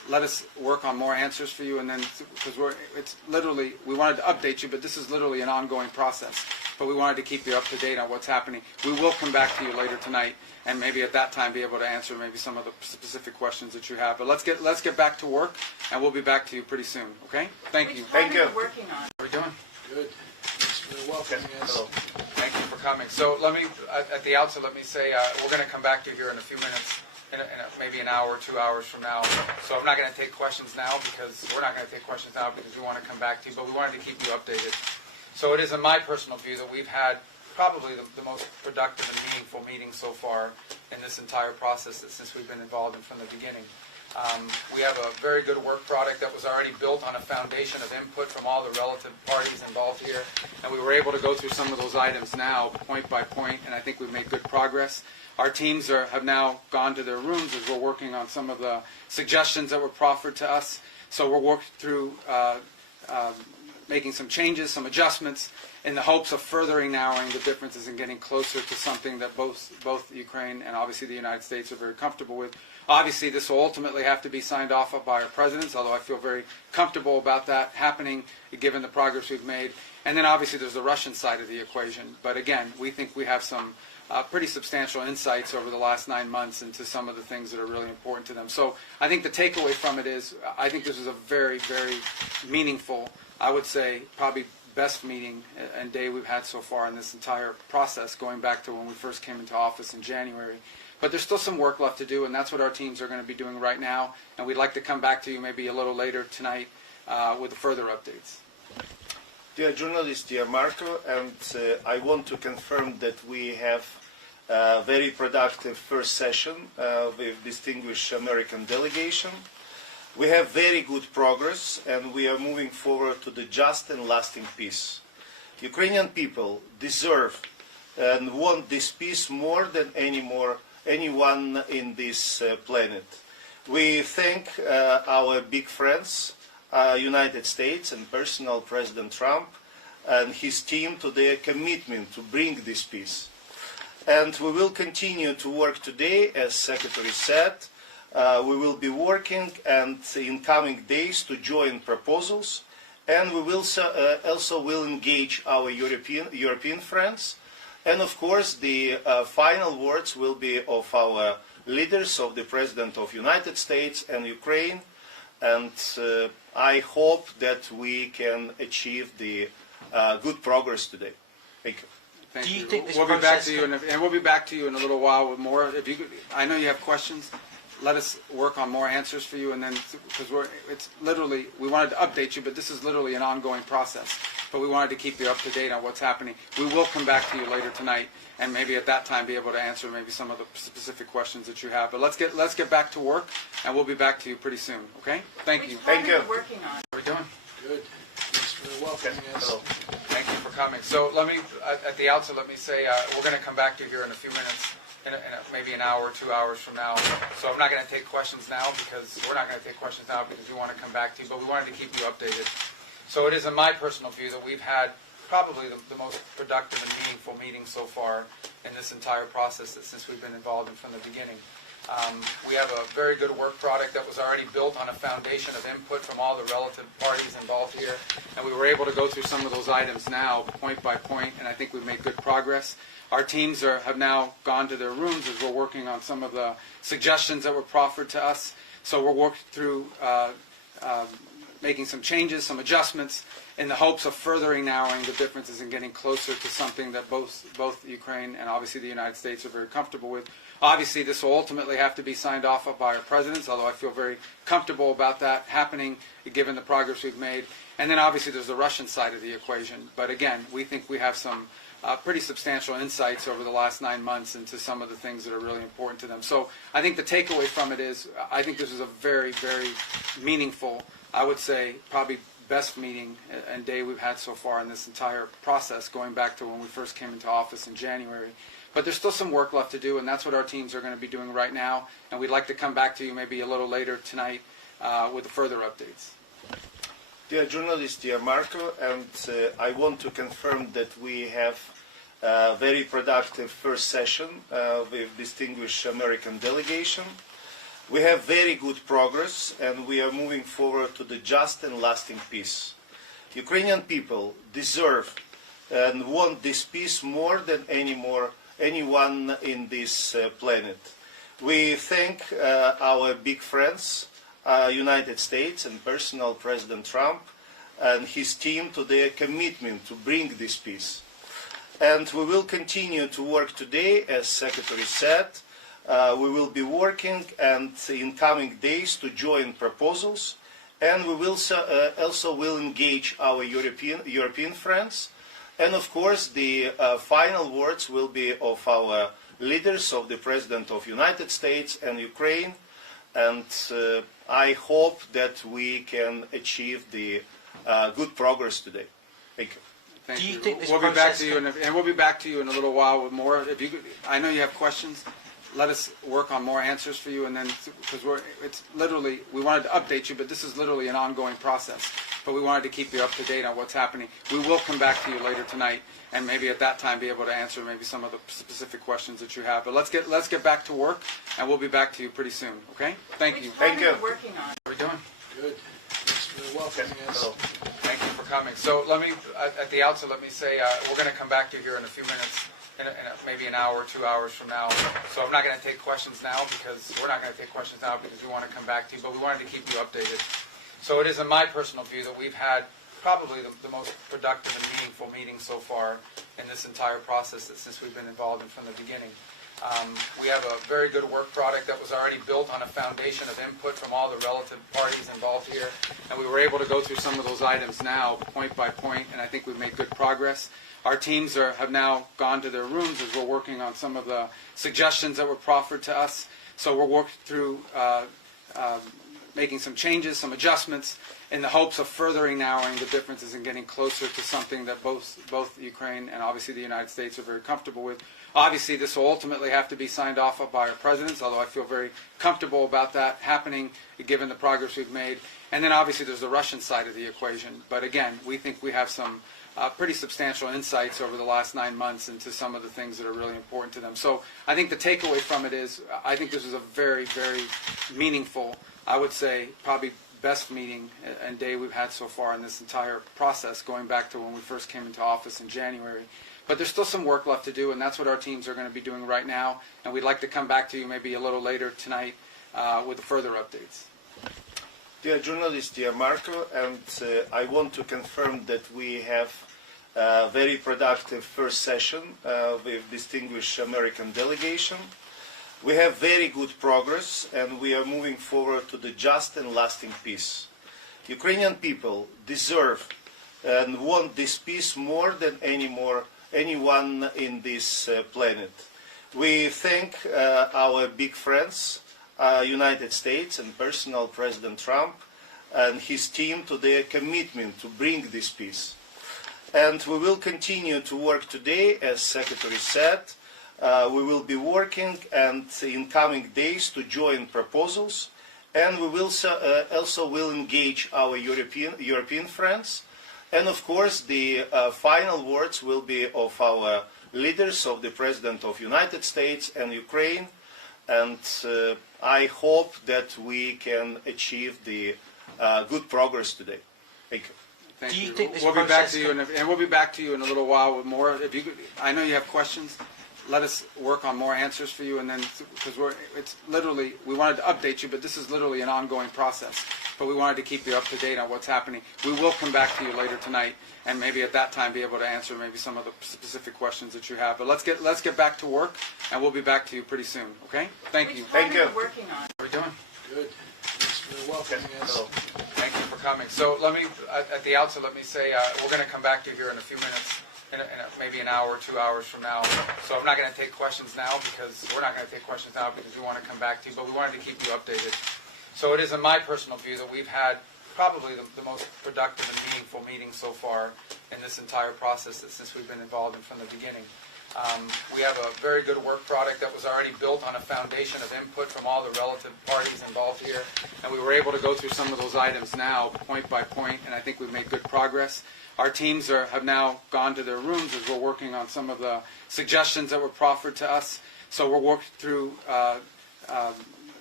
let us work on more answers for you, and then because it's literally, we wanted to update you, but this is literally an ongoing process. But we wanted to keep you up to date on what's happening. We will come back to you later tonight, and maybe at that time be able to answer maybe some of the specific questions that you have. But let's get back to work, and we'll be back to you pretty soon. Okay? Thank you. Thank you. Working on. How are we doing? Good. Thanks for welcoming us. Hello. Thank you for coming. So let me, at the outset, let me say we're going to come back to you here in a few minutes, maybe an hour, 2 hours from now. So I'm not going to take questions now because we're not going to take questions now because we want to come back to you, but we wanted to keep you updated. So it is in my personal view that we've had probably the most productive and meaningful meeting so far in this entire process since we've been involved in from the beginning. We have a very good work product that was already built on a foundation of input from all the relative parties involved here, and we were able to go through some of those items now, point by point, and I think we've made good progress. Our teams have now gone to their rooms as we're working on some of the suggestions that were proffered to us. So we're working through making some changes, some adjustments, in the hopes of furthering narrowing the differences and getting closer to something that both Ukraine and obviously the United States are very comfortable with. Obviously, this will ultimately have to be signed off by our presidents, although I feel very comfortable about that happening, given the progress we've made. And then obviously there's the Russian side of the equation. But again, we think we have some pretty substantial insights over the last 9 months into some of the things that are really important to them. So I think the takeaway from it is, I think this is a very, very meaningful, I would say, probably best meeting and day we've had so far in this entire process, going back to when we first came into office in January. But there's still some work left to do, and that's what our teams are going to be doing right now. And we'd like to come back to you maybe a little later tonight with further updates. Dear journalist, dear Marco, and I want to confirm that we have a very productive first session with distinguished American delegation. We have very good progress, and we are moving forward to the just and lasting peace. Ukrainian people deserve and want this peace more than anyone in this planet. We thank our big friends, United States and personal President Trump and his team to their commitment to bring this peace. And we will continue to work today, as Secretary said. We will be working and in coming days to join proposals, and we will also will engage our European friends. And of course, the final words will be of our leaders, of the President of the United States and Ukraine. And I hope that we can achieve the good progress today. Thank you. Thank Do you you. think this we'll be back process to you, and we'll be back to you in a little while with more. If you, I know you have questions. Let us work on more answers for you, and then because it's literally, we wanted to update you, but this is literally an ongoing process. But we wanted to keep you up to date on what's happening. We will come back to you later tonight, and maybe at that time be able to answer maybe some of the specific questions that you have. But let's get back to work, and we'll be back to you pretty soon. Okay? Thank you. Thank you. Working on. How are we doing? Good. Thanks for welcoming us. Hello. Thank you for coming. So let me, at the outset, let me say we're going to come back to you here in a few minutes, maybe an hour, 2 hours from now. So I'm not going to take questions now because we're not going to take questions now because we want to come back to you, but we wanted to keep you updated. So it is in my personal view that we've had probably the most productive and meaningful meeting so far in this entire process since we've been involved in from the beginning. We have a very good work product that was already built on a foundation of input from all the relative parties involved here, and we were able to go through some of those items now, point by point, and I think we've made good progress. Our teams have now gone to their rooms as we're working on some of the suggestions that were proffered to us. So we're working through making some changes, some adjustments, in the hopes of furthering narrowing the differences and getting closer to something that both Ukraine and obviously the United States are very comfortable with. Obviously, this will ultimately have to be signed off by our presidents, although I feel very comfortable about that happening, given the progress we've made. And then obviously there's the Russian side of the equation. But again, we think we have some pretty substantial insights over the last 9 months into some of the things that are really important to them. So I think the takeaway from it is, I think this is a very, very meaningful, I would say, probably best meeting and day we've had so far in this entire process, going back to when we first came into office in January. But there's still some work left to do, and that's what our teams are going to be doing right now. And we'd like to come back to you maybe a little later tonight with further updates. Dear journalist, dear Marco, and I want to confirm that we have a very productive first session with distinguished American delegation. We have very good progress, and we are moving forward to the just and lasting peace. Ukrainian people deserve and want this peace more than anyone in this planet. We thank our big friends, United States and personal President Trump and his team to their commitment to bring this peace. And we will continue to work today, as Secretary said. We will be working and in coming days to join proposals, and we will also will engage our European friends. And of course, the final words will be of our leaders, of the President of the United States and Ukraine. And I hope that we can achieve the good progress today. Thank you. Thank Do you you. think this We'll be back process to you, and we'll be back to you in a little while with more. If you, I know you have questions. Let us work on more answers for you, and then because it's literally we wanted to update you, but this is literally an ongoing process. But we wanted to keep you up to date on what's happening. We will come back to you later tonight, and maybe at that time be able to answer maybe some of the specific questions that you have. But let's get back to work, and we'll be back to you pretty soon. Okay? Thank you. Thank you. Working on. How are we doing? Good. Thanks for welcoming us. Thank you for coming. So let me, at the outset, let me say we're going to come back to you here in a few minutes, maybe an hour, 2 hours from now. So I'm not going to take questions now because we're not going to take questions now because we want to come back to you, but we wanted to keep you updated. So it is in my personal view that we've had probably the most productive and meaningful meeting so far in this entire process since we've been involved in from the beginning. We have a very good work product that was already built on a foundation of input from all the relative parties involved here, and we were able to go through some of those items now, point by point, and I think we've made good progress. Our teams have now gone to their rooms as we're working on some of the suggestions that were proffered to us. So we're working through making some changes, some adjustments, in the hopes of furthering narrowing the differences and getting closer to something that both Ukraine and obviously the United States are very comfortable with. Obviously, this will ultimately have to be signed off by our presidents, although I feel very comfortable about that happening, given the progress we've made. And then obviously there's the Russian side of the equation. But again, we think we have some pretty substantial insights over the last 9 months into some of the things that are really important to them. So I think the takeaway from it is I think this is a very, very meaningful, I would say probably best meeting and day we've had so far in this entire process, going back to when we first came into office in January. But there's still some work left to do, and that's what our teams are going to be doing right now. And we'd like to come back to you maybe a little later tonight with further updates. Dear journalist, dear Marco, and I want to confirm that we have a very productive first session with distinguished American delegation. We have very good progress, and we are moving forward to the just and lasting peace. Ukrainian people deserve and want this peace more than anyone in this planet. We thank our big friends, United States and personal President Trump and his team to their commitment to bring this peace. And we will continue to work today, as Secretary said. We will be working and in coming days to join proposals, and we will also will engage our European friends. And of course, the final words will be of our leaders, of the President of the United States and Ukraine. And I hope that we can achieve the good progress today. Thank you. Thank Do you you. think this We'll be back process to you, and we'll be back to you in a little while with more. If you, I know you have questions. Let us work on more answers for you, and then because it's literally we wanted to update you, but this is literally an ongoing process. But we wanted to keep you up to date on what's happening. We will come back to you later tonight, and maybe at that time be able to answer maybe some of the specific questions that you have. But let's get back to work, and we'll be back to you pretty soon. Okay? Thank you. Thank you. Working on. How are we doing? Good. Thanks for welcoming us. Thank you for coming. So let me, at the outset, let me say we're going to come back to you here in a few minutes, maybe an hour, 2 hours from now. So I'm not going to take questions now because we're not going to take questions now because we want to come back to you, but we wanted to keep you updated. So it is in my personal view that we've had probably the most productive and meaningful meeting so far in this entire process since we've been involved in from the beginning. We have a very good work product that was already built on a foundation of input from all the relative parties involved here, and we were able to go through some of those items now, point by point, and I think we've made good progress. Our teams have now gone to their rooms as we're working on some of the suggestions that were proffered to us. So we're working through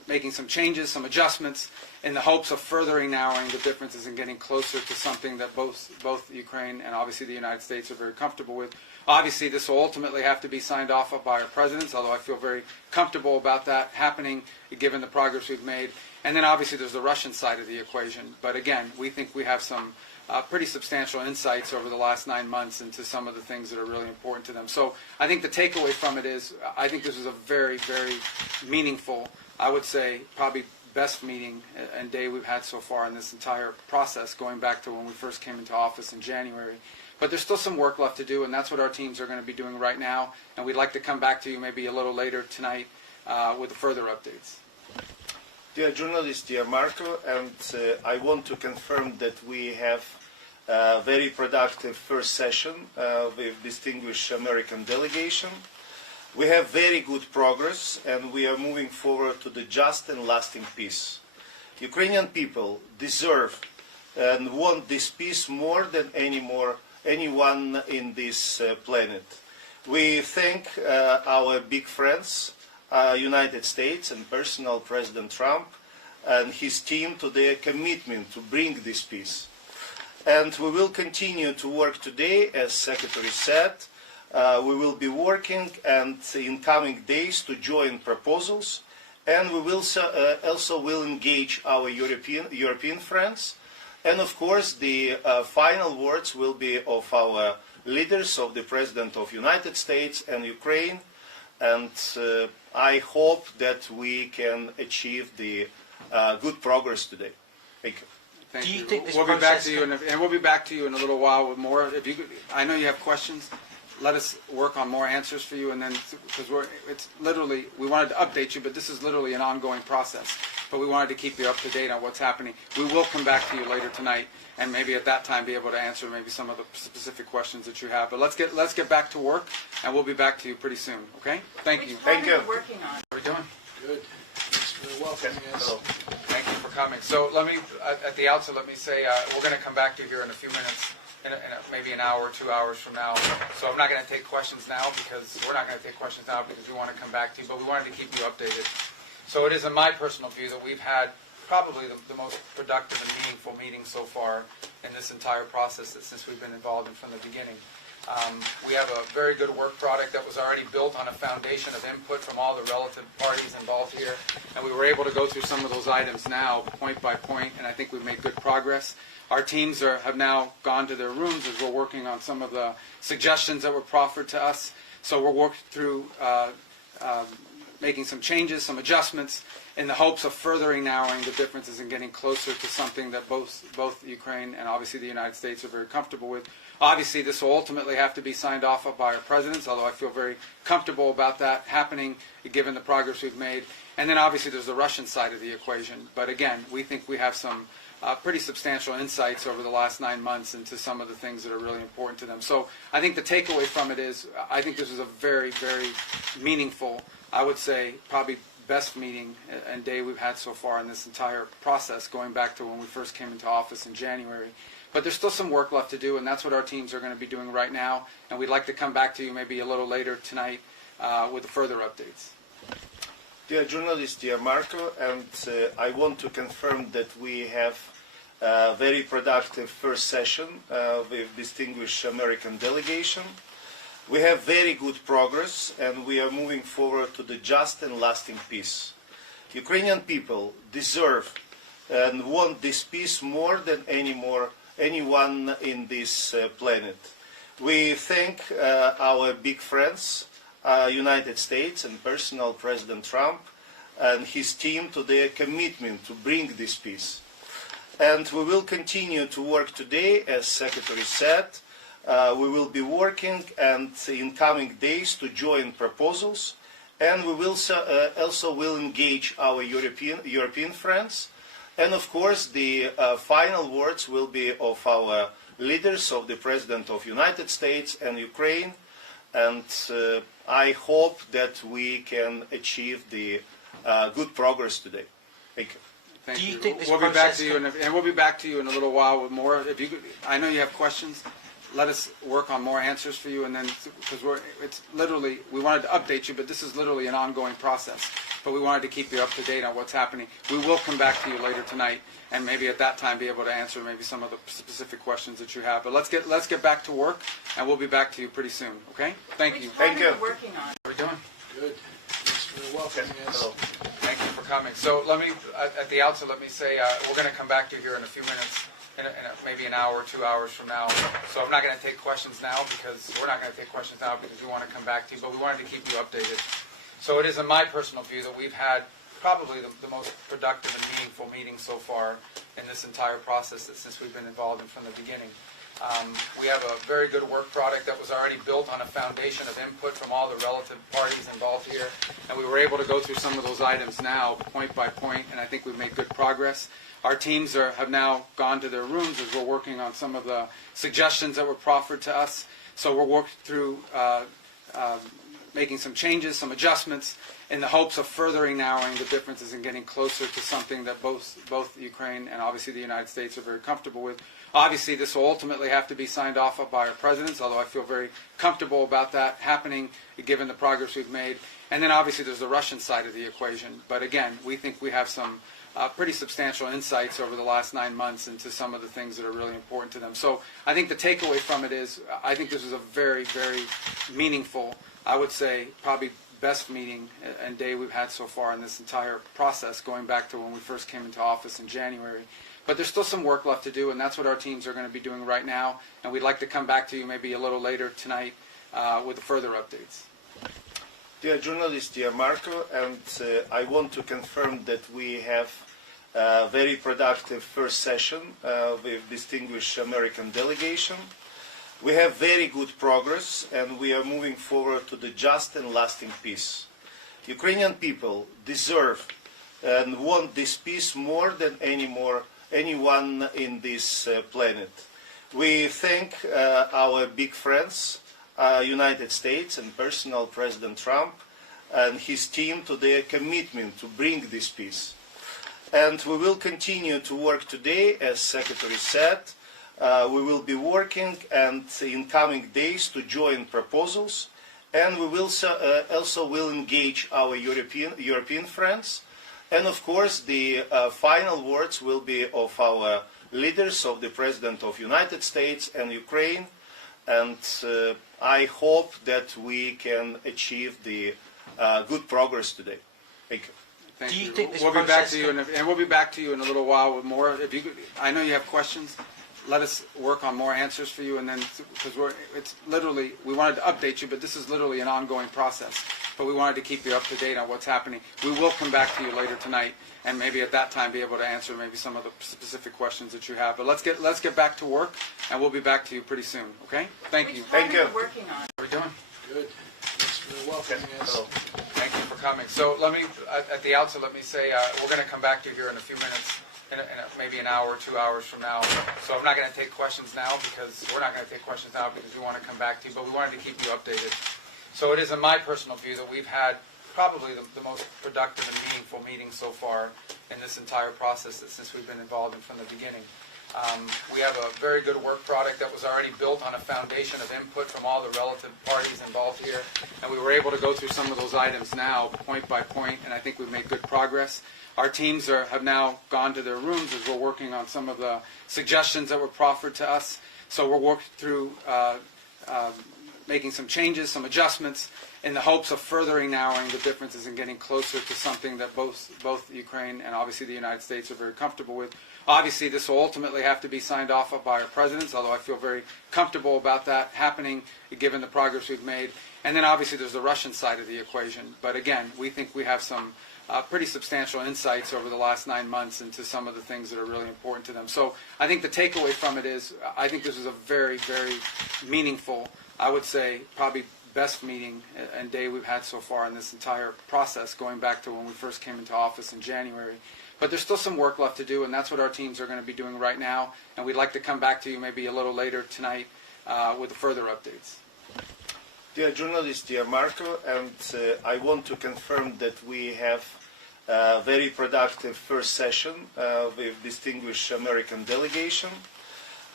making some changes, some adjustments, in the hopes of furthering narrowing the differences and getting closer to something that both Ukraine and obviously the United States are very comfortable with. Obviously, this will ultimately have to be signed off by our presidents, although I feel very comfortable about that happening, given the progress we've made. And then obviously there's the Russian side of the equation. But again, we think we have some pretty substantial insights over the last 9 months into some of the things that are really important to them. So I think the takeaway from it is, I think this is a very, very meaningful, I would say probably best meeting and day we've had so far in this entire process, going back to when we first came into office in January. But there's still some work left to do, and that's what our teams are going to be doing right now. And we'd like to come back to you maybe a little later tonight with further updates. Dear journalist, dear Marco, and I want to confirm that we have a very productive first session with distinguished American delegation. We have very good progress, and we are moving forward to the just and lasting peace. Ukrainian people deserve and want this peace more than anyone in this planet. We thank our big friends, United States and personal President Trump and his team to their commitment to bring this peace. And we will continue to work today, as Secretary said. We will be working and in coming days to join proposals, and we will also will engage our European friends. And of course, the final words will be of our leaders, of the President of the United States and Ukraine. And I hope that we can achieve the good progress today. Thank you. Thank Do you you. think this We'll be back process to you, and we'll be back to you in a little while with more. If you could, I know you have questions. Let us work on more answers for you, and then because it's literally, we wanted to update you, but this is literally an ongoing process. But we wanted to keep you up to date on what's happening. We will come back to you later tonight, and maybe at that time be able to answer maybe some of the specific questions that you have. But let's get back to work, and we'll be back to you pretty soon. Okay? Thank you. Thank you. What are you working on? How are we doing? Good. Thanks for welcoming us. Hello. Thank you for coming. So let me, at the outset, let me say we're going to come back to you here in a few minutes, maybe an hour or 2 hours from now. So I'm not going to take questions now because we're not going to take questions now because we want to come back to you, but we wanted to keep you updated. So it is in my personal view that we've had probably the most productive and meaningful meeting so far in this entire process since we've been involved in from the beginning. We have a very good work product that was already built on a foundation of input from all the relative parties involved here, and we were able to go through some of those items now, point by point, and I think we've made good progress. Our teams have now gone to their rooms as we're working on some of the suggestions that were proffered to us. So we're working through making some changes, some adjustments, in the hopes of furthering narrowing the differences and getting closer to something that both Ukraine and obviously the United States are very comfortable with. Obviously, this will ultimately have to be signed off by our presidents, although I feel very comfortable about that happening, given the progress we've made. And then obviously there's the Russian side of the equation. But again, we think we have some pretty substantial insights over the last 9 months into some of the things that are really important to them. So I think the takeaway from it is, I think this is a very, very meaningful, I would say probably best meeting and day we've had so far in this entire process, going back to when we first came into office in January. But there's still some work left to do, and that's what our teams are going to be doing right now. And we'd like to come back to you maybe a little later tonight with further updates. Dear journalist, dear Marco, and I want to confirm that we have a very productive first session with distinguished American delegation. We have very good progress, and we are moving forward to the just and lasting peace. Ukrainian people deserve and want this peace more than anyone in this planet. We thank our big friends, United States and personal President Trump and his team to their commitment to bring this peace. And we will continue to work today, as Secretary said. We will be working and in coming days to join proposals, and we will also will engage our European friends. And of course, the final words will be of our leaders, of the President of the United States and Ukraine. And I hope that we can achieve the good progress today. Thank you. Thank Do you you. think this We'll be back process to you, and we'll be back to you in a little while with more. If you could, I know you have questions. let us work on more answers for you, and then because it's literally, we wanted to update you, but this is literally an ongoing process. But we wanted to keep you up to date on what's happening. We will come back to you later tonight, and maybe at that time be able to answer maybe some of the specific questions that you have. But let's get back to work, and we'll be back to you pretty soon. Okay? Thank you. Thank you. Working on. How are we doing? Good. Thanks for welcoming us. Hello. Thank you for coming. So let me, at the outset, let me say we're going to come back to you here in a few minutes, maybe an hour, 2 hours from now. So I'm not going to take questions now because we're not going to take questions now because we want to come back to you, but we wanted to keep you updated. So it is in my personal view that we've had probably the most productive and meaningful meeting so far in this entire process since we've been involved in from the beginning. We have a very good work product that was already built on a foundation of input from all the relative parties involved here, and we were able to go through some of those items now, point by point, and I think we've made good progress. Our teams have now gone to their rooms as we're working on some of the suggestions that were proffered to us. So we're working through making some changes, some adjustments, in the hopes of furthering narrowing the differences and getting closer to something that both Ukraine and obviously the United States are very comfortable with. Obviously, this will ultimately have to be signed off by our presidents, although I feel very comfortable about that happening, given the progress we've made. And then obviously there's the Russian side of the equation. But again, we think we have some pretty substantial insights over the last 9 months into some of the things that are really important to them. So I think the takeaway from it is I think this is a very, very meaningful, I would say probably best meeting and day we've had so far in this entire process, going back to when we first came into office in January. But there's still some work left to do, and that's what our teams are going to be doing right now. And we'd like to come back to you maybe a little later tonight with further updates. Dear journalist, dear Marco, and I want to confirm that we have a very productive first session with distinguished American delegation. We have very good progress, and we are moving forward to the just and lasting peace. Ukrainian people deserve and want this peace more than anyone in this planet. We thank our big friends, United States and personal President Trump and his team to their commitment to bring this peace. And we will continue to work today, as Secretary said. We will be working and in coming days to join proposals, and we will also will engage our European friends. And of course, the final words will be of our leaders, of the President of the United States and Ukraine. And I hope that we can achieve the good progress today. Thank you. Thank Do you you. think this We'll be back process to you, and we'll be back to you in a little while with more. If you, I know you have questions. Let us work on more answers for you, and then because it's literally, we wanted to update you, but this is literally an ongoing process. But we wanted to keep you up to date on what's happening. We will come back to you later tonight, and maybe at that time be able to answer maybe some of the specific questions that you have. But let's get back to work, and we'll be back to you pretty soon. Okay? Thank you. Thank you. Working on. How are we doing? Good. Thanks for welcoming us. Hello. Thank you for coming. So let me, at the outset, let me say we're going to come back to you here in a few minutes, maybe an hour, 2 hours from now. So I'm not going to take questions now because we're not going to take questions now because we want to come back to you, but we wanted to keep you updated. So it is in my personal view that we've had probably the most productive and meaningful meeting so far in this entire process since we've been involved in from the beginning. We have a very good work product that was already built on a foundation of input from all the relative parties involved here, and we were able to go through some of those items now, point by point, and I think we've made good progress. Our teams have now gone to their rooms as we're working on some of the suggestions that were proffered to us. So we're working through making some changes, some adjustments, in the hopes of furthering narrowing the differences and getting closer to something that both Ukraine and obviously the United States are very comfortable with. Obviously, this will ultimately have to be signed off by our presidents, although I feel very comfortable about that happening, given the progress we've made. And then obviously there's the Russian side of the equation. But again, we think we have some pretty substantial insights over the last 9 months into some of the things that are really important to them. So I think the takeaway from it is I think this is a very, very meaningful, I would say probably best meeting and day we've had so far in this entire process, going back to when we first came into office in January. But there's still some work left to do, and that's what our teams are going to be doing right now. And we'd like to come back to you maybe a little later tonight with further updates. Dear journalist, dear Marco, and I want to confirm that we have a very productive first session with distinguished American delegation.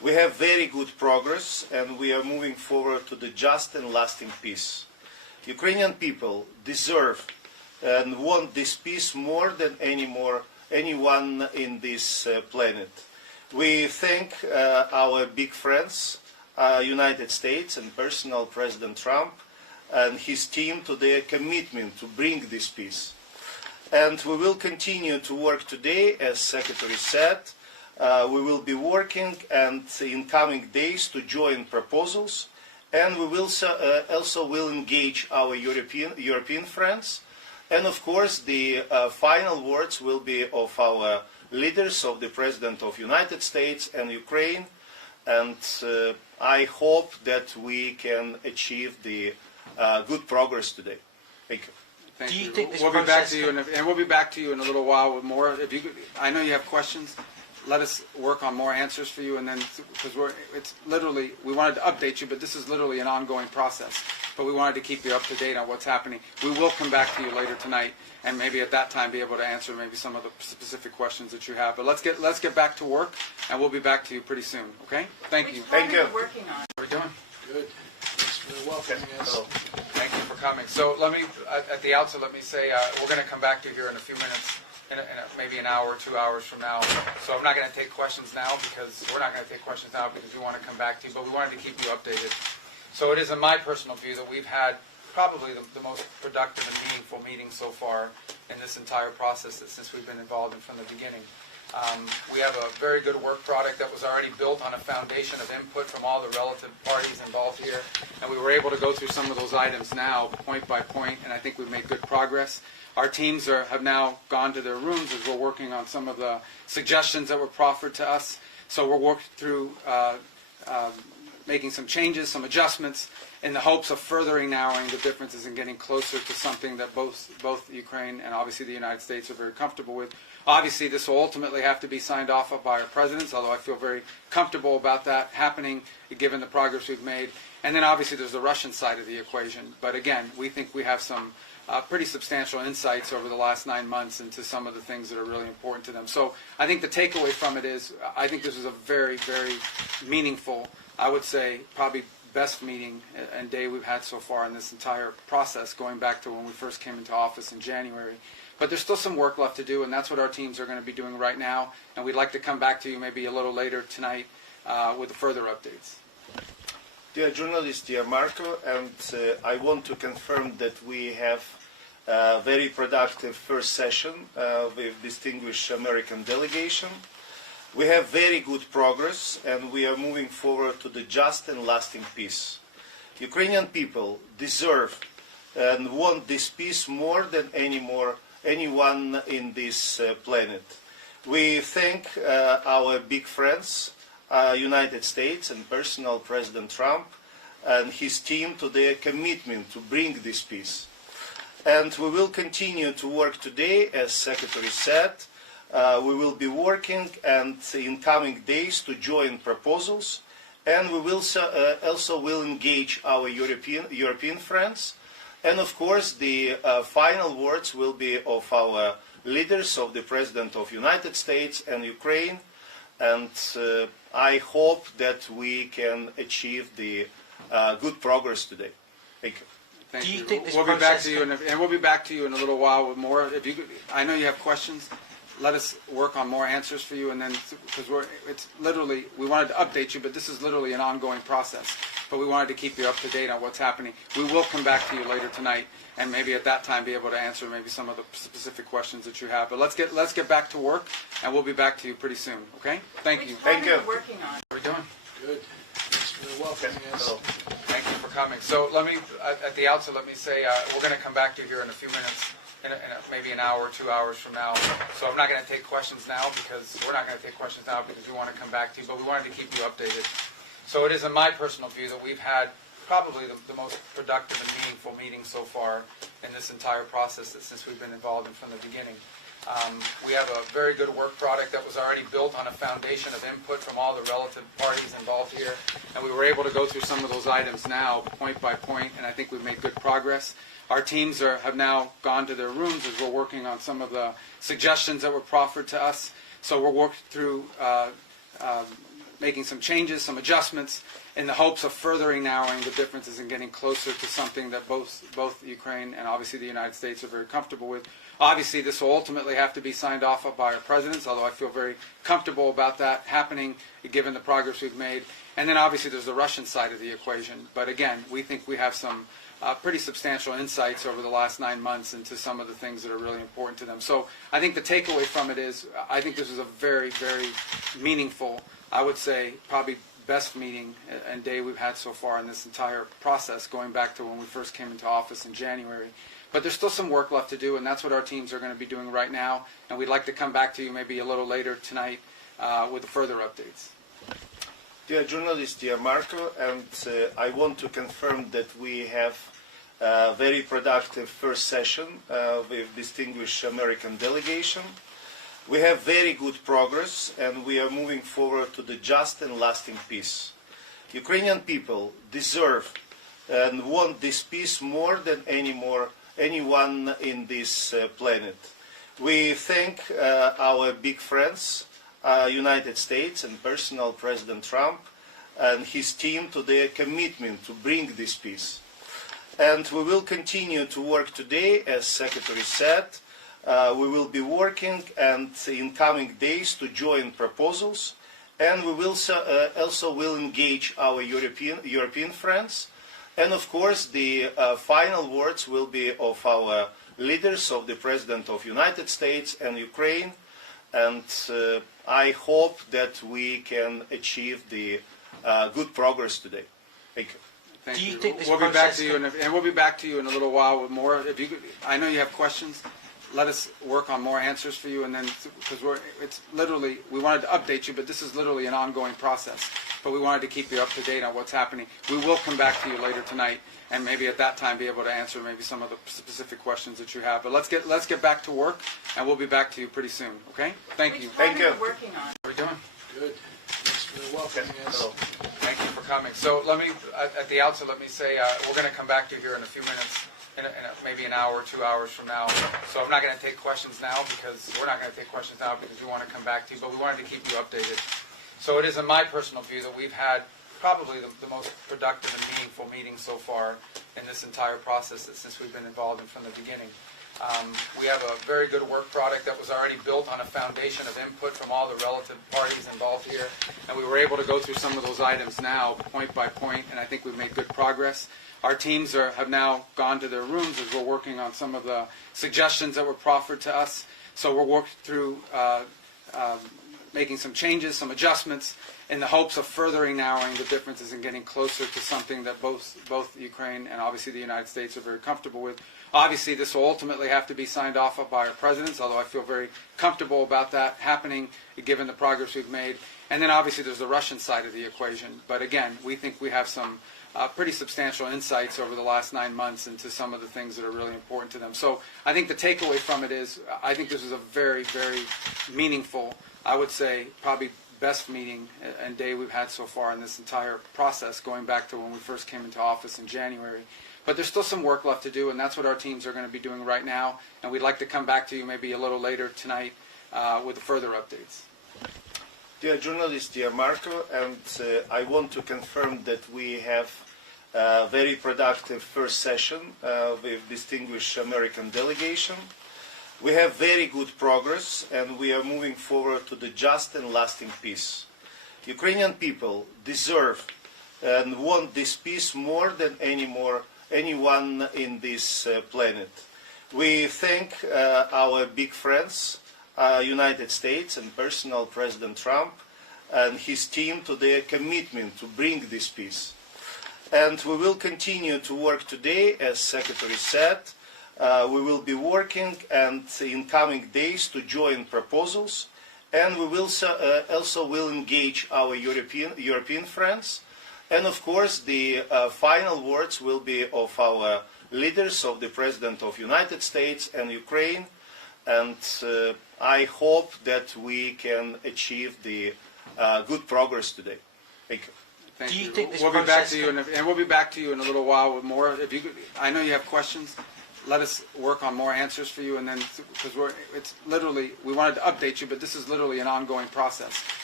We have very good progress, and we are moving forward to the just and lasting peace. Ukrainian people deserve and want this peace more than anyone in this planet. We thank our big friends, United States and personal President Trump and his team to their commitment to bring this peace. And we will continue to work today, as Secretary said. We will be working and in coming days to join proposals, and we will also will engage our European friends. And of course, the final words will be of our leaders, of the President of the United States and Ukraine. And I hope that we can achieve the good progress today. Thank you. Thank Do you you. think this We'll be back process to you, and we'll be back to you in a little while with more. If you, I know you have questions. Let us work on more answers for you, and then because it's literally we wanted to update you, but this is literally an ongoing process. But we wanted to keep you up to date on what's happening. We will come back to you later tonight, and maybe at that time be able to answer maybe some of the specific questions that you have. But let's get back to work, and we'll be back to you pretty soon. Okay? Thank you. Thank you. Working on. How are we doing? Good. Thanks for welcoming us. Hello. Thank you for coming. So let me, at the outset, let me say we're going to come back to you here in a few minutes, maybe an hour, 2 hours from now. So I'm not going to take questions now because we're not going to take questions now because we want to come back to you, but we wanted to keep you updated. So it is in my personal view that we've had probably the most productive and meaningful meeting so far in this entire process since we've been involved in from the beginning. We have a very good work product that was already built on a foundation of input from all the relative parties involved here, and we were able to go through some of those items now, point by point, and I think we've made good progress. Our teams have now gone to their rooms as we're working on some of the suggestions that were proffered to us. So we're working through making some changes, some adjustments, in the hopes of furthering narrowing the differences and getting closer to something that both Ukraine and obviously the United States are very comfortable with. Obviously, this will ultimately have to be signed off of by our presidents, although I feel very comfortable about that happening given the progress we've made. And then obviously there's the Russian side of the equation. But again, we think we have some pretty substantial insights over the last 9 months into some of the things that are really important to them. So I think the takeaway from it is I think this is a very, very meaningful, I would say probably best meeting and day we've had so far in this entire process, going back to when we first came into office in January. But there's still some work left to do, and that's what our teams are going to be doing right now. And we'd like to come back to you maybe a little later tonight with further updates. Dear journalist, dear Marco, and I want to confirm that we have a very productive first session with distinguished American delegation. We have very good progress, and we are moving forward to the just and lasting peace. Ukrainian people deserve and want this peace more than anyone in this planet. We thank our big friends, United States and personal President Trump and his team to their commitment to bring this peace. And we will continue to work today, as Secretary said. We will be working and in coming days to join proposals, and we will also will engage our European friends. And of course, the final words will be of our leaders, of the President of the United States and Ukraine. And I hope that we can achieve the good progress today. Thank you. Thank Do you you. think this we'll be back process to you, and we'll be back to you in a little while with more. If you, I know you have questions. Let us work on more answers for you, and then because it's literally we wanted to update you, but this is literally an ongoing process. But we wanted to keep you up to date on what's happening. We will come back to you later tonight, and maybe at that time be able to answer maybe some of the specific questions that you have. But let's get back to work, and we'll be back to you pretty soon. Okay? Thank you. Thank you. Working on. How are we doing? Good. Thanks for welcoming us. Hello. Thank you for coming. So let me, at the outset, let me say we're going to come back to you here in a few minutes, maybe an hour, 2 hours from now. So I'm not going to take questions now because we're not going to take questions now because we want to come back to you, but we wanted to keep you updated. So it is in my personal view that we've had probably the most productive and meaningful meeting so far in this entire process since we've been involved in from the beginning. We have a very good work product that was already built on a foundation of input from all the relative parties involved here, and we were able to go through some of those items now, point by point, and I think we've made good progress. Our teams have now gone to their rooms as we're working on some of the suggestions that were proffered to us. So we're working through making some changes, some adjustments, in the hopes of furthering narrowing the differences and getting closer to something that both Ukraine and obviously the United States are very comfortable with. Obviously, this will ultimately have to be signed off by our presidents, although I feel very comfortable about that happening, given the progress we've made. And then obviously there's the Russian side of the equation. But again, we think we have some pretty substantial insights over the last 9 months into some of the things that are really important to them. So I think the takeaway from it is, I think this is a very, very meaningful, I would say probably best meeting and day we've had so far in this entire process, going back to when we first came into office in January. But there's still some work left to do, and that's what our teams are going to be doing right now. And we'd like to come back to you maybe a little later tonight with further updates. Dear journalist, dear Marco, and I want to confirm that we have a very productive first session with distinguished American delegation. We have very good progress, and we are moving forward to the just and lasting peace. Ukrainian people deserve and want this peace more than anyone in this planet. We thank our big friends, United States and personal President Trump and his team to their commitment to bring this peace. And we will continue to work today, as Secretary said. We will be working and in coming days to join proposals, and we will also will engage our European friends. And of course, the final words will be of our leaders, of the President of the United States and Ukraine. And I hope that we can achieve the good progress today. Thank you. Thank Do you you. think this we'll be back to you, process and we'll be back to you in a little while with more. If you, I know you have questions. Let us work on more answers for you, and then because it's literally, we wanted to update you, but this is literally an ongoing process. But we wanted to keep you up to date on what's happening. We will come back to you later tonight, and maybe at that time be able to answer maybe some of the specific questions that you have. But let's get back to work, and we'll be back to you pretty soon. Okay? Thank you. Thank you. Working on. How are we doing? Good. Thanks for welcoming us. Hello. Thank you for coming. So let me, at the outset, let me say we're going to come back to you here in a few minutes, maybe an hour, 2 hours from now. So I'm not going to take questions now because we're not going to take questions now because we want to come back to you, but we wanted to keep you updated. So it is in my personal view that we've had probably the most productive and meaningful meeting so far in this entire process since we've been involved in from the beginning. We have a very good work product that was already built on a foundation of input from all the relative parties involved here, and we were able to go through some of those items now, point by point, and I think we've made good progress. Our teams have now gone to their rooms as we're working on some of the suggestions that were proffered to us. So we're working through making some changes, some adjustments, in the hopes of furthering narrowing the differences and getting closer to something that both Ukraine and obviously the United States are very comfortable with. Obviously, this will ultimately have to be signed off by our presidents, although I feel very comfortable about that happening, given the progress we've made. And then obviously there's the Russian side of the equation. But again, we think we have some pretty substantial insights over the last 9 months into some of the things that are really important to them. So I think the takeaway from it is, I think this is a very, very meaningful, I would say probably best meeting and day we've had so far in this entire process, going back to when we first came into office in January. But there's still some work left to do, and that's what our teams are going to be doing right now. And we'd like to come back to you maybe a little later tonight with further updates. Dear journalist, dear Marco, and I want to confirm that we have a very productive first session with distinguished American delegation. We have very good progress, and we are moving forward to the just and lasting peace. Ukrainian people deserve and want this peace more than anyone in this planet. We thank our big friends, United States and personal President Trump and his team to their commitment to bring this peace. And we will continue to work today, as Secretary said. We will be working and in coming days to join proposals, and we will also will engage our European friends. And of course, the final words will be of our leaders, of the President of the United States and Ukraine. And I hope that we can achieve the good progress today. Thank you. Thank Do you you. think this we'll be back process to you, and we'll be back to you in a little while with more. If you, I know you have questions. Let us work on more answers for you, and then because it's literally, we wanted to update you, but this is literally an ongoing process.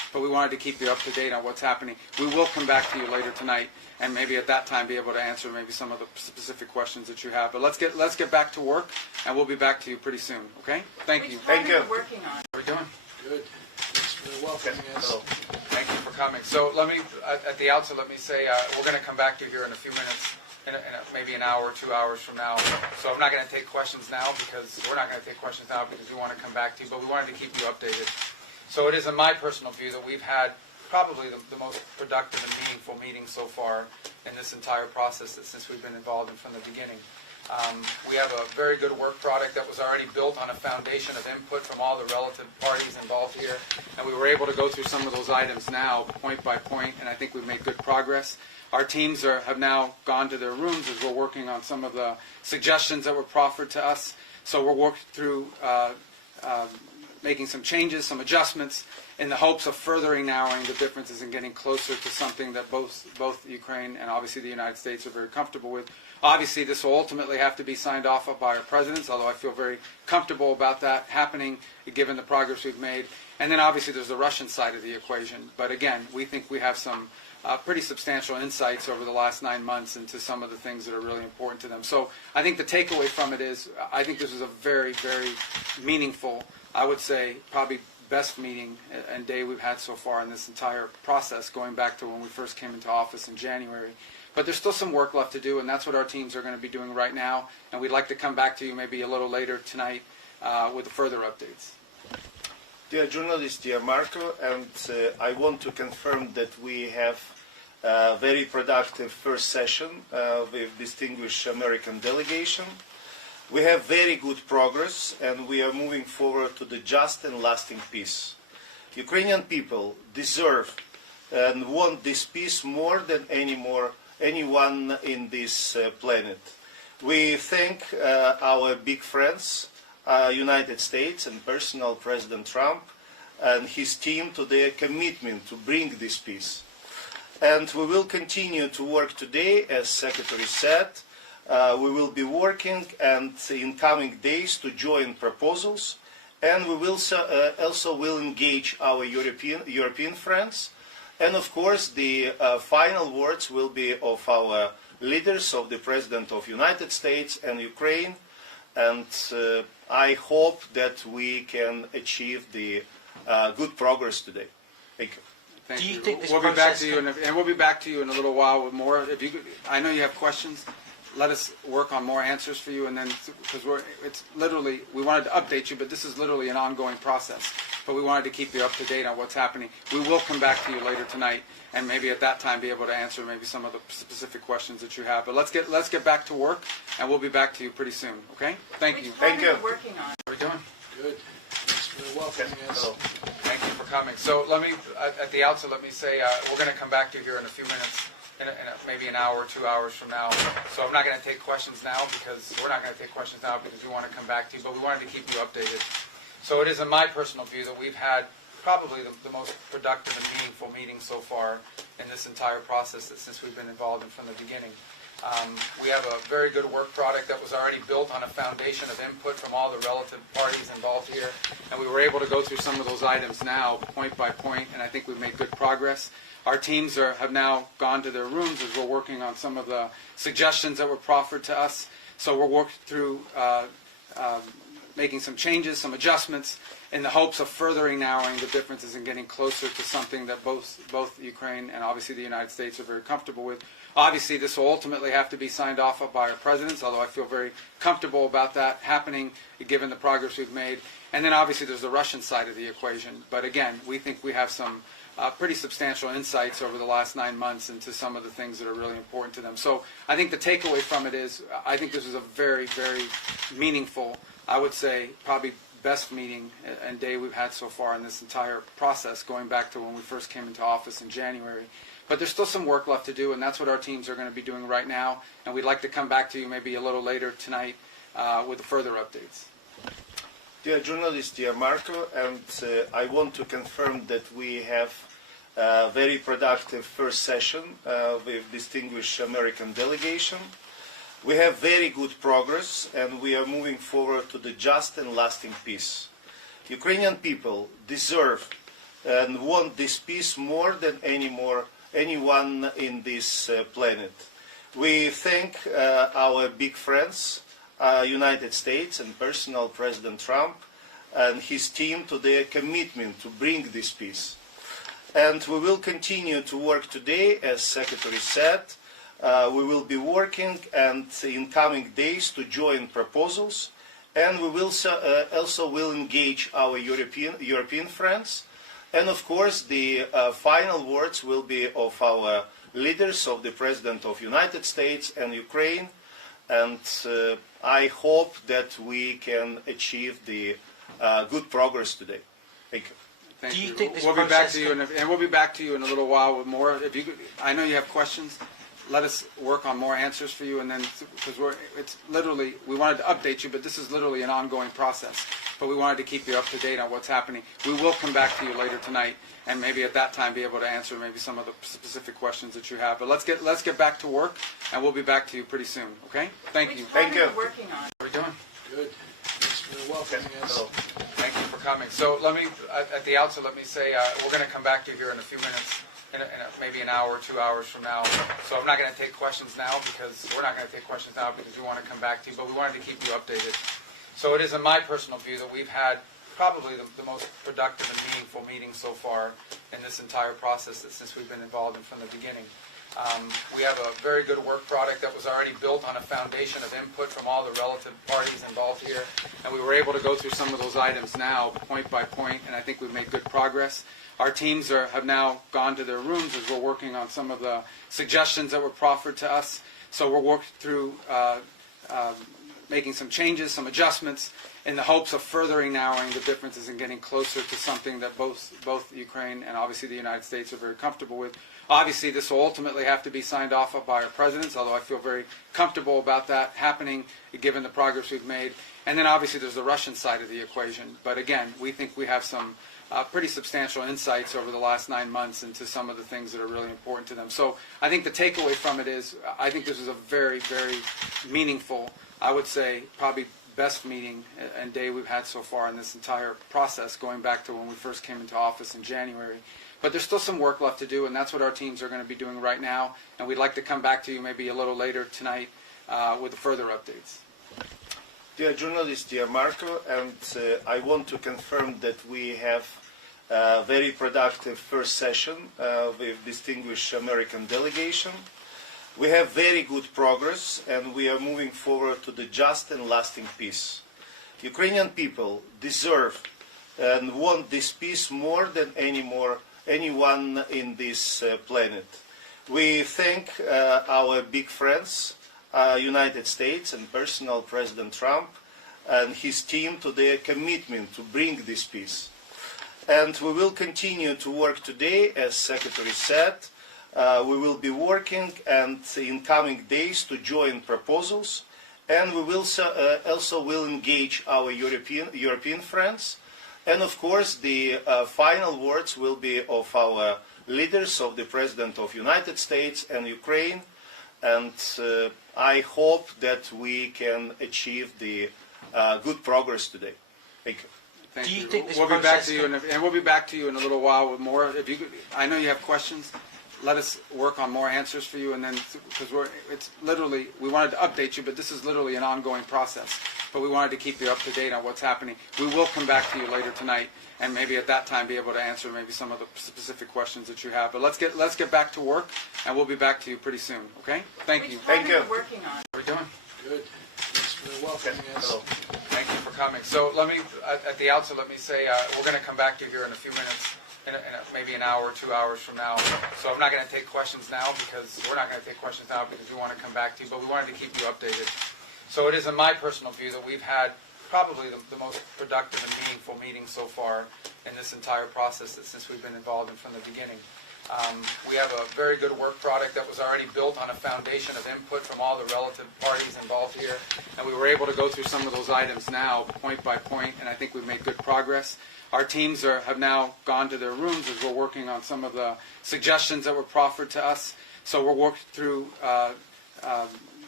but we wanted to keep you up to date on what's happening. We will come back to you later tonight, and maybe at that time be able to answer maybe some of the specific questions that you have. But let's get back to work, and we'll be back to you pretty soon. Okay? Thank you. Thank you. Working on. How are we doing? Good. Thanks for welcoming us. Hello. Thank you for coming. So let me, at the outset, let me say we're going to come back to you here in a few minutes, maybe an hour, 2 hours from now. So I'm not going to take questions now because we're not going to take questions now because we want to come back to you, but we wanted to keep you updated. So it is in my personal view that we've had probably the most productive and meaningful meeting so far in this entire process since we've been involved in from the beginning. We have a very good work product that was already built on a foundation of input from all the relative parties involved here, and we were able to go through some of those items now, point by point, and I think we've made good progress. Our teams have now gone to their rooms as we're working on some of the suggestions that were proffered to us. So we're working through making some changes, some adjustments, in the hopes of furthering narrowing the differences and getting closer to something that both Ukraine and obviously the United States are very comfortable with. Obviously, this will ultimately have to be signed off by our presidents, although I feel very comfortable about that happening given the progress we've made. And then obviously there's the Russian side of the equation. But again, we think we have some pretty substantial insights over the last 9 months into some of the things that are really important to them. So I think the takeaway from it is I think this was a very, very meaningful, I would say probably best meeting and day we've had so far in this entire process, going back to when we first came into office in January. But there's still some work left to do, and that's what our teams are going to be doing right now. And we'd like to come back to you maybe a little later tonight with further updates. Dear journalist, dear Marco, and I want to confirm that we have a very productive first session with distinguished American delegation. We have very good progress, and we are moving forward to the just and lasting peace. Ukrainian people deserve and want this peace more than anyone in this planet. We thank our big friends, United States and personal President Trump and his team to their commitment to bring this peace. And we will continue to work today, as Secretary said. We will be working and in coming days to join proposals, and we will also will engage our European friends. And of course, the final words will be of our leaders, of the President of the United States and Ukraine. And I hope that we can achieve the good progress today. Thank you. Thank Do you you. think this we'll be back process to you, and we'll be back to you in a little while with more. If you, I know you have questions. Let us work on more answers for you, and then because it's literally we wanted to update you, but this is literally an ongoing process. But we wanted to keep you up to date on what's happening. We will come back to you later tonight, and maybe at that time be able to answer maybe some of the specific questions that you have. But let's get back to work, and we'll be back to you pretty soon. Okay? Thank you. Thank you. Working on. How are we doing? Good. Thanks for welcoming us. Hello. Thank you for coming. So let me, at the outset, let me say we're going to come back to you here in a few minutes, maybe an hour, 2 hours from now. So I'm not going to take questions now because we're not going to take questions now because we want to come back to you, but we wanted to keep you updated. So it is in my personal view that we've had probably the most productive and meaningful meeting so far in this entire process since we've been involved in from the beginning. We have a very good work product that was already built on a foundation of input from all the relative parties involved here, and we were able to go through some of those items now, point by point, and I think we've made good progress. Our teams have now gone to their rooms as we're working on some of the suggestions that were proffered to us. So we're working through making some changes, some adjustments, in the hopes of furthering narrowing the differences and getting closer to something that both Ukraine and obviously the United States are very comfortable with. Obviously, this will ultimately have to be signed off by our presidents, although I feel very comfortable about that happening given the progress we've made. And then obviously there's the Russian side of the equation. But again, we think we have some pretty substantial insights over the last 9 months into some of the things that are really important to them. So I think the takeaway from it is I think this was a very, very meaningful, I would say probably best meeting and day we've had so far in this entire process, going back to when we first came into office in January. But there's still some work left to do, and that's what our teams are going to be doing right now. And we'd like to come back to you maybe a little later tonight with further updates. Dear journalist, dear Marco, and I want to confirm that we have a very productive first session with distinguished American delegation. We have very good progress, and we are moving forward to the just and lasting peace. Ukrainian people deserve and want this peace more than anyone in this planet. We thank our big friends, United States and personal President Trump and his team to their commitment to bring this peace. And we will continue to work today, as Secretary said. We will be working and in coming days to join proposals, and we will also will engage our European friends. And of course, the final words will be of our leaders, of the President of the United States and Ukraine. And I hope that we can achieve the good progress today. Thank you. Thank Do you you. think this We'll be back process to you, and we'll be back to you in a little while with more. If you, I know you have questions. Let us work on more answers for you, and then because it's literally we wanted to update you, but this is literally an ongoing process. But we wanted to keep you up to date on what's happening. We will come back to you later tonight, and maybe at that time be able to answer maybe some of the specific questions that you have. But let's get back to work, and we'll be back to you pretty soon. Okay? Thank you. Thank you. Working on. How are we doing? Good. Thanks for welcoming us. Hello. Thank you for coming. So let me, at the outset, let me say we're going to come back to you here in a few minutes, maybe an hour, 2 hours from now. So I'm not going to take questions now because we're not going to take questions now because we want to come back to you, but we wanted to keep you updated. So it is in my personal view that we've had probably the most productive and meaningful meeting so far in this entire process since we've been involved in from the beginning. We have a very good work product that was already built on a foundation of input from all the relative parties involved here, and we were able to go through some of those items now, point by point, and I think we've made good progress. Our teams have now gone to their rooms as we're working on some of the suggestions that were proffered to us. So we're working through making some changes, some adjustments, in the hopes of furthering narrowing the differences and getting closer to something that both Ukraine and obviously the United States are very comfortable with. Obviously, this will ultimately have to be signed off by our presidents, although I feel very comfortable about that happening, given the progress we've made. And then obviously there's the Russian side of the equation. But again, we think we have some pretty substantial insights over the last 9 months into some of the things that are really important to them. So I think the takeaway from it is I think this is a very, very meaningful, I would say probably best meeting and day we've had so far in this entire process, going back to when we first came into office in January. But there's still some work left to do, and that's what our teams are going to be doing right now. And we'd like to come back to you maybe a little later tonight with further updates. Dear journalist, dear Marco, and I want to confirm that we have a very productive first session with distinguished American delegation. We have very good progress, and we are moving forward to the just and lasting peace. Ukrainian people deserve and want this peace more than anyone in this planet. We thank our big friends, United States and personal President Trump and his team to their commitment to bring this peace. And we will continue to work today, as Secretary said. We will be working and in coming days to join proposals, and we will also will engage our European friends. And of course, the final words will be of our leaders, of the President of the United States and Ukraine. And I hope that we can achieve the good progress today. Thank you. Thank Do you you. think this We'll be back process to you, and we'll be back to you in a little while with more. If you, I know you have questions. Let us work on more answers for you, and then because it's literally we wanted to update you, but this is literally an ongoing process. But we wanted to keep you up to date on what's happening. We will come back to you later tonight, and maybe at that time be able to answer maybe some of the specific questions that you have. But let's get back to work, and we'll be back to you pretty soon. Okay? Thank you. Thank you. Working on. How are we doing? Good. Thanks for welcoming us. Hello. Thank you for coming. So let me, at the outset, let me say we're going to come back to you here in a few minutes, maybe an hour, 2 hours from now. So I'm not going to take questions now because we're not going to take questions now because we want to come back to you, but we wanted to keep you updated. So it is in my personal view that we've had probably the most productive and meaningful meeting so far in this entire process since we've been involved in from the beginning. We have a very good work product that was already built on a foundation of input from all the relative parties involved here, and we were able to go through some of those items now, point by point, and I think we've made good progress. Our teams have now gone to their rooms as we're working on some of the suggestions that were proffered to us. So we're working through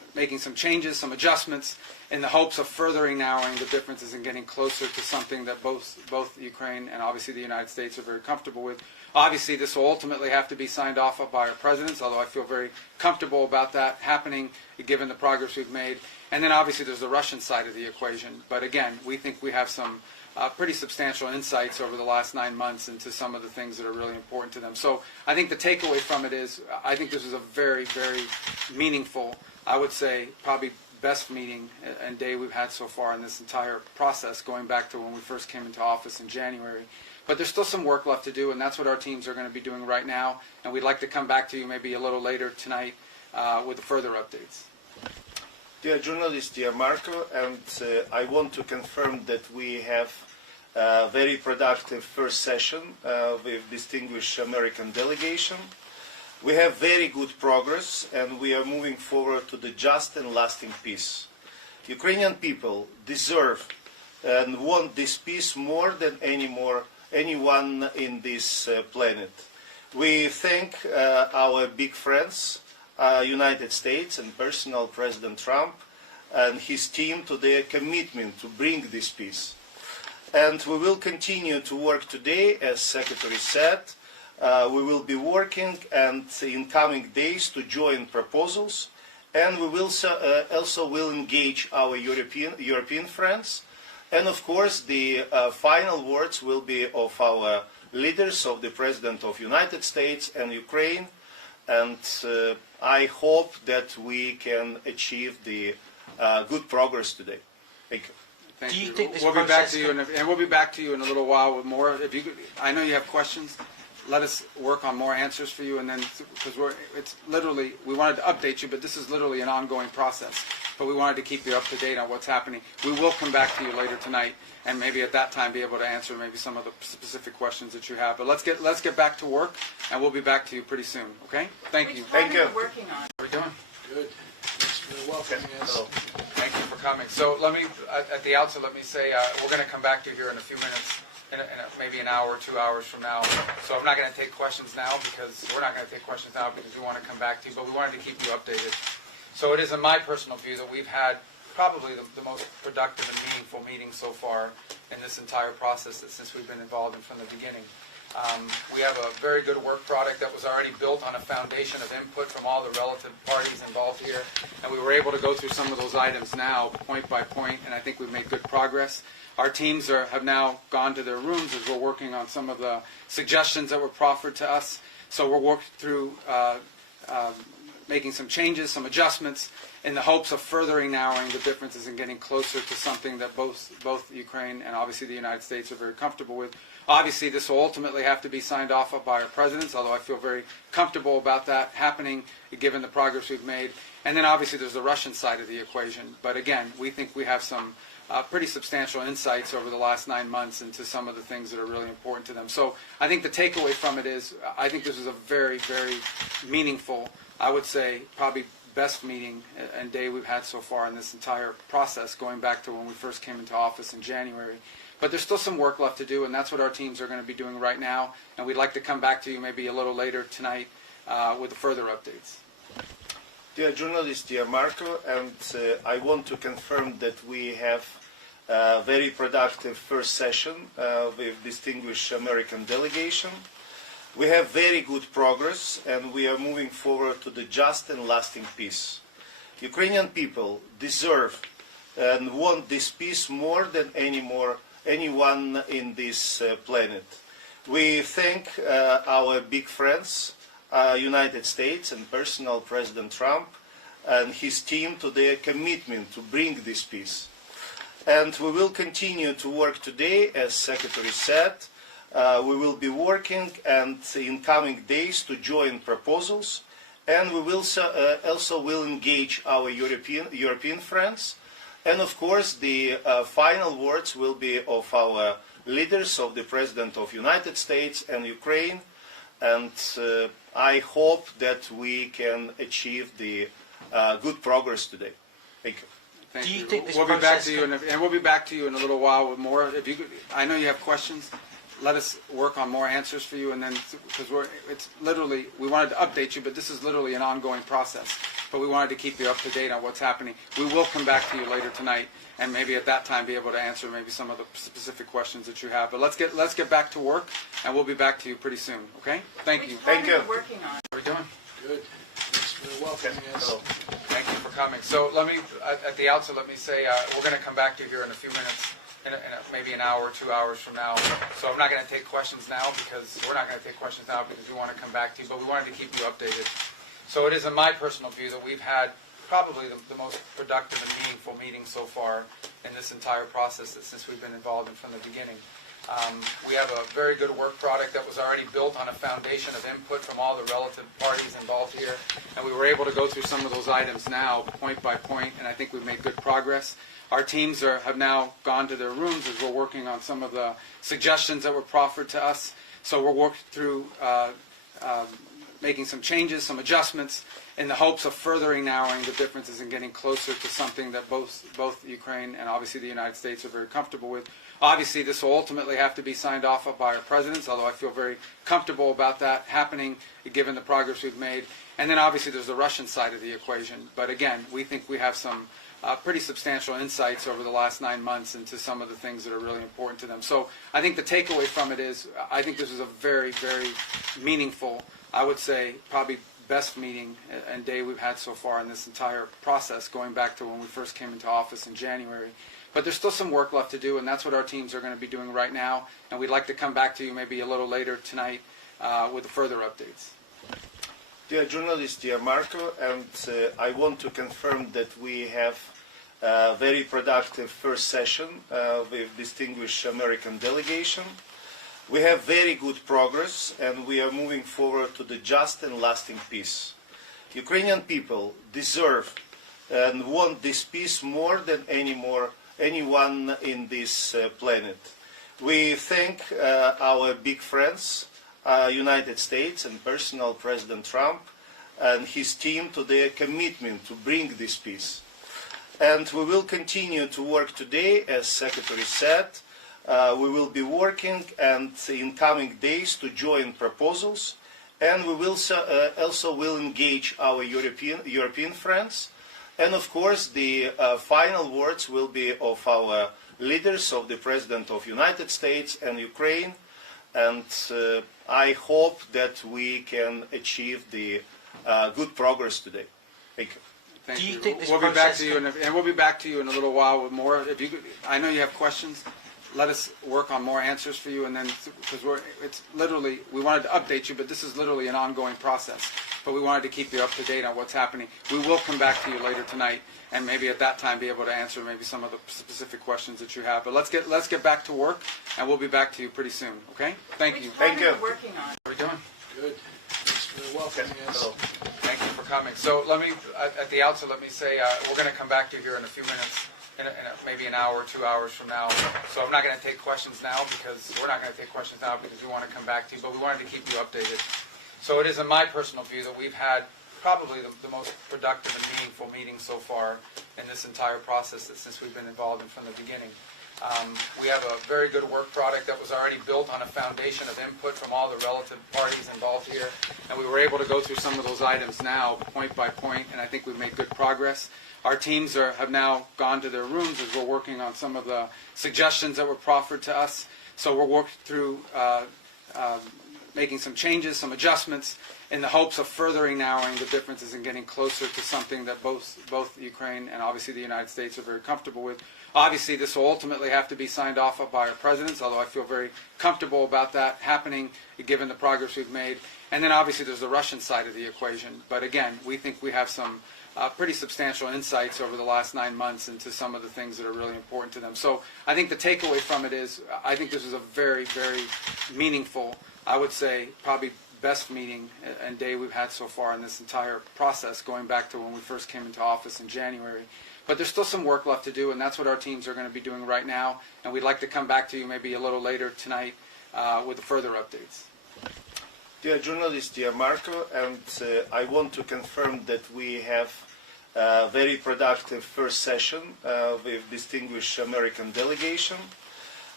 making some changes, some adjustments, in the hopes of furthering narrowing the differences and getting closer to something that both Ukraine and obviously the United States are very comfortable with. Obviously, this will ultimately have to be signed off by our presidents, although I feel very comfortable about that happening, given the progress we've made. And then obviously there's the Russian side of the equation. But again, we think we have some pretty substantial insights over the last 9 months into some of the things that are really important to them. So I think the takeaway from it is, I think this is a very, very meaningful, I would say probably best meeting and day we've had so far in this entire process, going back to when we first came into office in January. But there's still some work left to do, and that's what our teams are going to be doing right now. And we'd like to come back to you maybe a little later tonight with further updates. Dear journalist, dear Marco, and I want to confirm that we have a very productive first session with distinguished American delegation. We have very good progress, and we are moving forward to the just and lasting peace. Ukrainian people deserve and want this peace more than anyone in this planet. We thank our big friends, United States and personal President Trump and his team to their commitment to bring this peace. And we will continue to work today, as Secretary said. We will be working and in coming days to join proposals, and we will also will engage our European friends. And of course, the final words will be of our leaders, of the President of the United States and Ukraine. And I hope that we can achieve the good progress today. Thank you. Thank Do you you. think this we'll be back process to you, and we'll be back to you in a little while with more. If you, I know you have questions. Let us work on more answers for you, and then because it's literally, we wanted to update you, but this is literally an ongoing process. But we wanted to keep you up to date on what's happening. We will come back to you later tonight, and maybe at that time be able to answer maybe some of the specific questions that you have. But let's get back to work, and we'll be back to you pretty soon. Okay? Thank you. Thank you. Working on. How are we doing? Good. Thanks for welcoming us. Hello. Thank you for coming. So let me, at the outset, let me say we're going to come back to you here in a few minutes, maybe an hour, 2 hours from now. So I'm not going to take questions now because we're not going to take questions now because we want to come back to you, but we wanted to keep you updated. So it is in my personal view that we've had probably the most productive and meaningful meeting so far in this entire process since we've been involved in from the beginning. We have a very good work product that was already built on a foundation of input from all the relative parties involved here, and we were able to go through some of those items now, point by point, and I think we've made good progress. Our teams have now gone to their rooms as we're working on some of the suggestions that were proffered to us. So we're working through making some changes, some adjustments, in the hopes of furthering narrowing the differences and getting closer to something that both Ukraine and obviously the United States are very comfortable with. Obviously, this will ultimately have to be signed off by our presidents, although I feel very comfortable about that happening, given the progress we've made. And then obviously there's the Russian side of the equation. But again, we think we have some pretty substantial insights over the last 9 months into some of the things that are really important to them. So I think the takeaway from it is, I think this is a very, very meaningful, I would say probably best meeting and day we've had so far in this entire process, going back to when we first came into office in January. But there's still some work left to do, and that's what our teams are going to be doing right now. And we'd like to come back to you maybe a little later tonight with further updates. Dear journalist, dear Marco, and I want to confirm that we have a very productive first session with distinguished American delegation. We have very good progress, and we are moving forward to the just and lasting peace. Ukrainian people deserve and want this peace more than anyone in this planet. We thank our big friends, United States and personal President Trump and his team to their commitment to bring this peace. And we will continue to work today, as Secretary said. We will be working and in coming days to join proposals, and we will also will engage our European friends. And of course, the final words will be of our leaders, of the President of the United States and Ukraine. And I hope that we can achieve the good progress today. Thank you. Thank Do you you. think this we'll be back process to you, and we'll be back to you in a little while with more. If you, I know you have questions. let us work on more answers for you, and then because it's literally, we wanted to update you, but this is literally an ongoing process. But we wanted to keep you up to date on what's happening. We will come back to you later tonight, and maybe at that time be able to answer maybe some of the specific questions that you have. But let's get back to work, and we'll be back to you pretty soon. Okay? Thank you. Thank you. Working on. How are we doing? Good. Thanks for welcoming us. Hello. Thank you for coming. So let me, at the outset, let me say we're going to come back to you here in a few minutes, maybe an hour, 2 hours from now. So I'm not going to take questions now because we're not going to take questions now because we want to come back to you, but we wanted to keep you updated. So it is in my personal view that we've had probably the most productive and meaningful meeting so far in this entire process since we've been involved in from the beginning. We have a very good work product that was already built on a foundation of input from all the relative parties involved here, and we were able to go through some of those items now, point by point, and I think we've made good progress. Our teams have now gone to their rooms as we're working on some of the suggestions that were proffered to us. So we're working through making some changes, some adjustments, in the hopes of furthering narrowing the differences and getting closer to something that both Ukraine and obviously the United States are very comfortable with. Obviously, this will ultimately have to be signed off by our presidents, although I feel very comfortable about that happening, given the progress we've made. And then obviously there's the Russian side of the equation. But again, we think we have some pretty substantial insights over the last 9 months into some of the things that are really important to them. So I think the takeaway from it is, I think this is a very, very meaningful, I would say, probably best meeting and day we've had so far in this entire process, going back to when we first came into office in January. But there's still some work left to do, and that's what our teams are going to be doing right now. And we'd like to come back to you maybe a little later tonight with further updates. Dear journalist, dear Marco, and I want to confirm that we have a very productive first session with distinguished American delegation. We have very good progress, and we are moving forward to the just and lasting peace. Ukrainian people deserve and want this peace more than anyone in this planet. We thank our big friends, United States and personal President Trump and his team to their commitment to bring this peace. And we will continue to work today, as Secretary said. We will be working and in coming days to join proposals, and we will also will engage our European friends. And of course, the final words will be of our leaders, of the President of the United States and Ukraine. And I hope that we can achieve the good progress today. Thank you. Thank Do you you. think this We'll be back process to you, and we'll be back to you in a little while with more. If you, I know you have questions. Let us work on more answers for you, and then because it's literally, we wanted to update you, but this is literally an ongoing process. But we wanted to keep you up to date on what's happening. We will come back to you later tonight, and maybe at that time be able to answer maybe some of the specific questions that you have. But let's get back to work, and we'll be back to you pretty soon. Okay? Thank you. Thank you. Working on. How are we doing? Good. Thanks for welcoming us. Hello. Thank you for coming. So let me, at the outset, let me say we're going to come back to you here in a few minutes, maybe an hour, 2 hours from now. So I'm not going to take questions now because we're not going to take questions now because we want to come back to you, but we wanted to keep you updated. So it is in my personal view that we've had probably the most productive and meaningful meeting so far in this entire process since we've been involved in from the beginning. We have a very good work product that was already built on a foundation of input from all the relative parties involved here, and we were able to go through some of those items now, point by point, and I think we've made good progress. Our teams have now gone to their rooms as we're working on some of the suggestions that were proffered to us. So we're working through making some changes, some adjustments, in the hopes of furthering narrowing the differences and getting closer to something that both Ukraine and obviously the United States are very comfortable with. Obviously, this will ultimately have to be signed off by our presidents, although I feel very comfortable about that happening, given the progress we've made. And then obviously there's the Russian side of the equation. But again, we think we have some pretty substantial insights over the last 9 months into some of the things that are really important to them. So I think the takeaway from it is, I think this is a very, very meaningful, I would say, probably best meeting and day we've had so far in this entire process, going back to when we first came into office in January. But there's still some work left to do, and that's what our teams are going to be doing right now. And we'd like to come back to you maybe a little later tonight with further updates. Dear journalist, dear Marco, and I want to confirm that we have a very productive first session with distinguished American delegation.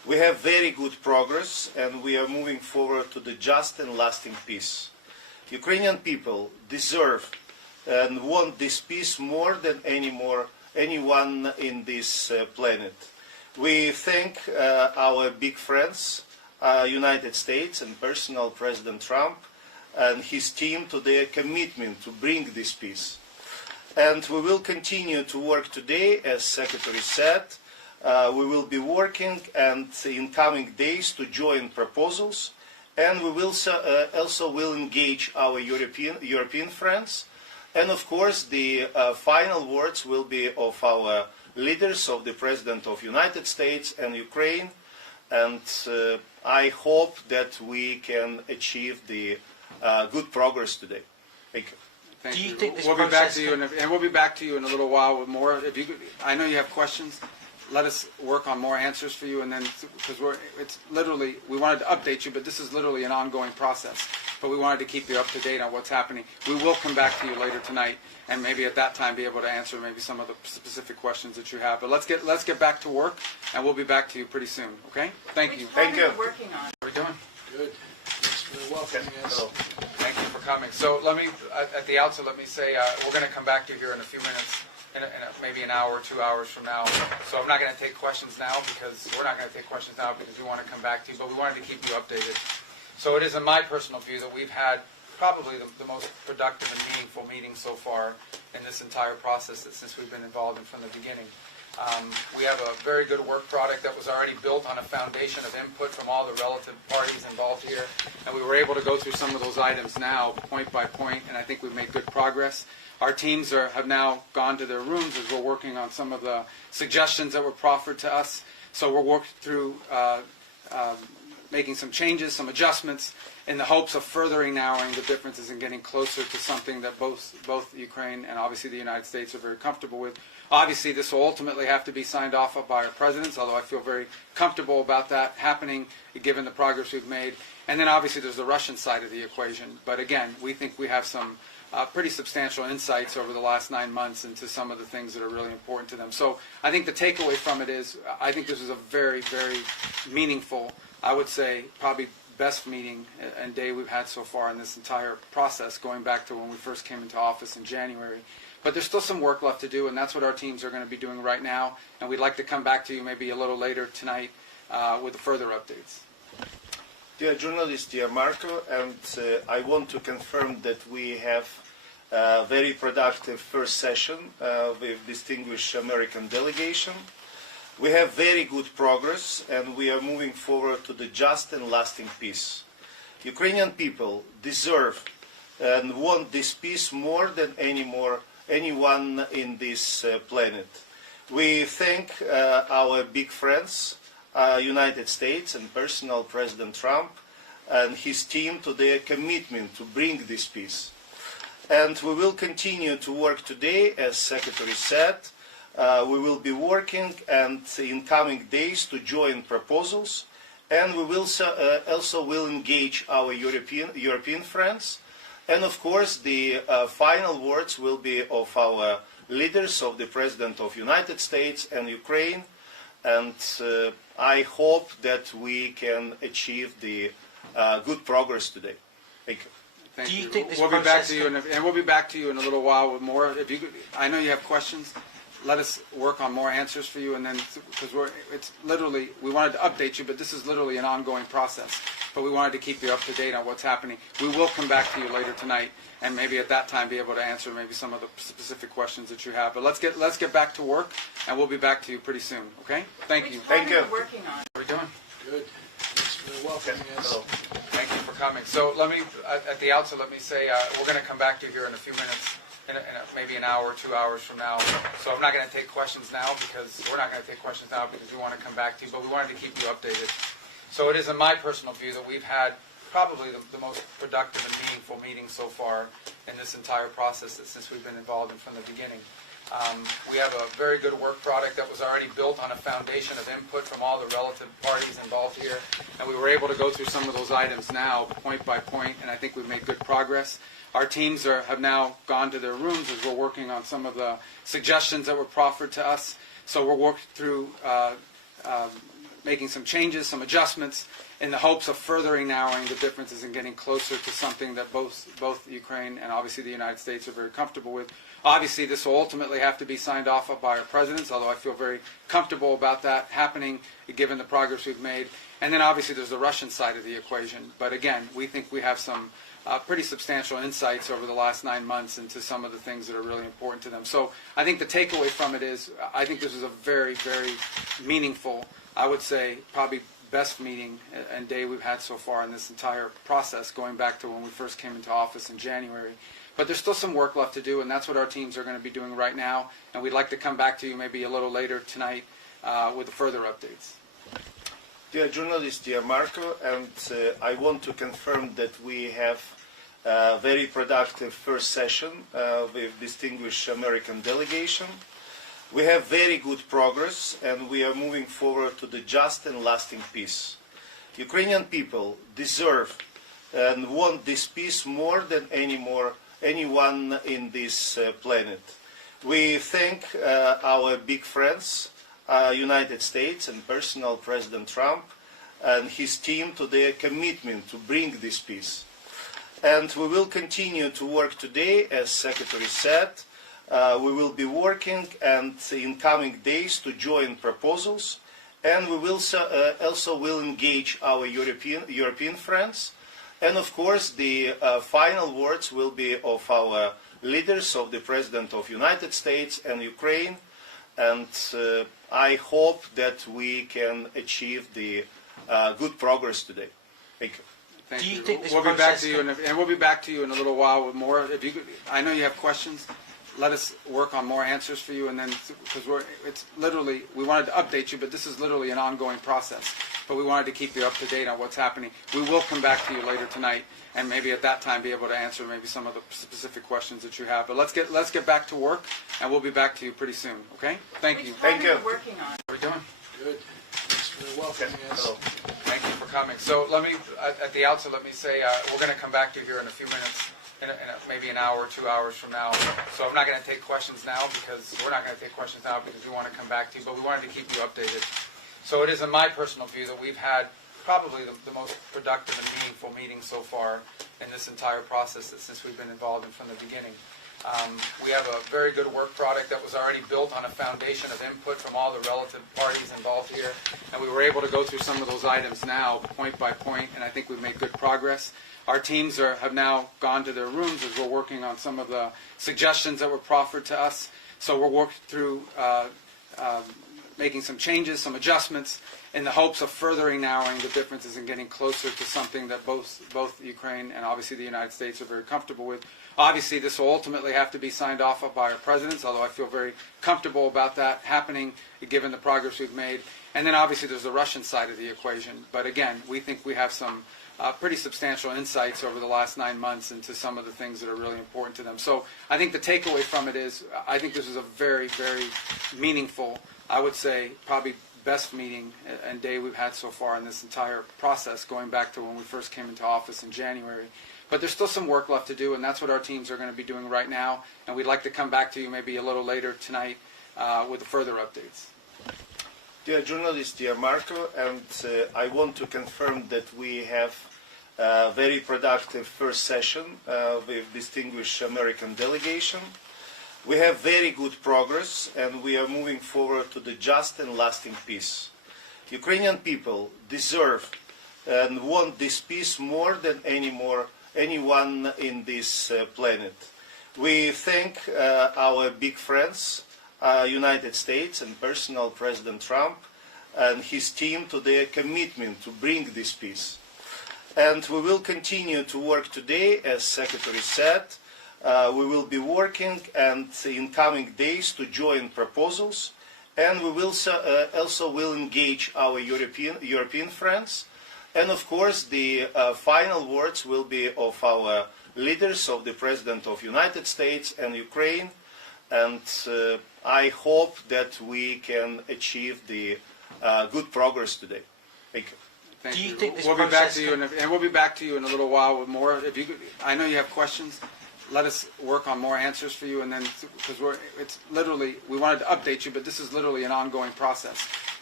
We have very good progress, and we are moving forward to the just and lasting peace. Ukrainian people deserve and want this peace more than anyone in this planet. We thank our big friends, United States and personal President Trump and his team to their commitment to bring this peace. And we will continue to work today, as Secretary said. We will be working and in coming days to join proposals, and we will also will engage our European friends. And of course, the final words will be of our leaders, of the President of the United States and Ukraine. And I hope that we can achieve the good progress today. Thank you. Thank Do you you. think this we'll be back process to you, and we'll be back to you in a little while with more. If you, I know you have questions. Let us work on more answers for you, and then because it's literally we wanted to update you, but this is literally an ongoing process. But we wanted to keep you up to date on what's happening. We will come back to you later tonight, and maybe at that time be able to answer maybe some of the specific questions that you have. But let's get back to work, and we'll be back to you pretty soon. Okay? Thank you. Thank you. Working on. How are we doing? Good. Thanks for welcoming us. Hello. Thank you for coming. So let me, at the outset, let me say we're going to come back to you here in a few minutes, maybe an hour, 2 hours from now. So I'm not going to take questions now because we're not going to take questions now because we want to come back to you, but we wanted to keep you updated. So it is in my personal view that we've had probably the most productive and meaningful meeting so far in this entire process since we've been involved in from the beginning. We have a very good work product that was already built on a foundation of input from all the relative parties involved here, and we were able to go through some of those items now, point by point, and I think we've made good progress. Our teams have now gone to their rooms as we're working on some of the suggestions that were proffered to us. So we're working through making some changes, some adjustments, in the hopes of furthering narrowing the differences and getting closer to something that both Ukraine and obviously the United States are very comfortable with. Obviously, this will ultimately have to be signed off by our presidents, although I feel very comfortable about that happening, given the progress we've made. And then obviously there's the Russian side of the equation. But again, we think we have some pretty substantial insights over the last 9 months into some of the things that are really important to them. So I think the takeaway from it is I think this is a very, very meaningful, I would say probably best meeting and day we've had so far in this entire process, going back to when we first came into office in January. But there's still some work left to do, and that's what our teams are going to be doing right now. And we'd like to come back to you maybe a little later tonight with further updates. Dear journalist, dear Marco, and I want to confirm that we have a very productive first session with distinguished American delegation. We have very good progress, and we are moving forward to the just and lasting peace. Ukrainian people deserve and want this peace more than anyone in this planet. We thank our big friends, United States and personal President Trump and his team to their commitment to bring this peace. And we will continue to work today, as Secretary said. We will be working and in coming days to join proposals, and we will also will engage our European friends. And of course, the final words will be of our leaders, of the President of the United States and Ukraine. And I hope that we can achieve the good progress today. Thank you. Thank Do you you. think this we'll be back process to you, and we'll be back to you in a little while with more. If you, I know you have questions. Let us work on more answers for you, and then because it's literally we wanted to update you, but this is literally an ongoing process. But we wanted to keep you up to date on what's happening. We will come back to you later tonight, and maybe at that time be able to answer maybe some of the specific questions that you have. But let's get back to work, and we'll be back to you pretty soon. Okay? Thank you. Thank you. Working on. How are we doing? Good. Thanks for welcoming us. Hello. Thank you for coming. So let me, at the outset, let me say we're going to come back to you here in a few minutes, maybe an hour, 2 hours from now. So I'm not going to take questions now because we're not going to take questions now because we want to come back to you, but we wanted to keep you updated. So it is in my personal view that we've had probably the most productive and meaningful meeting so far in this entire process since we've been involved in from the beginning. We have a very good work product that was already built on a foundation of input from all the relative parties involved here, and we were able to go through some of those items now, point by point, and I think we've made good progress. Our teams have now gone to their rooms as we're working on some of the suggestions that were proffered to us. So we're working through making some changes, some adjustments, in the hopes of furthering narrowing the differences and getting closer to something that both Ukraine and obviously the United States are very comfortable with. Obviously, this will ultimately have to be signed off by our presidents, although I feel very comfortable about that happening, given the progress we've made. And then obviously there's the Russian side of the equation. But again, we think we have some pretty substantial insights over the last 9 months into some of the things that are really important to them. So I think the takeaway from it is, I think this is a very, very meaningful, I would say probably best meeting and day we've had so far in this entire process, going back to when we first came into office in January. But there's still some work left to do, and that's what our teams are going to be doing right now. And we'd like to come back to you maybe a little later tonight with further updates. Dear journalist, dear Marco, and I want to confirm that we have a very productive first session with distinguished American delegation. We have very good progress, and we are moving forward to the just and lasting peace. Ukrainian people deserve and want this peace more than anyone in this planet. We thank our big friends, United States and personal President Trump and his team to their commitment to bring this peace. And we will continue to work today, as Secretary said. We will be working and in coming days to join proposals, and we will also will engage our European friends. And of course, the final words will be of our leaders, of the President of the United States and Ukraine. And I hope that we can achieve the good progress today. Thank you. Thank Do you you. think this We'll be back process to you, and we'll be back to you in a little while with more. If you, I know you have questions. Let us work on more answers for you, and then because it's literally, we wanted to update you, but this is literally an ongoing process. But we wanted to keep you up to date on what's happening. We will come back to you later tonight, and maybe at that time be able to answer maybe some of the specific questions that you have. But let's get back to work, and we'll be back to you pretty soon. Okay? Thank you. Thank you. Working on. How are we doing? Good. Thanks for welcoming us. Hello. Thank you for coming. So let me, at the outset, let me say we're going to come back to you here in a few minutes, maybe an hour, 2 hours from now. So I'm not going to take questions now because we're not going to take questions now because we want to come back to you, but we wanted to keep you updated. So it is in my personal view that we've had probably the most productive and meaningful meeting so far in this entire process since we've been involved in from the beginning. We have a very good work product that was already built on a foundation of input from all the relative parties involved here, and we were able to go through some of those items now, point by point, and I think we've made good progress. Our teams have now gone to their rooms as we're working on some of the suggestions that were proffered to us. So we're working through making some changes, some adjustments, in the hopes of furthering narrowing the differences and getting closer to something that both Ukraine and obviously the United States are very comfortable with. Obviously, this will ultimately have to be signed off by our presidents, although I feel very comfortable about that happening, given the progress we've made. And then obviously there's the Russian side of the equation. But again, we think we have some pretty substantial insights over the last 9 months into some of the things that are really important to them. So I think the takeaway from it is, I think this is a very, very meaningful, I would say probably best meeting and day we've had so far in this entire process, going back to when we first came into office in January. But there's still some work left to do, and that's what our teams are going to be doing right now. And we'd like to come back to you maybe a little later tonight with further updates. Dear journalist, dear Marco, and I want to confirm that we have a very productive first session with distinguished American delegation. We have very good progress, and we are moving forward to the just and lasting peace. Ukrainian people deserve and want this peace more than anyone in this planet. We thank our big friends, United States and personal President Trump and his team to their commitment to bring this peace. And we will continue to work today, as Secretary said. We will be working and in coming days to join proposals, and we will also will engage our European friends. And of course, the final words will be of our leaders, of the President of the United States and Ukraine. And I hope that we can achieve the good progress today. Thank you. Thank Do you you. think this we'll be back process to you, and we'll be back to you in a little while with more. If you, I know you have questions. Let us work on more answers for you, and then because it's literally, we wanted to update you, but this is literally an ongoing process.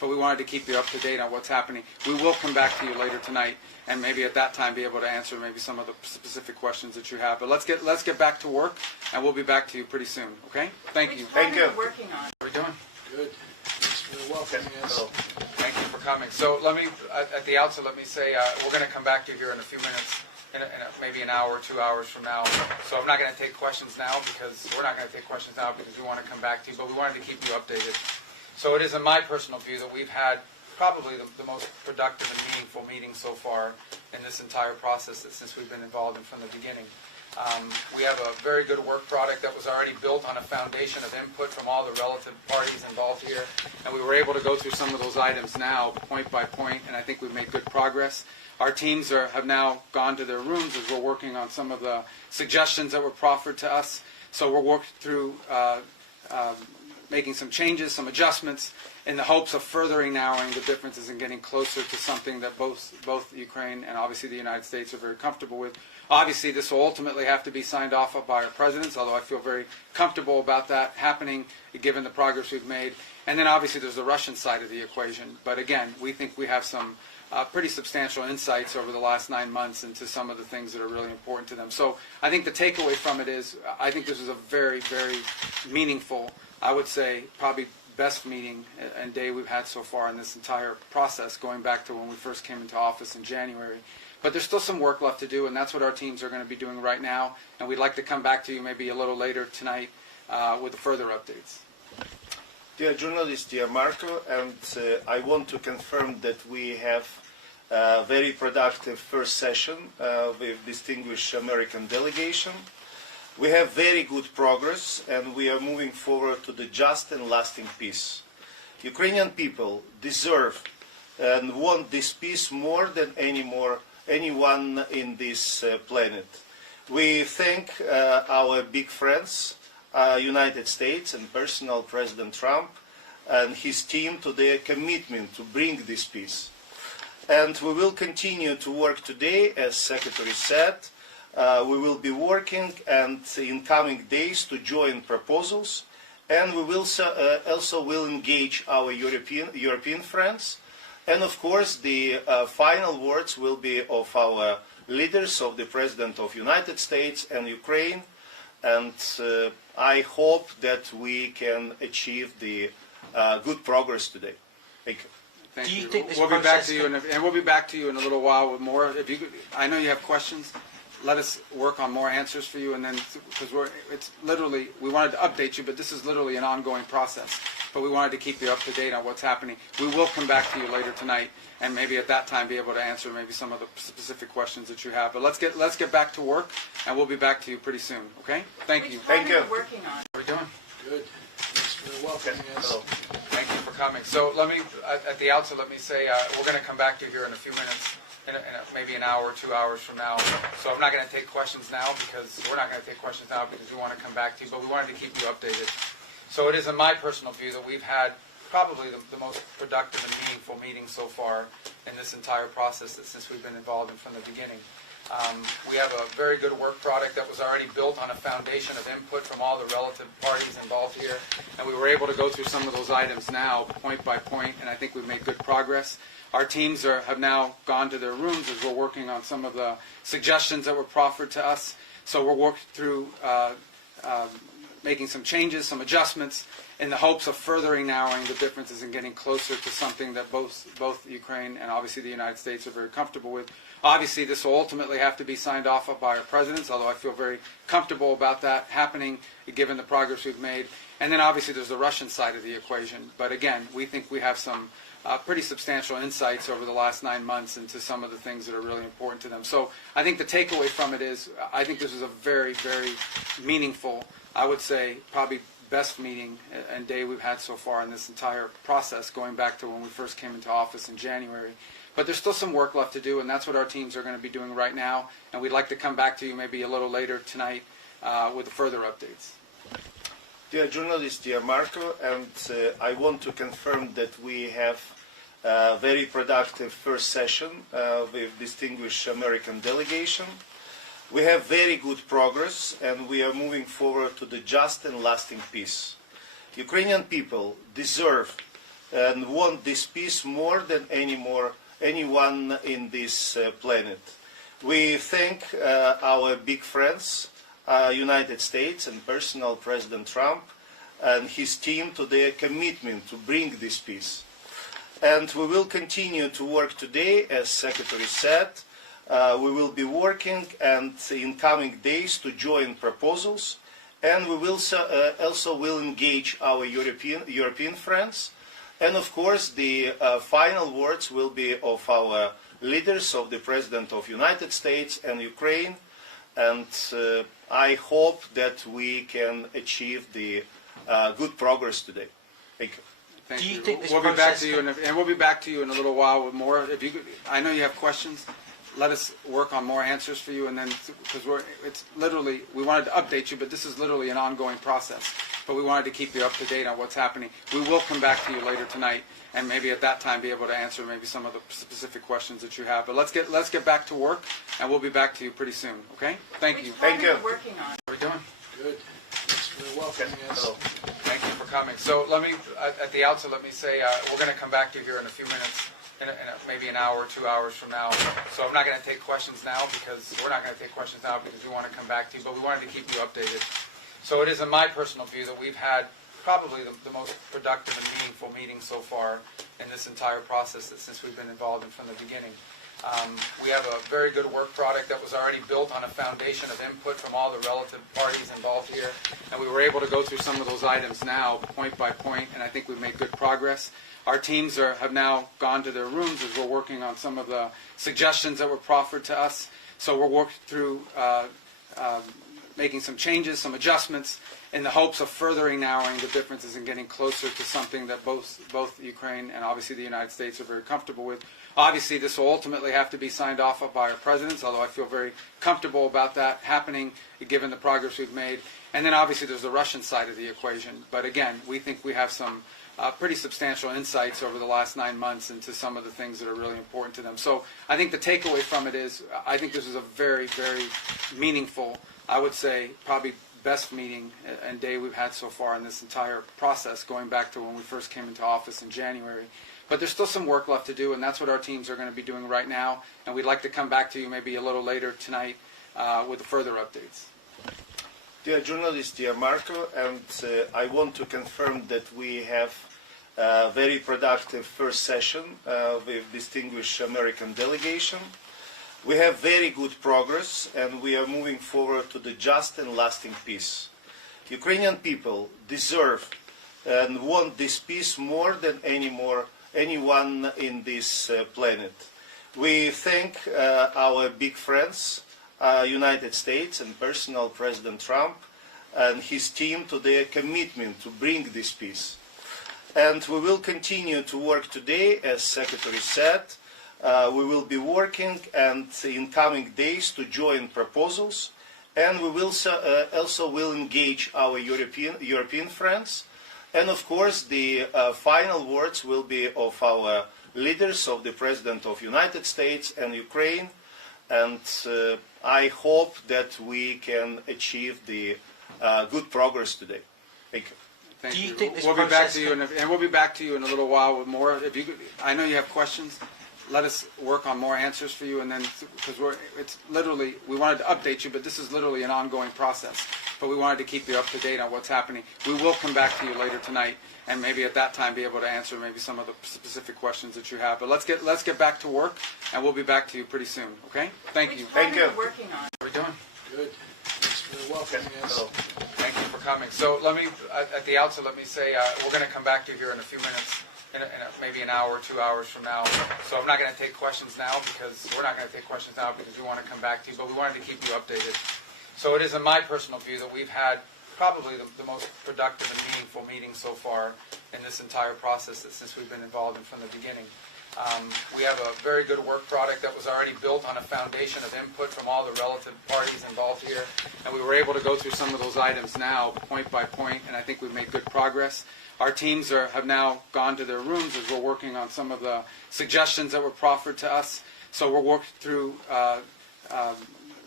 but we wanted to keep you up to date on what's happening. We will come back to you later tonight, and maybe at that time be able to answer maybe some of the specific questions that you have. But let's get back to work, and we'll be back to you pretty soon. Okay? Thank you. Thank you. Working on. How are we doing? Good. Thanks for the welcome, yes. Thank you for coming. So let me, at the outset, let me say we're going to come back to you here in a few minutes, maybe an hour, 2 hours from now. So I'm not going to take questions now because we're not going to take questions now because we want to come back to you, but we wanted to keep you updated. So it is in my personal view that we've had probably the most productive and meaningful meeting so far in this entire process since we've been involved in from the beginning. We have a very good work product that was already built on a foundation of input from all the relative parties involved here, and we were able to go through some of those items now, point by point, and I think we've made good progress. Our teams have now gone to their rooms as we're working on some of the suggestions that were proffered to us. So we're working through making some changes, some adjustments, in the hopes of furthering narrowing the differences and getting closer to something that both Ukraine and obviously the United States are very comfortable with. Obviously, this will ultimately have to be signed off by our presidents, although I feel very comfortable about that happening, given the progress we've made. And then obviously there's the Russian side of the equation. But again, we think we have some pretty substantial insights over the last 9 months into some of the things that are really important to them. So I think the takeaway from it is I think this is a very, very meaningful, I would say probably best meeting and day we've had so far in this entire process, going back to when we first came into office in January. But there's still some work left to do, and that's what our teams are going to be doing right now. And we'd like to come back to you maybe a little later tonight with further updates. Dear journalist, dear Marco, and I want to confirm that we have a very productive first session with distinguished American delegation. We have very good progress, and we are moving forward to the just and lasting peace. Ukrainian people deserve and want this peace more than anyone in this planet. We thank our big friends, United States and personal President Trump and his team to their commitment to bring this peace. And we will continue to work today, as Secretary said. We will be working and in coming days to join proposals, and we will also will engage our European friends. And of course, the final words will be of our leaders, of the President of the United States and Ukraine. And I hope that we can achieve the good progress today. Thank you. Thank Do you you. think this We'll be back process to you, and we'll be back to you in a little while with more. If you, I know you have questions. Let us work on more answers for you, and then because it's literally we wanted to update you, but this is literally an ongoing process. But we wanted to keep you up to date on what's happening. We will come back to you later tonight, and maybe at that time be able to answer maybe some of the specific questions that you have. But let's get back to work, and we'll be back to you pretty soon. Okay? Thank you. Thank you. Working on. How are we doing? Good. Thanks for the welcome, yes. Thank you for coming. So let me, at the outset, let me say we're going to come back to you here in a few minutes, maybe an hour, 2 hours from now. So I'm not going to take questions now because we're not going to take questions now because we want to come back to you, but we wanted to keep you updated. So it is in my personal view that we've had probably the most productive and meaningful meeting so far in this entire process since we've been involved in from the beginning. We have a very good work product that was already built on a foundation of input from all the relative parties involved here, and we were able to go through some of those items now, point by point, and I think we've made good progress. Our teams have now gone to their rooms as we're working on some of the suggestions that were proffered to us. So we're working through making some changes, some adjustments, in the hopes of furthering narrowing the differences and getting closer to something that both Ukraine and obviously the United States are very comfortable with. Obviously, this will ultimately have to be signed off by our presidents, although I feel very comfortable about that happening, given the progress we've made. And then obviously there's the Russian side of the equation. But again, we think we have some pretty substantial insights over the last 9 months into some of the things that are really important to them. So I think the takeaway from it is I think this is a very, very meaningful, I would say probably best meeting and day we've had so far in this entire process, going back to when we first came into office in January. But there's still some work left to do, and that's what our teams are going to be doing right now. And we'd like to come back to you maybe a little later tonight with further updates. Dear journalist, dear Marco, and I want to confirm that we have a very productive first session with distinguished American delegation. We have very good progress, and we are moving forward to the just and lasting peace. Ukrainian people deserve and want this peace more than anyone in this planet. We thank our big friends, United States and personal President Trump and his team to their commitment to bring this peace. And we will continue to work today, as Secretary said. We will be working and in coming days to join proposals, and we will also will engage our European friends. And of course, the final words will be of our leaders, of the President of the United States and Ukraine. And I hope that we can achieve the good progress today. Thank you. Thank Do you you. think this We'll be back process to you, and we'll be back to you in a little while with more. If you, I know you have questions. Let us work on more answers for you, and then because it's literally we wanted to update you, but this is literally an ongoing process. But we wanted to keep you up to date on what's happening. We will come back to you later tonight, and maybe at that time be able to answer maybe some of the specific questions that you have. But let's get back to work, and we'll be back to you pretty soon. Okay? Thank you. Thank you. Working on. How are we doing? Good. Thanks for the welcome. Yes. Hello. Thank you for coming. So let me, at the outset, let me say we're going to come back to you here in a few minutes, maybe an hour, 2 hours from now. So I'm not going to take questions now because we're not going to take questions now because we want to come back to you, but we wanted to keep you updated. So it is in my personal view that we've had probably the most productive and meaningful meeting so far in this entire process since we've been involved in from the beginning. We have a very good work product that was already built on a foundation of input from all the relative parties involved here, and we were able to go through some of those items now, point by point, and I think we've made good progress. Our teams have now gone to their rooms as we're working on some of the suggestions that were proffered to us. So we're working through making some changes, some adjustments, in the hopes of furthering narrowing the differences and getting closer to something that both Ukraine and obviously the United States are very comfortable with. Obviously, this will ultimately have to be signed off by our presidents, although I feel very comfortable about that happening, given the progress we've made. And then obviously there's the Russian side of the equation. But again, we think we have some pretty substantial insights over the last 9 months into some of the things that are really important to them. So I think the takeaway from it is I think this is a very, very meaningful, I would say probably best meeting and day we've had so far in this entire process, going back to when we first came into office in January. But there's still some work left to do, and that's what our teams are going to be doing right now. And we'd like to come back to you maybe a little later tonight with further updates. Dear journalist, dear Marco, and I want to confirm that we have a very productive first session with distinguished American delegation. We have very good progress, and we are moving forward to the just and lasting peace. Ukrainian people deserve and want this peace more than anyone in this planet. We thank our big friends, United States and personal President Trump and his team to their commitment to bring this peace. And we will continue to work today, as Secretary said. We will be working and in coming days to join proposals, and we will also will engage our European friends. And of course, the final words will be of our leaders, of the President of the United States and Ukraine. And I hope that we can achieve the good progress today. Thank you. Thank Do you you. think this We'll be back process to you, and we'll be back to you in a little while with more. If you, I know you have questions. Let us work on more answers for you, and then because it's literally we wanted to update you, but this is literally an ongoing process. But we wanted to keep you up to date on what's happening. We will come back to you later tonight, and maybe at that time be able to answer maybe some of the specific questions that you have. But let's get back to work, and we'll be back to you pretty soon. Okay? Thank you. Thank you. Working on. How are we doing? Good. Thanks for the welcome. Yes. Hello. Thank you for coming. So let me, at the outset, let me say we're going to come back to you here in a few minutes, maybe an hour, 2 hours from now. So I'm not going to take questions now because we're not going to take questions now because we want to come back to you, but we wanted to keep you updated. So it is in my personal view that we've had probably the most productive and meaningful meeting so far in this entire process since we've been involved in from the beginning. We have a very good work product that was already built on a foundation of input from all the relative parties involved here, and we were able to go through some of those items now, point by point, and I think we've made good progress. Our teams have now gone to their rooms as we're working on some of the suggestions that were proffered to us. So we're working through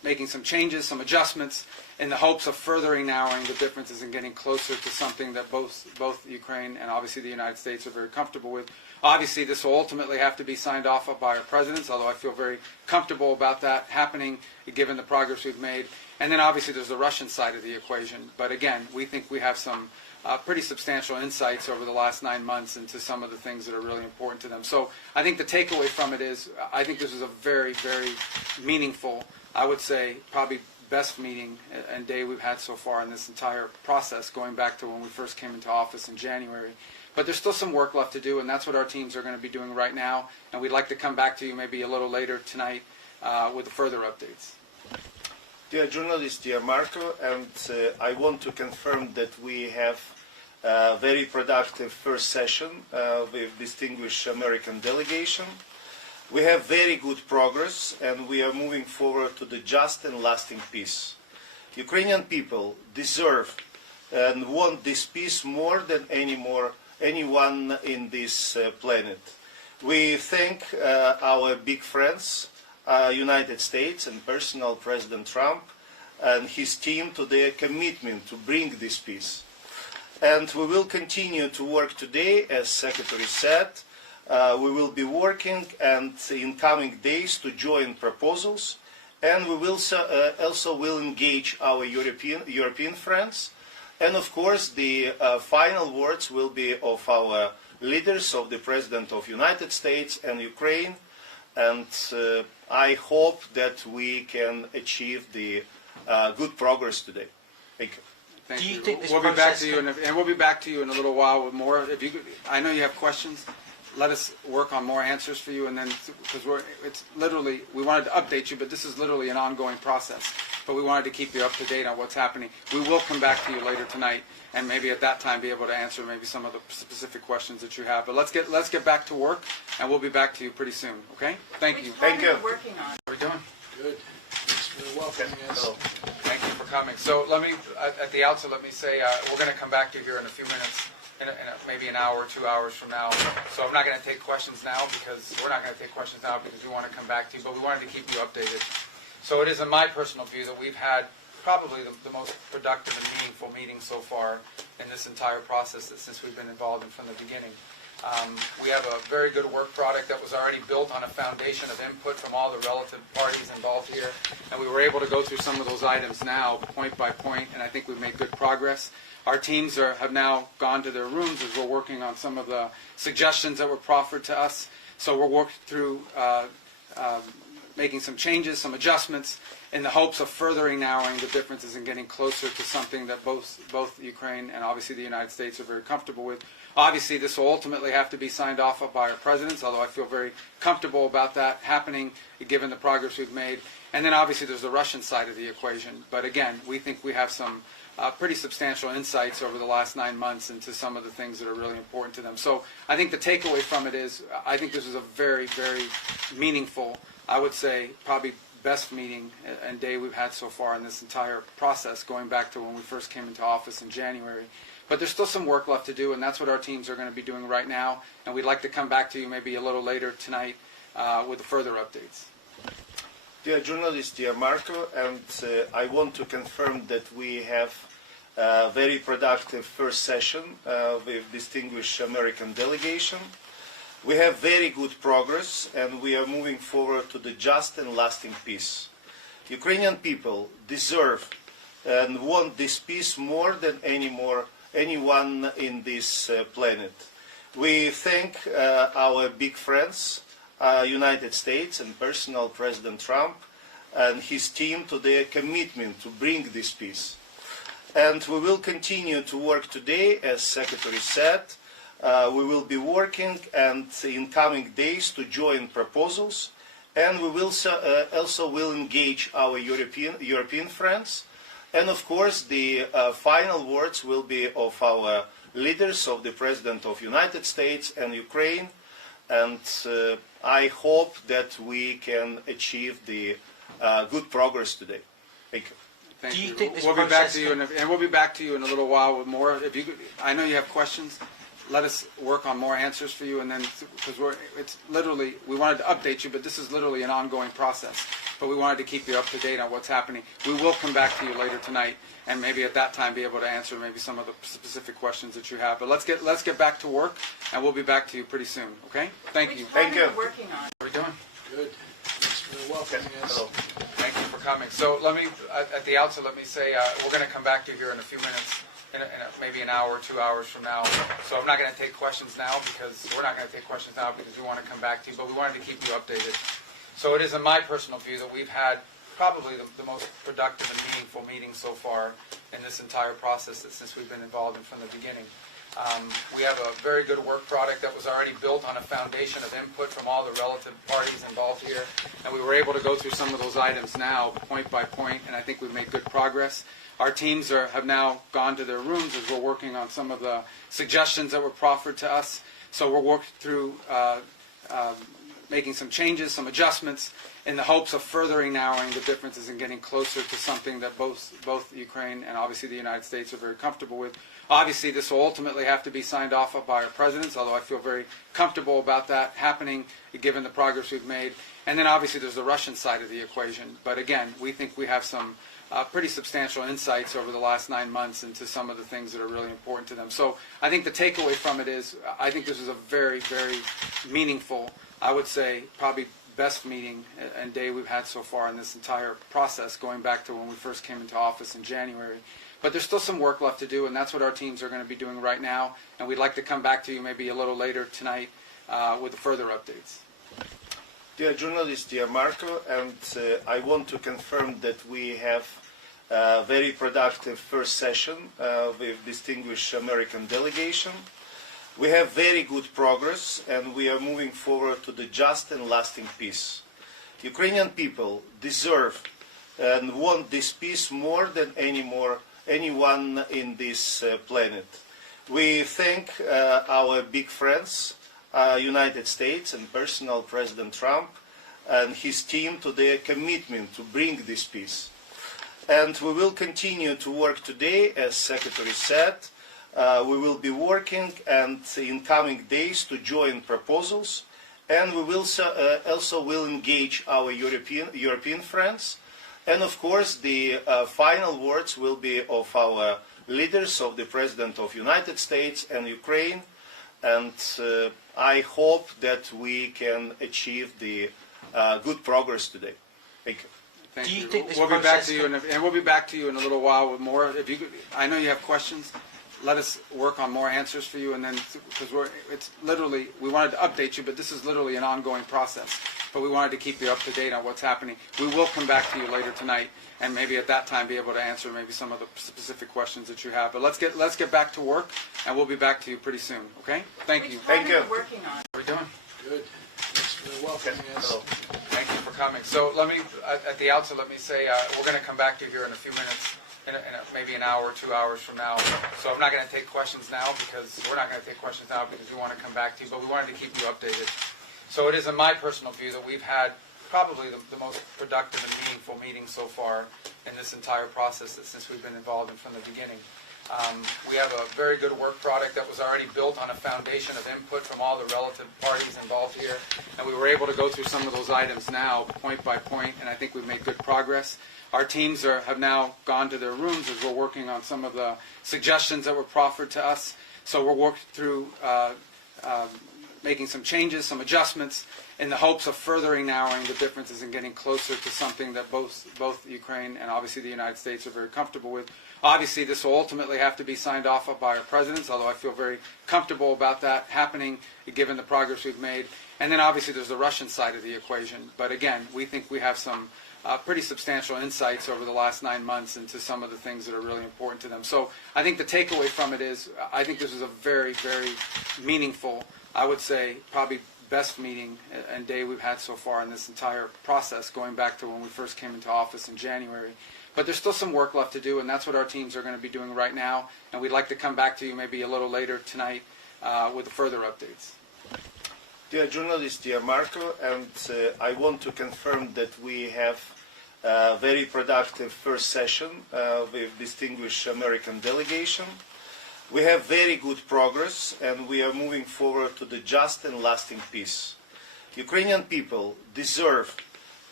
making some changes, some adjustments, in the hopes of furthering narrowing the differences and getting closer to something that both Ukraine and obviously the United States are very comfortable with. Obviously, this will ultimately have to be signed off by our presidents, although I feel very comfortable about that happening, given the progress we've made. And then obviously there's the Russian side of the equation. But again, we think we have some pretty substantial insights over the last 9 months into some of the things that are really important to them. So I think the takeaway from it is, I think this is a very, very meaningful, I would say probably best meeting and day we've had so far in this entire process, going back to when we first came into office in January. But there's still some work left to do, and that's what our teams are going to be doing right now. And we'd like to come back to you maybe a little later tonight with further updates. Dear journalists, dear Marco, and I want to confirm that we have a very productive first session with distinguished American delegation. We have very good progress, and we are moving forward to the just and lasting peace. Ukrainian people deserve and want this peace more than anyone in this planet. We thank our big friends, United States and personal President Trump and his team to their commitment to bring this peace. And we will continue to work today, as Secretary said. We will be working and in coming days to join proposals, and we will also will engage our European friends. And of course, the final words will be of our leaders, of the President of the United States and Ukraine. And I hope that we can achieve the good progress today. Thank you. Thank Do you you. think this We'll be back to you, process and we'll be back to you in a little while with more. If you, I know you have questions. Let us work on more answers for you, and then because it's literally, we wanted to update you, but this is literally an ongoing process. But we wanted to keep you up to date on what's happening. We will come back to you later tonight, and maybe at that time be able to answer maybe some of the specific questions that you have. But let's get back to work, and we'll be back to you pretty soon. Okay? Thank you. Thank you. Working on. How are we doing? Good. Thanks for welcoming us. Hello. Thank you for coming. So let me, at the outset, let me say we're going to come back to you here in a few minutes, maybe an hour, 2 hours from now. So I'm not going to take questions now because we're not going to take questions now because we want to come back to you, but we wanted to keep you updated. So it is in my personal view that we've had probably the most productive and meaningful meeting so far in this entire process since we've been involved in from the beginning. We have a very good work product that was already built on a foundation of input from all the relative parties involved here, and we were able to go through some of those items now, point by point, and I think we've made good progress. Our teams have now gone to their rooms as we're working on some of the suggestions that were proffered to us. So we're working through making some changes, some adjustments, in the hopes of furthering narrowing the differences and getting closer to something that both Ukraine and obviously the United States are very comfortable with. Obviously, this will ultimately have to be signed off by our presidents, although I feel very comfortable about that happening, given the progress we've made. And then obviously there's the Russian side of the equation. But again, we think we have some pretty substantial insights over the last 9 months into some of the things that are really important to them. So I think the takeaway from it is, I think this is a very, very meaningful, I would say probably best meeting and day we've had so far in this entire process, going back to when we first came into office in January. But there's still some work left to do, and that's what our teams are going to be doing right now. And we'd like to come back to you maybe a little later tonight with further updates. Dear journalists, dear Marco, and I want to confirm that we have a very productive first session with distinguished American delegation. We have very good progress, and we are moving forward to the just and lasting peace. Ukrainian people deserve and want this peace more than anyone in this planet. We thank our big friends, United States and personal President Trump and his team to their commitment to bring this peace. And we will continue to work today, as Secretary said. We will be working and in coming days to join proposals, and we will also will engage our European friends. And of course, the final words will be of our leaders, of the President of the United States and Ukraine. And I hope that we can achieve the good progress today. Thank you. Thank Do you you. think this We'll be back process to you, and we'll be back to you in a little while with more. If you, I know you have questions. Let us work on more answers for you, and then because it's literally, we wanted to update you, but this is literally an ongoing process. But but we wanted to keep you up to date on what's happening. We will come back to you later tonight, and maybe at that time be able to answer maybe some of the specific questions that you have. But let's get back to work, and we'll be back to you pretty soon. Okay? Thank you. Thank you. Working on. How are we doing? Good. Thanks for welcoming us. Hello. Thank you for coming. So let me, at the outset, let me say we're going to come back to you here in a few minutes, maybe an hour, 2 hours from now. So I'm not going to take questions now because we're not going to take questions now because we want to come back to you, but we wanted to keep you updated. So it is in my personal view that we've had probably the most productive and meaningful meeting so far in this entire process since we've been involved in from the beginning. We have a very good work product that was already built on a foundation of input from all the relative parties involved here, and we were able to go through some of those items now, point by point, and I think we've made good progress. Our teams have now gone to their rooms as we're working on some of the suggestions that were proffered to us. So we're working through making some changes, some adjustments, in the hopes of furthering narrowing the differences and getting closer to something that both Ukraine and obviously the United States are very comfortable with. Obviously, this will ultimately have to be signed off by our presidents, although I feel very comfortable about that happening given the progress we've made. And then obviously there's the Russian side of the equation. But again, we think we have some pretty substantial insights over the last 9 months into some of the things that are really important to them. So I think the takeaway from it is I think this is a very, very meaningful, I would say probably best meeting and day we've had so far in this entire process, going back to when we first came into office in January. But there's still some work left to do, and that's what our teams are going to be doing right now. And we'd like to come back to you maybe a little later tonight with further updates. Dear journalist, dear Marco, and I want to confirm that we have a very productive first session with distinguished American delegation. We have very good progress, and we are moving forward to the just and lasting peace. Ukrainian people deserve and want this peace more than anyone in this planet. We thank our big friends, United States and personal President Trump and his team to their commitment to bring this peace. And we will continue to work today, as Secretary said. We will be working and in coming days to join proposals, and we will also will engage our European friends. And of course, the final words will be of our leaders, of the President of the United States and Ukraine. And I hope that we can achieve the good progress today. Thank you. Thank Do you you. think this we'll be back process to you, and we'll be back to you in a little while with more. If you, I know you have questions. Let us work on more answers for you, and then because it's literally we wanted to update you, but this is literally an ongoing process. But we wanted to keep you up to date on what's happening. We will come back to you later tonight, and maybe at that time be able to answer maybe some of the specific questions that you have. But let's get back to work, and we'll be back to you pretty soon. Okay? Thank you. Thank you. Working on. How are we doing? Good. Thanks for welcoming us. Hello. Thank you for coming. So let me, at the outset, let me say we're going to come back to you here in a few minutes, maybe an hour, 2 hours from now. So I'm not going to take questions now because we're not going to take questions now because we want to come back to you, but we wanted to keep you updated. So it is in my personal view that we've had probably the most productive and meaningful meeting so far in this entire process since we've been involved in from the beginning. We have a very good work product that was already built on a foundation of input from all the relative parties involved here, and we were able to go through some of those items now, point by point, and I think we've made good progress. Our teams have now gone to their rooms as we're working on some of the suggestions that were proffered to us. So we're working through making some changes, some adjustments, in the hopes of furthering narrowing the differences and getting closer to something that both Ukraine and obviously the United States are very comfortable with. Obviously, this will ultimately have to be signed off by our presidents, although I feel very comfortable about that happening given the progress we've made. And then obviously there's the Russian side of the equation. But again, we think we have some pretty substantial insights over the last 9 months into some of the things that are really important to them. So I think the takeaway from it is I think this is a very, very meaningful, I would say probably best meeting and day we've had so far in this entire process, going back to when we first came into office in January. But there's still some work left to do, and that's what our teams are going to be doing right now. And we'd like to come back to you maybe a little later tonight with further updates. Dear journalist, dear Marco, and I want to confirm that we have a very productive first session with distinguished American delegation. We have very good progress, and we are moving forward to the just and lasting peace. Ukrainian people deserve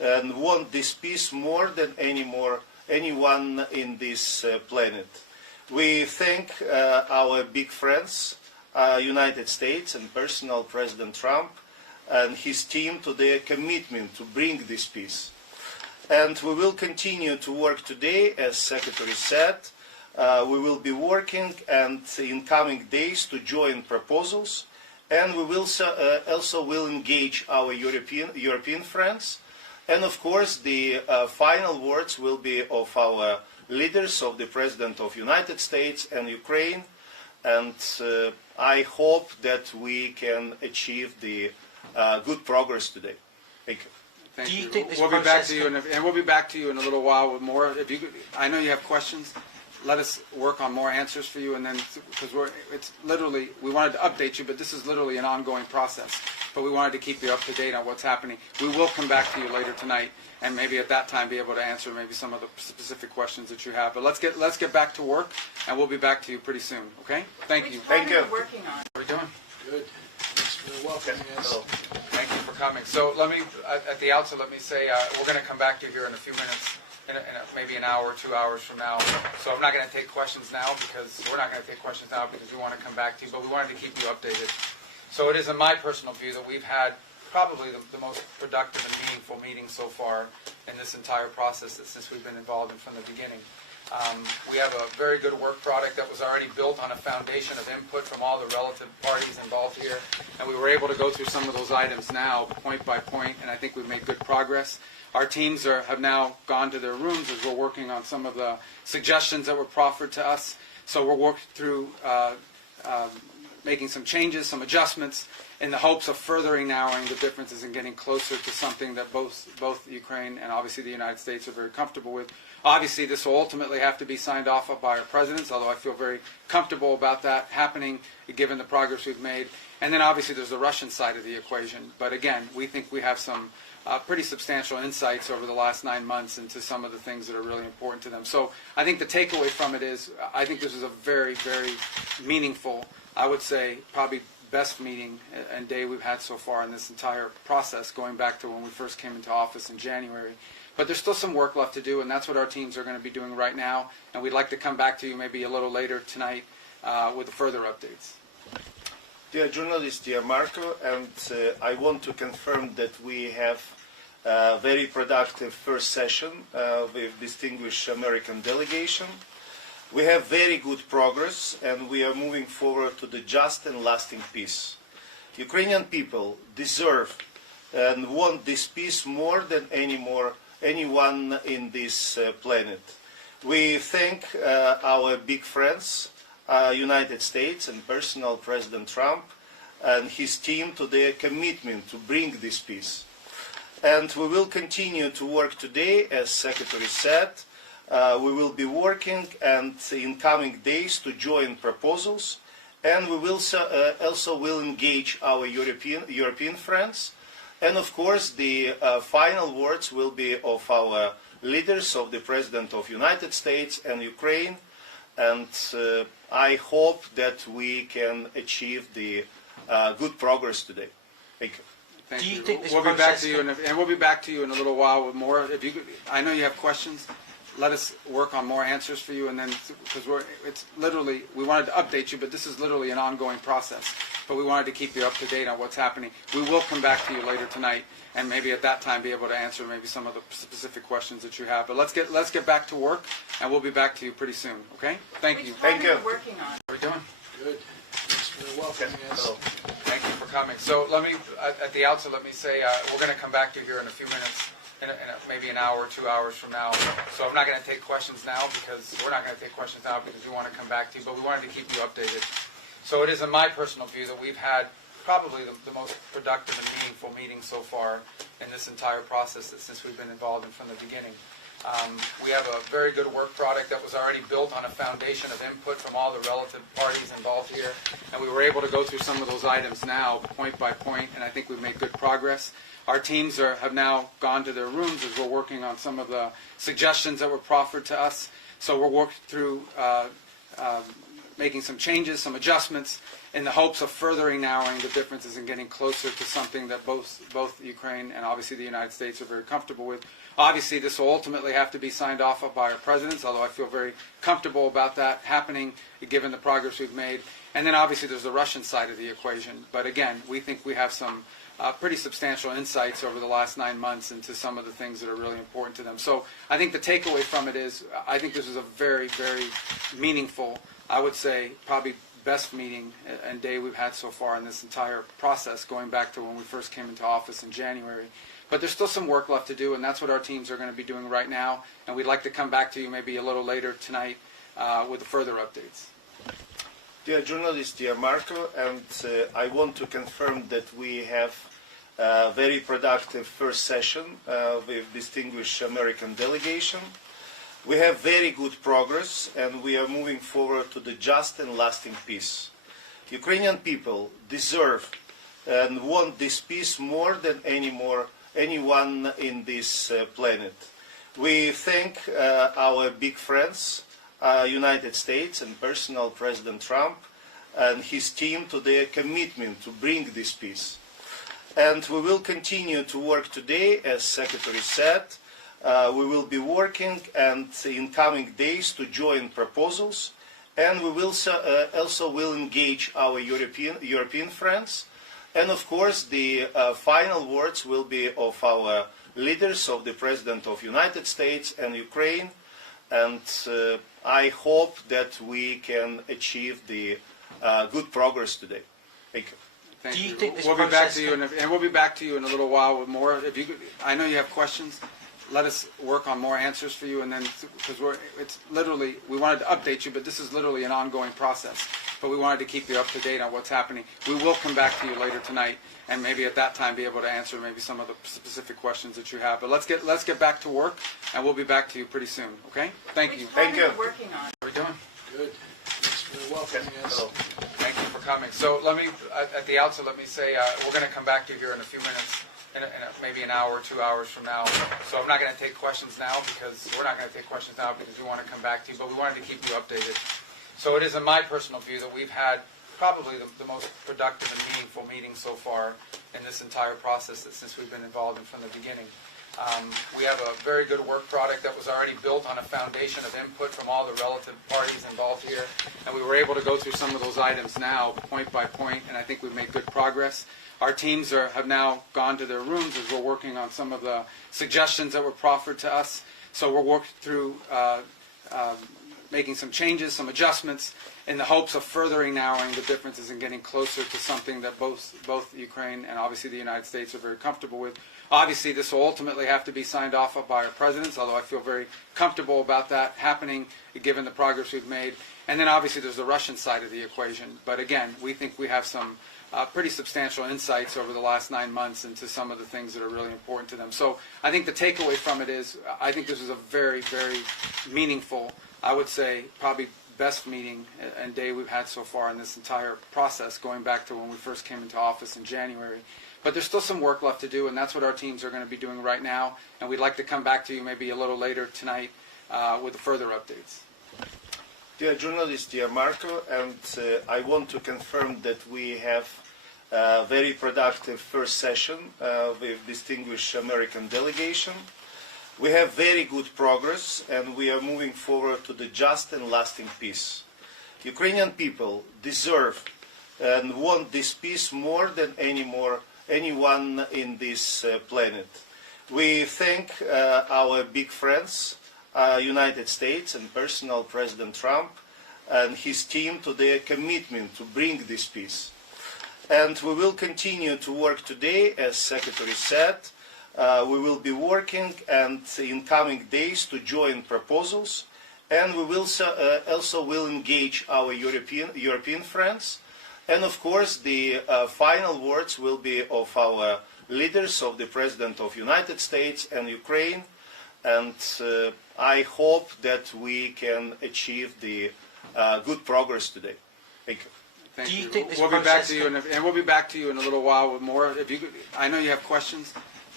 and want this peace more than anyone in this planet. We thank our big friends, United States and personal President Trump and his team to their commitment to bring this peace. And we will continue to work today, as Secretary said. We will be working and in coming days to join proposals, and we will also will engage our European friends. And of course, the final words will be of our leaders, of the President of the United States and Ukraine. And I hope that we can achieve the good progress today. Thank you. Thank Do you you. think this We'll be back process to you, and we'll be back to you in a little while with more. If you, I know you have questions. Let us work on more answers for you, and then because it's literally we wanted to update you, but this is literally an ongoing process. But we wanted to keep you up to date on what's happening. We will come back to you later tonight, and maybe at that time be able to answer maybe some of the specific questions that you have. But let's get back to work, and we'll be back to you pretty soon. Okay? Thank you. Thank you. Working on. How are we doing? Good. Thanks for welcoming us. Hello. Thank you for coming. So let me, at the outset, let me say we're going to come back to you here in a few minutes, maybe an hour, 2 hours from now. So I'm not going to take questions now because we're not going to take questions now because we want to come back to you, but we wanted to keep you updated. So it is in my personal view that we've had probably the most productive and meaningful meeting so far in this entire process since we've been involved in from the beginning. We have a very good work product that was already built on a foundation of input from all the relative parties involved here, and we were able to go through some of those items now, point by point, and I think we've made good progress. Our teams have now gone to their rooms as we're working on some of the suggestions that were proffered to us. So we're working through making some changes, some adjustments, in the hopes of furthering narrowing the differences and getting closer to something that both Ukraine and obviously the United States are very comfortable with. Obviously, this will ultimately have to be signed off by our presidents, although I feel very comfortable about that happening, given the progress we've made. And then obviously there's the Russian side of the equation. But again, we think we have some pretty substantial insights over the last 9 months into some of the things that are really important to them. So I think the takeaway from it is I think this is a very, very meaningful, I would say probably best meeting and day we've had so far in this entire process, going back to when we first came into office in January. But there's still some work left to do, and that's what our teams are going to be doing right now. And we'd like to come back to you maybe a little later tonight with further updates. Dear journalist, dear Marco, and I want to confirm that we have a very productive first session with distinguished American delegation. We have very good progress, and we are moving forward to the just and lasting peace. Ukrainian people deserve and want this peace more than anyone in this planet. We thank our big friends, United States and personal President Trump and his team to their commitment to bring this peace. And we will continue to work today, as Secretary said. We will be working and in coming days to join proposals, and we will also will engage our European friends. And of course, the final words will be of our leaders, of the President of the United States and Ukraine. And I hope that we can achieve the good progress today. Thank you. Thank Do you you. think this We'll be back process to you, and we'll be back to you in a little while with more. If you, I know you have questions. Let us work on more answers for you, and then because it's literally we wanted to update you, but this is literally an ongoing process. But we wanted to keep you up to date on what's happening. We will come back to you later tonight, and maybe at that time be able to answer maybe some of the specific questions that you have. But let's get back to work, and we'll be back to you pretty soon. Okay? Thank you. Thank you. Working on. How are we doing? Good. Thanks for welcoming us. Hello. Thank you for coming. So let me, at the outset, let me say we're going to come back to you here in a few minutes, maybe an hour, 2 hours from now. So I'm not going to take questions now because we're not going to take questions now because we want to come back to you, but we wanted to keep you updated. So it is in my personal view that we've had probably the most productive and meaningful meeting so far in this entire process since we've been involved in from the beginning. We have a very good work product that was already built on a foundation of input from all the relative parties involved here, and we were able to go through some of those items now, point by point, and I think we've made good progress. Our teams have now gone to their rooms as we're working on some of the suggestions that were proffered to us. So we're working through making some changes, some adjustments, in the hopes of furthering narrowing the differences and getting closer to something that both Ukraine and obviously the United States are very comfortable with. Obviously, this will ultimately have to be signed off by our presidents, although I feel very comfortable about that happening, given the progress we've made. And then obviously there's the Russian side of the equation. But again, we think we have some pretty substantial insights over the last 9 months into some of the things that are really important to them. So I think the takeaway from it is, I think this is a very, very meaningful, I would say probably best meeting and day we've had so far in this entire process, going back to when we first came into office in January. But there's still some work left to do, and that's what our teams are going to be doing right now. And we'd like to come back to you maybe a little later tonight with further updates. Dear journalist, dear Marco, and I want to confirm that we have a very productive first session with distinguished American delegation. We have very good progress, and we are moving forward to the just and lasting peace. Ukrainian people deserve and want this peace more than anyone in this planet. We thank our big friends, United States and personal President Trump and his team to their commitment to bring this peace. And we will continue to work today, as Secretary said. We will be working and in coming days to join proposals, and we will also will engage our European friends. And of course, the final words will be of our leaders, of the President of the United States and Ukraine. And I hope that we can achieve the good progress today. Thank you. Thank Do you you. think this we'll be back process to you, and we'll be back to you in a little while with more. If you, I know you have questions. Let us work on more answers for you, and then because it's literally, we wanted to update you, but this is literally an ongoing process. But we wanted to keep you up to date on what's happening. We will come back to you later tonight, and maybe at that time be able to answer maybe some of the specific questions that you have. But let's get back to work, and we'll be back to you pretty soon. Okay? Thank you. Thank you. Working on. How are we doing? Good. Thanks for welcoming us. Hello. Thank you for coming. So let me, at the outset, let me say we're going to come back to you here in a few minutes, maybe an hour or 2 hours from now. So I'm not going to take questions now because we're not going to take questions now because we want to come back to you, but we wanted to keep you updated. So it is in my personal view that we've had probably the most productive and meaningful meeting so far in this entire process since we've been involved in from the beginning. We have a very good work product that was already built on a foundation of input from all the relative parties involved here, and we were able to go through some of those items now, point by point, and I think we've made good progress. Our teams have now gone to their rooms as we're working on some of the suggestions that were proffered to us. So we're working through making some changes, some adjustments, in the hopes of furthering narrowing the differences and getting closer to something that both Ukraine and obviously the United States are very comfortable with. Obviously, this will ultimately have to be signed off by our presidents, although I feel very comfortable about that happening, given the progress we've made. And then obviously there's the Russian side of the equation. But again, we think we have some pretty substantial insights over the last 9 months into some of the things that are really important to them. So I think the takeaway from it is, I think this is a very, very meaningful, I would say probably best meeting and day we've had so far in this entire process, going back to when we first came into office in January. But there's still some work left to do, and that's what our teams are going to be doing right now. And we'd like to come back to you maybe a little later tonight with further updates. Dear journalist, dear Marco, and I want to confirm that we have a very productive first session with distinguished American delegation. We have very good progress, and we are moving forward to the just and lasting peace. Ukrainian people deserve and want this peace more than anyone in this planet. We thank our big friends, United States and personal President Trump and his team to their commitment to bring this peace. And we will continue to work today, as Secretary said. We will be working and in coming days to join proposals, and we will also will engage our European friends. And of course, the final words will be of our leaders, of the President of the United States and Ukraine. And I hope that we can achieve the good progress today. Thank you. Thank Do you you. think this we'll be back process to you, and we'll be back to you in a little while with more. If you, I know you have questions.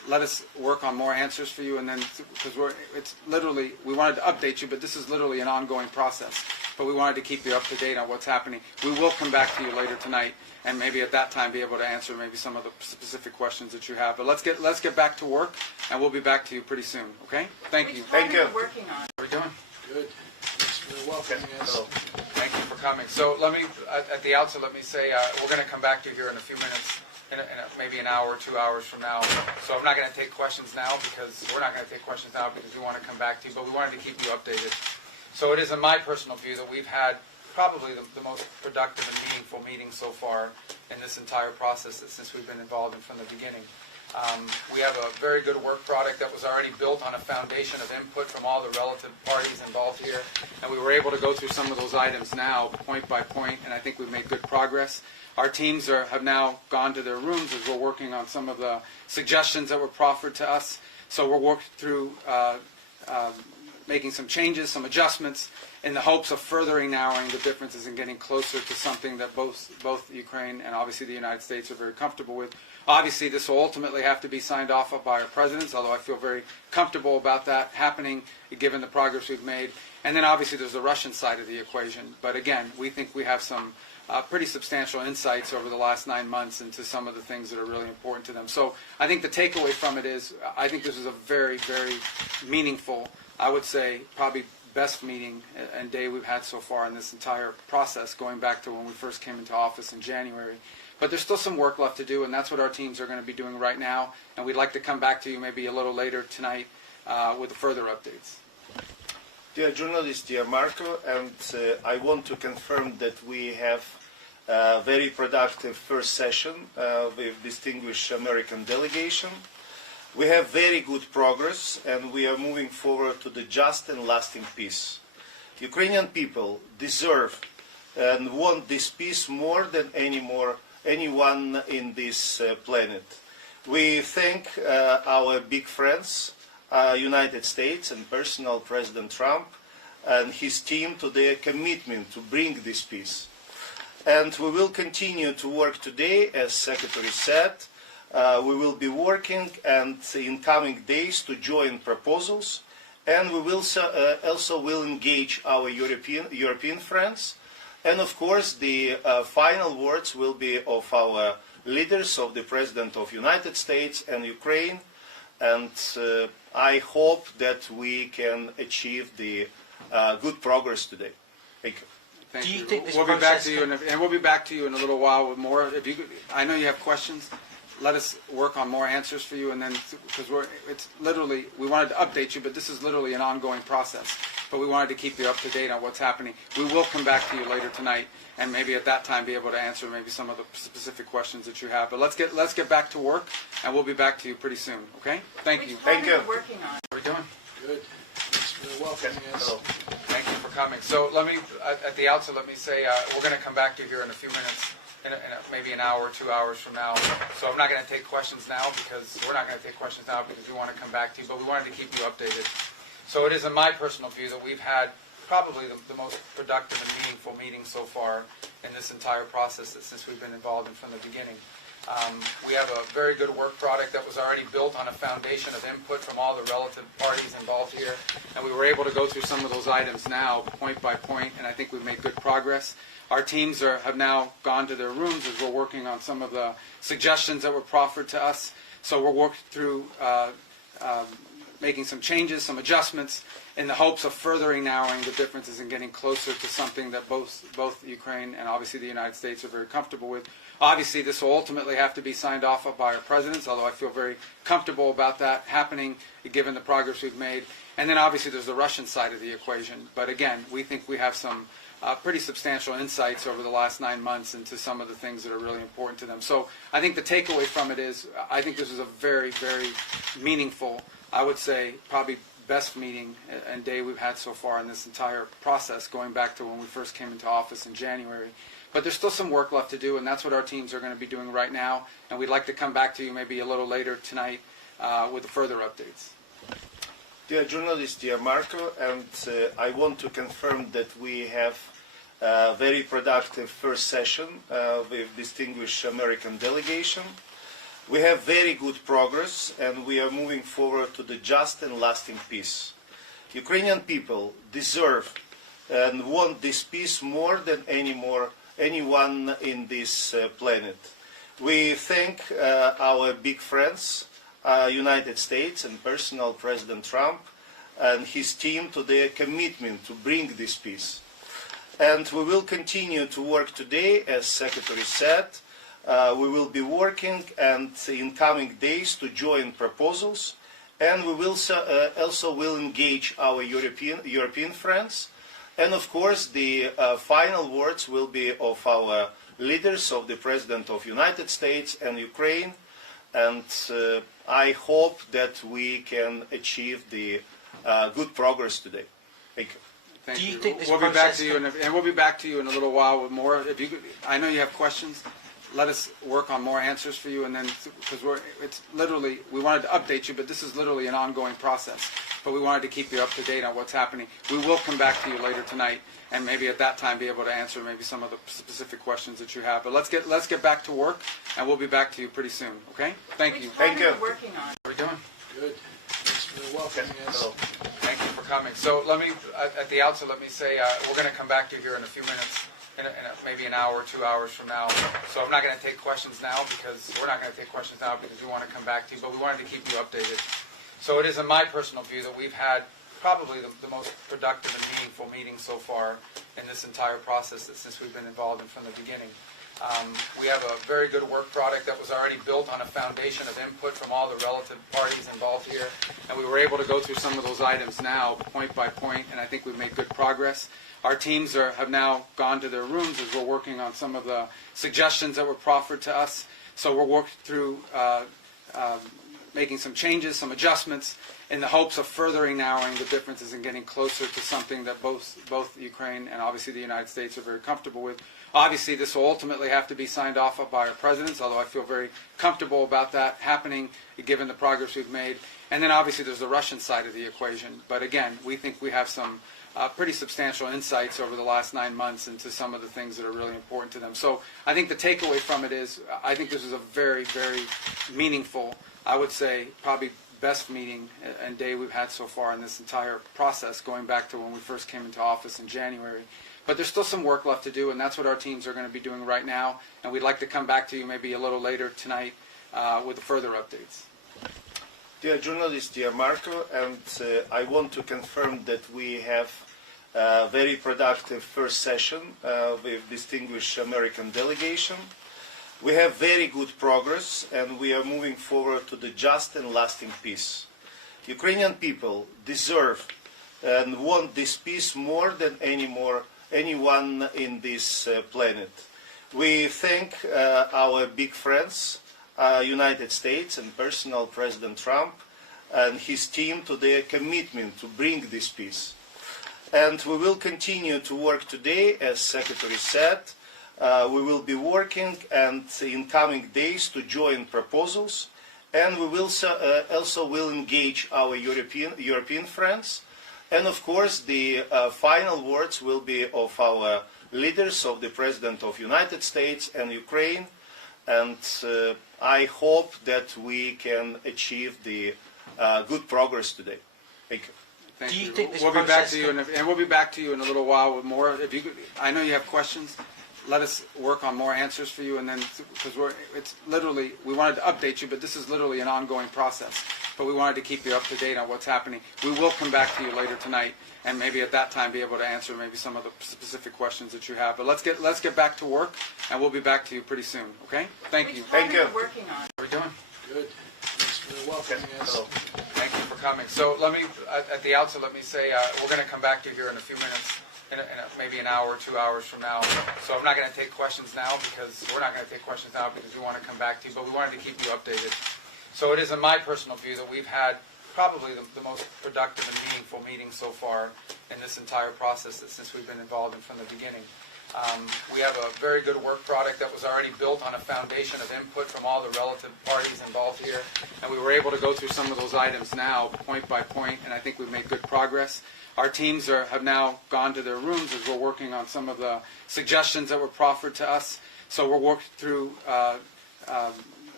let us work on more answers for you, and then because we wanted to update you, but this is literally an ongoing process. But we wanted to keep you up to date on what's happening. We will come back to you later tonight, and maybe at that time be able to answer maybe some of the specific questions that you have. But let's get back to work, and we'll be back to you pretty soon. Okay? Thank you. Thank you. Working on. How are we doing? Good. Thanks for welcoming us. Thank you for coming. So let me, at the outset, let me say we're going to come back to you here in a few minutes, maybe an hour, 2 hours from now. So I'm not going to take questions now because we're not going to take questions now because we want to come back to you, but we wanted to keep you updated. So it is in my personal view that we've had probably the most productive and meaningful meeting so far in this entire process since we've been involved in from the beginning. We have a very good work product that was already built on a foundation of input from all the relative parties involved here, and we were able to go through some of those items now, point by point, and I think we've made good progress. Our teams have now gone to their rooms as we're working on some of the suggestions that were proffered to us. So we're working through making some changes, some adjustments, in the hopes of furthering narrowing the differences and getting closer to something that both Ukraine and obviously the United States are very comfortable with. Obviously, this will ultimately have to be signed off by our presidents, although I feel very comfortable about that happening, given the progress we've made. And then obviously there's the Russian side of the equation. But again, we think we have some pretty substantial insights over the last 9 months into some of the things that are really important to them. So I think the takeaway from it is I think this is a very, very meaningful, I would say probably best meeting and day we've had so far in this entire process, going back to when we first came into office in January. But there's still some work left to do, and that's what our teams are going to be doing right now. And we'd like to come back to you maybe a little later tonight with further updates. Dear journalist, dear Marco, and I want to confirm that we have a very productive first session with distinguished American delegation. We have very good progress, and we are moving forward to the just and lasting peace. Ukrainian people deserve and want this peace more than anyone in this planet. We thank our big friends, United States and personal President Trump and his team to their commitment to bring this peace. And we will continue to work today, as Secretary said. We will be working and in coming days to join proposals, and we will also will engage our European friends. And of course, the final words will be of our leaders, of the President of the United States and Ukraine. And I hope that we can achieve the good progress today. Thank you. Thank Do you you. think this We'll be back process to you, and we'll be back to you in a little while with more. If you, I know you have questions. Let us work on more answers for you, and then because we wanted to update you, but this is literally an ongoing process. But we wanted to keep you up to date on what's happening. We will come back to you later tonight, and maybe at that time be able to answer maybe some of the specific questions that you have. But let's get back to work, and we'll be back to you pretty soon. Okay? Thank you. Thank you. Working on. How are we doing? Good. Thanks for welcoming us. Thank you for coming. So let me, at the outset, let me say we're going to come back to you here in a few minutes, maybe an hour, 2 hours from now. So I'm not going to take questions now because we're not going to take questions now because we want to come back to you, but we wanted to keep you updated. So it is in my personal view that we've had probably the most productive and meaningful meeting so far in this entire process since we've been involved in from the beginning. We have a very good work product that was already built on a foundation of input from all the relative parties involved here, and we were able to go through some of those items now, point by point, and I think we've made good progress. Our teams have now gone to their rooms as we're working on some of the suggestions that were proffered to us. So we're working through making some changes, some adjustments, in the hopes of furthering narrowing the differences and getting closer to something that both Ukraine and obviously the United States are very comfortable with. Obviously, this will ultimately have to be signed off by our presidents, although I feel very comfortable about that happening, given the progress we've made. And then obviously there's the Russian side of the equation. But again, we think we have some pretty substantial insights over the last 9 months into some of the things that are really important to them. So I think the takeaway from it is I think this is a very, very meaningful, I would say probably best meeting and day we've had so far in this entire process, going back to when we first came into office in January. But there's still some work left to do, and that's what our teams are going to be doing right now. And we'd like to come back to you maybe a little later tonight with further updates. Dear journalist, dear Marco, and I want to confirm that we have a very productive first session with distinguished American delegation. We have very good progress, and we are moving forward to the just and lasting peace. Ukrainian people deserve and want this peace more than anyone in this planet. We thank our big friends, United States and personal President Trump and his team to their commitment to bring this peace. And we will continue to work today, as Secretary said. We will be working and in coming days to join proposals, and we will also will engage our European friends. And of course, the final words will be of our leaders, of the President of the United States and Ukraine. And I hope that we can achieve the good progress today. Thank you. Thank Do you you. think this we'll be back process to you, and we'll be back to you in a little while with more. If you, I know you have questions. Let us work on more answers for you, and then because it's literally we wanted to update you, but this is literally an ongoing process. But we wanted to keep you up to date on what's happening. We will come back to you later tonight, and maybe at that time be able to answer maybe some of the specific questions that you have. But let's get back to work, and we'll be back to you pretty soon. Okay? Thank you. Thank you. Working on. How are we doing? Good. Thanks for welcoming us. Hello. Thank you for coming. So let me, at the outset, let me say we're going to come back to you here in a few minutes, maybe an hour, 2 hours from now. So I'm not going to take questions now because we're not going to take questions now because we want to come back to you, but we wanted to keep you updated. So it is in my personal view that we've had probably the most productive and meaningful meeting so far in this entire process since we've been involved in from the beginning. We have a very good work product that was already built on a foundation of input from all the relative parties involved here, and we were able to go through some of those items now, point by point, and I think we've made good progress. Our teams have now gone to their rooms as we're working on some of the suggestions that were proffered to us. So we're working through making some changes, some adjustments, in the hopes of furthering narrowing the differences and getting closer to something that both Ukraine and obviously the United States are very comfortable with. Obviously, this will ultimately have to be signed off by our presidents, although I feel very comfortable about that happening, given the progress we've made. And then obviously there's the Russian side of the equation. But again, we think we have some pretty substantial insights over the last 9 months into some of the things that are really important to them. So I think the takeaway from it is I think this is a very, very meaningful, I would say probably best meeting and day we've had so far in this entire process, going back to when we first came into office in January. But there's still some work left to do, and that's what our teams are going to be doing right now. And we'd like to come back to you maybe a little later tonight with further updates. Dear journalist, dear Marco, and I want to confirm that we have a very productive first session with distinguished American delegation. We have very good progress, and we are moving forward to the just and lasting peace. Ukrainian people deserve and want this peace more than anyone in this planet. We thank our big friends, United States and personal President Trump and his team to their commitment to bring this peace. And we will continue to work today, as Secretary said. We will be working and in coming days to join proposals, and we will also will engage our European friends. And of course, the final words will be of our leaders, of the President of the United States and Ukraine. And I hope that we can achieve the good progress today. Thank you. Thank Do you you. think this We'll be back process to you, and we'll be back to you in a little while with more. If you, I know you have questions. Let us work on more answers for you, and then because it's literally we wanted to update you, but this is literally an ongoing process. But we wanted to keep you up to date on what's happening. We will come back to you later tonight, and maybe at that time be able to answer maybe some of the specific questions that you have. But let's get back to work, and we'll be back to you pretty soon. Okay? Thank you. Thank you. Working on. How are we doing? Good. Thanks for welcoming us. Hello. Thank you for coming. So let me, at the outset, let me say we're going to come back to you here in a few minutes, maybe an hour, 2 hours from now. So I'm not going to take questions now because we're not going to take questions now because we want to come back to you, but we wanted to keep you updated. So it is in my personal view that we've had probably the most productive and meaningful meeting so far in this entire process since we've been involved in from the beginning. We have a very good work product that was already built on a foundation of input from all the relative parties involved here, and we were able to go through some of those items now, point by point, and I think we've made good progress. Our teams have now gone to their rooms as we're working on some of the suggestions that were proffered to us. So we're working through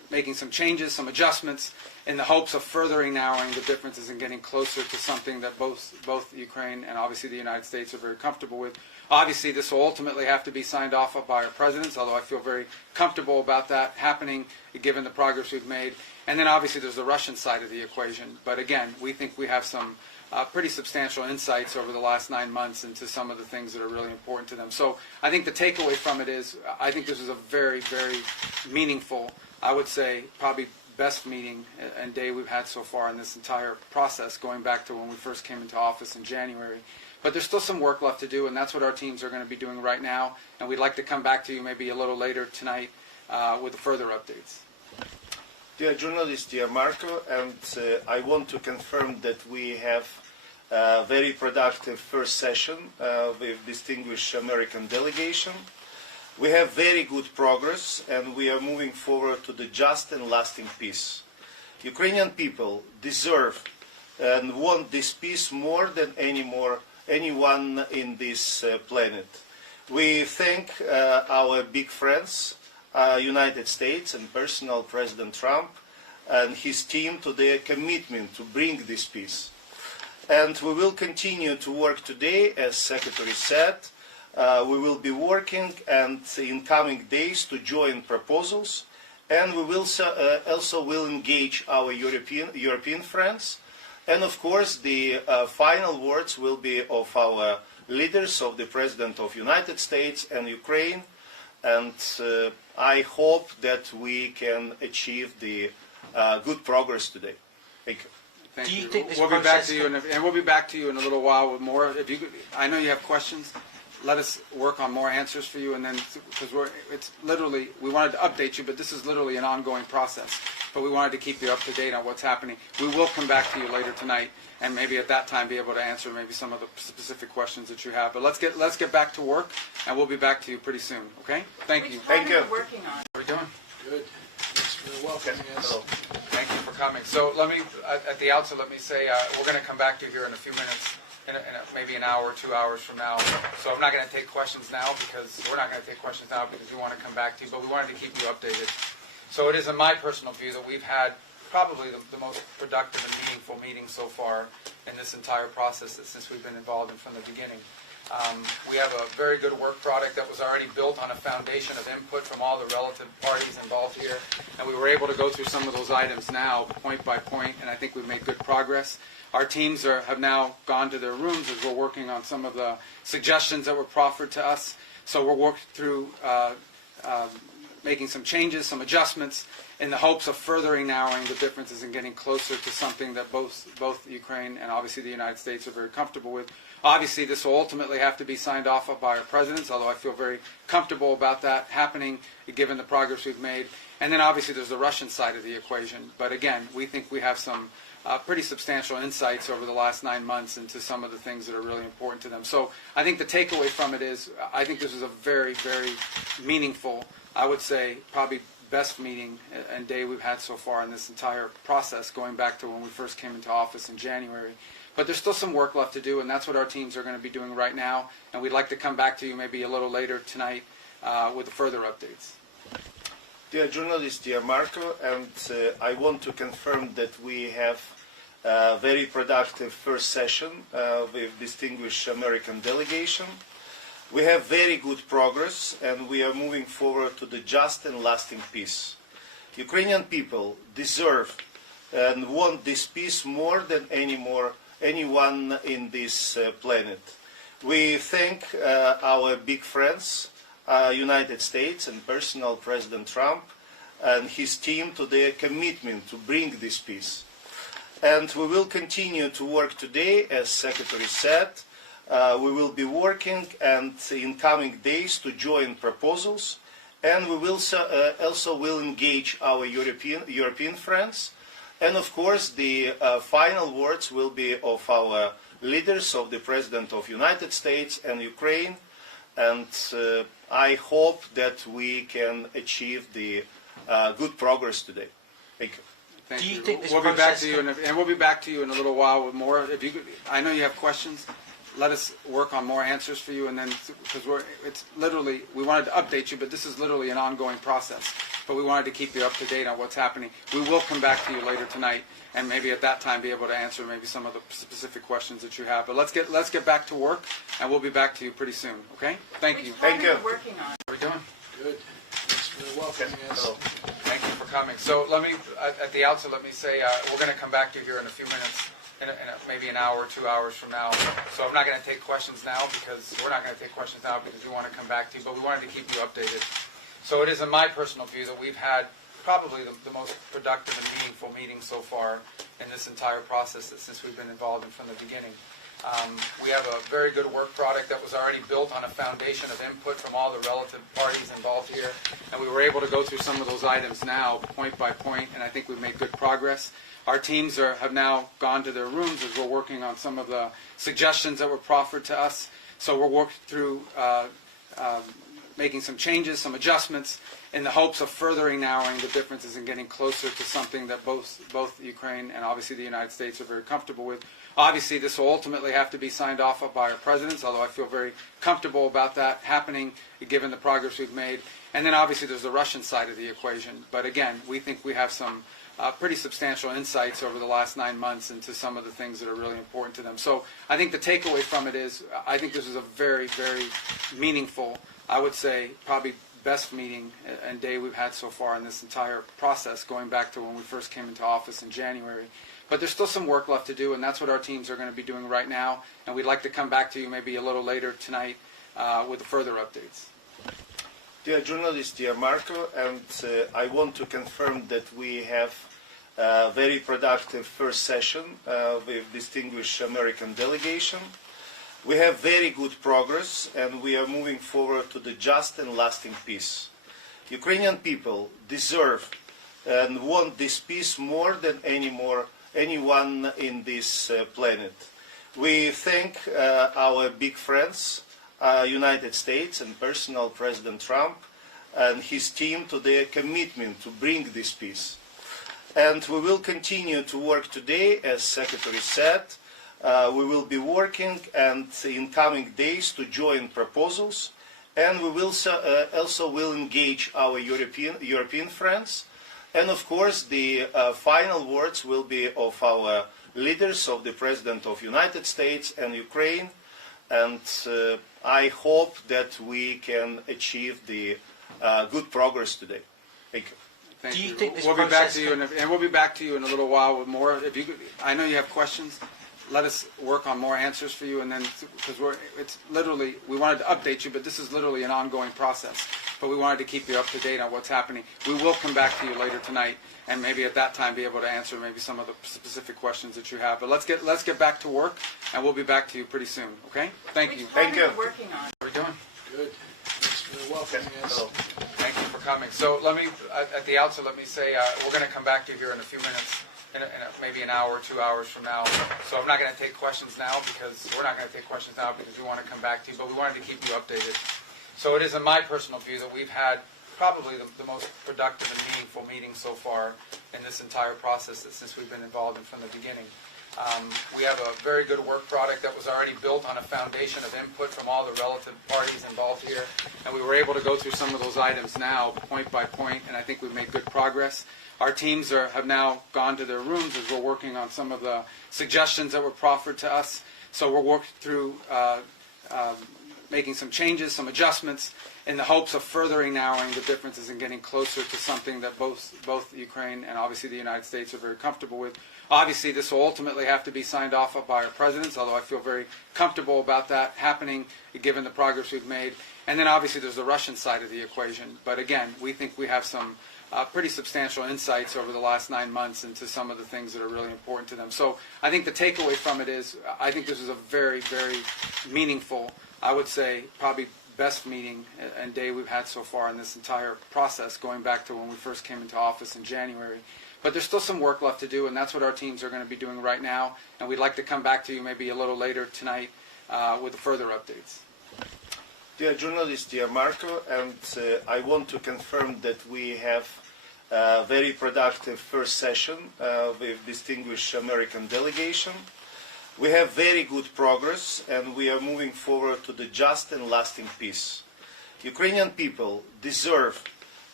making some changes, some adjustments, in the hopes of furthering narrowing the differences and getting closer to something that both Ukraine and obviously the United States are very comfortable with. Obviously, this will ultimately have to be signed off by our presidents, although I feel very comfortable about that happening, given the progress we've made. And then obviously there's the Russian side of the equation. But again, we think we have some pretty substantial insights over the last 9 months into some of the things that are really important to them. So I think the takeaway from it is, I think this is a very, very meaningful, I would say probably best meeting and day we've had so far in this entire process, going back to when we first came into office in January. But there's still some work left to do, and that's what our teams are going to be doing right now. And we'd like to come back to you maybe a little later tonight with further updates. Dear journalist, dear Marco, and I want to confirm that we have a very productive first session with distinguished American delegation. We have very good progress, and we are moving forward to the just and lasting peace. Ukrainian people deserve and want this peace more than anyone in this planet. We thank our big friends, United States and personal President Trump and his team to their commitment to bring this peace. And we will continue to work today, as Secretary said. We will be working and in coming days to join proposals, and we will also will engage our European friends. And of course, the final words will be of our leaders, of the President of the United States and Ukraine. And I hope that we can achieve the good progress today. Thank you. Thank Do you you. think this We'll be back process to you, and we'll be back to you in a little while with more. If you, I know you have questions. Let us work on more answers for you, and then because it's literally, we wanted to update you, but this is literally an ongoing process. But we wanted to keep you up to date on what's happening. We will come back to you later tonight, and maybe at that time be able to answer maybe some of the specific questions that you have. But let's get back to work, and we'll be back to you pretty soon. Okay? Thank you. Thank you. Working on. How are we doing? Good. Thanks for welcoming us. Hello. Thank you for coming. So let me, at the outset, let me say we're going to come back to you here in a few minutes, maybe an hour, 2 hours from now. So I'm not going to take questions now because we're not going to take questions now because we want to come back to you, but we wanted to keep you updated. So it is in my personal view that we've had probably the most productive and meaningful meeting so far in this entire process since we've been involved in from the beginning. We have a very good work product that was already built on a foundation of input from all the relative parties involved here, and we were able to go through some of those items now, point by point, and I think we've made good progress. Our teams have now gone to their rooms as we're working on some of the suggestions that were proffered to us. So we're working through making some changes, some adjustments, in the hopes of furthering narrowing the differences and getting closer to something that both Ukraine and obviously the United States are very comfortable with. Obviously, this will ultimately have to be signed off by our presidents, although I feel very comfortable about that happening, given the progress we've made. And then obviously there's the Russian side of the equation. But again, we think we have some pretty substantial insights over the last 9 months into some of the things that are really important to them. So I think the takeaway from it is, I think this is a very, very meaningful, I would say probably best meeting and day we've had so far in this entire process, going back to when we first came into office in January. But there's still some work left to do, and that's what our teams are going to be doing right now. And we'd like to come back to you maybe a little later tonight with further updates. Dear journalist, dear Marco, and I want to confirm that we have a very productive first session with distinguished American delegation. We have very good progress, and we are moving forward to the just and lasting peace. Ukrainian people deserve and want this peace more than anyone in this planet. We thank our big friends, United States and personal President Trump and his team to their commitment to bring this peace. And we will continue to work today, as Secretary said. We will be working and in coming days to join proposals, and we will also will engage our European friends. And of course, the final words will be of our leaders, of the President of the United States and Ukraine. And I hope that we can achieve the good progress today. Thank you. Thank Do you you. think this we'll be back process to you, and we'll be back to you in a little while with more. If you, I know you have questions. Let us work on more answers for you, and then because it's literally, we wanted to update you, but this is literally an ongoing process. but we wanted to keep you up to date on what's happening. We will come back to you later tonight, and maybe at that time be able to answer maybe some of the specific questions that you have. But let's get back to work, and we'll be back to you pretty soon. Okay? Thank you. Thank you. Working on. How are we doing? Good. Thanks for welcoming us. Hello. Thank you for coming. So let me, at the outset, let me say we're going to come back to you here in a few minutes, maybe an hour, 2 hours from now. So I'm not going to take questions now because we're not going to take questions now because we want to come back to you, but we wanted to keep you updated. So it is in my personal view that we've had probably the most productive and meaningful meeting so far in this entire process since we've been involved in from the beginning. We have a very good work product that was already built on a foundation of input from all the relative parties involved here, and we were able to go through some of those items now, point by point, and I think we've made good progress. Our teams have now gone to their rooms as we're working on some of the suggestions that were proffered to us. So we're working through making some changes, some adjustments, in the hopes of furthering narrowing the differences and getting closer to something that both Ukraine and obviously the United States are very comfortable with. Obviously, this will ultimately have to be signed off by our presidents, although I feel very comfortable about that happening, given the progress we've made. And then obviously there's the Russian side of the equation. But again, we think we have some pretty substantial insights over the last 9 months into some of the things that are really important to them. So I think the takeaway from it is I think this is a very, very meaningful, I would say probably best meeting and day we've had so far in this entire process, going back to when we first came into office in January. But there's still some work left to do, and that's what our teams are going to be doing right now. And we'd like to come back to you maybe a little later tonight with further updates. Dear journalist, dear Marco, and I want to confirm that we have a very productive first session with distinguished American delegation. We have very good progress, and we are moving forward to the just and lasting peace. Ukrainian people deserve and want this peace more than anyone in this planet. We thank our big friends, United States and personal President Trump and his team to their commitment to bring this peace. And we will continue to work today, as Secretary said. We will be working and in coming days to join proposals, and we will also will engage our European friends. And of course, the final words will be of our leaders, of the President of the United States and Ukraine. And I hope that we can achieve the good progress today. Thank you. Thank Do you you. think this we'll be back process to you, and we'll be back to you in a little while with more. If you, I know you have questions. Let us work on more answers for you, and then because it's literally we wanted to update you, but this is literally an ongoing process. But we wanted to keep you up to date on what's happening. We will come back to you later tonight, and maybe at that time be able to answer maybe some of the specific questions that you have. But let's get back to work, and we'll be back to you pretty soon. Okay? Thank you. Thank you. Working on. How are we doing? Good. Thanks for welcoming us. Hello. Thank you for coming. So let me, at the outset, let me say we're going to come back to you here in a few minutes, maybe an hour, 2 hours from now. So I'm not going to take questions now because we're not going to take questions now because we want to come back to you, but we wanted to keep you updated. So it is in my personal view that we've had probably the most productive and meaningful meeting so far in this entire process since we've been involved in from the beginning. We have a very good work product that was already built on a foundation of input from all the relative parties involved here, and we were able to go through some of those items now, point by point, and I think we've made good progress. Our teams have now gone to their rooms as we're working on some of the suggestions that were proffered to us. So we're working through making some changes, some adjustments, in the hopes of furthering narrowing the differences and getting closer to something that both Ukraine and obviously the United States are very comfortable with. Obviously, this will ultimately have to be signed off by our presidents, although I feel very comfortable about that happening, given the progress we've made. And then obviously there's the Russian side of the equation. But again, we think we have some pretty substantial insights over the last 9 months into some of the things that are really important to them. So I think the takeaway from it is I think this is a very, very meaningful, I would say probably best meeting and day we've had so far in this entire process, going back to when we first came into office in January. But there's still some work left to do, and that's what our teams are going to be doing right now. And we'd like to come back to you maybe a little later tonight with further updates. Dear journalist, dear Marco, and I want to confirm that we have a very productive first session with distinguished American delegation. We have very good progress, and we are moving forward to the just and lasting peace. Ukrainian people deserve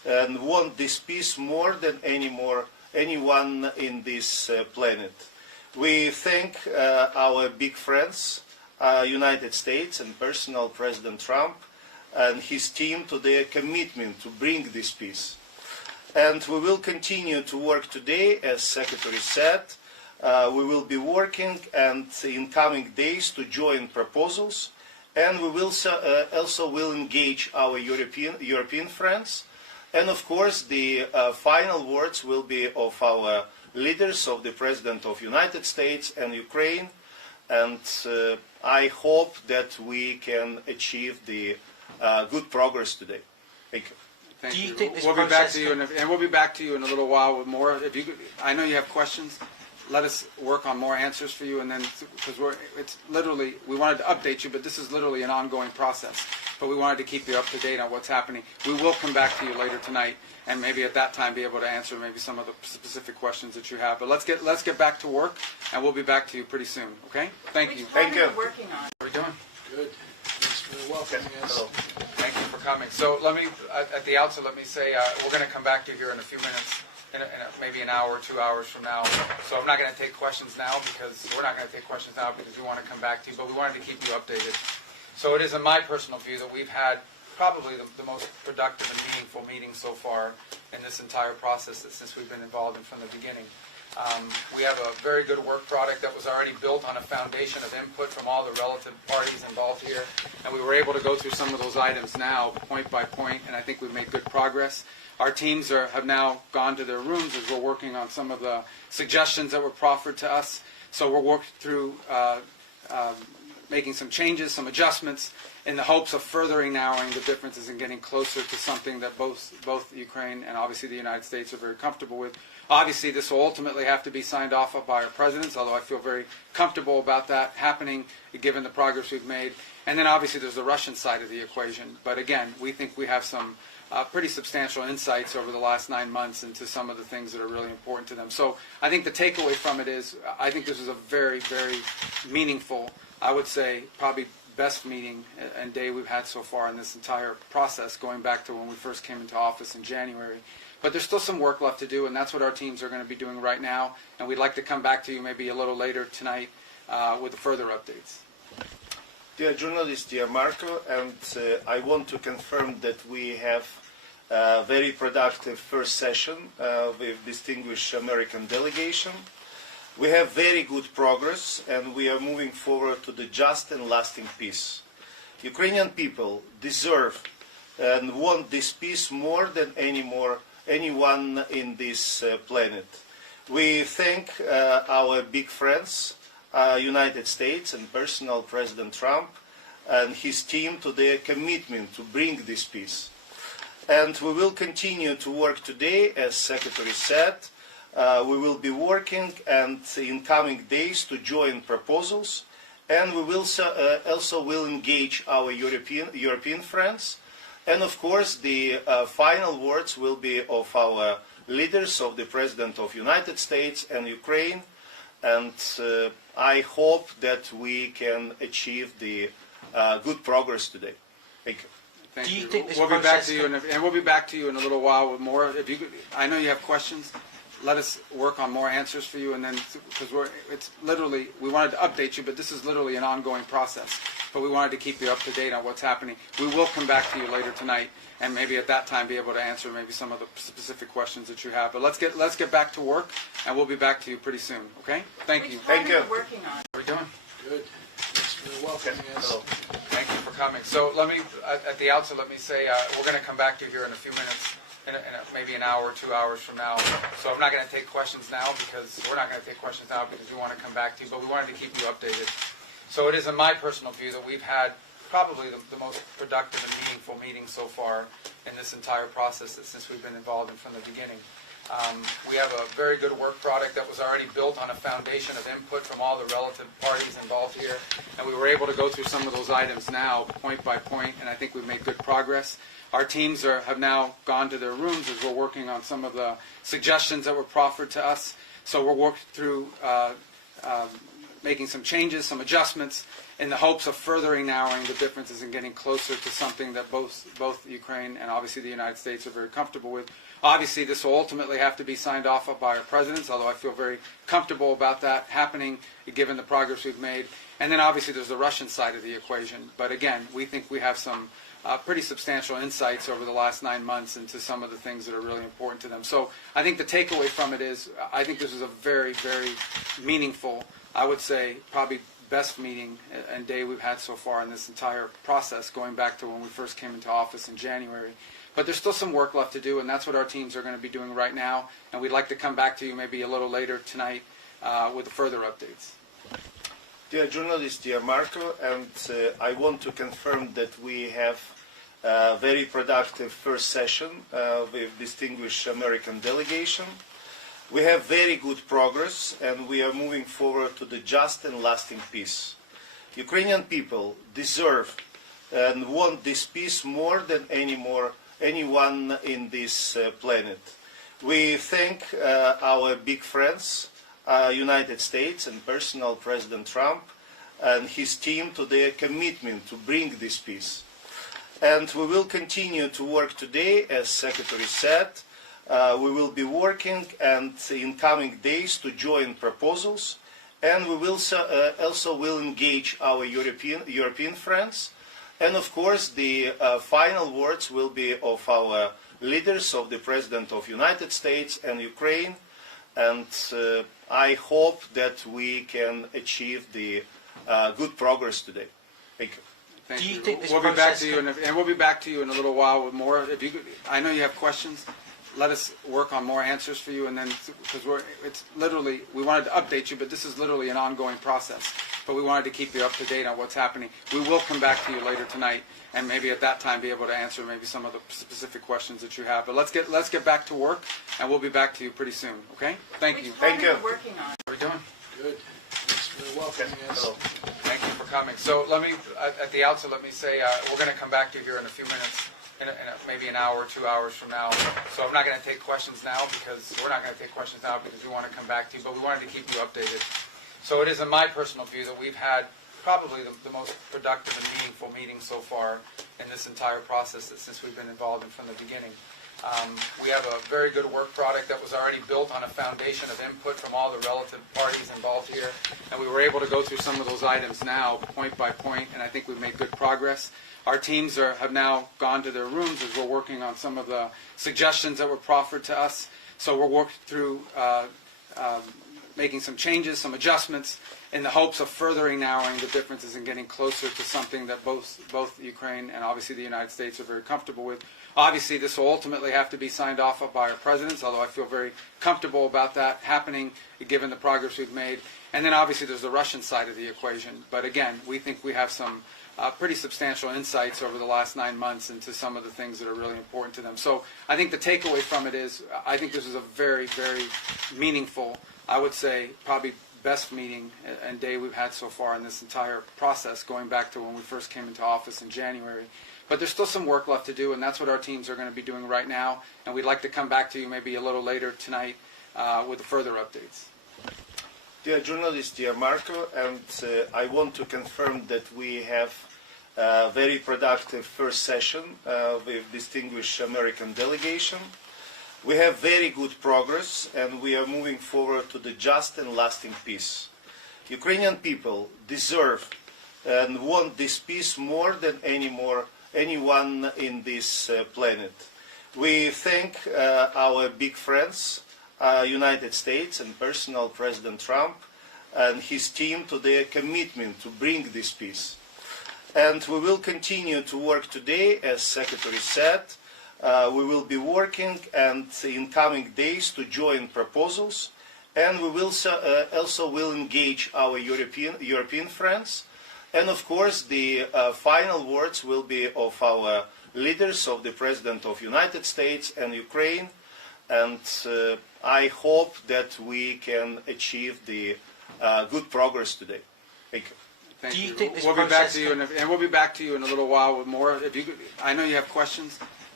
and want this peace more than anyone in this planet. We thank our big friends, United States and personal President Trump and his team to their commitment to bring this peace. And we will continue to work today, as Secretary said. We will be working and in coming days to join proposals, and we will also will engage our European friends. And of course, the final words will be of our leaders, of the President of the United States and Ukraine. And I hope that we can achieve the good progress today. Thank you. Thank Do you you. think this We'll be back process to you, and we'll be back to you in a little while with more. If you, I know you have questions. Let us work on more answers for you, and then because it's literally we wanted to update you, but this is literally an ongoing process. But we wanted to keep you up to date on what's happening. We will come back to you later tonight, and maybe at that time be able to answer maybe some of the specific questions that you have. But let's get back to work, and we'll be back to you pretty soon. Okay? Thank you. Thank you. Working on. How are we doing? Good. Thanks for welcoming us. Hello. Thank you for coming. So let me, at the outset, let me say we're going to come back to you here in a few minutes, maybe an hour, 2 hours from now. So I'm not going to take questions now because we're not going to take questions now because we want to come back to you, but we wanted to keep you updated. So it is in my personal view that we've had probably the most productive and meaningful meeting so far in this entire process since we've been involved in from the beginning. We have a very good work product that was already built on a foundation of input from all the relative parties involved here, and we were able to go through some of those items now, point by point, and I think we've made good progress. Our teams have now gone to their rooms as we're working on some of the suggestions that were proffered to us. So we're working through making some changes, some adjustments, in the hopes of furthering narrowing the differences and getting closer to something that both Ukraine and obviously the United States are very comfortable with. Obviously, this will ultimately have to be signed off by our presidents, although I feel very comfortable about that happening given the progress we've made. And then obviously there's the Russian side of the equation. But again, we think we have some pretty substantial insights over the last 9 months into some of the things that are really important to them. So I think the takeaway from it is I think this is a very, very meaningful, I would say probably best meeting and day we've had so far in this entire process, going back to when we first came into office in January. But there's still some work left to do, and that's what our teams are going to be doing right now. And we'd like to come back to you maybe a little later tonight with further updates. Dear journalist, dear Marco, and I want to confirm that we have a very productive first session with distinguished American delegation. We have very good progress, and we are moving forward to the just and lasting peace. Ukrainian people deserve and want this peace more than anyone in this planet. We thank our big friends, United States and personal President Trump and his team to their commitment to bring this peace. And we will continue to work today, as Secretary said. We will be working and in coming days to join proposals, and we will also will engage our European friends. And of course, the final words will be of our leaders, of the President of the United States and Ukraine. And I hope that we can achieve the good progress today. Thank you. Thank Do you you. think this We'll be back process to you, and we'll be back to you in a little while with more. If you, I know you have questions. Let us work on more answers for you, and then because it's literally we wanted to update you, but this is literally an ongoing process. But we wanted to keep you up to date on what's happening. We will come back to you later tonight, and maybe at that time be able to answer maybe some of the specific questions that you have. But let's get back to work, and we'll be back to you pretty soon. Okay? Thank you. Thank you. Working on. How are we doing? Good. Thanks for welcoming us. Hello. Thank you for coming. So let me, at the outset, let me say we're going to come back to you here in a few minutes, maybe an hour, 2 hours from now. So I'm not going to take questions now because we're not going to take questions now because we want to come back to you, but we wanted to keep you updated. So it is in my personal view that we've had probably the most productive and meaningful meeting so far in this entire process since we've been involved in from the beginning. We have a very good work product that was already built on a foundation of input from all the relative parties involved here, and we were able to go through some of those items now, point by point, and I think we've made good progress. Our teams have now gone to their rooms as we're working on some of the suggestions that were proffered to us. So we're working through making some changes, some adjustments, in the hopes of furthering narrowing the differences and getting closer to something that both Ukraine and obviously the United States are very comfortable with. Obviously, this will ultimately have to be signed off by our presidents, although I feel very comfortable about that happening, given the progress we've made. And then obviously there's the Russian side of the equation. But again, we think we have some pretty substantial insights over the last 9 months into some of the things that are really important to them. So I think the takeaway from it is, I think this is a very, very meaningful, I would say probably best meeting and day we've had so far in this entire process, going back to when we first came into office in January. But there's still some work left to do, and that's what our teams are going to be doing right now. And we'd like to come back to you maybe a little later tonight with further updates. Dear journalist, dear Marco, and I want to confirm that we have a very productive first session with distinguished American delegation. We have very good progress, and we are moving forward to the just and lasting peace. Ukrainian people deserve and want this peace more than anyone in this planet. We thank our big friends, United States and personal President Trump and his team to their commitment to bring this peace. And we will continue to work today, as Secretary said. We will be working and in coming days to join proposals, and we will also will engage our European friends. And of course, the final words will be of our leaders, of the President of the United States and Ukraine. And I hope that we can achieve the good progress today. Thank you. Thank Do you you. think this We'll be back process to you, and we'll be back to you in a little while with more. If you, I know you have questions. Let us work on more answers for you, and then because it's literally, we wanted to update you, but this is literally an ongoing process. But we wanted to keep you up to date on what's happening. We will come back to you later tonight, and maybe at that time be able to answer maybe some of the specific questions that you have. But let's get back to work, and we'll be back to you pretty soon. Okay? Thank you. Thank you. Working on. How are we doing? Good. Thanks for welcoming us. Hello. Thank you for coming. So let me, at the outset, let me say we're going to come back to you here in a few minutes, maybe an hour, 2 hours from now. So I'm not going to take questions now because we're not going to take questions now because we want to come back to you, but we wanted to keep you updated. So it is in my personal view that we've had probably the most productive and meaningful meeting so far in this entire process since we've been involved in from the beginning. We have a very good work product that was already built on a foundation of input from all the relative parties involved here, and we were able to go through some of those items now, point by point, and I think we've made good progress. Our teams have now gone to their rooms as we're working on some of the suggestions that were proffered to us. So we're working through making some changes, some adjustments, in the hopes of furthering narrowing the differences and getting closer to something that both Ukraine and obviously the United States are very comfortable with. Obviously, this will ultimately have to be signed off by our presidents, although I feel very comfortable about that happening, given the progress we've made. And then obviously there's the Russian side of the equation. But again, we think we have some pretty substantial insights over the last 9 months into some of the things that are really important to them. So I think the takeaway from it is, I think this is a very, very meaningful, I would say probably best meeting and day we've had so far in this entire process, going back to when we first came into office in January. But there's still some work left to do, and that's what our teams are going to be doing right now. And we'd like to come back to you maybe a little later tonight with further updates. Dear journalist, dear Marco, and I want to confirm that we have a very productive first session with distinguished American delegation. We have very good progress, and we are moving forward to the just and lasting peace. Ukrainian people deserve and want this peace more than anyone in this planet. We thank our big friends, United States and personal President Trump and his team to their commitment to bring this peace. And we will continue to work today, as Secretary said. We will be working and in coming days to join proposals, and we will also will engage our European friends. And of course, the final words will be of our leaders, of the President of the United States and Ukraine. And I hope that we can achieve the good progress today. Thank you. Thank Do you you. think this We'll be back process to you, and we'll be back to you in a little while with more. If you, I know you have questions.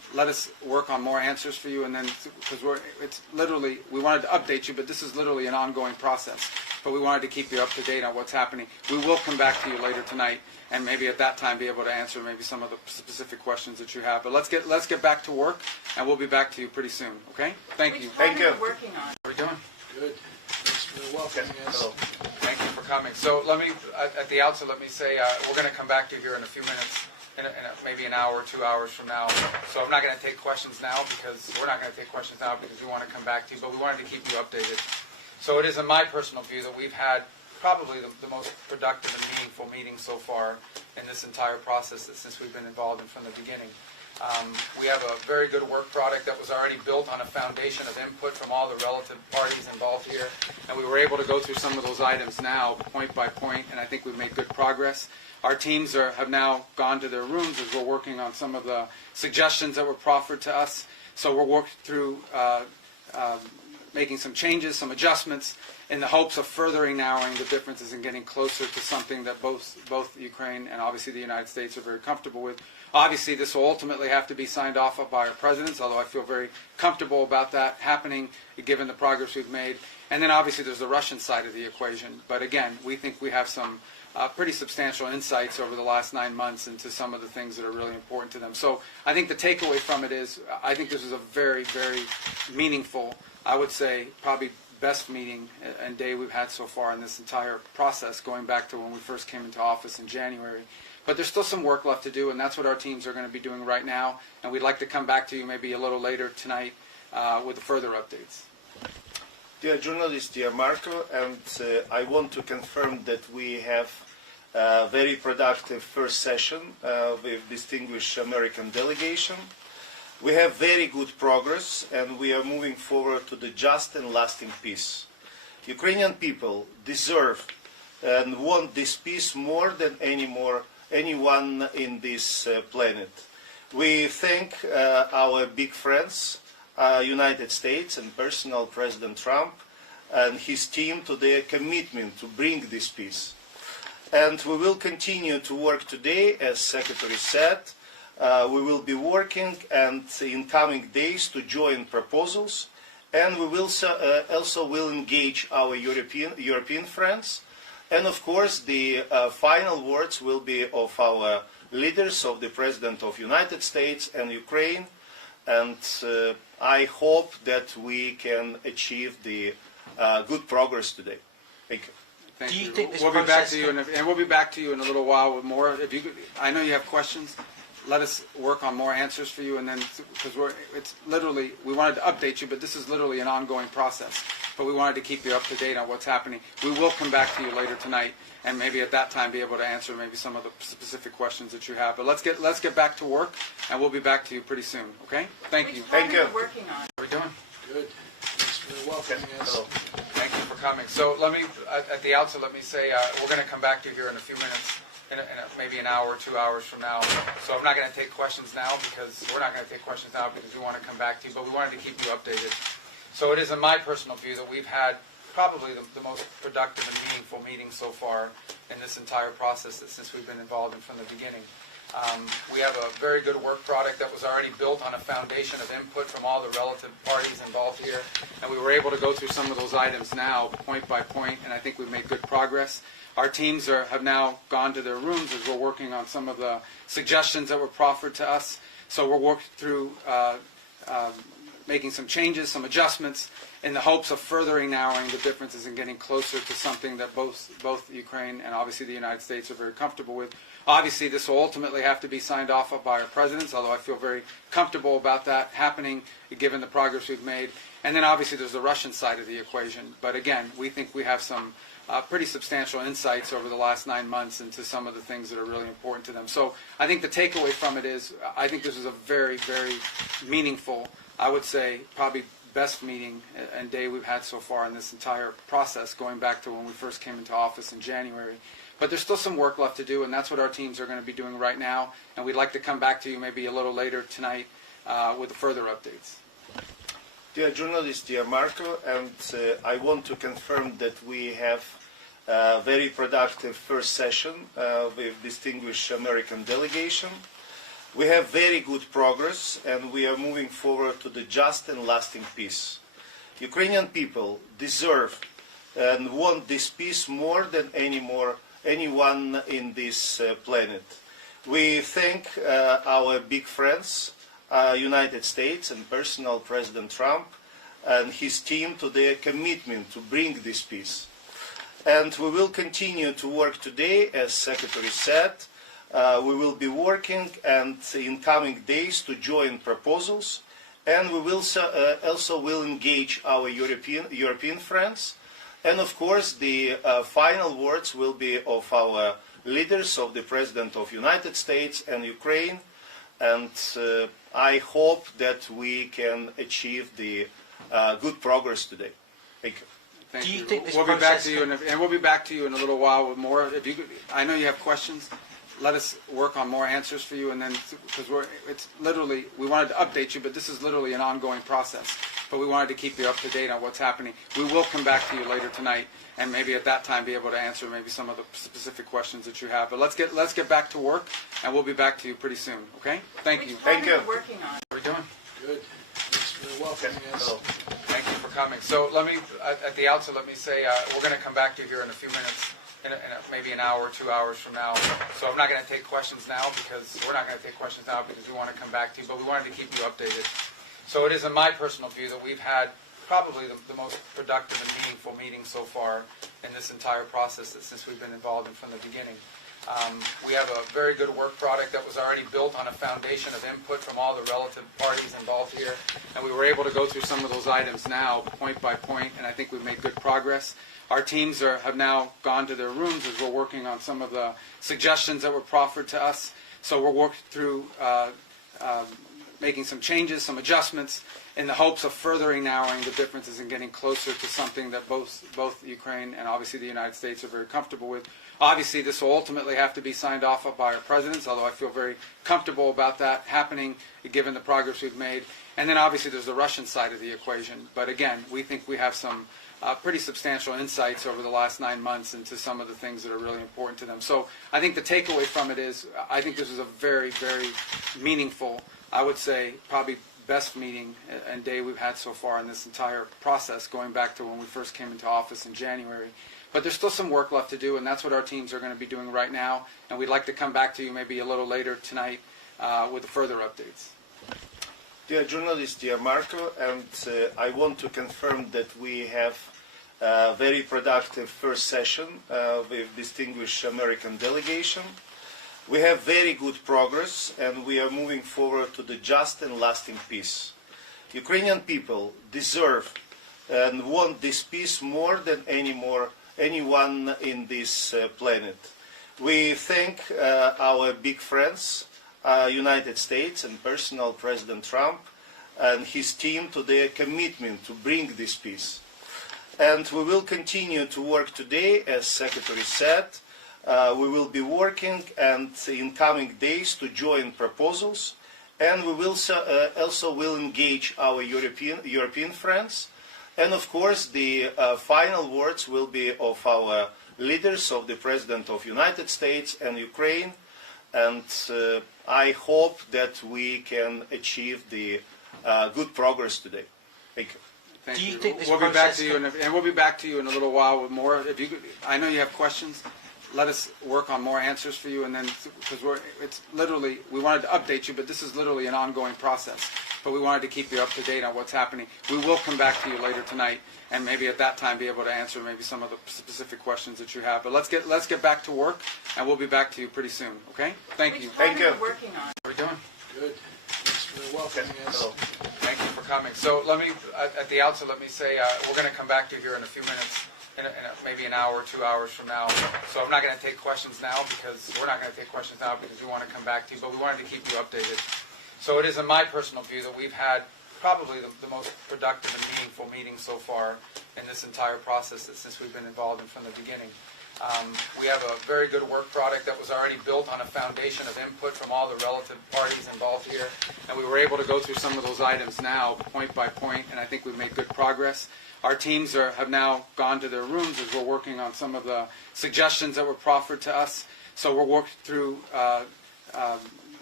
let us work on more answers for you, and then because we wanted to update you, but this is literally an ongoing process. But we wanted to keep you up to date on what's happening. We will come back to you later tonight, and maybe at that time be able to answer maybe some of the specific questions that you have. But let's get back to work, and we'll be back to you pretty soon. Okay? Thank you. Thank you. Working on. How are we doing? Good. Thanks for welcoming us. Hello. Thank you for coming. So let me, at the outset, let me say we're going to come back to you here in a few minutes, maybe an hour, 2 hours from now. So I'm not going to take questions now because we're not going to take questions now because we want to come back to you, but we wanted to keep you updated. So it is in my personal view that we've had probably the most productive and meaningful meeting so far in this entire process since we've been involved in from the beginning. We have a very good work product that was already built on a foundation of input from all the relative parties involved here, and we were able to go through some of those items now, point by point, and I think we've made good progress. Our teams have now gone to their rooms as we're working on some of the suggestions that were proffered to us. So we're working through making some changes, some adjustments, in the hopes of furthering narrowing the differences and getting closer to something that both Ukraine and obviously the United States are very comfortable with. Obviously, this will ultimately have to be signed off by our presidents, although I feel very comfortable about that happening, given the progress we've made. And then obviously there's the Russian side of the equation. But again, we think we have some pretty substantial insights over the last 9 months into some of the things that are really important to them. So I think the takeaway from it is I think this is a very, very meaningful, I would say probably best meeting and day we've had so far in this entire process, going back to when we first came into office in January. But there's still some work left to do, and that's what our teams are going to be doing right now. And we'd like to come back to you maybe a little later tonight with further updates. Dear journalist, dear Marco, and I want to confirm that we have a very productive first session with distinguished American delegation. We have very good progress, and we are moving forward to the just and lasting peace. Ukrainian people deserve and want this peace more than anyone in this planet. We thank our big friends, United States and personal President Trump and his team to their commitment to bring this peace. And we will continue to work today, as Secretary said. We will be working and in coming days to join proposals, and we will also will engage our European friends. And of course, the final words will be of our leaders, of the President of the United States and Ukraine. And I hope that we can achieve the good progress today. Thank you. Thank Do you you. think this We'll be back process to you, and we'll be back to you in a little while with more. I know you have questions. Let us work on more answers for you, and then because we wanted to update you, but this is literally an ongoing process. But we wanted to keep you up to date on what's happening. We will come back to you later tonight, and maybe at that time be able to answer maybe some of the specific questions that you have. But let's get back to work, and we'll be back to you pretty soon. Okay? Thank you. Thank you. Working on. How are we doing? Good. Thanks for welcoming us. Hello. Thank you for coming. So let me, at the outset, let me say we're going to come back to you here in a few minutes, maybe an hour, 2 hours from now. So I'm not going to take questions now because we're not going to take questions now because we want to come back to you, but we wanted to keep you updated. So it is in my personal view that we've had probably the most productive and meaningful meeting so far in this entire process since we've been involved in from the beginning. We have a very good work product that was already built on a foundation of input from all the relative parties involved here, and we were able to go through some of those items now, point by point, and I think we've made good progress. Our teams have now gone to their rooms as we're working on some of the suggestions that were proffered to us. So we're working through making some changes, some adjustments, in the hopes of furthering narrowing the differences and getting closer to something that both Ukraine and obviously the United States are very comfortable with. Obviously, this will ultimately have to be signed off by our presidents, although I feel very comfortable about that happening, given the progress we've made. And then obviously there's the Russian side of the equation. But again, we think we have some pretty substantial insights over the last 9 months into some of the things that are really important to them. So I think the takeaway from it is I think this is a very, very meaningful, I would say probably best meeting and day we've had so far in this entire process, going back to when we first came into office in January. But there's still some work left to do, and that's what our teams are going to be doing right now. And we'd like to come back to you maybe a little later tonight with further updates. Dear journalist, dear Marco, and I want to confirm that we have a very productive first session with distinguished American delegation. We have very good progress, and we are moving forward to the just and lasting peace. Ukrainian people deserve and want this peace more than anyone in this planet. We thank our big friends, United States and personal President Trump and his team to their commitment to bring this peace. And we will continue to work today, as Secretary said. We will be working and in coming days to join proposals, and we will also will engage our European friends. And of course, the final words will be of our leaders, of the President of the United States and Ukraine. And I hope that we can achieve the good progress today. Thank you. Thank Do you you. think this We'll be back process to you, and we'll be back to you in a little while with more. If you, I know you have questions. Let us work on more answers for you, and then because it's literally we wanted to update you, but this is literally an ongoing process. But we wanted to keep you up to date on what's happening. We will come back to you later tonight, and maybe at that time be able to answer maybe some of the specific questions that you have. But let's get back to work, and we'll be back to you pretty soon. Okay? Thank you. Thank you. Working on. How are we doing? Good. Thanks for welcoming us. Hello. Thank you for coming. So let me, at the outset, let me say we're going to come back to you here in a few minutes, maybe an hour, 2 hours from now. So I'm not going to take questions now because we're not going to take questions now because we want to come back to you, but we wanted to keep you updated. So it is in my personal view that we've had probably the most productive and meaningful meeting so far in this entire process since we've been involved in from the beginning. We have a very good work product that was already built on a foundation of input from all the relative parties involved here, and we were able to go through some of those items now, point by point, and I think we've made good progress. Our teams have now gone to their rooms as we're working on some of the suggestions that were proffered to us. So we're working through making some changes, some adjustments, in the hopes of furthering narrowing the differences and getting closer to something that both Ukraine and obviously the United States are very comfortable with. Obviously, this will ultimately have to be signed off by our presidents, although I feel very comfortable about that happening, given the progress we've made. And then obviously there's the Russian side of the equation. But again, we think we have some pretty substantial insights over the last 9 months into some of the things that are really important to them. So I think the takeaway from it is I think this is a very, very meaningful, I would say probably best meeting and day we've had so far in this entire process, going back to when we first came into office in January. But there's still some work left to do, and that's what our teams are going to be doing right now. And we'd like to come back to you maybe a little later tonight with further updates. Dear journalist, dear Marco, and I want to confirm that we have a very productive first session with distinguished American delegation. We have very good progress, and we are moving forward to the just and lasting peace. Ukrainian people deserve and want this peace more than anyone in this planet. We thank our big friends, United States and personal President Trump and his team to their commitment to bring this peace. And we will continue to work today, as Secretary said. We will be working and in coming days to join proposals, and we will also will engage our European friends. And of course, the final words will be of our leaders, of the President of the United States and Ukraine. And I hope that we can achieve the good progress today. Thank you. Thank Do you you. think this We'll be back process to you, and we'll be back to you in a little while with more. If you, I know you have questions. Let us work on more answers for you, and then because it's literally we wanted to update you, but this is literally an ongoing process. But we wanted to keep you up to date on what's happening. We will come back to you later tonight, and maybe at that time be able to answer maybe some of the specific questions that you have. But let's get back to work, and we'll be back to you pretty soon. Okay? Thank you. Thank you. Working on. How are we doing? Good. Thanks for welcoming us. Hello. Thank you for coming. So let me, at the outset, let me say we're going to come back to you here in a few minutes, maybe an hour, 2 hours from now. So I'm not going to take questions now because we're not going to take questions now because we want to come back to you, but we wanted to keep you updated. So it is in my personal view that we've had probably the most productive and meaningful meeting so far in this entire process since we've been involved in from the beginning. We have a very good work product that was already built on a foundation of input from all the relative parties involved here, and we were able to go through some of those items now, point by point, and I think we've made good progress. Our teams have now gone to their rooms as we're working on some of the suggestions that were proffered to us. So we're working through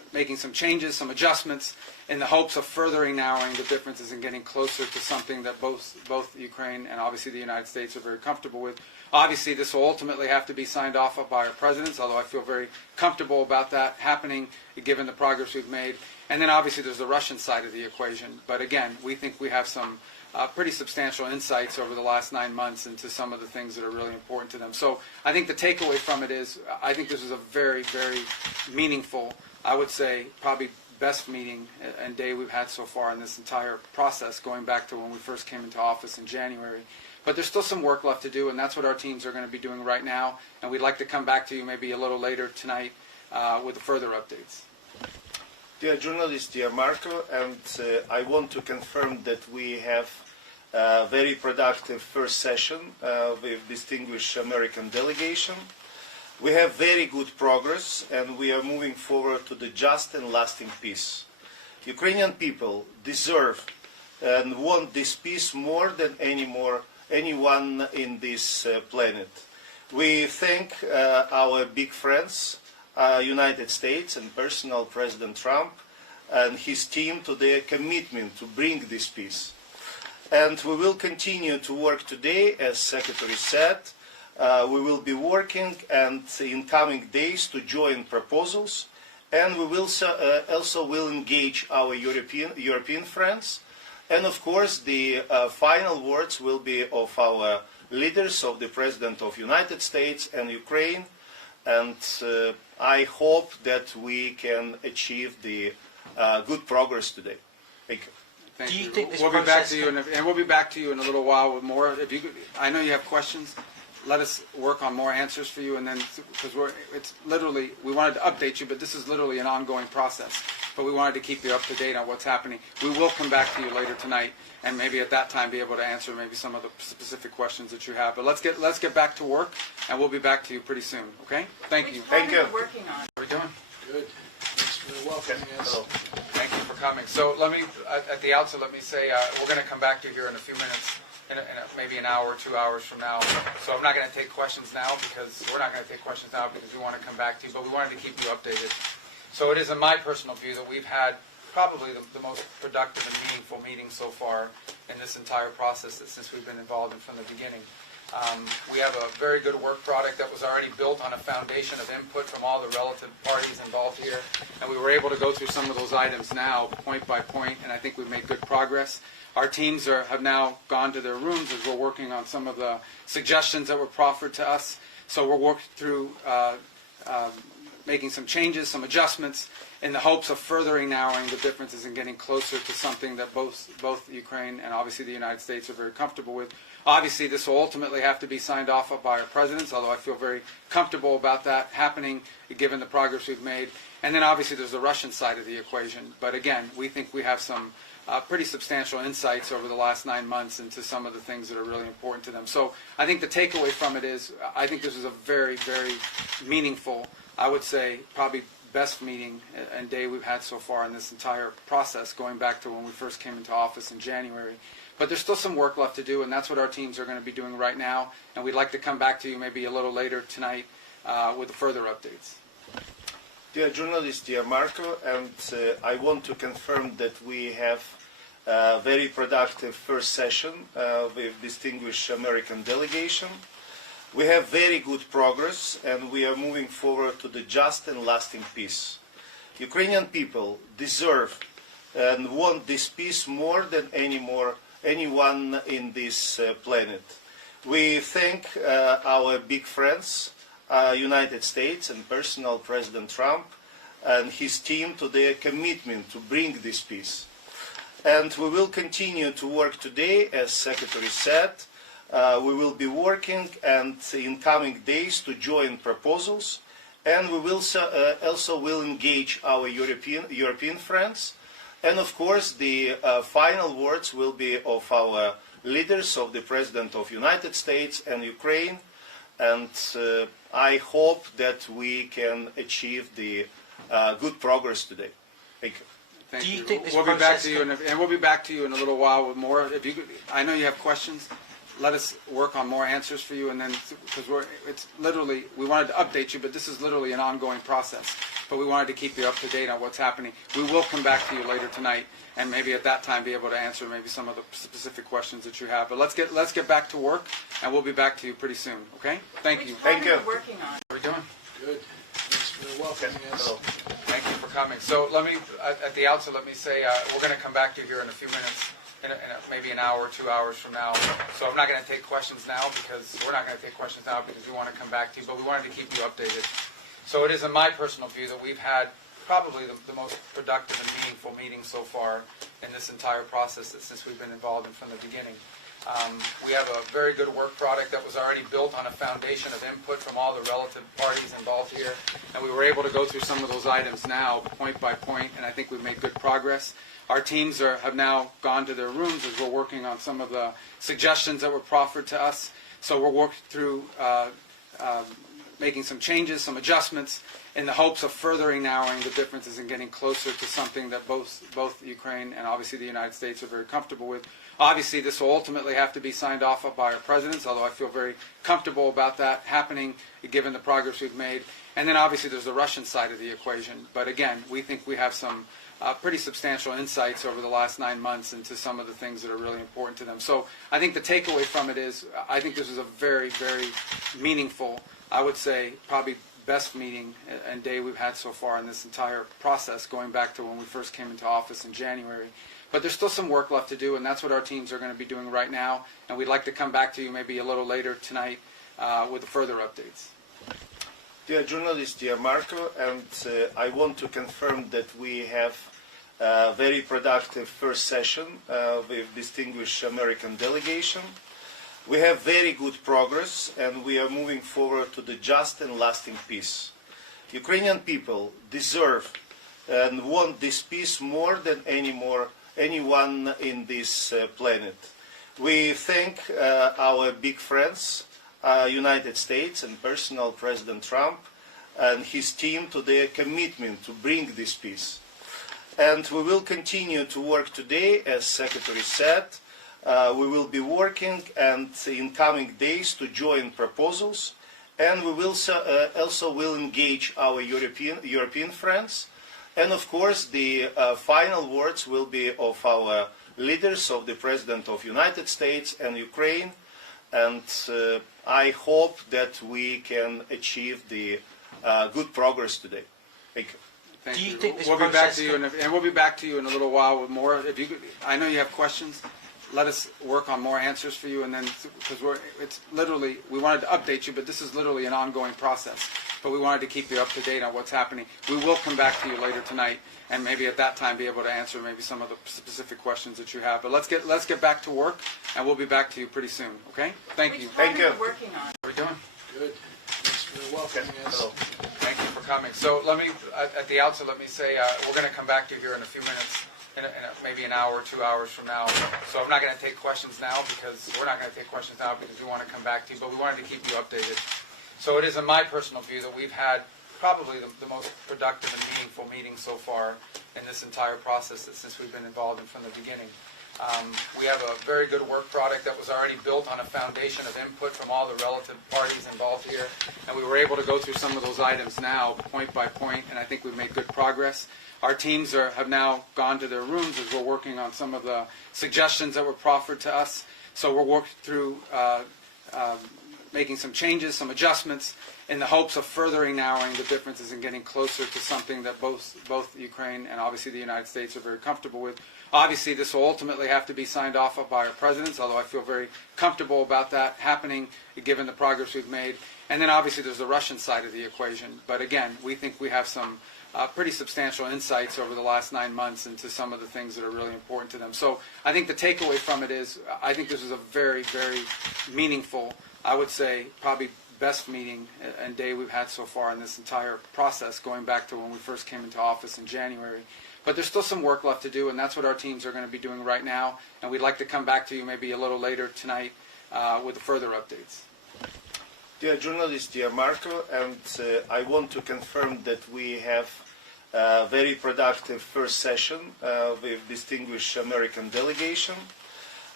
making some changes, some adjustments, in the hopes of furthering narrowing the differences and getting closer to something that both Ukraine and obviously the United States are very comfortable with. Obviously, this will ultimately have to be signed off by our presidents, although I feel very comfortable about that happening, given the progress we've made. And then obviously there's the Russian side of the equation. But again, we think we have some pretty substantial insights over the last 9 months into some of the things that are really important to them. So I think the takeaway from it is, I think this is a very, very meaningful, I would say probably best meeting and day we've had so far in this entire process, going back to when we first came into office in January. But there's still some work left to do, and that's what our teams are going to be doing right now. And we'd like to come back to you maybe a little later tonight with further updates. Dear journalist, dear Marco, and I want to confirm that we have a very productive first session with distinguished American delegation. We have very good progress, and we are moving forward to the just and lasting peace. Ukrainian people deserve and want this peace more than anyone in this planet. We thank our big friends, United States and personal President Trump and his team to their commitment to bring this peace. And we will continue to work today, as Secretary said. We will be working and in coming days to join proposals, and we will also will engage our European friends. And of course, the final words will be of our leaders, of the President of the United States and Ukraine. And I hope that we can achieve the good progress today. Thank you. Thank Do you you. think this we'll be back process to you, and we'll be back to you in a little while with more. If you, I know you have questions. Let us work on more answers for you, and then because it's literally, we wanted to update you, but this is literally an ongoing process. But we wanted to keep you up to date on what's happening. We will come back to you later tonight, and maybe at that time be able to answer maybe some of the specific questions that you have. But let's get back to work, and we'll be back to you pretty soon. Okay? Thank you. Thank you. Working on. How are we doing? Good. Thanks for welcoming us. Hello. Thank you for coming. So let me, at the outset, let me say we're going to come back to you here in a few minutes, maybe an hour or 2 hours from now. So I'm not going to take questions now because we're not going to take questions now because we want to come back to you, but we wanted to keep you updated. So it is in my personal view that we've had probably the most productive and meaningful meeting so far in this entire process since we've been involved in from the beginning. We have a very good work product that was already built on a foundation of input from all the relative parties involved here, and we were able to go through some of those items now, point by point, and I think we've made good progress. Our teams have now gone to their rooms as we're working on some of the suggestions that were proffered to us. So we're working through making some changes, some adjustments, in the hopes of furthering narrowing the differences and getting closer to something that both Ukraine and obviously the United States are very comfortable with. Obviously, this will ultimately have to be signed off by our presidents, although I feel very comfortable about that happening, given the progress we've made. And then obviously there's the Russian side of the equation. But again, we think we have some pretty substantial insights over the last 9 months into some of the things that are really important to them. So I think the takeaway from it is, I think this is a very, very meaningful, I would say probably best meeting and day we've had so far in this entire process, going back to when we first came into office in January. But there's still some work left to do, and that's what our teams are going to be doing right now. And we'd like to come back to you maybe a little later tonight with further updates. Dear journalist, dear Marco, and I want to confirm that we have a very productive first session with distinguished American delegation. We have very good progress, and we are moving forward to the just and lasting peace. Ukrainian people deserve and want this peace more than anyone in this planet. We thank our big friends, United States and personal President Trump and his team to their commitment to bring this peace. And we will continue to work today, as Secretary said. We will be working and in coming days to join proposals, and we will also will engage our European friends. And of course, the final words will be of our leaders, of the President of the United States and Ukraine. And I hope that we can achieve the good progress today. Thank you. Thank Do you you. think this we'll be back process to you, and we'll be back to you in a little while with more. If you, I know you have questions. let us work on more answers for you, and then because it's literally, we wanted to update you, but this is literally an ongoing process. But we wanted to keep you up to date on what's happening. We will come back to you later tonight, and maybe at that time be able to answer maybe some of the specific questions that you have. But let's get back to work, and we'll be back to you pretty soon. Okay? Thank you. Thank you. Working on. How are we doing? Good. Thanks for welcoming us. Thank you for coming. So let me, at the outset, let me say we're going to come back to you here in a few minutes, maybe an hour, 2 hours from now. So I'm not going to take questions now because we're not going to take questions now because we want to come back to you, but we wanted to keep you updated. So it is in my personal view that we've had probably the most productive and meaningful meeting so far in this entire process since we've been involved in from the beginning. We have a very good work product that was already built on a foundation of input from all the relative parties involved here, and we were able to go through some of those items now, point by point, and I think we've made good progress. Our teams have now gone to their rooms as we're working on some of the suggestions that were proffered to us. So we're working through making some changes, some adjustments, in the hopes of furthering narrowing the differences and getting closer to something that both Ukraine and obviously the United States are very comfortable with. Obviously, this will ultimately have to be signed off by our presidents, although I feel very comfortable about that happening given the progress we've made. And then obviously there's the Russian side of the equation. But again, we think we have some pretty substantial insights over the last 9 months into some of the things that are really important to them. So I think the takeaway from it is I think this is a very, very meaningful, I would say probably best meeting and day we've had so far in this entire process, going back to when we first came into office in January. But there's still some work left to do, and that's what our teams are going to be doing right now. And we'd like to come back to you maybe a little later tonight with further updates. Dear journalist, dear Marco, and I want to confirm that we have a very productive first session with distinguished American delegation. We have very good progress, and we are moving forward to the just and lasting peace. Ukrainian people deserve and want this peace more than anyone in this planet. We thank our big friends, United States and personal President Trump and his team to their commitment to bring this peace. And we will continue to work today, as Secretary said. We will be working and in coming days to join proposals, and we will also will engage our European friends. And of course, the final words will be of our leaders, of the President of the United States and Ukraine. And I hope that we can achieve the good progress today. Thank you. Thank Do you you. think this We'll be back process to you, and we'll be back to you in a little while with more. If you, I know you have questions. Let us work on more answers for you, and then because it's literally, we wanted to update you, but this is literally an ongoing process. But we wanted to keep you up to date on what's happening. We will come back to you later tonight, and maybe at that time be able to answer maybe some of the specific questions that you have. But let's get back to work, and we'll be back to you pretty soon. Okay? Thank you. Thank you. Working on. How are we doing? Good. Thanks for welcoming us. Thank you for coming. So let me, at the outset, let me say we're going to come back to you here in a few minutes, maybe an hour, 2 hours from now. So I'm not going to take questions now because we're not going to take questions now because we want to come back to you, but we wanted to keep you updated. So it is in my personal view that we've had probably the most productive and meaningful meeting so far in this entire process since we've been involved in from the beginning. We have a very good work product that was already built on a foundation of input from all the relative parties involved here, and we were able to go through some of those items now, point by point, and I think we've made good progress. Our teams have now gone to their rooms as we're working on some of the suggestions that were proffered to us. So we're working through making some changes, some adjustments, in the hopes of furthering narrowing the differences and getting closer to something that both Ukraine and obviously the United States are very comfortable with. Obviously, this will ultimately have to be signed off by our presidents, although I feel very comfortable about that happening given the progress we've made. And then obviously there's the Russian side of the equation. But again, we think we have some pretty substantial insights over the last 9 months into some of the things that are really important to them. So I think the takeaway from it is I think this is a very, very meaningful, I would say probably best meeting and day we've had so far in this entire process, going back to when we first came into office in January. But there's still some work left to do, and that's what our teams are going to be doing right now. And we'd like to come back to you maybe a little later tonight with further updates. Dear journalist, dear Marco, and I want to confirm that we have a very productive first session with distinguished American delegation.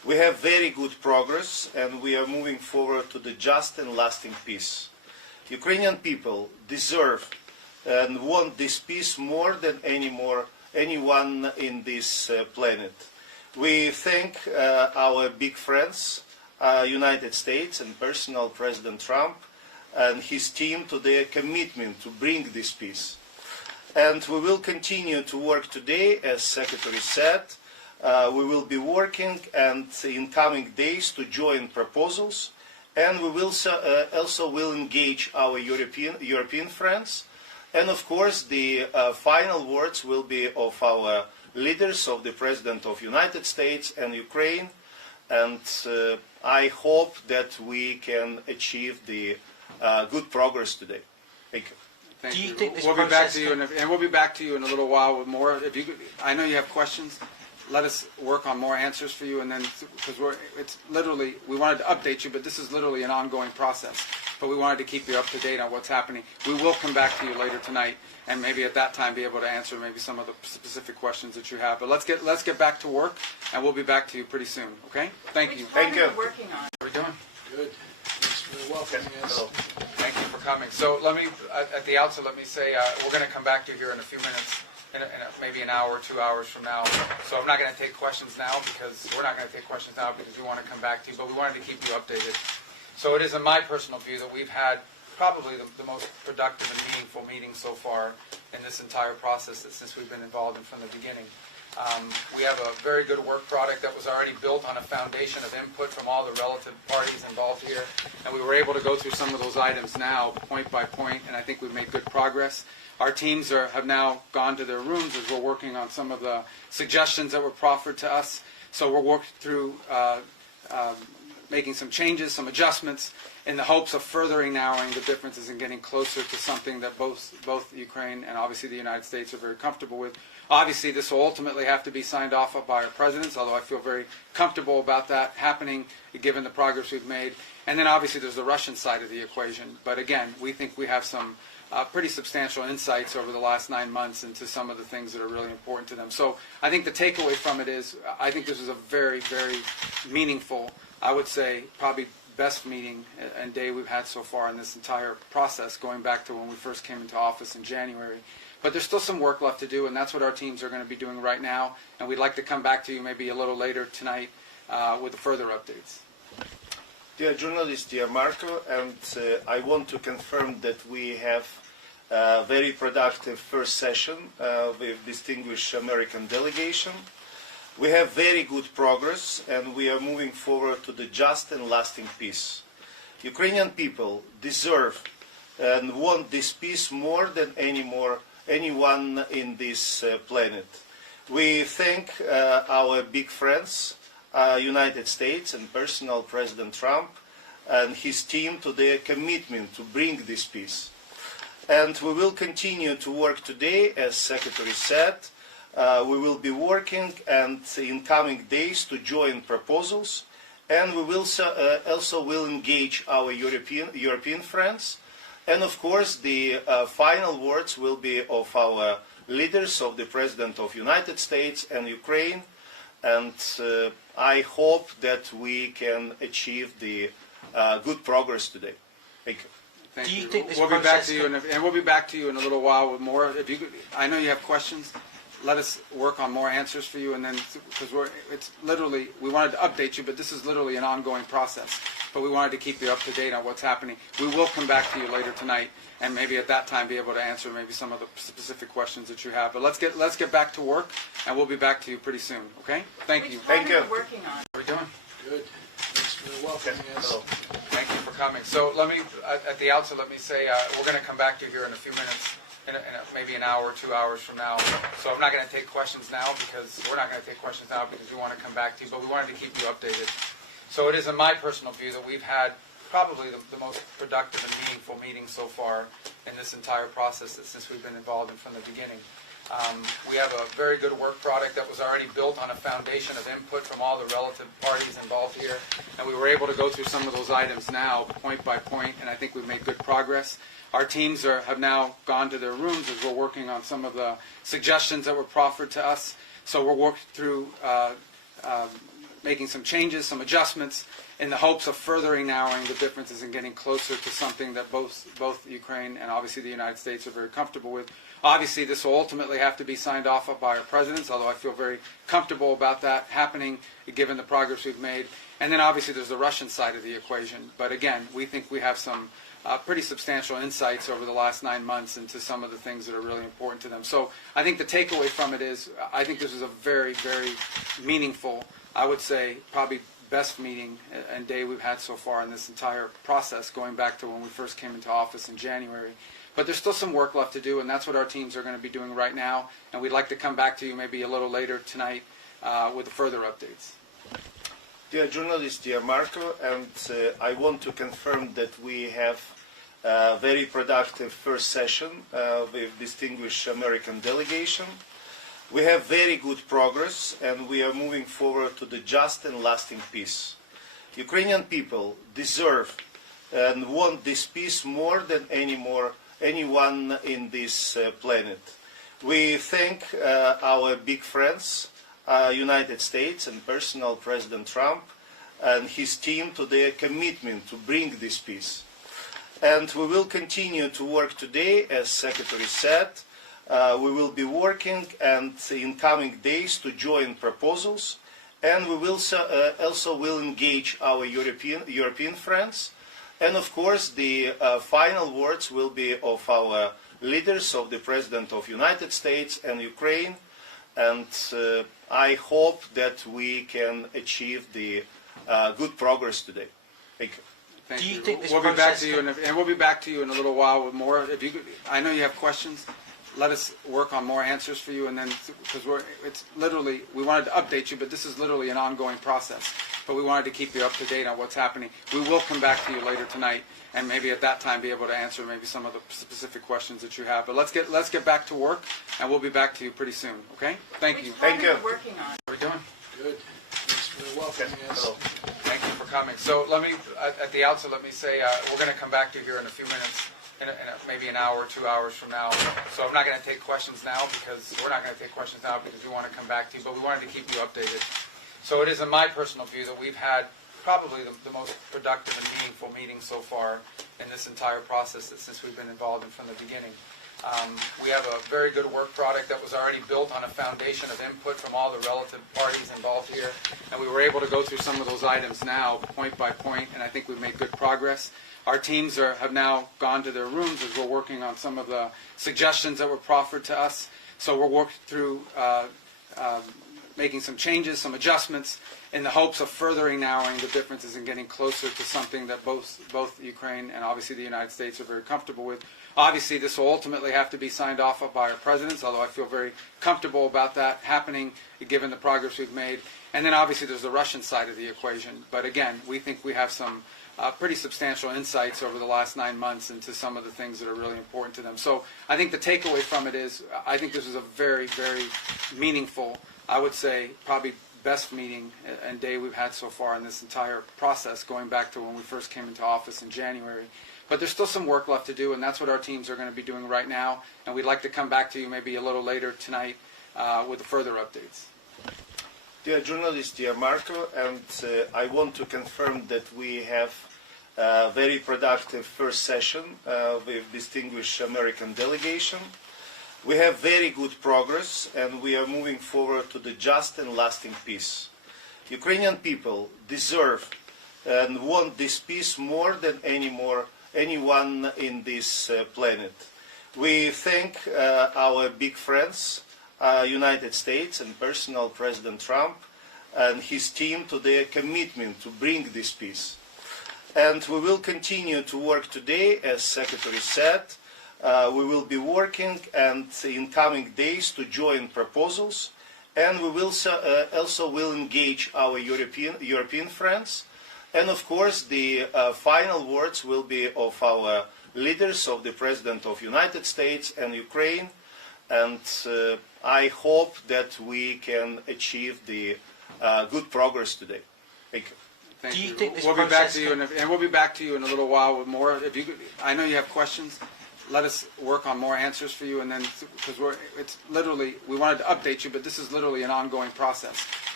We have very good progress, and we are moving forward to the just and lasting peace. Ukrainian people deserve and want this peace more than anyone in this planet. We thank our big friends, United States and personal President Trump and his team to their commitment to bring this peace. And we will continue to work today, as Secretary said. We will be working and in coming days to join proposals, and we will also will engage our European friends. And of course, the final words will be of our leaders, of the President of the United States and Ukraine. And I hope that we can achieve the good progress today. Thank you. Thank Do you you. think this we'll be back process to you, and we'll be back to you in a little while with more. If you, I know you have questions. Let us work on more answers for you, and then because it's literally we wanted to update you, but this is literally an ongoing process. But we wanted to keep you up to date on what's happening. We will come back to you later tonight, and maybe at that time be able to answer maybe some of the specific questions that you have. But let's get back to work, and we'll be back to you pretty soon. Okay? Thank you. Thank you. Working on. How are we doing? Good. Thanks for welcoming us. Thank you for coming. So let me, at the outset, let me say we're going to come back to you here in a few minutes, maybe an hour, 2 hours from now. So I'm not going to take questions now because we're not going to take questions now because we want to come back to you, but we wanted to keep you updated. So it is in my personal view that we've had probably the most productive and meaningful meeting so far in this entire process since we've been involved in from the beginning. We have a very good work product that was already built on a foundation of input from all the relative parties involved here, and we were able to go through some of those items now, point by point, and I think we've made good progress. Our teams have now gone to their rooms as we're working on some of the suggestions that were proffered to us. So we're working through making some changes, some adjustments, in the hopes of furthering narrowing the differences and getting closer to something that both Ukraine and obviously the United States are very comfortable with. Obviously, this will ultimately have to be signed off by our presidents, although I feel very comfortable about that happening, given the progress we've made. And then obviously there's the Russian side of the equation. But again, we think we have some pretty substantial insights over the last 9 months into some of the things that are really important to them. So I think the takeaway from it is I think this is a very, very meaningful, I would say probably best meeting and day we've had so far in this entire process, going back to when we first came into office in January. But there's still some work left to do, and that's what our teams are going to be doing right now. And we'd like to come back to you maybe a little later tonight with further updates. Dear journalist, dear Marco, and I want to confirm that we have a very productive first session with distinguished American delegation. We have very good progress, and we are moving forward to the just and lasting peace. Ukrainian people deserve and want this peace more than anyone in this planet. We thank our big friends, United States and personal President Trump and his team to their commitment to bring this peace. And we will continue to work today, as Secretary said. We will be working and in coming days to join proposals, and we will also will engage our European friends. And of course, the final words will be of our leaders, of the President of the United States and Ukraine. And I hope that we can achieve the good progress today. Thank you. Thank Do you you. think this we'll be back process to you, and we'll be back to you in a little while with more. If you, I know you have questions. Let us work on more answers for you, and then because it's literally we wanted to update you, but this is literally an ongoing process. But we wanted to keep you up to date on what's happening. We will come back to you later tonight, and maybe at that time be able to answer maybe some of the specific questions that you have. But let's get back to work, and we'll be back to you pretty soon. Okay? Thank you. Thank you. Working on. How are we doing? Good. Thanks for welcoming us. Thank you for coming. So let me, at the outset, let me say we're going to come back to you here in a few minutes, maybe an hour, 2 hours from now. So I'm not going to take questions now because we're not going to take questions now because we want to come back to you, but we wanted to keep you updated. So it is in my personal view that we've had probably the most productive and meaningful meeting so far in this entire process since we've been involved in from the beginning. We have a very good work product that was already built on a foundation of input from all the relative parties involved here, and we were able to go through some of those items now, point by point, and I think we've made good progress. Our teams have now gone to their rooms as we're working on some of the suggestions that were proffered to us. So we're working through making some changes, some adjustments, in the hopes of furthering narrowing the differences and getting closer to something that both Ukraine and obviously the United States are very comfortable with. Obviously, this will ultimately have to be signed off by our presidents, although I feel very comfortable about that happening, given the progress we've made. And then obviously there's the Russian side of the equation. But again, we think we have some pretty substantial insights over the last 9 months into some of the things that are really important to them. So I think the takeaway from it is, I think this is a very, very meaningful, I would say probably best meeting and day we've had so far in this entire process, going back to when we first came into office in January. But there's still some work left to do, and that's what our teams are going to be doing right now. And we'd like to come back to you maybe a little later tonight with further updates. Dear journalist, dear Marco, and I want to confirm that we have a very productive first session with distinguished American delegation. We have very good progress, and we are moving forward to the just and lasting peace. Ukrainian people deserve and want this peace more than anyone in this planet. We thank our big friends, United States and personal President Trump and his team to their commitment to bring this peace. And we will continue to work today, as Secretary said. We will be working and in coming days to join proposals, and we will also will engage our European friends. And of course, the final words will be of our leaders, of the President of the United States and Ukraine. And I hope that we can achieve the good progress today. Thank you. Thank Do you you. think this We'll be back process to you, and we'll be back to you in a little while with more. If you, I know you have questions. Let us work on more answers for you, and then because it's literally, we wanted to update you, but this is literally an ongoing process. But we wanted to keep you up to date on what's happening. We will come back to you later tonight, and maybe at that time be able to answer maybe some of the specific questions that you have. But let's get back to work, and we'll be back to you pretty soon. Okay? Thank you. Thank you. Working on. How are we doing? Good. Thanks for welcoming us. Hello. Thank you for coming. So let me, at the outset, let me say we're going to come back to you here in a few minutes, maybe an hour, 2 hours from now. So I'm not going to take questions now because we're not going to take questions now because we want to come back to you, but we wanted to keep you updated. So it is in my personal view that we've had probably the most productive and meaningful meeting so far in this entire process since we've been involved in from the beginning. We have a very good work product that was already built on a foundation of input from all the relative parties involved here, and we were able to go through some of those items now, point by point, and I think we've made good progress. Our teams have now gone to their rooms as we're working on some of the suggestions that were proffered to us. So we're working through making some changes, some adjustments, in the hopes of furthering narrowing the differences and getting closer to something that both Ukraine and obviously the United States are very comfortable with. Obviously, this will ultimately have to be signed off by our presidents, although I feel very comfortable about that happening, given the progress we've made. And then obviously there's the Russian side of the equation. But again, we think we have some pretty substantial insights over the last 9 months into some of the things that are really important to them. So I think the takeaway from it is, I think this is a very, very meaningful, I would say probably best meeting and day we've had so far in this entire process, going back to when we first came into office in January. But there's still some work left to do, and that's what our teams are going to be doing right now. And we'd like to come back to you maybe a little later tonight with further updates. Dear journalist, dear Marco, and I want to confirm that we have a very productive first session with distinguished American delegation. We have very good progress, and we are moving forward to the just and lasting peace. Ukrainian people deserve and want this peace more than anyone in this planet. We thank our big friends, United States and personal President Trump and his team to their commitment to bring this peace. And we will continue to work today, as Secretary said. We will be working and in coming days to join proposals, and we will also will engage our European friends. And of course, the final words will be of our leaders, of the President of the United States and Ukraine. And I hope that we can achieve the good progress today. Thank you. Thank Do you you. think this we'll be back process to you, and we'll be back to you in a little while with more. If you, I know you have questions. Let us work on more answers for you, and then because it's literally, we wanted to update you, but this is literally an ongoing process.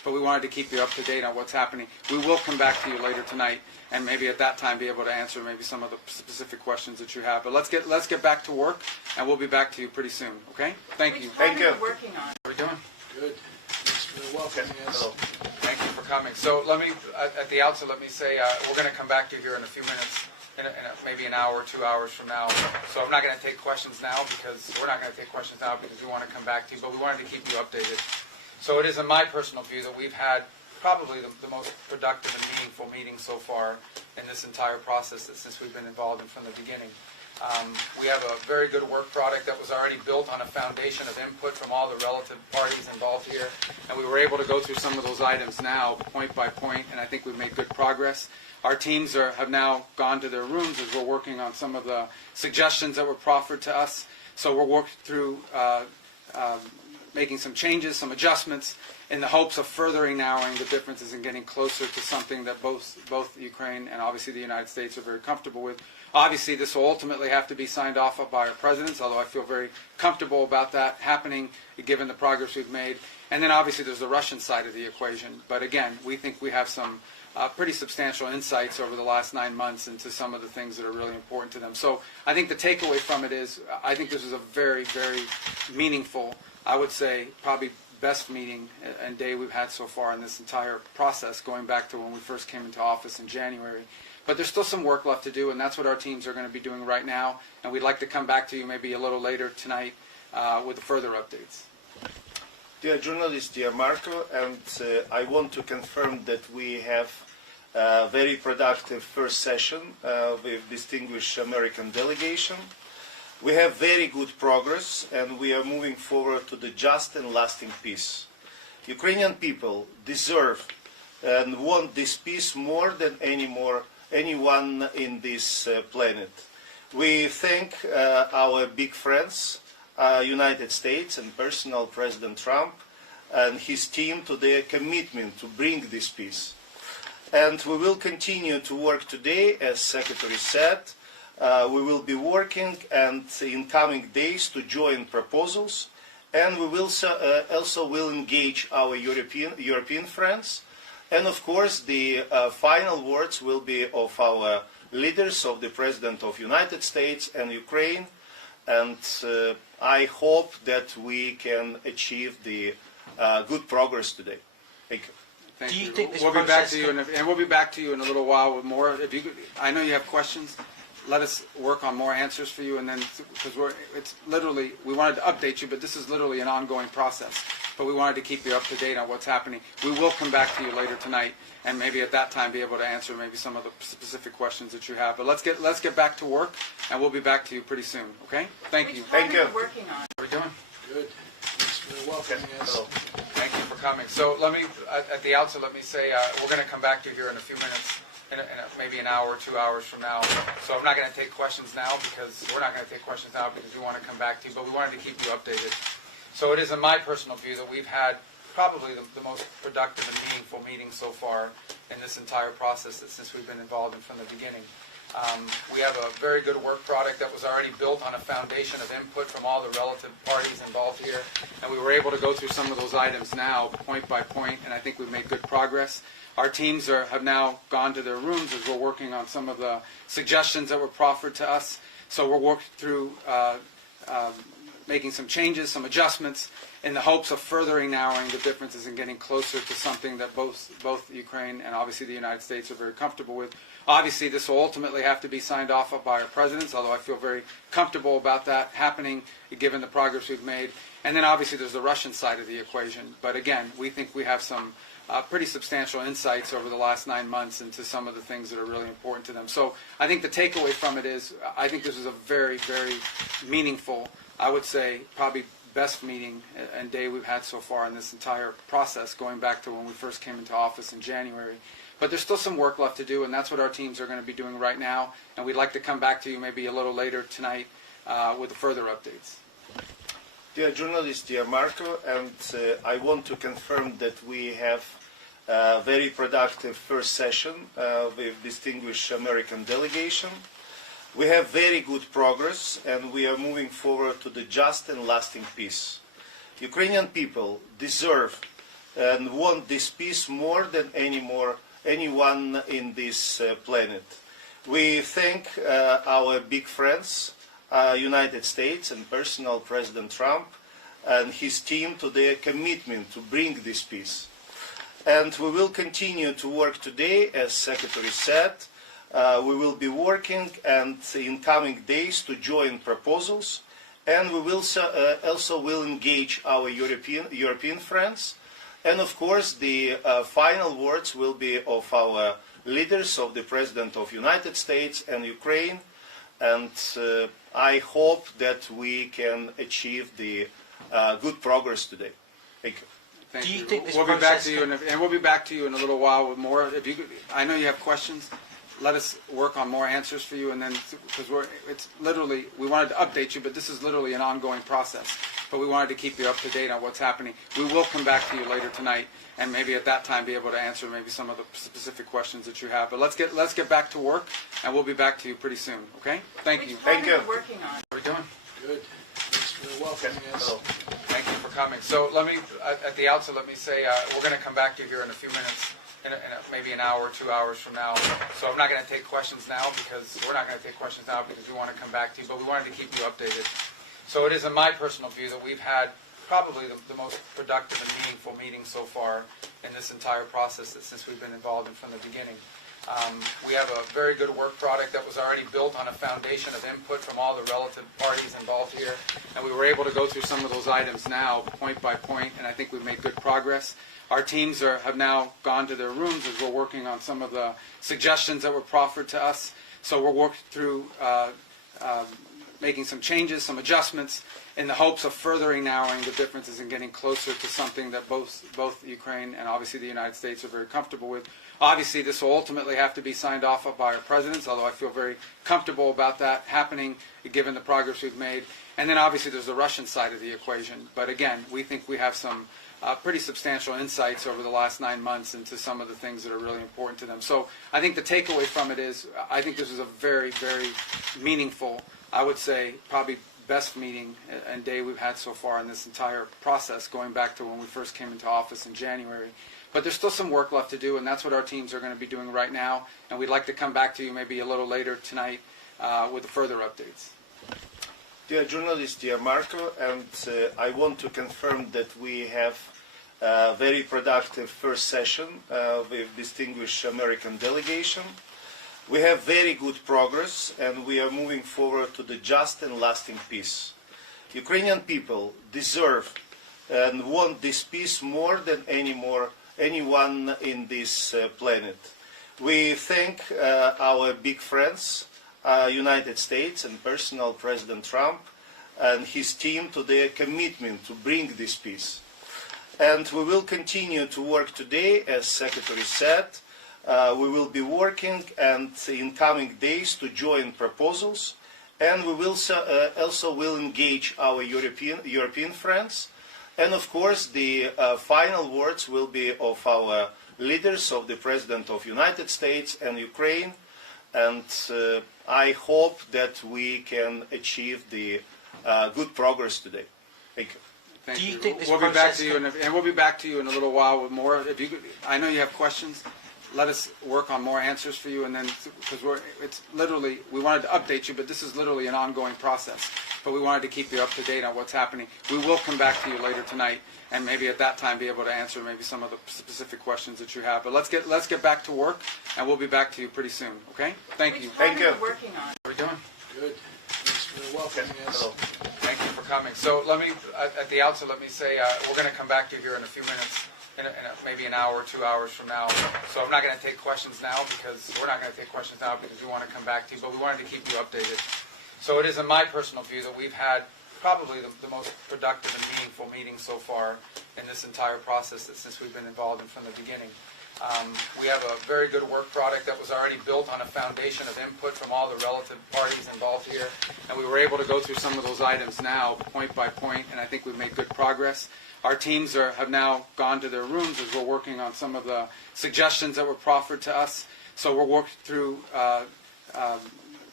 but we wanted to keep you up to date on what's happening. We will come back to you later tonight, and maybe at that time be able to answer maybe some of the specific questions that you have. But let's get back to work, and we'll be back to you pretty soon. Okay? Thank you. Thank you. Working on. How are we doing? Good. Thanks for welcoming us. Hello. Thank you for coming. So let me, at the outset, let me say we're going to come back to you here in a few minutes, maybe an hour, 2 hours from now. So I'm not going to take questions now because we're not going to take questions now because we want to come back to you, but we wanted to keep you updated. So it is in my personal view that we've had probably the most productive and meaningful meeting so far in this entire process since we've been involved in from the beginning. We have a very good work product that was already built on a foundation of input from all the relative parties involved here, and we were able to go through some of those items now, point by point, and I think we've made good progress. Our teams have now gone to their rooms as we're working on some of the suggestions that were proffered to us. So we're working through making some changes, some adjustments, in the hopes of furthering narrowing the differences and getting closer to something that both Ukraine and obviously the United States are very comfortable with. Obviously, this will ultimately have to be signed off by our presidents, although I feel very comfortable about that happening, given the progress we've made. And then obviously there's the Russian side of the equation. But again, we think we have some pretty substantial insights over the last 9 months into some of the things that are really important to them. So I think the takeaway from it is I think this is a very, very meaningful, I would say probably best meeting and day we've had so far in this entire process, going back to when we first came into office in January. But there's still some work left to do, and that's what our teams are going to be doing right now. And we'd like to come back to you maybe a little later tonight with further updates. Dear journalist, dear Marco, and I want to confirm that we have a very productive first session with distinguished American delegation. We have very good progress, and we are moving forward to the just and lasting peace. Ukrainian people deserve and want this peace more than anyone in this planet. We thank our big friends, United States and personal President Trump and his team to their commitment to bring this peace. And we will continue to work today, as Secretary said. We will be working and in coming days to join proposals, and we will also will engage our European friends. And of course, the final words will be of our leaders, of the President of the United States and Ukraine. And I hope that we can achieve the good progress today. Thank you. Thank Do you you. think this we'll be back process to you, and we'll be back to you in a little while with more. If you, I know you have questions. Let us work on more answers for you, and then because it's literally we wanted to update you, but this is literally an ongoing process. But we wanted to keep you up to date on what's happening. We will come back to you later tonight, and maybe at that time be able to answer maybe some of the specific questions that you have. But let's get back to work, and we'll be back to you pretty soon. Okay? Thank you. Thank you. Working on. How are we doing? Good. Thanks for welcoming us. Hello. Thank you for coming. So let me, at the outset, let me say we're going to come back to you here in a few minutes, maybe an hour, 2 hours from now. So I'm not going to take questions now because we're not going to take questions now because we want to come back to you, but we wanted to keep you updated. So it is in my personal view that we've had probably the most productive and meaningful meeting so far in this entire process since we've been involved in from the beginning. We have a very good work product that was already built on a foundation of input from all the relative parties involved here, and we were able to go through some of those items now, point by point, and I think we've made good progress. Our teams have now gone to their rooms as we're working on some of the suggestions that were proffered to us. So we're working through making some changes, some adjustments, in the hopes of furthering narrowing the differences and getting closer to something that both Ukraine and obviously the United States are very comfortable with. Obviously, this will ultimately have to be signed off by our presidents, although I feel very comfortable about that happening, given the progress we've made. And then obviously there's the Russian side of the equation. But again, we think we have some pretty substantial insights over the last 9 months into some of the things that are really important to them. So I think the takeaway from it is I think this is a very, very meaningful, I would say probably best meeting and day we've had so far in this entire process, going back to when we first came into office in January. But there's still some work left to do, and that's what our teams are going to be doing right now. And we'd like to come back to you maybe a little later tonight with further updates. Dear journalist, dear Marco, and I want to confirm that we have a very productive first session with distinguished American delegation. We have very good progress, and we are moving forward to the just and lasting peace. Ukrainian people deserve and want this peace more than anyone in this planet. We thank our big friends, United States and personal President Trump and his team to their commitment to bring this peace. And we will continue to work today, as Secretary said. We will be working and in coming days to join proposals, and we will also will engage our European friends. And of course, the final words will be of our leaders, of the President of the United States and Ukraine. And I hope that we can achieve the good progress today. Thank you. Thank Do you you. think this We'll be back process to you, and we'll be back to you in a little while with more. If you, I know you have questions. Let us work on more answers for you, and then because it's literally we wanted to update you, but this is literally an ongoing process. But we wanted to keep you up to date on what's happening. We will come back to you later tonight, and maybe at that time be able to answer maybe some of the specific questions that you have. But let's get back to work, and we'll be back to you pretty soon. Okay? Thank you. Thank you. Working on. How are we doing? Good. Thanks for welcoming us. Hello. Thank you for coming. So let me, at the outset, let me say we're going to come back to you here in a few minutes, maybe an hour, 2 hours from now. So I'm not going to take questions now because we're not going to take questions now because we want to come back to you, but we wanted to keep you updated. So it is in my personal view that we've had probably the most productive and meaningful meeting so far in this entire process since we've been involved in from the beginning. We have a very good work product that was already built on a foundation of input from all the relative parties involved here, and we were able to go through some of those items now, point by point, and I think we've made good progress. Our teams have now gone to their rooms as we're working on some of the suggestions that were proffered to us. So we're working through making some changes, some adjustments, in the hopes of furthering narrowing the differences and getting closer to something that both Ukraine and obviously the United States are very comfortable with. Obviously, this will ultimately have to be signed off by our presidents, although I feel very comfortable about that happening, given the progress we've made. And then obviously there's the Russian side of the equation. But again, we think we have some pretty substantial insights over the last 9 months into some of the things that are really important to them. So I think the takeaway from it is I think this is a very, very meaningful, I would say probably best meeting and day we've had so far in this entire process, going back to when we first came into office in January. But there's still some work left to do, and that's what our teams are going to be doing right now. And we'd like to come back to you maybe a little later tonight with further updates. Dear journalist, dear Marco, and I want to confirm that we have a very productive first session with distinguished American delegation. We have very good progress, and we are moving forward to the just and lasting peace. Ukrainian people deserve and want this peace more than anyone in this planet. We thank our big friends, United States and personal President Trump and his team to their commitment to bring this peace. And we will continue to work today, as Secretary said. We will be working and in coming days to join proposals, and we will also will engage our European friends. And of course, the final words will be of our leaders, of the President of the United States and Ukraine. And I hope that we can achieve the good progress today. Thank you. Thank Do you you. think this we'll be back process to you, and we'll be back to you in a little while with more. If you, I know you have questions. Let us work on more answers for you, and then because it's literally we wanted to update you, but this is literally an ongoing process. But we wanted to keep you up to date on what's happening. We will come back to you later tonight, and maybe at that time be able to answer maybe some of the specific questions that you have. But let's get back to work, and we'll be back to you pretty soon. Okay? Thank you. Thank you. Working on. How are we doing? Good. Thanks for welcoming us. Hello. Thank you for coming. So let me, at the outset, let me say we're going to come back to you here in a few minutes, maybe an hour, 2 hours from now. So I'm not going to take questions now because we're not going to take questions now because we want to come back to you, but we wanted to keep you updated. So it is in my personal view that we've had probably the most productive and meaningful meeting so far in this entire process since we've been involved in from the beginning. We have a very good work product that was already built on a foundation of input from all the relative parties involved here, and we were able to go through some of those items now, point by point, and I think we've made good progress. Our teams have now gone to their rooms as we're working on some of the suggestions that were proffered to us. So we're working through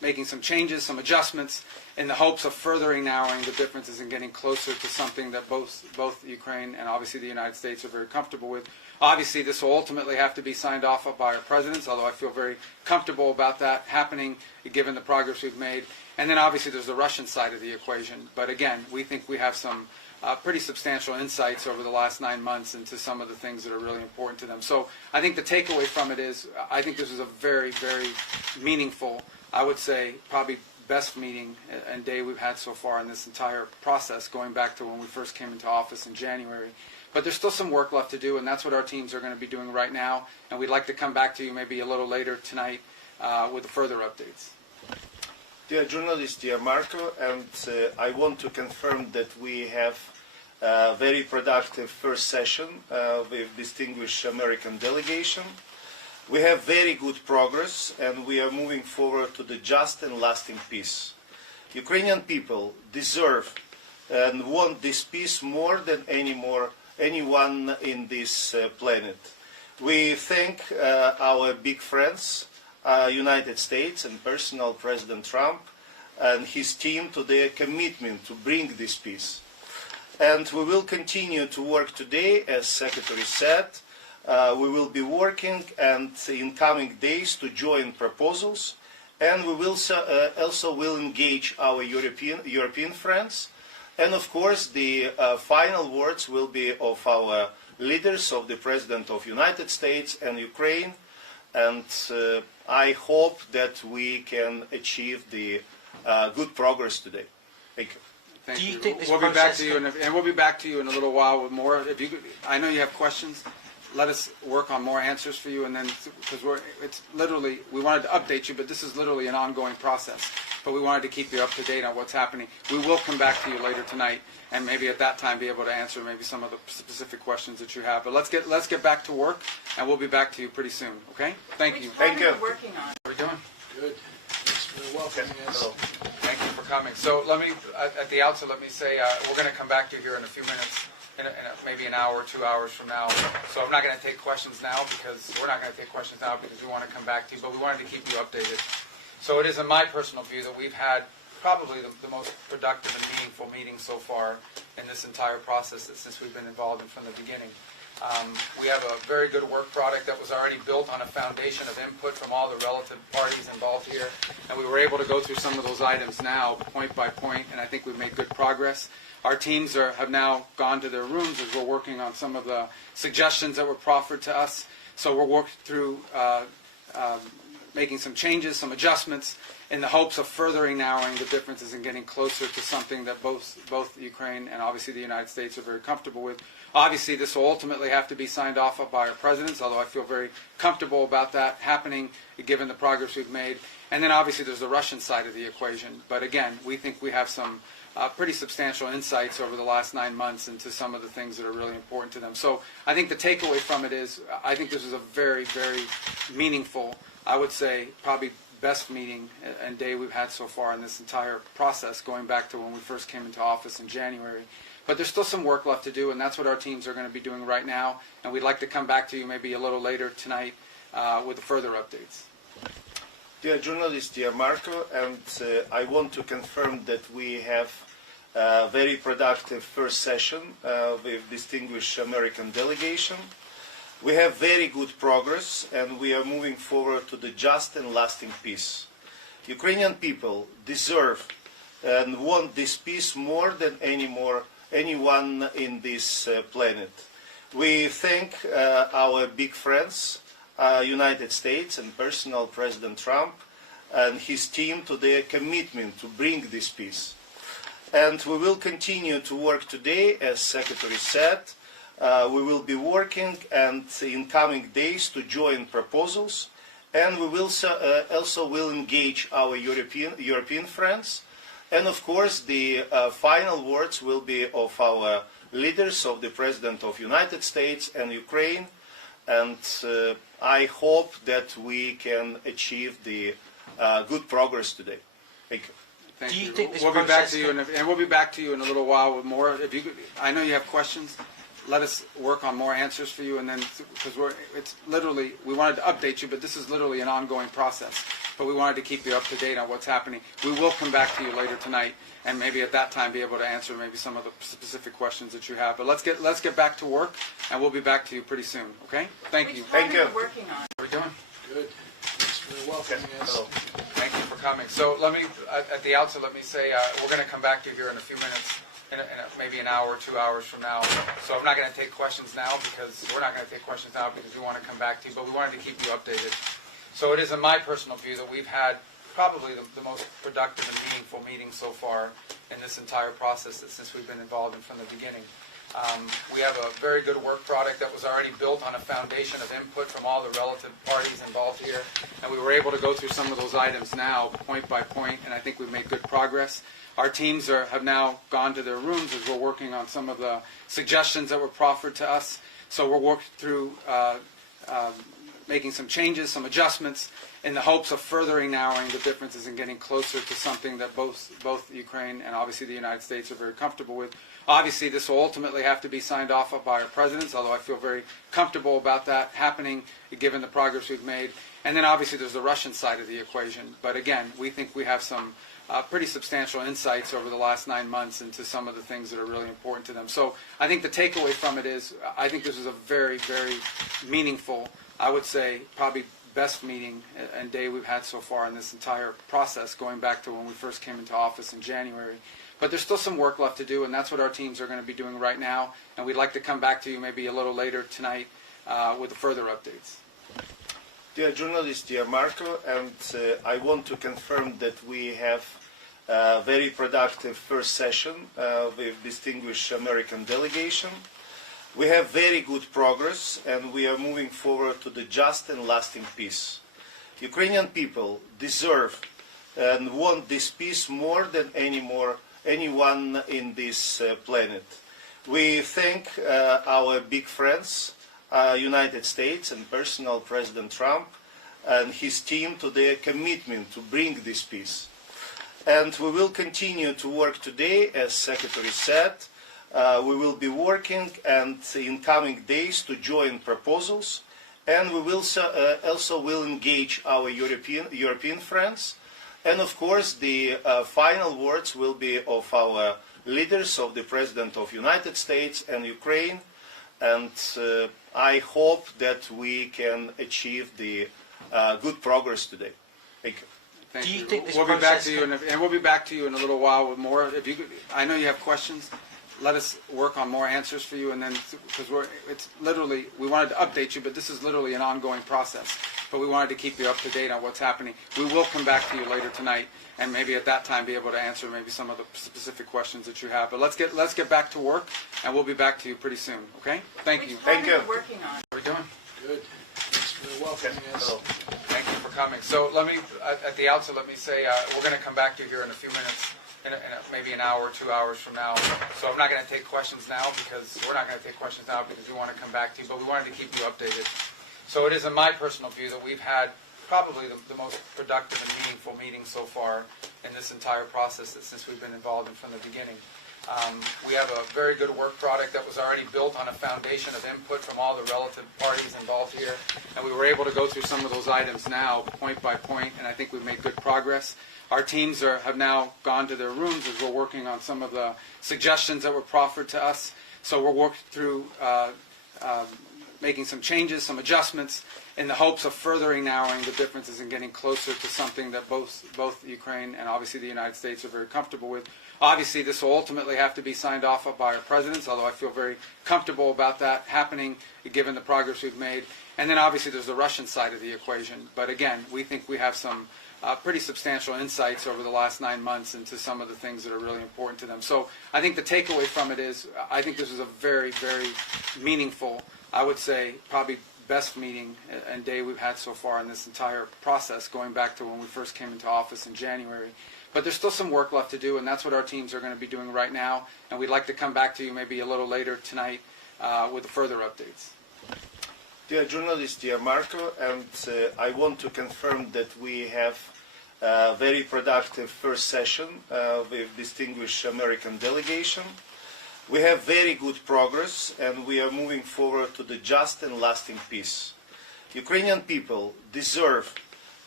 making some changes, some adjustments, in the hopes of furthering narrowing the differences and getting closer to something that both Ukraine and obviously the United States are very comfortable with. Obviously, this will ultimately have to be signed off by our presidents, although I feel very comfortable about that happening, given the progress we've made. And then obviously there's the Russian side of the equation. But again, we think we have some pretty substantial insights over the last 9 months into some of the things that are really important to them. So I think the takeaway from it is, I think this is a very, very meaningful, I would say probably best meeting and day we've had so far in this entire process, going back to when we first came into office in January. But there's still some work left to do, and that's what our teams are going to be doing right now. And we'd like to come back to you maybe a little later tonight with further updates. Dear journalist, dear Marco, and I want to confirm that we have a very productive first session with distinguished American delegation. We have very good progress, and we are moving forward to the just and lasting peace. Ukrainian people deserve and want this peace more than anyone in this planet. We thank our big friends, United States and personal President Trump and his team to their commitment to bring this peace. And we will continue to work today, as Secretary said. We will be working and in coming days to join proposals, and we will also will engage our European friends. And of course, the final words will be of our leaders, of the President of the United States and Ukraine. And I hope that we can achieve the good progress today. Thank you. Thank Do you you. think this We'll be back to process you, and we'll be back to you in a little while with more. If you, I know you have questions. Let us work on more answers for you, and then because it's literally, we wanted to update you, but this is literally an ongoing process. But we wanted to keep you up to date on what's happening. We will come back to you later tonight, and maybe at that time be able to answer maybe some of the specific questions that you have. But let's get back to work, and we'll be back to you pretty soon. Okay? Thank you. Thank you. Working on. How are we doing? Good. Thanks for welcoming us. Hello. Thank you for coming. So let me, at the outset, let me say we're going to come back to you here in a few minutes, maybe an hour, 2 hours from now. So I'm not going to take questions now because we're not going to take questions now because we want to come back to you, but we wanted to keep you updated. So it is in my personal view that we've had probably the most productive and meaningful meeting so far in this entire process since we've been involved in from the beginning. We have a very good work product that was already built on a foundation of input from all the relative parties involved here, and we were able to go through some of those items now, point by point, and I think we've made good progress. Our teams have now gone to their rooms as we're working on some of the suggestions that were proffered to us. So we're working through making some changes, some adjustments, in the hopes of furthering narrowing the differences and getting closer to something that both Ukraine and obviously the United States are very comfortable with. Obviously, this will ultimately have to be signed off by our presidents, although I feel very comfortable about that happening, given the progress we've made. And then obviously there's the Russian side of the equation. But again, we think we have some pretty substantial insights over the last 9 months into some of the things that are really important to them. So I think the takeaway from it is, I think this is a very, very meaningful, I would say probably best meeting and day we've had so far in this entire process, going back to when we first came into office in January. But there's still some work left to do, and that's what our teams are going to be doing right now. And we'd like to come back to you maybe a little later tonight with further updates. Dear journalist, dear Marco, and I want to confirm that we have a very productive first session with distinguished American delegation. We have very good progress, and we are moving forward to the just and lasting peace. Ukrainian people deserve and want this peace more than anyone in this planet. We thank our big friends, United States and personal President Trump and his team to their commitment to bring this peace. And we will continue to work today, as Secretary said. We will be working and in coming days to join proposals, and we will also will engage our European friends. And of course, the final words will be of our leaders, of the President of the United States and Ukraine. And I hope that we can achieve the good progress today. Thank you. Thank Do you you. think this We'll be back process to you, and we'll be back to you in a little while with more. If you, I know you have questions. Let us work on more answers for you, and then because it's literally, we wanted to update you, but this is literally an ongoing process. But but we wanted to keep you up to date on what's happening. We will come back to you later tonight, and maybe at that time be able to answer maybe some of the specific questions that you have. But let's get back to work, and we'll be back to you pretty soon. Okay? Thank you. Thank you. Working on. How are we doing? Good. Thanks for welcoming us. Hello. Thank you for coming. So let me, at the outset, let me say we're going to come back to you here in a few minutes, maybe an hour, 2 hours from now. So I'm not going to take questions now because we're not going to take questions now because we want to come back to you, but we wanted to keep you updated. So it is in my personal view that we've had probably the most productive and meaningful meeting so far in this entire process since we've been involved in from the beginning. We have a very good work product that was already built on a foundation of input from all the relative parties involved here, and we were able to go through some of those items now, point by point, and I think we've made good progress. Our teams have now gone to their rooms as we're working on some of the suggestions that were proffered to us. So we're working through making some changes, some adjustments, in the hopes of furthering narrowing the differences and getting closer to something that both Ukraine and obviously the United States are very comfortable with. Obviously, this will ultimately have to be signed off by our presidents, although I feel very comfortable about that happening given the progress we've made. And then obviously there's the Russian side of the equation. But again, we think we have some pretty substantial insights over the last 9 months into some of the things that are really important to them. So I think the takeaway from it is I think this is a very, very meaningful, I would say probably best meeting and day we've had so far in this entire process, going back to when we first came into office in January. But there's still some work left to do, and that's what our teams are going to be doing right now. And we'd like to come back to you maybe a little later tonight with further updates. Dear journalist, dear Marco, and I want to confirm that we have a very productive first session with distinguished American delegation. We have very good progress, and we are moving forward to the just and lasting peace. Ukrainian people deserve and want this peace more than anyone in this planet. We thank our big friends, United States and personal President Trump and his team to their commitment to bring this peace. And we will continue to work today, as Secretary said. We will be working and in coming days to join proposals, and we will also will engage our European friends. And of course, the final words will be of our leaders, of the President of the United States and Ukraine. And I hope that we can achieve the good progress today. Thank you. Thank Do you you. think this we'll be back process to you, and we'll be back to you in a little while with more. If you, I know you have questions. Let us work on more answers for you, and then because it's literally we wanted to update you, but this is literally an ongoing process. But we wanted to keep you up to date on what's happening. We will come back to you later tonight, and maybe at that time be able to answer maybe some of the specific questions that you have. But let's get back to work, and we'll be back to you pretty soon. Okay? Thank you. Thank you. Working on. How are we doing? Good. Thanks for welcoming us. Hello. Thank you for coming. So let me, at the outset, let me say we're going to come back to you here in a few minutes, maybe an hour, 2 hours from now. So I'm not going to take questions now because we're not going to take questions now because we want to come back to you, but we wanted to keep you updated. So it is in my personal view that we've had probably the most productive and meaningful meeting so far in this entire process since we've been involved in from the beginning. We have a very good work product that was already built on a foundation of input from all the relative parties involved here, and we were able to go through some of those items now, point by point, and I think we've made good progress. Our teams have now gone to their rooms as we're working on some of the suggestions that were proffered to us. So we're working through making some changes, some adjustments, in the hopes of furthering narrowing the differences and getting closer to something that both Ukraine and obviously the United States are very comfortable with. Obviously, this will ultimately have to be signed off by our presidents, although I feel very comfortable about that happening given the progress we've made. And then obviously there's the Russian side of the equation. But again, we think we have some pretty substantial insights over the last 9 months into some of the things that are really important to them. So I think the takeaway from it is I think this is a very, very meaningful, I would say probably best meeting and day we've had so far in this entire process, going back to when we first came into office in January. But there's still some work left to do, and that's what our teams are going to be doing right now. And we'd like to come back to you maybe a little later tonight with further updates. Dear journalist, dear Marco, and I want to confirm that we have a very productive first session with distinguished American delegation. We have very good progress, and we are moving forward to the just and lasting peace. Ukrainian people deserve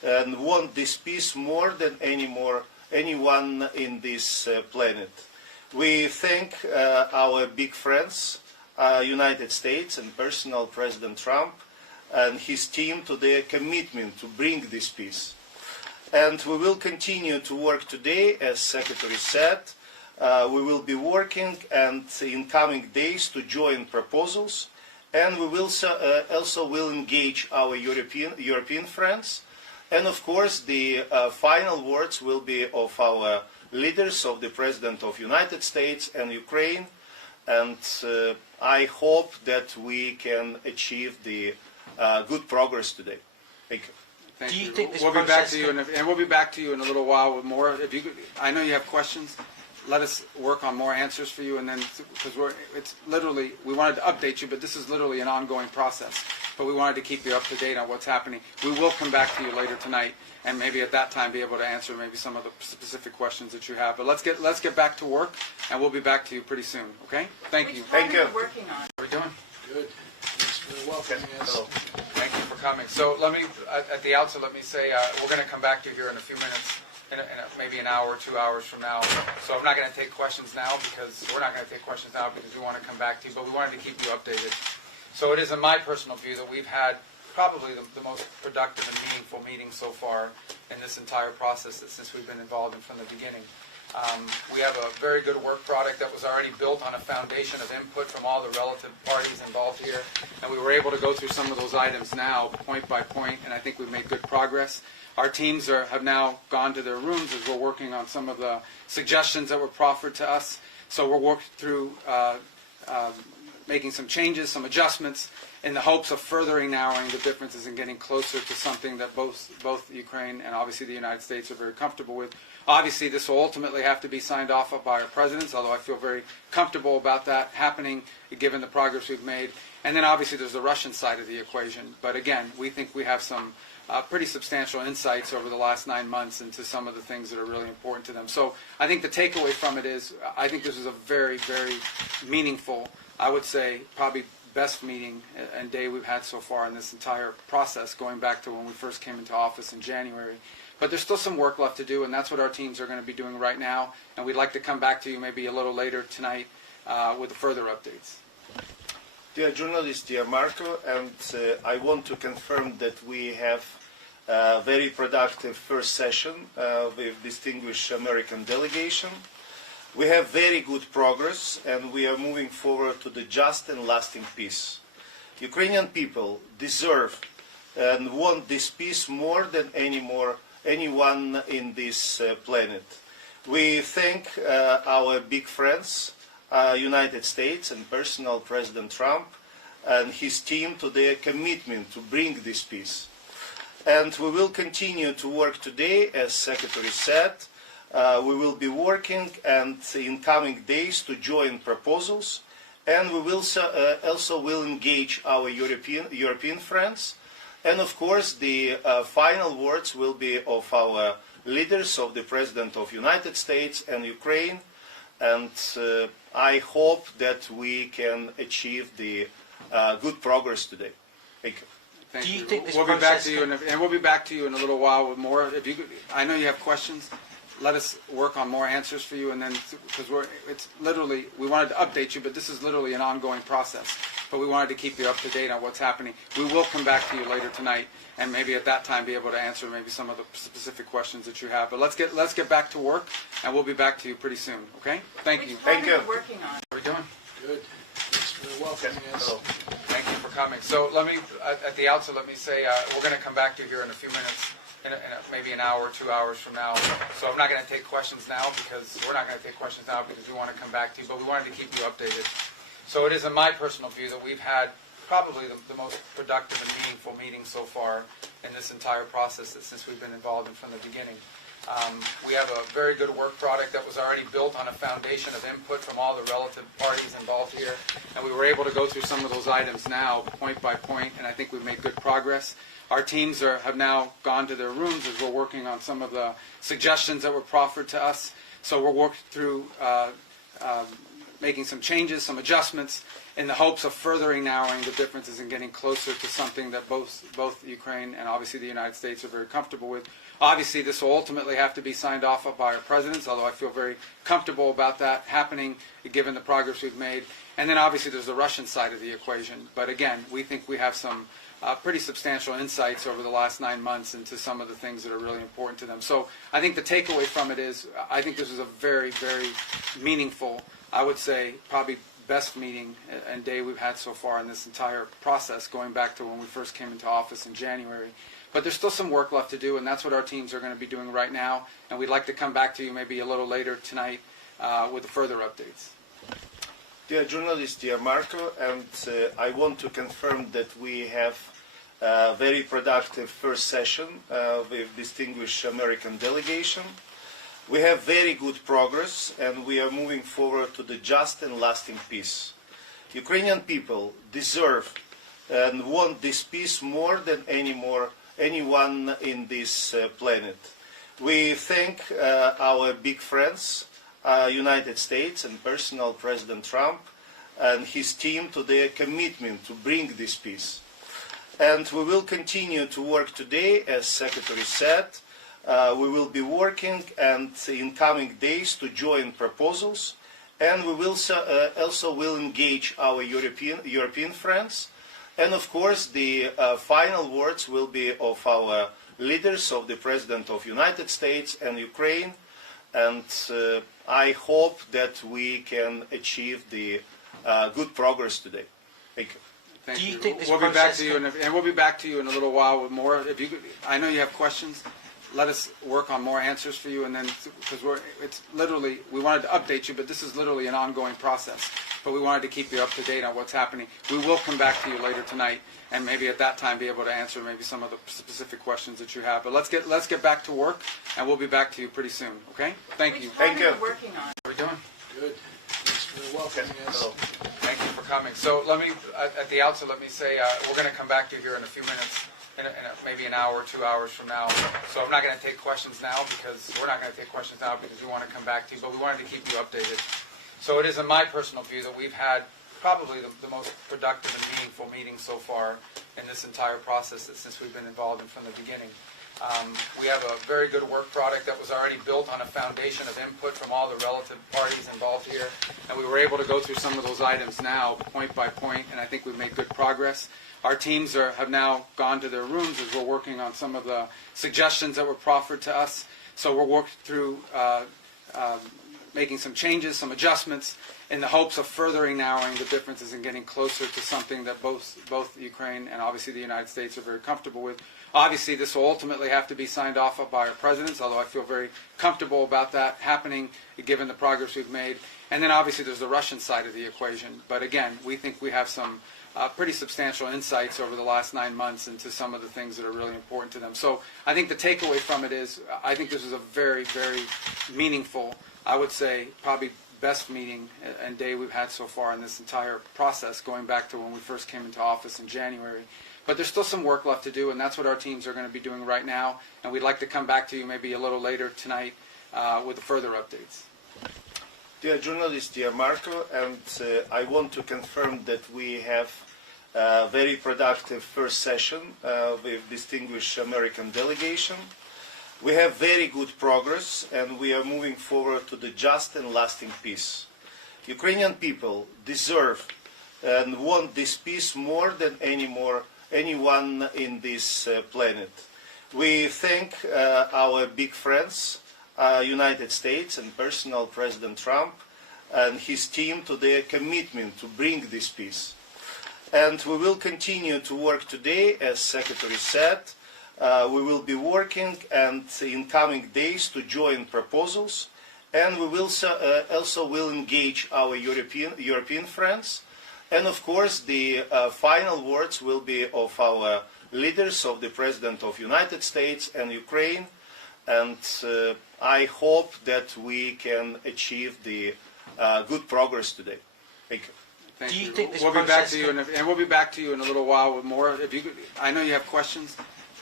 and want this peace more than anyone in this planet. We thank our big friends, United States and personal President Trump and his team to their commitment to bring this peace. And we will continue to work today, as Secretary said. We will be working and in coming days to join proposals, and we will also will engage our European friends. And of course, the final words will be of our leaders, of the President of the United States and Ukraine. And I hope that we can achieve the good progress today. Thank you. Thank Do you you. think this We'll be back process to you, and we'll be back to you in a little while with more. If you, I know you have questions. Let us work on more answers for you, and then because it's literally we wanted to update you, but this is literally an ongoing process. But we wanted to keep you up to date on what's happening. We will come back to you later tonight, and maybe at that time be able to answer maybe some of the specific questions that you have. But let's get back to work, and we'll be back to you pretty soon. Okay? Thank you. Thank you. Working on. How are we doing? Good. Thanks for welcoming us. Hello. Thank you for coming. So let me, at the outset, let me say we're going to come back to you here in a few minutes, maybe an hour, 2 hours from now. So I'm not going to take questions now because we're not going to take questions now because we want to come back to you, but we wanted to keep you updated. So it is in my personal view that we've had probably the most productive and meaningful meeting so far in this entire process since we've been involved in from the beginning. We have a very good work product that was already built on a foundation of input from all the relative parties involved here, and we were able to go through some of those items now, point by point, and I think we've made good progress. Our teams have now gone to their rooms as we're working on some of the suggestions that were proffered to us. So we're working through making some changes, some adjustments, in the hopes of furthering narrowing the differences and getting closer to something that both Ukraine and obviously the United States are very comfortable with. Obviously, this will ultimately have to be signed off by our presidents, although I feel very comfortable about that happening, given the progress we've made. And then obviously there's the Russian side of the equation. But again, we think we have some pretty substantial insights over the last 9 months into some of the things that are really important to them. So I think the takeaway from it is I think this is a very, very meaningful, I would say probably best meeting and day we've had so far in this entire process, going back to when we first came into office in January. But there's still some work left to do, and that's what our teams are going to be doing right now. And we'd like to come back to you maybe a little later tonight with further updates. Dear journalist, dear Marco, and I want to confirm that we have a very productive first session with distinguished American delegation. We have very good progress, and we are moving forward to the just and lasting peace. Ukrainian people deserve and want this peace more than anyone in this planet. We thank our big friends, United States and personal President Trump and his team to their commitment to bring this peace. And we will continue to work today, as Secretary said. We will be working and in coming days to join proposals, and we will also will engage our European friends. And of course, the final words will be of our leaders, of the President of the United States and Ukraine. And I hope that we can achieve the good progress today. Thank you. Thank Do you you. think this We'll be back process to you, and we'll be back to you in a little while with more. If you, I know you have questions. Let us work on more answers for you, and then because it's literally we wanted to update you, but this is literally an ongoing process. But we wanted to keep you up to date on what's happening. We will come back to you later tonight, and maybe at that time be able to answer maybe some of the specific questions that you have. But let's get back to work, and we'll be back to you pretty soon. Okay? Thank you. Thank you. Working on. How are we doing? Good. Thanks for welcoming us. Hello. Thank you for coming. So let me, at the outset, let me say we're going to come back to you here in a few minutes, maybe an hour, 2 hours from now. So I'm not going to take questions now because we're not going to take questions now because we want to come back to you, but we wanted to keep you updated. So it is in my personal view that we've had probably the most productive and meaningful meeting so far in this entire process since we've been involved in from the beginning. We have a very good work product that was already built on a foundation of input from all the relative parties involved here, and we were able to go through some of those items now, point by point, and I think we've made good progress. Our teams have now gone to their rooms as we're working on some of the suggestions that were proffered to us. So we're working through making some changes, some adjustments, in the hopes of furthering narrowing the differences and getting closer to something that both Ukraine and obviously the United States are very comfortable with. Obviously, this will ultimately have to be signed off by our presidents, although I feel very comfortable about that happening, given the progress we've made. And then obviously there's the Russian side of the equation. But again, we think we have some pretty substantial insights over the last 9 months into some of the things that are really important to them. So I think the takeaway from it is, I think this is a very, very meaningful, I would say probably best meeting and day we've had so far in this entire process, going back to when we first came into office in January. But there's still some work left to do, and that's what our teams are going to be doing right now. And we'd like to come back to you maybe a little later tonight with further updates. Dear journalist, dear Marco, and I want to confirm that we have a very productive first session with distinguished American delegation. We have very good progress, and we are moving forward to the just and lasting peace. Ukrainian people deserve and want this peace more than anyone in this planet. We thank our big friends, United States and personal President Trump and his team to their commitment to bring this peace. And we will continue to work today, as Secretary said. We will be working and in coming days to join proposals, and we will also will engage our European friends. And of course, the final words will be of our leaders, of the President of the United States and Ukraine. And I hope that we can achieve the good progress today. Thank you. Thank Do you you. think this we'll be back process to you, and we'll be back to you in a little while with more. If you, I know you have questions. Let us work on more answers for you, and then because it's literally, we wanted to update you, but this is literally an ongoing process. But we wanted to keep you up to date on what's happening. We will come back to you later tonight, and maybe at that time be able to answer maybe some of the specific questions that you have. But let's get back to work, and we'll be back to you pretty soon. Okay? Thank you. Thank you. Working on. How are we doing? Good. Thanks for welcoming us. Thank you for coming. So let me, at the outset, let me say we're going to come back to you here in a few minutes, in maybe an hour, 2 hours from now. So I'm not going to take questions now because we're not going to take questions now because we want to come back to you, but we wanted to keep you updated. So it is in my personal view that we've had probably the most productive and meaningful meeting so far in this entire process since we've been involved in from the beginning. We have a very good work product that was already built on a foundation of input from all the relative parties involved here, and we were able to go through some of those items now, point by point, and I think we've made good progress. Our teams have now gone to their rooms as we're working on some of the suggestions that were proffered to us. So we're working through making some changes, some adjustments, in the hopes of furthering narrowing the differences and getting closer to something that both Ukraine and obviously the United States are very comfortable with. Obviously, this will ultimately have to be signed off by our presidents, although I feel very comfortable about that happening, given the progress we've made. And then obviously there's the Russian side of the equation. But again, we think we have some pretty substantial insights over the last 9 months into some of the things that are really important to them. So I think the takeaway from it is, I think this is a very, very meaningful, I would say probably best meeting and day we've had so far in this entire process, going back to when we first came into office in January. But there's still some work left to do, and that's what our teams are going to be doing right now. And we'd like to come back to you maybe a little later tonight with further updates. Dear journalist, dear Marco, and I want to confirm that we have a very productive first session with distinguished American delegation. We have very good progress, and we are moving forward to the just and lasting peace. Ukrainian people deserve and want this peace more than anyone in this planet. We thank our big friends, United States and personal President Trump and his team to their commitment to bring this peace. And we will continue to work today, as Secretary said. We will be working and in coming days to join proposals, and we will also will engage our European friends. And of course, the final words will be of our leaders, of the President of the United States and Ukraine. And I hope that we can achieve the good progress today. Thank you. Thank Do you you. think this we'll be back process to you, and we'll be back to you in a little while with more. If you, I know you have questions.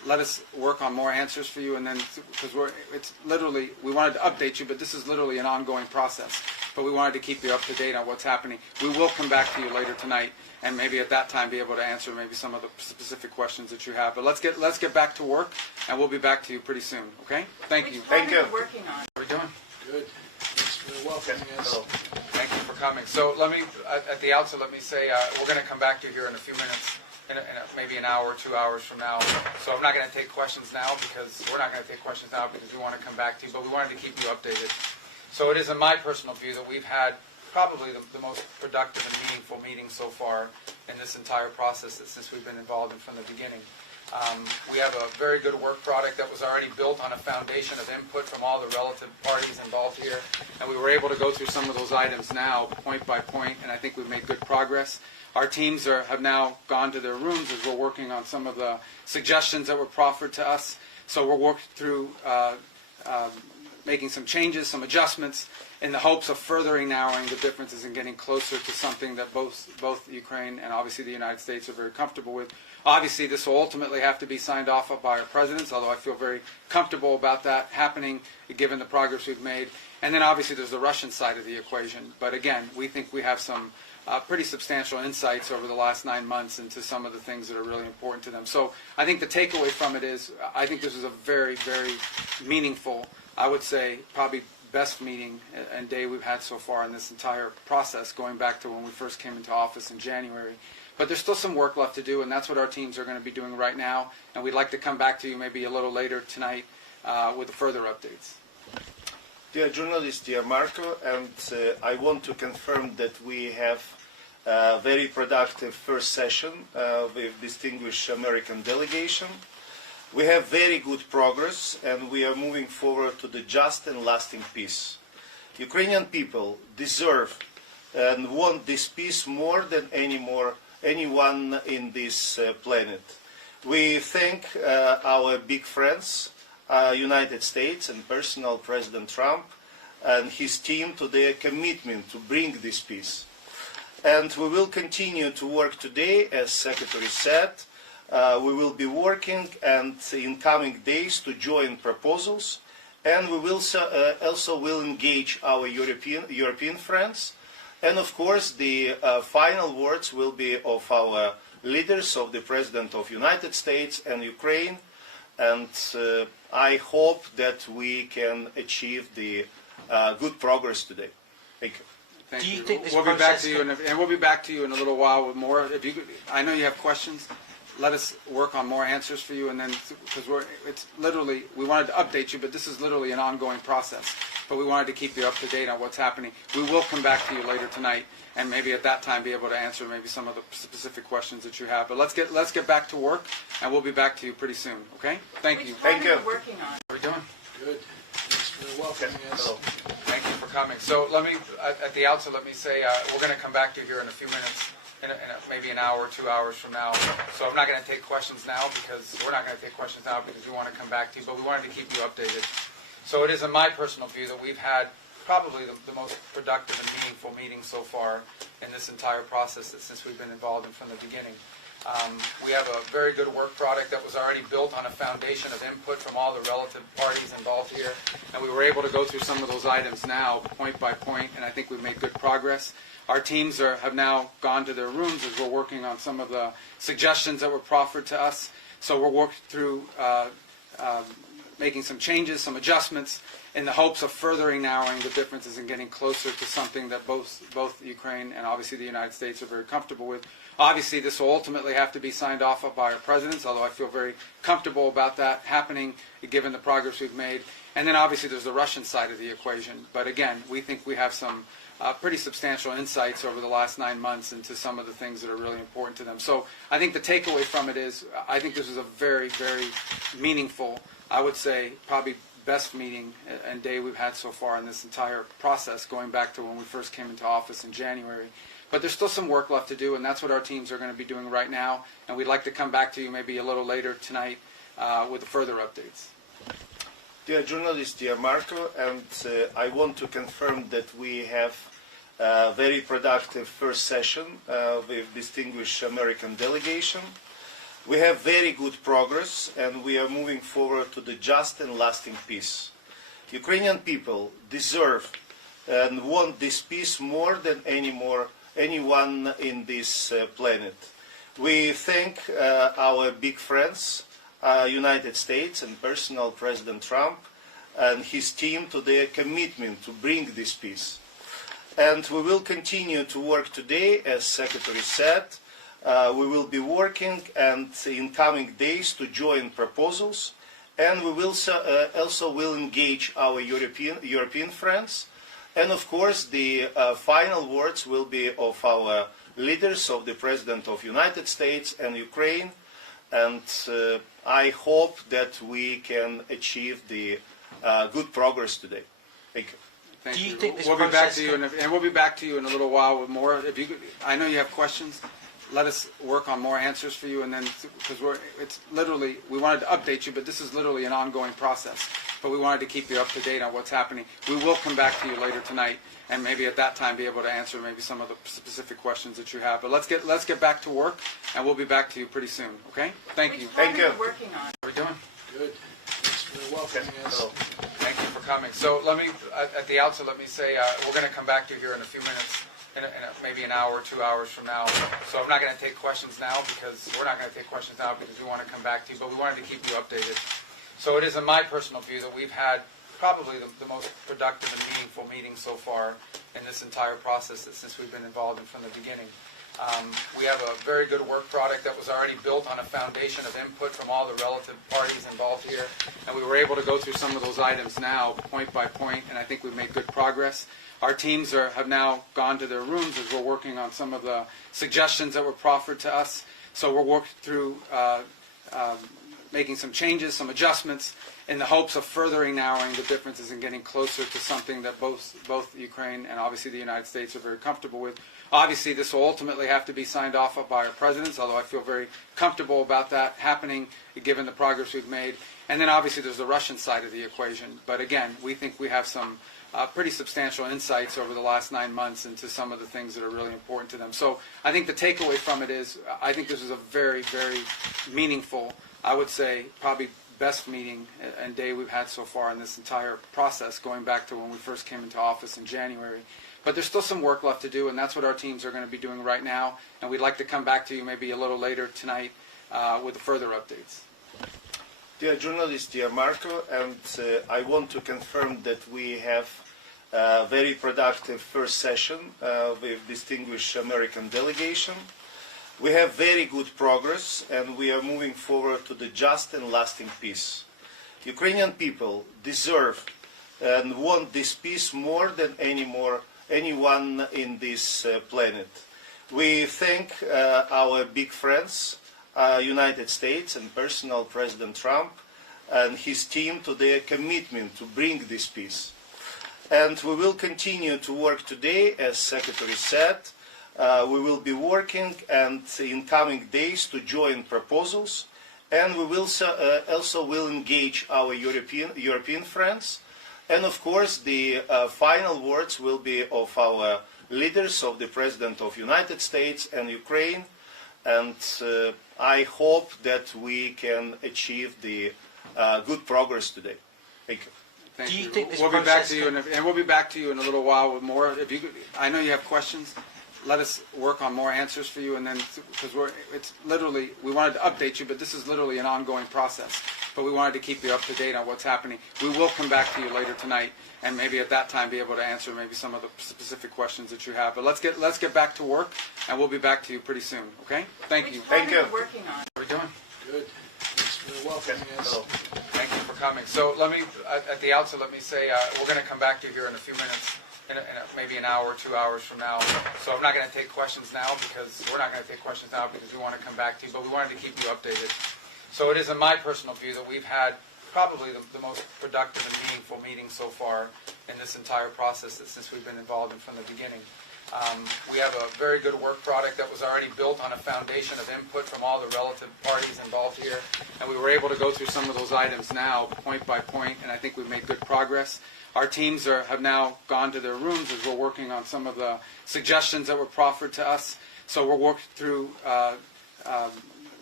let us work on more answers for you, and then because it's literally, we wanted to update you, but this is literally an ongoing process. But we wanted to keep you up to date on what's happening. We will come back to you later tonight, and maybe at that time be able to answer maybe some of the specific questions that you have. But let's get back to work, and we'll be back to you pretty soon. Okay? Thank you. Thank you. Working on. How are we doing? Good. Thanks for welcoming us. Hello. Thank you for coming. So let me, at the outset, let me say we're going to come back to you here in a few minutes, maybe an hour, 2 hours from now. So I'm not going to take questions now because we're not going to take questions now because we want to come back to you, but we wanted to keep you updated. So it is in my personal view that we've had probably the most productive and meaningful meeting so far in this entire process since we've been involved in from the beginning. We have a very good work product that was already built on a foundation of input from all the relative parties involved here, and we were able to go through some of those items now, point by point, and I think we've made good progress. Our teams have now gone to their rooms as we're working on some of the suggestions that were proffered to us. So we're working through making some changes, some adjustments, in the hopes of furthering narrowing the differences and getting closer to something that both Ukraine and obviously the United States are very comfortable with. Obviously, this will ultimately have to be signed off by our presidents, although I feel very comfortable about that happening, given the progress we've made. And then obviously there's the Russian side of the equation. But again, we think we have some pretty substantial insights over the last 9 months into some of the things that are really important to them. So I think the takeaway from it is, I think this is a very, very meaningful, I would say, probably best meeting and day we've had so far in this entire process, going back to when we first came into office in January. But there's still some work left to do, and that's what our teams are going to be doing right now. And we'd like to come back to you maybe a little later tonight with further updates. Dear journalist, dear Marco, and I want to confirm that we have a very productive first session with distinguished American delegation. We have very good progress, and we are moving forward to the just and lasting peace. Ukrainian people deserve and want this peace more than anyone in this planet. We thank our big friends, United States and personal President Trump and his team to their commitment to bring this peace. And we will continue to work today, as Secretary said. We will be working and in coming days to join proposals, and we will also will engage our European friends. And of course, the final words will be of our leaders, of the President of the United States and Ukraine. And I hope that we can achieve the good progress today. Thank you. Thank Do you you. think this We'll be back process to you, and we'll be back to you in a little while with more. If you, I know you have questions. Let us work on more answers for you, and then because it's literally, we wanted to update you, but this is literally an ongoing process. But we wanted to keep you up to date on what's happening. We will come back to you later tonight, and maybe at that time be able to answer maybe some of the specific questions that you have. But let's get back to work, and we'll be back to you pretty soon. Okay? Thank you. Thank you. Working on. How are we doing? Good. Thanks for welcoming us. Hello. Thank you for coming. So let me, at the outset, let me say we're going to come back to you here in a few minutes, maybe an hour, 2 hours from now. So I'm not going to take questions now because we're not going to take questions now because we want to come back to you, but we wanted to keep you updated. So it is in my personal view that we've had probably the most productive and meaningful meeting so far in this entire process since we've been involved in from the beginning. We have a very good work product that was already built on a foundation of input from all the relative parties involved here, and we were able to go through some of those items now, point by point, and I think we've made good progress. Our teams have now gone to their rooms as we're working on some of the suggestions that were proffered to us. So we're working through making some changes, some adjustments, in the hopes of furthering narrowing the differences and getting closer to something that both Ukraine and obviously the United States are very comfortable with. Obviously, this will ultimately have to be signed off by our presidents, although I feel very comfortable about that happening, given the progress we've made. And then obviously there's the Russian side of the equation. But again, we think we have some pretty substantial insights over the last 9 months into some of the things that are really important to them. So I think the takeaway from it is, I think this is a very, very meaningful, I would say, probably best meeting and day we've had so far in this entire process, going back to when we first came into office in January. But there's still some work left to do, and that's what our teams are going to be doing right now. And we'd like to come back to you maybe a little later tonight with further updates. Dear journalist, dear Marco, and I want to confirm that we have a very productive first session with distinguished American delegation. We have very good progress, and we are moving forward to the just and lasting peace. Ukrainian people deserve and want this peace more than anyone in this planet. We thank our big friends, United States and personal President Trump and his team to their commitment to bring this peace. And we will continue to work today, as Secretary said. We will be working and in coming days to join proposals, and we will also will engage our European friends. And of course, the final words will be of our leaders, of the President of the United States and Ukraine. And I hope that we can achieve the good progress today. Thank you. Thank Do you you. think this We'll be back process to you, and we'll be back to you in a little while with more. If you, I know you have questions. Let us work on more answers for you, and then because it's literally we wanted to update you, but this is literally an ongoing process. But we wanted to keep you up to date on what's happening. We will come back to you later tonight, and maybe at that time be able to answer maybe some of the specific questions that you have. But let's get back to work, and we'll be back to you pretty soon. Okay? Thank you. Thank you. Working on. How are we doing? Good. Thanks for welcoming us. Thank you for coming. So let me, at the outset, let me say we're going to come back to you here in a few minutes, maybe an hour, 2 hours from now. So I'm not going to take questions now because we're not going to take questions now because we want to come back to you, but we wanted to keep you updated. So it is in my personal view that we've had probably the most productive and meaningful meeting so far in this entire process since we've been involved in from the beginning. We have a very good work product that was already built on a foundation of input from all the relative parties involved here, and we were able to go through some of those items now, point by point, and I think we've made good progress. Our teams have now gone to their rooms as we're working on some of the suggestions that were proffered to us. So we're working through making some changes, some adjustments, in the hopes of furthering narrowing the differences and getting closer to something that both Ukraine and obviously the United States are very comfortable with. Obviously, this will ultimately have to be signed off by our presidents, although I feel very comfortable about that happening, given the progress we've made. And then obviously there's the Russian side of the equation. But again, we think we have some pretty substantial insights over the last 9 months into some of the things that are really important to them. So I think the takeaway from it is I think this is a very, very meaningful, I would say probably best meeting and day we've had so far in this entire process, going back to when we first came into office in January. But there's still some work left to do, and that's what our teams are going to be doing right now. And we'd like to come back to you maybe a little later tonight with further updates. Dear journalist, dear Marco, and I want to confirm that we have a very productive first session with distinguished American delegation. We have very good progress, and we are moving forward to the just and lasting peace. Ukrainian people deserve and want this peace more than anyone in this planet. We thank our big friends, United States and personal President Trump and his team to their commitment to bring this peace. And we will continue to work today, as Secretary said. We will be working and in coming days to join proposals, and we will also will engage our European friends. And of course, the final words will be of our leaders, of the President of the United States and Ukraine. And I hope that we can achieve the good progress today. Thank you. Thank Do you you. think this We'll be back process to you, and we'll be back to you in a little while with more. If you, I know you have questions. Let us work on more answers for you, and then because it's literally we wanted to update you, but this is literally an ongoing process. But we wanted to keep you up to date on what's happening. We will come back to you later tonight, and maybe at that time be able to answer maybe some of the specific questions that you have. But let's get back to work, and we'll be back to you pretty soon. Okay? Thank you. Thank you. Working on. How are we doing? Good. Thanks for welcoming us. Thank you for coming. So let me, at the outset, let me say we're going to come back to you here in a few minutes, maybe an hour, 2 hours from now. So I'm not going to take questions now because we're not going to take questions now because we want to come back to you, but we wanted to keep you updated. So it is in my personal view that we've had probably the most productive and meaningful meeting so far in this entire process since we've been involved in from the beginning. We have a very good work product that was already built on a foundation of input from all the relative parties involved here, and we were able to go through some of those items now, point by point, and I think we've made good progress. Our teams have now gone to their rooms as we're working on some of the suggestions that were proffered to us. So we're working through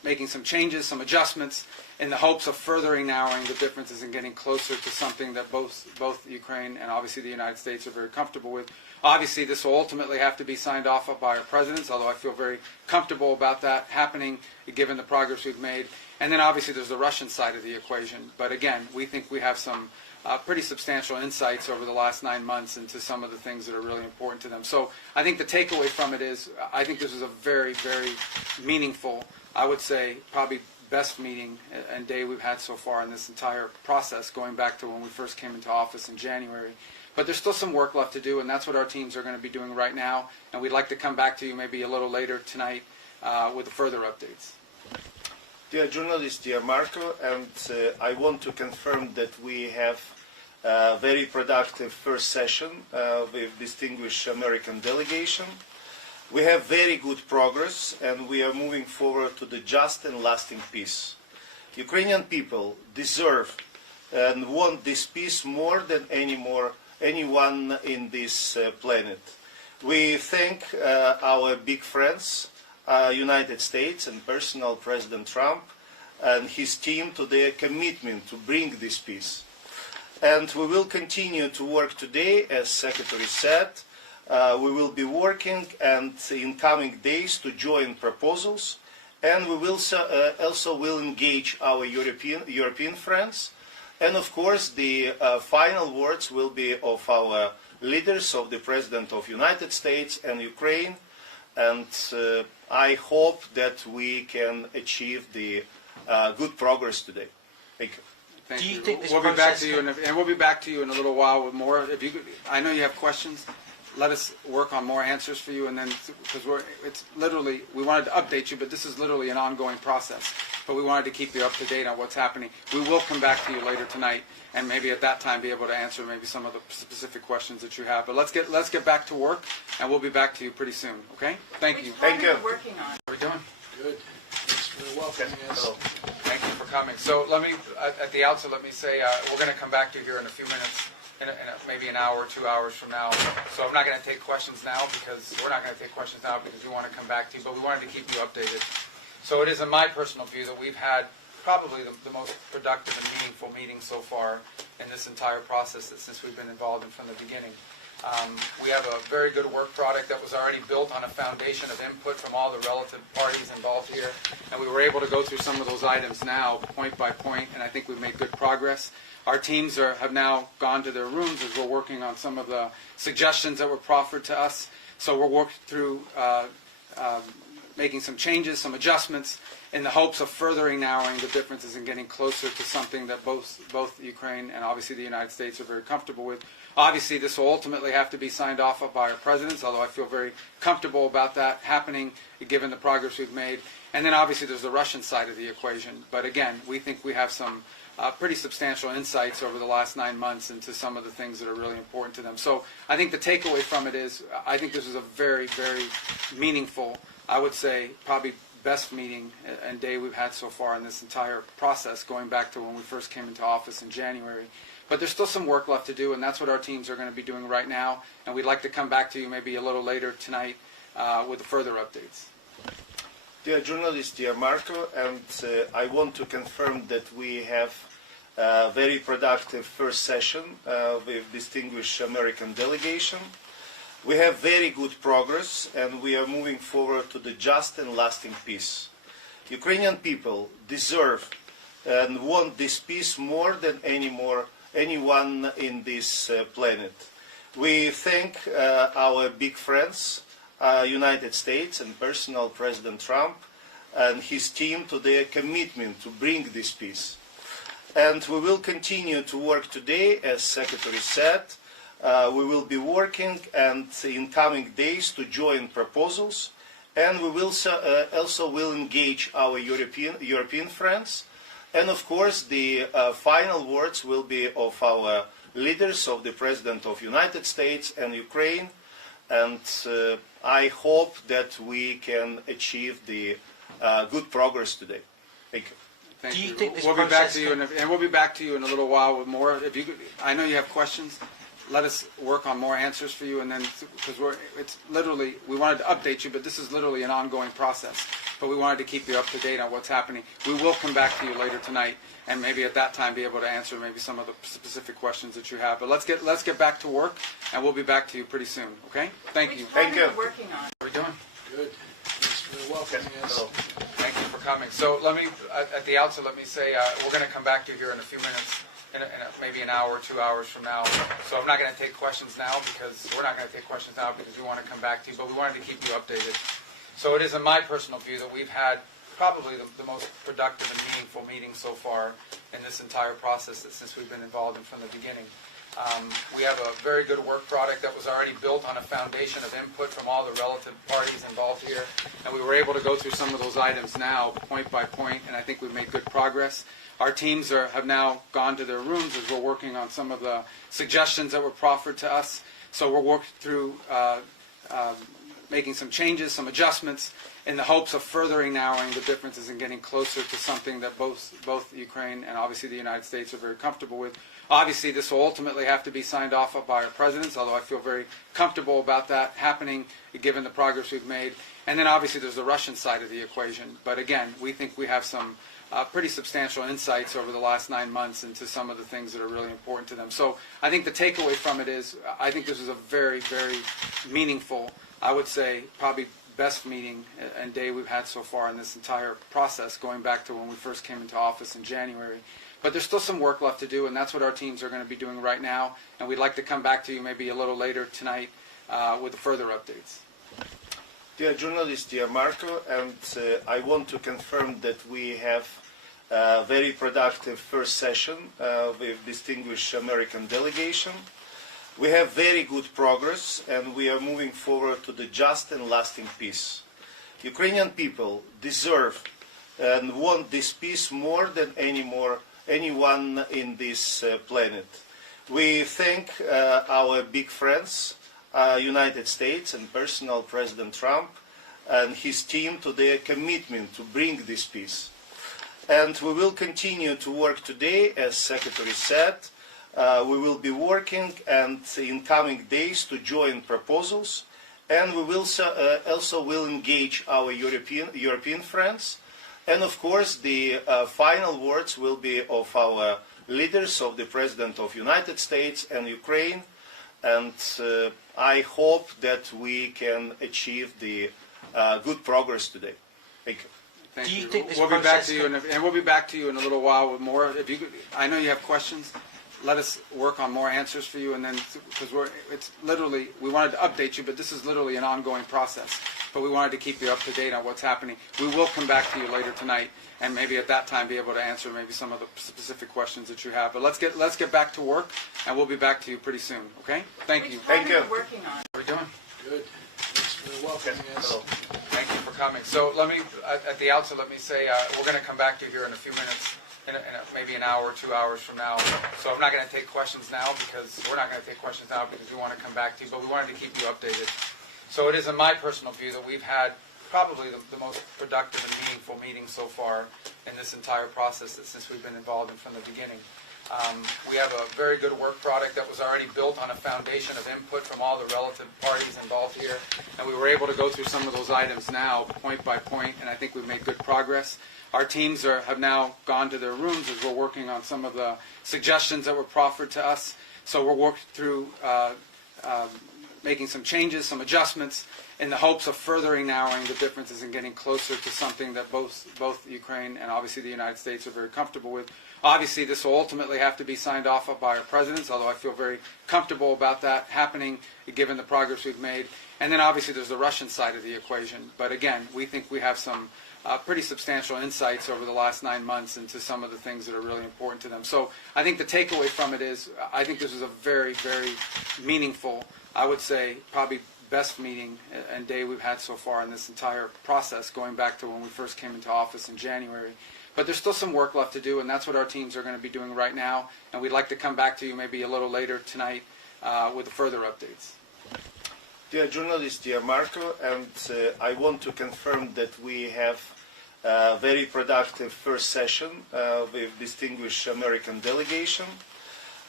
making some changes, some adjustments, in the hopes of furthering narrowing the differences and getting closer to something that both Ukraine and obviously the United States are very comfortable with. Obviously, this will ultimately have to be signed off by our presidents, although I feel very comfortable about that happening, given the progress we've made. And then obviously there's the Russian side of the equation. But again, we think we have some pretty substantial insights over the last 9 months into some of the things that are really important to them. So I think the takeaway from it is, I think this is a very, very meaningful, I would say probably best meeting and day we've had so far in this entire process, going back to when we first came into office in January. But there's still some work left to do, and that's what our teams are going to be doing right now. And we'd like to come back to you maybe a little later tonight with further updates. Dear journalist, dear Marco, and I want to confirm that we have a very productive first session with distinguished American delegation. We have very good progress, and we are moving forward to the just and lasting peace. Ukrainian people deserve and want this peace more than anyone in this planet. We thank our big friends, United States and personal President Trump and his team to their commitment to bring this peace. And we will continue to work today, as Secretary said. We will be working and in coming days to join proposals, and we will also will engage our European friends. And of course, the final words will be of our leaders, of the President of the United States and Ukraine. And I hope that we can achieve the good progress today. Thank you. Thank Do you you. think this We'll be back process to you, and we'll be back to you in a little while with more. If you, I know you have questions. Let us work on more answers for you, and then because it's literally, we wanted to update you, but this is literally an ongoing process. But we wanted to keep you up to date on what's happening. We will come back to you later tonight, and maybe at that time be able to answer maybe some of the specific questions that you have. But let's get back to work, and we'll be back to you pretty soon. Okay? Thank you. Thank you. Working on. How are we doing? Good. Thanks for welcoming us. Hello. Thank you for coming. So let me, at the outset, let me say we're going to come back to you here in a few minutes, maybe an hour or 2 hours from now. So I'm not going to take questions now because we're not going to take questions now because we want to come back to you, but we wanted to keep you updated. So it is in my personal view that we've had probably the most productive and meaningful meeting so far in this entire process since we've been involved in from the beginning. We have a very good work product that was already built on a foundation of input from all the relative parties involved here, and we were able to go through some of those items now, point by point, and I think we've made good progress. Our teams have now gone to their rooms as we're working on some of the suggestions that were proffered to us. So we're working through making some changes, some adjustments, in the hopes of furthering narrowing the differences and getting closer to something that both Ukraine and obviously the United States are very comfortable with. Obviously, this will ultimately have to be signed off by our presidents, although I feel very comfortable about that happening, given the progress we've made. And then obviously there's the Russian side of the equation. But again, we think we have some pretty substantial insights over the last 9 months into some of the things that are really important to them. So I think the takeaway from it is, I think this is a very, very meaningful, I would say probably best meeting and day we've had so far in this entire process, going back to when we first came into office in January. But there's still some work left to do, and that's what our teams are going to be doing right now. And we'd like to come back to you maybe a little later tonight with further updates. Dear journalist, dear Marco, and I want to confirm that we have a very productive first session with distinguished American delegation. We have very good progress, and we are moving forward to the just and lasting peace. Ukrainian people deserve and want this peace more than anyone in this planet. We thank our big friends, United States and personal President Trump and his team to their commitment to bring this peace. And we will continue to work today, as Secretary said. We will be working and in coming days to join proposals, and we will also will engage our European friends. And of course, the final words will be of our leaders, of the President of the United States and Ukraine. And I hope that we can achieve the good progress today. Thank you. Thank Do you you. think this we'll be back process to you, and we'll be back to you in a little while with more. If you, I know you have questions. let us work on more answers for you, and then because we wanted to update you, but this is literally an ongoing process. But we wanted to keep you up to date on what's happening. We will come back to you later tonight, and maybe at that time be able to answer maybe some of the specific questions that you have. But let's get back to work, and we'll be back to you pretty soon. Okay? Thank you. Thank you. Working on. How are we doing? Good. Thanks for welcoming us. Hello. Thank you for coming. So let me, at the outset, let me say we're going to come back to you here in a few minutes, in maybe an hour, 2 hours from now. So I'm not going to take questions now because we're not going to take questions now because we want to come back to you, but we wanted to keep you updated. So it is in my personal view that we've had probably the most productive and meaningful meeting so far in this entire process since we've been involved in from the beginning. We have a very good work product that was already built on a foundation of input from all the relative parties involved here, and we were able to go through some of those items now, point by point, and I think we've made good progress. Our teams have now gone to their rooms as we're working on some of the suggestions that were proffered to us. So we're working through making some changes, some adjustments, in the hopes of furthering narrowing the differences and getting closer to something that both Ukraine and obviously the United States are very comfortable with. Obviously, this will ultimately have to be signed off by our presidents, although I feel very comfortable about that happening, given the progress we've made. And then obviously there's the Russian side of the equation. But again, we think we have some pretty substantial insights over the last 9 months into some of the things that are really important to them. So I think the takeaway from it is I think this is a very, very meaningful, I would say probably best meeting and day we've had so far in this entire process, going back to when we first came into office in January. But there's still some work left to do, and that's what our teams are going to be doing right now. And we'd like to come back to you maybe a little later tonight with further updates. Dear journalist, dear Marco, and I want to confirm that we have a very productive first session with distinguished American delegation. We have very good progress, and we are moving forward to the just and lasting peace. Ukrainian people deserve and want this peace more than anyone in this planet. We thank our big friends, United States and personal President Trump and his team to their commitment to bring this peace. And we will continue to work today, as Secretary said. We will be working and in coming days to join proposals, and we will also will engage our European friends. And of course, the final words will be of our leaders, of the President of the United States and Ukraine. And I hope that we can achieve the good progress today. Thank you. Thank Do you you. think this We'll be back process to you, and we'll be back to you in a little while with more. If you, I know you have questions. Let us work on more answers for you, and then because it's literally we wanted to update you, but this is literally an ongoing process. But we wanted to keep you up to date on what's happening. We will come back to you later tonight, and maybe at that time be able to answer maybe some of the specific questions that you have. But let's get back to work, and we'll be back to you pretty soon. Okay? Thank you. Thank you. Working on. How are we doing? Good. Thanks for welcoming us. Hello. Thank you for coming. So let me, at the outset, let me say we're going to come back to you here in a few minutes, in maybe an hour, 2 hours from now. So I'm not going to take questions now because we're not going to take questions now because we want to come back to you, but we wanted to keep you updated. So it is in my personal view that we've had probably the most productive and meaningful meeting so far in this entire process since we've been involved in from the beginning. We have a very good work product that was already built on a foundation of input from all the relative parties involved here, and we were able to go through some of those items now, point by point, and I think we've made good progress. Our teams have now gone to their rooms as we're working on some of the suggestions that were proffered to us. So we're working through making some changes, some adjustments, in the hopes of furthering narrowing the differences and getting closer to something that both Ukraine and obviously the United States are very comfortable with. Obviously, this will ultimately have to be signed off by our presidents, although I feel very comfortable about that happening, given the progress we've made. And then obviously there's the Russian side of the equation. But again, we think we have some pretty substantial insights over the last 9 months into some of the things that are really important to them. So I think the takeaway from it is I think this is a very, very meaningful, I would say probably best meeting and day we've had so far in this entire process, going back to when we first came into office in January. But there's still some work left to do, and that's what our teams are going to be doing right now. And we'd like to come back to you maybe a little later tonight with further updates. Dear journalist, dear Marco, and I want to confirm that we have a very productive first session with distinguished American delegation.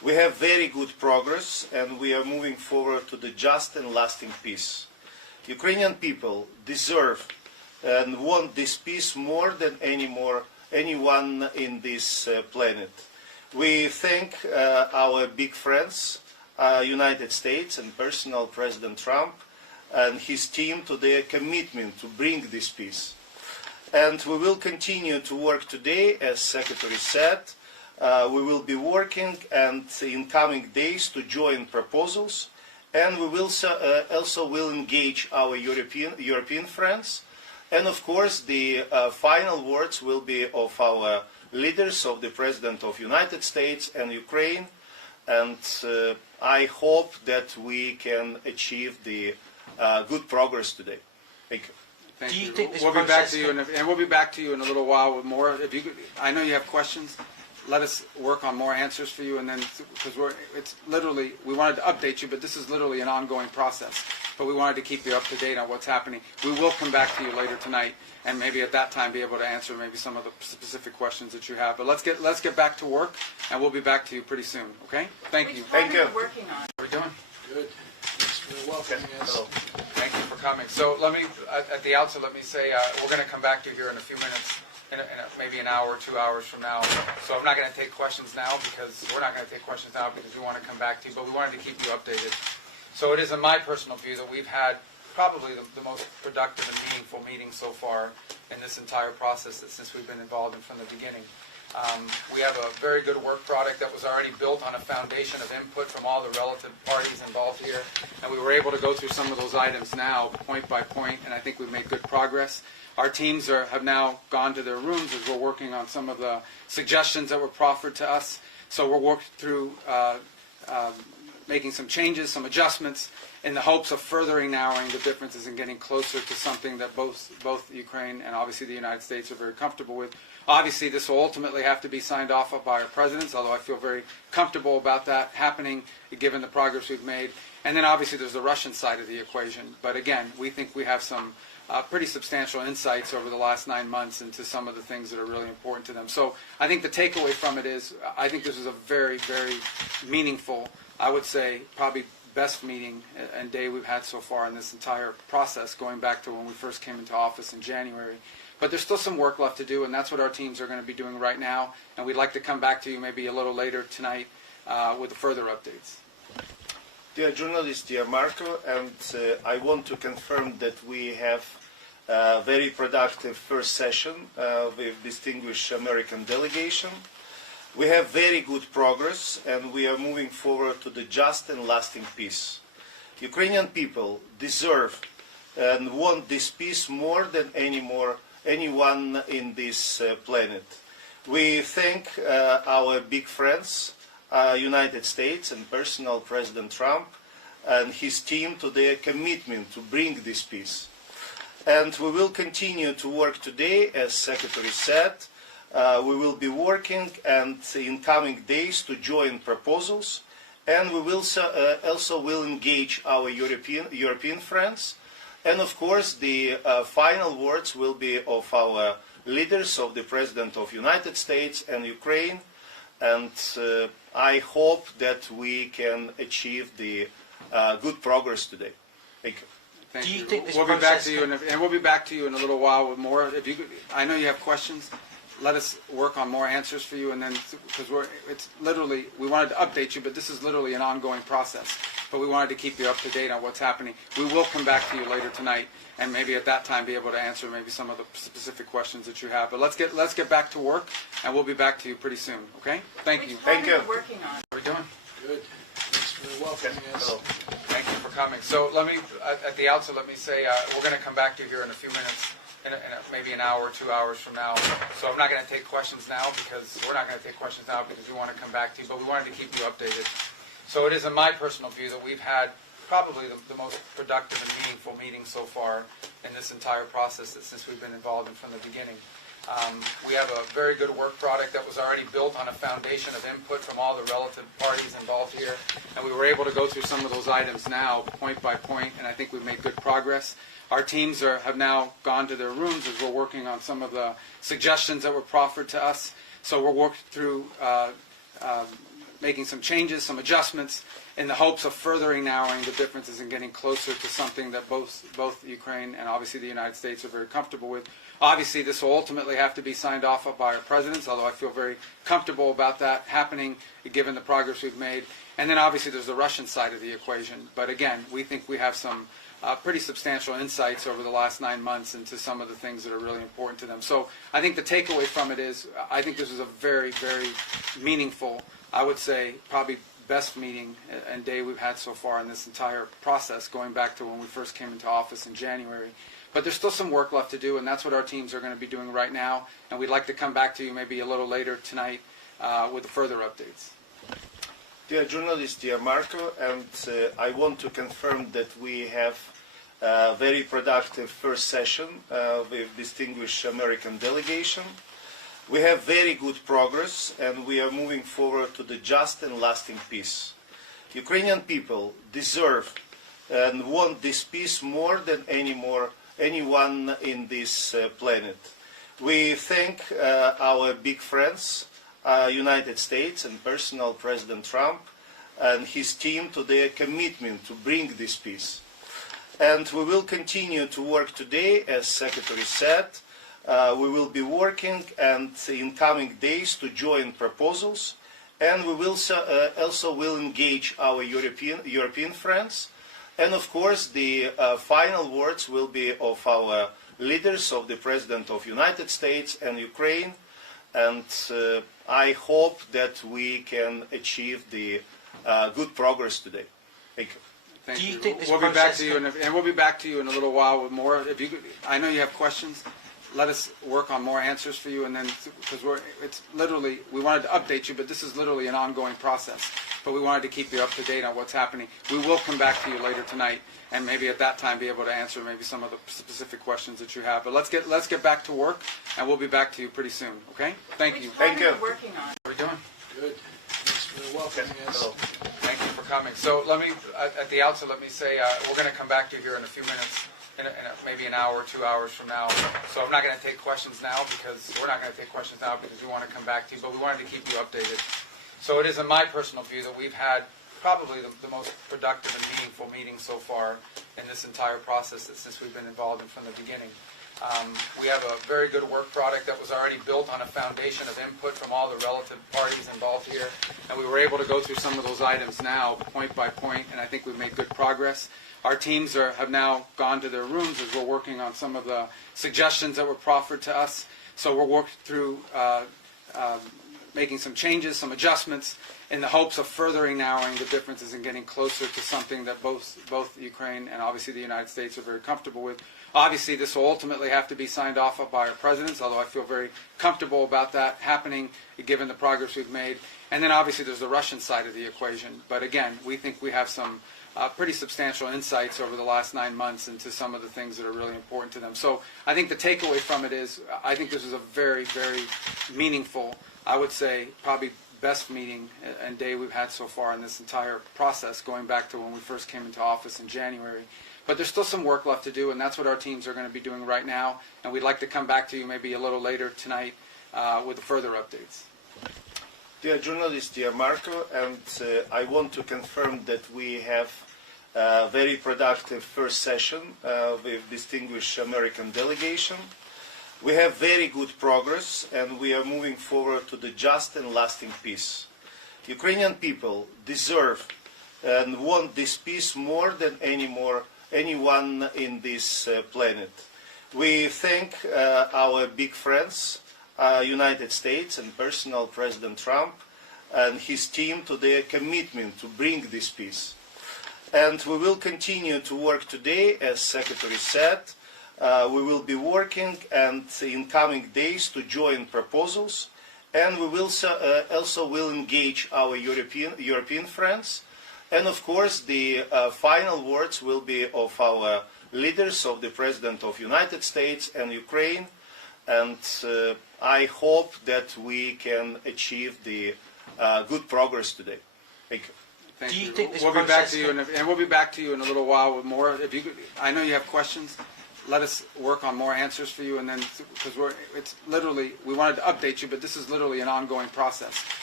We have very good progress, and we are moving forward to the just and lasting peace. Ukrainian people deserve and want this peace more than anyone in this planet. We thank our big friends, United States and personal President Trump and his team to their commitment to bring this peace. And we will continue to work today, as Secretary said. We will be working and in coming days to join proposals, and we will also will engage our European friends. And of course, the final words will be of our leaders, of the President of the United States and Ukraine. And I hope that we can achieve the good progress today. Thank you. Thank Do you you. think this We'll be back process to you, and we'll be back to you in a little while with more. If you, I know you have questions. Let us work on more answers for you, and then because it's literally we wanted to update you, but this is literally an ongoing process. But we wanted to keep you up to date on what's happening. We will come back to you later tonight, and maybe at that time be able to answer maybe some of the specific questions that you have. But let's get back to work, and we'll be back to you pretty soon. Okay? Thank you. Thank you. Working on. How are we doing? Good. Thanks for welcoming us. Hello. Thank you for coming. So let me, at the outset, let me say we're going to come back to you here in a few minutes, maybe an hour, 2 hours from now. So I'm not going to take questions now because we're not going to take questions now because we want to come back to you, but we wanted to keep you updated. So it is in my personal view that we've had probably the most productive and meaningful meeting so far in this entire process since we've been involved in from the beginning. We have a very good work product that was already built on a foundation of input from all the relative parties involved here, and we were able to go through some of those items now, point by point, and I think we've made good progress. Our teams have now gone to their rooms as we're working on some of the suggestions that were proffered to us. So we're working through making some changes, some adjustments, in the hopes of furthering narrowing the differences and getting closer to something that both Ukraine and obviously the United States are very comfortable with. Obviously, this will ultimately have to be signed off by our presidents, although I feel very comfortable about that happening given the progress we've made. And then obviously there's the Russian side of the equation. But again, we think we have some pretty substantial insights over the last 9 months into some of the things that are really important to them. So I think the takeaway from it is I think this is a very, very meaningful, I would say probably best meeting and day we've had so far in this entire process, going back to when we first came into office in January. But there's still some work left to do, and that's what our teams are going to be doing right now. And we'd like to come back to you maybe a little later tonight with further updates. Dear journalist, dear Marco, and I want to confirm that we have a very productive first session with distinguished American delegation. We have very good progress, and we are moving forward to the just and lasting peace. Ukrainian people deserve and want this peace more than anyone in this planet. We thank our big friends, United States and personal President Trump and his team to their commitment to bring this peace. And we will continue to work today, as Secretary said. We will be working and in coming days to join proposals, and we will also will engage our European friends. And of course, the final words will be of our leaders, of the President of the United States and Ukraine. And I hope that we can achieve the good progress today. Thank you. Thank Do you you. think this we'll be back process to you, and we'll be back to you in a little while with more. If you, I know you have questions. Let us work on more answers for you, and then because it's literally we wanted to update you, but this is literally an ongoing process. But we wanted to keep you up to date on what's happening. We will come back to you later tonight, and maybe at that time be able to answer maybe some of the specific questions that you have. But let's get back to work, and we'll be back to you pretty soon. Okay? Thank you. Thank you. Working on. How are we doing? Good. Thanks for welcoming us. Hello. Thank you for coming. So let me, at the outset, let me say we're going to come back to you here in a few minutes, maybe an hour, 2 hours from now. So I'm not going to take questions now because we're not going to take questions now because we want to come back to you, but we wanted to keep you updated. So it is in my personal view that we've had probably the most productive and meaningful meeting so far in this entire process since we've been involved in from the beginning. We have a very good work product that was already built on a foundation of input from all the relative parties involved here, and we were able to go through some of those items now, point by point, and I think we've made good progress. Our teams have now gone to their rooms as we're working on some of the suggestions that were proffered to us. So we're working through making some changes, some adjustments, in the hopes of furthering narrowing the differences and getting closer to something that both Ukraine and obviously the United States are very comfortable with. Obviously, this will ultimately have to be signed off by our presidents, although I feel very comfortable about that happening, given the progress we've made. And then obviously there's the Russian side of the equation. But again, we think we have some pretty substantial insights over the last 9 months into some of the things that are really important to them. So I think the takeaway from it is, I think this is a very, very meaningful, I would say probably best meeting and day we've had so far in this entire process, going back to when we first came into office in January. But there's still some work left to do, and that's what our teams are going to be doing right now. And we'd like to come back to you maybe a little later tonight with further updates. Dear journalist, dear Marco, and I want to confirm that we have a very productive first session with distinguished American delegation. We have very good progress, and we are moving forward to the just and lasting peace. Ukrainian people deserve and want this peace more than anyone in this planet. We thank our big friends, United States and personal President Trump and his team to their commitment to bring this peace. And we will continue to work today, as Secretary said. We will be working and in coming days to join proposals, and we will also will engage our European friends. And of course, the final words will be of our leaders, of the President of the United States and Ukraine. And I hope that we can achieve the good progress today. Thank you. Thank Do you you. think this We'll be back process to you, and we'll be back to you in a little while with more. If you, I know you have questions. Let us work on more answers for you, and then because it's literally, we wanted to update you, but this is literally an ongoing process. But we wanted to keep you up to date on what's happening. We will come back to you later tonight, and maybe at that time be able to answer maybe some of the specific questions that you have. But let's get back to work, and we'll be back to you pretty soon. Okay? Thank you. Thank you. Working on. How are we doing? Good. Thanks for welcoming us. Hello. Thank you for coming. So let me, at the outset, let me say we're going to come back to you here in a few minutes, maybe an hour, 2 hours from now. So I'm not going to take questions now because we're not going to take questions now because we want to come back to you, but we wanted to keep you updated. So it is in my personal view that we've had probably the most productive and meaningful meeting so far in this entire process since we've been involved in from the beginning. We have a very good work product that was already built on a foundation of input from all the relative parties involved here, and we were able to go through some of those items now, point by point, and I think we've made good progress. Our teams have now gone to their rooms as we're working on some of the suggestions that were proffered to us. So we're working through making some changes, some adjustments, in the hopes of furthering narrowing the differences and getting closer to something that both Ukraine and obviously the United States are very comfortable with. Obviously, this will ultimately have to be signed off by our presidents, although I feel very comfortable about that happening, given the progress we've made. And then obviously there's the Russian side of the equation. But again, we think we have some pretty substantial insights over the last 9 months into some of the things that are really important to them. So I think the takeaway from it is, I think this is a very, very meaningful, I would say probably best meeting and day we've had so far in this entire process, going back to when we first came into office in January. But there's still some work left to do, and that's what our teams are going to be doing right now. And we'd like to come back to you maybe a little later tonight with further updates. Dear journalist, dear Marco, and I want to confirm that we have a very productive first session with distinguished American delegation. We have very good progress, and we are moving forward to the just and lasting peace. Ukrainian people deserve and want this peace more than anyone in this planet. We thank our big friends, United States and personal President Trump and his team to their commitment to bring this peace. And we will continue to work today, as Secretary said. We will be working and in coming days to join proposals, and we will also will engage our European friends. And of course, the final words will be of our leaders, of the President of the United States and Ukraine. And I hope that we can achieve the good progress today. Thank you. Thank Do you you. think this We'll be back process to you, and we'll be back to you in a little while with more. If you, I know you have questions. Let us work on more answers for you, and then because it's literally, we wanted to update you, but this is literally an ongoing process.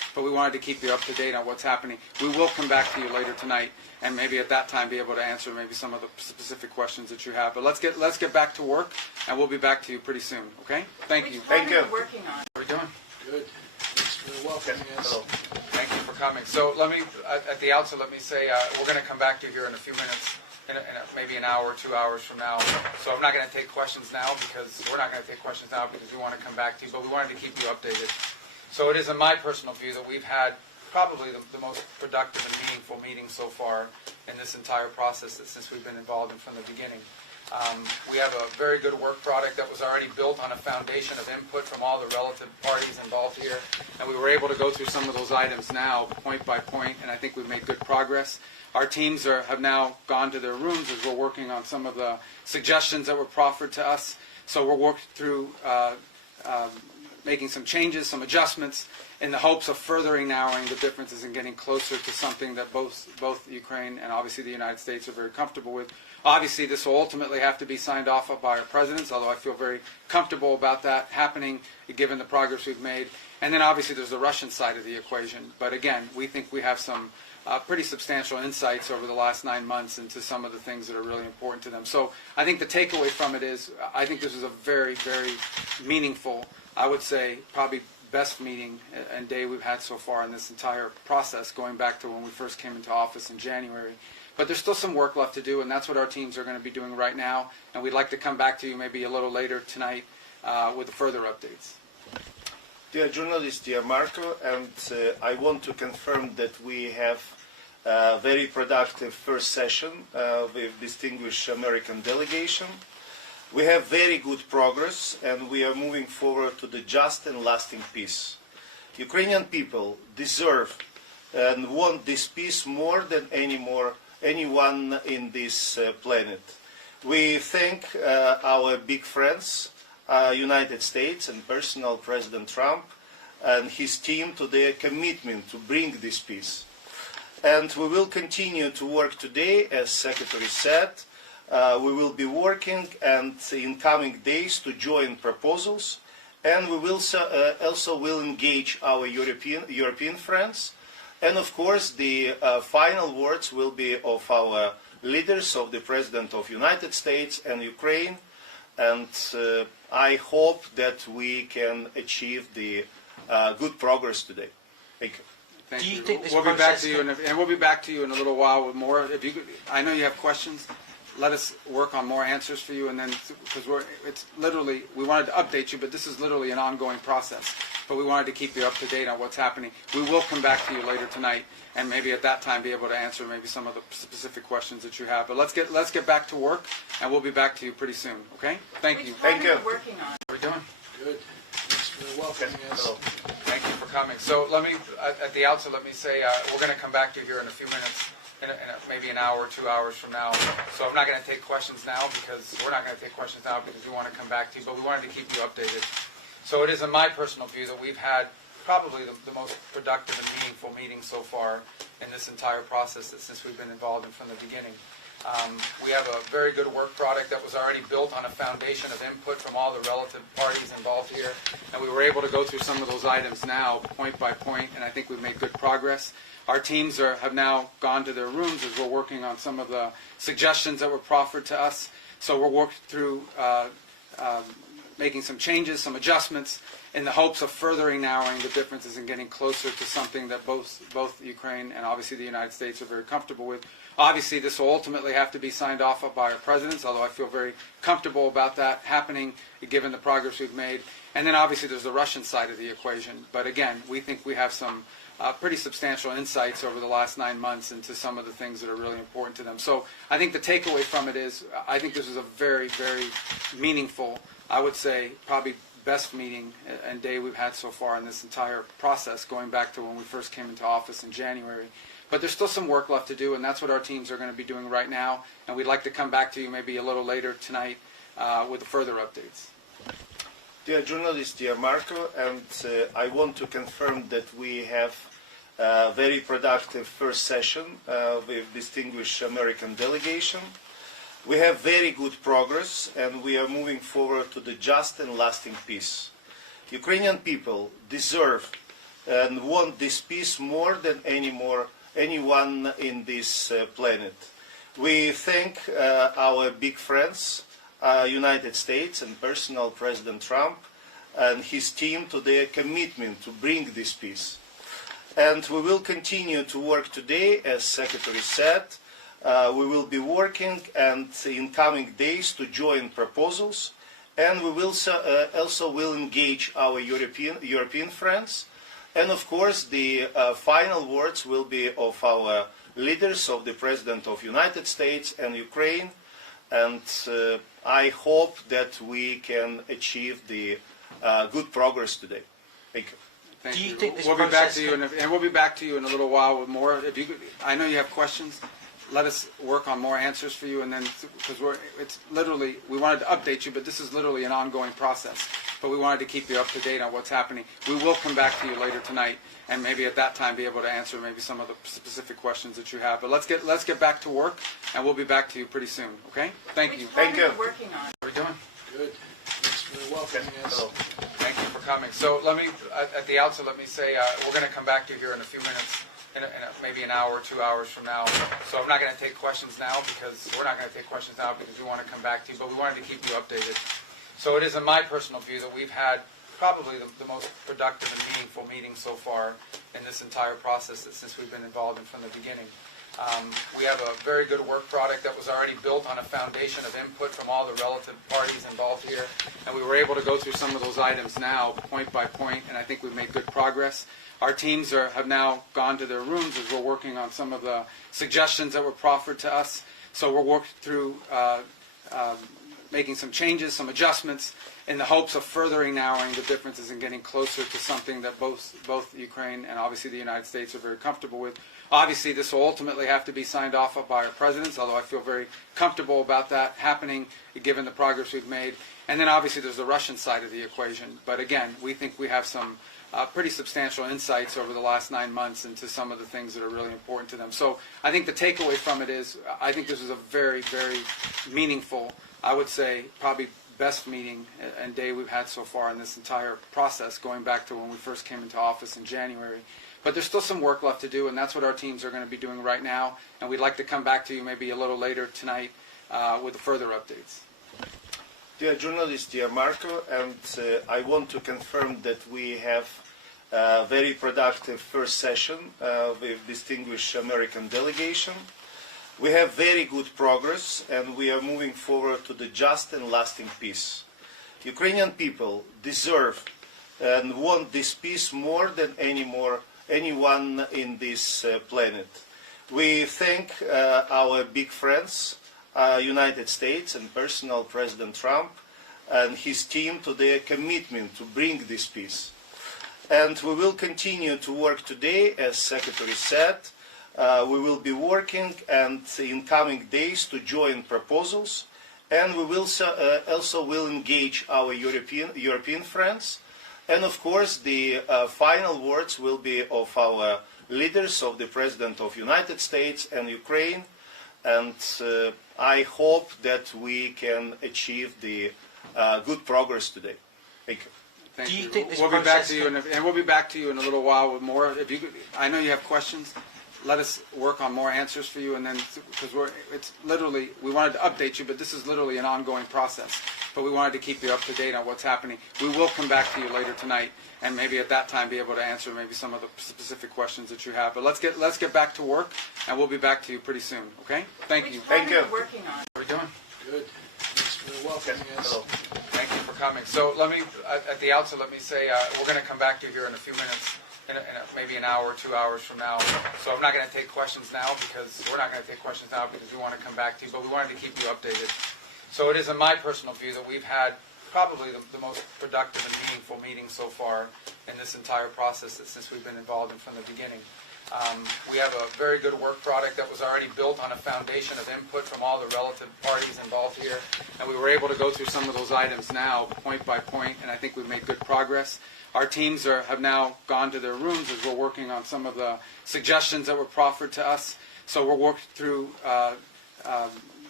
but we wanted to keep you up to date on what's happening. We will come back to you later tonight, and maybe at that time be able to answer maybe some of the specific questions that you have. But let's get back to work, and we'll be back to you pretty soon. Okay? Thank you. Thank you. Working on. How are we doing? Good. Thanks for welcoming us. Hello. Thank you for coming. So let me, at the outset, let me say we're going to come back to you here in a few minutes, maybe an hour, 2 hours from now. So I'm not going to take questions now because we're not going to take questions now because we want to come back to you, but we wanted to keep you updated. So it is in my personal view that we've had probably the most productive and meaningful meeting so far in this entire process since we've been involved in from the beginning. We have a very good work product that was already built on a foundation of input from all the relative parties involved here, and we were able to go through some of those items now, point by point, and I think we've made good progress. Our teams have now gone to their rooms as we're working on some of the suggestions that were proffered to us. So we're working through making some changes, some adjustments, in the hopes of furthering narrowing the differences and getting closer to something that both Ukraine and obviously the United States are very comfortable with. Obviously, this will ultimately have to be signed off by our presidents, although I feel very comfortable about that happening given the progress we've made. And then obviously there's the Russian side of the equation. But again, we think we have some pretty substantial insights over the last 9 months into some of the things that are really important to them. So I think the takeaway from it is I think this is a very, very meaningful, I would say probably best meeting and day we've had so far in this entire process, going back to when we first came into office in January. But there's still some work left to do, and that's what our teams are going to be doing right now. And we'd like to come back to you maybe a little later tonight with further updates. Dear journalist, dear Marco, and I want to confirm that we have a very productive first session with distinguished American delegation. We have very good progress, and we are moving forward to the just and lasting peace. Ukrainian people deserve and want this peace more than anyone in this planet. We thank our big friends, United States and personal President Trump and his team to their commitment to bring this peace. And we will continue to work today, as Secretary said. We will be working and in coming days to join proposals, and we will also will engage our European friends. And of course, the final words will be of our leaders, of the President of the United States and Ukraine. And I hope that we can achieve the good progress today. Thank you. Thank Do you you. think this we'll be back process to you, and we'll be back to you in a little while with more. If you, I know you have questions. Let us work on more answers for you, and then because it's literally we wanted to update you, but this is literally an ongoing process. But we wanted to keep you up to date on what's happening. We will come back to you later tonight, and maybe at that time be able to answer maybe some of the specific questions that you have. But let's get back to work, and we'll be back to you pretty soon. Okay? Thank you. Thank you. Working on. How are we doing? Good. Thanks for welcoming us. Hello. Thank you for coming. So let me, at the outset, let me say we're going to come back to you here in a few minutes, maybe an hour, 2 hours from now. So I'm not going to take questions now because we're not going to take questions now because we want to come back to you, but we wanted to keep you updated. So it is in my personal view that we've had probably the most productive and meaningful meeting so far in this entire process since we've been involved in from the beginning. We have a very good work product that was already built on a foundation of input from all the relative parties involved here, and we were able to go through some of those items now, point by point, and I think we've made good progress. Our teams have now gone to their rooms as we're working on some of the suggestions that were proffered to us. So we're working through making some changes, some adjustments, in the hopes of furthering narrowing the differences and getting closer to something that both Ukraine and obviously the United States are very comfortable with. Obviously, this will ultimately have to be signed off by our presidents, although I feel very comfortable about that happening given the progress we've made. And then obviously there's the Russian side of the equation. But again, we think we have some pretty substantial insights over the last 9 months into some of the things that are really important to them. So I think the takeaway from it is I think this is a very, very meaningful, I would say probably best meeting and day we've had so far in this entire process, going back to when we first came into office in January. But there's still some work left to do, and that's what our teams are going to be doing right now. And we'd like to come back to you maybe a little later tonight with further updates. Dear journalist, dear Marco, and I want to confirm that we have a very productive first session with distinguished American delegation. We have very good progress, and we are moving forward to the just and lasting peace. Ukrainian people deserve and want this peace more than anyone in this planet. We thank our big friends, United States and personal President Trump and his team to their commitment to bring this peace. And we will continue to work today, as Secretary said. We will be working and in coming days to join proposals, and we will also will engage our European friends. And of course, the final words will be of our leaders, of the President of the United States and Ukraine. And I hope that we can achieve the good progress today. Thank you. Thank Do you you. think this We'll be back process to you, and we'll be back to you in a little while with more. If you, I know you have questions. Let us work on more answers for you, and then because it's literally we wanted to update you, but this is literally an ongoing process. But we wanted to keep you up to date on what's happening. We will come back to you later tonight, and maybe at that time be able to answer maybe some of the specific questions that you have. But let's get back to work, and we'll be back to you pretty soon. Okay? Thank you. Thank you. Working on. How are we doing? Good. Thanks for welcoming us. Hello. Thank you for coming. So let me, at the outset, let me say we're going to come back to you here in a few minutes, maybe an hour, 2 hours from now. So I'm not going to take questions now because we're not going to take questions now because we want to come back to you, but we wanted to keep you updated. So it is in my personal view that we've had probably the most productive and meaningful meeting so far in this entire process since we've been involved in from the beginning. We have a very good work product that was already built on a foundation of input from all the relative parties involved here, and we were able to go through some of those items now, point by point, and I think we've made good progress. Our teams have now gone to their rooms as we're working on some of the suggestions that were proffered to us. So we're working through making some changes, some adjustments, in the hopes of furthering narrowing the differences and getting closer to something that both Ukraine and obviously the United States are very comfortable with. Obviously, this will ultimately have to be signed off by our presidents, although I feel very comfortable about that happening, given the progress we've made. And then obviously there's the Russian side of the equation. But again, we think we have some pretty substantial insights over the last 9 months into some of the things that are really important to them. So I think the takeaway from it is I think this was a very, very meaningful, I would say probably best meeting and day we've had so far in this entire process, going back to when we first came into office in January. But there's still some work left to do, and that's what our teams are going to be doing right now. And we'd like to come back to you maybe a little later tonight with further updates. Dear journalist, dear Marco, and I want to confirm that we have a very productive first session with distinguished American delegation. We have very good progress, and we are moving forward to the just and lasting peace. Ukrainian people deserve and want this peace more than anyone in this planet. We thank our big friends, United States and personal President Trump and his team to their commitment to bring this peace. And we will continue to work today, as Secretary said. We will be working and in coming days to join proposals, and we will also will engage our European friends. And of course, the final words will be of our leaders, of the President of the United States and Ukraine. And I hope that we can achieve the good progress today. Thank you. Thank Do you you. think this We'll be back process to you, and we'll be back to you in a little while with more. If you, I know you have questions. Let us work on more answers for you, and then because it's literally we wanted to update you, but this is literally an ongoing process. But we wanted to keep you up to date on what's happening. We will come back to you later tonight, and maybe at that time be able to answer maybe some of the specific questions that you have. But let's get back to work, and we'll be back to you pretty soon. Okay? Thank you. Thank you. Working on. How are we doing? Good. Thanks for welcoming us. Hello. Thank you for coming. So let me, at the outset, let me say we're going to come back to you here in a few minutes, maybe an hour, 2 hours from now. So I'm not going to take questions now because we're not going to take questions now because we want to come back to you, but we wanted to keep you updated. So it is in my personal view that we've had probably the most productive and meaningful meeting so far in this entire process since we've been involved in from the beginning. We have a very good work product that was already built on a foundation of input from all the relative parties involved here, and we were able to go through some of those items now, point by point, and I think we've made good progress. Our teams have now gone to their rooms as we're working on some of the suggestions that were proffered to us. So we're working through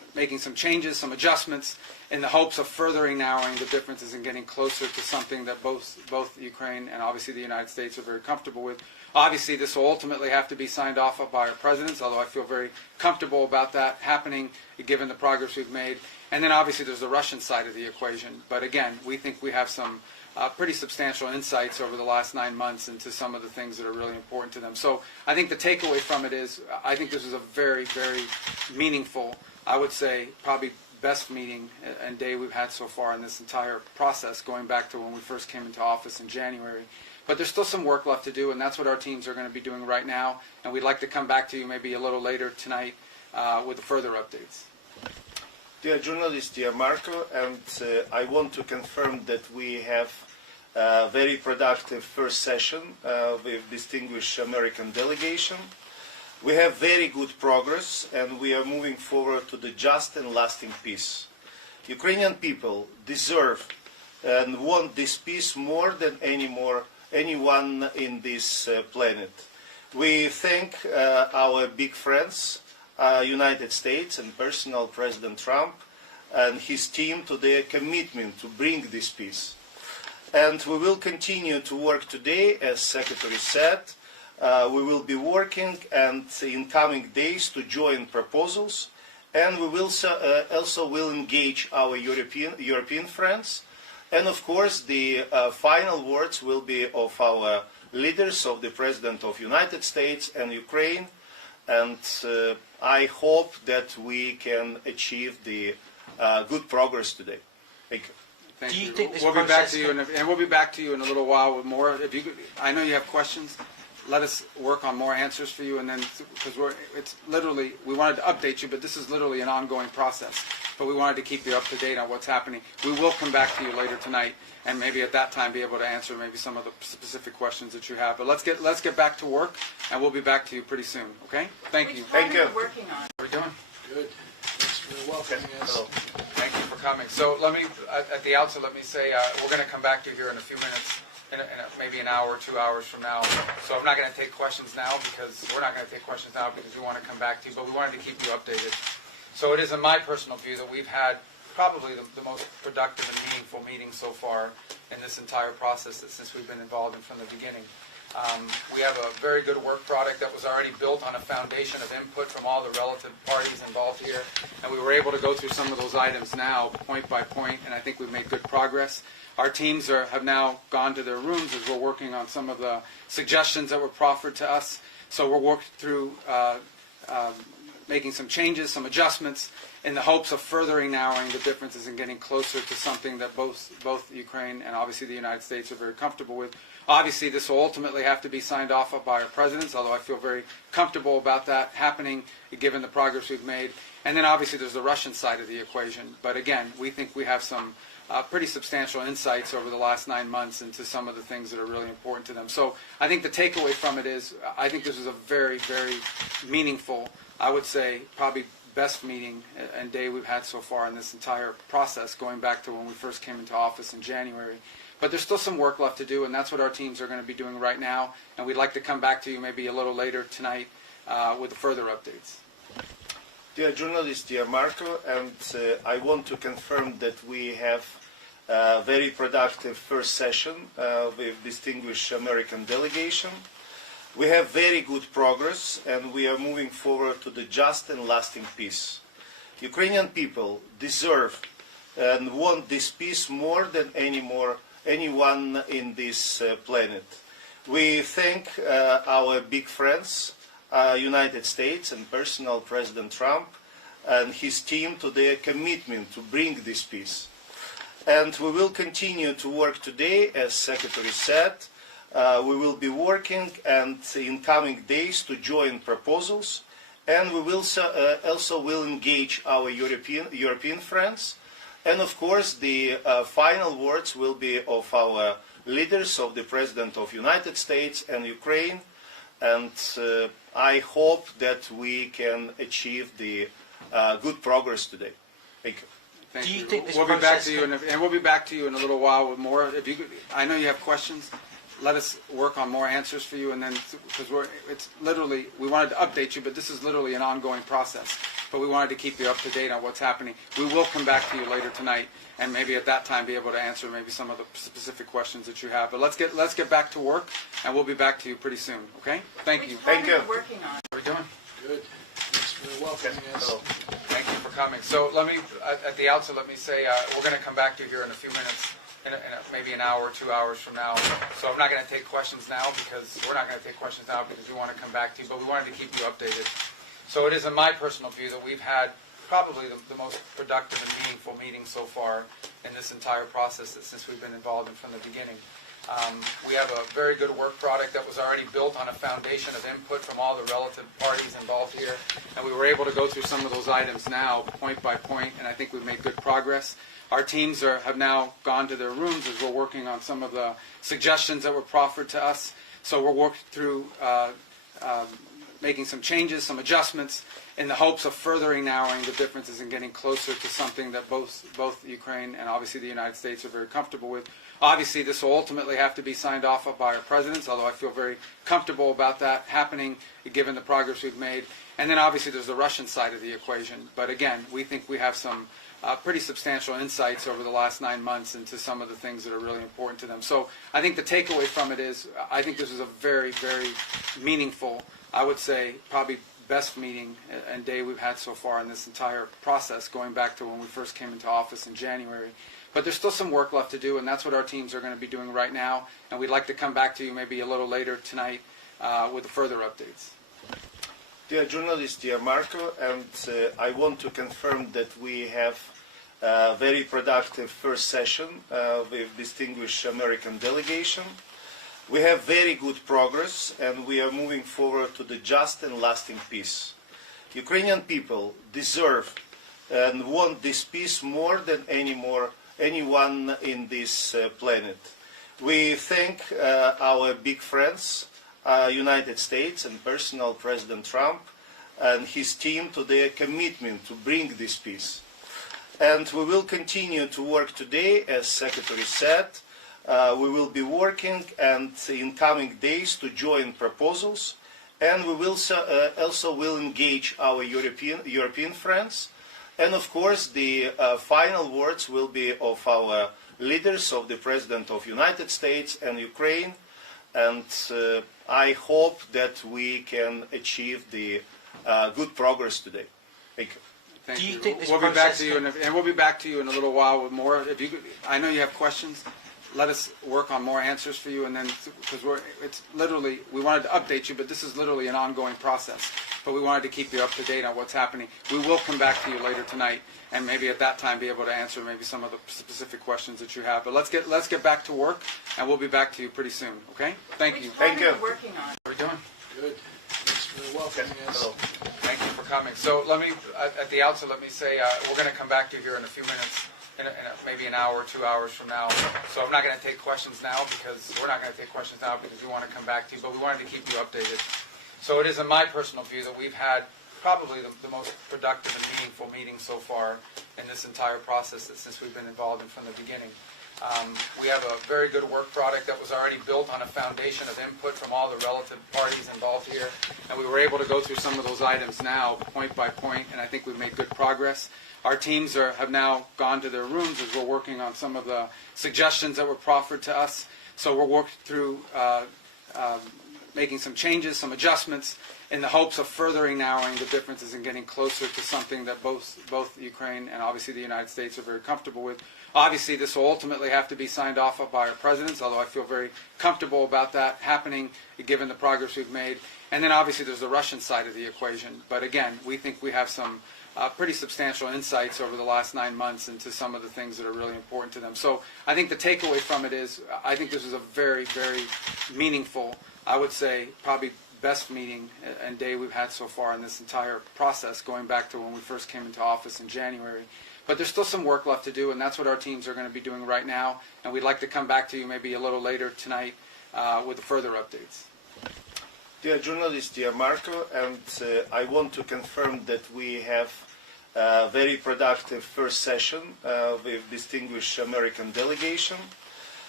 making some changes, some adjustments, in the hopes of furthering narrowing the differences and getting closer to something that both Ukraine and obviously the United States are very comfortable with. Obviously, this will ultimately have to be signed off by our presidents, although I feel very comfortable about that happening, given the progress we've made. And then obviously there's the Russian side of the equation. But again, we think we have some pretty substantial insights over the last 9 months into some of the things that are really important to them. So I think the takeaway from it is, I think this is a very, very meaningful, I would say probably best meeting and day we've had so far in this entire process, going back to when we first came into office in January. But there's still some work left to do, and that's what our teams are going to be doing right now. And we'd like to come back to you maybe a little later tonight with further updates. Dear journalist, dear Marco, and I want to confirm that we have a very productive first session with distinguished American delegation. We have very good progress, and we are moving forward to the just and lasting peace. Ukrainian people deserve and want this peace more than anyone in this planet. We thank our big friends, United States and personal President Trump and his team to their commitment to bring this peace. And we will continue to work today, as Secretary said. We will be working and in coming days to join proposals, and we will also will engage our European friends. And of course, the final words will be of our leaders, of the President of the United States and Ukraine. And I hope that we can achieve the good progress today. Thank you. Thank Do you you. think this we'll be back process to you, and we'll be back to you in a little while with more. If you, I know you have questions. Let us work on more answers for you, and then because it's literally, we wanted to update you, but this is literally an ongoing process. But we wanted to keep you up to date on what's happening. We will come back to you later tonight, and maybe at that time be able to answer maybe some of the specific questions that you have. But let's get back to work, and we'll be back to you pretty soon. Okay? Thank you. Thank you. Working on. How are we doing? Good. Thanks for welcoming us. Hello. Thank you for coming. So let me, at the outset, let me say we're going to come back to you here in a few minutes, maybe an hour, 2 hours from now. So I'm not going to take questions now because we're not going to take questions now because we want to come back to you, but we wanted to keep you updated. So it is in my personal view that we've had probably the most productive and meaningful meeting so far in this entire process since we've been involved in from the beginning. We have a very good work product that was already built on a foundation of input from all the relative parties involved here, and we were able to go through some of those items now, point by point, and I think we've made good progress. Our teams have now gone to their rooms as we're working on some of the suggestions that were proffered to us. So we're working through making some changes, some adjustments, in the hopes of furthering narrowing the differences and getting closer to something that both Ukraine and obviously the United States are very comfortable with. Obviously, this will ultimately have to be signed off by our presidents, although I feel very comfortable about that happening, given the progress we've made. And then obviously there's the Russian side of the equation. But again, we think we have some pretty substantial insights over the last 9 months into some of the things that are really important to them. So I think the takeaway from it is, I think this is a very, very meaningful, I would say probably best meeting and day we've had so far in this entire process, going back to when we first came into office in January. But there's still some work left to do, and that's what our teams are going to be doing right now. And we'd like to come back to you maybe a little later tonight with further updates. Dear journalist, dear Marco, and I want to confirm that we have a very productive first session with distinguished American delegation. We have very good progress, and we are moving forward to the just and lasting peace. Ukrainian people deserve and want this peace more than anyone in this planet. We thank our big friends, United States and personal President Trump and his team to their commitment to bring this peace. And we will continue to work today, as Secretary said. We will be working and in coming days to join proposals, and we will also will engage our European friends. And of course, the final words will be of our leaders, of the President of the United States and Ukraine. And I hope that we can achieve the good progress today. Thank you. Thank Do you you. think this we'll be back process to you, and we'll be back to you in a little while with more. If you, I know you have questions. let us work on more answers for you, and then because it's literally, we wanted to update you, but this is literally an ongoing process. But we wanted to keep you up to date on what's happening. We will come back to you later tonight, and maybe at that time be able to answer maybe some of the specific questions that you have. But let's get back to work, and we'll be back to you pretty soon. Okay? Thank you. Thank you. Working on. How are we doing? Good. Thanks for welcoming us. Hello. Thank you for coming. So let me, at the outset, let me say we're going to come back to you here in a few minutes, maybe an hour, 2 hours from now. So I'm not going to take questions now because we're not going to take questions now because we want to come back to you, but we wanted to keep you updated. So it is in my personal view that we've had probably the most productive and meaningful meeting so far in this entire process since we've been involved in from the beginning. We have a very good work product that was already built on a foundation of input from all the relative parties involved here, and we were able to go through some of those items now, point by point, and I think we've made good progress. Our teams have now gone to their rooms as we're working on some of the suggestions that were proffered to us. So we're working through making some changes, some adjustments, in the hopes of furthering narrowing the differences and getting closer to something that both Ukraine and obviously the United States are very comfortable with. Obviously, this will ultimately have to be signed off by our presidents, although I feel very comfortable about that happening, given the progress we've made. And then obviously there's the Russian side of the equation. But again, we think we have some pretty substantial insights over the last 9 months into some of the things that are really important to them. So I think the takeaway from it is, I think this is a very, very meaningful, I would say, probably best meeting and day we've had so far in this entire process, going back to when we first came into office in January. But there's still some work left to do, and that's what our teams are going to be doing right now. And we'd like to come back to you maybe a little later tonight with further updates. Dear journalist, dear Marco, and I want to confirm that we have a very productive first session with distinguished American delegation. We have very good progress, and we are moving forward to the just and lasting peace. Ukrainian people deserve and want this peace more than anyone in this planet. We thank our big friends, United States and personal President Trump and his team to their commitment to bring this peace. And we will continue to work today, as Secretary said. We will be working and in coming days to join proposals, and we will also will engage our European friends. And of course, the final words will be of our leaders, of the President of the United States and Ukraine. And I hope that we can achieve the good progress today. Thank you. Thank Do you you. think this We'll be back process to you, and we'll be back to you in a little while with more. If you, I know you have questions. Let us work on more answers for you, and then because it's literally, we wanted to update you, but this is literally an ongoing process. But we wanted to keep you up to date on what's happening. We will come back to you later tonight, and maybe at that time be able to answer maybe some of the specific questions that you have. But let's get back to work, and we'll be back to you pretty soon. Okay? Thank you. Thank you. Working on. How are we doing? Good. Thanks for welcoming us. Hello. Thank you for coming. So let me, at the outset, let me say we're going to come back to you here in a few minutes, maybe an hour, 2 hours from now. So I'm not going to take questions now because we're not going to take questions now because we want to come back to you, but we wanted to keep you updated. So it is in my personal view that we've had probably the most productive and meaningful meeting so far in this entire process since we've been involved in from the beginning. We have a very good work product that was already built on a foundation of input from all the relative parties involved here, and we were able to go through some of those items now, point by point, and I think we've made good progress. Our teams have now gone to their rooms as we're working on some of the suggestions that were proffered to us. So we're working through making some changes, some adjustments, in the hopes of furthering narrowing the differences and getting closer to something that both Ukraine and obviously the United States are very comfortable with. Obviously, this will ultimately have to be signed off by our presidents, although I feel very comfortable about that happening, given the progress we've made. And then obviously there's the Russian side of the equation. But again, we think we have some pretty substantial insights over the last 9 months into some of the things that are really important to them. So I think the takeaway from it is, I think this is a very, very meaningful, I would say, probably best meeting and day we've had so far in this entire process, going back to when we first came into office in January. But there's still some work left to do, and that's what our teams are going to be doing right now. And we'd like to come back to you maybe a little later tonight with further updates. Dear journalist, dear Marco, and I want to confirm that we have a very productive first session with distinguished American delegation.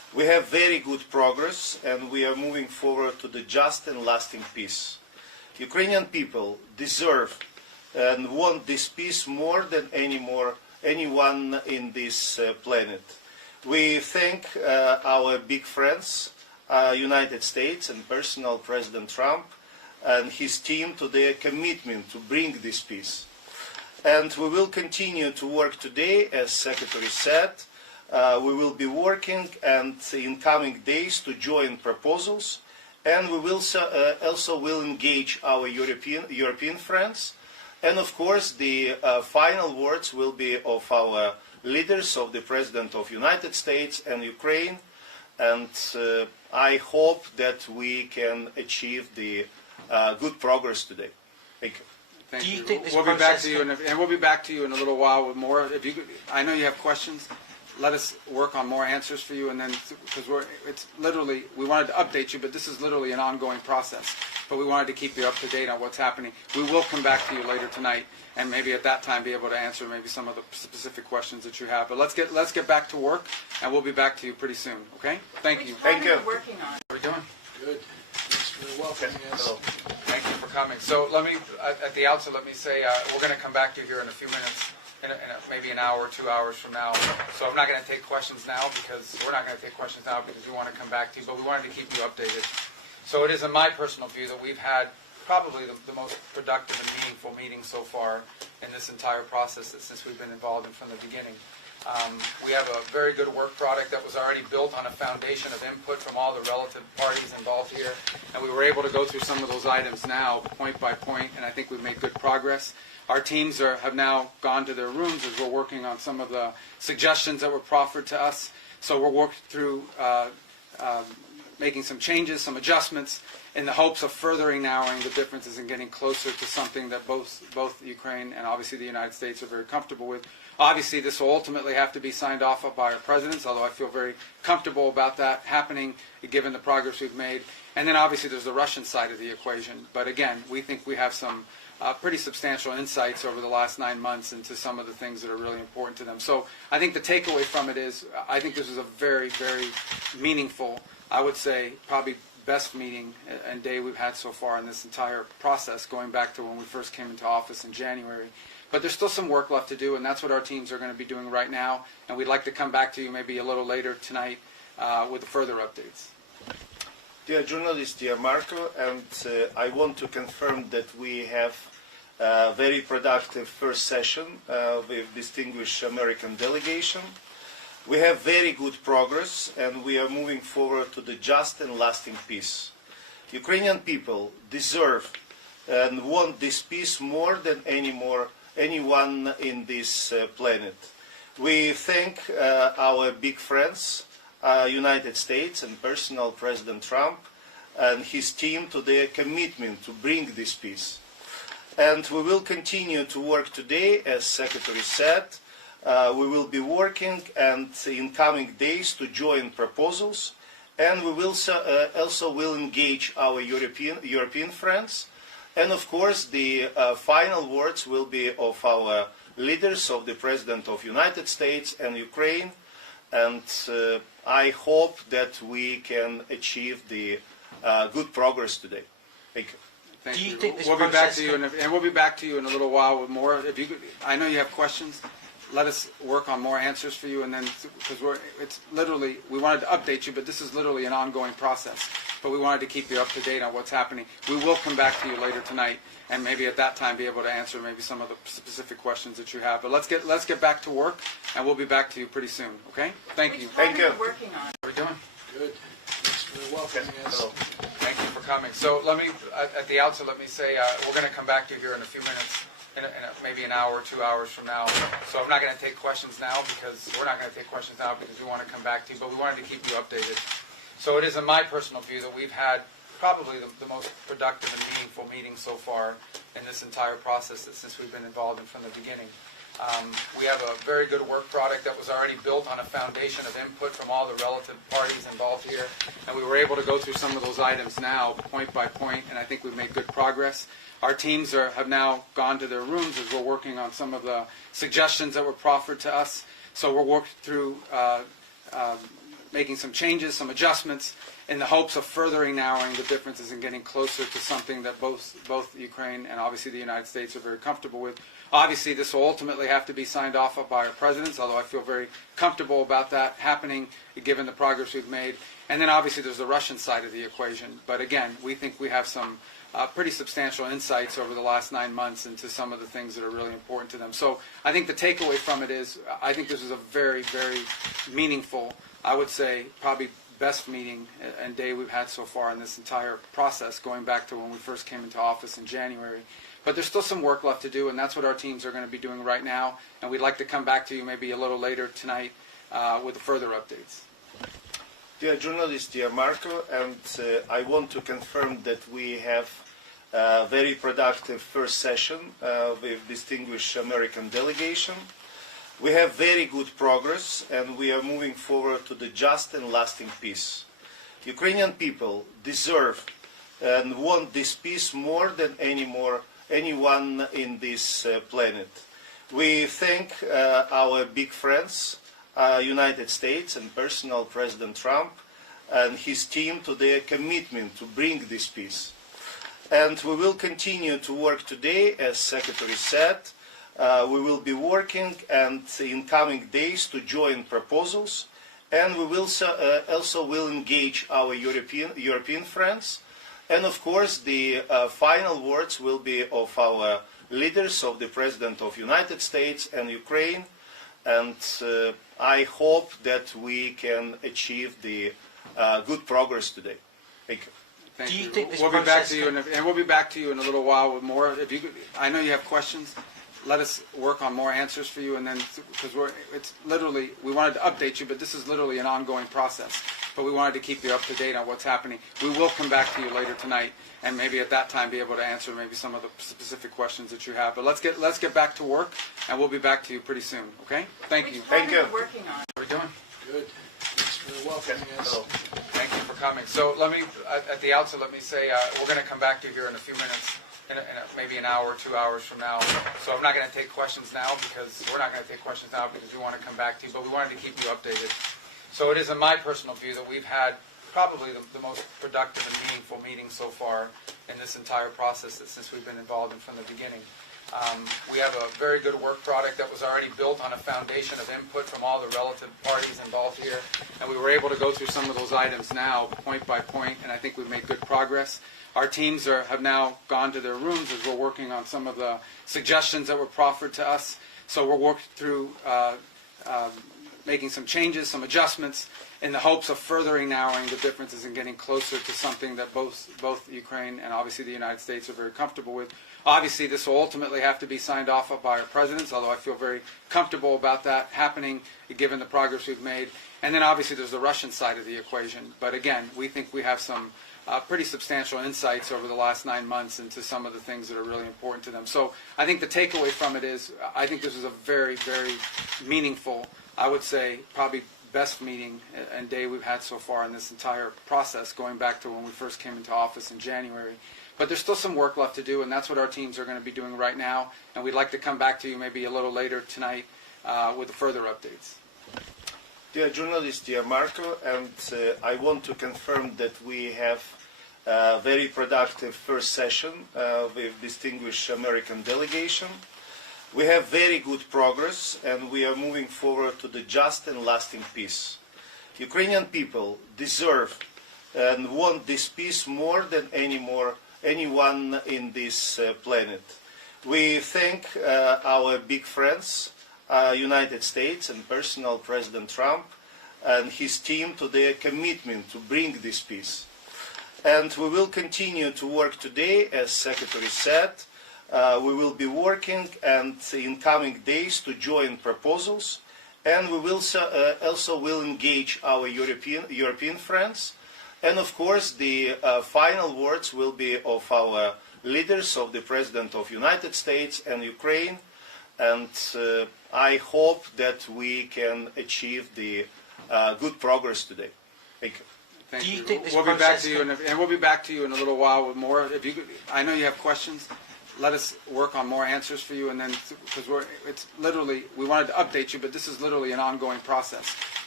We have very good progress, and we are moving forward to the just and lasting peace. Ukrainian people deserve and want this peace more than anyone in this planet. We thank our big friends, United States and personal President Trump and his team to their commitment to bring this peace. And we will continue to work today, as Secretary said. We will be working and in coming days to join proposals, and we will also will engage our European friends. And of course, the final words will be of our leaders, of the President of the United States and Ukraine. And I hope that we can achieve the good progress today. Thank you. Thank Do you you. think this we'll be back process to you, and we'll be back to you in a little while with more. If you, I know you have questions. Let us work on more answers for you, and then because it's literally we wanted to update you, but this is literally an ongoing process. But we wanted to keep you up to date on what's happening. We will come back to you later tonight, and maybe at that time be able to answer maybe some of the specific questions that you have. But let's get back to work, and we'll be back to you pretty soon. Okay? Thank you. Thank you. Working on. How are we doing? Good. Thanks for welcoming us. Hello. Thank you for coming. So let me, at the outset, let me say we're going to come back to you here in a few minutes, maybe an hour, 2 hours from now. So I'm not going to take questions now because we're not going to take questions now because we want to come back to you, but we wanted to keep you updated. So it is in my personal view that we've had probably the most productive and meaningful meeting so far in this entire process since we've been involved in from the beginning. We have a very good work product that was already built on a foundation of input from all the relative parties involved here, and we were able to go through some of those items now, point by point, and I think we've made good progress. Our teams have now gone to their rooms as we're working on some of the suggestions that were proffered to us. So we're working through making some changes, some adjustments, in the hopes of furthering narrowing the differences and getting closer to something that both Ukraine and obviously the United States are very comfortable with. Obviously, this will ultimately have to be signed off by our presidents, although I feel very comfortable about that happening, given the progress we've made. And then obviously there's the Russian side of the equation. But again, we think we have some pretty substantial insights over the last 9 months into some of the things that are really important to them. So I think the takeaway from it is I think this is a very, very meaningful, I would say probably best meeting and day we've had so far in this entire process, going back to when we first came into office in January. But there's still some work left to do, and that's what our teams are going to be doing right now. And we'd like to come back to you maybe a little later tonight with further updates. Dear journalist, dear Marco, and I want to confirm that we have a very productive first session with distinguished American delegation. We have very good progress, and we are moving forward to the just and lasting peace. Ukrainian people deserve and want this peace more than anyone in this planet. We thank our big friends, United States and personal President Trump and his team to their commitment to bring this peace. And we will continue to work today, as Secretary said. We will be working and in coming days to join proposals, and we will also will engage our European friends. And of course, the final words will be of our leaders, of the President of the United States and Ukraine. And I hope that we can achieve the good progress today. Thank you. Thank Do you you. think this we'll be back process to you, and we'll be back to you in a little while with more. If you, I know you have questions. Let us work on more answers for you, and then because it's literally we wanted to update you, but this is literally an ongoing process. But we wanted to keep you up to date on what's happening. We will come back to you later tonight, and maybe at that time be able to answer maybe some of the specific questions that you have. But let's get back to work, and we'll be back to you pretty soon. Okay? Thank you. Thank you. Working on. How are we doing? Good. Thanks for welcoming us. Hello. Thank you for coming. So let me, at the outset, let me say we're going to come back to you here in a few minutes, maybe an hour, 2 hours from now. So I'm not going to take questions now because we're not going to take questions now because we want to come back to you, but we wanted to keep you updated. So it is in my personal view that we've had probably the most productive and meaningful meeting so far in this entire process since we've been involved in from the beginning. We have a very good work product that was already built on a foundation of input from all the relative parties involved here, and we were able to go through some of those items now, point by point, and I think we've made good progress. Our teams have now gone to their rooms as we're working on some of the suggestions that were proffered to us. So we're working through making some changes, some adjustments, in the hopes of furthering narrowing the differences and getting closer to something that both Ukraine and obviously the United States are very comfortable with. Obviously, this will ultimately have to be signed off by our presidents, although I feel very comfortable about that happening, given the progress we've made. And then obviously there's the Russian side of the equation. But again, we think we have some pretty substantial insights over the last 9 months into some of the things that are really important to them. So I think the takeaway from it is, I think this is a very, very meaningful, I would say probably best meeting and day we've had so far in this entire process, going back to when we first came into office in January. But there's still some work left to do, and that's what our teams are going to be doing right now. And we'd like to come back to you maybe a little later tonight with further updates. Dear journalist, dear Marco, and I want to confirm that we have a very productive first session with distinguished American delegation. We have very good progress, and we are moving forward to the just and lasting peace. Ukrainian people deserve and want this peace more than anyone in this planet. We thank our big friends, United States and personal President Trump and his team to their commitment to bring this peace. And we will continue to work today, as Secretary said. We will be working and in coming days to join proposals, and we will also will engage our European friends. And of course, the final words will be of our leaders, of the President of the United States and Ukraine. And I hope that we can achieve the good progress today. Thank you. Thank Do you you. think this We'll be back process to you, and we'll be back to you in a little while with more. If you, I know you have questions. Let us work on more answers for you, and then because it's literally, we wanted to update you, but this is literally an ongoing process. But we wanted to keep you up to date on what's happening. We will come back to you later tonight, and maybe at that time be able to answer maybe some of the specific questions that you have. But let's get back to work, and we'll be back to you pretty soon. Okay? Thank you. Thank you. Working on. How are we doing? Good. Thanks for welcoming us. Hello. Thank you for coming. So let me, at the outset, let me say we're going to come back to you here in a few minutes, maybe an hour, 2 hours from now. So I'm not going to take questions now because we're not going to take questions now because we want to come back to you, but we wanted to keep you updated. So it is in my personal view that we've had probably the most productive and meaningful meeting so far in this entire process since we've been involved in from the beginning. We have a very good work product that was already built on a foundation of input from all the relative parties involved here, and we were able to go through some of those items now, point by point, and I think we've made good progress. Our teams have now gone to their rooms as we're working on some of the suggestions that were proffered to us. So we're working through making some changes, some adjustments, in the hopes of furthering narrowing the differences and getting closer to something that both Ukraine and obviously the United States are very comfortable with. Obviously, this will ultimately have to be signed off by our presidents, although I feel very comfortable about that happening, given the progress we've made. And then obviously there's the Russian side of the equation. But again, we think we have some pretty substantial insights over the last 9 months into some of the things that are really important to them. So I think the takeaway from it is, I think this is a very, very meaningful, I would say probably best meeting and day we've had so far in this entire process, going back to when we first came into office in January. But there's still some work left to do, and that's what our teams are going to be doing right now. And we'd like to come back to you maybe a little later tonight with further updates. Dear journalist, dear Marco, and I want to confirm that we have a very productive first session with distinguished American delegation. We have very good progress, and we are moving forward to the just and lasting peace. Ukrainian people deserve and want this peace more than anyone in this planet. We thank our big friends, United States and personal President Trump and his team to their commitment to bring this peace. And we will continue to work today, as Secretary said. We will be working and in coming days to join proposals, and we will also will engage our European friends. And of course, the final words will be of our leaders, of the President of the United States and Ukraine. And I hope that we can achieve the good progress today. Thank you. Thank Do you you. think this We'll be back process to you, and we'll be back to you in a little while with more. If you, I know you have questions. Let us work on more answers for you, and then because it's literally, we wanted to update you, but this is literally an ongoing process.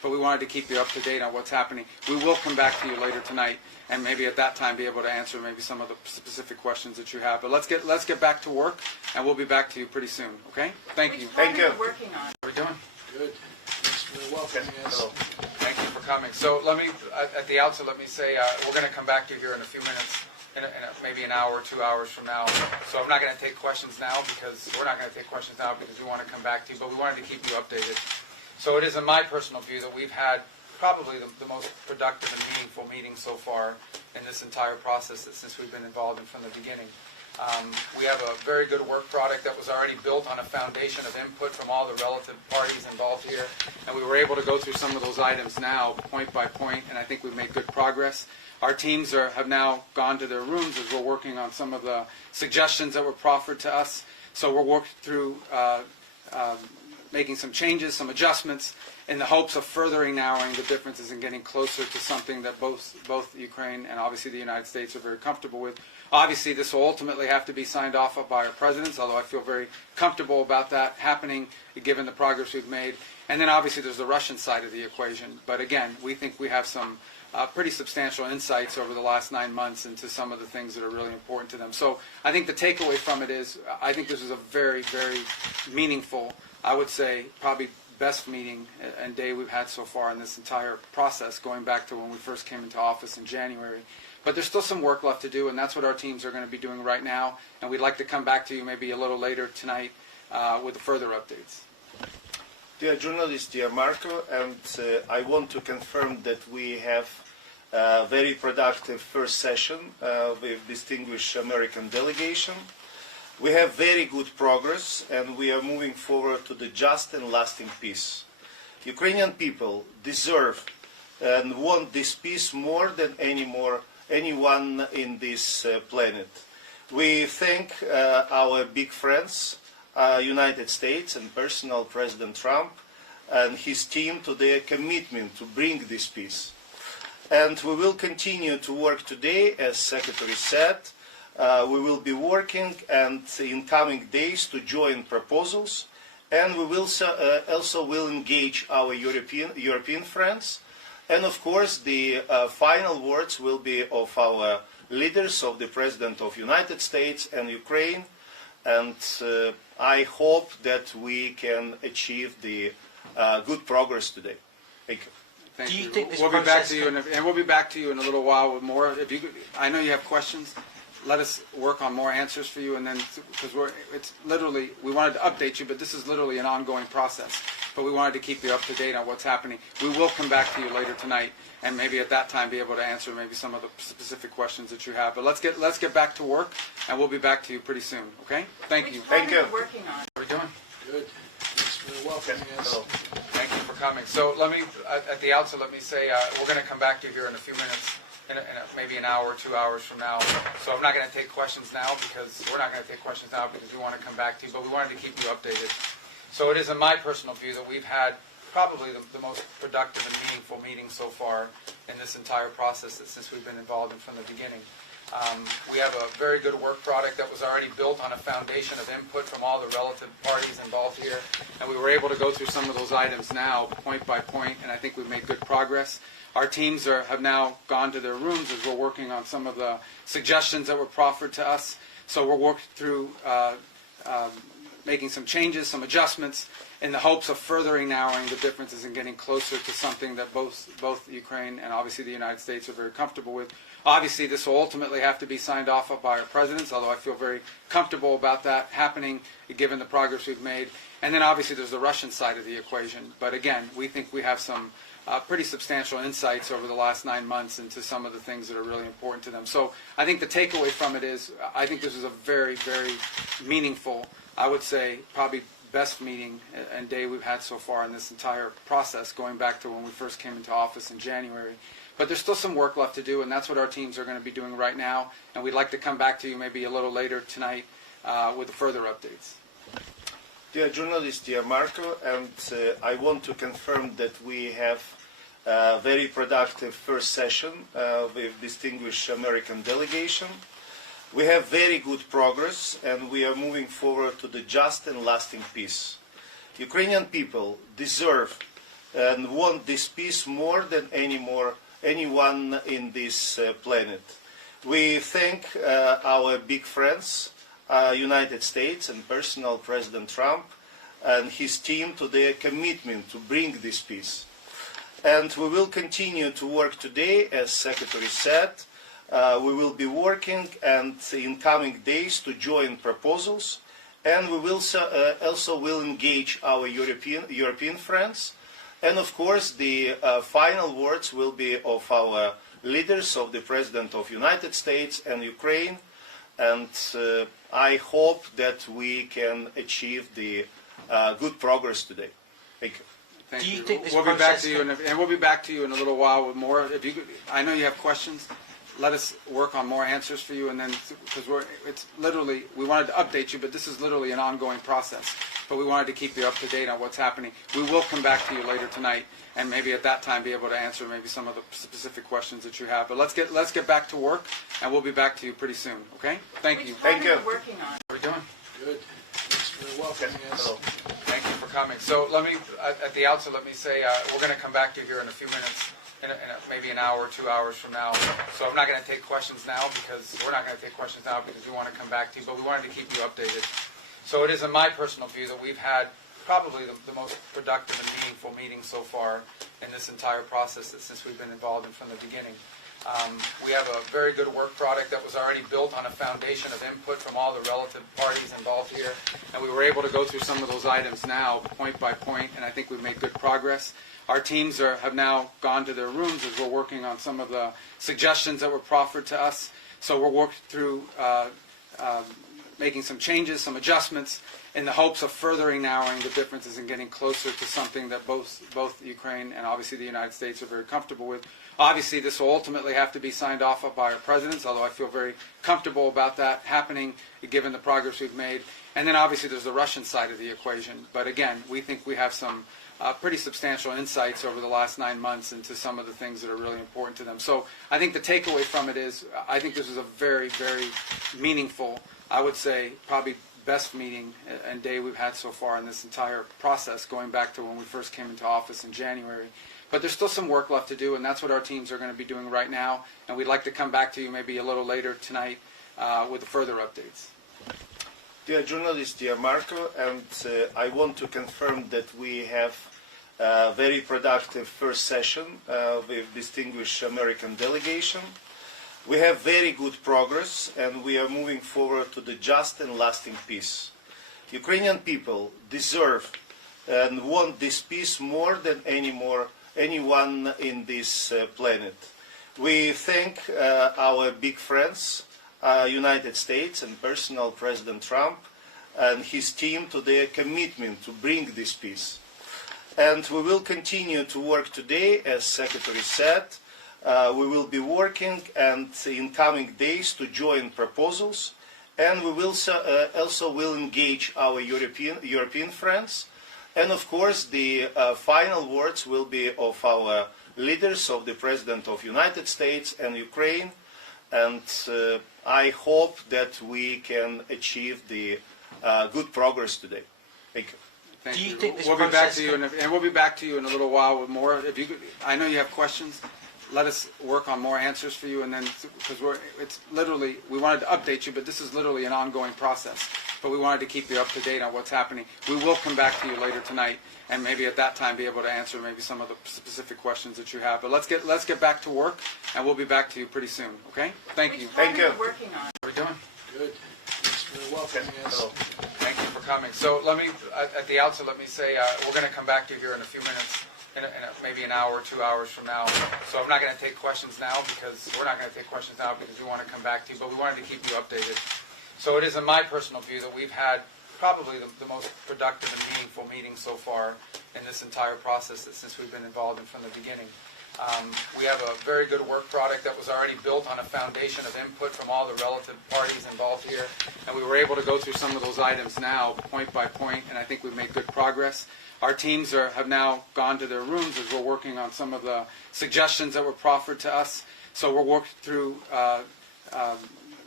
but we wanted to keep you up to date on what's happening. We will come back to you later tonight, and maybe at that time be able to answer maybe some of the specific questions that you have. But let's get back to work, and we'll be back to you pretty soon. Okay? Thank you. Thank you. Working on. How are we doing? Good. Thanks for welcoming us. Hello. Thank you for coming. So let me, at the outset, let me say we're going to come back to you here in a few minutes, in maybe an hour, 2 hours from now. So I'm not going to take questions now because we're not going to take questions now because we want to come back to you, but we wanted to keep you updated. So it is in my personal view that we've had probably the most productive and meaningful meeting so far in this entire process since we've been involved in from the beginning. We have a very good work product that was already built on a foundation of input from all the relative parties involved here, and we were able to go through some of those items now, point by point, and I think we've made good progress. Our teams have now gone to their rooms as we're working on some of the suggestions that were proffered to us. So we're working through making some changes, some adjustments, in the hopes of furthering narrowing the differences and getting closer to something that both Ukraine and obviously the United States are very comfortable with. Obviously, this will ultimately have to be signed off by our presidents, although I feel very comfortable about that happening, given the progress we've made. And then obviously there's the Russian side of the equation. But again, we think we have some pretty substantial insights over the last 9 months into some of the things that are really important to them. So I think the takeaway from it is I think this is a very, very meaningful, I would say probably best meeting and day we've had so far in this entire process, going back to when we first came into office in January. But there's still some work left to do, and that's what our teams are going to be doing right now. And we'd like to come back to you maybe a little later tonight with further updates. Dear journalist, dear Marco, and I want to confirm that we have a very productive first session with distinguished American delegation. We have very good progress, and we are moving forward to the just and lasting peace. Ukrainian people deserve and want this peace more than anyone in this planet. We thank our big friends, United States and personal President Trump and his team to their commitment to bring this peace. And we will continue to work today, as Secretary said. We will be working and in coming days to join proposals, and we will also will engage our European friends. And of course, the final words will be of our leaders, of the President of the United States and Ukraine. And I hope that we can achieve the good progress today. Thank you. Thank Do you you. think this We'll be back process to you, and we'll be back to you in a little while with more. If you, I know you have questions. Let us work on more answers for you, and then because it's literally we wanted to update you, but this is literally an ongoing process. But we wanted to keep you up to date on what's happening. We will come back to you later tonight, and maybe at that time be able to answer maybe some of the specific questions that you have. But let's get back to work, and we'll be back to you pretty soon. Okay? Thank you. Thank you. Working on. How are we doing? Good. Thanks for welcoming us. Hello. Thank you for coming. So let me, at the outset, let me say we're going to come back to you here in a few minutes, in maybe an hour, 2 hours from now. So I'm not going to take questions now because we're not going to take questions now because we want to come back to you, but we wanted to keep you updated. So it is in my personal view that we've had probably the most productive and meaningful meeting so far in this entire process since we've been involved in from the beginning. We have a very good work product that was already built on a foundation of input from all the relative parties involved here, and we were able to go through some of those items now, point by point, and I think we've made good progress. Our teams have now gone to their rooms as we're working on some of the suggestions that were proffered to us. So we're working through making some changes, some adjustments, in the hopes of furthering narrowing the differences and getting closer to something that both Ukraine and obviously the United States are very comfortable with. Obviously, this will ultimately have to be signed off by our presidents, although I feel very comfortable about that happening, given the progress we've made. And then obviously there's the Russian side of the equation. But again, we think we have some pretty substantial insights over the last 9 months into some of the things that are really important to them. So I think the takeaway from it is I think this is a very, very meaningful, I would say probably best meeting and day we've had so far in this entire process, going back to when we first came into office in January. But there's still some work left to do, and that's what our teams are going to be doing right now. And we'd like to come back to you maybe a little later tonight with further updates. Dear journalist, dear Marco, and I want to confirm that we have a very productive first session with distinguished American delegation. We have very good progress, and we are moving forward to the just and lasting peace. Ukrainian people deserve and want this peace more than anyone in this planet. We thank our big friends, United States and personal President Trump and his team to their commitment to bring this peace. And we will continue to work today, as Secretary said. We will be working and in coming days to join proposals, and we will also will engage our European friends. And of course, the final words will be of our leaders, of the President of the United States and Ukraine. And I hope that we can achieve the good progress today. Thank you. Thank Do you you. think this We'll be back process to you, and we'll be back to you in a little while with more. If you, I know you have questions. Let us work on more answers for you, and then because it's literally we wanted to update you, but this is literally an ongoing process. But we wanted to keep you up to date on what's happening. We will come back to you later tonight, and maybe at that time be able to answer maybe some of the specific questions that you have. But let's get back to work, and we'll be back to you pretty soon. Okay? Thank you. Thank you. Working on. How are we doing? Good. Thanks for the welcome. Yes. Hello. Thank you for coming. So let me, at the outset, let me say we're going to come back to you here in a few minutes, maybe an hour, 2 hours from now. So I'm not going to take questions now because we're not going to take questions now because we want to come back to you, but we wanted to keep you updated. So it is in my personal view that we've had probably the most productive and meaningful meeting so far in this entire process since we've been involved in from the beginning. We have a very good work product that was already built on a foundation of input from all the relative parties involved here, and we were able to go through some of those items now, point by point, and I think we've made good progress. Our teams have now gone to their rooms as we're working on some of the suggestions that were proffered to us. So we're working through making some changes, some adjustments, in the hopes of furthering narrowing the differences and getting closer to something that both Ukraine and obviously the United States are very comfortable with. Obviously, this will ultimately have to be signed off by our presidents, although I feel very comfortable about that happening, given the progress we've made. And then obviously there's the Russian side of the equation. But again, we think we have some pretty substantial insights over the last 9 months into some of the things that are really important to them. So I think the takeaway from it is I think this is a very, very meaningful, I would say probably best meeting and day we've had so far in this entire process, going back to when we first came into office in January. But there's still some work left to do, and that's what our teams are going to be doing right now. And we'd like to come back to you maybe a little later tonight with further updates. Dear journalist, dear Marco, and I want to confirm that we have a very productive first session with distinguished American delegation. We have very good progress, and we are moving forward to the just and lasting peace. Ukrainian people deserve and want this peace more than anyone in this planet. We thank our big friends, United States and personal President Trump and his team to their commitment to bring this peace. And we will continue to work today, as Secretary said. We will be working and in coming days to join proposals, and we will also will engage our European friends. And of course, the final words will be of our leaders, of the President of the United States and Ukraine. And I hope that we can achieve the good progress today. Thank you. Thank Do you you. think this We'll be back process to you, and we'll be back to you in a little while with more. If you, I know you have questions. Let us work on more answers for you, and then because it's literally we wanted to update you, but this is literally an ongoing process. But we wanted to keep you up to date on what's happening. We will come back to you later tonight, and maybe at that time be able to answer maybe some of the specific questions that you have. But let's get back to work, and we'll be back to you pretty soon. Okay? Thank you. Thank you. Working on. How are we doing? Good. Thanks for the welcome. Yes. Hello. Thank you for coming. So let me, at the outset, let me say we're going to come back to you here in a few minutes, maybe an hour, 2 hours from now. So I'm not going to take questions now because we're not going to take questions now because we want to come back to you, but we wanted to keep you updated. So it is in my personal view that we've had probably the most productive and meaningful meeting so far in this entire process since we've been involved in from the beginning. We have a very good work product that was already built on a foundation of input from all the relative parties involved here, and we were able to go through some of those items now, point by point, and I think we've made good progress. Our teams have now gone to their rooms as we're working on some of the suggestions that were proffered to us. So we're working through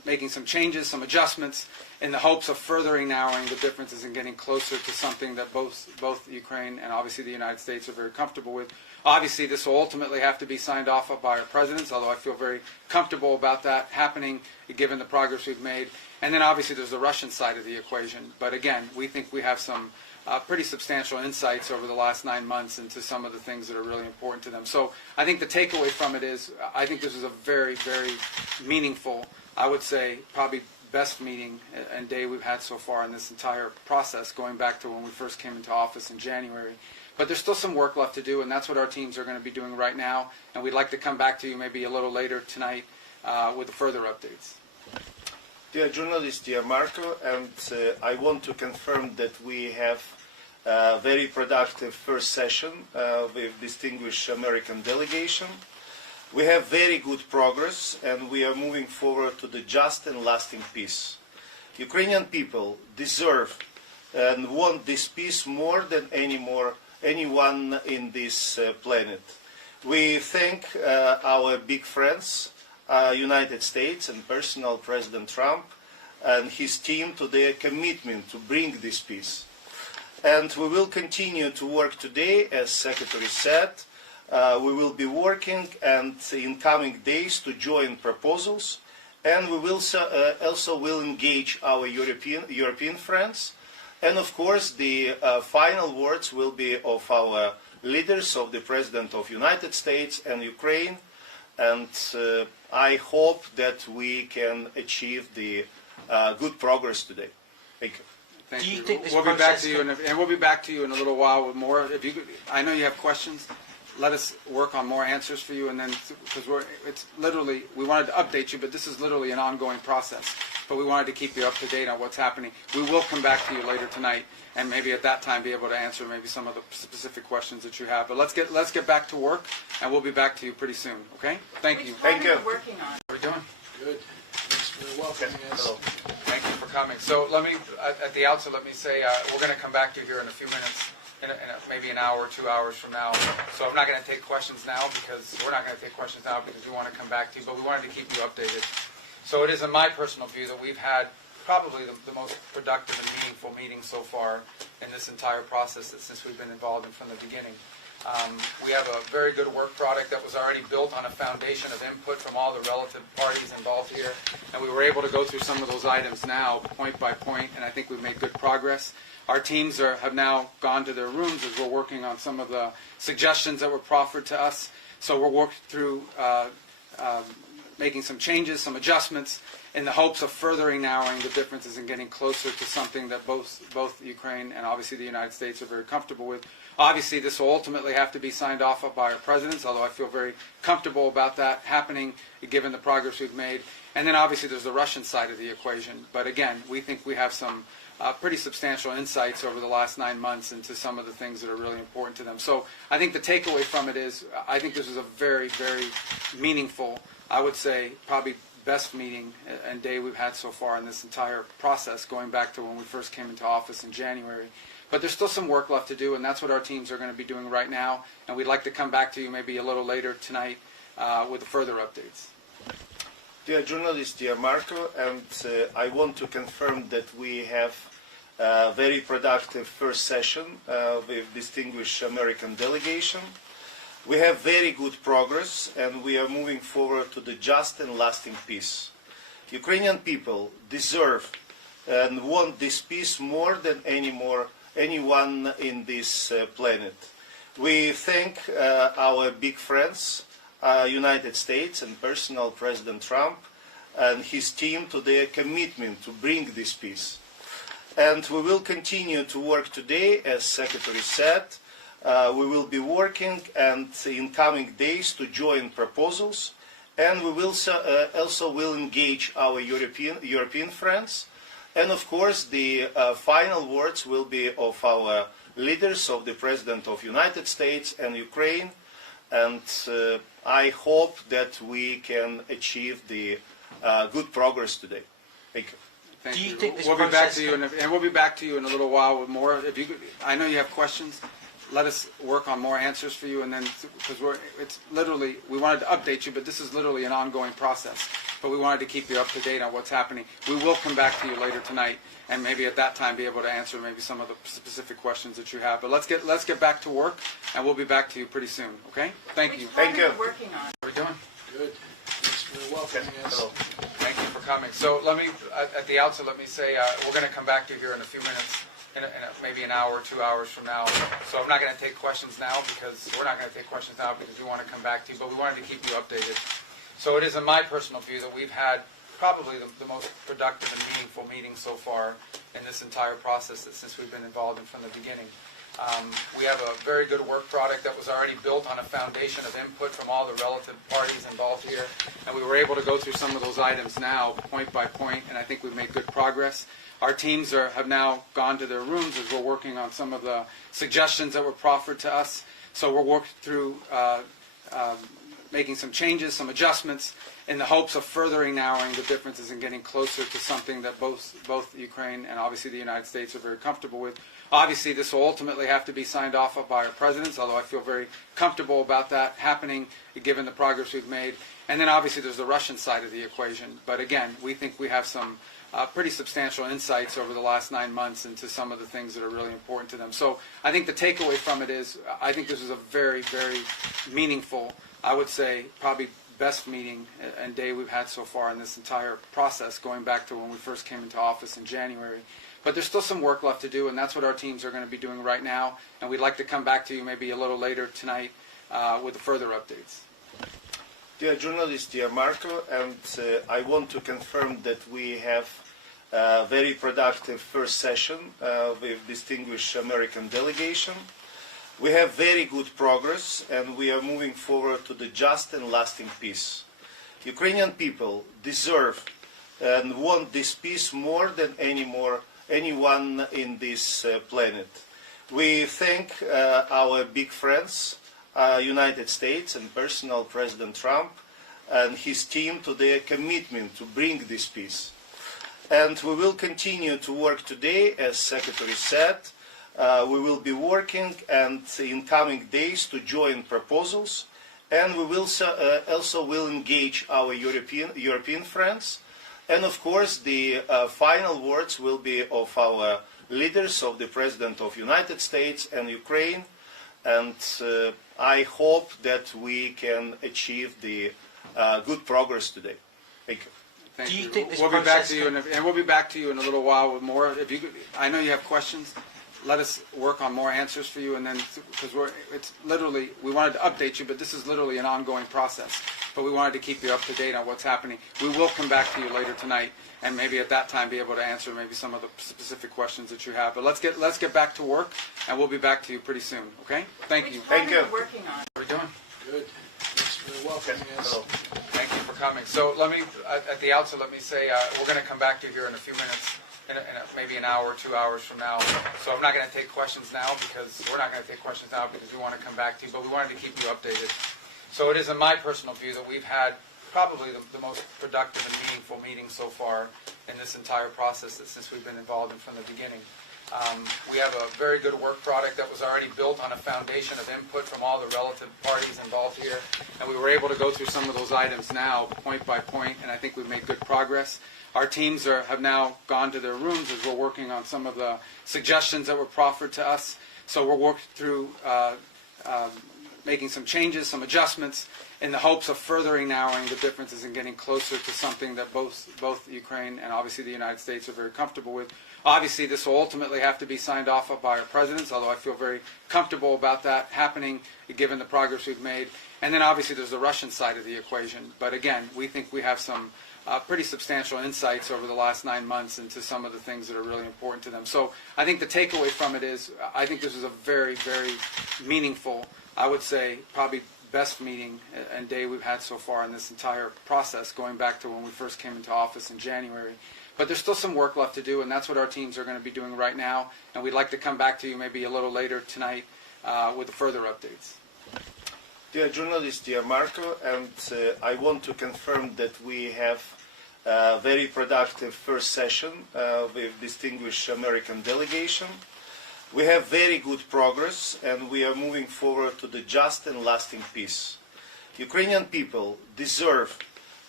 making some changes, some adjustments, in the hopes of furthering narrowing the differences and getting closer to something that both Ukraine and obviously the United States are very comfortable with. Obviously, this will ultimately have to be signed off by our presidents, although I feel very comfortable about that happening, given the progress we've made. And then obviously there's the Russian side of the equation. But again, we think we have some pretty substantial insights over the last 9 months into some of the things that are really important to them. So I think the takeaway from it is, I think this is a very, very meaningful, I would say probably best meeting and day we've had so far in this entire process, going back to when we first came into office in January. But there's still some work left to do, and that's what our teams are going to be doing right now. And we'd like to come back to you maybe a little later tonight with further updates. Dear journalist, dear Marco, and I want to confirm that we have a very productive first session with distinguished American delegation. We have very good progress, and we are moving forward to the just and lasting peace. Ukrainian people deserve and want this peace more than anyone in this planet. We thank our big friends, United States and personal President Trump and his team to their commitment to bring this peace. And we will continue to work today, as Secretary said. We will be working and in coming days to join proposals, and we will also will engage our European friends. And of course, the final words will be of our leaders, of the President of the United States and Ukraine. And I hope that we can achieve the good progress today. Thank you. Thank Do you you. think this We'll be back process to you, and we'll be back to you in a little while with more. If you, I know you have questions. Let us work on more answers for you, and then because it's literally, we wanted to update you, but this is literally an ongoing process. But we wanted to keep you up to date on what's happening. We will come back to you later tonight, and maybe at that time be able to answer maybe some of the specific questions that you have. But let's get back to work, and we'll be back to you pretty soon. Okay? Thank you. Thank you. Working on. How are we doing? Good. Thanks for welcoming us. Hello. Thank you for coming. So let me, at the outset, let me say we're going to come back to you here in a few minutes, maybe an hour, 2 hours from now. So I'm not going to take questions now because we're not going to take questions now because we want to come back to you, but we wanted to keep you updated. So it is in my personal view that we've had probably the most productive and meaningful meeting so far in this entire process since we've been involved in from the beginning. We have a very good work product that was already built on a foundation of input from all the relative parties involved here, and we were able to go through some of those items now, point by point, and I think we've made good progress. Our teams have now gone to their rooms as we're working on some of the suggestions that were proffered to us. So we're working through making some changes, some adjustments, in the hopes of furthering narrowing the differences and getting closer to something that both Ukraine and obviously the United States are very comfortable with. Obviously, this will ultimately have to be signed off by our presidents, although I feel very comfortable about that happening, given the progress we've made. And then obviously there's the Russian side of the equation. But again, we think we have some pretty substantial insights over the last 9 months into some of the things that are really important to them. So I think the takeaway from it is, I think this is a very, very meaningful, I would say probably best meeting and day we've had so far in this entire process, going back to when we first came into office in January. But there's still some work left to do, and that's what our teams are going to be doing right now. And we'd like to come back to you maybe a little later tonight with further updates. Dear journalist, dear Marco, and I want to confirm that we have a very productive first session with distinguished American delegation. We have very good progress, and we are moving forward to the just and lasting peace. Ukrainian people deserve and want this peace more than anyone in this planet. We thank our big friends, United States and personal President Trump and his team to their commitment to bring this peace. And we will continue to work today, as Secretary said. We will be working and in coming days to join proposals, and we will also will engage our European friends. And of course, the final words will be of our leaders, of the President of the United States and Ukraine. And I hope that we can achieve the good progress today. Thank you. Thank Do you you. think this We'll be back process to you, and we'll be back to you in a little while with more. If you, I know you have questions. Let us work on more answers for you, and then because it's literally, we wanted to update you, but this is literally an ongoing process. But but we wanted to keep you up to date on what's happening. We will come back to you later tonight, and maybe at that time be able to answer maybe some of the specific questions that you have. But let's get back to work, and we'll be back to you pretty soon. Okay? Thank you. Thank you. Working on. How are we doing? Good. Thanks for welcoming us. Hello. Thank you for coming. So let me, at the outset, let me say we're going to come back to you here in a few minutes, maybe an hour, 2 hours from now. So I'm not going to take questions now because we're not going to take questions now because we want to come back to you, but we wanted to keep you updated. So it is in my personal view that we've had probably the most productive and meaningful meeting so far in this entire process since we've been involved in from the beginning. We have a very good work product that was already built on a foundation of input from all the relative parties involved here, and we were able to go through some of those items now, point by point, and I think we've made good progress. Our teams have now gone to their rooms as we're working on some of the suggestions that were proffered to us. So we're working through making some changes, some adjustments, in the hopes of furthering narrowing the differences and getting closer to something that both Ukraine and obviously the United States are very comfortable with. Obviously, this will ultimately have to be signed off by our presidents, although I feel very comfortable about that happening given the progress we've made. And then obviously there's the Russian side of the equation. But again, we think we have some pretty substantial insights over the last 9 months into some of the things that are really important to them. So I think the takeaway from it is I think this is a very, very meaningful, I would say probably best meeting and day we've had so far in this entire process, going back to when we first came into office in January. But there's still some work left to do, and that's what our teams are going to be doing right now. And we'd like to come back to you maybe a little later tonight with further updates. Dear journalist, dear Marco, and I want to confirm that we have a very productive first session with distinguished American delegation. We have very good progress, and we are moving forward to the just and lasting peace. Ukrainian people deserve and want this peace more than anyone in this planet. We thank our big friends, United States and personal President Trump and his team to their commitment to bring this peace. And we will continue to work today, as Secretary said. We will be working and in coming days to join proposals, and we will also will engage our European friends. And of course, the final words will be of our leaders, of the President of the United States and Ukraine. And I hope that we can achieve the good progress today. Thank you. Thank Do you you. think this we'll be back process to you, and we'll be back to you in a little while with more. If you, I know you have questions. Let us work on more answers for you, and then because it's literally we wanted to update you, but this is literally an ongoing process. But we wanted to keep you up to date on what's happening. We will come back to you later tonight, and maybe at that time be able to answer maybe some of the specific questions that you have. But let's get back to work, and we'll be back to you pretty soon. Okay? Thank you. Thank you. Working on. How are we doing? Good. Thanks for welcoming us. Hello. Thank you for coming. So let me, at the outset, let me say we're going to come back to you here in a few minutes, maybe an hour, 2 hours from now. So I'm not going to take questions now because we're not going to take questions now because we want to come back to you, but we wanted to keep you updated. So it is in my personal view that we've had probably the most productive and meaningful meeting so far in this entire process since we've been involved in from the beginning. We have a very good work product that was already built on a foundation of input from all the relative parties involved here, and we were able to go through some of those items now, point by point, and I think we've made good progress. Our teams have now gone to their rooms as we're working on some of the suggestions that were proffered to us. So we're working through making some changes, some adjustments, in the hopes of furthering narrowing the differences and getting closer to something that both Ukraine and obviously the United States are very comfortable with. Obviously, this will ultimately have to be signed off by our presidents, although I feel very comfortable about that happening given the progress we've made. And then obviously there's the Russian side of the equation. But again, we think we have some pretty substantial insights over the last 9 months into some of the things that are really important to them. So I think the takeaway from it is I think this is a very, very meaningful, I would say probably best meeting and day we've had so far in this entire process, going back to when we first came into office in January. But there's still some work left to do, and that's what our teams are going to be doing right now. And we'd like to come back to you maybe a little later tonight with further updates. Dear journalist, dear Marco, and I want to confirm that we have a very productive first session with distinguished American delegation. We have very good progress, and we are moving forward to the just and lasting peace. Ukrainian people deserve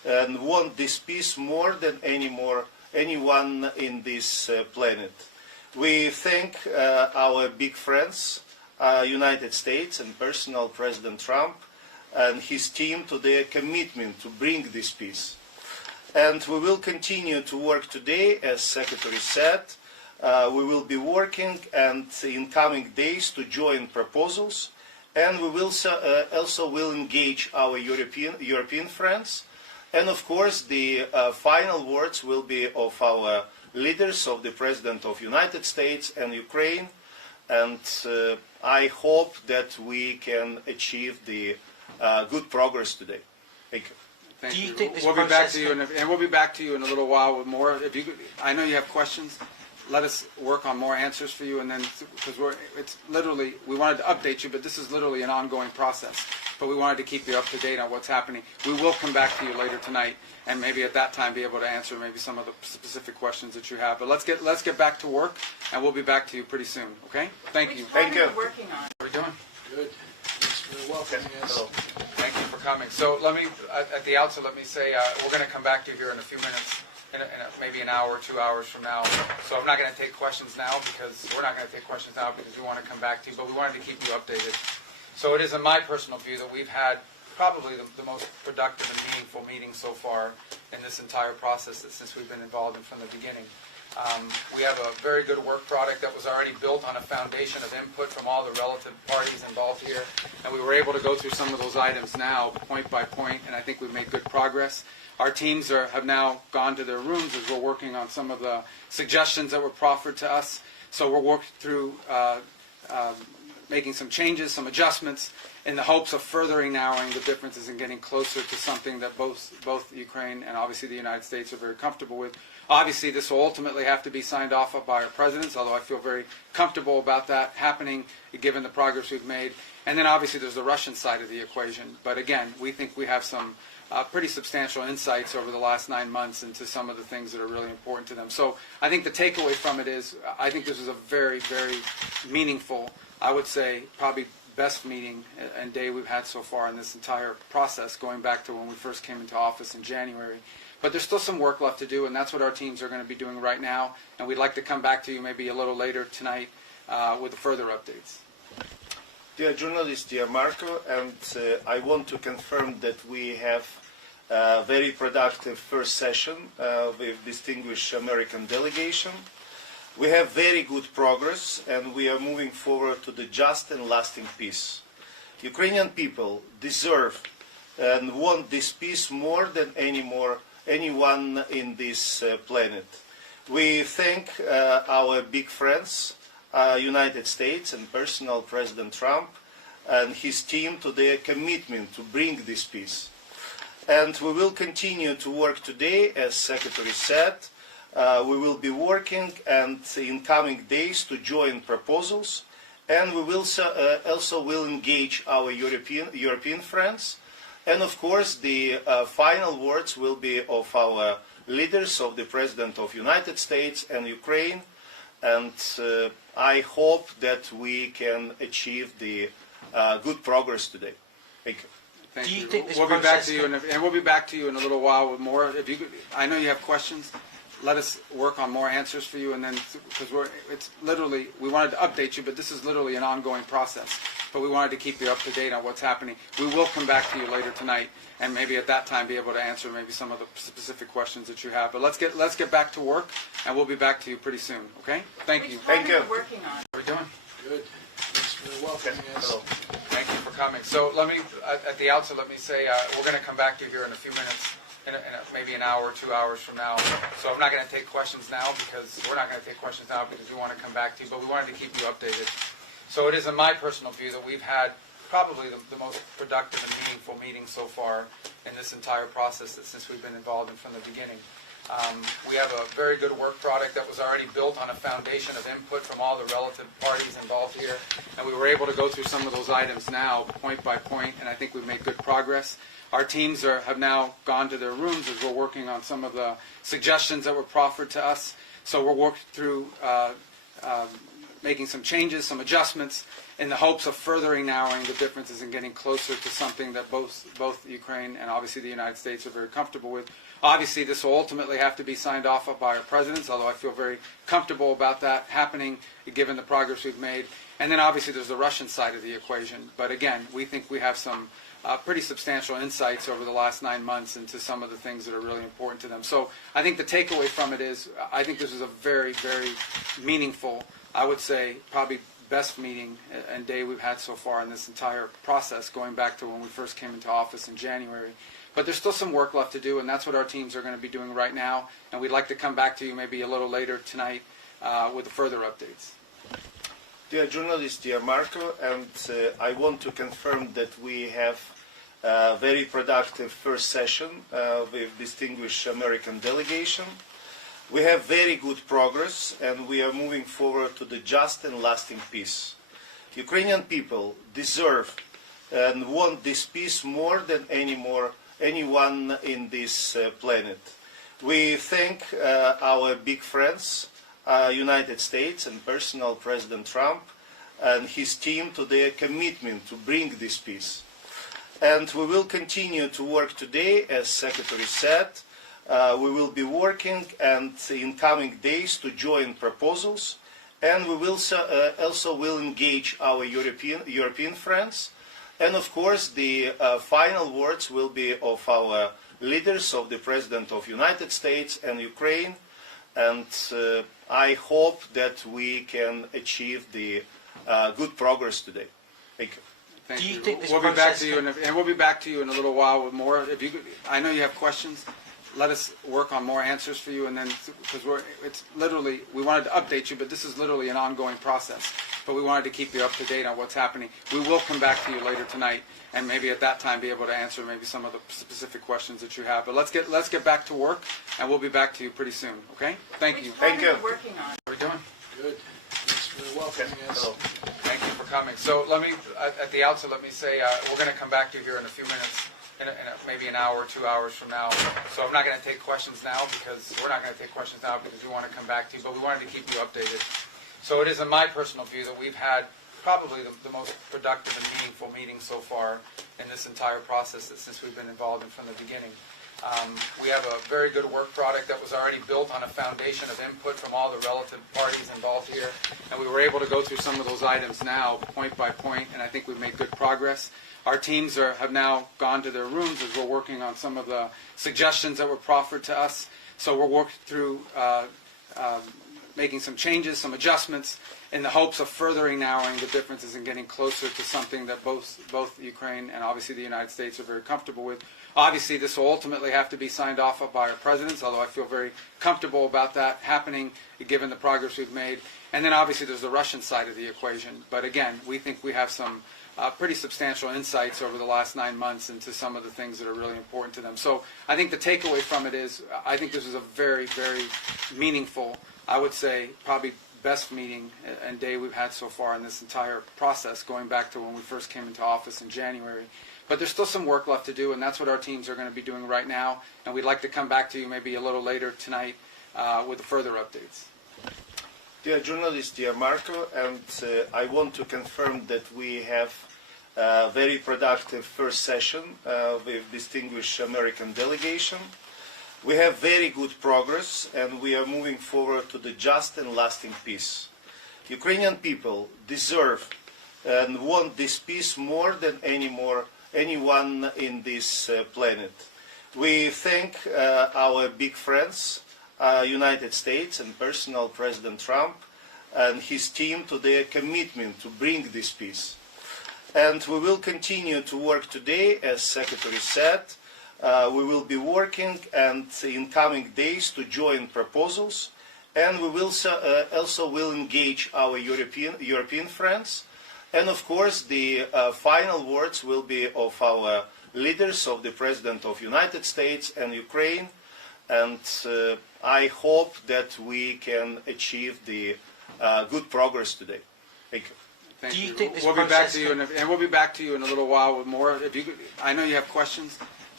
and want this peace more than anyone in this planet. We thank our big friends, United States and personal President Trump and his team to their commitment to bring this peace. And we will continue to work today, as Secretary said. We will be working and in coming days to join proposals, and we will also will engage our European friends. And of course, the final words will be of our leaders, of the President of the United States and Ukraine. And I hope that we can achieve the good progress today. Thank you. Thank Do you you. think this We'll be back process to you, and we'll be back to you in a little while with more. If you, I know you have questions. Let us work on more answers for you, and then because it's literally we wanted to update you, but this is literally an ongoing process. But we wanted to keep you up to date on what's happening. We will come back to you later tonight, and maybe at that time be able to answer maybe some of the specific questions that you have. But let's get back to work, and we'll be back to you pretty soon. Okay? Thank you. Thank you. Working on. How are we doing? Good. Thanks for welcoming us. Hello. Thank you for coming. So let me, at the outset, let me say we're going to come back to you here in a few minutes, maybe an hour, 2 hours from now. So I'm not going to take questions now because we're not going to take questions now because we want to come back to you, but we wanted to keep you updated. So it is in my personal view that we've had probably the most productive and meaningful meeting so far in this entire process since we've been involved in from the beginning. We have a very good work product that was already built on a foundation of input from all the relative parties involved here, and we were able to go through some of those items now, point by point, and I think we've made good progress. Our teams have now gone to their rooms as we're working on some of the suggestions that were proffered to us. So we're working through making some changes, some adjustments, in the hopes of furthering narrowing the differences and getting closer to something that both Ukraine and obviously the United States are very comfortable with. Obviously, this will ultimately have to be signed off by our presidents, although I feel very comfortable about that happening, given the progress we've made. And then obviously there's the Russian side of the equation. But again, we think we have some pretty substantial insights over the last 9 months into some of the things that are really important to them. So I think the takeaway from it is I think this is a very, very meaningful, I would say probably best meeting and day we've had so far in this entire process, going back to when we first came into office in January. But there's still some work left to do, and that's what our teams are going to be doing right now. And we'd like to come back to you maybe a little later tonight with further updates. Dear journalist, dear Marco, and I want to confirm that we have a very productive first session with distinguished American delegation. We have very good progress, and we are moving forward to the just and lasting peace. Ukrainian people deserve and want this peace more than anyone in this planet. We thank our big friends, United States and personal President Trump and his team to their commitment to bring this peace. And we will continue to work today, as Secretary said. We will be working and in coming days to join proposals, and we will also will engage our European friends. And of course, the final words will be of our leaders, of the President of the United States and Ukraine. And I hope that we can achieve the good progress today. Thank you. Thank Do you you. think this We'll be back process to you, and we'll be back to you in a little while with more. If you, I know you have questions. Let us work on more answers for you, and then because it's literally we wanted to update you, but this is literally an ongoing process. But we wanted to keep you up to date on what's happening. We will come back to you later tonight, and maybe at that time be able to answer maybe some of the specific questions that you have. But let's get back to work, and we'll be back to you pretty soon. Okay? Thank you. Thank you. Working on. How are we doing? Good. Thanks for welcoming us. Hello. Thank you for coming. So let me, at the outset, let me say we're going to come back to you here in a few minutes, maybe an hour, 2 hours from now. So I'm not going to take questions now because we're not going to take questions now because we want to come back to you, but we wanted to keep you updated. So it is in my personal view that we've had probably the most productive and meaningful meeting so far in this entire process since we've been involved in from the beginning. We have a very good work product that was already built on a foundation of input from all the relative parties involved here, and we were able to go through some of those items now, point by point, and I think we've made good progress. Our teams have now gone to their rooms as we're working on some of the suggestions that were proffered to us. So we're working through making some changes, some adjustments, in the hopes of furthering narrowing the differences and getting closer to something that both Ukraine and obviously the United States are very comfortable with. Obviously, this will ultimately have to be signed off by our presidents, although I feel very comfortable about that happening, given the progress we've made. And then obviously there's the Russian side of the equation. But again, we think we have some pretty substantial insights over the last 9 months into some of the things that are really important to them. So I think the takeaway from it is, I think this is a very, very meaningful, I would say probably best meeting and day we've had so far in this entire process, going back to when we first came into office in January. But there's still some work left to do, and that's what our teams are going to be doing right now. And we'd like to come back to you maybe a little later tonight with further updates. Dear journalist, dear Marco, and I want to confirm that we have a very productive first session with distinguished American delegation. We have very good progress, and we are moving forward to the just and lasting peace. Ukrainian people deserve and want this peace more than anyone in this planet. We thank our big friends, United States and personal President Trump and his team to their commitment to bring this peace. And we will continue to work today, as Secretary said. We will be working and in coming days to join proposals, and we will also will engage our European friends. And of course, the final words will be of our leaders, of the President of the United States and Ukraine. And I hope that we can achieve the good progress today. Thank you. Thank Do you you. think this we'll be back process to you, and we'll be back to you in a little while with more. If you, I know you have questions. Let us work on more answers for you, and then because it's literally, we wanted to update you, but this is literally an ongoing process. But we wanted to keep you up to date on what's happening. We will come back to you later tonight, and maybe at that time be able to answer maybe some of the specific questions that you have. But let's get back to work, and we'll be back to you pretty soon. Okay? Thank you. Thank you. Working on. How are we doing? Good. Thanks for welcoming us. Hello. Thank you for coming. So let me, at the outset, let me say we're going to come back to you here in a few minutes, maybe an hour or 2 hours from now. So I'm not going to take questions now because we're not going to take questions now because we want to come back to you, but we wanted to keep you updated. So it is in my personal view that we've had probably the most productive and meaningful meeting so far in this entire process since we've been involved in from the beginning. We have a very good work product that was already built on a foundation of input from all the relative parties involved here, and we were able to go through some of those items now, point by point, and I think we've made good progress. Our teams have now gone to their rooms as we're working on some of the suggestions that were proffered to us. So we're working through making some changes, some adjustments, in the hopes of furthering narrowing the differences and getting closer to something that both Ukraine and obviously the United States are very comfortable with. Obviously, this will ultimately have to be signed off by our presidents, although I feel very comfortable about that happening, given the progress we've made. And then obviously there's the Russian side of the equation. But again, we think we have some pretty substantial insights over the last 9 months into some of the things that are really important to them. So I think the takeaway from it is, I think this is a very, very meaningful, I would say probably best meeting and day we've had so far in this entire process, going back to when we first came into office in January. But there's still some work left to do, and that's what our teams are going to be doing right now. And we'd like to come back to you maybe a little later tonight with further updates. Dear journalist, dear Marco, and I want to confirm that we have a very productive first session with distinguished American delegation. We have very good progress, and we are moving forward to the just and lasting peace. Ukrainian people deserve and want this peace more than anyone in this planet. We thank our big friends, United States and personal President Trump and his team to their commitment to bring this peace. And we will continue to work today, as Secretary said. We will be working and in coming days to join proposals, and we will also will engage our European friends. And of course, the final words will be of our leaders, of the President of the United States and Ukraine. And I hope that we can achieve the good progress today. Thank you. Thank Do you you. think this we'll be back process to you, and we'll be back to you in a little while with more. If you, I know you have questions.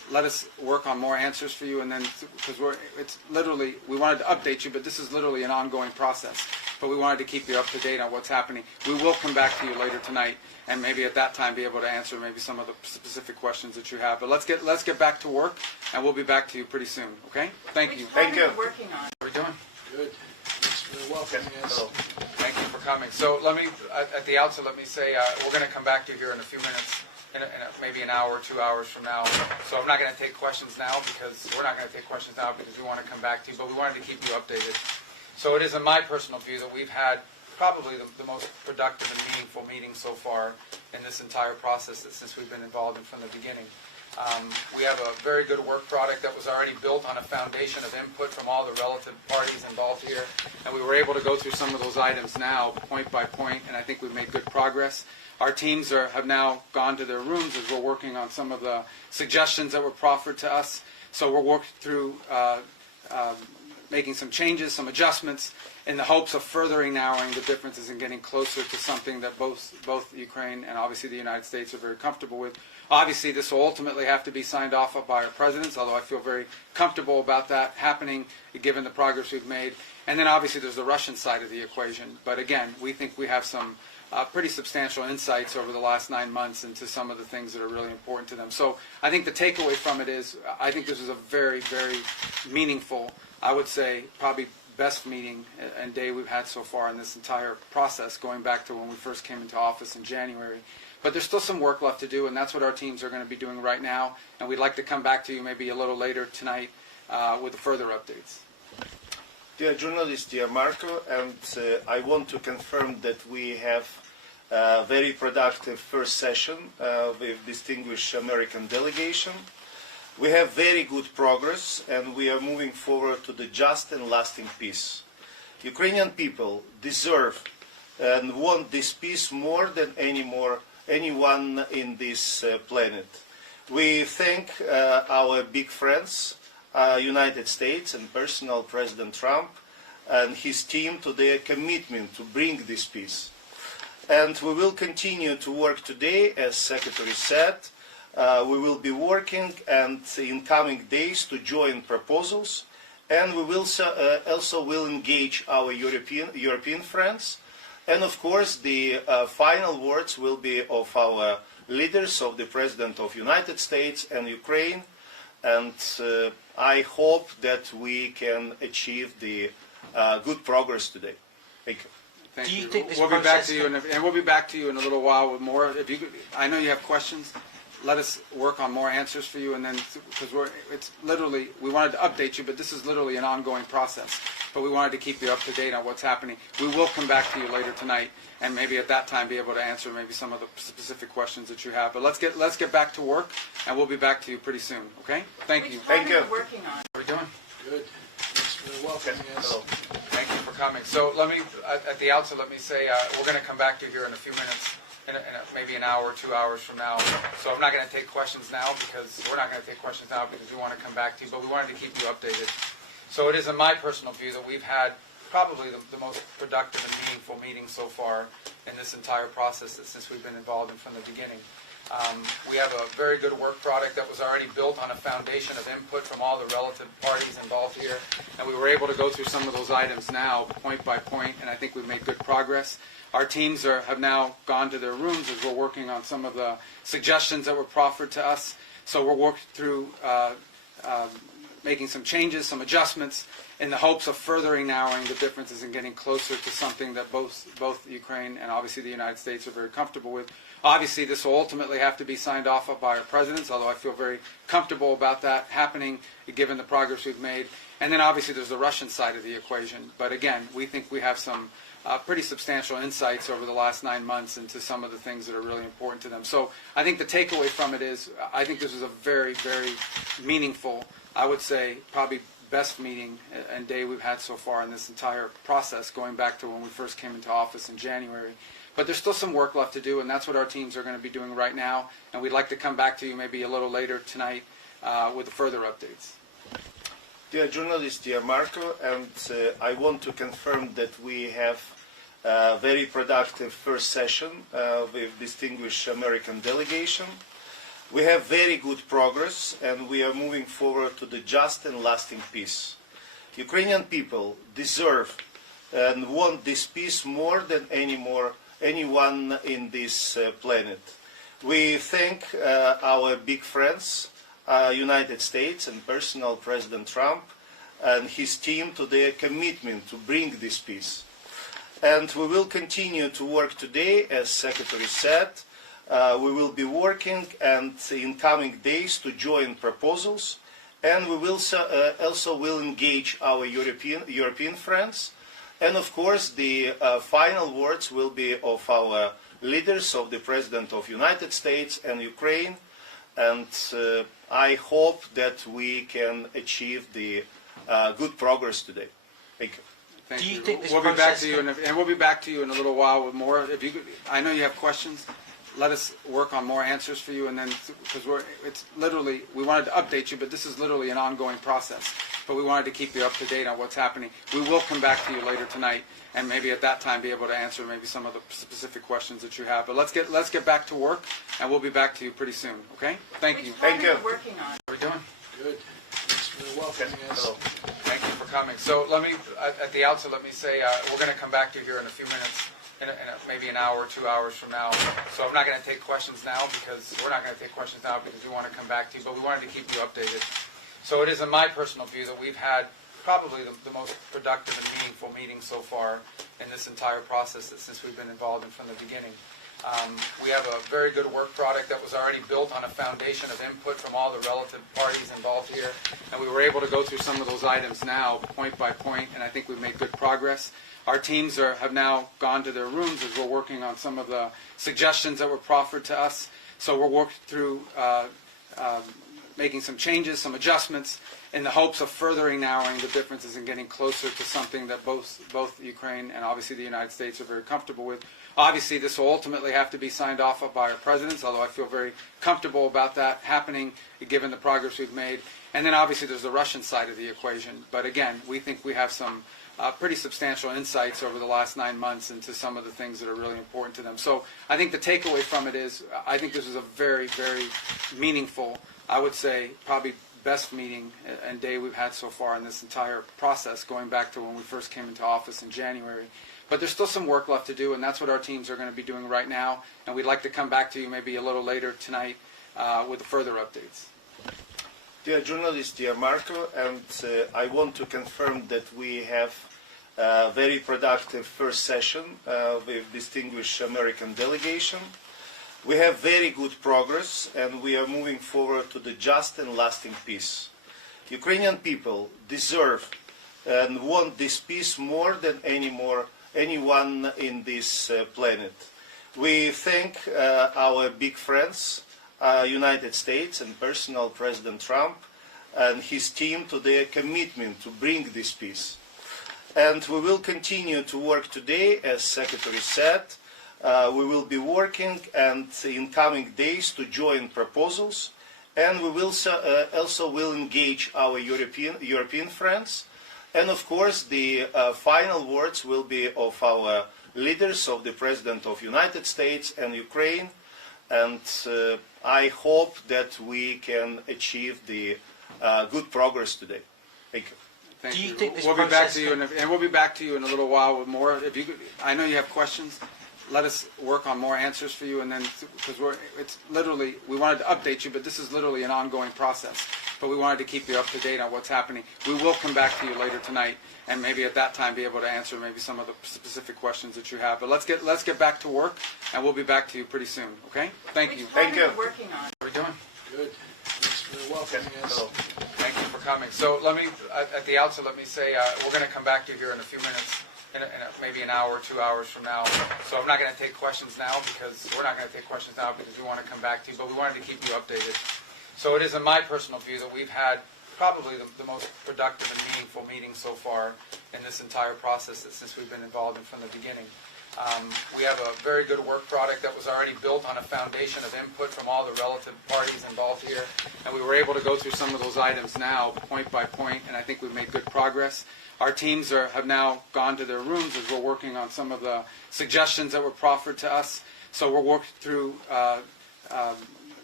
let us work on more answers for you, and then because we wanted to update you, but this is literally an ongoing process. But we wanted to keep you up to date on what's happening. We will come back to you later tonight, and maybe at that time be able to answer maybe some of the specific questions that you have. But let's get back to work, and we'll be back to you pretty soon. Okay? Thank you. Thank you. Working on. How are we doing? Good. Thanks for welcoming us. Hello. Thank you for coming. So let me, at the outset, let me say we're going to come back to you here in a few minutes, maybe an hour, 2 hours from now. So I'm not going to take questions now because we're not going to take questions now because we want to come back to you, but we wanted to keep you updated. So it is in my personal view that we've had probably the most productive and meaningful meeting so far in this entire process since we've been involved in from the beginning. We have a very good work product that was already built on a foundation of input from all the relative parties involved here, and we were able to go through some of those items now, point by point, and I think we've made good progress. Our teams have now gone to their rooms as we're working on some of the suggestions that were proffered to us. So we're working through making some changes, some adjustments, in the hopes of furthering narrowing the differences and getting closer to something that both Ukraine and obviously the United States are very comfortable with. Obviously, this will ultimately have to be signed off by our presidents, although I feel very comfortable about that happening, given the progress we've made. And then obviously there's the Russian side of the equation. But again, we think we have some pretty substantial insights over the last 9 months into some of the things that are really important to them. So I think the takeaway from it is I think this is a very, very meaningful, I would say probably best meeting and day we've had so far in this entire process, going back to when we first came into office in January. But there's still some work left to do, and that's what our teams are going to be doing right now. And we'd like to come back to you maybe a little later tonight with further updates. Dear journalist, dear Marco, and I want to confirm that we have a very productive first session with distinguished American delegation. We have very good progress, and we are moving forward to the just and lasting peace. Ukrainian people deserve and want this peace more than anyone in this planet. We thank our big friends, United States and personal President Trump and his team to their commitment to bring this peace. And we will continue to work today, as Secretary said. We will be working and in coming days to join proposals, and we will also will engage our European friends. And of course, the final words will be of our leaders, of the President of the United States and Ukraine. And I hope that we can achieve the good progress today. Thank you. Thank Do you you. think this We'll be back process to you, and we'll be back to you in a little while with more. If you, I know you have questions. Let us work on more answers for you, and then because we wanted to update you, but this is literally an ongoing process. But we wanted to keep you up to date on what's happening. We will come back to you later tonight, and maybe at that time be able to answer maybe some of the specific questions that you have. But let's get back to work, and we'll be back to you pretty soon. Okay? Thank you. Thank you. Working on. How are we doing? Good. Thanks for welcoming us. Hello. Thank you for coming. So let me, at the outset, let me say we're going to come back to you here in a few minutes, maybe an hour, 2 hours from now. So I'm not going to take questions now because we're not going to take questions now because we want to come back to you, but we wanted to keep you updated. So it is in my personal view that we've had probably the most productive and meaningful meeting so far in this entire process since we've been involved in from the beginning. We have a very good work product that was already built on a foundation of input from all the relative parties involved here, and we were able to go through some of those items now, point by point, and I think we've made good progress. Our teams have now gone to their rooms as we're working on some of the suggestions that were proffered to us. So we're working through making some changes, some adjustments, in the hopes of furthering narrowing the differences and getting closer to something that both Ukraine and obviously the United States are very comfortable with. Obviously, this will ultimately have to be signed off by our presidents, although I feel very comfortable about that happening, given the progress we've made. And then obviously there's the Russian side of the equation. But again, we think we have some pretty substantial insights over the last 9 months into some of the things that are really important to them. So I think the takeaway from it is I think this is a very, very meaningful, I would say probably best meeting and day we've had so far in this entire process, going back to when we first came into office in January. But there's still some work left to do, and that's what our teams are going to be doing right now. And we'd like to come back to you maybe a little later tonight with further updates. Dear journalist, dear Marco, and I want to confirm that we have a very productive first session with distinguished American delegation. We have very good progress, and we are moving forward to the just and lasting peace. Ukrainian people deserve and want this peace more than anyone in this planet. We thank our big friends, United States and personal President Trump and his team to their commitment to bring this peace. And we will continue to work today, as Secretary said. We will be working and in coming days to join proposals, and we will also will engage our European friends. And of course, the final words will be of our leaders, of the President of the United States and Ukraine. And I hope that we can achieve the good progress today. Thank you. Thank Do you you. think this We'll be back process to you, and we'll be back to you in a little while with more. If you, I know you have questions. Let us work on more answers for you, and then because it's literally we wanted to update you, but this is literally an ongoing process. But we wanted to keep you up to date on what's happening. We will come back to you later tonight, and maybe at that time be able to answer maybe some of the specific questions that you have. But let's get back to work, and we'll be back to you pretty soon. Okay? Thank you. Thank you. Working on. How are we doing? Good. Thanks for welcoming us. Hello. Thank you for coming. So let me, at the outset, let me say we're going to come back to you here in a few minutes, maybe an hour, 2 hours from now. So I'm not going to take questions now because we're not going to take questions now because we want to come back to you, but we wanted to keep you updated. So it is in my personal view that we've had probably the most productive and meaningful meeting so far in this entire process since we've been involved in from the beginning. We have a very good work product that was already built on a foundation of input from all the relative parties involved here, and we were able to go through some of those items now, point by point, and I think we've made good progress. Our teams have now gone to their rooms as we're working on some of the suggestions that were proffered to us. So we're working through making some changes, some adjustments, in the hopes of furthering narrowing the differences and getting closer to something that both Ukraine and obviously the United States are very comfortable with. Obviously, this will ultimately have to be signed off by our presidents, although I feel very comfortable about that happening, given the progress we've made. And then obviously there's the Russian side of the equation. But again, we think we have some pretty substantial insights over the last 9 months into some of the things that are really important to them. So I think the takeaway from it is I think this is a very, very meaningful, I would say probably best meeting and day we've had so far in this entire process, going back to when we first came into office in January. But there's still some work left to do, and that's what our teams are going to be doing right now. And we'd like to come back to you maybe a little later tonight with further updates. Dear journalist, dear Marco, and I want to confirm that we have a very productive first session with distinguished American delegation. We have very good progress, and we are moving forward to the just and lasting peace. Ukrainian people deserve and want this peace more than anyone in this planet. We thank our big friends, United States and personal President Trump and his team to their commitment to bring this peace. And we will continue to work today, as Secretary said. We will be working and in coming days to join proposals, and we will also will engage our European friends. And of course, the final words will be of our leaders, of the President of the United States and Ukraine. And I hope that we can achieve the good progress today. Thank you. Thank Do you you. think this We'll be back process to you, and we'll be back to you in a little while with more. If you, I know you have questions. Let us work on more answers for you, and then because it's literally we wanted to update you, but this is literally an ongoing process. But we wanted to keep you up to date on what's happening. We will come back to you later tonight, and maybe at that time be able to answer maybe some of the specific questions that you have. But let's get back to work, and we'll be back to you pretty soon. Okay? Thank you. Thank you. Working on. How are we doing? Good. Thanks for welcoming us. Hello. Thank you for coming. So let me, at the outset, let me say we're going to come back to you here in a few minutes, maybe an hour, 2 hours from now. So I'm not going to take questions now because we're not going to take questions now because we want to come back to you, but we wanted to keep you updated. So it is in my personal view that we've had probably the most productive and meaningful meeting so far in this entire process since we've been involved in from the beginning. We have a very good work product that was already built on a foundation of input from all the relative parties involved here, and we were able to go through some of those items now, point by point, and I think we've made good progress. Our teams have now gone to their rooms as we're working on some of the suggestions that were proffered to us. So we're working through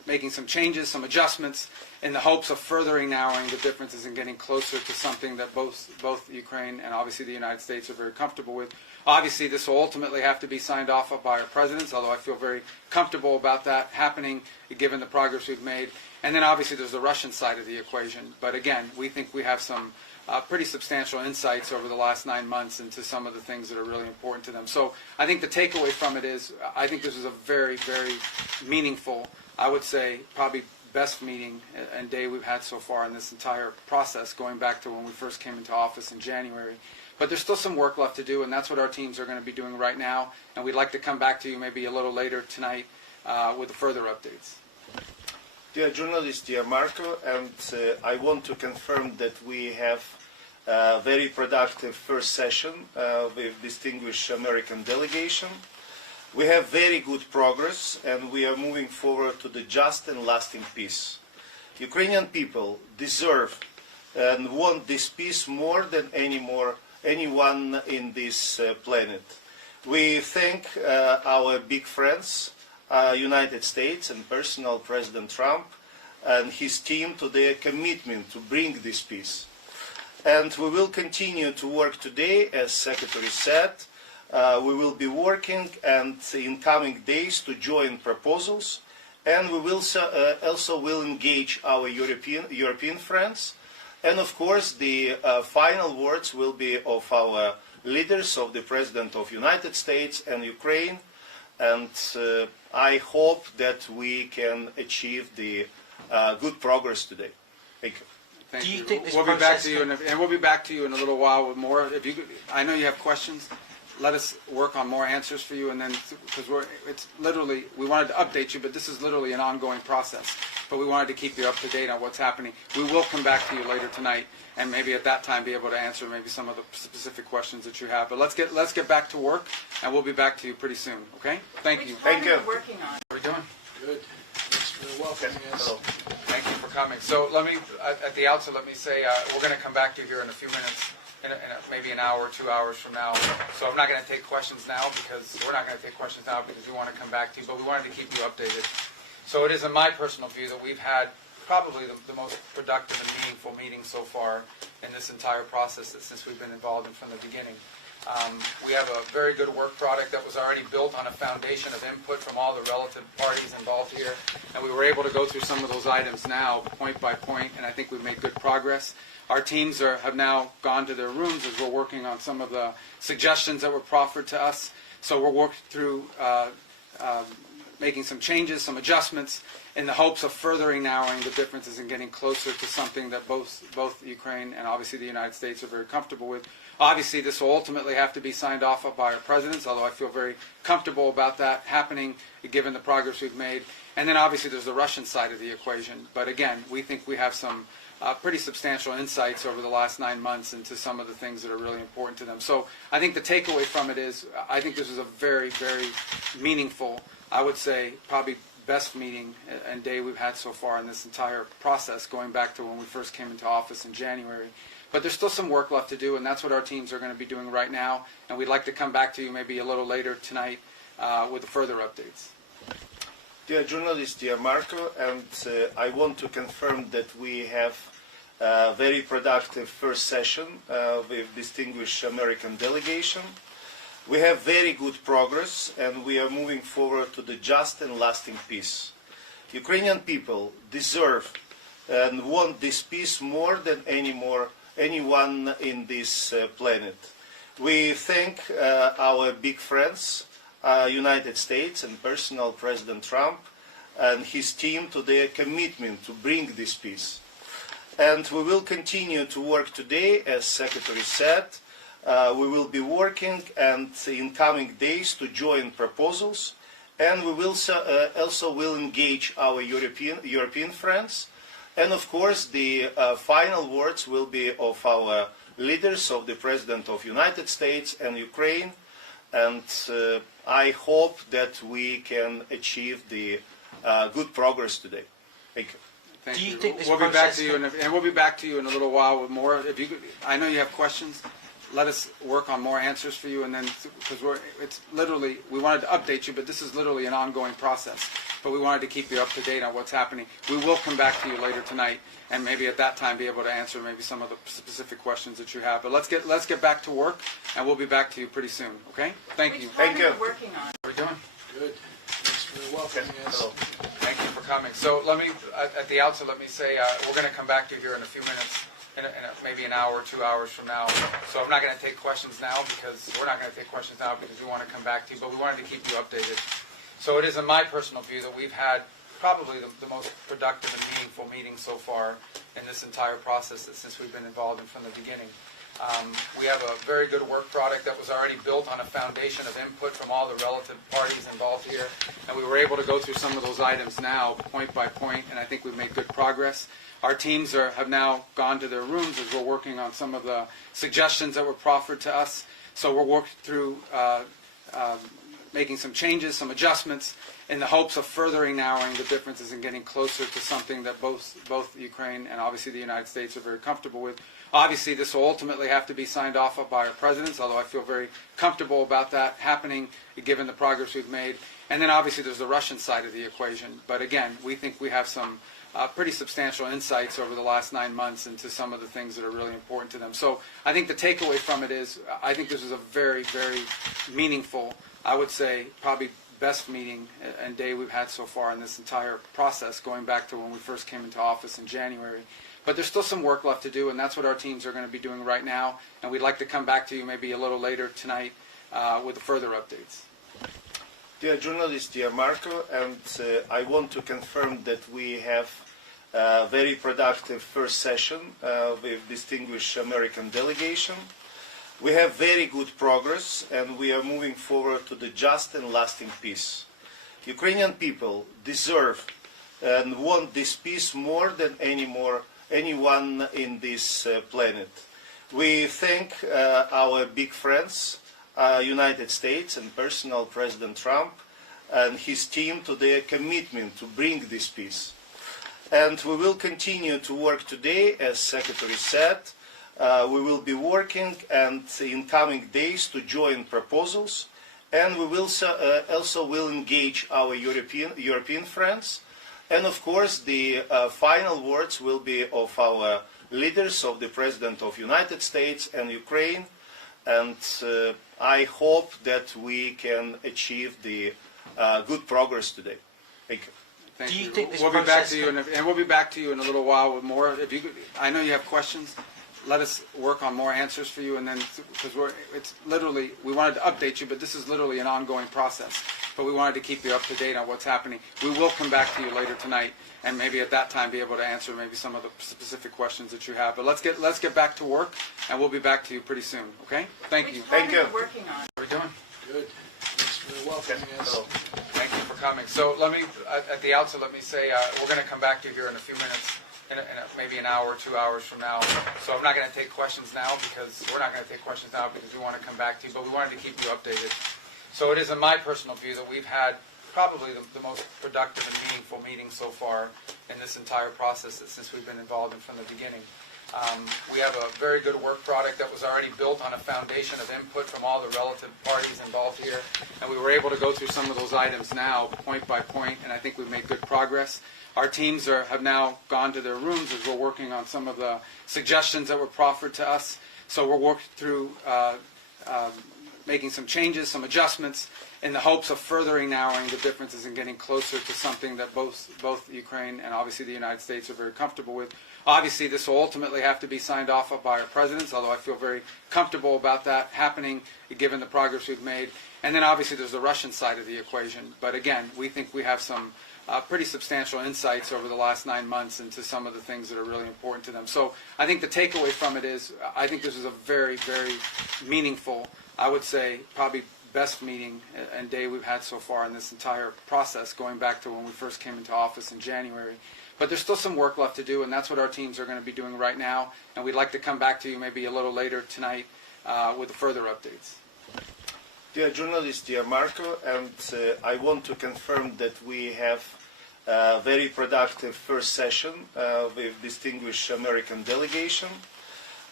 making some changes, some adjustments, in the hopes of furthering narrowing the differences and getting closer to something that both Ukraine and obviously the United States are very comfortable with. Obviously, this will ultimately have to be signed off by our presidents, although I feel very comfortable about that happening, given the progress we've made. And then obviously there's the Russian side of the equation. But again, we think we have some pretty substantial insights over the last 9 months into some of the things that are really important to them. So I think the takeaway from it is, I think this is a very, very meaningful, I would say probably best meeting and day we've had so far in this entire process, going back to when we first came into office in January. But there's still some work left to do, and that's what our teams are going to be doing right now. And we'd like to come back to you maybe a little later tonight with further updates. Dear journalist, dear Marco, and I want to confirm that we have a very productive first session with distinguished American delegation. We have very good progress, and we are moving forward to the just and lasting peace. Ukrainian people deserve and want this peace more than anyone in this planet. We thank our big friends, United States and personal President Trump and his team to their commitment to bring this peace. And we will continue to work today, as Secretary said. We will be working and in coming days to join proposals, and we will also will engage our European friends. And of course, the final words will be of our leaders, of the President of the United States and Ukraine. And I hope that we can achieve the good progress today. Thank you. Thank Do you you. think this We'll be back process to you, and we'll be back to you in a little while with more. If you, I know you have questions. Let us work on more answers for you, and then because it's literally, we wanted to update you, but this is literally an ongoing process. But we wanted to keep you up to date on what's happening. We will come back to you later tonight, and maybe at that time be able to answer maybe some of the specific questions that you have. But let's get back to work, and we'll be back to you pretty soon. Okay? Thank you. Thank you. Working on. How are we doing? Good. Thanks for welcoming us. Hello. Thank you for coming. So let me, at the outset, let me say we're going to come back to you here in a few minutes, maybe an hour, 2 hours from now. So I'm not going to take questions now because we're not going to take questions now because we want to come back to you, but we wanted to keep you updated. So it is in my personal view that we've had probably the most productive and meaningful meeting so far in this entire process since we've been involved in from the beginning. We have a very good work product that was already built on a foundation of input from all the relative parties involved here, and we were able to go through some of those items now, point by point, and I think we've made good progress. Our teams have now gone to their rooms as we're working on some of the suggestions that were proffered to us. So we're working through making some changes, some adjustments, in the hopes of furthering narrowing the differences and getting closer to something that both Ukraine and obviously the United States are very comfortable with. Obviously, this will ultimately have to be signed off by our presidents, although I feel very comfortable about that happening, given the progress we've made. And then obviously there's the Russian side of the equation. But again, we think we have some pretty substantial insights over the last 9 months into some of the things that are really important to them. So I think the takeaway from it is, I think this is a very, very meaningful, I would say probably best meeting and day we've had so far in this entire process, going back to when we first came into office in January. But there's still some work left to do, and that's what our teams are going to be doing right now. And we'd like to come back to you maybe a little later tonight with further updates. Dear journalist, dear Marco, and I want to confirm that we have a very productive first session with distinguished American delegation. We have very good progress, and we are moving forward to the just and lasting peace. Ukrainian people deserve and want this peace more than anyone in this planet. We thank our big friends, United States and personal President Trump and his team to their commitment to bring this peace. And we will continue to work today, as Secretary said. We will be working and in coming days to join proposals, and we will also will engage our European friends. And of course, the final words will be of our leaders, of the President of the United States and Ukraine. And I hope that we can achieve the good progress today. Thank you. Thank Do you you. think this we'll be back process to you, and we'll be back to you in a little while with more. If you, I know you have questions. let us work on more answers for you, and then because we wanted to update you, but this is literally an ongoing process. But we wanted to keep you up to date on what's happening. We will come back to you later tonight, and maybe at that time be able to answer maybe some of the specific questions that you have. But let's get back to work, and we'll be back to you pretty soon. Okay? Thank you. Thank you. Working on. How are we doing? Good. Thanks for welcoming us. Hello. Thank you for coming. So let me, at the outset, let me say we're going to come back to you here in a few minutes, maybe an hour, 2 hours from now. So I'm not going to take questions now because we're not going to take questions now because we want to come back to you, but we wanted to keep you updated. So it is in my personal view that we've had probably the most productive and meaningful meeting so far in this entire process since we've been involved in from the beginning. We have a very good work product that was already built on a foundation of input from all the relative parties involved here, and we were able to go through some of those items now, point by point, and I think we've made good progress. Our teams have now gone to their rooms as we're working on some of the suggestions that were proffered to us. So we're working through making some changes, some adjustments, in the hopes of furthering narrowing the differences and getting closer to something that both Ukraine and obviously the United States are very comfortable with. Obviously, this will ultimately have to be signed off by our presidents, although I feel very comfortable about that happening, given the progress we've made. And then obviously there's the Russian side of the equation. But again, we think we have some pretty substantial insights over the last 9 months into some of the things that are really important to them. So I think the takeaway from it is I think this is a very, very meaningful, I would say probably best meeting and day we've had so far in this entire process, going back to when we first came into office in January. But there's still some work left to do, and that's what our teams are going to be doing right now. And we'd like to come back to you maybe a little later tonight with further updates. Dear journalist, dear Marco, and I want to confirm that we have a very productive first session with distinguished American delegation. We have very good progress, and we are moving forward to the just and lasting peace. Ukrainian people deserve and want this peace more than anyone in this planet. We thank our big friends, United States and personal President Trump and his team to their commitment to bring this peace. And we will continue to work today, as Secretary said. We will be working and in coming days to join proposals, and we will also will engage our European friends. And of course, the final words will be of our leaders, of the President of the United States and Ukraine. And I hope that we can achieve the good progress today. Thank you. Thank Do you you. think this We'll be back process to you, and we'll be back to you in a little while with more. If you, I know you have questions. Let us work on more answers for you, and then because it's literally we wanted to update you, but this is literally an ongoing process. But we wanted to keep you up to date on what's happening. We will come back to you later tonight, and maybe at that time be able to answer maybe some of the specific questions that you have. But let's get back to work, and we'll be back to you pretty soon. Okay? Thank you. Thank you. Working on. How are we doing? Good. Thanks for welcoming us. Hello. Thank you for coming. So let me, at the outset, let me say we're going to come back to you here in a few minutes, maybe an hour, 2 hours from now. So I'm not going to take questions now because we're not going to take questions now because we want to come back to you, but we wanted to keep you updated. So it is in my personal view that we've had probably the most productive and meaningful meeting so far in this entire process since we've been involved in from the beginning. We have a very good work product that was already built on a foundation of input from all the relative parties involved here, and we were able to go through some of those items now, point by point, and I think we've made good progress. Our teams have now gone to their rooms as we're working on some of the suggestions that were proffered to us. So we're working through making some changes, some adjustments, in the hopes of furthering narrowing the differences and getting closer to something that both Ukraine and obviously the United States are very comfortable with. Obviously, this will ultimately have to be signed off by our presidents, although I feel very comfortable about that happening, given the progress we've made. And then obviously there's the Russian side of the equation. But again, we think we have some pretty substantial insights over the last 9 months into some of the things that are really important to them. So I think the takeaway from it is I think this is a very, very meaningful, I would say probably best meeting and day we've had so far in this entire process, going back to when we first came into office in January. But there's still some work left to do, and that's what our teams are going to be doing right now. And we'd like to come back to you maybe a little later tonight with further updates. Dear journalist, dear Marco, and I want to confirm that we have a very productive first session with distinguished American delegation.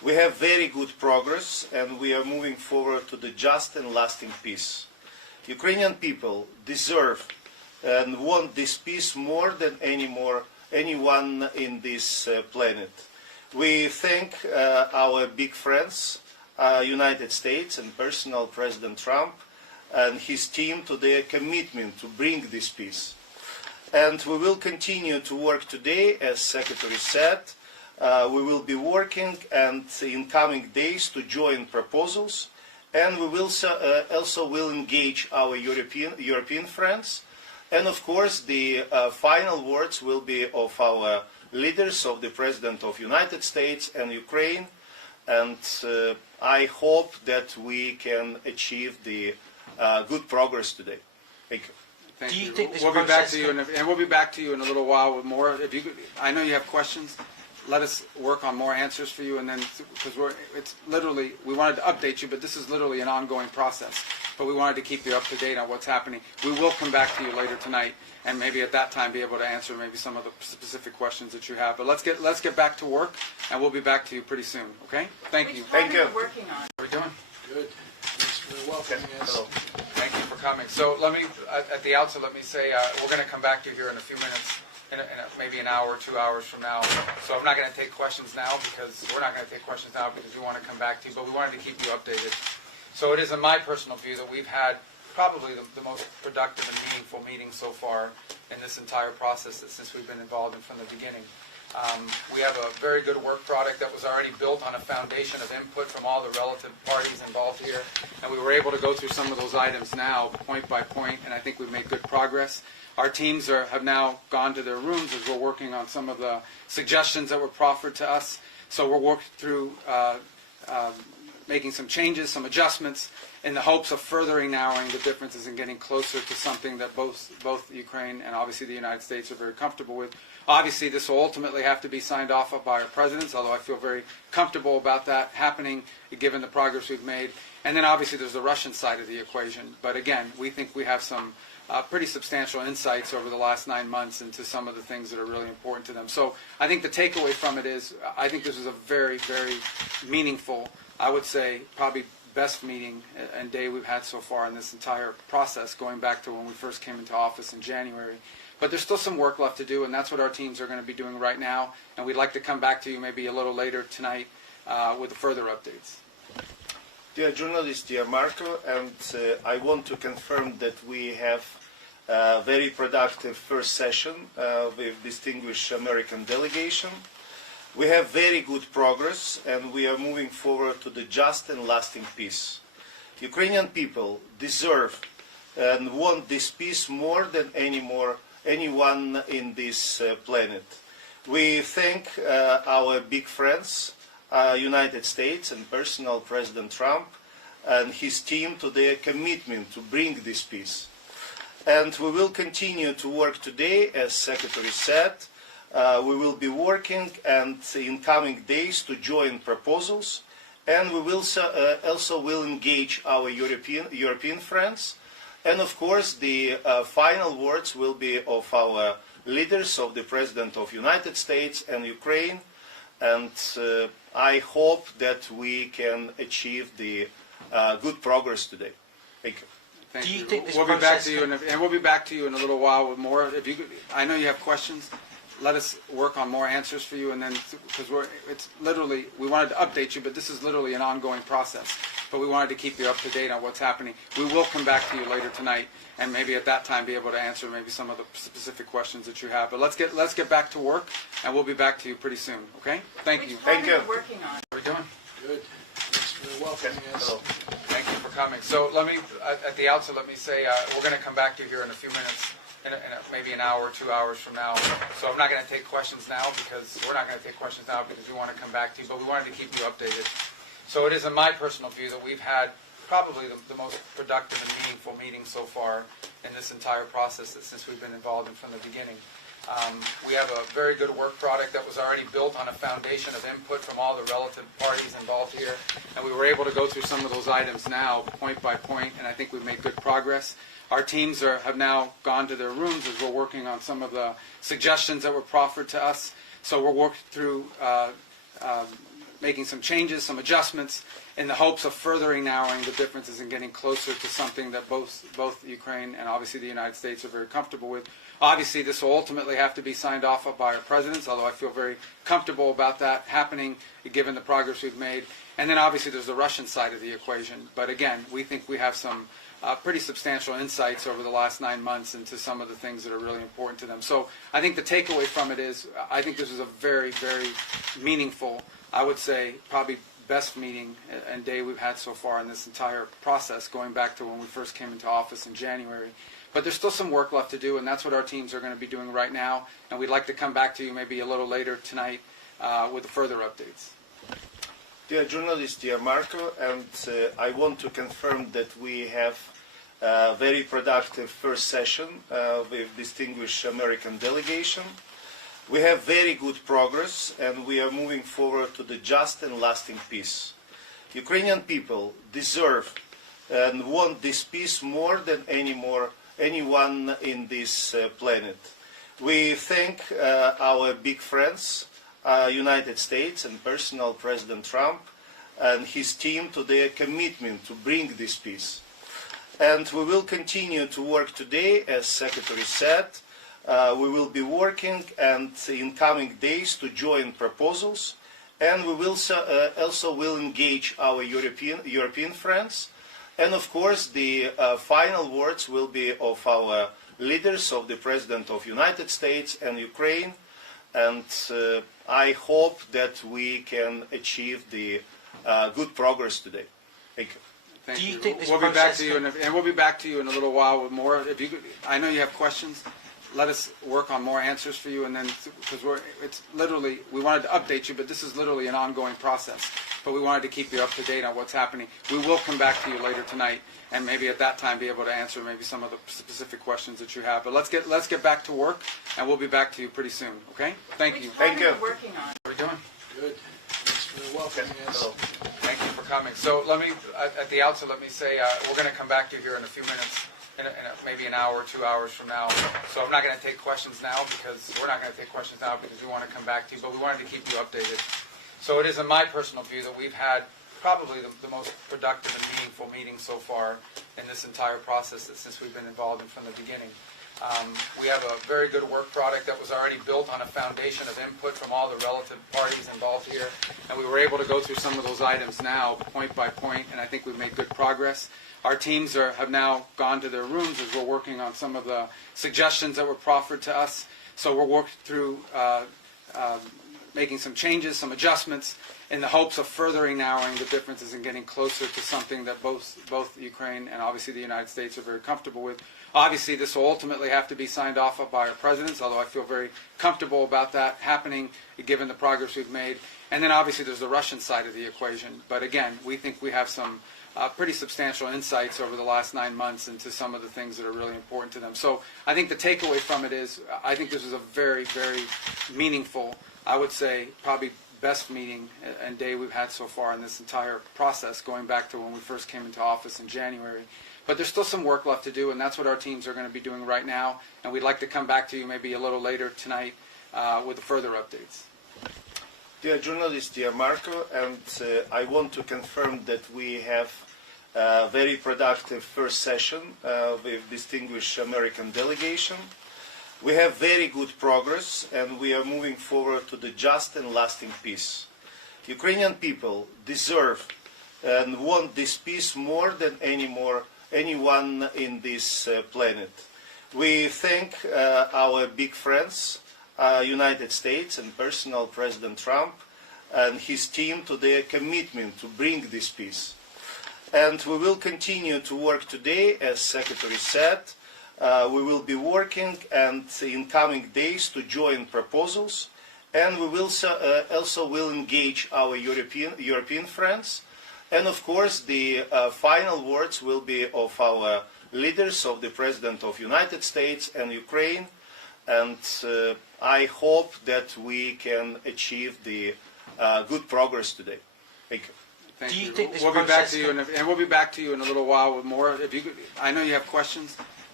We have very good progress, and we are moving forward to the just and lasting peace. Ukrainian people deserve and want this peace more than anyone in this planet. We thank our big friends, United States and personal President Trump and his team to their commitment to bring this peace. And we will continue to work today, as Secretary said. We will be working and in coming days to join proposals, and we will also will engage our European friends. And of course, the final words will be of our leaders, of the President of the United States and Ukraine. And I hope that we can achieve the good progress today. Thank you. Thank Do you you. think this We'll be back process to you, and we'll be back to you in a little while with more. If you, I know you have questions. Let us work on more answers for you, and then because it's literally we wanted to update you, but this is literally an ongoing process. But we wanted to keep you up to date on what's happening. We will come back to you later tonight, and maybe at that time be able to answer maybe some of the specific questions that you have. But let's get back to work, and we'll be back to you pretty soon. Okay? Thank you. Thank you. Working on. How are we doing? Good. Thanks for welcoming us. Hello. Thank you for coming. So let me, at the outset, let me say we're going to come back to you here in a few minutes, maybe an hour, 2 hours from now. So I'm not going to take questions now because we're not going to take questions now because we want to come back to you, but we wanted to keep you updated. So it is in my personal view that we've had probably the most productive and meaningful meeting so far in this entire process since we've been involved in from the beginning. We have a very good work product that was already built on a foundation of input from all the relative parties involved here, and we were able to go through some of those items now, point by point, and I think we've made good progress. Our teams have now gone to their rooms as we're working on some of the suggestions that were proffered to us. So we're working through making some changes, some adjustments, in the hopes of furthering narrowing the differences and getting closer to something that both Ukraine and obviously the United States are very comfortable with. Obviously, this will ultimately have to be signed off by our presidents, although I feel very comfortable about that happening given the progress we've made. And then obviously there's the Russian side of the equation. But again, we think we have some pretty substantial insights over the last 9 months into some of the things that are really important to them. So I think the takeaway from it is I think this is a very, very meaningful, I would say probably best meeting and day we've had so far in this entire process, going back to when we first came into office in January. But there's still some work left to do, and that's what our teams are going to be doing right now. And we'd like to come back to you maybe a little later tonight with further updates. Dear journalist, dear Marco, and I want to confirm that we have a very productive first session with distinguished American delegation. We have very good progress, and we are moving forward to the just and lasting peace. Ukrainian people deserve and want this peace more than anyone in this planet. We thank our big friends, United States and personal President Trump and his team to their commitment to bring this peace. And we will continue to work today, as Secretary said. We will be working and in coming days to join proposals, and we will also will engage our European friends. And of course, the final words will be of our leaders, of the President of the United States and Ukraine. And I hope that we can achieve the good progress today. Thank you. Thank Do you you. think this we'll be back process to you, and we'll be back to you in a little while with more. If you, I know you have questions. Let us work on more answers for you, and then because it's literally we wanted to update you, but this is literally an ongoing process. But we wanted to keep you up to date on what's happening. We will come back to you later tonight, and maybe at that time be able to answer maybe some of the specific questions that you have. But let's get back to work, and we'll be back to you pretty soon. Okay? Thank you. Thank you. Working on. How are we doing? Good. Thanks for welcoming us. Hello. Thank you for coming. So let me, at the outset, let me say we're going to come back to you here in a few minutes, maybe an hour, 2 hours from now. So I'm not going to take questions now because we're not going to take questions now because we want to come back to you, but we wanted to keep you updated. So it is in my personal view that we've had probably the most productive and meaningful meeting so far in this entire process since we've been involved in from the beginning. We have a very good work product that was already built on a foundation of input from all the relative parties involved here, and we were able to go through some of those items now, point by point, and I think we've made good progress. Our teams have now gone to their rooms as we're working on some of the suggestions that were proffered to us. So we're working through making some changes, some adjustments, in the hopes of furthering narrowing the differences and getting closer to something that both Ukraine and obviously the United States are very comfortable with. Obviously, this will ultimately have to be signed off by our presidents, although I feel very comfortable about that happening, given the progress we've made. And then obviously there's the Russian side of the equation. But again, we think we have some pretty substantial insights over the last 9 months into some of the things that are really important to them. So I think the takeaway from it is, I think this is a very, very meaningful, I would say probably best meeting and day we've had so far in this entire process, going back to when we first came into office in January. But there's still some work left to do, and that's what our teams are going to be doing right now. And we'd like to come back to you maybe a little later tonight with further updates. Dear journalist, dear Marco, and I want to confirm that we have a very productive first session with distinguished American delegation. We have very good progress, and we are moving forward to the just and lasting peace. Ukrainian people deserve and want this peace more than anyone in this planet. We thank our big friends, United States and personal President Trump and his team to their commitment to bring this peace. And we will continue to work today, as Secretary said. We will be working and in coming days to join proposals, and we will also will engage our European friends. And of course, the final words will be of our leaders, of the President of the United States and Ukraine. And I hope that we can achieve the good progress today. Thank you. Thank Do you you. think this We'll be back process to you, and we'll be back to you in a little while with more. If you, I know you have questions. Let us work on more answers for you, and then because it's literally, we wanted to update you, but this is literally an ongoing process. But we wanted to keep you up to date on what's happening. We will come back to you later tonight, and maybe at that time be able to answer maybe some of the specific questions that you have. But let's get back to work, and we'll be back to you pretty soon. Okay? Thank you. Thank you. Working on. How are we doing? Good. Thanks for welcoming us. Hello. Thank you for coming. So let me, at the outset, let me say we're going to come back to you here in a few minutes, maybe an hour, 2 hours from now. So I'm not going to take questions now because we're not going to take questions now because we want to come back to you, but we wanted to keep you updated. So it is in my personal view that we've had probably the most productive and meaningful meeting so far in this entire process since we've been involved in from the beginning. We have a very good work product that was already built on a foundation of input from all the relative parties involved here, and we were able to go through some of those items now, point by point, and I think we've made good progress. Our teams have now gone to their rooms as we're working on some of the suggestions that were proffered to us. So we're working through making some changes, some adjustments, in the hopes of furthering narrowing the differences and getting closer to something that both Ukraine and obviously the United States are very comfortable with. Obviously, this will ultimately have to be signed off by our presidents, although I feel very comfortable about that happening, given the progress we've made. And then obviously there's the Russian side of the equation. But again, we think we have some pretty substantial insights over the last 9 months into some of the things that are really important to them. So I think the takeaway from it is, I think this is a very, very meaningful, I would say probably best meeting and day we've had so far in this entire process, going back to when we first came into office in January. But there's still some work left to do, and that's what our teams are going to be doing right now. And we'd like to come back to you maybe a little later tonight with further updates. Dear journalist, dear Marco, and I want to confirm that we have a very productive first session with distinguished American delegation. We have very good progress, and we are moving forward to the just and lasting peace. Ukrainian people deserve and want this peace more than anyone in this planet. We thank our big friends, United States and personal President Trump and his team to their commitment to bring this peace. And we will continue to work today, as Secretary said. We will be working and in coming days to join proposals, and we will also will engage our European friends. And of course, the final words will be of our leaders, of the President of the United States and Ukraine. And I hope that we can achieve the good progress today. Thank you. Thank Do you you. think this We'll be back process to you, and we'll be back to you in a little while with more. If you, I know you have questions.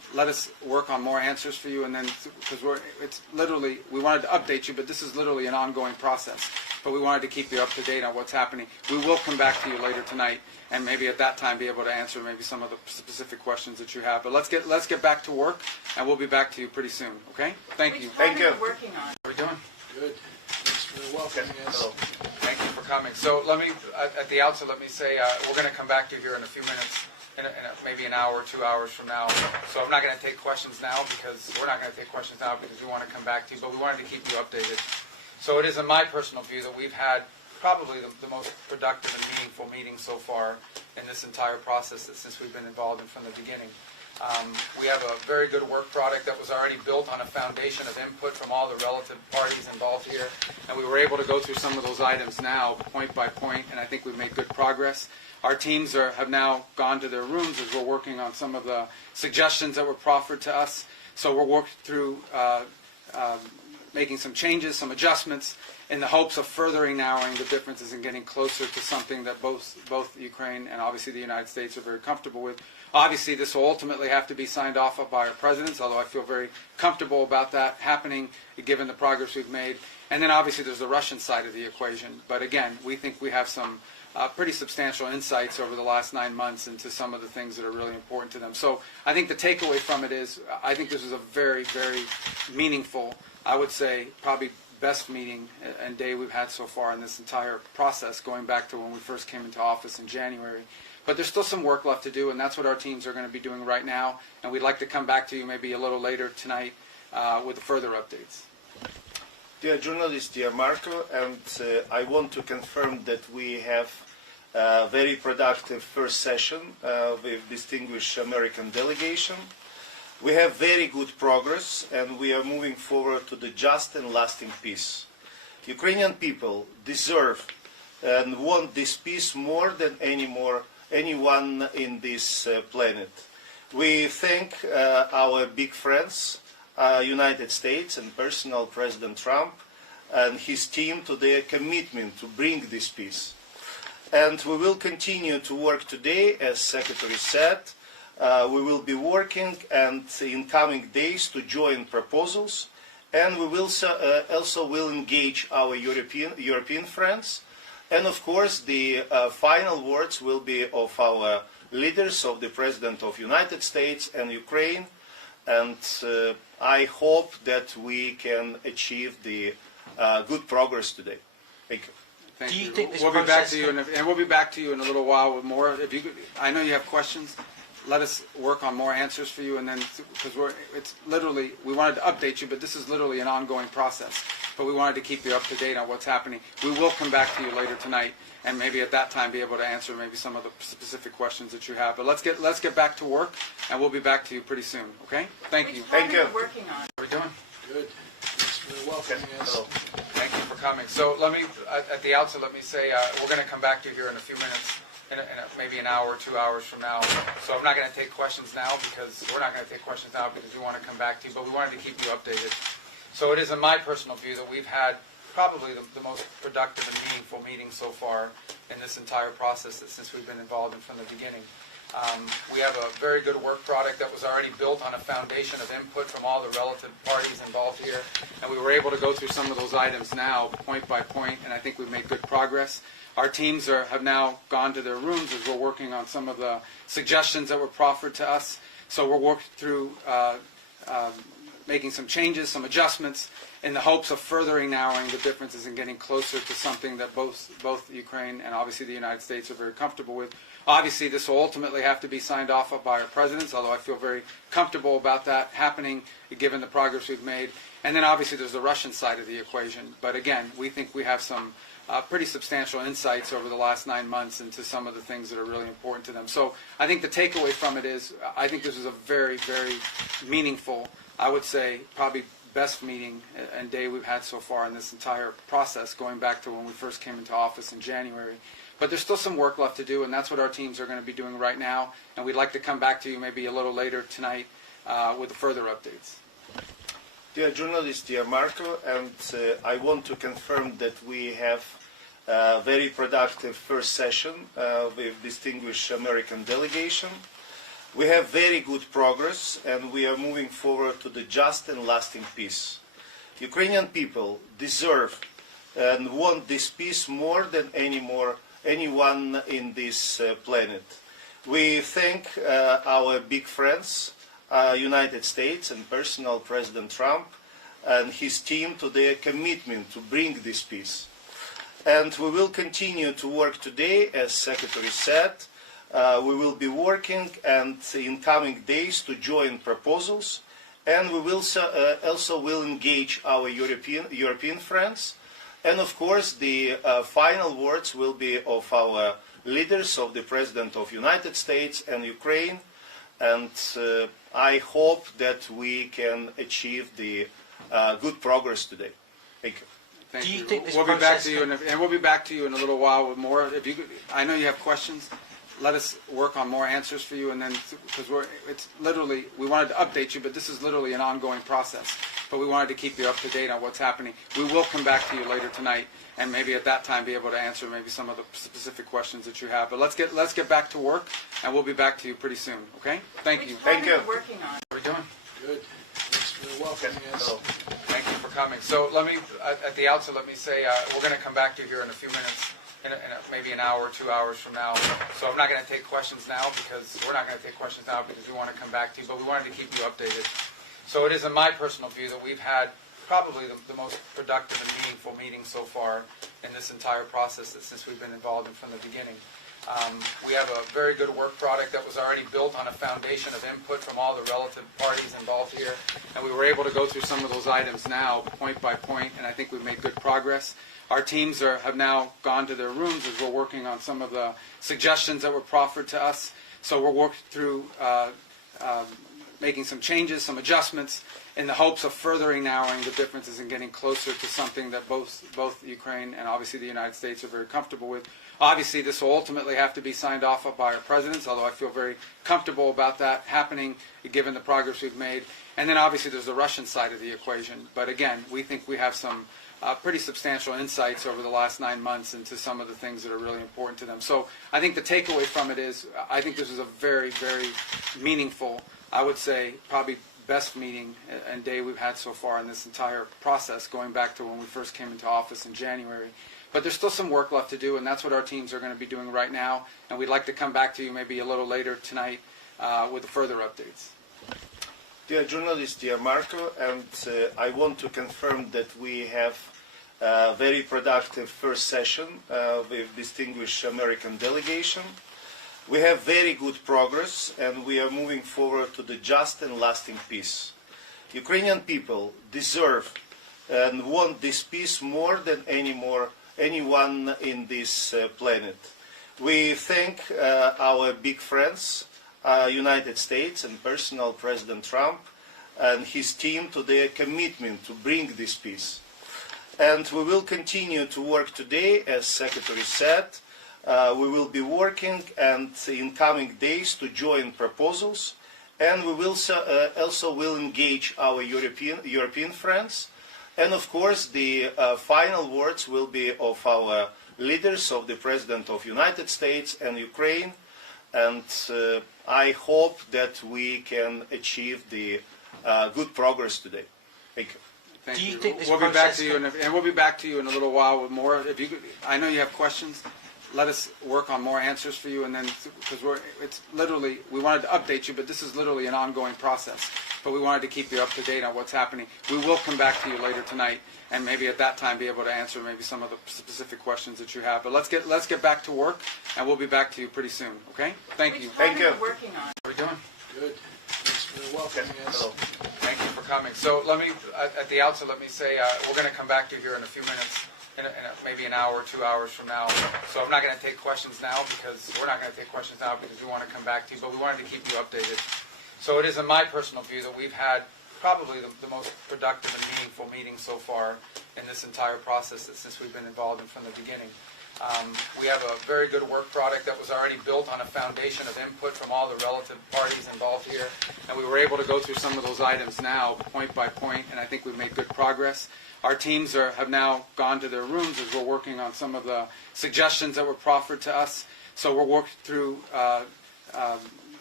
let us work on more answers for you, and then because we wanted to update you, but this is literally an ongoing process. But we wanted to keep you up to date on what's happening. We will come back to you later tonight, and maybe at that time be able to answer maybe some of the specific questions that you have. But let's get back to work, and we'll be back to you pretty soon. Okay? Thank you. Thank you. Working on. How are we doing? Good. Thanks for the welcome. Yes. Hello. Thank you for coming. So let me, at the outset, let me say we're going to come back to you here in a few minutes, maybe an hour, 2 hours from now. So I'm not going to take questions now because we're not going to take questions now because we want to come back to you, but we wanted to keep you updated. So it is in my personal view that we've had probably the most productive and meaningful meeting so far in this entire process since we've been involved in from the beginning. We have a very good work product that was already built on a foundation of input from all the relative parties involved here, and we were able to go through some of those items now, point by point, and I think we've made good progress. Our teams have now gone to their rooms as we're working on some of the suggestions that were proffered to us. So we're working through making some changes, some adjustments, in the hopes of furthering narrowing the differences and getting closer to something that both Ukraine and obviously the United States are very comfortable with. Obviously, this will ultimately have to be signed off by our presidents, although I feel very comfortable about that happening given the progress we've made. And then obviously there's the Russian side of the equation. But again, we think we have some pretty substantial insights over the last 9 months into some of the things that are really important to them. So I think the takeaway from it is I think this is a very, very meaningful, I would say probably best meeting and day we've had so far in this entire process, going back to when we first came into office in January. But there's still some work left to do, and that's what our teams are going to be doing right now. And we'd like to come back to you maybe a little later tonight with further updates. Dear journalist, dear Marco, and I want to confirm that we have a very productive first session with distinguished American delegation. We have very good progress, and we are moving forward to the just and lasting peace. Ukrainian people deserve and want this peace more than anyone in this planet. We thank our big friends, United States and personal President Trump and his team to their commitment to bring this peace. And we will continue to work today, as Secretary said. We will be working and in coming days to join proposals, and we will also will engage our European friends. And of course, the final words will be of our leaders, of the President of the United States and Ukraine. And I hope that we can achieve the good progress today. Thank you. Thank Do you you. think this we'll be back process to you, and we'll be back to you in a little while with more. If you, I know you have questions. Let us work on more answers for you, and then because it's literally we wanted to update you, but this is literally an ongoing process. But we wanted to keep you up to date on what's happening. We will come back to you later tonight, and maybe at that time be able to answer maybe some of the specific questions that you have. But let's get back to work, and we'll be back to you pretty soon. Okay? Thank you. Thank you. Working on. How are we doing? Good. Thanks for the welcome. Yes. Hello. Thank you for coming. So let me, at the outset, let me say we're going to come back to you here in a few minutes, maybe an hour, 2 hours from now. So I'm not going to take questions now because we're not going to take questions now because we want to come back to you, but we wanted to keep you updated. So it is in my personal view that we've had probably the most productive and meaningful meeting so far in this entire process since we've been involved in from the beginning. We have a very good work product that was already built on a foundation of input from all the relative parties involved here, and we were able to go through some of those items now, point by point, and I think we've made good progress. Our teams have now gone to their rooms as we're working on some of the suggestions that were proffered to us. So we're working through making some changes, some adjustments, in the hopes of furthering narrowing the differences and getting closer to something that both Ukraine and obviously the United States are very comfortable with. Obviously, this will ultimately have to be signed off by our presidents, although I feel very comfortable about that happening given the progress we've made. And then obviously there's the Russian side of the equation. But again, we think we have some pretty substantial insights over the last 9 months into some of the things that are really important to them. So I think the takeaway from it is I think this is a very, very meaningful, I would say probably best meeting and day we've had so far in this entire process, going back to when we first came into office in January. But there's still some work left to do, and that's what our teams are going to be doing right now. And we'd like to come back to you maybe a little later tonight with further updates. Dear journalist, dear Marco, and I want to confirm that we have a very productive first session with distinguished American delegation. We have very good progress, and we are moving forward to the just and lasting peace. Ukrainian people deserve and want this peace more than anyone in this planet. We thank our big friends, United States and personal President Trump and his team to their commitment to bring this peace. And we will continue to work today, as Secretary said. We will be working and in coming days to join proposals, and we will also will engage our European friends. And of course, the final words will be of our leaders, of the President of the United States and Ukraine. And I hope that we can achieve the good progress today. Thank you. Thank Do you you. think this We'll be back process to you, and we'll be back to you in a little while with more. If you, I know you have questions. Let us work on more answers for you, and then because it's literally we wanted to update you, but this is literally an ongoing process. But we wanted to keep you up to date on what's happening. We will come back to you later tonight, and maybe at that time be able to answer maybe some of the specific questions that you have. But let's get back to work, and we'll be back to you pretty soon. Okay? Thank you. Thank you. Working on. How are we doing? Good. Thanks for welcoming us. Thank you for coming. So let me, at the outset, let me say we're going to come back to you here in a few minutes, maybe an hour, 2 hours from now. So I'm not going to take questions now because we're not going to take questions now because we want to come back to you, but we wanted to keep you updated. So it is in my personal view that we've had probably the most productive and meaningful meeting so far in this entire process since we've been involved in from the beginning. We have a very good work product that was already built on a foundation of input from all the relative parties involved here, and we were able to go through some of those items now, point by point, and I think we've made good progress. Our teams have now gone to their rooms as we're working on some of the suggestions that were proffered to us. So we're working through making some changes, some adjustments, in the hopes of furthering narrowing the differences and getting closer to something that both Ukraine and obviously the United States are very comfortable with. Obviously, this will ultimately have to be signed off by our presidents, although I feel very comfortable about that happening, given the progress we've made. And then obviously there's the Russian side of the equation. But again, we think we have some pretty substantial insights over the last 9 months into some of the things that are really important to them. So I think the takeaway from it is I think this is a very, very meaningful, I would say probably best meeting and day we've had so far in this entire process, going back to when we first came into office in January. But there's still some work left to do, and that's what our teams are going to be doing right now. And we'd like to come back to you maybe a little later tonight with further updates. Dear journalist, dear Marco, and I want to confirm that we have a very productive first session with distinguished American delegation. We have very good progress, and we are moving forward to the just and lasting peace. Ukrainian people deserve and want this peace more than anyone in this planet. We thank our big friends, United States and personal President Trump and his team to their commitment to bring this peace. And we will continue to work today, as Secretary said. We will be working and in coming days to join proposals, and we will also will engage our European friends. And of course, the final words will be of our leaders, of the President of the United States and Ukraine. And I hope that we can achieve the good progress today. Thank you. Thank Do you you. think this We'll be back process to you, and we'll be back to you in a little while with more. If you, I know you have questions. Let us work on more answers for you, and then because it's literally we wanted to update you, but this is literally an ongoing process. But we wanted to keep you up to date on what's happening. We will come back to you later tonight, and maybe at that time be able to answer maybe some of the specific questions that you have. But let's get back to work, and we'll be back to you pretty soon. Okay? Thank you. Thank you. Working on. How are we doing? Good. Thanks for welcoming us. Thank you for coming. So let me, at the outset, let me say we're going to come back to you here in a few minutes, maybe an hour, 2 hours from now. So I'm not going to take questions now because we're not going to take questions now because we want to come back to you, but we wanted to keep you updated. So it is in my personal view that we've had probably the most productive and meaningful meeting so far in this entire process since we've been involved in from the beginning. We have a very good work product that was already built on a foundation of input from all the relative parties involved here, and we were able to go through some of those items now, point by point, and I think we've made good progress. Our teams have now gone to their rooms as we're working on some of the suggestions that were proffered to us. So we're working through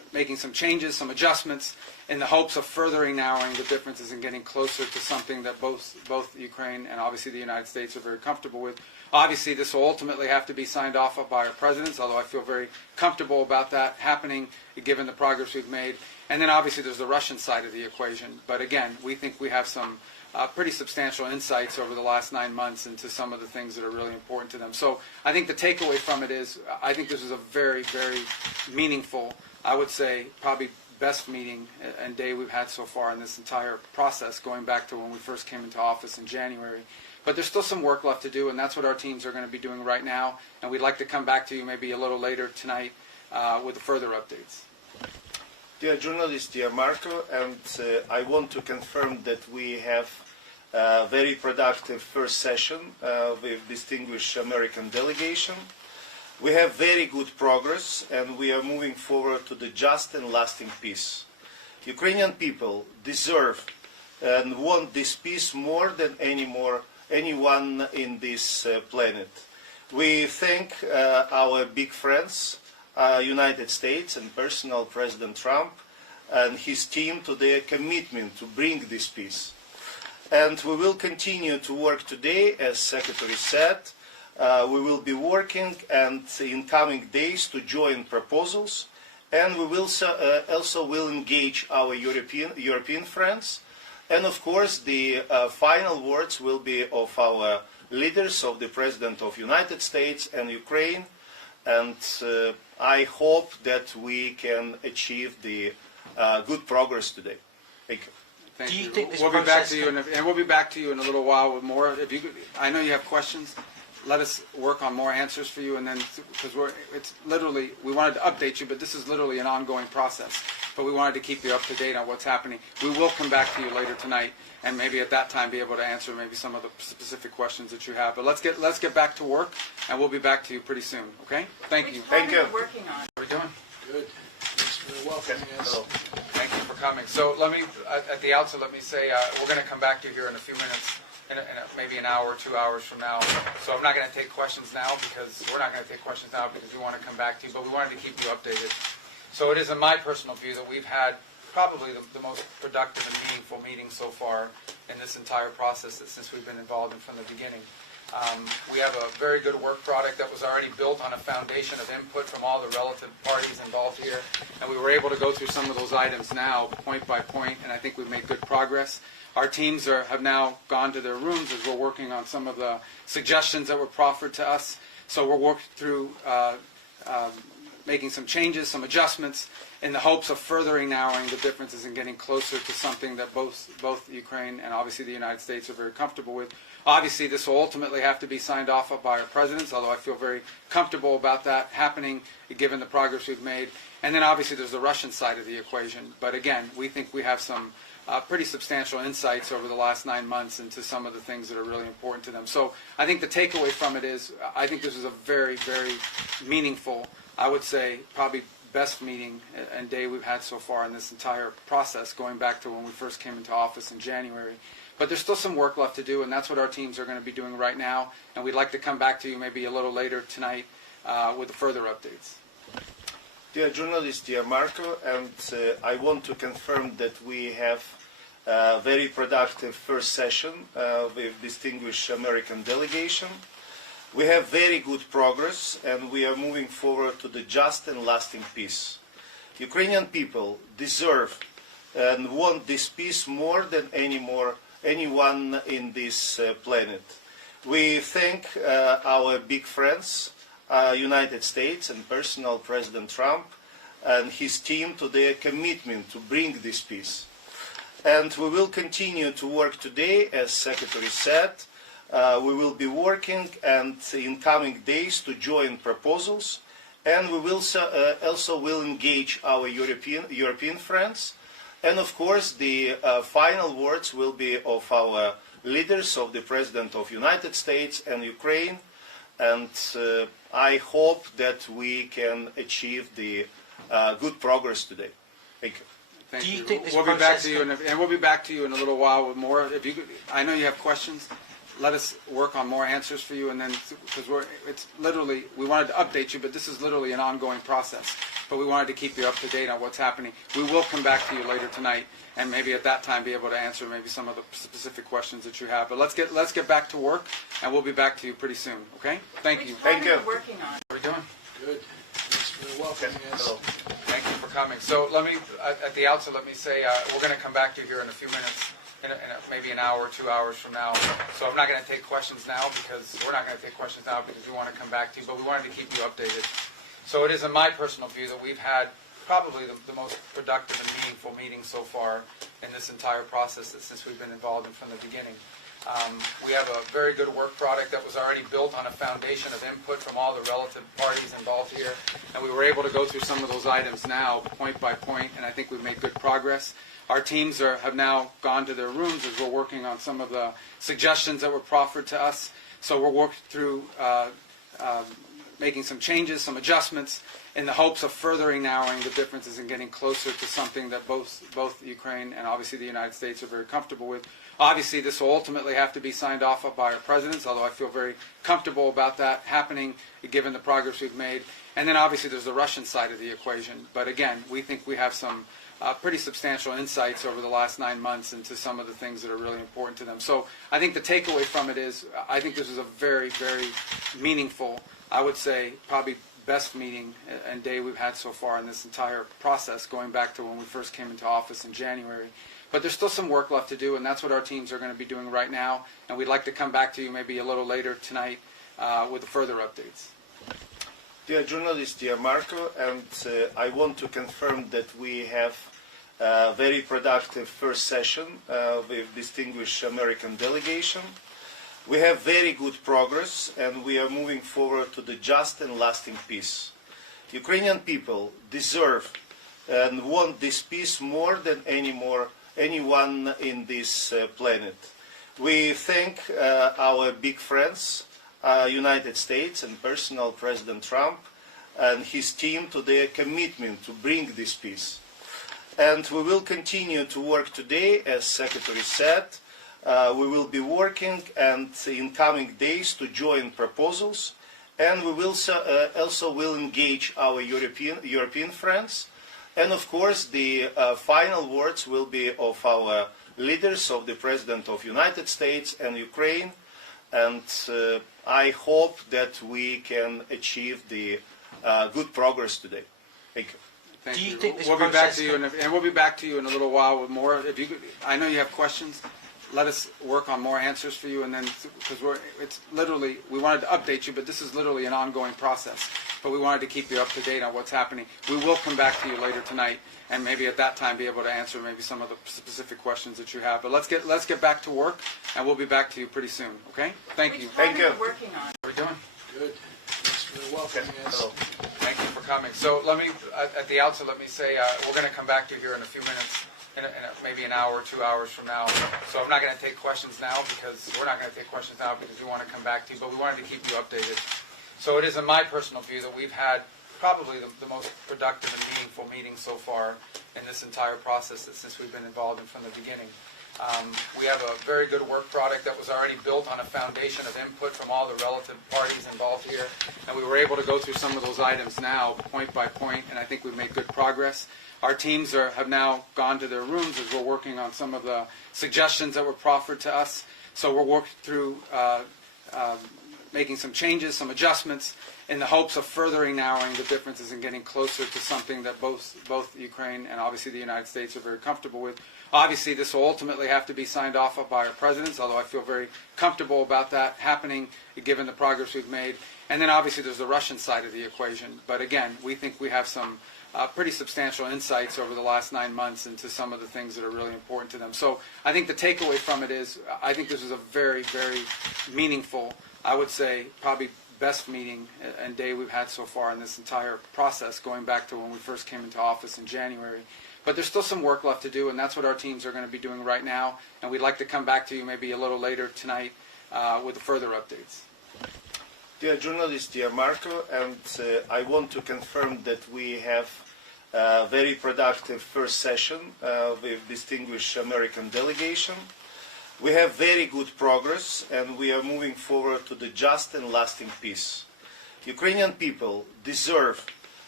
making some changes, some adjustments, in the hopes of furthering narrowing the differences and getting closer to something that both Ukraine and obviously the United States are very comfortable with. Obviously, this will ultimately have to be signed off by our presidents, although I feel very comfortable about that happening, given the progress we've made. And then obviously there's the Russian side of the equation. But again, we think we have some pretty substantial insights over the last 9 months into some of the things that are really important to them. So I think the takeaway from it is, I think this is a very, very meaningful, I would say probably best meeting and day we've had so far in this entire process, going back to when we first came into office in January. But there's still some work left to do, and that's what our teams are going to be doing right now. And we'd like to come back to you maybe a little later tonight with further updates. Dear journalist, dear Marco, and I want to confirm that we have a very productive first session with distinguished American delegation. We have very good progress, and we are moving forward to the just and lasting peace. Ukrainian people deserve and want this peace more than anyone in this planet. We thank our big friends, United States and personal President Trump and his team to their commitment to bring this peace. And we will continue to work today, as Secretary said. We will be working and in coming days to join proposals, and we will also will engage our European friends. And of course, the final words will be of our leaders, of the President of the United States and Ukraine. And I hope that we can achieve the good progress today. Thank you. Thank Do you you. think this we'll be back process to you, and we'll be back to you in a little while with more. If you, I know you have questions. Let us work on more answers for you, and then because it's literally, we wanted to update you, but this is literally an ongoing process. But we wanted to keep you up to date on what's happening. We will come back to you later tonight, and maybe at that time be able to answer maybe some of the specific questions that you have. But let's get back to work, and we'll be back to you pretty soon. Okay? Thank you. Thank you. Working on. How are we doing? Good. Thanks for welcoming us. Hello. Thank you for coming. So let me, at the outset, let me say we're going to come back to you here in a few minutes, maybe an hour, 2 hours from now. So I'm not going to take questions now because we're not going to take questions now because we want to come back to you, but we wanted to keep you updated. So it is in my personal view that we've had probably the most productive and meaningful meeting so far in this entire process since we've been involved in from the beginning. We have a very good work product that was already built on a foundation of input from all the relative parties involved here, and we were able to go through some of those items now, point by point, and I think we've made good progress. Our teams have now gone to their rooms as we're working on some of the suggestions that were proffered to us. So we're working through making some changes, some adjustments, in the hopes of furthering narrowing the differences and getting closer to something that both Ukraine and obviously the United States are very comfortable with. Obviously, this will ultimately have to be signed off by our presidents, although I feel very comfortable about that happening, given the progress we've made. And then obviously there's the Russian side of the equation. But again, we think we have some pretty substantial insights over the last 9 months into some of the things that are really important to them. So I think the takeaway from it is, I think this is a very, very meaningful, I would say probably best meeting and day we've had so far in this entire process, going back to when we first came into office in January. But there's still some work left to do, and that's what our teams are going to be doing right now. And we'd like to come back to you maybe a little later tonight with further updates. Dear journalist, dear Marco, and I want to confirm that we have a very productive first session with distinguished American delegation. We have very good progress, and we are moving forward to the just and lasting peace. Ukrainian people deserve and want this peace more than anyone in this planet. We thank our big friends, United States and personal President Trump and his team to their commitment to bring this peace. And we will continue to work today, as Secretary said. We will be working and in coming days to join proposals, and we will also will engage our European friends. And of course, the final words will be of our leaders, of the President of the United States and Ukraine. And I hope that we can achieve the good progress today. Thank you. Thank Do you you. think this we'll be back process to you, and we'll be back to you in a little while with more. If you, I know you have questions. Let us work on more answers for you, and then because it's literally, we wanted to update you, but this is literally an ongoing process. but we wanted to keep you up to date on what's happening. We will come back to you later tonight, and maybe at that time be able to answer maybe some of the specific questions that you have. But let's get back to work, and we'll be back to you pretty soon. Okay? Thank you. Thank you. Working on. How are we doing? Good. Thanks for welcoming us. Hello. Thank you for coming. So let me, at the outset, let me say we're going to come back to you here in a few minutes, maybe an hour, 2 hours from now. So I'm not going to take questions now because we're not going to take questions now because we want to come back to you, but we wanted to keep you updated. So it is in my personal view that we've had probably the most productive and meaningful meeting so far in this entire process since we've been involved in from the beginning. We have a very good work product that was already built on a foundation of input from all the relative parties involved here, and we were able to go through some of those items now, point by point, and I think we've made good progress. Our teams have now gone to their rooms as we're working on some of the suggestions that were proffered to us. So we're working through making some changes, some adjustments, in the hopes of furthering narrowing the differences and getting closer to something that both Ukraine and obviously the United States are very comfortable with. Obviously, this will ultimately have to be signed off by our presidents, although I feel very comfortable about that happening given the progress we've made. And then obviously there's the Russian side of the equation. But again, we think we have some pretty substantial insights over the last 9 months into some of the things that are really important to them. So I think the takeaway from it is I think this is a very, very meaningful, I would say probably best meeting and day we've had so far in this entire process, going back to when we first came into office in January. But there's still some work left to do, and that's what our teams are going to be doing right now. And we'd like to come back to you maybe a little later tonight with further updates. Dear journalist, dear Marco, and I want to confirm that we have a very productive first session with distinguished American delegation. We have very good progress, and we are moving forward to the just and lasting peace. Ukrainian people deserve and want this peace more than anyone in this planet. We thank our big friends, United States and personal President Trump and his team to their commitment to bring this peace. And we will continue to work today, as Secretary said. We will be working and in coming days to join proposals, and we will also will engage our European friends. And of course, the final words will be of our leaders, of the President of the United States and Ukraine. And I hope that we can achieve the good progress today. Thank you. Thank Do you you. think this We'll be back process to you, and we'll be back to you in a little while with more. If you, I know you have questions. Let us work on more answers for you, and then because it's literally we wanted to update you, but this is literally an ongoing process. But we wanted to keep you up to date on what's happening. We will come back to you later tonight, and maybe at that time be able to answer maybe some of the specific questions that you have. But let's get back to work, and we'll be back to you pretty soon. Okay? Thank you. Thank you. Working on. How are we doing? Good. Thanks for welcoming us. Hello. Thank you for coming. So let me, at the outset, let me say we're going to come back to you here in a few minutes, maybe an hour, 2 hours from now. So I'm not going to take questions now because we're not going to take questions now because we want to come back to you, but we wanted to keep you updated. So it is in my personal view that we've had probably the most productive and meaningful meeting so far in this entire process since we've been involved in from the beginning. We have a very good work product that was already built on a foundation of input from all the relative parties involved here, and we were able to go through some of those items now, point by point, and I think we've made good progress. Our teams have now gone to their rooms as we're working on some of the suggestions that were proffered to us. So we're working through making some changes, some adjustments, in the hopes of furthering narrowing the differences and getting closer to something that both Ukraine and obviously the United States are very comfortable with. Obviously, this will ultimately have to be signed off by our presidents, although I feel very comfortable about that happening given the progress we've made. And then obviously there's the Russian side of the equation. But again, we think we have some pretty substantial insights over the last 9 months into some of the things that are really important to them. So I think the takeaway from it is I think this is a very, very meaningful, I would say probably best meeting and day we've had so far in this entire process, going back to when we first came into office in January. But there's still some work left to do, and that's what our teams are going to be doing right now. And we'd like to come back to you maybe a little later tonight with further updates. Dear journalist, dear Marco, and I want to confirm that we have a very productive first session with distinguished American delegation. We have very good progress, and we are moving forward to the just and lasting peace. Ukrainian people deserve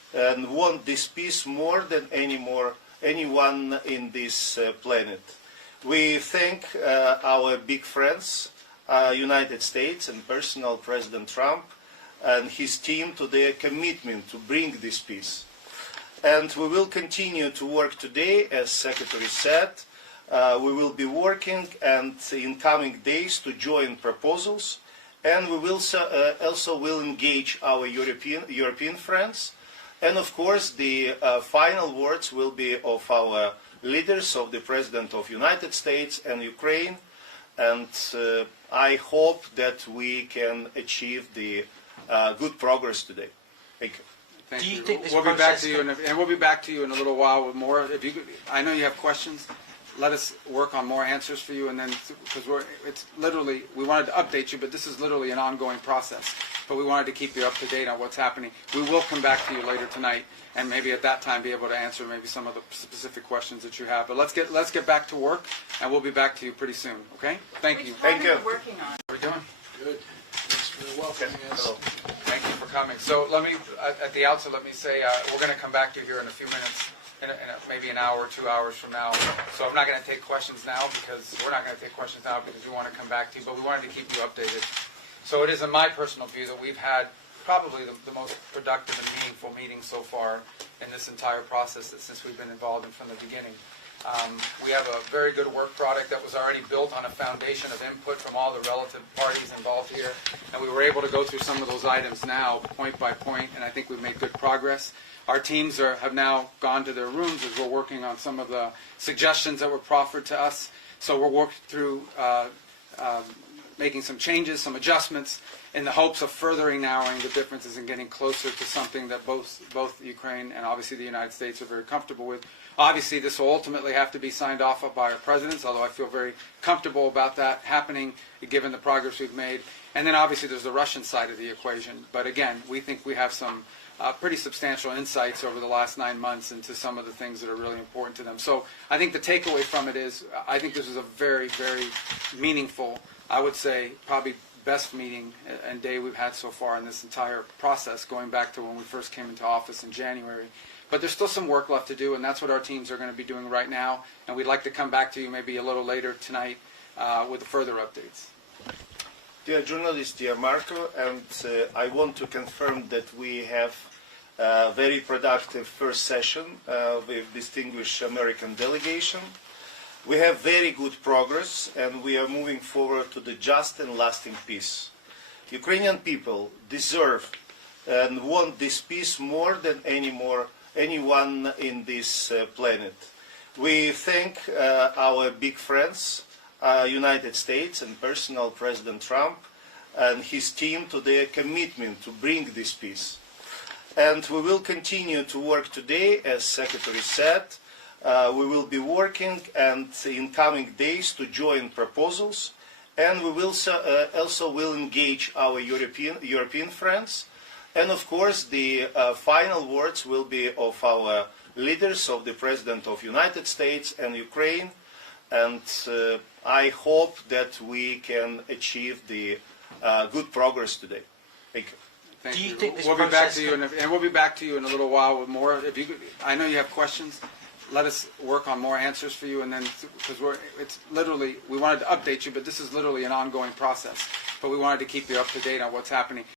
and want this peace more than anyone in this planet. We thank our big friends, United States and personal President Trump and his team to their commitment to bring this peace. And we will continue to work today, as Secretary said. We will be working and in coming days to join proposals, and we will also will engage our European friends. And of course, the final words will be of our leaders, of the President of the United States and Ukraine. And I hope that we can achieve the good progress today. Thank you. Thank Do you you. think this We'll be back process to you, and we'll be back to you in a little while with more. If you, I know you have questions. Let us work on more answers for you, and then because it's literally we wanted to update you, but this is literally an ongoing process. But we wanted to keep you up to date on what's happening. We will come back to you later tonight, and maybe at that time be able to answer maybe some of the specific questions that you have. But let's get back to work, and we'll be back to you pretty soon. Okay? Thank you. Thank you. Working on. How are we doing? Good. Thanks for welcoming us. Hello. Thank you for coming. So let me, at the outset, let me say we're going to come back to you here in a few minutes, maybe an hour, 2 hours from now. So I'm not going to take questions now because we're not going to take questions now because we want to come back to you, but we wanted to keep you updated. So it is in my personal view that we've had probably the most productive and meaningful meeting so far in this entire process since we've been involved in from the beginning. We have a very good work product that was already built on a foundation of input from all the relative parties involved here, and we were able to go through some of those items now, point by point, and I think we've made good progress. Our teams have now gone to their rooms as we're working on some of the suggestions that were proffered to us. So we're working through making some changes, some adjustments, in the hopes of furthering narrowing the differences and getting closer to something that both Ukraine and obviously the United States are very comfortable with. Obviously, this will ultimately have to be signed off by our presidents, although I feel very comfortable about that happening, given the progress we've made. And then obviously there's the Russian side of the equation. But again, we think we have some pretty substantial insights over the last 9 months into some of the things that are really important to them. So I think the takeaway from it is I think this is a very, very meaningful, I would say probably best meeting and day we've had so far in this entire process, going back to when we first came into office in January. But there's still some work left to do, and that's what our teams are going to be doing right now. And we'd like to come back to you maybe a little later tonight with further updates. Dear journalist, dear Marco, and I want to confirm that we have a very productive first session with distinguished American delegation. We have very good progress, and we are moving forward to the just and lasting peace. Ukrainian people deserve and want this peace more than anyone in this planet. We thank our big friends, United States and personal President Trump and his team to their commitment to bring this peace. And we will continue to work today, as Secretary said. We will be working and in coming days to join proposals, and we will also will engage our European friends. And of course, the final words will be of our leaders, of the President of the United States and Ukraine. And I hope that we can achieve the good progress today. Thank you. Thank Do you you. think this We'll be back process to you, and we'll be back to you in a little while with more. If you, I know you have questions. Let us work on more answers for you, and then because it's literally we wanted to update you, but this is literally an ongoing process. But we wanted to keep you up to date on what's happening.